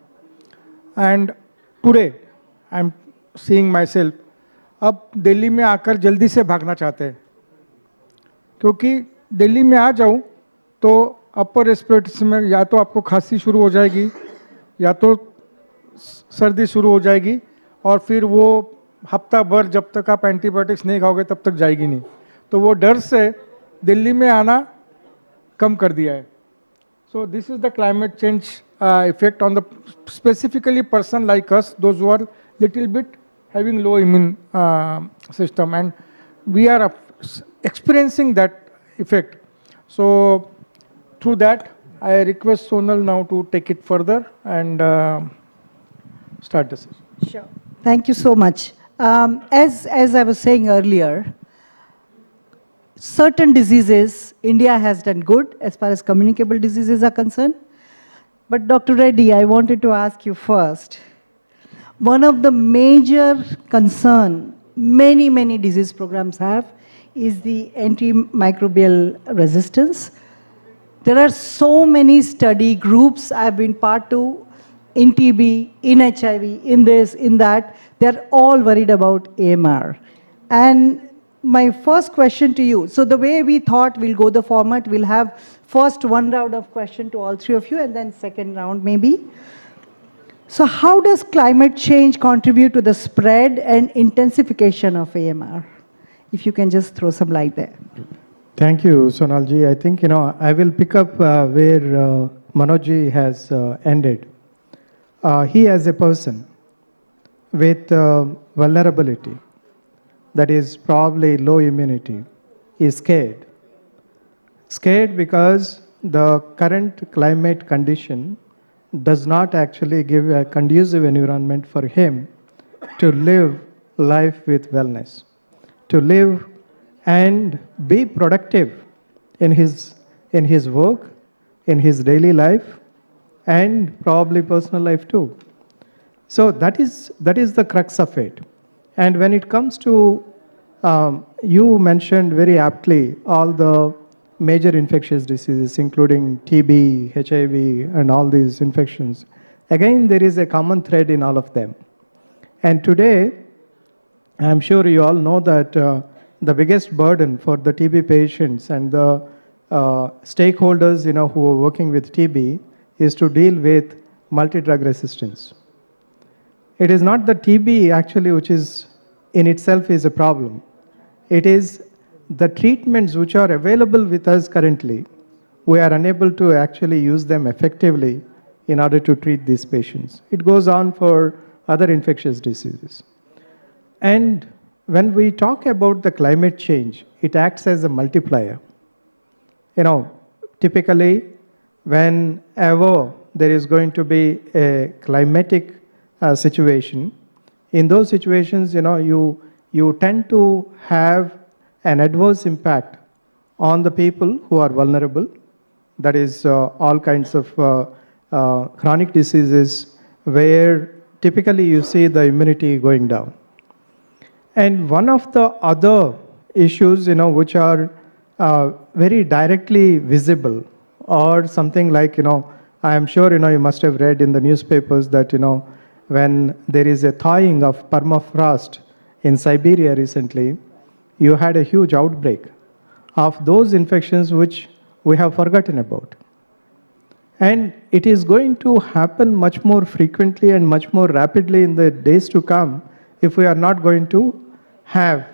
and today I'm seeing myself, अब दिल्ली में आकर जल्दी से भागना चाहते हैं, क्योंकि दिल्ली में आ जाऊं तो अपर रेस्पिरेटरी में या तो आपको खांसी शुरू हो जाएगी या तो सर्दी शुरू हो जाएगी, और फिर वो हफ्ता भर जब तक आप एंटीबायोटिक्स नहीं खाओगे तब तक जाएगी नहीं. तो वो डर से दिल्ली में आना कम कर दिया है. So this is the climate change effect on the specifically person like us, those who are little bit having low immune system, and we are experiencing that effect. So through that, I request Sonal now to take it further and start the session. Sure. Thank you so much. As I was saying earlier, certain diseases, India has done good as far as communicable diseases are concerned. But Dr. Reddy, I wanted to ask you first, one of the major concern many disease programs have is the antimicrobial resistance. There are so many study groups I've been part to in TB, in HIV, in this, in that. They're all worried about AMR. And my first question to you, so the way we thought we'll go the format, we'll have first one round of question to all three of you and then second round maybe. So how does climate change contribute to the spread and intensification of AMR? If you can just throw some light there. Thank you, Sonalji. I think, I will pick up where Manojji has ended. He as a person with vulnerability, that is probably low immunity, is scared. Scared because the current climate condition does not actually give a conducive environment for him to live life with wellness, to live and be productive in his work, in his daily life, and probably personal life too. So that is the crux of it. And when it comes to, you mentioned very aptly all the major infectious diseases, including TB, HIV, and all these infections. Again, there is a common thread in all of them. And today, I'm sure you all know that the biggest burden for the TB patients and the stakeholders, who are working with TB is to deal with multi-drug resistance. It is not the TB actually which is in itself is a problem. It is the treatments which are available with us currently, we are unable to actually use them effectively in order to treat these patients. It goes on for other infectious diseases. And when we talk about the climate change, it acts as a multiplier. Typically, whenever there is going to be a climatic situation, in those situations, you tend to have an adverse impact on the people who are vulnerable. That is all kinds of chronic diseases where typically you see the immunity going down. And one of the other issues, which are very directly visible, or something like, I am sure, you must have read in the newspapers that, when there is a thawing of permafrost in Siberia recently, you had a huge outbreak of those infections which we have forgotten about. And it is going to happen much more frequently and much more rapidly in the days to come if we are not going to have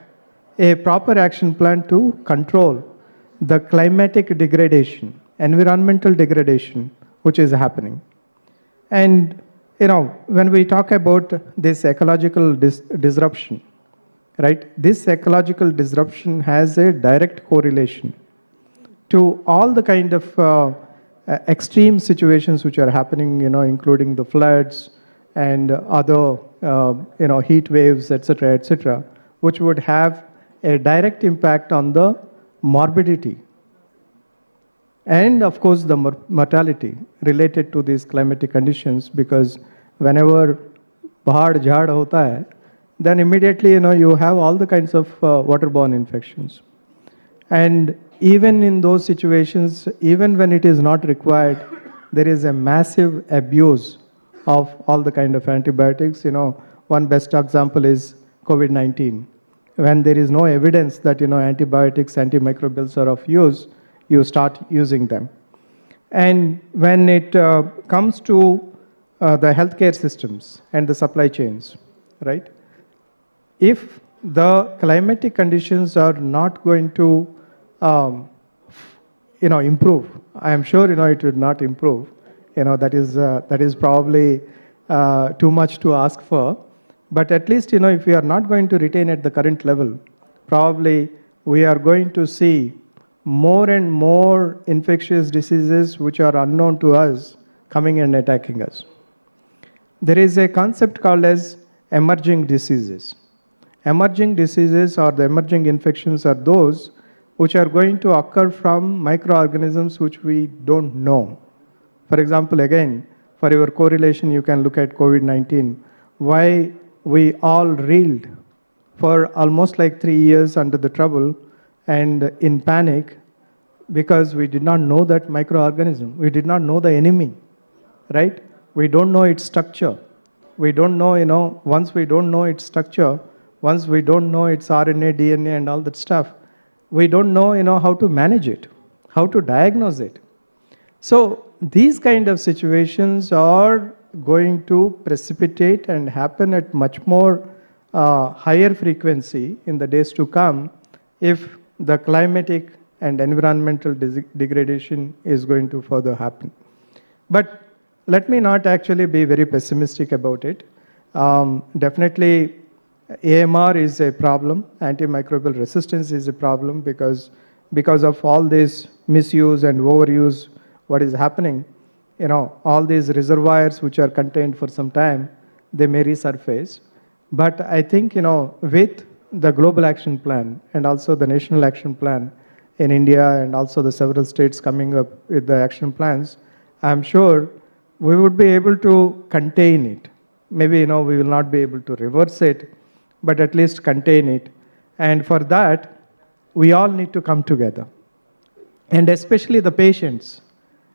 a proper action plan to control the climatic degradation, environmental degradation, which is happening. And, when we talk about this ecological disruption, right, this ecological disruption has a direct correlation to all the kind of extreme situations which are happening, including the floods and other, heat waves, etc., which would have a direct impact on the morbidity and, of course, the mortality related to these climatic conditions, because whenever bahad jhad hota hai, then immediately, you have all the kinds of waterborne infections. And even in those situations, even when it is not required, there is a massive abuse of all the kind of antibiotics. One best example is COVID-19. When there is no evidence that, antibiotics, antimicrobials are of use, you start using them. And when it comes to the healthcare systems and the supply chains, right? If the climatic conditions are not going to, improve, I am sure, it would not improve. That is probably too much to ask for. But at least, if we are not going to retain at the current level, probably we are going to see more and more infectious diseases which are unknown to us coming and attacking us. There is a concept called as emerging diseases. Emerging diseases or the emerging infections are those which are going to occur from microorganisms which we don't know. For example, again, for your correlation, you can look at COVID-19. Why we all reeled for almost like 3 years under the trouble and in panic, because we did not know that microorganism. We did not know the enemy, right? We don't know its structure. We don't know, once we don't know its structure, once we don't know its RNA, DNA and all that stuff, we don't know, how to manage it, how to diagnose it. So these kind of situations are going to precipitate and happen at much more higher frequency in the days to come if the climatic and environmental degradation is going to further happen. But let me not actually be very pessimistic about it. Definitely, AMR is a problem. Antimicrobial resistance is a problem because of all this misuse and overuse, what is happening, all these reservoirs which are contained for some time, they may resurface. But I think, with the global action plan and also the national action plan in India and also the several states coming up with the action plans, I'm sure we would be able to contain it. Maybe, we will not be able to reverse it, but at least contain it. And for that, we all need to come together. And especially the patients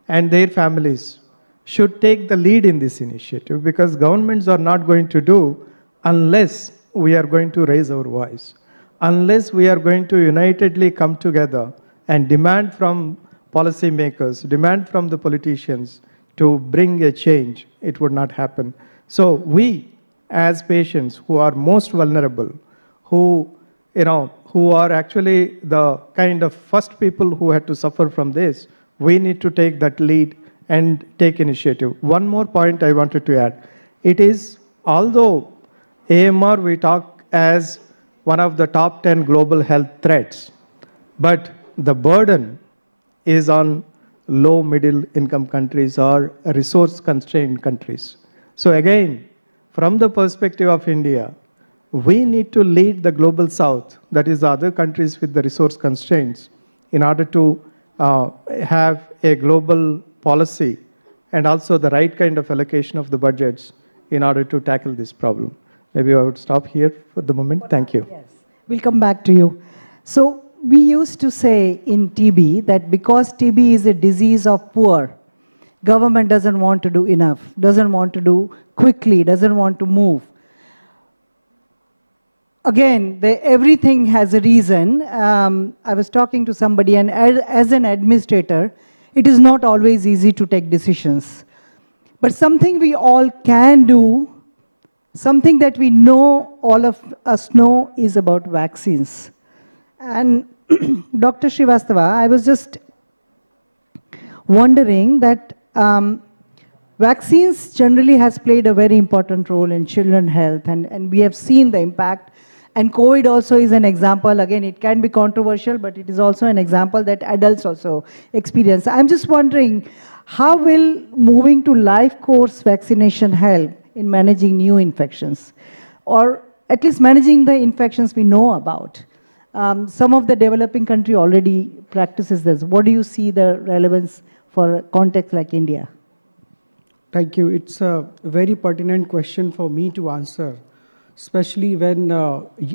and their families should take the lead in this initiative, because governments are not going to do unless we are going to raise our voice, unless we are going to unitedly come together and demand from policymakers, demand from the politicians to bring a change. It would not happen. So we, as patients who are most vulnerable, who are actually the kind of first people who had to suffer from this, we need to take that lead and take initiative. One more point I wanted to add. It is, although AMR we talk as one of the top 10 global health threats, but the burden is on low middle income countries or resource constrained countries. So again, from the perspective of India, we need to lead the global south, that is the other countries with the resource constraints, in order to have a global policy and also the right kind of allocation of the budgets in order to tackle this problem. Maybe I would stop here for the moment. Thank you. Yes, we'll come back to you. So we used to say in TB that because TB is a disease of poor, government doesn't want to do enough, doesn't want to do quickly, doesn't want to move. Again, everything has a reason. I was talking to somebody, and as an administrator, it is not always easy to take decisions. But something we all can do, something that we know, all of us know, is about vaccines. And Dr. Srivastava, I was just wondering that vaccines generally has played a very important role in children's health, and we have seen the impact. And COVID also is an example. Again, it can be controversial, but it is also an example that adults also experience. I'm just wondering, how will moving to life course vaccination help in managing new infections, or at least managing the infections we know about? Some of the developing country already practices this. What do you see the relevance for a context like India? Thank you. It's a very pertinent question for me to answer, especially when,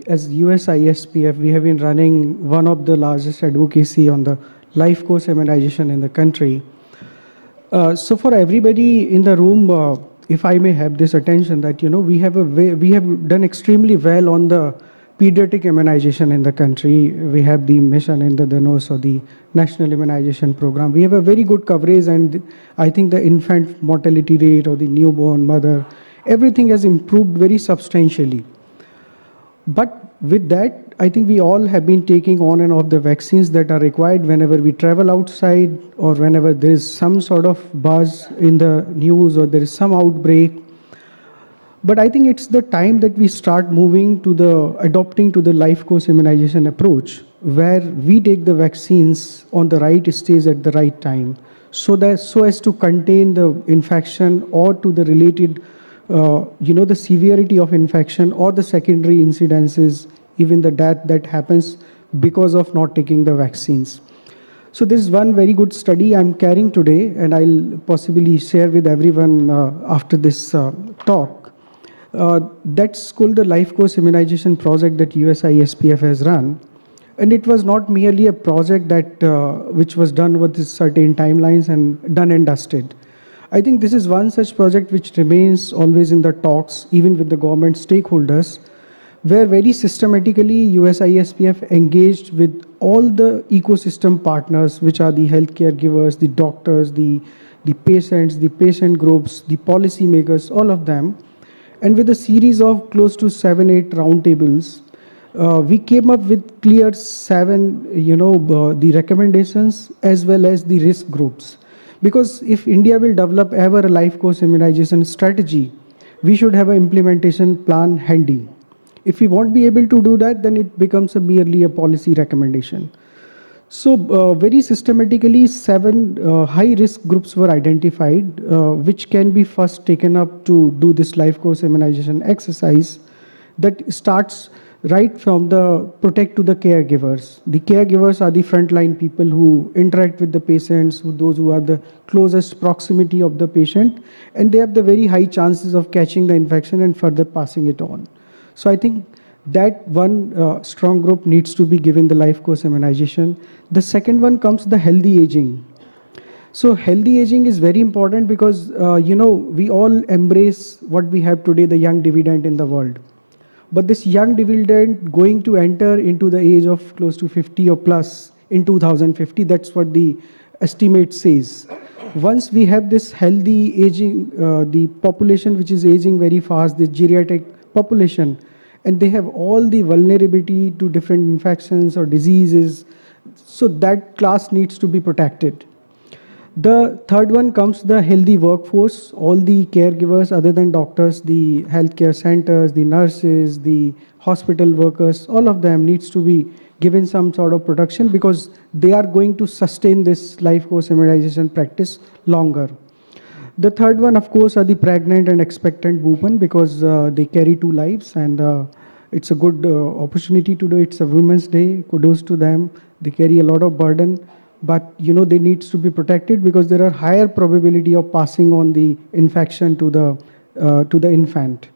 as USISPF, we have been running one of the largest advocacy on the life course immunization in the country. So for everybody in the room, if I may have this attention, that we have done extremely well on the pediatric immunization in the country. We have the mission in the DANOS, or the National Immunization Program. We have a very good coverage, and I think the infant mortality rate or the newborn mother, everything has improved very substantially. But with that, I think we all have been taking on and off the vaccines that are required whenever we travel outside, or whenever there is some sort of buzz in the news, or there is some outbreak. But I think it's the time that we start moving to the adopting to the life course immunization approach, where we take the vaccines on the right stage at the right time, so as to contain the infection or to the related, the severity of infection or the secondary incidences, even the death that happens because of not taking the vaccines. So this is one very good study I'm carrying today, and I'll possibly share with everyone after this talk. That's called the Life Course Immunization Project that USISPF has run. And it was not merely a project that which was done with certain timelines and done and dusted. I think this is one such project which remains always in the talks, even with the government stakeholders, where very systematically USISPF engaged with all the ecosystem partners, which are the healthcare givers, the doctors, the patients, the patient groups, the policymakers, all of them. And with a series of close to 7-8 roundtables, we came up with clear 7, the recommendations as well as the risk groups. Because if India will develop ever a life course immunization strategy, we should have an implementation plan handy. If we won't be able to do that, then it becomes merely a policy recommendation. So very systematically, 7 high-risk groups were identified, which can be first taken up to do this life course immunization exercise that starts right from the protect to the caregivers. The caregivers are the frontline people who interact with the patients, those who are the closest proximity of the patient, and they have the very high chances of catching the infection and further passing it on. So I think that one strong group needs to be given the life course immunization. The second one comes the healthy aging. So healthy aging is very important because, we all embrace what we have today, the young dividend in the world. But this young dividend going to enter into the age of close to 50 or plus in 2050, that's what the estimate says. Once we have this healthy aging, the population which is aging very fast, the geriatric population, and they have all the vulnerability to different infections or diseases, so that class needs to be protected. The third one comes the healthy workforce. All the caregivers other than doctors, the healthcare centers, the nurses, the hospital workers, all of them needs to be given some sort of protection because they are going to sustain this life course immunization practice longer. The third one, of course, are the pregnant and expectant women because they carry 2 lives, and it's a good opportunity to do. It's a Women's Day. Kudos to them. They carry a lot of burden, but they needs to be protected because there are higher probability of passing on the infection to the infant.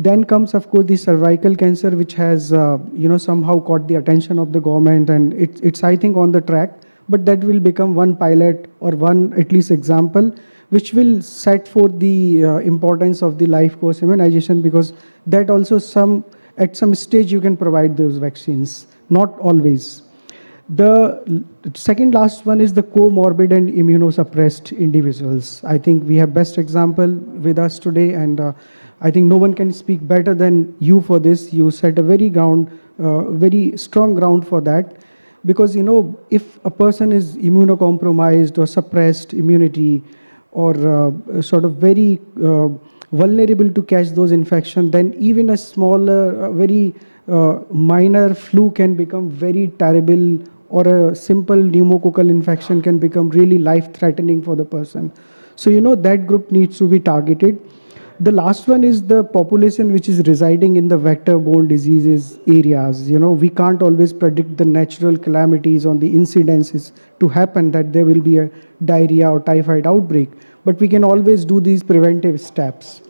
Then comes, of course, the cervical cancer, which has somehow caught the attention of the government, and it's I think on the track. But that will become one pilot or one at least example which will set forth the importance of the life course immunization, because that also at some stage you can provide those vaccines, not always. The second last one is the comorbid and immunosuppressed individuals. I think we have best example with us today, and I think no one can speak better than you for this. You set a very strong ground for that, because if a person is immunocompromised or suppressed immunity, or sort of very vulnerable to catch those infections, then even a smaller, very minor flu can become very terrible, or a simple pneumococcal infection can become really life-threatening for the person. So, that group needs to be targeted. The last one is the population which is residing in the vector-borne diseases areas. We can't always predict the natural calamities on the incidences to happen, that there will be a diarrhea or typhoid outbreak, but we can always do these preventive steps.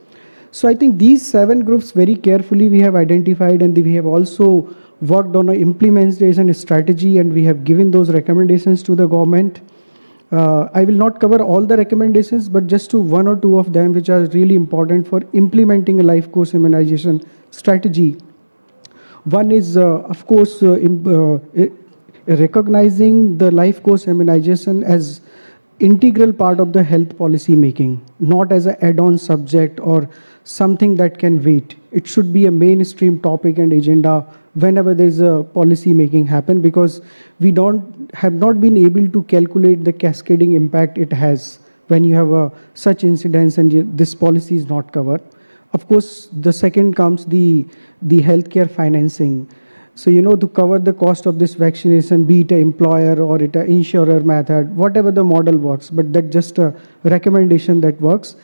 So I think these 7 groups very carefully we have identified, and we have also worked on an implementation strategy, and we have given those recommendations to the government. I will not cover all the recommendations, but just to 1 or 2 of them which are really important for implementing a life course immunization strategy. One is, of course, recognizing the life course immunization as integral part of the health policy making, not as an add-on subject or something that can wait. It should be a mainstream topic and agenda whenever there's a policy making happen, because we have not been able to calculate the cascading impact it has when you have such incidents and this policy is not covered. Of course, the second comes the healthcare financing. So, to cover the cost of this vaccination, be it an employer or it an insurer method, whatever the model works, but that's just a recommendation that works.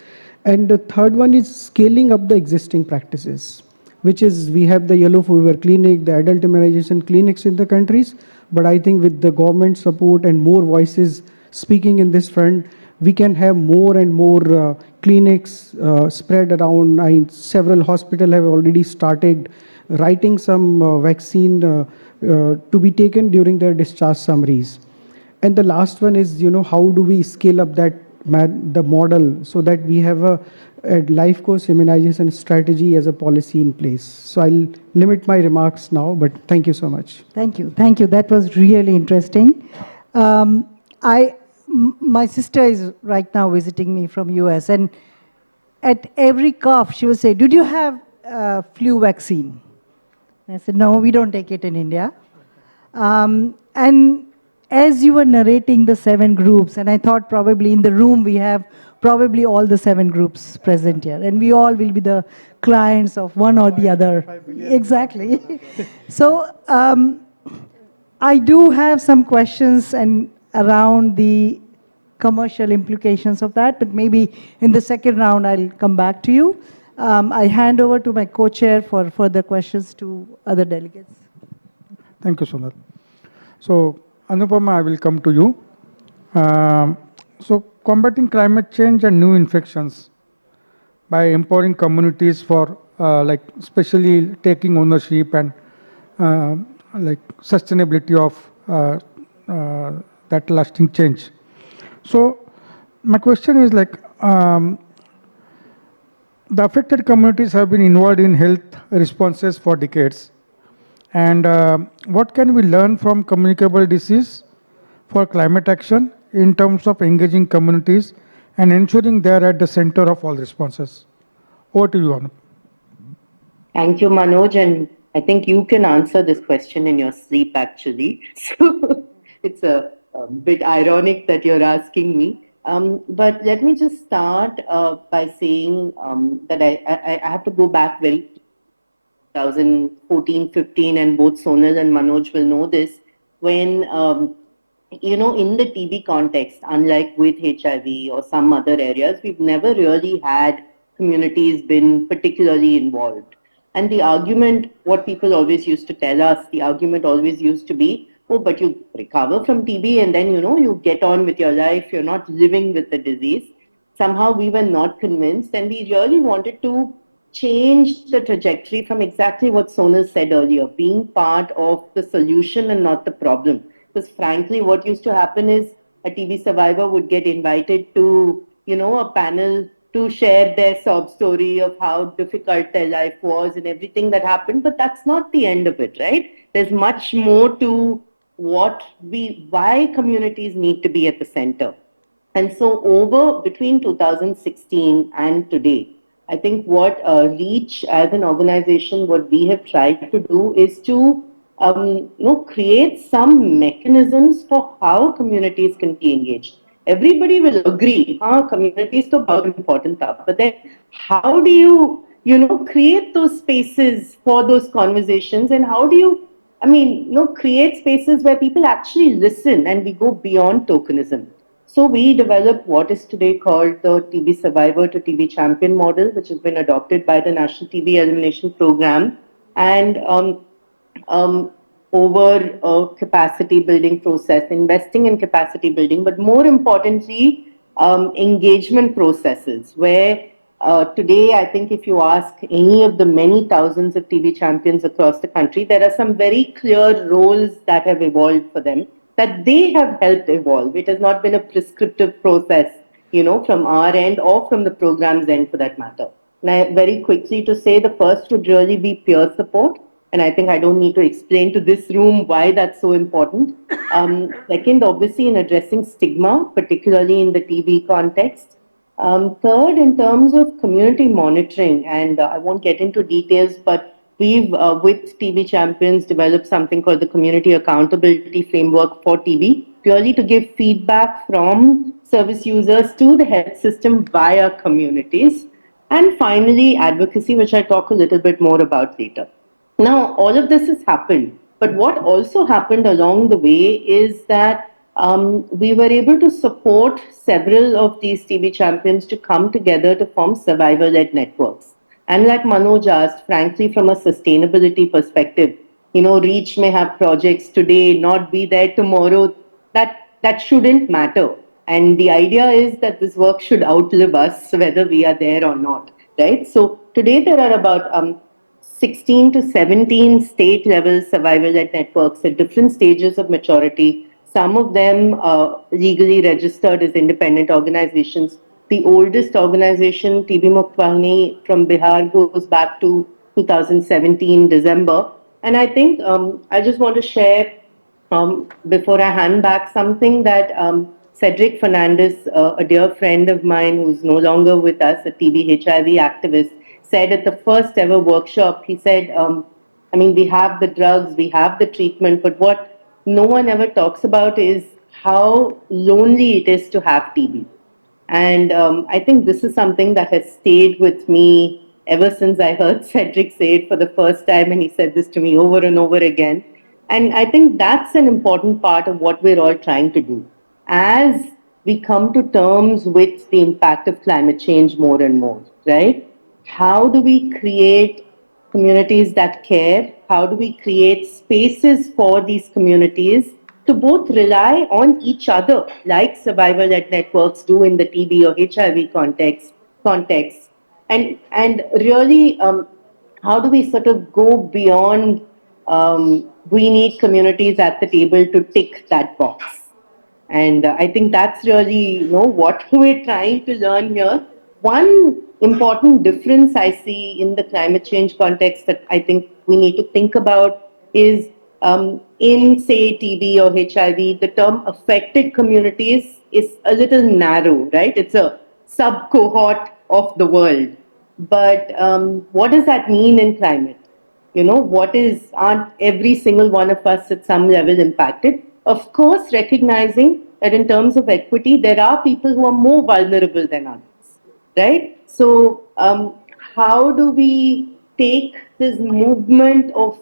And the third one is scaling up the existing practices, which is we have the yellow fever clinic, the adult immunization clinics in the countries. But I think with the government support and more voices speaking in this front, we can have more and more clinics spread around. Several hospitals have already started writing some vaccine to be taken during their discharge summaries. And the last one is, how do we scale up the model so that we have a life course immunization strategy as a policy in place. So I'll limit my remarks now, but thank you so much. Thank you. Thank you. That was really interesting. My sister is right now visiting me from US, and at every cough, she would say, "Did you have flu vaccine?" And I said, "No, we don't take it in India." And as you were narrating the 7 groups, and I thought probably in the room we have probably all the 7 groups present here, and we all will be the clients of one or the other. Exactly. So I do have some questions and around the commercial implications of that, but maybe in the second round I'll come back to you. I hand over to my co-chair for further questions to other delegates. Thank you, Sonal. So, Anupama, I will come to you. So, combating climate change and new infections by empowering communities for especially taking ownership and sustainability of that lasting change. So, my question is the affected communities have been involved in health responses for decades. And what can we learn from communicable disease for climate action in terms of engaging communities and ensuring they are at the center of all responses? Over to you, Anu. Thank you, Manoj. And I think you can answer this question in your sleep, actually. So it's a bit ironic that you're asking me. But let me just start by saying that I have to go back very 2014-15, and both Sonal and Manoj will know this, when, in the TB context, unlike with HIV or some other areas, we've never really had communities been particularly involved. And the argument, what people always used to tell us, the argument always used to be, oh, but you recover from TB and then, you get on with your life, you're not living with the disease. Somehow we were not convinced, and we really wanted to change the trajectory from exactly what Sonal said earlier, being part of the solution and not the problem. Because frankly, what used to happen is a TB survivor would get invited to, a panel to share their sob story of how difficult their life was and everything that happened. But that's not the end of it, right? There's much more to why communities need to be at the center. And so between 2016 and today, I think what REACH as an organization, what we have tried to do is to create some mechanisms for how communities can be engaged. Everybody will agree, communities are very important, but then how do you, create those spaces for those conversations, and how do you, create spaces where people actually listen and we go beyond tokenism. So we developed what is today called the TB Survivor to TB Champion model, which has been adopted by the National TB Elimination Program, and over a capacity building process, investing in capacity building, but more importantly, engagement processes, where today, I think if you ask any of the many thousands of TB champions across the country, there are some very clear roles that have evolved for them, that they have helped evolve. It has not been a prescriptive process, from our end or from the program's end for that matter. And very quickly to say, the first would really be peer support. And I think I don't need to explain to this room why that's so important. Second, obviously, in addressing stigma, particularly in the TB context. Third, in terms of community monitoring, and I won't get into details, but we've, with TB Champions, developed something called the Community Accountability Framework for TB, purely to give feedback from service users to the health system via communities. And finally, advocacy, which I talk a little bit more about later. Now, all of this has happened, but what also happened along the way is that we were able to support several of these TB champions to come together to form survivor-led networks. And like Manoj asked, frankly, from a sustainability perspective, Reach may have projects today, not be there tomorrow. That shouldn't matter. And the idea is that this work should outlive us, whether we are there or not, right? So today there are about 16 to 17 state-level survival-led networks at different stages of maturity. Some of them legally registered as independent organizations. The oldest organization, TB Mukt Wahini from Bihar, goes back to 2017 December. And I think I just want to share, before I hand back, something that Cedric Fernandez, a dear friend of mine who's no longer with us, a TB HIV activist, said at the first ever workshop. He said, we have the drugs, we have the treatment, but what no one ever talks about is how lonely it is to have TB. And I think this is something that has stayed with me ever since I heard Cedric say it for the first time, and he said this to me over and over again. And I think that's an important part of what we're all trying to do. As we come to terms with the impact of climate change more and more, right? How do we create communities that care? How do we create spaces for these communities to both rely on each other, like survival-led networks do in the TB or HIV context? And really, how do we sort of go beyond we need communities at the table to tick that box? And I think that's really what we're trying to learn here. One important difference I see in the climate change context that I think we need to think about is in, say, TB or HIV, the term affected communities is a little narrow, right? It's a sub-cohort of the world. But what does that mean in climate? Aren't every single one of us at some level impacted? Of course, recognizing that in terms of equity, there are people who are more vulnerable than others, right? So how do we take this movement of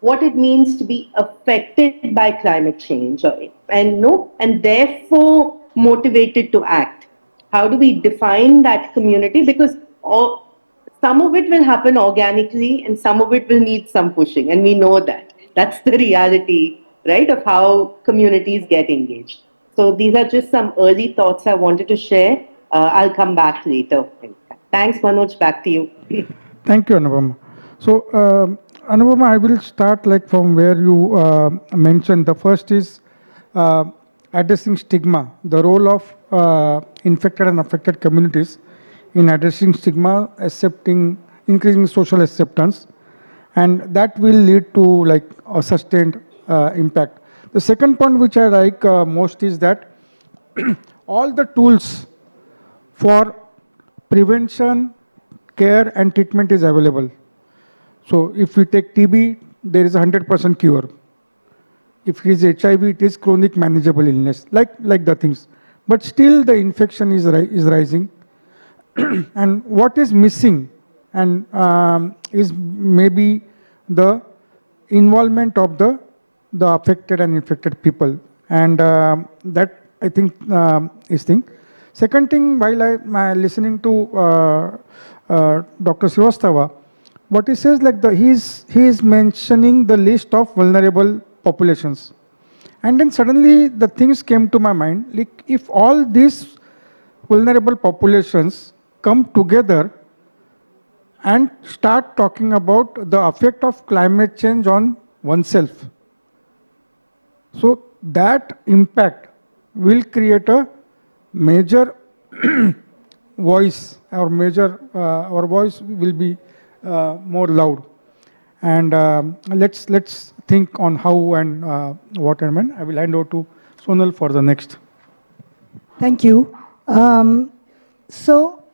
what it means to be affected by climate change and therefore motivated to act? How do we define that community? Because some of it will happen organically and some of it will need some pushing. And we know that. That's the reality, right, of how communities get engaged. So these are just some early thoughts I wanted to share. I'll come back later. Thanks, Manoj. Back to you. Thank you, Anupama. So, Anupama, I will start from where you mentioned. The first is addressing stigma, the role of infected and affected communities in addressing stigma, increasing social acceptance, and that will lead to a sustained impact. The second point which I like most is that all the tools for prevention, care and treatment is available. So if we take TB, there is a 100% cure. If it is HIV, it is chronic manageable illness, like the things. But still the infection is rising. And what is missing and is maybe the involvement of the affected and infected people. And that I think is thing. Second thing, while I'm listening to Dr. Srivastava, what he says, he is mentioning the list of vulnerable populations. And then suddenly the things came to my mind, if all these vulnerable populations come together and start talking about the effect of climate change on oneself. So that impact will create a major voice, our voice will be more loud. And let's think on how and what and when. I will hand over to Sonal for the next. Thank you. So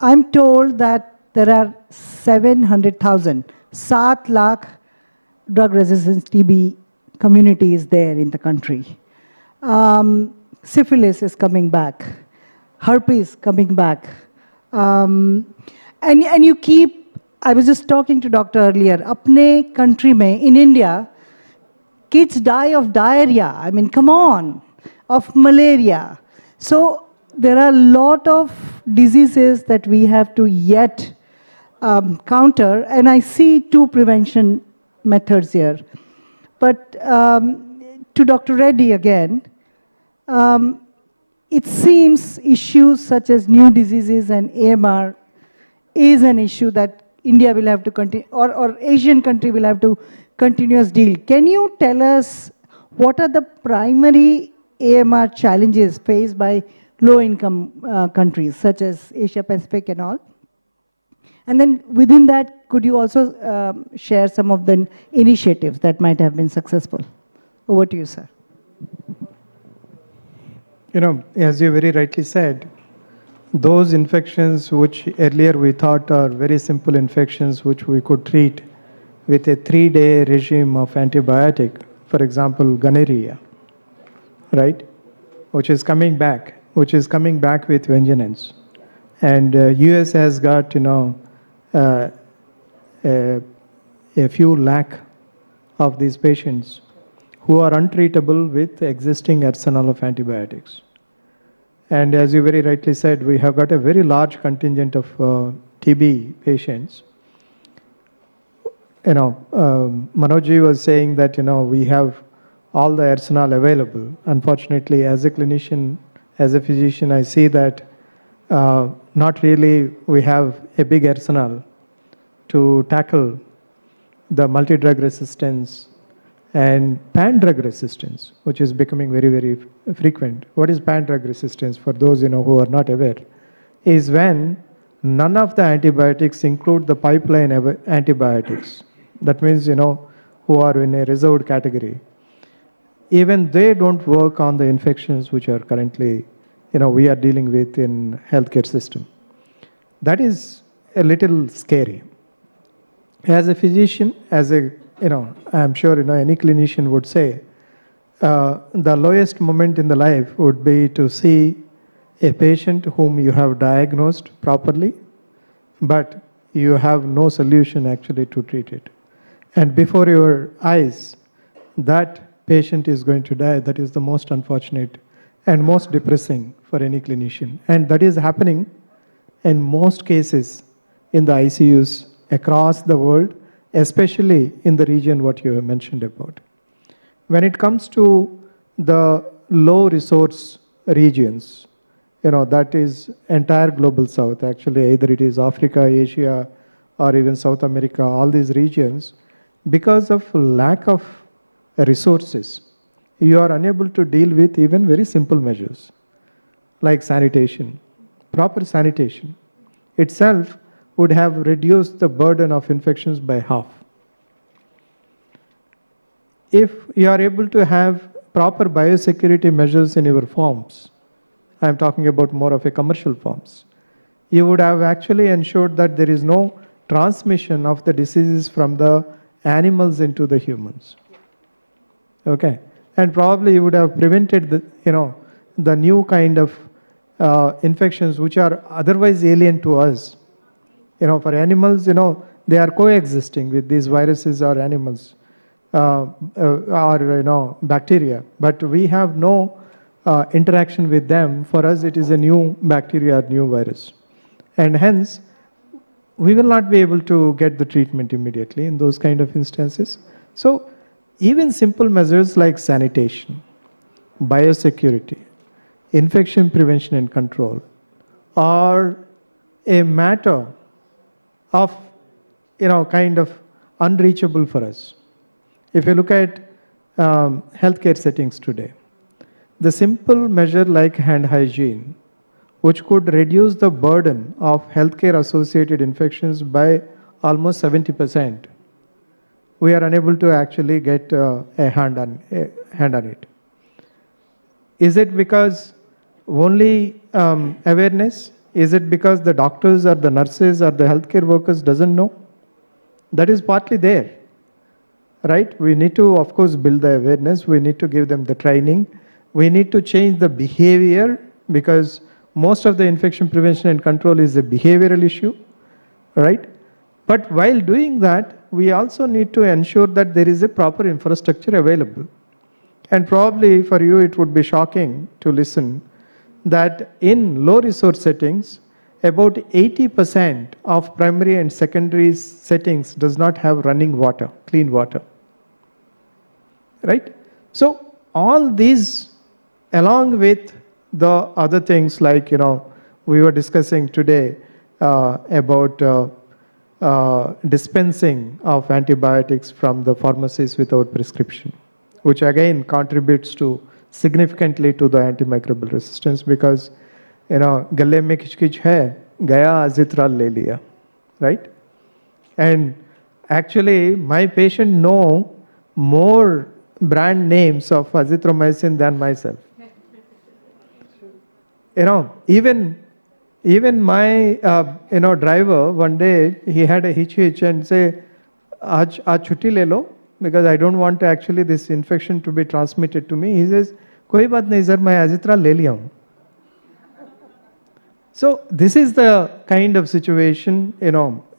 I'm told that there are 700,000, 7 lakh drug-resistant TB communities there in the country. Syphilis is coming back, herpes coming back. And you keep, I was just talking to doctor earlier, apne country mein, in India, kids die of diarrhea. I mean, come on, of malaria. So there are a lot of diseases that we have to yet counter, and I see two prevention methods here. But to Dr. Reddy again, it seems issues such as new diseases and AMR is an issue that India will have to continue, or Asian country will have to continuous deal. Can you tell us what are the primary AMR challenges faced by low-income countries such as Asia Pacific and all? And then within that, could you also share some of the initiatives that might have been successful? Over to you, sir. You know, as you very rightly said, those infections which earlier we thought are very simple infections which we could treat with a 3-day regime of antibiotic, for example, gonorrhea, right, which is coming back with vengeance. And US has got, you know, a few lakh of these patients who are untreatable with existing arsenal of antibiotics. And as you very rightly said, we have got a very large contingent of TB patients. You know, Manojji was saying that, you know, we have all the arsenal available. Unfortunately, as a clinician, as a physician, I see that not really we have a big arsenal to tackle the multi-drug resistance and pan-drug resistance, which is becoming very, very frequent. What is pan-drug resistance, for those, you know, who are not aware, is when none of the antibiotics include the pipeline antibiotics. That means, you know, who are in a reserved category. Even they don't work on the infections which are currently, you know, we are dealing with in healthcare system. That is a little scary. As a physician, as a, you know, I'm sure, you know, any clinician would say, the lowest moment in the life would be to see a patient whom you have diagnosed properly, but you have no solution actually to treat it. And before your eyes, that patient is going to die. That is the most unfortunate and most depressing for any clinician. And that is happening in most cases in the ICUs across the world, especially in the region what you have mentioned about. When it comes to the low resource regions, you know, that is entire global south, actually, either it is Africa, Asia, or even South America, all these regions, because of lack of resources, you are unable to deal with even very simple measures like sanitation. Proper sanitation itself would have reduced the burden of infections by half. If you are able to have proper biosecurity measures in your farms, I'm talking about more of a commercial farms, you would have actually ensured that there is no transmission of the diseases from the animals into the humans. Okay, and probably you would have prevented the, you know, the new kind of infections which are otherwise alien to us. You know, for animals, you know, they are coexisting with these viruses or animals or, you know, bacteria. But we have no interaction with them. For us, it is a new bacteria or new virus. And hence, we will not be able to get the treatment immediately in those kind of instances. So, even simple measures like sanitation, biosecurity, infection prevention and control are a matter of, you know, kind of unreachable for us. If you look at healthcare settings today, the simple measure like hand hygiene, which could reduce the burden of healthcare associated infections by almost 70%, we are unable to actually get a hand on it. Is it because only awareness? Is it because the doctors or the nurses or the healthcare workers doesn't know? That is partly there, right? We need to, of course, build the awareness. We need to give them the training. We need to change the behavior, because most of the infection prevention and control is a behavioral issue. right? But while doing that, we also need to ensure that there is a proper infrastructure available. And probably for you, it would be shocking to listen that in low resource settings, about 80% of primary and secondary settings does not have running water, clean water, right? So all these, along with the other things like, we were discussing today about dispensing of antibiotics from the pharmacies without prescription, which again contributes to significantly to the antimicrobial resistance, because galle mein kich hai, gaya azithral le liya, right? And actually my patient know more brand names of azithromycin than myself. Even my driver, one day he had a hitch and say, aaj chutti le lo, because I don't want actually this infection to be transmitted to me. He says, koi baat nahi sir, main azithral le liya hu. So this is the kind of situation,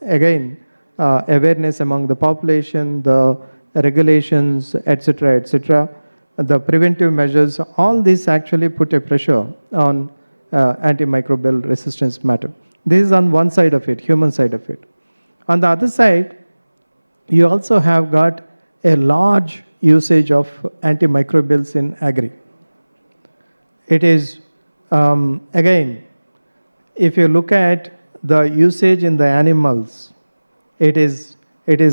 again, awareness among the population, the regulations, etc., the preventive measures, all this actually put a pressure on antimicrobial resistance matter. This is on one side of it, human side of it. On the other side, you also have got a large usage of antimicrobials in agri. It is, again, if you look at the usage in the animals, it is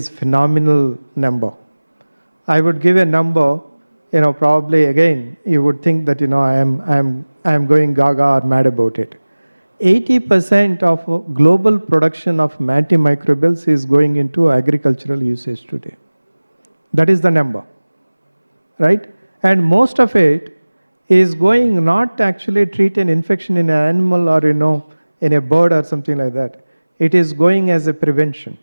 phenomenal number. I would give a number, probably again, you would think that, I am going gaga or mad about it. 80% of global production of antimicrobials is going into agricultural usage today. That is the number, right? And most of it is going not actually treat an infection in an animal or, in a bird or something like that. It is going as a prevention.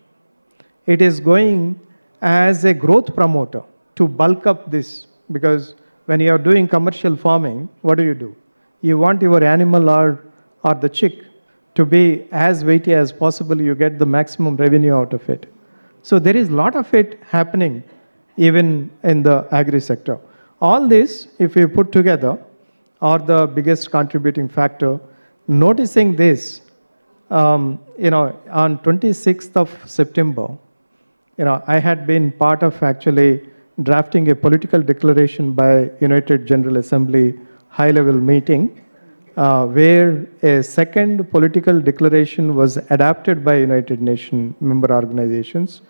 It is going as a growth promoter to bulk up this, because when you are doing commercial farming, what do? You want your animal or the chick to be as weighty as possible. You get the maximum revenue out of it. So there is a lot of it happening even in the agri sector. All this, if you put together, are the biggest contributing factor. Noticing this, on 26th of September, I had been part of actually drafting a political declaration by United General Assembly high-level meeting, where a second political declaration was adopted by United Nations member organizations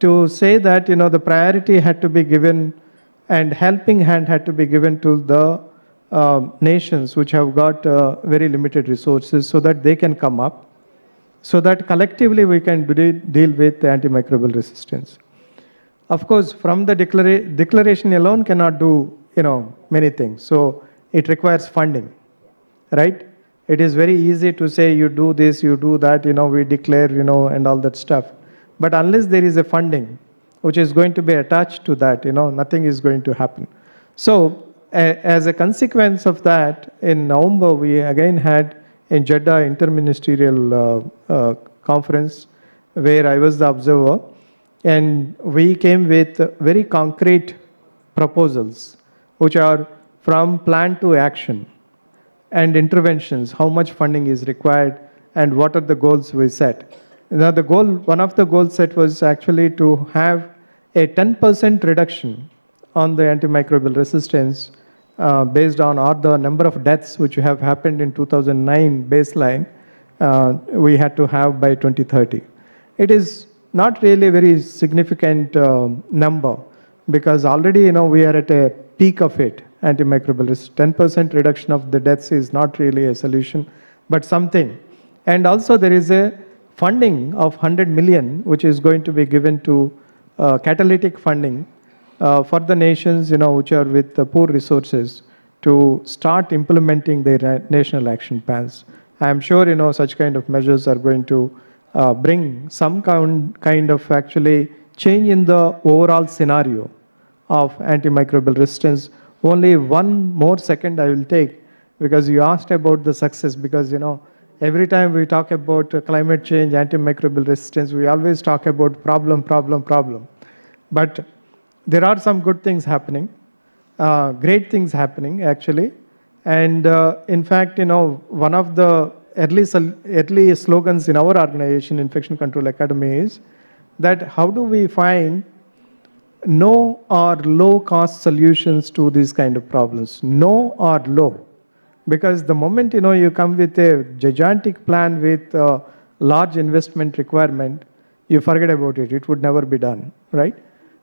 to say that, the priority had to be given and helping hand had to be given to the nations which have got very limited resources, so that they can come up, so that collectively we can deal with antimicrobial resistance. Of course, from the declaration alone cannot do, many things. So it requires funding, right? It is very easy to say you do this, you do that, we declare, and all that stuff. But unless there is a funding which is going to be attached to that, nothing is going to happen. So as a consequence of that, in November, we again had in Jeddah interministerial conference where I was the observer, and we came with very concrete proposals which are from plan to action and interventions, how much funding is required and what are the goals we set. Now one of the goals set was actually to have a 10% reduction on the antimicrobial resistance based on all the number of deaths which have happened in 2009 baseline, we had to have by 2030. It is not really a very significant number, because already we are at a peak of it, antimicrobial resistance. 10% reduction of the deaths is not really a solution, but something. And also there is a funding of 100 million which is going to be given to catalytic funding for the nations which are with poor resources to start implementing their national action plans. I am sure such kind of measures are going to bring some kind of actually change in the overall scenario of antimicrobial resistance. Only one more second I will take, because you asked about the success, because Every time we talk about climate change, antimicrobial resistance, we always talk about problem, problem, problem. But there are some good things happening, great things happening actually. And in fact, one of the early slogans in our organization, Infection Control Academy, is that how do we find no or low cost solutions to these kind of problems? No or low. Because the moment you come with a gigantic plan with a large investment requirement, you forget about it. It would never be done, right?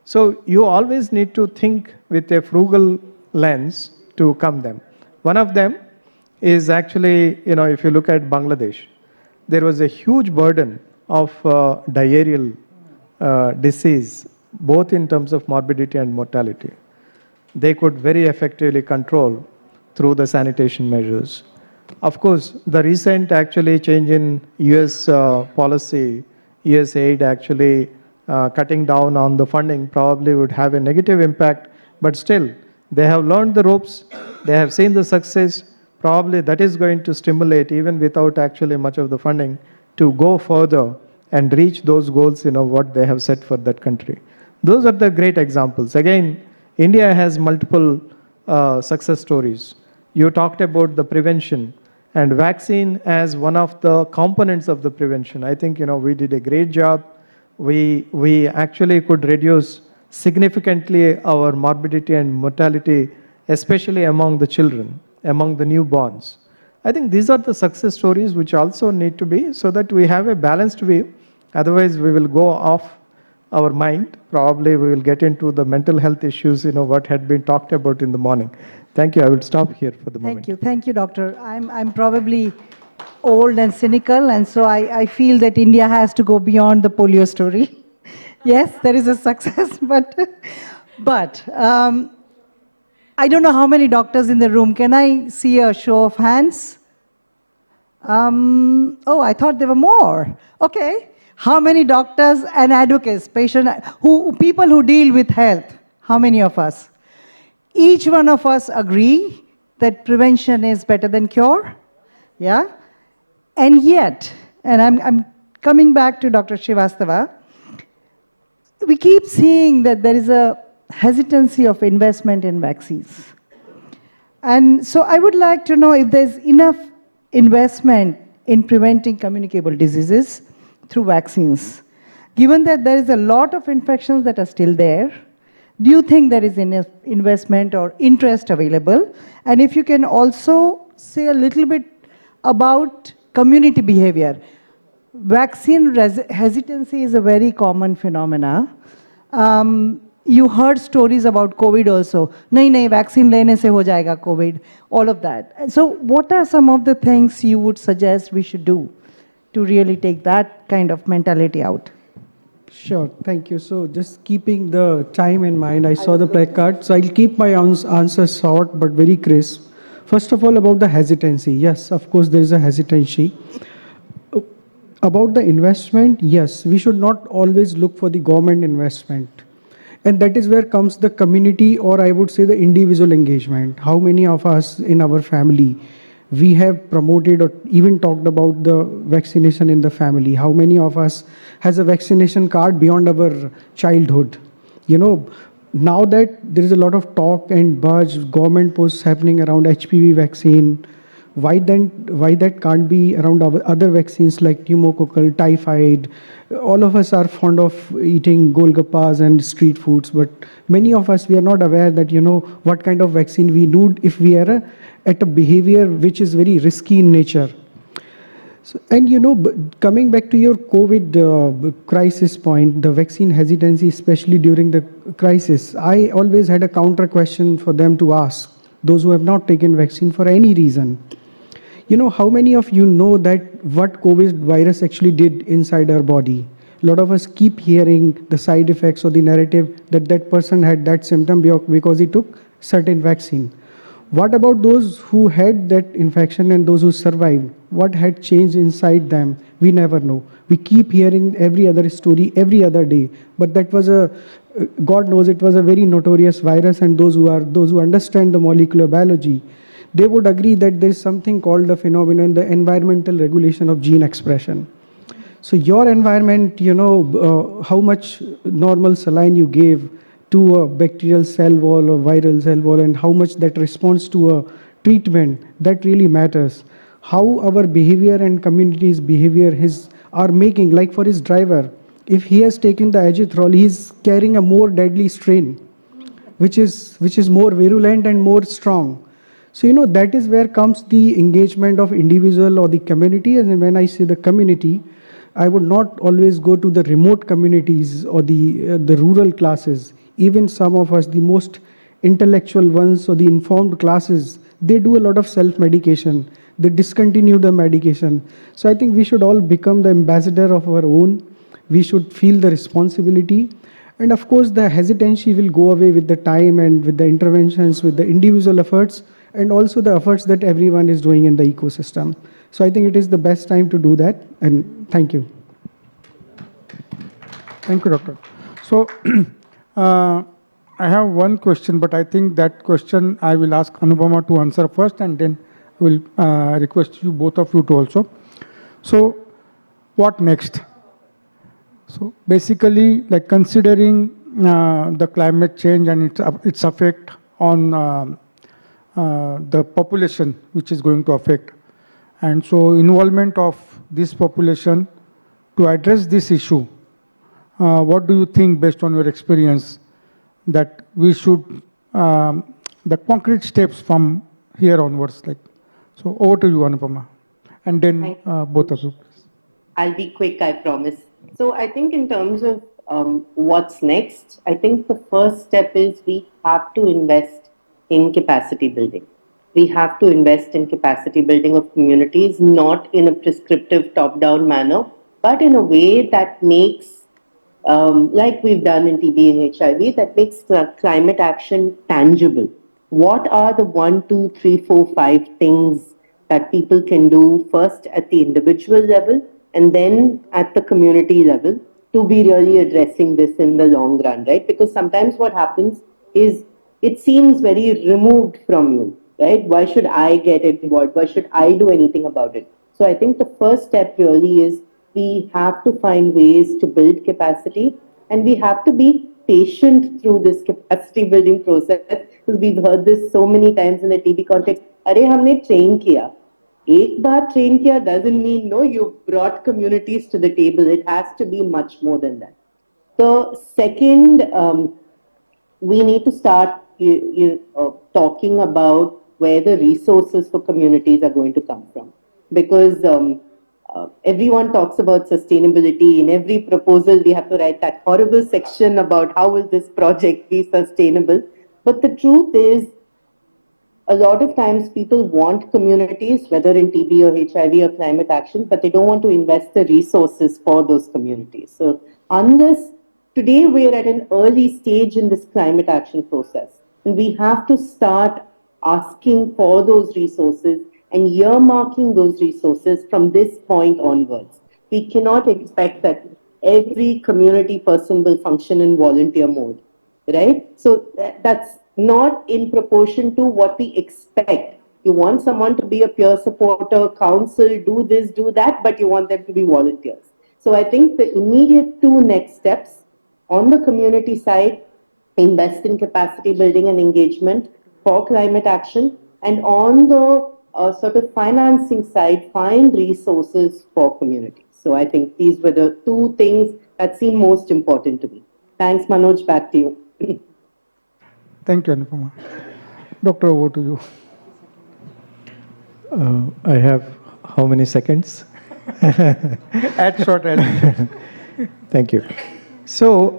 So you always need to think with a frugal lens to come them. One of them is actually, if you look at Bangladesh, there was a huge burden of diarrheal disease, both in terms of morbidity and mortality. They could very effectively control through the sanitation measures. Of course, the recent actually change in US policy, US aid actually cutting down on the funding probably would have a negative impact, but still, they have learned the ropes, they have seen the success, probably that is going to stimulate, even without actually much of the funding, to go further and reach those goals, what they have set for that country. Those are the great examples. Again, India has multiple success stories. You talked about the prevention and vaccine as one of the components of the prevention. I think, we did a great job. We actually could reduce significantly our morbidity and mortality, especially among the children, among the newborns. I think these are the success stories which also need to be, so that we have a balanced view. Otherwise, we will go off our mind. Probably we will get into the mental health issues, what had been talked about in the morning. Thank you. I will stop here for the moment. Thank you, doctor. I'm probably old and cynical, and so I feel that India has to go beyond the polio story. Yes, there is a success, but I don't know how many doctors in the room. Can I see a show of hands? Oh, I thought there were more. Okay. How many doctors and advocates, people who deal with health? How many of us? Each one of us agree that prevention is better than cure. Yeah? And yet, and I'm coming back to Dr. Srivastava, we keep seeing that there is a hesitancy of investment in vaccines. And so I would like to know if there's enough investment in preventing communicable diseases through vaccines. Given that there is a lot of infections that are still there, do you think there is enough investment or interest available? And if you can also say a little bit about community behavior. Vaccine hesitancy is a very common phenomena. You heard stories about COVID also. Nahi, vaccine lene se ho jayega COVID. All of that. And so what are some of the things you would suggest we should do to really take that kind of mentality out? Sure, thank you. So just keeping the time in mind, I saw the placard, so I'll keep my answer short but very crisp. First of all, about the hesitancy. Yes, of course, there is a hesitancy. About the investment, yes, we should not always look for the government investment. And that is where comes the community, or I would say the individual engagement. How many of us in our family, we have promoted or even talked about the vaccination in the family? How many of us has a vaccination card beyond our childhood? Now that there is a lot of talk and buzz, government posts happening around HPV vaccine, why that can't be around other vaccines like pneumococcal, typhoid? All of us are fond of eating golgappas and street foods, but many of us, we are not aware that, what kind of vaccine we need if we are at a behavior which is very risky in nature. So, and coming back to your COVID crisis point, the vaccine hesitancy, especially during the crisis, I always had a counter question for them to ask, those who have not taken vaccine for any reason. How many of you know that what COVID virus actually did inside our body? A lot of us keep hearing the side effects or the narrative that that person had that symptom because he took certain vaccine. What about those who had that infection and those who survived? What had changed inside them? We never know. We keep hearing every other story every other day, but that was God knows it was a very notorious virus, and those who understand the molecular biology, they would agree that there is something called the phenomenon, the environmental regulation of gene expression. So your environment, how much normal saline you gave to a bacterial cell wall or viral cell wall, and how much that responds to a treatment, that really matters. How our behavior and community's behavior are making, like for his driver, if he has taken the azithrol, he's carrying a more deadly strain, which is more virulent and more strong. So, that is where comes the engagement of individual or the community. And when I say the community, I would not always go to the remote communities or the rural classes. Even some of us, the most intellectual ones or the informed classes, they do a lot of self-medication. They discontinue the medication. So I think we should all become the ambassador of our own. We should feel the responsibility. And of course, the hesitancy will go away with the time and with the interventions, with the individual efforts, and also the efforts that everyone is doing in the ecosystem. So I think it is the best time to do that. And thank you. Thank you, Doctor. So I have one question, but I think that question I will ask Anupama to answer first, and then I will request you, both of you, to also. So what next? So basically, like considering the climate change and its effect on the population, which is going to affect. And so involvement of this population to address this issue, what do you think, based on your experience, that we should, the concrete steps from here onwards? So over to you, Anupama, and then both of you. I'll be quick, I promise. So I think in terms of what's next, I think the first step is we have to invest in capacity building. We have to invest in capacity building of communities, not in a prescriptive top-down manner, but in a way that makes, like we've done in TB and HIV, that makes climate action tangible. What are the 1, 2, 3, 4, 5 things that people can do first at the individual level and then at the community level to be really addressing this in the long run, right? Because sometimes what happens is it seems very removed from you, right? Why should I get involved? Why should I do anything about it? So I think the first step really is we have to find ways to build capacity, and we have to be patient through this capacity building process, because we've heard this so many times in the TB context. Arey, humne train kiya. Ek baar train kiya doesn't mean, no, you've brought communities to the table. It has to be much more than that. So second, we need to start talking about where the resources for communities are going to come from. Because everyone talks about sustainability. In every proposal, we have to write that horrible section about how will this project be sustainable. But the truth is, a lot of times people want communities, whether in TB or HIV or climate action, but they don't want to invest the resources for those communities. So unless today we're at an early stage in this climate action process, and we have to start asking for those resources and earmarking those resources from this point onwards. We cannot expect that every community person will function in volunteer mode, right? So that's not in proportion to what we expect. You want someone to be a peer supporter, counsel, do this, do that, but you want them to be volunteers. So I think the immediate 2 next steps on the community side, invest in capacity building and engagement for climate action, and on the sort of financing side, find resources for communities. So I think these were the 2 things that seem most important to me. Thanks, Manoj. Back to you. Thank you, Anupama. Doctor, over to you. I have how many seconds? At short end. Thank you. So,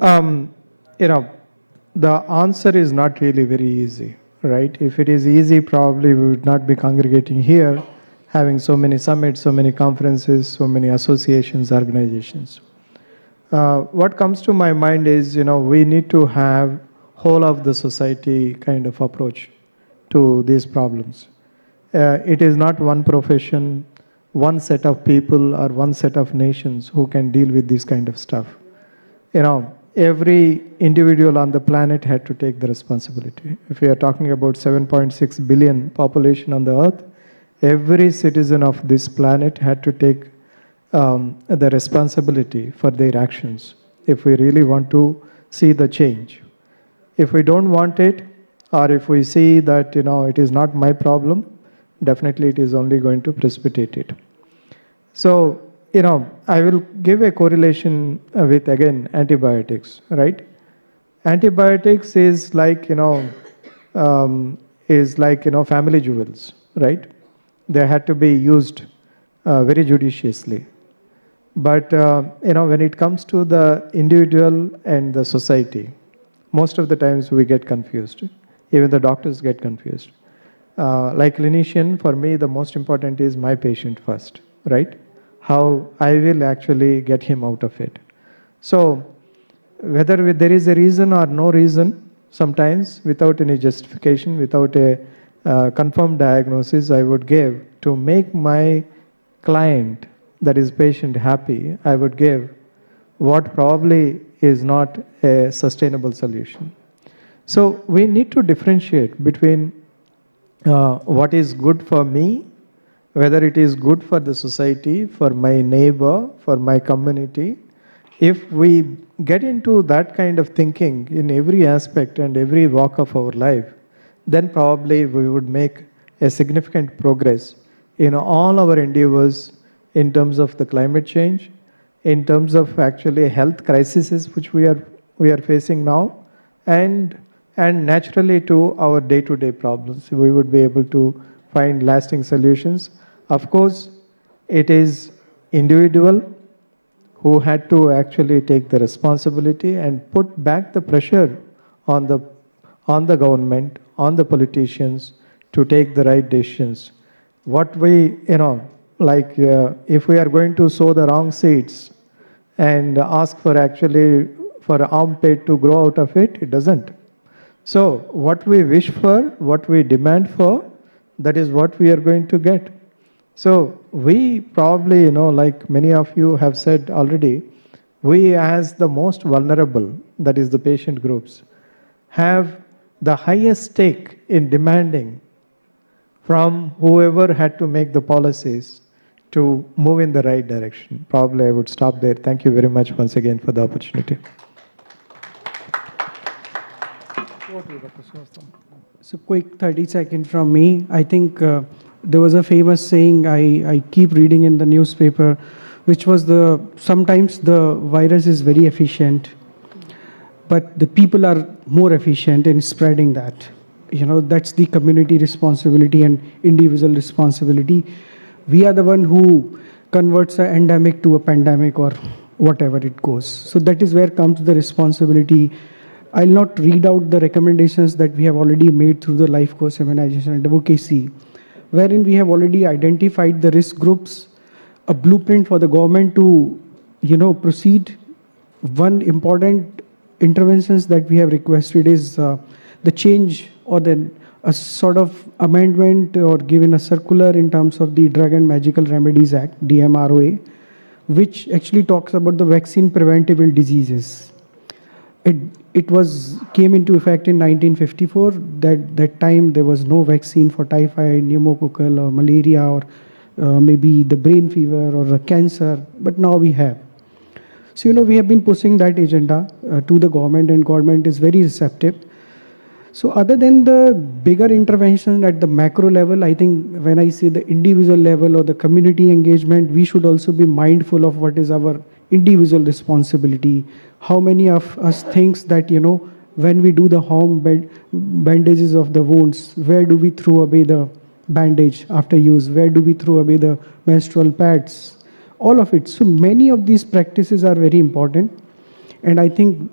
the answer is not really very easy, right? If it is easy, probably we would not be congregating here, having so many summits, so many conferences, so many associations, organizations. What comes to my mind is, we need to have whole of the society kind of approach to these problems. It is not one profession, one set of people, or one set of nations who can deal with this kind of stuff. every individual on the planet had to take the responsibility. If we are talking about 7.6 billion population on the earth, every citizen of this planet had to take the responsibility for their actions if we really want to see the change. If we don't want it, or if we see that it is not my problem, definitely it is only going to precipitate it. So I will give a correlation with, again, antibiotics, right? Antibiotics is like family jewels, right? They had to be used very judiciously. But when it comes to the individual and the society, most of the times we get confused. Even the doctors get confused. Like clinician, for me, the most important is my patient first, right? How I will actually get him out of it. So whether there is a reason or no reason, sometimes without any justification, without a confirmed diagnosis, I would give to make my client, that is patient, happy, I would give what probably is not a sustainable solution. So we need to differentiate between what is good for me, whether it is good for the society, for my neighbor, for my community. If we get into that kind of thinking in every aspect and every walk of our life, then probably we would make a significant progress in all our endeavors in terms of the climate change, in terms of actually health crises which we are facing now, and naturally to our day-to-day problems. We would be able to find lasting solutions. Of course, it is individual who had to actually take the responsibility and put back the pressure on the government, on the politicians to take the right decisions. What we, if we are going to sow the wrong seeds and ask for armpit to grow out of it, it doesn't. So what we wish for, what we demand for, that is what we are going to get. So we probably, like many of you have said already, we as the most vulnerable, that is the patient groups, have the highest stake in demanding from whoever had to make the policies to move in the right direction. Probably I would stop there. Thank you very much once again for the opportunity. So quick 30 seconds from me. I think there was a famous saying I keep reading in the newspaper, which was sometimes the virus is very efficient, but the people are more efficient in spreading that. That's the community responsibility and individual responsibility. We are the one who converts an endemic to a pandemic or whatever it goes. So that is where comes the responsibility. I'll not read out the recommendations that we have already made through the life course immunization and advocacy, wherein we have already identified the risk groups, a blueprint for the government to, proceed. One important interventions that we have requested is the change or a sort of amendment or given a circular in terms of the Drug and Magical Remedies Act, DMROA, which actually talks about the vaccine preventable diseases. It came into effect in 1954. That time there was no vaccine for typhoid, pneumococcal, or malaria, or maybe the brain fever or the cancer, but now we have. So we have been pushing that agenda to the government, and government is very receptive. So other than the bigger intervention at the macro level, I think when I say the individual level or the community engagement, we should also be mindful of what is our individual responsibility. How many of us thinks that, when we do the home bandages of the wounds, where do we throw away the bandage after use? Where do we throw away the menstrual pads? All of it. So many of these practices are very important. And I think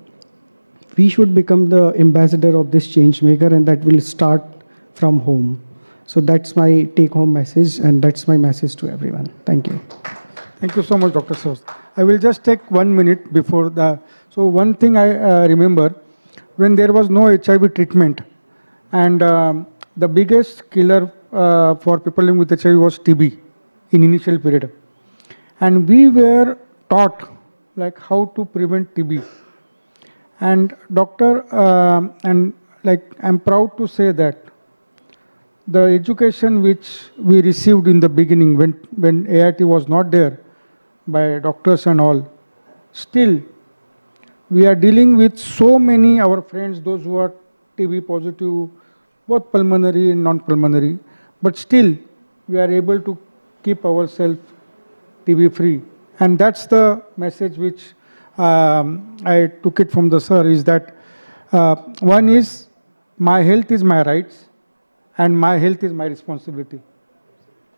we should become the ambassador of this change maker, and that will start from home. So that's my take-home message, and that's my message to everyone. Thank you. Thank you so much, Dr. Sos. I will just take 1 minute before So one thing I remember, when there was no HIV treatment, and the biggest killer for people living with HIV was TB in initial period. And we were taught how to prevent TB. And doctor, and like I'm proud to say that the education which we received in the beginning when AIT was not there by doctors and all, still we are dealing with so many our friends, those who are TB positive, both pulmonary and non-pulmonary, but still we are able to keep ourselves TB free. And that's the message which I took it from the sir, is that one is my health is my rights and my health is my responsibility.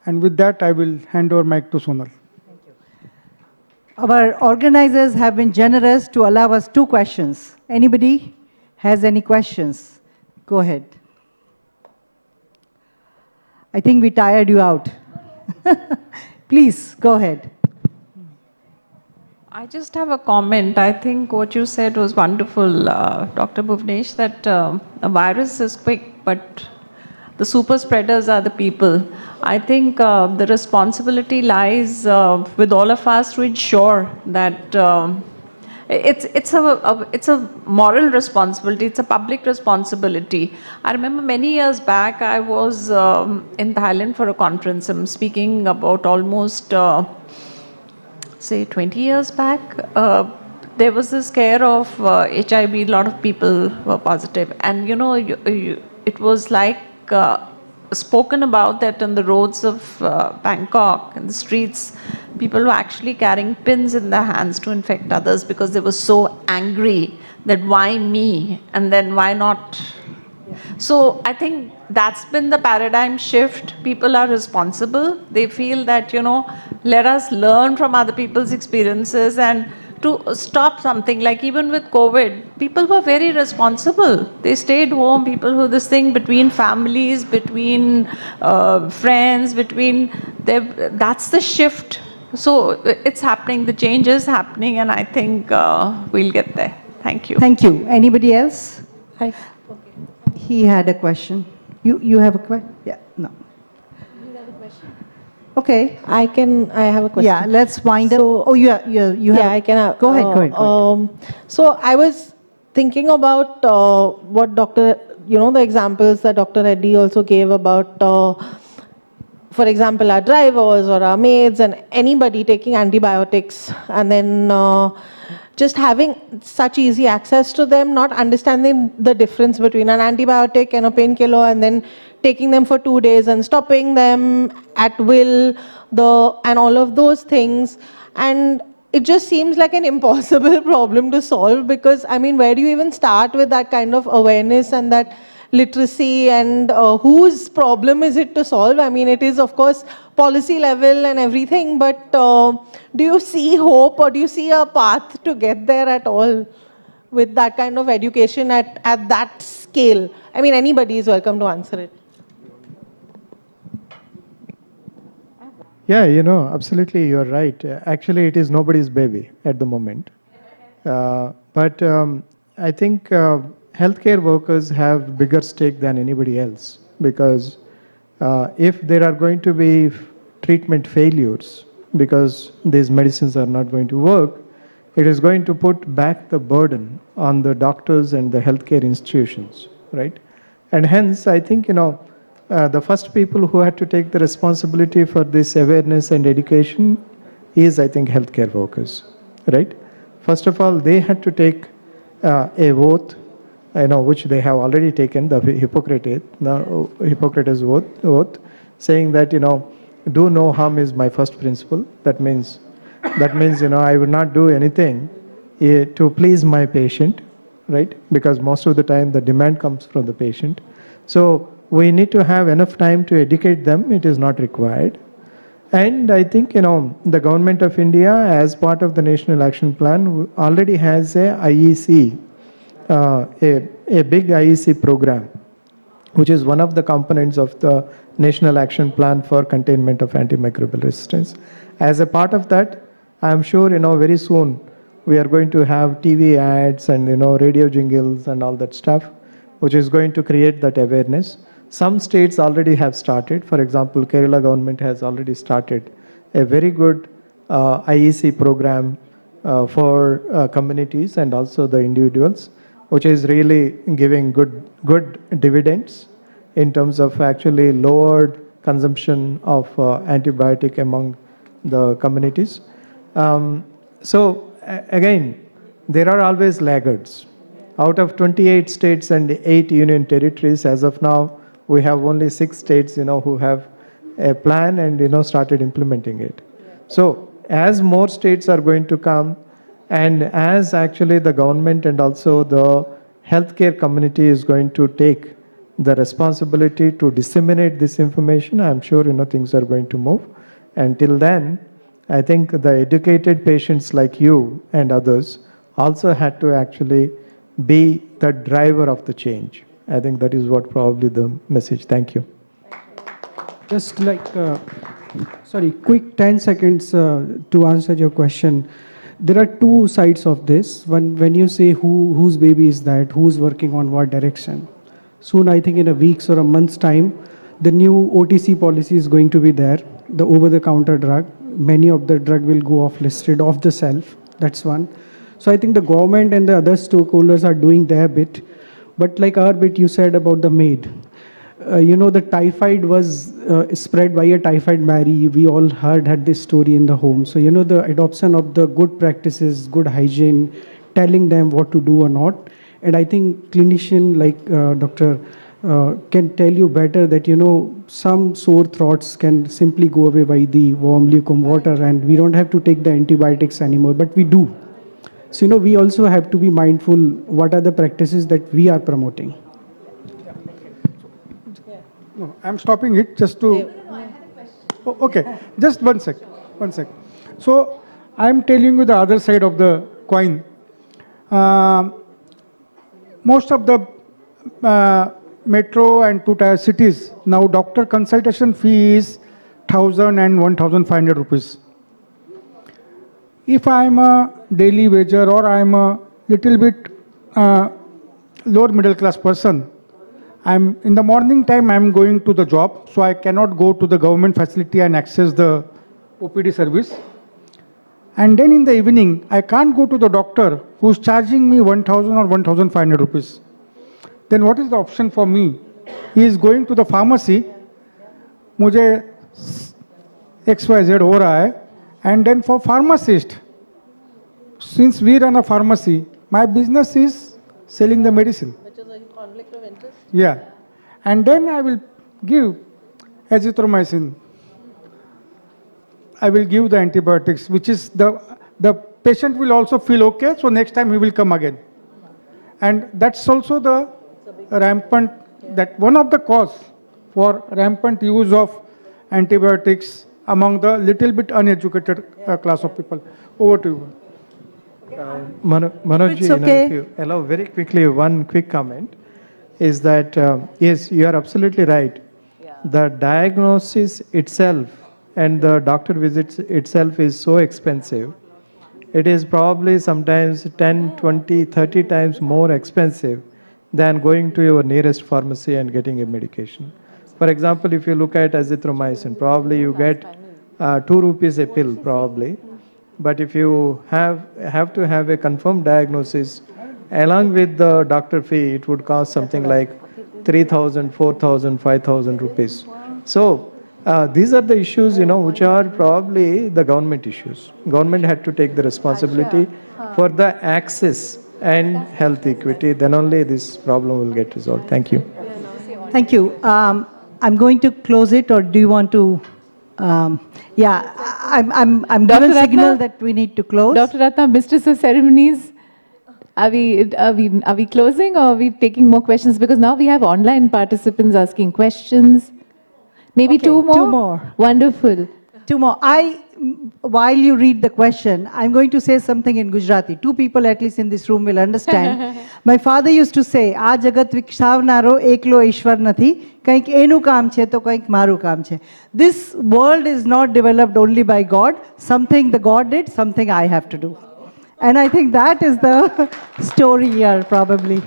And with that, I will hand over mic to Sonal. Our organizers have been generous to allow us 2 questions. Anybody has any questions? Go ahead. I think we tired you out. Please, go ahead. I just have a comment. I think what you said was wonderful, Dr. Bhuvnesh, that a virus is quick, but the super spreaders are the people. I think the responsibility lies with all of us to ensure that it's a moral responsibility, it's a public responsibility. I remember many years back, I was in Thailand for a conference. I'm speaking about almost say 20 years back. There was this scare of HIV, a lot of people were positive. And you know, it was like spoken about that on the roads of Bangkok, in the streets, people were actually carrying pins in their hands to infect others because they were so angry that why me and then why not. So I think that's been the paradigm shift. People are responsible. They feel that, you know, let us learn from other people's experiences and to stop something. Like even with COVID, people were very responsible. They stayed home, people who this thing between families, between friends, that's the shift. So it's happening, the change is happening, and I think we'll get there. Thank you. Thank you. Anybody else? Hi. He had a question. You have a question? Yeah, no. You have a question? Okay. I have a question. Yeah, let's wind up. Oh, you have. Yeah, I can. Go ahead. So I was thinking about what Dr. The examples that Dr. Reddy also gave about, for example, our drivers or our maids and anybody taking antibiotics and then just having such easy access to them, not understanding the difference between an antibiotic and a painkiller, and then taking them for 2 days and stopping them at will, and all of those things. And it just seems like an impossible problem to solve, because, I mean, where do you even start with that kind of awareness and that literacy, and whose problem is it to solve? I mean, it is, of course, policy level and everything, but do you see hope, or do you see a path to get there at all with that kind of education at that scale? I mean, anybody is welcome to answer it. Yeah, absolutely, you're right. Actually, it is nobody's baby at the moment. But I think healthcare workers have bigger stake than anybody else, because if there are going to be treatment failures because these medicines are not going to work, it is going to put back the burden on the doctors and the healthcare institutions, right? And hence, I think, the first people who had to take the responsibility for this awareness and education is, I think, healthcare workers, right? First of all, they had to take a oath, which they have already taken, the Hippocrates oath, saying that, do no harm is my first principle. That means, I will not do anything to please my patient, right? Because most of the time the demand comes from the patient. So we need to have enough time to educate them. It is not required. And I think, the government of India, as part of the National Action Plan, already has a IEC, a big IEC program, which is one of the components of the National Action Plan for Containment of Antimicrobial Resistance. As a part of that, I am sure, very soon we are going to have TV ads and, radio jingles and all that stuff, which is going to create that awareness. Some states already have started. For example, Kerala government has already started a very good IEC program for communities and also the individuals, which is really giving good dividends in terms of actually lowered consumption of antibiotic among the communities. Again, there are always laggards. Out of 28 states and 8 union territories, as of now, we have only 6 states, who have a plan and, started implementing it. So as more states are going to come, and as actually the government and also the healthcare community is going to take the responsibility to disseminate this information, I'm sure, things are going to move. Until then, I think the educated patients like you and others also had to actually be the driver of the change. I think that is what probably the message. Thank you. Just like, quick 10 seconds to answer your question. There are two sides of this. When you say whose baby is that, who's working on what direction. Soon, I think in a week's or a month's time, the new OTC policy is going to be there, the over-the-counter drug. Many of the drug will go off listed, off the shelf. That's one. So I think the government and the other stakeholders are doing their bit. But like our bit you said about the maid, the typhoid was spread by a typhoid Mary. We all had this story in the home. So, the adoption of the good practices, good hygiene, telling them what to do or not. And I think clinician like Dr. Can tell you better that, some sore throats can simply go away by the warm lukewarm water, and we don't have to take the antibiotics anymore, but we do. So, we also have to be mindful what are the practices that we are promoting. No, I'm stopping it just to... Oh, okay, just one sec. So, I'm telling you the other side of the coin. Most of the metro and two-tier cities, now doctor consultation fee is 1,000 and 1,500 rupees. If I'm a daily wager or I'm a little bit lower middle class person, I'm in the morning time I'm going to the job, so I cannot go to the government facility and access the OPD service. And then in the evening, I can't go to the doctor who's charging me 1,000 or 1,500 rupees. Then what is the option for me? He is going to the pharmacy, मुझे XYZ हो रहा है, and then for pharmacist, since we run a pharmacy, my business is selling the medicine. Which is a conflict of interest. Yeah, and then I will give azithromycin. I will give the antibiotics, which is the patient will also feel okay, so next time he will come again. And that's also the rampant, that one of the cause for rampant use of antibiotics among the little bit uneducated class of people. Over to you. Manoj, It's okay. if you allow very quickly one quick comment, is that yes, you are absolutely right. The diagnosis itself and the doctor visits itself is so expensive. It is probably sometimes 10, 20, 30 times more expensive than going to your nearest pharmacy and getting a medication. For example, if you look at azithromycin, probably you get 2 rupees a pill probably. But if you have to have a confirmed diagnosis, along with the doctor fee, it would cost something like 3,000, 4,000, 5,000 rupees. So these are the issues, which are probably the government issues. Government had to take the responsibility for the access and health equity. Then only this problem will get resolved. Thank you. Thank you. I'm going to close it, or do you want to? Yeah, I'm given signal that we need to close. Dr. Ratna, Mistress of Ceremonies, are we closing, or are we taking more questions? Because now we have online participants asking questions. Maybe Okay, 2 more? 2 more. Wonderful. 2 more. While you read the question, I'm going to say something in Gujarati. 2 people at least in this room will understand. My father used to say, "આ જગત વિકસાવનારો એકલો ઈશ્વર નથી, કંઈક એનું કામ છે તો કંઈક મારું કામ છે." This world is not developed only by God. Something the God did, something I have to do. And I think that is the story here, probably.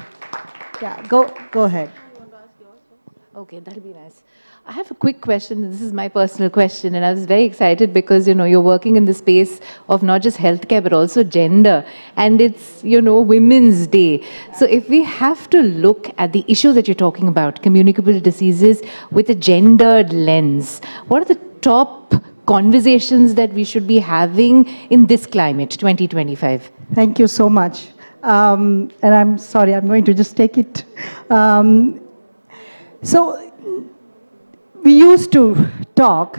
Yeah, go ahead. Okay, that'll be nice. I have a quick question. This is my personal question, and I was very excited because, you're working in the space of not just healthcare, but also gender. And it's, Women's Day. So if we have to look at the issue that you're talking about, communicable diseases, with a gendered lens, what are the top conversations that we should be having in this climate, 2025? Thank you so much. And I'm sorry, I'm going to just take it. So we used to talk,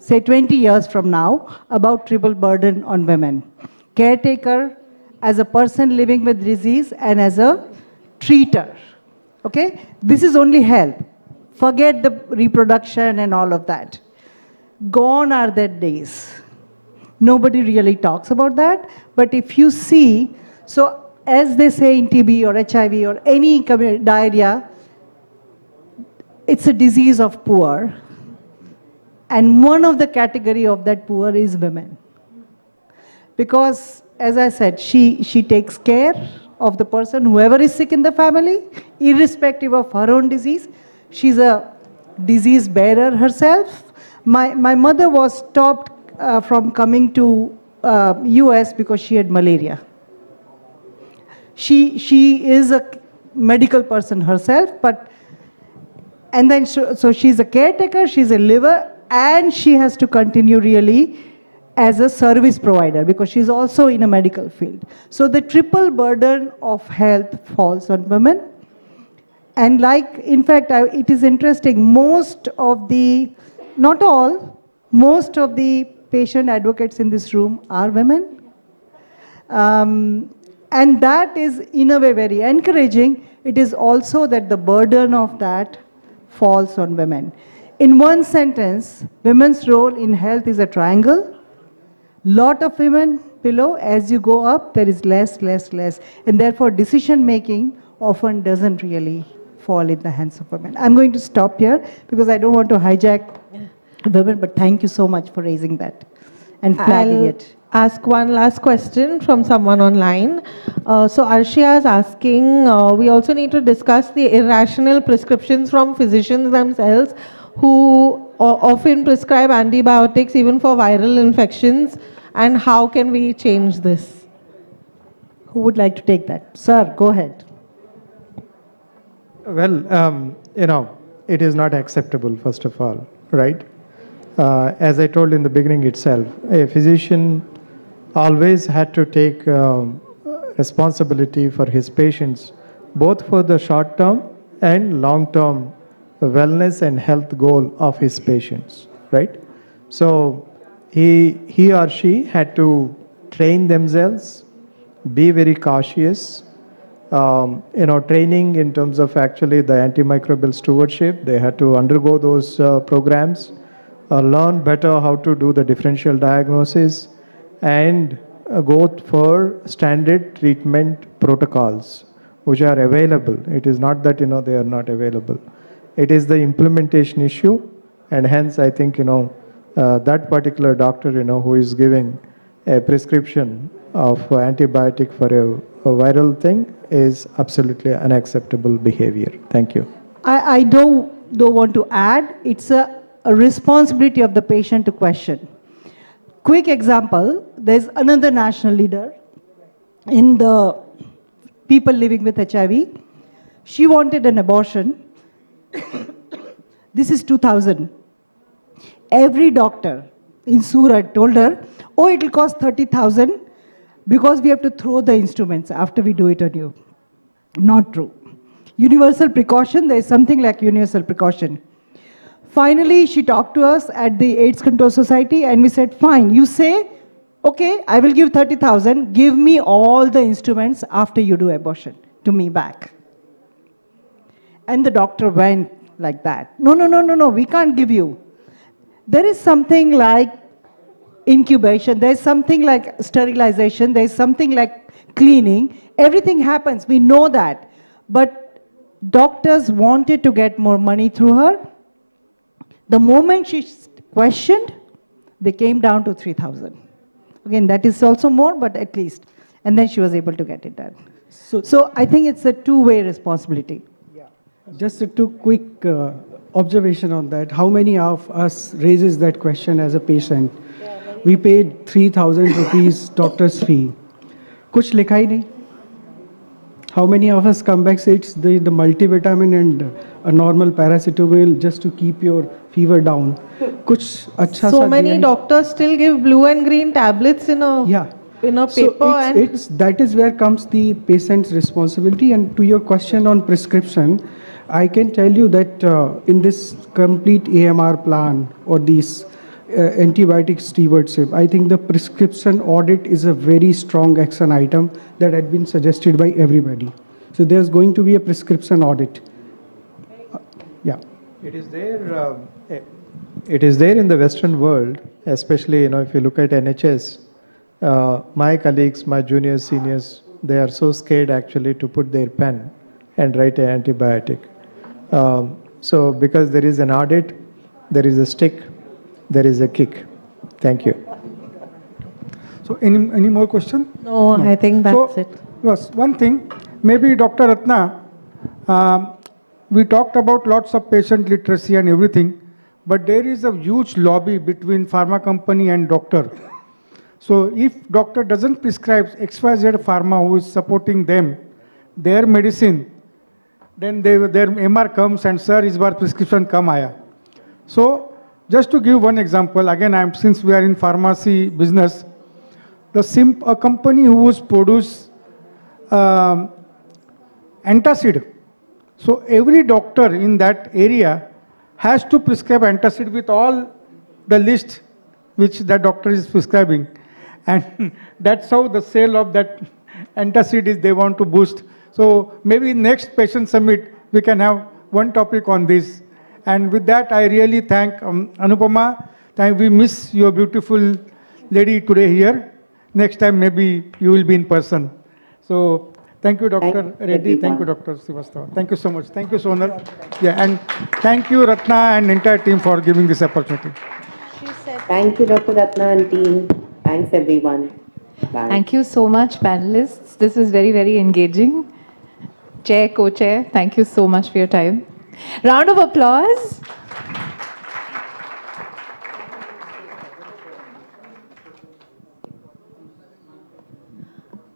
say 20 years from now, about triple burden on women. Caretaker, as a person living with disease, and as a treater. Okay? This is only health. Forget the reproduction and all of that. Gone are that days. Nobody really talks about that. But if you see, so as they say in TB or HIV or any diarrhea, it's a disease of poor. And one of the category of that poor is women. Because, as I said, she takes care of the person, whoever is sick in the family, irrespective of her own disease. She's a disease bearer herself. My mother was stopped from coming to US because she had malaria. She is a medical person herself, and then so she's a caretaker, she's a liver, and she has to continue really as a service provider because she's also in a medical field. So the triple burden of health falls on women. And in fact, it is interesting, most of the, not all, most of the patient advocates in this room are women. And that is, in a way, very encouraging. It is also that the burden of that falls on women. In one sentence, women's role in health is a triangle. Lot of women below, as you go up, there is less. And therefore, decision making often doesn't really fall in the hands of women. I'm going to stop here because I don't want to hijack women, but thank you so much for raising that and flagging it. Ask one last question from someone online. So Arshia is asking, we also need to discuss the irrational prescriptions from physicians themselves who often prescribe antibiotics even for viral infections, and how can we change this? Who would like to take that? Sir, go ahead. Well, it is not acceptable, first of all, right? As I told in the beginning itself, a physician always had to take responsibility for his patients, both for the short-term and long-term wellness and health goal of his patients, right? So he or she had to train themselves, be very cautious, training in terms of actually the antimicrobial stewardship. They had to undergo those programs, learn better how to do the differential diagnosis, and go for standard treatment protocols which are available. It is not that they are not available. It is the implementation issue, and hence I think that particular doctor who is giving a prescription of antibiotic for a viral thing is absolutely unacceptable behavior. Thank you. I don't want to add, it's a responsibility of the patient to question. Quick example, there's another national leader in the people living with HIV. She wanted an abortion. This is 2000. Every doctor in Surat told her, oh, it will cost 30,000 because we have to throw the instruments after we do it on you. Not true. Universal precaution, there is something like universal precaution. Finally, she talked to us at the AIDS Control Society and we said, fine, you say, okay, I will give 30,000, give me all the instruments after you do abortion to me back. And the doctor went like that. No, we can't give you. There is something like incubation, there is something like sterilization, there is something like cleaning. Everything happens, we know that. But doctors wanted to get more money through her. The moment she questioned, they came down to 3,000. Again, that is also more, but at least. And then she was able to get it done. So I think it's a two-way responsibility. Just two quick observation on that. How many of us raises that question as a patient? We paid 3,000 rupees doctor's fee. Kuch likha hi nahi. How many of us come back say it's the multivitamin and a normal paracetamol just to keep your fever down? Kuch अच्छा So सा many दिया है. doctors still give blue and green tablets in a paper. So and that is where comes the patient's responsibility. And to your question on prescription, I can tell you that in this complete AMR plan or these antibiotic stewardship, I think the prescription audit is a very strong action item that had been suggested by everybody. So there's going to be a prescription audit. Yeah. It is there. It is there in the Western world, especially if you look at NHS. My colleagues, my juniors, seniors, they are so scared actually to put their pen and write an antibiotic. So because there is an audit, there is a stick, there is a kick. Thank you. So any more question? No, I think that's it. Yes, one thing, maybe Dr. Ratna, we talked about lots of patient literacy and everything, but there is a huge lobby between pharma company and doctor. So if doctor doesn't prescribe XYZ pharma who is supporting them, their medicine, then their MR comes and sir, is bar prescription kam aaya. So just to give one example, again, since we are in pharmacy business, a company who was produce antacid. So every doctor in that area has to prescribe antacid with all the list which the doctor is prescribing. And that's how the sale of that antacid is they want to boost. So maybe next patient summit, we can have one topic on this. And with that, I really thank Anupama. We miss your beautiful lady today here. Next time, maybe you will be in person. So thank you, Dr. Reddy. Thank you, Dr. Srivastava. Thank you so much. Thank you, Sonar. Yeah, and thank you, Ratna and entire team for giving this opportunity. Thank you, Dr. Ratna and team. Thanks, everyone. Bye. Thank you so much, panelists. This is very, very engaging. Chair, co-chair, thank you so much for your time. Round of applause.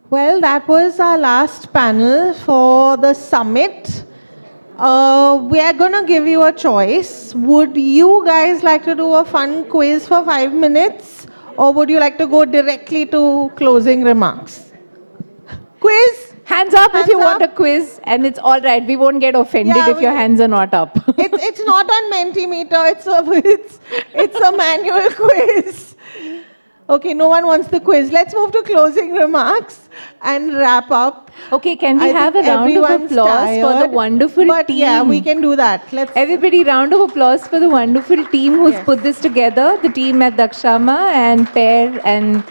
Well, that was our last panel for the summit. We are going to give you a choice. Would you guys like to do a fun quiz for 5 minutes? Or would you like to go directly to closing remarks? Quiz? Hands up if you want a quiz, and it's all right. We won't get offended if your hands are not up. It's not on Mentimeter. It's a manual quiz. Okay, no one wants the quiz. Let's move to closing remarks and wrap up. Okay, can we have a round of applause for the wonderful team? Yeah, we can do that. Everybody, round of applause for the wonderful team who's put this together. The team at DakshamA and PAIR and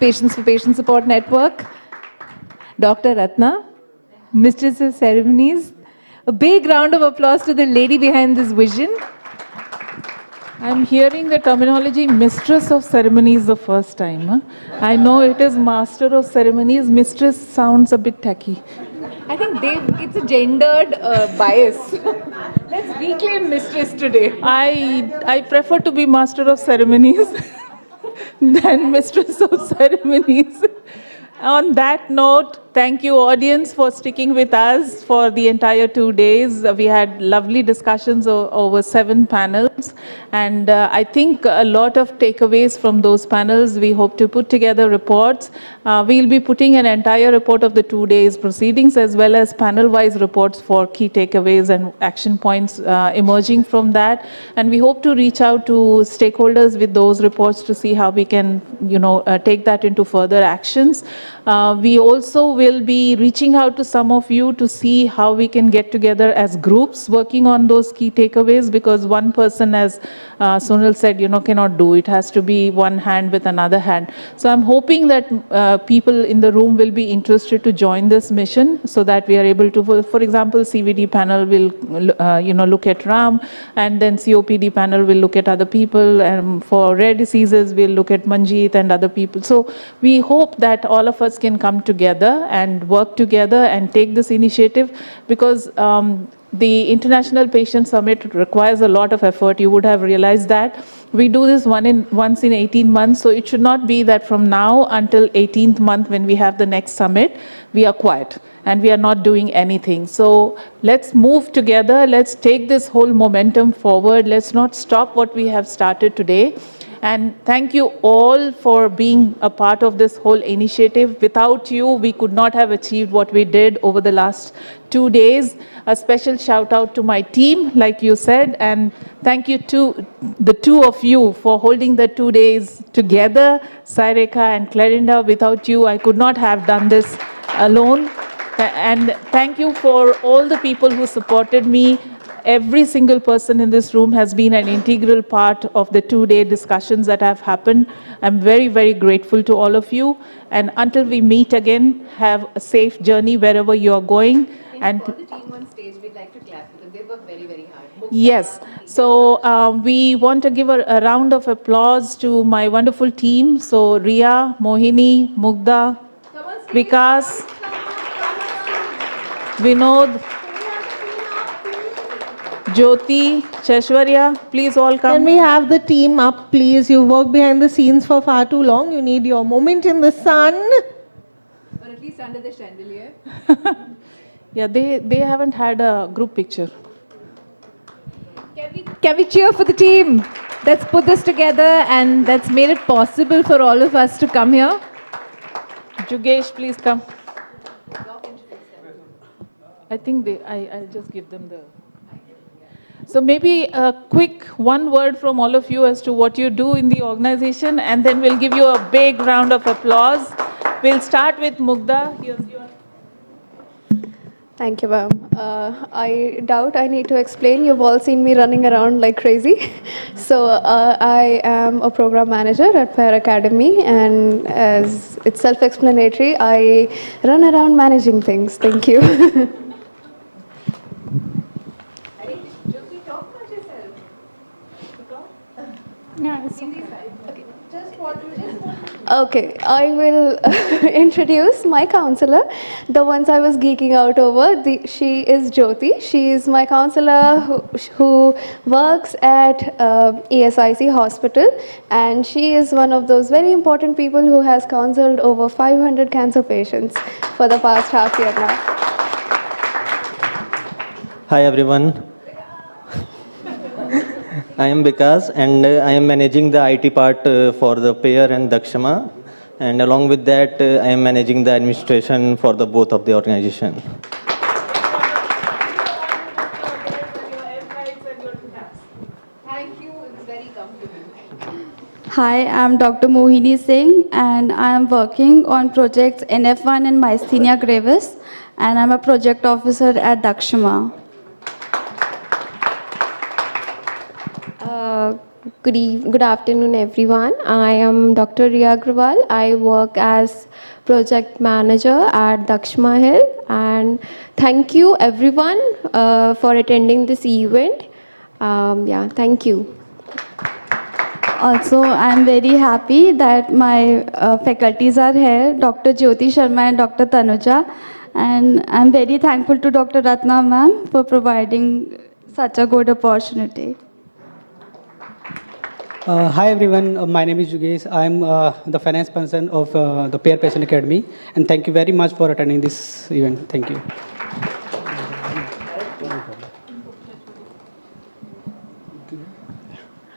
Patients for Patient Support Network. Dr. Ratna, Mistress of Ceremonies. A big round of applause to the lady behind this vision. I'm hearing the terminology mistress of ceremonies the first time. Huh? I know it is master of ceremonies. Mistress sounds a bit tacky. I think it's a gendered bias. Let's reclaim mistress today. I prefer to be master of ceremonies than mistress of ceremonies. On that note, thank you, audience, for sticking with us for the entire 2 days. We had lovely discussions over 7 panels, and I think a lot of takeaways from those panels. We hope to put together reports. We'll be putting an entire report of the 2 days proceedings as well as panel-wise reports for key takeaways and action points emerging from that. And we hope to reach out to stakeholders with those reports to see how we can, take that into further actions. We also will be reaching out to some of you to see how we can get together as groups working on those key takeaways, because one person, as Sonal said, cannot do. It has to be one hand with another hand. So I'm hoping that people in the room will be interested to join this mission so that we are able to, for example, CVD panel will, look at RAM, and then COPD panel will look at other people, and for rare diseases, we'll look at Manjeet and other people. So we hope that all of us can come together and work together and take this initiative, because the International Patient Summit requires a lot of effort. You would have realized that. We do this once in 18 months, so it should not be that from now until 18th month when we have the next summit, we are quiet and we are not doing anything. So let's move together, let's take this whole momentum forward, let's not stop what we have started today. And thank you all for being a part of this whole initiative. Without you, we could not have achieved what we did over the last 2 days. A special shout out to my team, like you said, and thank you to the two of you for holding the 2 days together, Saireka and Clarinda. Without you, I could not have done this alone. And thank you for all the people who supported me. Every single person in this room has been an integral part of the 2-day discussions that have happened. I'm very, very grateful to all of you. And until we meet again, have a safe journey wherever you're going. And for the team on stage, we'd like to clap because they work very, very hard. Yes. So we want to give a round of applause to my wonderful team. So Ria, Mohini, Mugdha, Vikas, Vinod, Jyoti, Shashwarya, please all come. Can we have the team up, please? You work behind the scenes for far too long. You need your moment in the sun. Or at least under the chandelier. Yeah, they haven't had a group picture. Can we cheer for the team that's put this together and that's made it possible for all of us to come here? Jugesh, please come. I think I'll just give them the... So maybe a quick one word from all of you as to what you do in the organization, and then we'll give you a big round of applause. We'll start with Mugdha. Here's your... Thank you, ma'am. I doubt I need to explain. You've all seen me running around like crazy. So I am a program manager at Fair Academy, and as it's self-explanatory, I run around managing things. Thank you. Okay, I will introduce my counselor, the ones I was geeking out over. She is Jyoti. She is my counselor who works at ESIC hospital, and she is one of those very important people who has counseled over 500 cancer patients for the past half year now. Hi everyone. I am Vikas, and I am managing the IT part for the payer and DakshamA, and along with that I am managing the administration for the both of the organization. Thank you, it's very comfortable. Hi, I'm Dr. Mohini Singh, and I am working on projects NF1 and myasthenia gravis, and I'm a project officer at DakshamA. Good afternoon, everyone. I am Dr. Riya Agrawal. I work as project manager at DakshamA Hill, and thank you everyone for attending this event. Yeah, thank you. Also, I'm very happy that my faculties are here, Dr. Jyoti Sharma and Dr. Tanuja, and I'm very thankful to Dr. Ratna ma'am for providing such a good opportunity. Hi everyone, my name is Jugesh. I'm the finance person of the Pair Patient Academy, and thank you very much for attending this event. Thank you.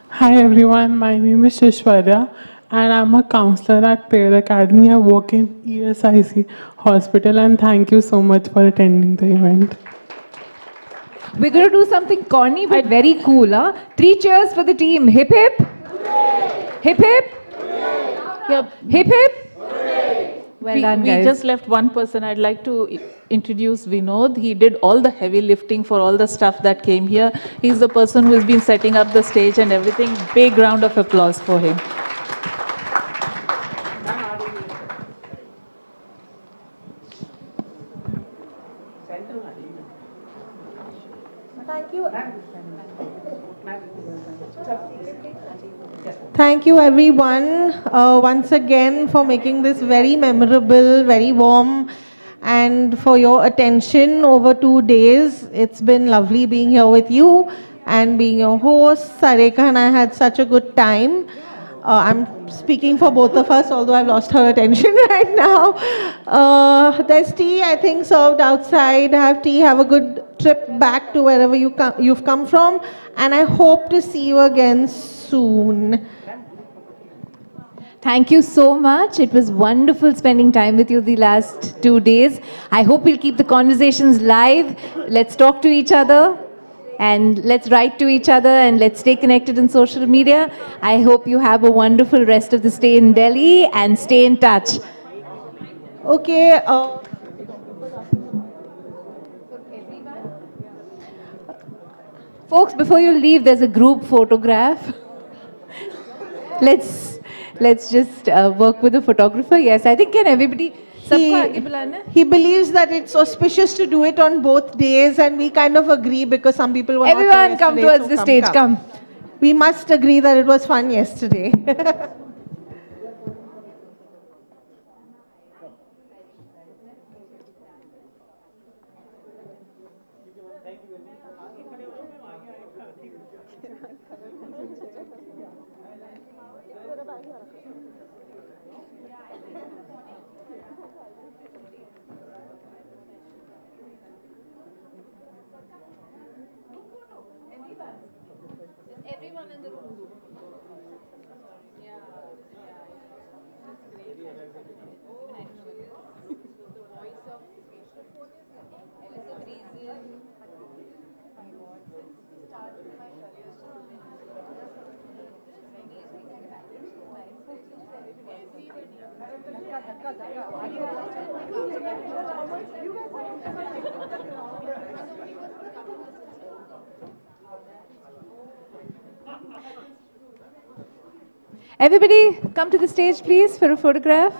Hi everyone, my name is Shashwarya, and I'm a counselor at Pair Academy. I work in ESIC hospital, and thank you so much for attending the event. We're going to do something corny but very cool, huh? 3 cheers for the team. Hip hip. Hooray. Hip hip. Yep. Hip hip. Well done, we guys. just left one person. I'd like to introduce Vinod. He did all the heavy lifting for all the stuff that came here. He's the person who has been setting up the stage and everything. Big round of applause for him. Thank you. Thank you everyone once again for making this very memorable, very warm and for your attention over 2 days. It's been lovely being here with you and being your host. Sareka and I had such a good time. I'm speaking for both of us, although I've lost her attention right now. There's tea, I think, served outside. Have tea, have a good trip back to wherever you've come from. And I hope to see you again soon. Thank you so much. It was wonderful spending time with you the last 2 days. I hope we'll keep the conversations live. Let's talk to each other. And let's write to each other and let's stay connected in social media. I hope you have a wonderful rest of the stay in Delhi and stay in touch. Okay. Folks, before you leave, there's a group photograph. Let's just work with the photographer. Yes, I think can everybody... He believes that it's auspicious to do it on both days, and we kind of agree because some people were Everyone not come yesterday, towards the stage, come. We must agree that it was fun yesterday. Everyone in the room. Everybody come to the stage, please, for a photograph.